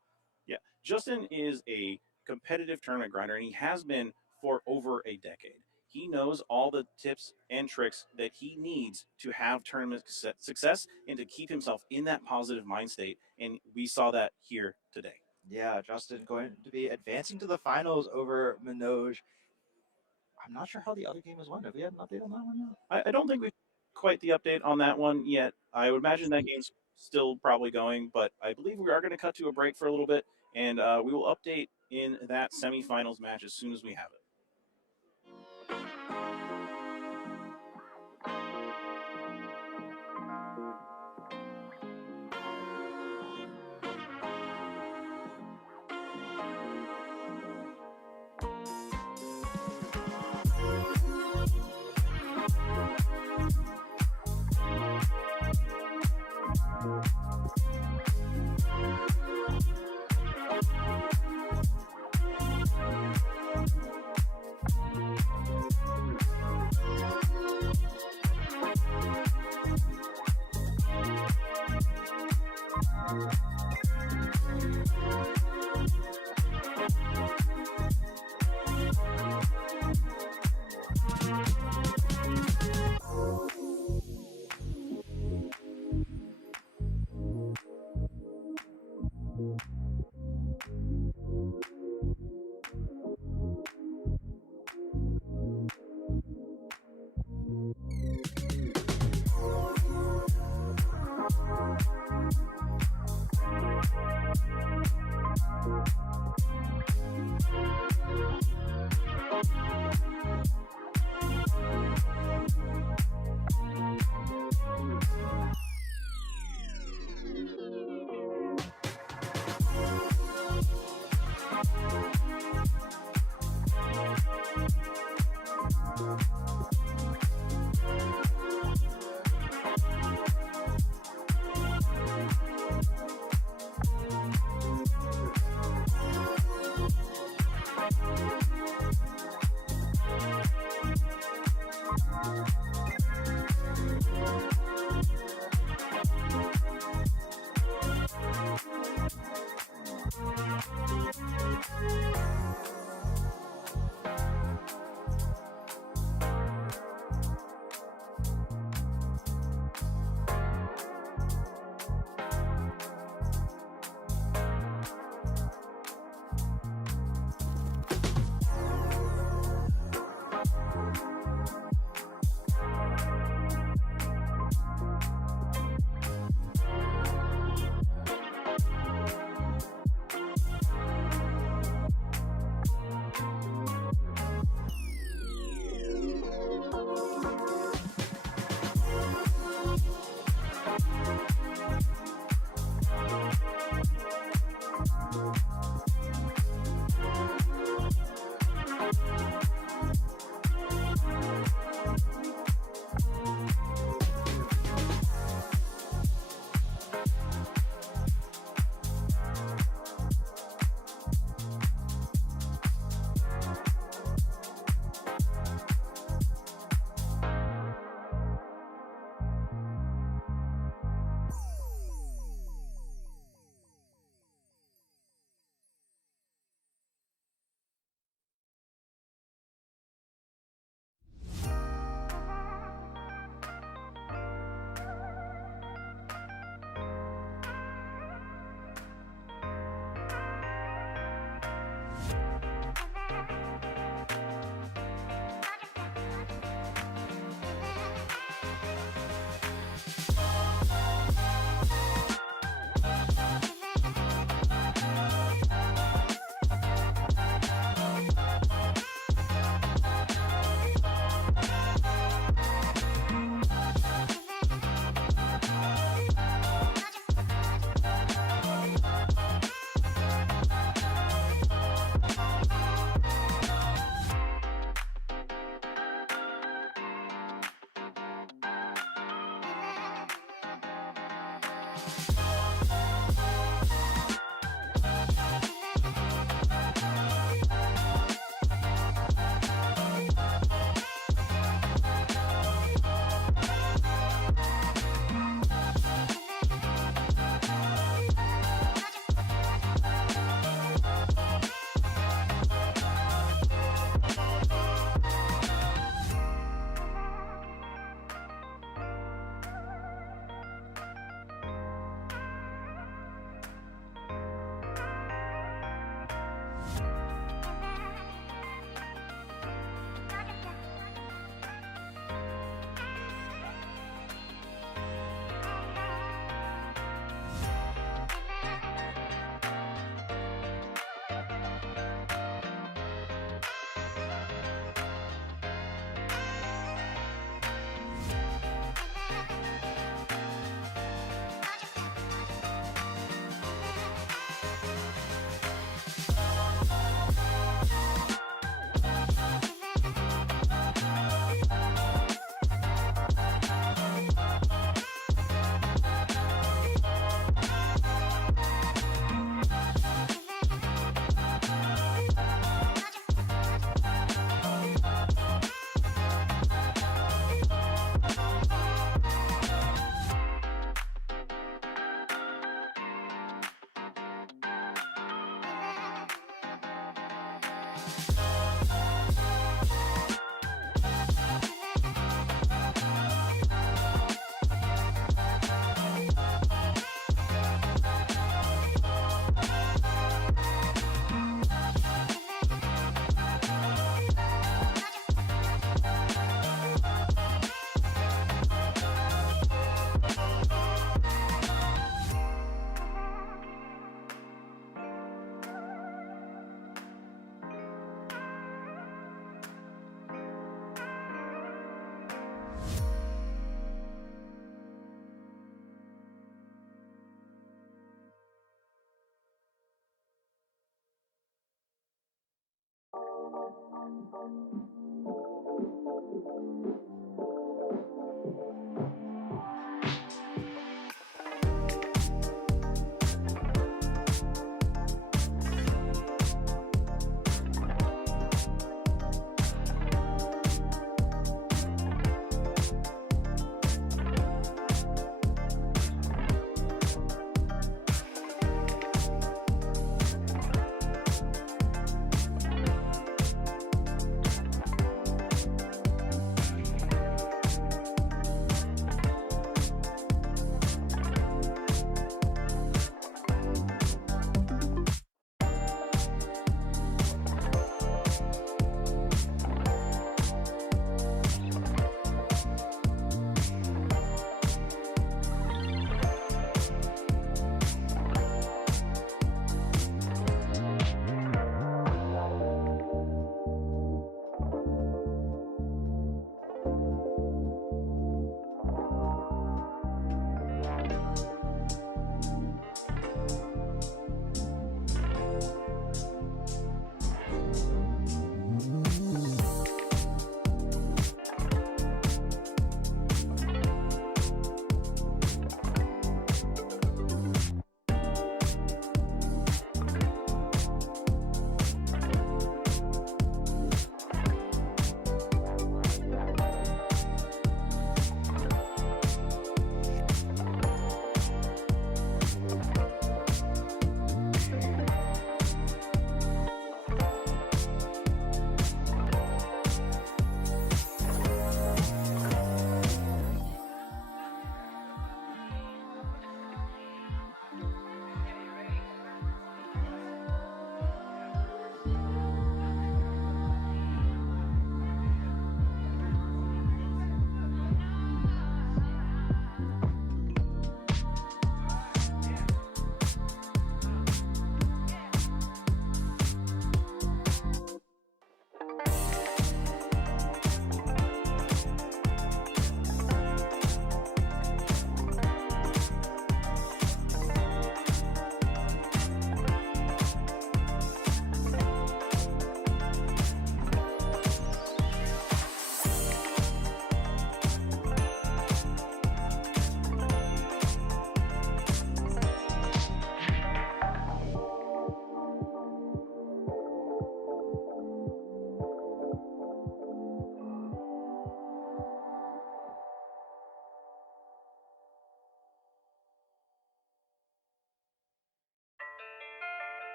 Yeah, Justin is a competitive tournament grinder, and he has been for over a decade. He knows all the tips and tricks that he needs to have tournament success and to keep himself in that positive mind state, and we saw that here today. Yeah, Justin going to be advancing to the finals over Minoj. I'm not sure how the other game is won. Have we had an update on that one yet? I don't think we've quite the update on that one yet. I would imagine that game's still probably going, but I believe we are going to cut to a break for a little bit, and we will update in that semifinals match as soon as we have it.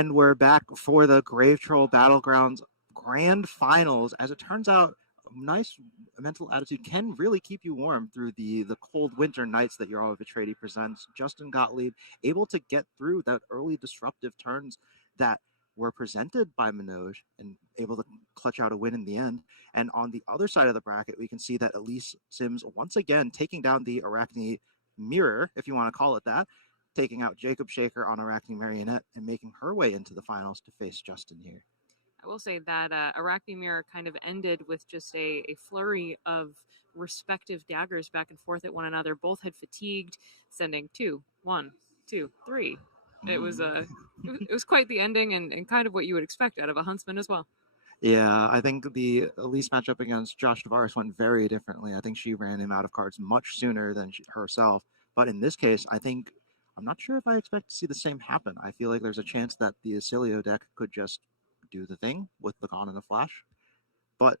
And we're back for the Grave Troll Battlegrounds Grand Finals. As it turns out, a nice mental attitude can really keep you warm through the cold winter nights that Jarl of Betrayed presents. Justin Gottlieb able to get through that early disruptive turns that were presented by Minoj and able to clutch out a win in the end. And on the other side of the bracket, we can see that Elise Sims once again taking down the Arachne Mirror, if you want to call it that, taking out Jacob Shaker on Arachne Marionette and making her way into the finals to face Justin here. I will say that Arachne Mirror kind of ended with just a flurry of respective daggers back and forth at one another. Both had fatigued, sending 2, 1, 2, 3. It was it was quite the ending and kind of what you would expect out of a huntsman as well. Yeah, I think the Elise matchup against Josh Tavares went very differently. I think she ran him out of cards much sooner than herself. But in this case, I'm not sure if I expect to see the same happen. I feel like there's a chance that the Acilio deck could just do the thing with the Gone in a Flash. But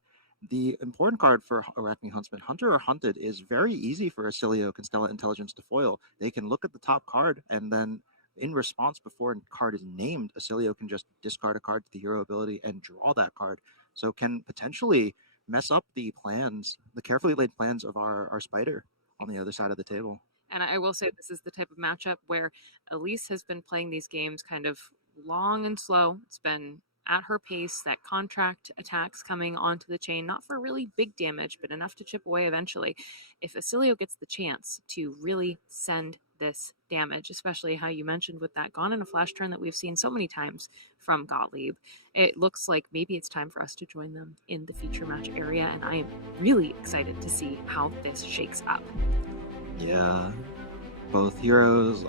the important card for Arachne Huntsman, Hunter or Hunted, is very easy for Acilio Constellar Intelligence to foil. They can look at the top card, and then in response, before a card is named, Acilio can just discard a card to the hero ability and draw that card. So can potentially mess up the plans, the carefully laid plans of our spider on the other side of the table. And I will say this is the type of matchup where Elise has been playing these games kind of long and slow. It's been at her pace, that contract attacks coming onto the chain, not for really big damage, but enough to chip away eventually. If Acilio gets the chance to really send this damage, especially how you mentioned with that Gone in a Flash turn that we've seen so many times from Gottlieb, it looks like maybe it's time for us to join them in the feature match area, and I am really excited to see how this shakes up. Yeah, both heroes.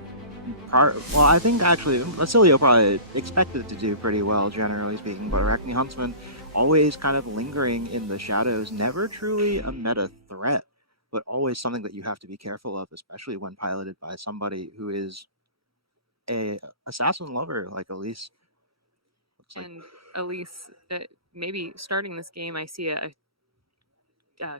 Well, I think actually Acilio probably expected to do pretty well, generally speaking, but Arachne Huntsman always kind of lingering in the shadows, never truly a meta threat, but always something that you have to be careful of, especially when piloted by somebody who is a assassin lover like Elise. Looks like. And Elise, maybe starting this game, I see a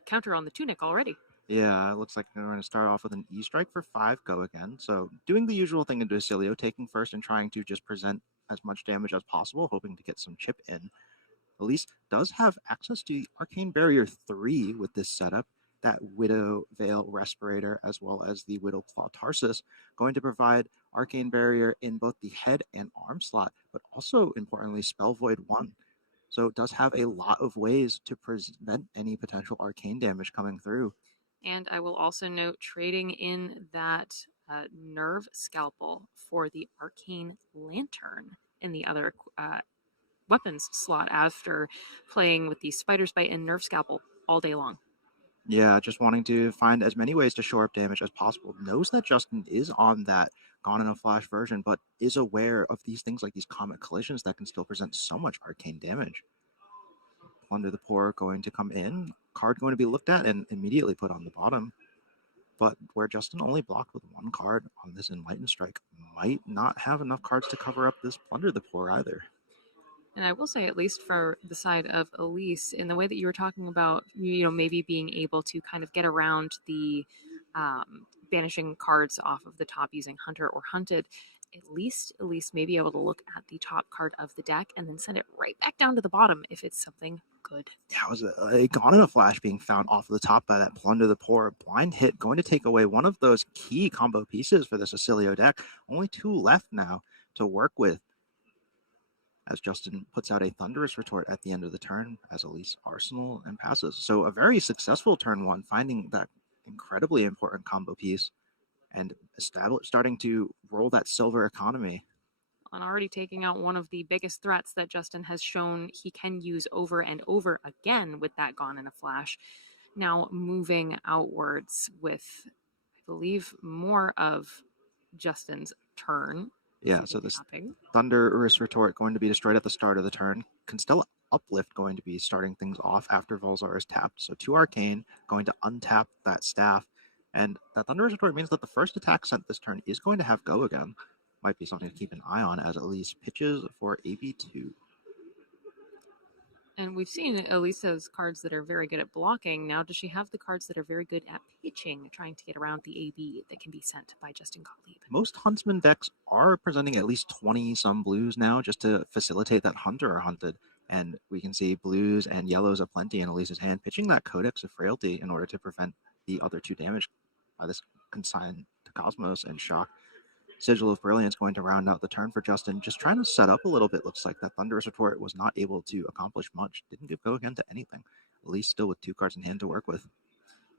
counter on the tunic already. Yeah, it looks like they're going to start off with an E-Strike for 5, go again. So doing the usual thing into Acilio, taking first and trying to just present as much damage as possible, hoping to get some chip in. Elise does have access to the Arcane Barrier 3 with this setup, that Widow Veil Respirator, as well as the Widow Claw Tarsus, going to provide Arcane Barrier in both the head and arm slot, but also, importantly, Spell Void 1. So it does have a lot of ways to prevent any potential arcane damage coming through. And I will also note trading in that Nerve Scalpel for the Arcane Lantern in the other weapons slot after playing with the Spider's Bite and Nerve Scalpel all day long. Yeah, just wanting to find as many ways to shore up damage as possible. Knows that Justin is on that Gone in a Flash version, but is aware of these things like these Comet Collisions that can still present so much arcane damage. Plunder the Poor going to come in, card going to be looked at and immediately put on the bottom. But where Justin only blocked with 1 card on this Enlightened Strike, might not have enough cards to cover up this Plunder the Poor either. And I will say, at least for the side of Elise, in the way that you were talking about, maybe being able to kind of get around the banishing cards off of the top using Hunter or Hunted, at least Elise may be able to look at the top card of the deck and then send it right back down to the bottom if it's something good. Yeah, it was a Gone in a Flash being found off of the top by that Plunder the Poor. Blind Hit going to take away one of those key combo pieces for this Acilio deck. Only 2 left now to work with, as Justin puts out a Thunderous Retort at the end of the turn as Elise Arsenal and passes. So a very successful turn 1, finding that incredibly important combo piece and starting to roll that silver economy. On already taking out one of the biggest threats that Justin has shown he can use over and over again with that Gone in a Flash. Now moving outwards with, I believe, more of Justin's turn. Yeah, so this Thunderous Retort going to be destroyed at the start of the turn. Constellar Uplift going to be starting things off after Volzar is tapped. So 2 Arcane going to untap that staff. And that Thunderous Retort means that the first attack sent this turn is going to have go again. Might be something to keep an eye on as Elise pitches for AB2. And we've seen Elisa's cards that are very good at blocking. Now, does she have the cards that are very good at pitching, trying to get around the AB that can be sent by Justin Gottlieb? Most Huntsman decks are presenting at least 20-some blues now just to facilitate that hunter or hunted. And we can see blues and yellows aplenty in Elisa's hand, pitching that Codex of Frailty in order to prevent the other 2 damage by this Consign to Cosmos and Shock. Sigil of Brilliance going to round out the turn for Justin, just trying to set up a little bit. Looks like that Thunderous Retort was not able to accomplish much. Didn't give go again to anything. At least still with 2 cards in hand to work with.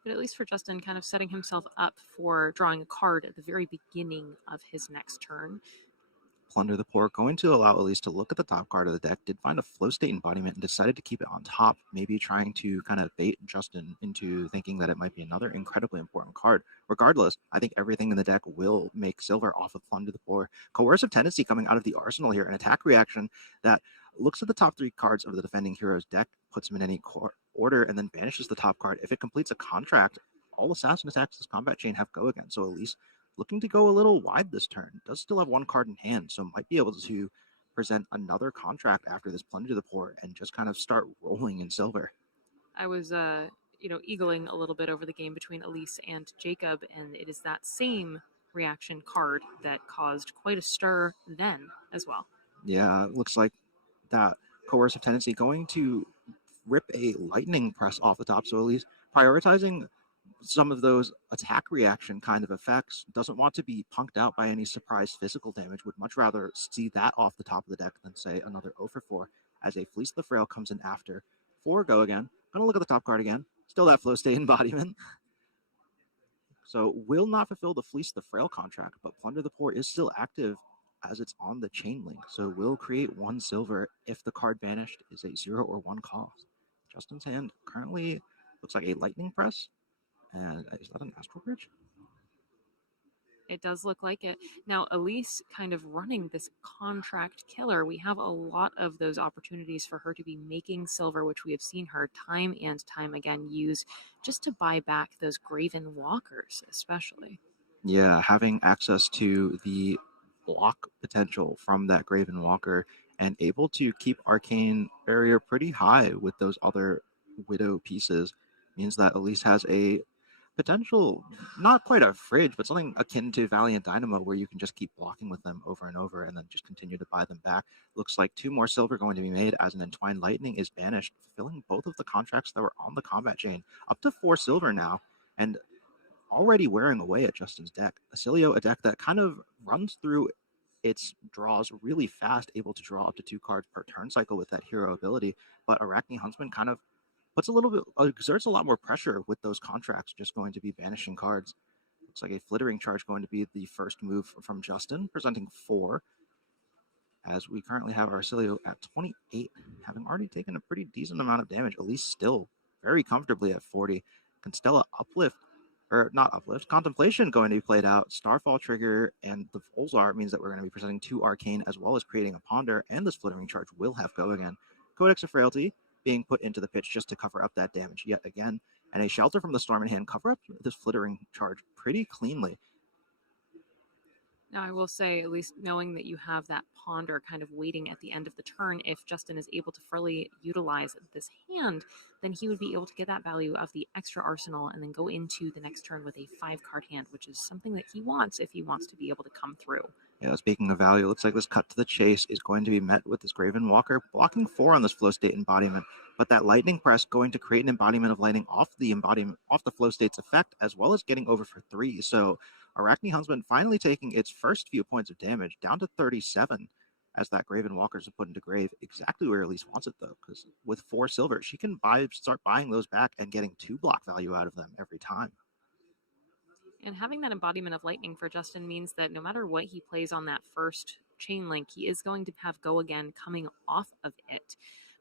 But at least for Justin, kind of setting himself up for drawing a card at the very beginning of his next turn. Plunder the Poor, going to allow Elise to look at the top card of the deck, did find a flow state embodiment and decided to keep it on top, maybe trying to kind of bait Justin into thinking that it might be another incredibly important card. Regardless, I think everything in the deck will make silver off of Plunder the Poor. Coercive Tendency coming out of the arsenal here, an attack reaction that looks at the top 3 cards of the defending hero's deck, puts them in any order, and then banishes the top card. If it completes a contract, all assassin attacks this combat chain have go again. So Elise looking to go a little wide this turn. Does still have 1 card in hand, so might be able to present another contract after this Plunder to the Poor and just kind of start rolling in silver. I was, eagling a little bit over the game between Elise and Jacob, and it is that same reaction card that caused quite a stir then as well. Yeah, it looks like that Coercive Tendency going to rip a Lightning Press off the top, so Elise prioritizing some of those attack reaction kind of effects, doesn't want to be punked out by any surprise physical damage, would much rather see that off the top of the deck than say another 0 for 4 as a Fleece the Frail comes in after. 4 go again. Gonna look at the top card again. Still that flow state embodiment. So will not fulfill the Fleece the Frail contract, but Plunder the Poor is still active as it's on the chain link. So will create 1 silver if the card banished is a 0 or 1 cost. Justin's hand currently looks like a Lightning Press. And is that an Astral Bridge? It does look like it. Now, Elise kind of running this contract killer. We have a lot of those opportunities for her to be making silver, which we have seen her time and time again use just to buy back those Graven Walkers, especially. Yeah, having access to the block potential from that Graven Walker and able to keep Arcane Barrier pretty high with those other Widow pieces means that Elise has a potential, not quite a fridge, but something akin to Valiant Dynamo where you can just keep blocking with them over and over and then just continue to buy them back. Looks like 2 more silver going to be made as an Entwined Lightning is banished, fulfilling both of the contracts that were on the combat chain. Up to 4 silver now, and already wearing away at Justin's deck. Acilio, a deck that kind of runs through its draws really fast, able to draw up to 2 cards per turn cycle with that hero ability, but Arachne Huntsman kind of exerts a lot more pressure with those contracts just going to be banishing cards. Looks like a Flittering Charge going to be the first move from Justin, presenting 4, as we currently have Arcilio at 28, having already taken a pretty decent amount of damage, at least still very comfortably at 40. Constella Uplift, or not Uplift, Contemplation going to be played out. Starfall Trigger and the Volzar means that we're going to be presenting 2 Arcane as well as creating a Ponder, and this Flittering Charge will have go again. Codex of Frailty being put into the pitch just to cover up that damage yet again, and a Shelter from the Storm in hand cover up this Flittering Charge pretty cleanly. Now, I will say, at least knowing that you have that Ponder kind of waiting at the end of the turn, if Justin is able to fully utilize this hand, then he would be able to get that value of the extra arsenal and then go into the next turn with a 5-card hand, which is something that he wants if he wants to be able to come through. Yeah, speaking of value, it looks like this cut to the chase is going to be met with this Graven Walker, blocking 4 on this flow state embodiment, but that Lightning Press going to create an embodiment of lightning off the flow state's effect, as well as getting over for 3. So Arachne Huntsman finally taking its first few points of damage down to 37 as that Graven Walkers are put into grave, exactly where Elise wants it though, because with 4 silver, she can start buying those back and getting 2 block value out of them every time. And having that embodiment of lightning for Justin means that no matter what he plays on that first chain link, he is going to have go again coming off of it,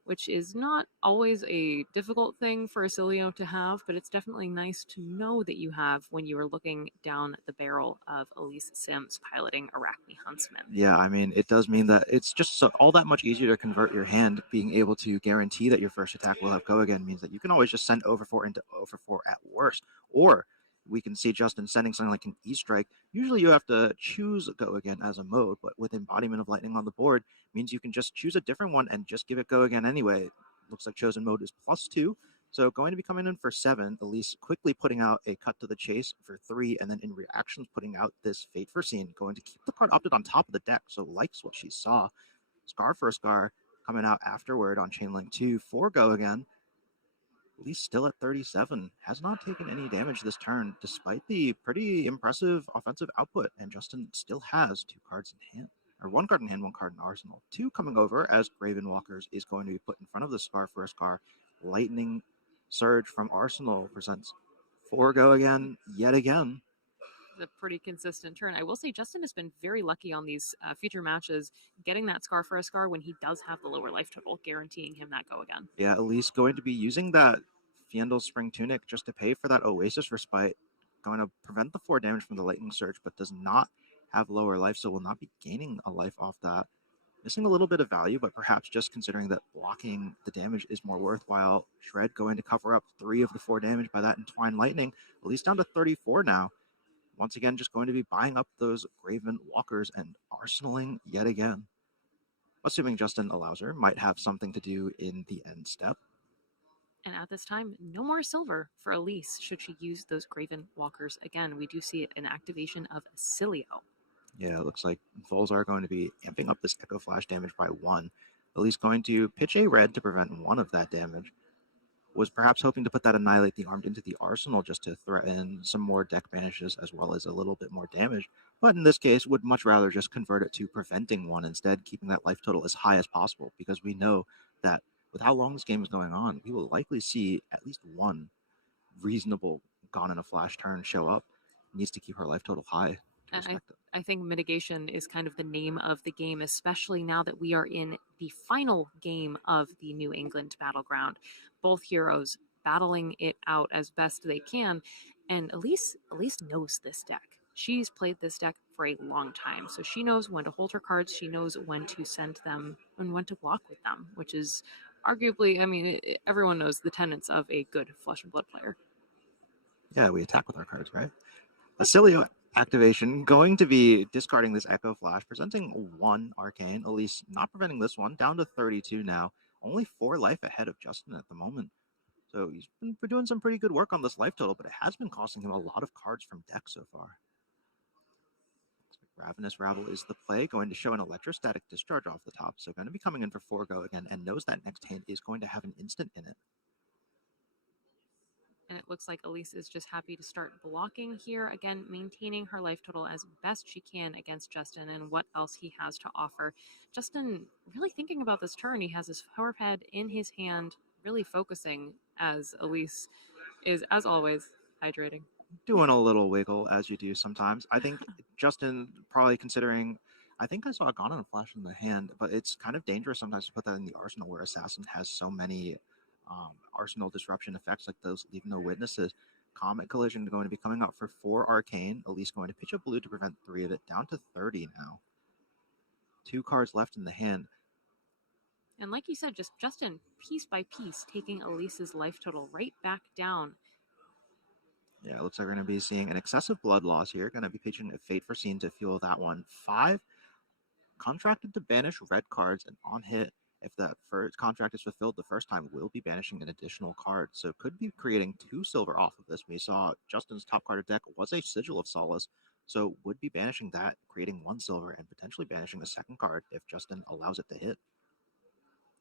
which is not always a difficult thing for Acilio to have, but it's definitely nice to know that you have when you are looking down the barrel of Elise Sims piloting Arachne Huntsman. Yeah, I mean, it does mean that it's just all that much easier to convert your hand. Being able to guarantee that your first attack will have go again means that you can always just send over 4 into over 4 at worst, or we can see Justin sending something like an E-Strike. Usually you have to choose go again as a mode, but with Embodiment of Lightning on the board means you can just choose a different one and just give it go again anyway. looks like Chosen Mode is +2. So going to be coming in for 7. Elise quickly putting out a Cut to the Chase for 3, and then in reactions putting out this Fate for Scene, going to keep the card opted on top of the deck, so likes what she saw. Scar for Scar coming out afterward on Chainlink 2. 4 go again. Elise still at 37, has not taken any damage this turn, despite the pretty impressive offensive output, and Justin still has 2 cards in hand. Or 1 card in hand, 1 card in arsenal. 2 coming over as Graven Walkers is going to be put in front of the Scar for a Scar. Lightning Surge from Arsenal presents 4 go again, yet again. A pretty consistent turn. I will say Justin has been very lucky on these future matches, getting that Scar for a Scar when he does have the lower life total, guaranteeing him that go again. Yeah, Elise going to be using that Fiendel Spring Tunic just to pay for that Oasis Respite. Going to prevent the 4 damage from the Lightning Surge, but does not have lower life, so will not be gaining a life off that. Missing a little bit of value, but perhaps just considering that blocking the damage is more worthwhile. Shred going to cover up 3 of the 4 damage by that Entwined Lightning, at least down to 34 now. Once again, just going to be buying up those Graven Walkers and arsenaling yet again. Assuming Justin allows her, might have something to do in the end step. And at this time, no more silver for Elise should she use those Graven Walkers again. We do see an activation of Cilio. Yeah, it looks like Vols are going to be amping up this Echo Flash damage by 1. Elise going to pitch a red to prevent 1 of that damage. Was perhaps hoping to put that Annihilate the Armed into the arsenal just to threaten some more deck banishes as well as a little bit more damage. But in this case, would much rather just convert it to preventing 1 instead, keeping that life total as high as possible, because we know that with how long this game is going on, we will likely see at least 1 reasonable Gone in a Flash turn show up. Needs to keep her life total high. I think mitigation is kind of the name of the game, especially now that we are in the final game of the New England Battleground. Both heroes battling it out as best they can, and Elise knows this deck. She's played this deck for a long time, so she knows when to hold her cards, she knows when to send them, and when to block with them, which is arguably, I mean, everyone knows the tenets of a good Flesh and Blood player. Yeah, we attack with our cards, right? A Cilio activation, going to be discarding this Echo Flash, presenting 1 Arcane. Elise not preventing this one, down to 32 now. Only 4 life ahead of Justin at the moment. So he's been doing some pretty good work on this life total, but it has been costing him a lot of cards from deck so far. Ravenous Rabble is the play, going to show an Electrostatic Discharge off the top, so going to be coming in for 4 go again, and knows that next hand is going to have an instant in it. And it looks like Elise is just happy to start blocking here. Again, maintaining her life total as best she can against Justin and what else he has to offer. Justin really thinking about this turn. He has his power pad in his hand, really focusing as Elise is, as always, hydrating. Doing a little wiggle as you do sometimes. I think Justin probably considering, I think I saw a Gone in a Flash in the hand, but it's kind of dangerous sometimes to put that in the arsenal where Assassin has so many arsenal disruption effects like those Leave No Witnesses. Comet Collision going to be coming out for 4 Arcane. Elise going to pitch a blue to prevent 3 of it, down to 30 now. 2 cards left in the hand. And like you said, just Justin, piece by piece, taking Elise's life total right back down. Yeah, it looks like we're going to be seeing an excessive blood loss here. Going to be pitching a Fate for Scene to fuel that one. 5 contracted to banish red cards, and on hit, if that first contract is fulfilled the first time, will be banishing an additional card. So could be creating 2 silver off of this. We saw Justin's top card of deck was a Sigil of Solace, so would be banishing that, creating 1 silver, and potentially banishing the second card if Justin allows it to hit.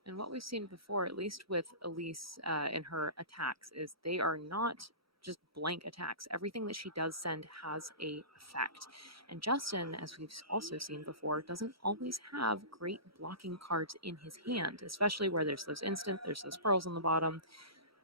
And what we've seen before, at least with Elise in her attacks, is they are not just blank attacks. Everything that she does send has a effect. And Justin, as we've also seen before, doesn't always have great blocking cards in his hand, especially where there's those instant, there's those pearls on the bottom.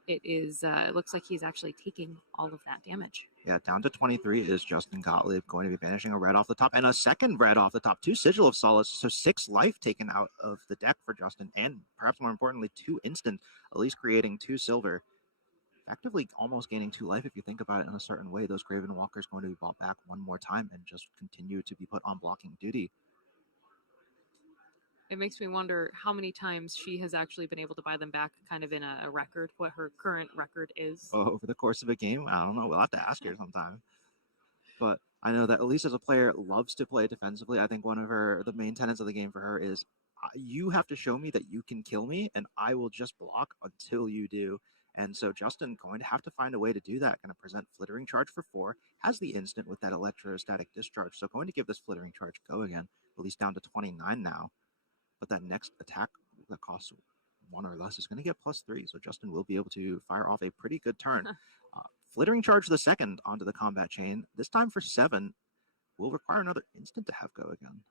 It looks like he's actually taking all of that damage. Yeah, down to 23 is Justin Gottlieb, going to be banishing a red off the top and a second red off the top. 2 Sigil of Solace, so 6 life taken out of the deck for Justin, and perhaps more importantly, 2 instant, at least creating 2 silver. Effectively almost gaining 2 life if you think about it in a certain way. Those Graven Walkers going to be bought back 1 more time and just continue to be put on blocking duty. It makes me wonder how many times she has actually been able to buy them back kind of in a record, what her current record is. Over the course of a game, I don't know. We'll have to ask her sometime. But I know that Elise as a player loves to play defensively. I think one of the main tenets of the game for her is you have to show me that you can kill me, and I will just block until you do. And so Justin going to have to find a way to do that. Going to present Flittering Charge for 4, has the instant with that Electrostatic Discharge, so going to give this Flittering Charge go again, at least down to 29 now. But that next attack that costs 1 or less is going to get +3, so Justin will be able to fire off a pretty good turn. Flittering Charge the second onto the combat chain, this time for 7, will require another instant to have go again.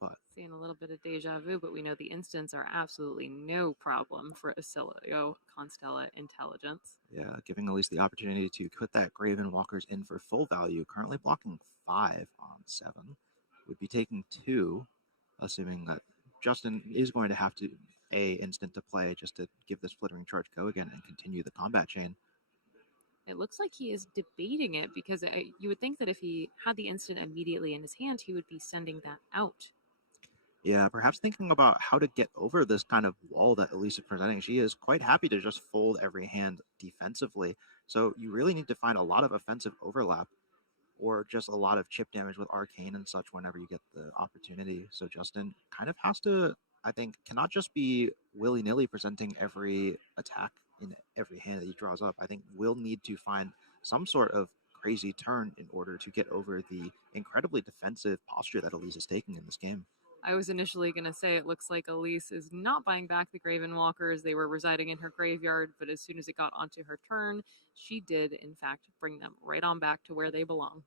But seeing a little bit of deja vu, but we know the instants are absolutely no problem for Acilio Constella Intelligence. Yeah, giving Elise the opportunity to put that Graven Walkers in for full value, currently blocking 5 on 7. Would be taking 2, assuming that Justin is going to have to instant to play just to give this Flittering Charge go again and continue the combat chain. It looks like he is debating it because you would think that if he had the instant immediately in his hand, he would be sending that out. Yeah, perhaps thinking about how to get over this kind of wall that Elise is presenting. She is quite happy to just fold every hand defensively. So you really need to find a lot of offensive overlap or just a lot of chip damage with Arcane and such whenever you get the opportunity. So Justin kind of has to, I think, cannot just be willy-nilly presenting every attack in every hand that he draws up. I think will need to find some sort of crazy turn in order to get over the incredibly defensive posture that Elise is taking in this game. I was initially going to say it looks like Elise is not buying back the Graven Walkers. They were residing in her graveyard, but as soon as it got onto her turn, she did, in fact, bring them right on back to where they belong.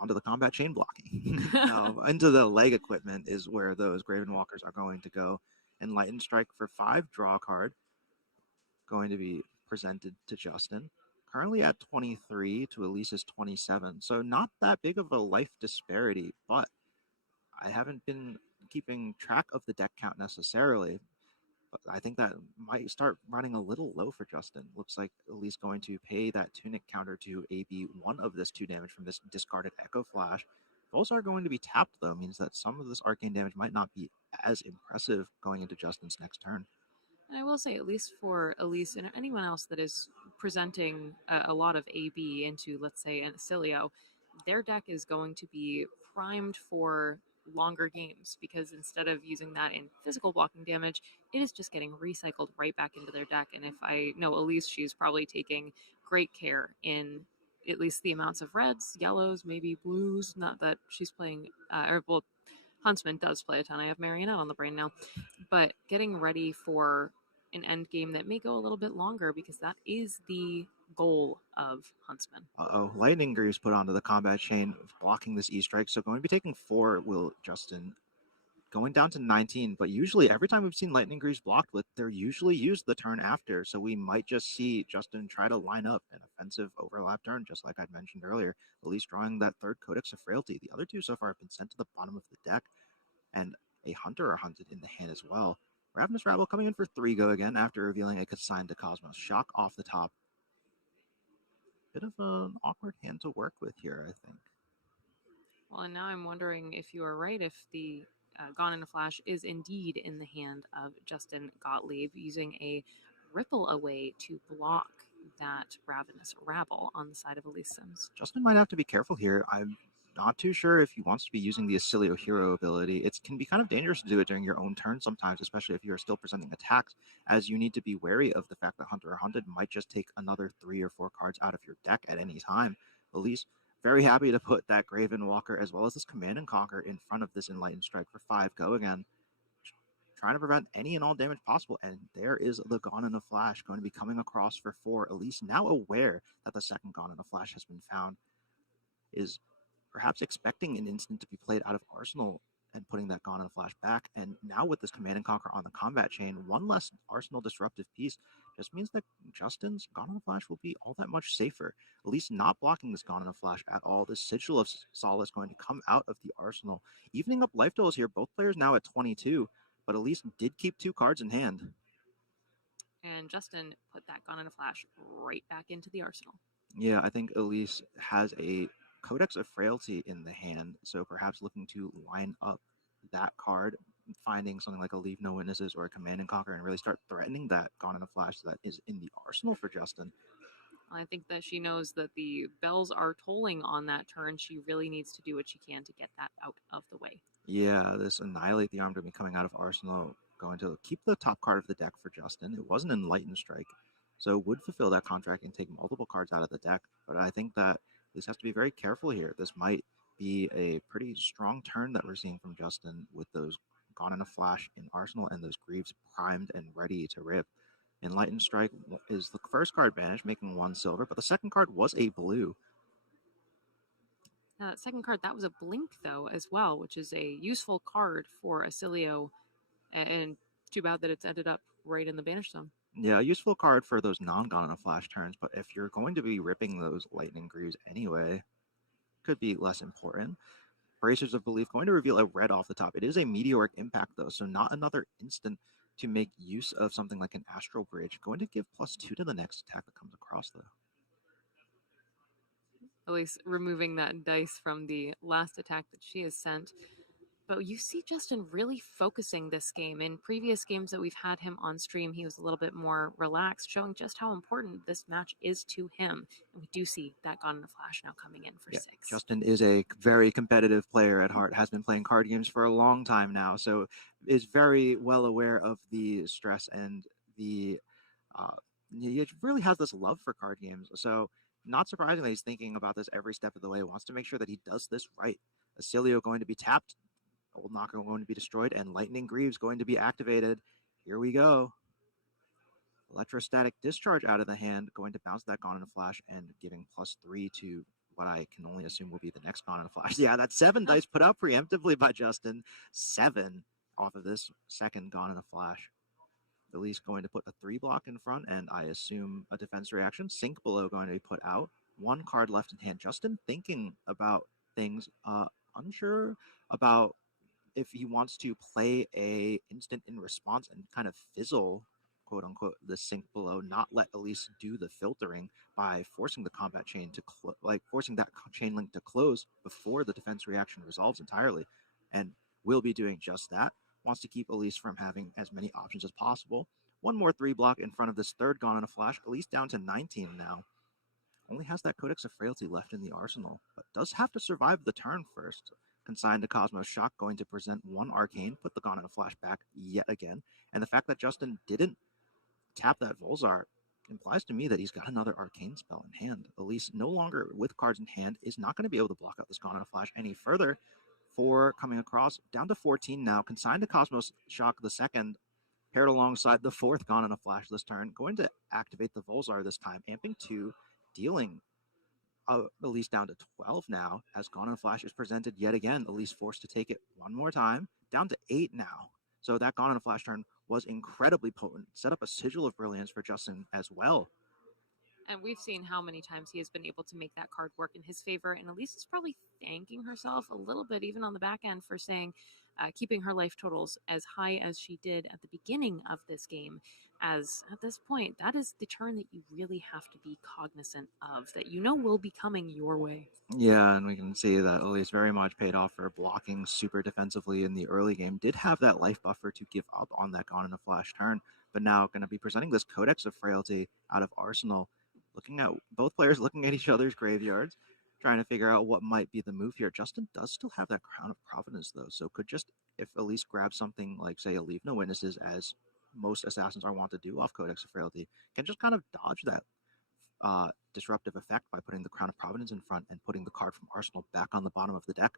Onto the combat chain blocking. Now, into the leg equipment is where those Graven Walkers are going to go. Enlightened Strike for 5, draw a card. Going to be presented to Justin. Currently at 23 to Elise's 27. So not that big of a life disparity, but I haven't been keeping track of the deck count necessarily. But I think that might start running a little low for Justin. Looks like Elise going to pay that Tunic counter to AB 1 of this 2 damage from this discarded Echo Flash. Those are going to be tapped, though, means that some of this arcane damage might not be as impressive going into Justin's next turn. And I will say, at least for Elise and anyone else that is presenting a lot of AB into, let's say, an Acilio, their deck is going to be primed for longer games because instead of using that in physical blocking damage, it is just getting recycled right back into their deck. And if I know Elise, she's probably taking great care in at least the amounts of reds, yellows, maybe blues. Not that she's playing, Huntsman does play a ton. I have Marionette on the brain now. But getting ready for an end game that may go a little bit longer because that is the goal of Huntsman. Lightning Greaves put onto the combat chain, blocking this E-Strike. So going to be taking 4, will Justin. Going down to 19, but usually every time we've seen Lightning Greaves blocked with, they're usually used the turn after. So we might just see Justin try to line up an offensive overlap turn, just like I'd mentioned earlier. At least drawing that 3rd Codex of Frailty. The other 2 so far have been sent to the bottom of the deck, and a Hunter are hunted in the hand as well. Ravenous Rabble coming in for 3 go again after revealing a consign to Cosmos. Shock off the top. Bit of an awkward hand to work with here, I think. Well, and now I'm wondering if you are right, if the Gone in a Flash is indeed in the hand of Justin Gottlieb, using a Ripple Away to block that Ravenous Rabble on the side of Elise Sims. Justin might have to be careful here. I'm not too sure if he wants to be using the Acilio Hero ability. It can be kind of dangerous to do it during your own turn sometimes, especially if you're still presenting attacks, as you need to be wary of the fact that Hunter or Hunted might just take another 3 or 4 cards out of your deck at any time. Elise, very happy to put that Graven Walker as well as this Command and Conquer in front of this Enlightened Strike for 5 go again. Trying to prevent any and all damage possible, and there is the Gone in a Flash going to be coming across for 4. Elise, now aware that the second Gone in a Flash has been found, is perhaps expecting an instant to be played out of Arsenal and putting that Gone in a Flash back. And now with this Command and Conquer on the combat chain, 1 less Arsenal disruptive piece just means that Justin's Gone in a Flash will be all that much safer. At least not blocking this Gone in a Flash at all. This Sigil of Solace going to come out of the Arsenal. Evening up life totals here. Both players now at 22, but Elise did keep 2 cards in hand. And Justin put that Gone in a Flash right back into the Arsenal. Yeah, I think Elise has a Codex of Frailty in the hand, so perhaps looking to line up that card, finding something like a Leave No Witnesses or a Command and Conquer, and really start threatening that Gone in a Flash that is in the arsenal for Justin. I think that she knows that the bells are tolling on that turn. She really needs to do what she can to get that out of the way. Yeah, this Annihilate the Armed Enemy coming out of Arsenal, going to keep the top card of the deck for Justin. It wasn't Enlightened Strike, so would fulfill that contract and take multiple cards out of the deck. But I think that at least has to be very careful here. This might be a pretty strong turn that we're seeing from Justin with those Gone in a Flash in Arsenal and those Greaves primed and ready to rip. Enlightened Strike is the first card banished, making 1 silver, but the second card was a blue. Now, that second card, that was a blink, though, as well, which is a useful card for Acilio, and too bad that it's ended up right in the banish zone. Yeah, a useful card for those non-Gone in a Flash turns, but if you're going to be ripping those Lightning Greaves anyway, could be less important. Bracers of Belief going to reveal a red off the top. It is a meteoric impact, though, so not another instant to make use of something like an Astral Bridge. Going to give +2 to the next attack that comes across, though. At least removing that dice from the last attack that she has sent. But you see Justin really focusing this game. In previous games that we've had him on stream, he was a little bit more relaxed, showing just how important this match is to him. And we do see that Gone in a Flash now coming in for 6. Justin is a very competitive player at heart, has been playing card games for a long time now, so is very well aware of the stress and the he really has this love for card games. So not surprisingly, he's thinking about this every step of the way, wants to make sure that he does this right. Acilio going to be tapped, Old Knocker going to be destroyed, and Lightning Greaves going to be activated. Here we go. Electrostatic Discharge out of the hand, going to bounce that Gone in a Flash and giving +3 to what I can only assume will be the next Gone in a Flash. Yeah, that's 7 dice put out preemptively by Justin. 7 off of this second Gone in a Flash. Elise going to put a 3 block in front, and I assume a defense reaction. Sink Below going to be put out. 1 card left in hand. Justin thinking about things, unsure about if he wants to play a instant in response and kind of fizzle, quote unquote, the Sink Below, not let Elise do the filtering by forcing the combat chain to forcing that chain link to close before the defense reaction resolves entirely, and will be doing just that. Wants to keep Elise from having as many options as possible. 1 more 3 block in front of this third Gone in a Flash. Elise down to 19 now. Only has that Codex of Frailty left in the arsenal, but does have to survive the turn first. Consigned to Cosmos Shock, going to present 1 Arcane, put the Gone in a Flash back yet again. And the fact that Justin didn't tap that Volzar implies to me that he's got another Arcane spell in hand. Elise, no longer with cards in hand, is not going to be able to block out this Gone in a Flash any further. 4 coming across, down to 14 now. Consigned to Cosmos Shock the second, paired alongside the 4th Gone in a Flash this turn. Going to activate the Volzar this time, amping 2, dealing Elise down to 12 now, as Gone in a Flash is presented yet again. Elise forced to take it 1 more time, down to 8 now. So that Gone in a Flash turn was incredibly potent. Set up a Sigil of Brilliance for Justin as well. And we've seen how many times he has been able to make that card work in his favor. And Elise is probably thanking herself a little bit, even on the back end, for saying, keeping her life totals as high as she did at the beginning of this game. As at this point, that is the turn that you really have to be cognizant of, that you know will be coming your way. Yeah, and we can see that Elise very much paid off for blocking super defensively in the early game. Did have that life buffer to give up on that Gone in a Flash turn, but now going to be presenting this Codex of Frailty out of Arsenal. Looking at both players looking at each other's graveyards, trying to figure out what might be the move here. Justin does still have that Crown of Providence, though, so could just, if Elise grabs something like, say, a Leave No Witnesses, as most assassins are wont to do off Codex of Frailty, can just kind of dodge that disruptive effect by putting the Crown of Providence in front and putting the card from Arsenal back on the bottom of the deck.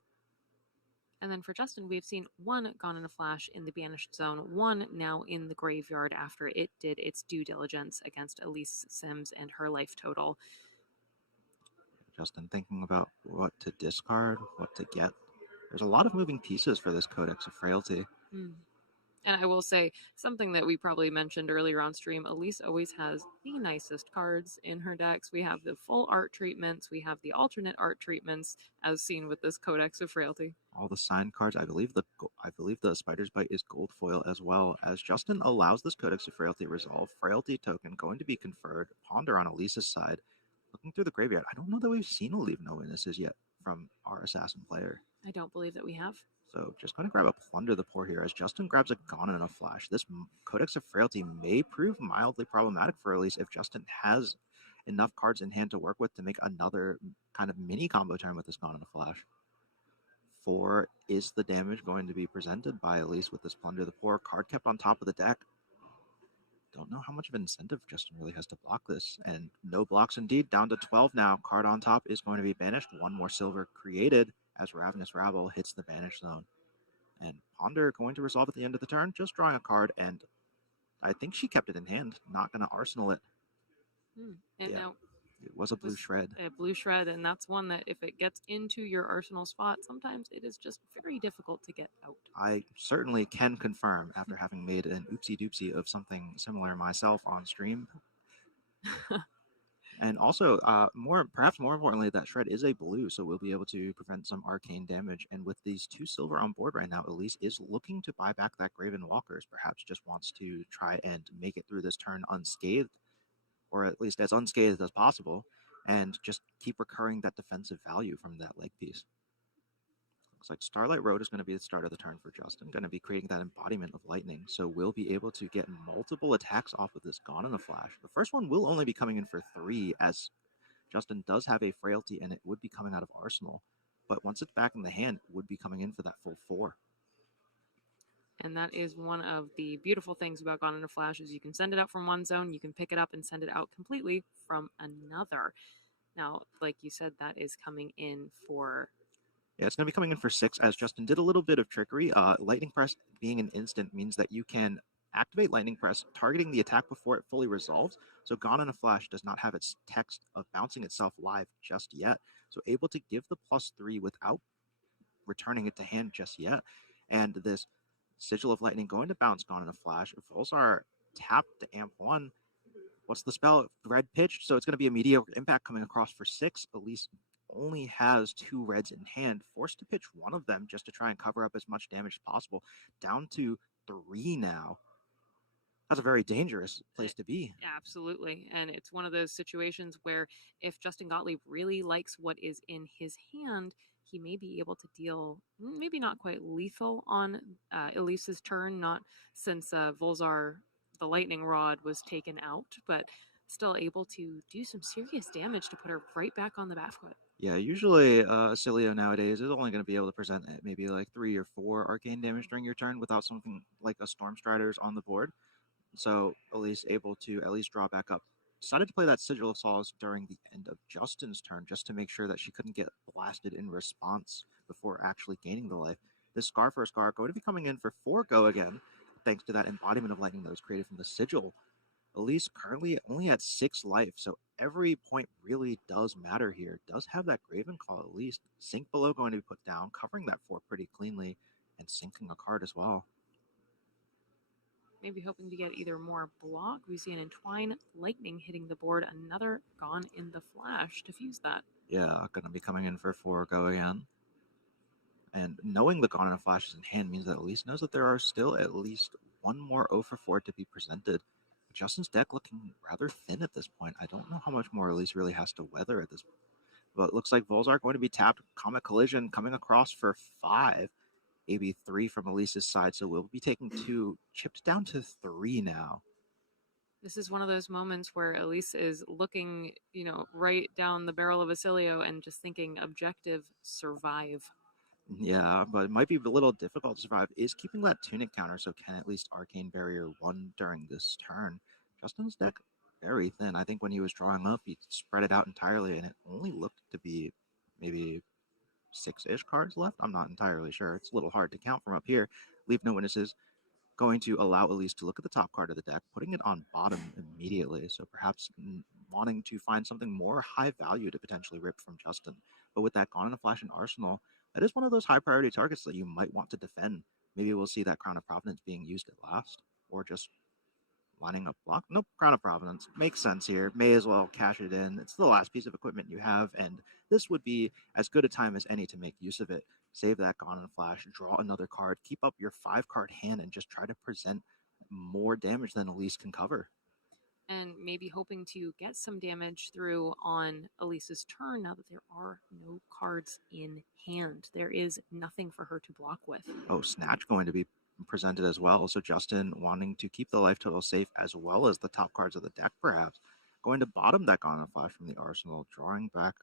And then for Justin, we've seen 1 Gone in a Flash in the banished zone, 1 now in the graveyard after it did its due diligence against Elise Sims and her life total. Justin thinking about what to discard, what to get. There's a lot of moving pieces for this Codex of Frailty. And I will say, something that we probably mentioned earlier on stream, Elise always has the nicest cards in her decks. We have the full art treatments, we have the alternate art treatments, as seen with this Codex of Frailty. All the signed cards. I believe the Spider's Bite is gold foil as well, as Justin allows this Codex of Frailty resolve. Frailty token going to be conferred. Ponder on Elise's side. Looking through the graveyard, I don't know that we've seen a Leave No Witnesses yet from our assassin player. I don't believe that we have. So just going to grab a Plunder the Poor here as Justin grabs a Gone in a Flash. This Codex of Frailty may prove mildly problematic for Elise if Justin has enough cards in hand to work with to make another kind of mini combo turn with this Gone in a Flash. 4 is the damage going to be presented by Elise with this Plunder the Poor. Card kept on top of the deck. Don't know how much of an incentive Justin really has to block this. And no blocks indeed. Down to 12 now. Card on top is going to be banished. One more silver created as Ravenous Rabble hits the banish zone. And Ponder going to resolve at the end of the turn, just drawing a card. And I think she kept it in hand, not going to arsenal it. And Yeah. now It was a blue shred. A blue shred, and that's one that if it gets into your arsenal spot, sometimes it is just very difficult to get out. I certainly can confirm after having made an oopsie doopsie of something similar myself on stream. And also, perhaps more importantly, that shred is a blue, so we'll be able to prevent some arcane damage. And with these 2 silver on board right now, Elise is looking to buy back that Graven Walkers. Perhaps just wants to try and make it through this turn unscathed, or at least as unscathed as possible, and just keep recurring that defensive value from that leg piece. Looks like Starlight Road is going to be the start of the turn for Justin, going to be creating that embodiment of lightning, so we'll be able to get multiple attacks off of this Gone in a Flash. The first one will only be coming in for 3, as Justin does have a frailty, and it would be coming out of Arsenal, but once it's back in the hand, it would be coming in for that full 4. And that is one of the beautiful things about Gone in a Flash is you can send it out from one zone, you can pick it up and send it out completely from another. Now, like you said, that is coming in for... Yeah, it's going to be coming in for 6, as Justin did a little bit of trickery. Lightning Press being an instant means that you can activate Lightning Press, targeting the attack before it fully resolves. So Gone in a Flash does not have its text of bouncing itself live just yet. So able to give the +3 without returning it to hand just yet. And this Sigil of Lightning going to bounce Gone in a Flash. Volzar tapped to amp 1. What's the spell? Red pitched, so it's going to be a mediocre impact coming across for 6. Elise only has 2 reds in hand, forced to pitch one of them just to try and cover up as much damage as possible. Down to 3 now. That's a very dangerous place to be. Absolutely. And it's one of those situations where if Justin Gottlieb really likes what is in his hand, he may be able to deal, maybe not quite lethal on Elise's turn, not since Volzar, the lightning rod, was taken out, but still able to do some serious damage to put her right back on the back foot. Yeah, usually Acilio nowadays is only going to be able to present maybe like 3 or 4 arcane damage during your turn without something like a Storm Striders on the board. So Elise able to at least draw back up. Decided to play that Sigil of Solace during the end of Justin's turn just to make sure that she couldn't get blasted in response before actually gaining the life. This Scar for a Scar going to be coming in for 4 go again, thanks to that embodiment of lightning that was created from the Sigil. Elise currently only at 6 life, so every point really does matter here. Does have that Graven Claw at least. Sink Below going to be put down, covering that 4 pretty cleanly, and sinking a card as well. Maybe hoping to get either more block. We see an Entwine Lightning hitting the board. Another Gone in the Flash to fuse that. Yeah, going to be coming in for 4 go again. And knowing the Gone in a Flash is in hand means that Elise knows that there are still at least 1 more 0 for 4 to be presented. Justin's deck looking rather thin at this point. I don't know how much more Elise really has to weather at this point. But it looks like Volzar going to be tapped. Comet Collision coming across for 5. AB 3 from Elise's side, so we'll be taking 2, chipped down to 3 now. This is one of those moments where Elise is looking, right down the barrel of Acilio and just thinking objective, survive. Yeah, but it might be a little difficult to survive. Is keeping that Tunic counter, so can at least Arcane Barrier 1 during this turn. Justin's deck very thin. I think when he was drawing up, he spread it out entirely, and it only looked to be maybe 6-ish cards left. I'm not entirely sure. It's a little hard to count from up here. Leave No Witnesses going to allow Elise to look at the top card of the deck, putting it on bottom immediately. So perhaps wanting to find something more high value to potentially rip from Justin. But with that Gone in a Flash and Arsenal, that is one of those high priority targets that you might want to defend. Maybe we'll see that Crown of Providence being used at last, or just lining up block. Nope, Crown of Providence makes sense here. May as well cash it in. It's the last piece of equipment you have, and this would be as good a time as any to make use of it. Save that Gone in a Flash, draw another card, keep up your 5-card hand, and just try to present more damage than Elise can cover. And maybe hoping to get some damage through on Elise's turn now that there are no cards in hand. There is nothing for her to block with. Oh, Snatch going to be presented as well. So Justin wanting to keep the life total safe as well as the top cards of the deck, perhaps. Going to bottom that Gone in a Flash from the Arsenal, drawing back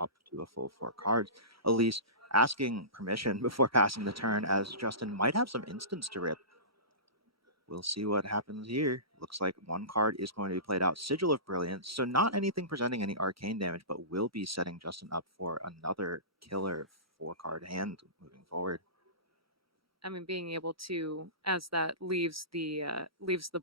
up to a full 4 cards. Elise asking permission before passing the turn, as Justin might have some instants to rip. We'll see what happens here. Looks like one card is going to be played out, Sigil of Brilliance. So not anything presenting any arcane damage, but will be setting Justin up for another killer 4-card hand moving forward. I mean, being able to, as that leaves the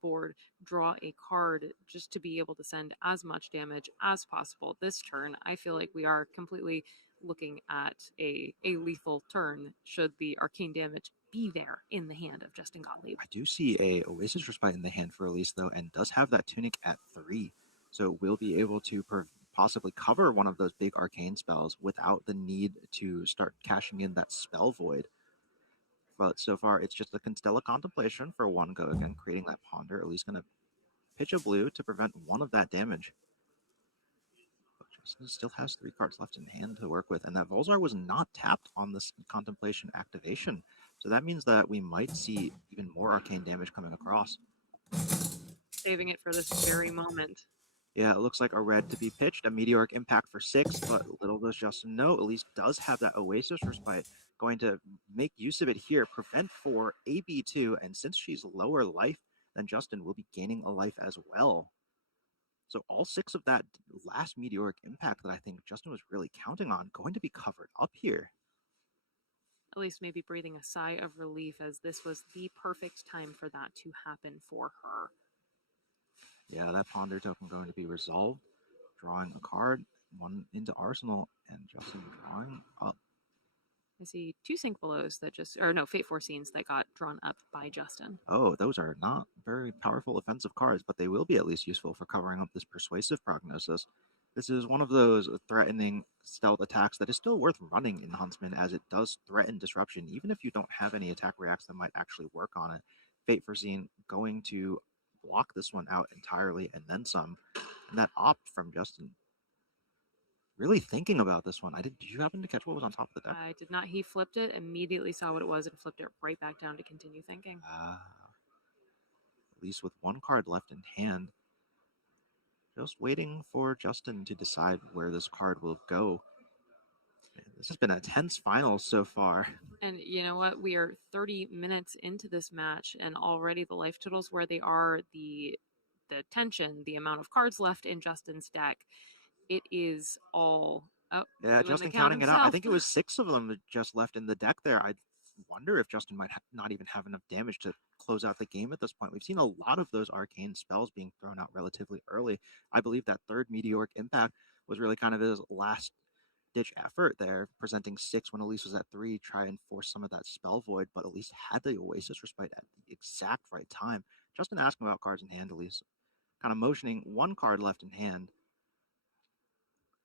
board, draw a card just to be able to send as much damage as possible this turn. I feel like we are completely looking at a lethal turn should the arcane damage be there in the hand of Justin Gottlieb. I do see a Oasis Respite in the hand for Elise, though, and does have that Tunic at 3. So we'll be able to possibly cover one of those big arcane spells without the need to start cashing in that Spell Void. But so far, it's just a Constella Contemplation for 1 go again, creating that Ponder. Elise going to pitch a blue to prevent 1 of that damage. But Justin still has 3 cards left in hand to work with, and that Volzar was not tapped on this Contemplation activation. So that means that we might see even more arcane damage coming across. Saving it for this very moment. Yeah, it looks like a red to be pitched, a Meteoric Impact for 6, but little does Justin know, Elise does have that Oasis Respite, going to make use of it here, prevent for AB2, and since she's lower life than Justin, will be gaining a life as well. So all 6 of that last Meteoric Impact that I think Justin was really counting on, going to be covered up here. At least maybe breathing a sigh of relief, as this was the perfect time for that to happen for her. Yeah, that Ponder token going to be resolved. Drawing a card, 1 into Arsenal, and Justin drawing up. I see 2 Sink Belows that just, or no, Fate Foreseens that got drawn up by Justin. Oh, those are not very powerful offensive cards, but they will be at least useful for covering up this Persuasive Prognosis. This is one of those threatening stealth attacks that is still worth running in Huntsman, as it does threaten disruption, even if you don't have any attack reacts that might actually work on it. Fate Foreseen going to block this one out entirely and then some. And that opt from Justin, really thinking about this one. Did you happen to catch what was on top of the deck? I did not. He flipped it, immediately saw what it was, and flipped it right back down to continue thinking. At least with 1 card left in hand. Just waiting for Justin to decide where this card will go. This has been a tense final so far. And you know what? We are 30 minutes into this match, and already the life totals where they are, the tension, the amount of cards left in Justin's deck, it is all... Oh, yeah, Justin counting it out. I think it was 6 of them just left in the deck there. I wonder if Justin might not even have enough damage to close out the game at this point. We've seen a lot of those arcane spells being thrown out relatively early. I believe that 3rd Meteoric Impact was really kind of his last ditch effort there, presenting 6 when Elise was at 3, try and force some of that Spell Void, but Elise had the Oasis Respite at the exact right time. Justin asking about cards in hand, Elise kind of motioning 1 card left in hand.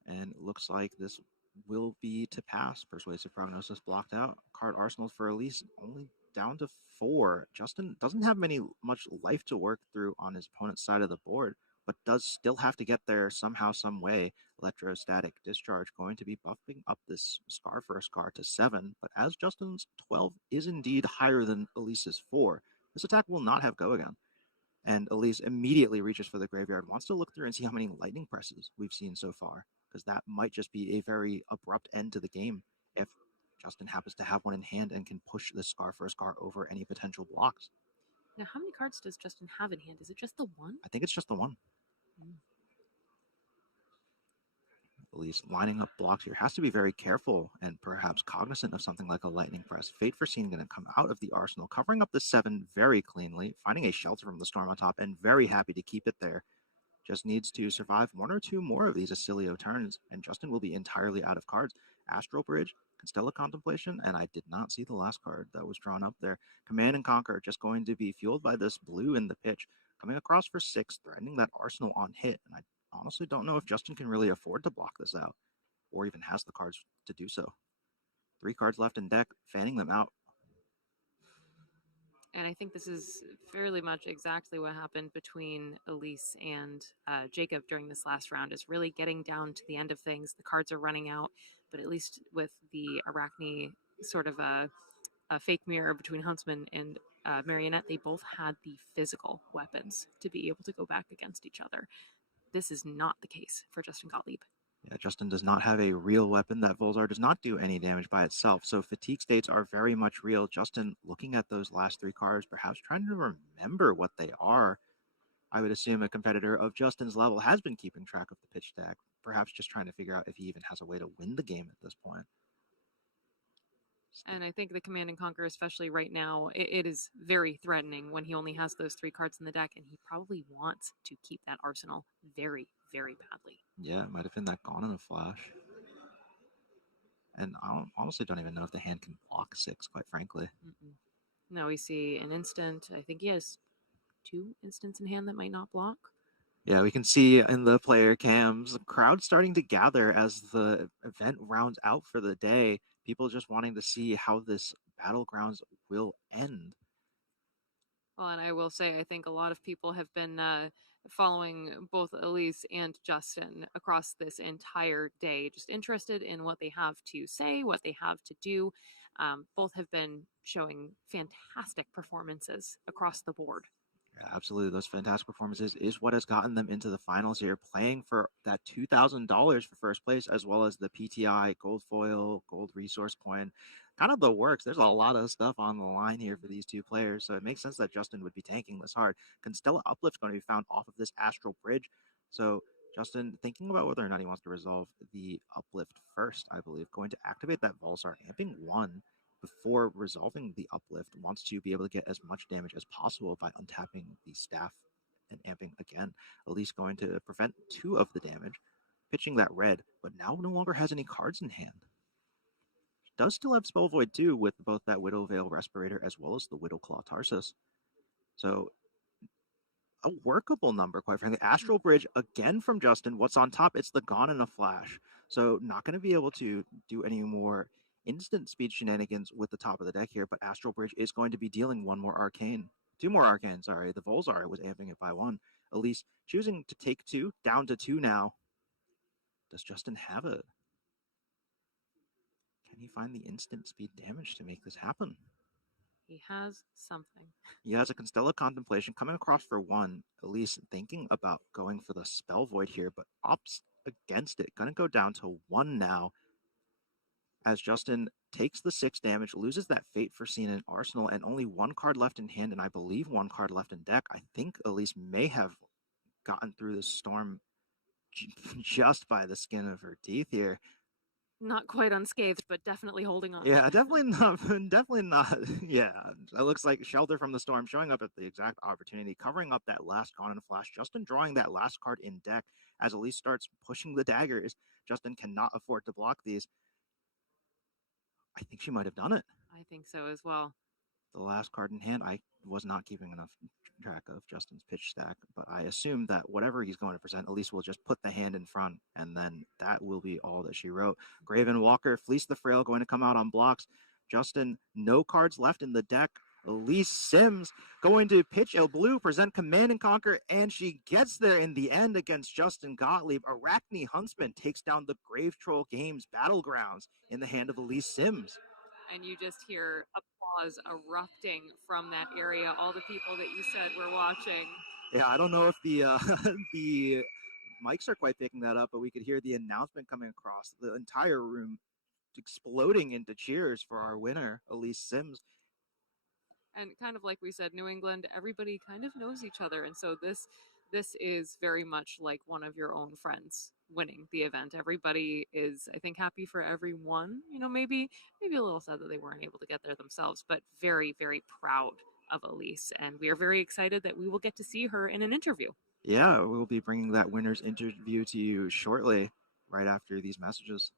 And it looks like this will be to pass. Persuasive Prognosis blocked out. Card Arsenal for Elise only down to 4. Justin doesn't have much life to work through on his opponent's side of the board, but does still have to get there somehow, some way. Electrostatic Discharge going to be buffing up this Scar for a Scar to 7, but as Justin's 12 is indeed higher than Elise's 4, this attack will not have go again. And Elise immediately reaches for the graveyard, wants to look through and see how many lightning presses we've seen so far, because that might just be a very abrupt end to the game if Justin happens to have one in hand and can push the Scar for a Scar over any potential blocks. Now, how many cards does Justin have in hand? Is it just the 1? I think it's just the 1. Elise lining up blocks here has to be very careful and perhaps cognizant of something like a lightning press. Fate Foreseen going to come out of the arsenal, covering up the 7 very cleanly, finding a shelter from the storm on top, and very happy to keep it there. Just needs to survive 1 or 2 more of these Acilio turns, and Justin will be entirely out of cards. Astral Bridge, Constella Contemplation, and I did not see the last card that was drawn up there. Command and Conquer just going to be fueled by this blue in the pitch, coming across for 6, threatening that arsenal on hit, and I honestly don't know if Justin can really afford to block this out, or even has the cards to do so. 3 cards left in deck, fanning them out. And I think this is fairly much exactly what happened between Elise and Jacob during this last round, is really getting down to the end of things. The cards are running out, but at least with the Arachne sort of a fake mirror between Huntsman and Marionette, they both had the physical weapons to be able to go back against each other. This is not the case for Justin Gottlieb. Yeah, Justin does not have a real weapon. That Volzar does not do any damage by itself, so fatigue states are very much real. Justin, looking at those last 3 cards, perhaps trying to remember what they are. I would assume a competitor of Justin's level has been keeping track of the pitch deck, perhaps just trying to figure out if he even has a way to win the game at this point. And I think the Command and Conquer, especially right now, it is very threatening when he only has those 3 cards in the deck, and he probably wants to keep that arsenal very, very badly. Yeah, it might have been that Gone in a Flash. And I honestly don't even know if the hand can block 6, quite frankly. No, we see an instant. I think he has 2 instants in hand that might not block. Yeah, we can see in the player cams, the crowd starting to gather as the event rounds out for the day. People just wanting to see how this Battlegrounds will end. Well, and I will say, I think a lot of people have been following both Elise and Justin across this entire day, just interested in what they have to say, what they have to do. Both have been showing fantastic performances across the board. Yeah, absolutely. Those fantastic performances is what has gotten them into the finals here, playing for that $2,000 for first place, as well as the PTI gold foil, gold resource coin, kind of the works. There's a lot of stuff on the line here for these 2 players, so it makes sense that Justin would be tanking this hard. Constella Uplift's going to be found off of this Astral Bridge, so Justin thinking about whether or not he wants to resolve the Uplift first, I believe, going to activate that Volsar, amping 1. Before resolving the uplift, wants to be able to get as much damage as possible by untapping the staff and amping again. Elise going to prevent 2 of the damage, pitching that red, but now no longer has any cards in hand. Does still have Spell Void too, with both that Widow Veil Respirator as well as the Widow Claw Tarsus. So a workable number, quite frankly. Astral Bridge again from Justin. What's on top? It's the Gone in a Flash. So not going to be able to do any more instant speed shenanigans with the top of the deck here, but Astral Bridge is going to be dealing 1 more arcane. 2 more arcane, sorry. The Volzar was amping it by 1. Elise choosing to take 2, down to 2 now. Does Justin have it? Can he find the instant speed damage to make this happen? He has something. He has a Constella Contemplation coming across for 1. Elise thinking about going for the Spell Void here, but opts against it. Gonna go down to 1 now, as Justin takes the 6 damage, loses that Fate Foreseen in Arsenal, and only 1 card left in hand, and I believe 1 card left in deck. I think Elise may have gotten through the storm just by the skin of her teeth here. Not quite unscathed, but definitely holding on. Yeah, definitely not. Definitely not. Yeah, it looks like Shelter from the Storm showing up at the exact opportunity, covering up that last Gone in a Flash. Justin drawing that last card in deck as Elise starts pushing the daggers. Justin cannot afford to block these. I think she might have done it. I think so as well. The last card in hand, I was not keeping enough track of Justin's pitch stack, but I assume that whatever he's going to present, Elise will just put the hand in front, and then that will be all that she wrote. Graven Walker, Fleece the Frail, going to come out on blocks. Justin, no cards left in the deck. Elise Sims going to pitch a blue, present Command and Conquer, and she gets there in the end against Justin Gottlieb. Arachne Huntsman takes down the Grave Troll Games Battlegrounds in the hand of Elise Sims. And you just hear applause erupting from that area. All the people that you said were watching. Yeah, I don't know if the the mics are quite picking that up, but we could hear the announcement coming across the entire room, exploding into cheers for our winner, Elise Sims. And kind of like we said, New England, everybody kind of knows each other, and so this is very much like one of your own friends winning the event. Everybody is, I think, happy for everyone. You know, maybe a little sad that they weren't able to get there themselves, but very, very proud of Elise, and we are very excited that we will get to see her in an interview. Yeah, we'll be bringing that winner's interview to you shortly, right after these messages.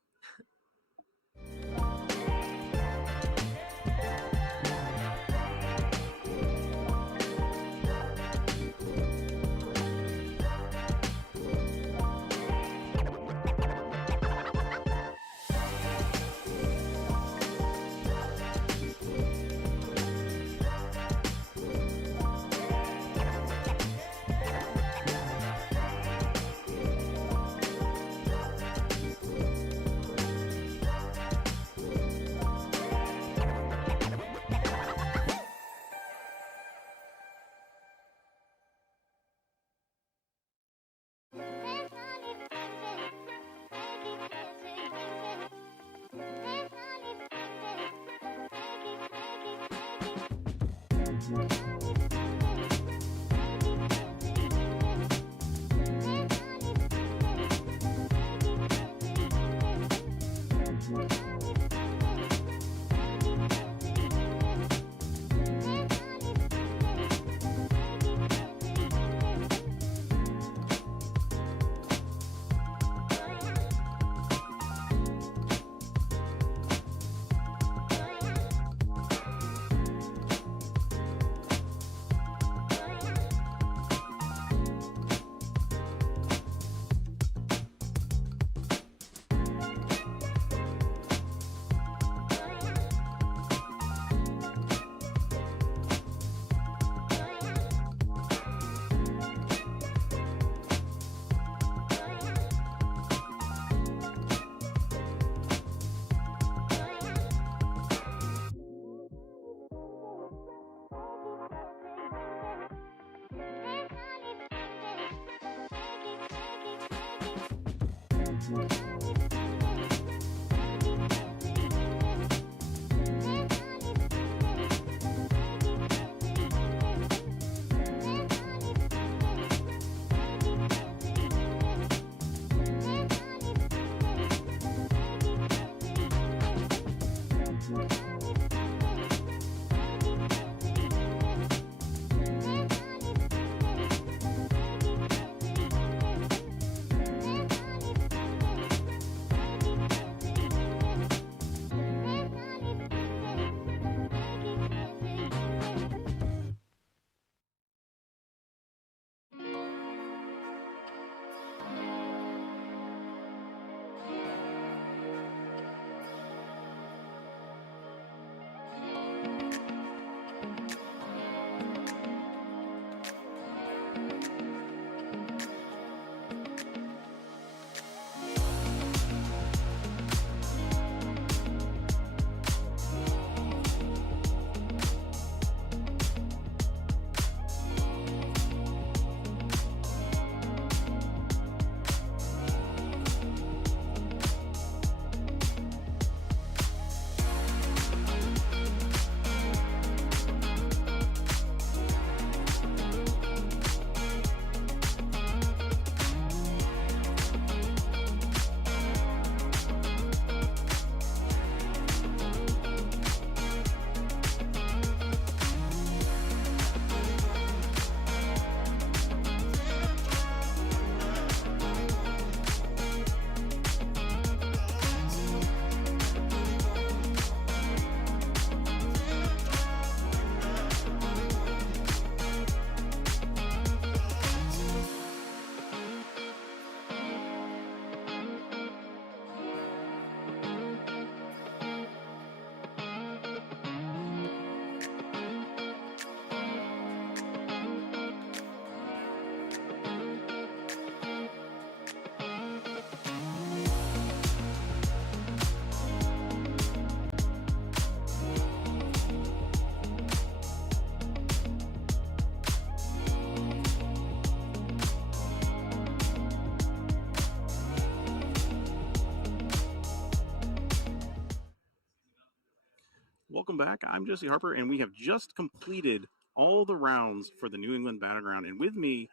Welcome back. I'm Jesse Harper, and we have just completed all the rounds for the New England Battleground. And with me,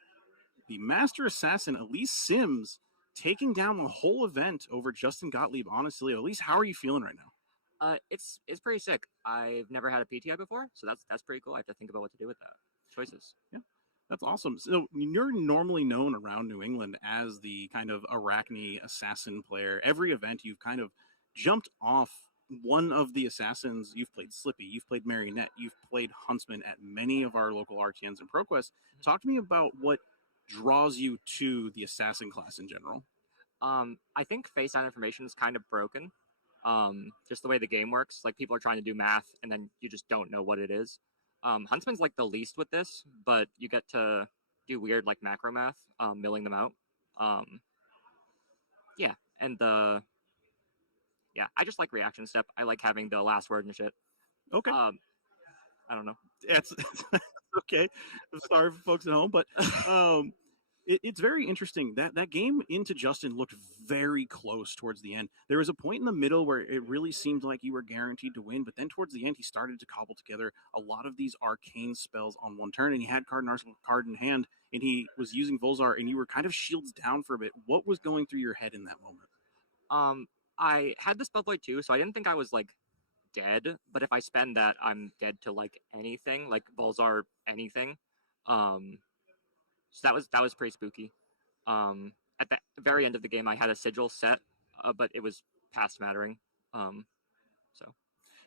the Master Assassin, Elise Sims, taking down the whole event over Justin Gottlieb on Acilio. Elise, how are you feeling right now? It's pretty sick. I've never had a PTI before, so that's pretty cool. I have to think about what to do with that. Choices. Yeah, that's awesome. So you're normally known around New England as the kind of Arachne assassin player. Every event you've kind of jumped off one of the assassins. You've played Slippy, you've played Marionette, you've played Huntsman at many of our local RTNs and ProQuest. Talk to me about what draws you to the assassin class in general. I think face down information is kind of broken. Just the way the game works. Like, people are trying to do math, and then you just don't know what it is. Huntsman's like the least with this, but you get to do weird like macro math, milling them out. Yeah, and I just like reaction step. I like having the last word and shit. Okay. I don't know. It's okay. I'm sorry for folks at home, but It's very interesting. That game into Justin looked very close towards the end. There was a point in the middle where it really seemed like you were guaranteed to win, but then towards the end, he started to cobble together a lot of these arcane spells on one turn, and he had card in hand, and he was using Volzar, and you were kind of shields down for a bit. What was going through your head in that moment? I had the spell void too, so I didn't think I was like dead. But if I spend that, I'm dead to like anything, like Volzar, anything. So that was pretty spooky. At the very end of the game, I had a sigil set, but it was past mattering. So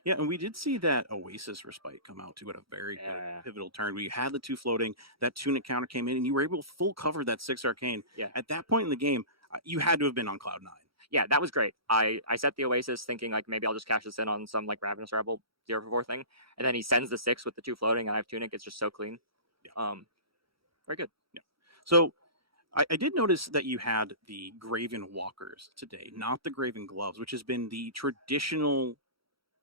yeah, and we did see that Oasis Respite come out too at a very pivotal turn. We had the 2 floating, that Tunic counter came in, and you were able to full cover that 6 arcane. Yeah. At that point in the game, you had to have been on cloud 9. Yeah, that was great. I set the Oasis thinking like maybe I'll just cash this in on some like Ravenous Rebel 0-4 thing, and then he sends the 6 with the 2 floating, and I have Tunic. It's just so clean. Yeah. Very good. Yeah. So I did notice that you had the Graven Walkers today, not the Graven Gloves, which has been the traditional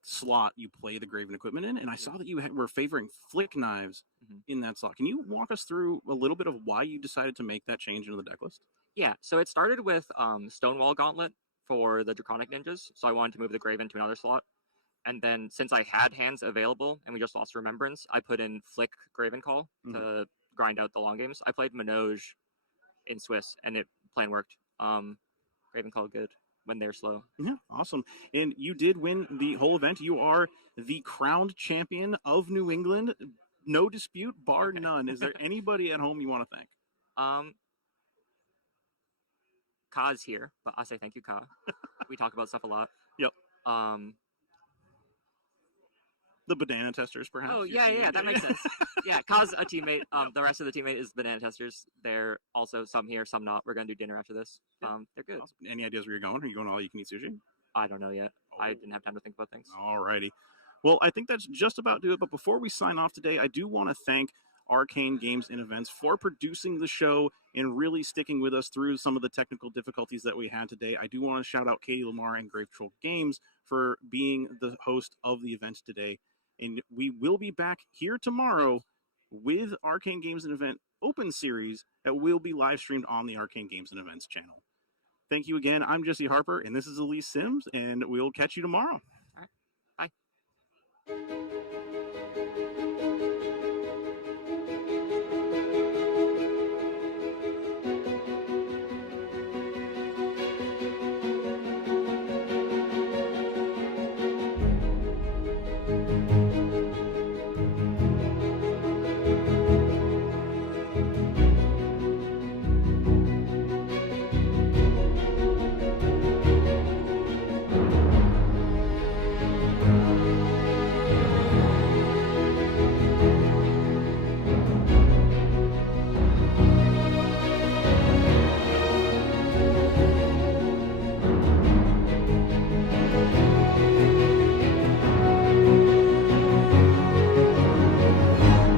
slot you play the Graven equipment in, and I saw that you were favoring Flick Knives in that slot. Can you walk us through a little bit of why you decided to make that change into the deck list? Yeah, so it started with Stonewall Gauntlet for the Draconic Ninjas, so I wanted to move the Graven to another slot. And then since I had hands available and we just lost Remembrance, I put in Flick Graven Call to grind out the long games. I played Minoge in Swiss, and it plan worked. Graven Call good when they're slow. Yeah, awesome. And you did win the whole event. You are the crowned champion of New England. No dispute, bar none. Is there anybody at home you want to thank? Ka's here, but I'll say thank you, Ka. We talk about stuff a lot. Yep. The banana testers, perhaps? Oh, yeah, that makes sense. Yeah, Ka's a teammate. The rest of the teammate is banana testers. They're also some here, some not. We're going to do dinner after this. They're good. Awesome. Any ideas where you're going? Are you going to all-you-can-eat sushi? I don't know yet. I didn't have time to think about things. All righty. Well, I think that's just about do it. But before we sign off today, I do want to thank Arcane Games and Events for producing the show and really sticking with us through some of the technical difficulties that we had today. I do want to shout out Katie Lamar and Grave Troll Games for being the host of the event today. And we will be back here tomorrow with Arcane Games and Event Open Series that will be live streamed on the Arcane Games and Events channel. Thank you again. I'm Jesse Harper, and this is Elise Sims, and we'll catch you tomorrow. All right. Bye.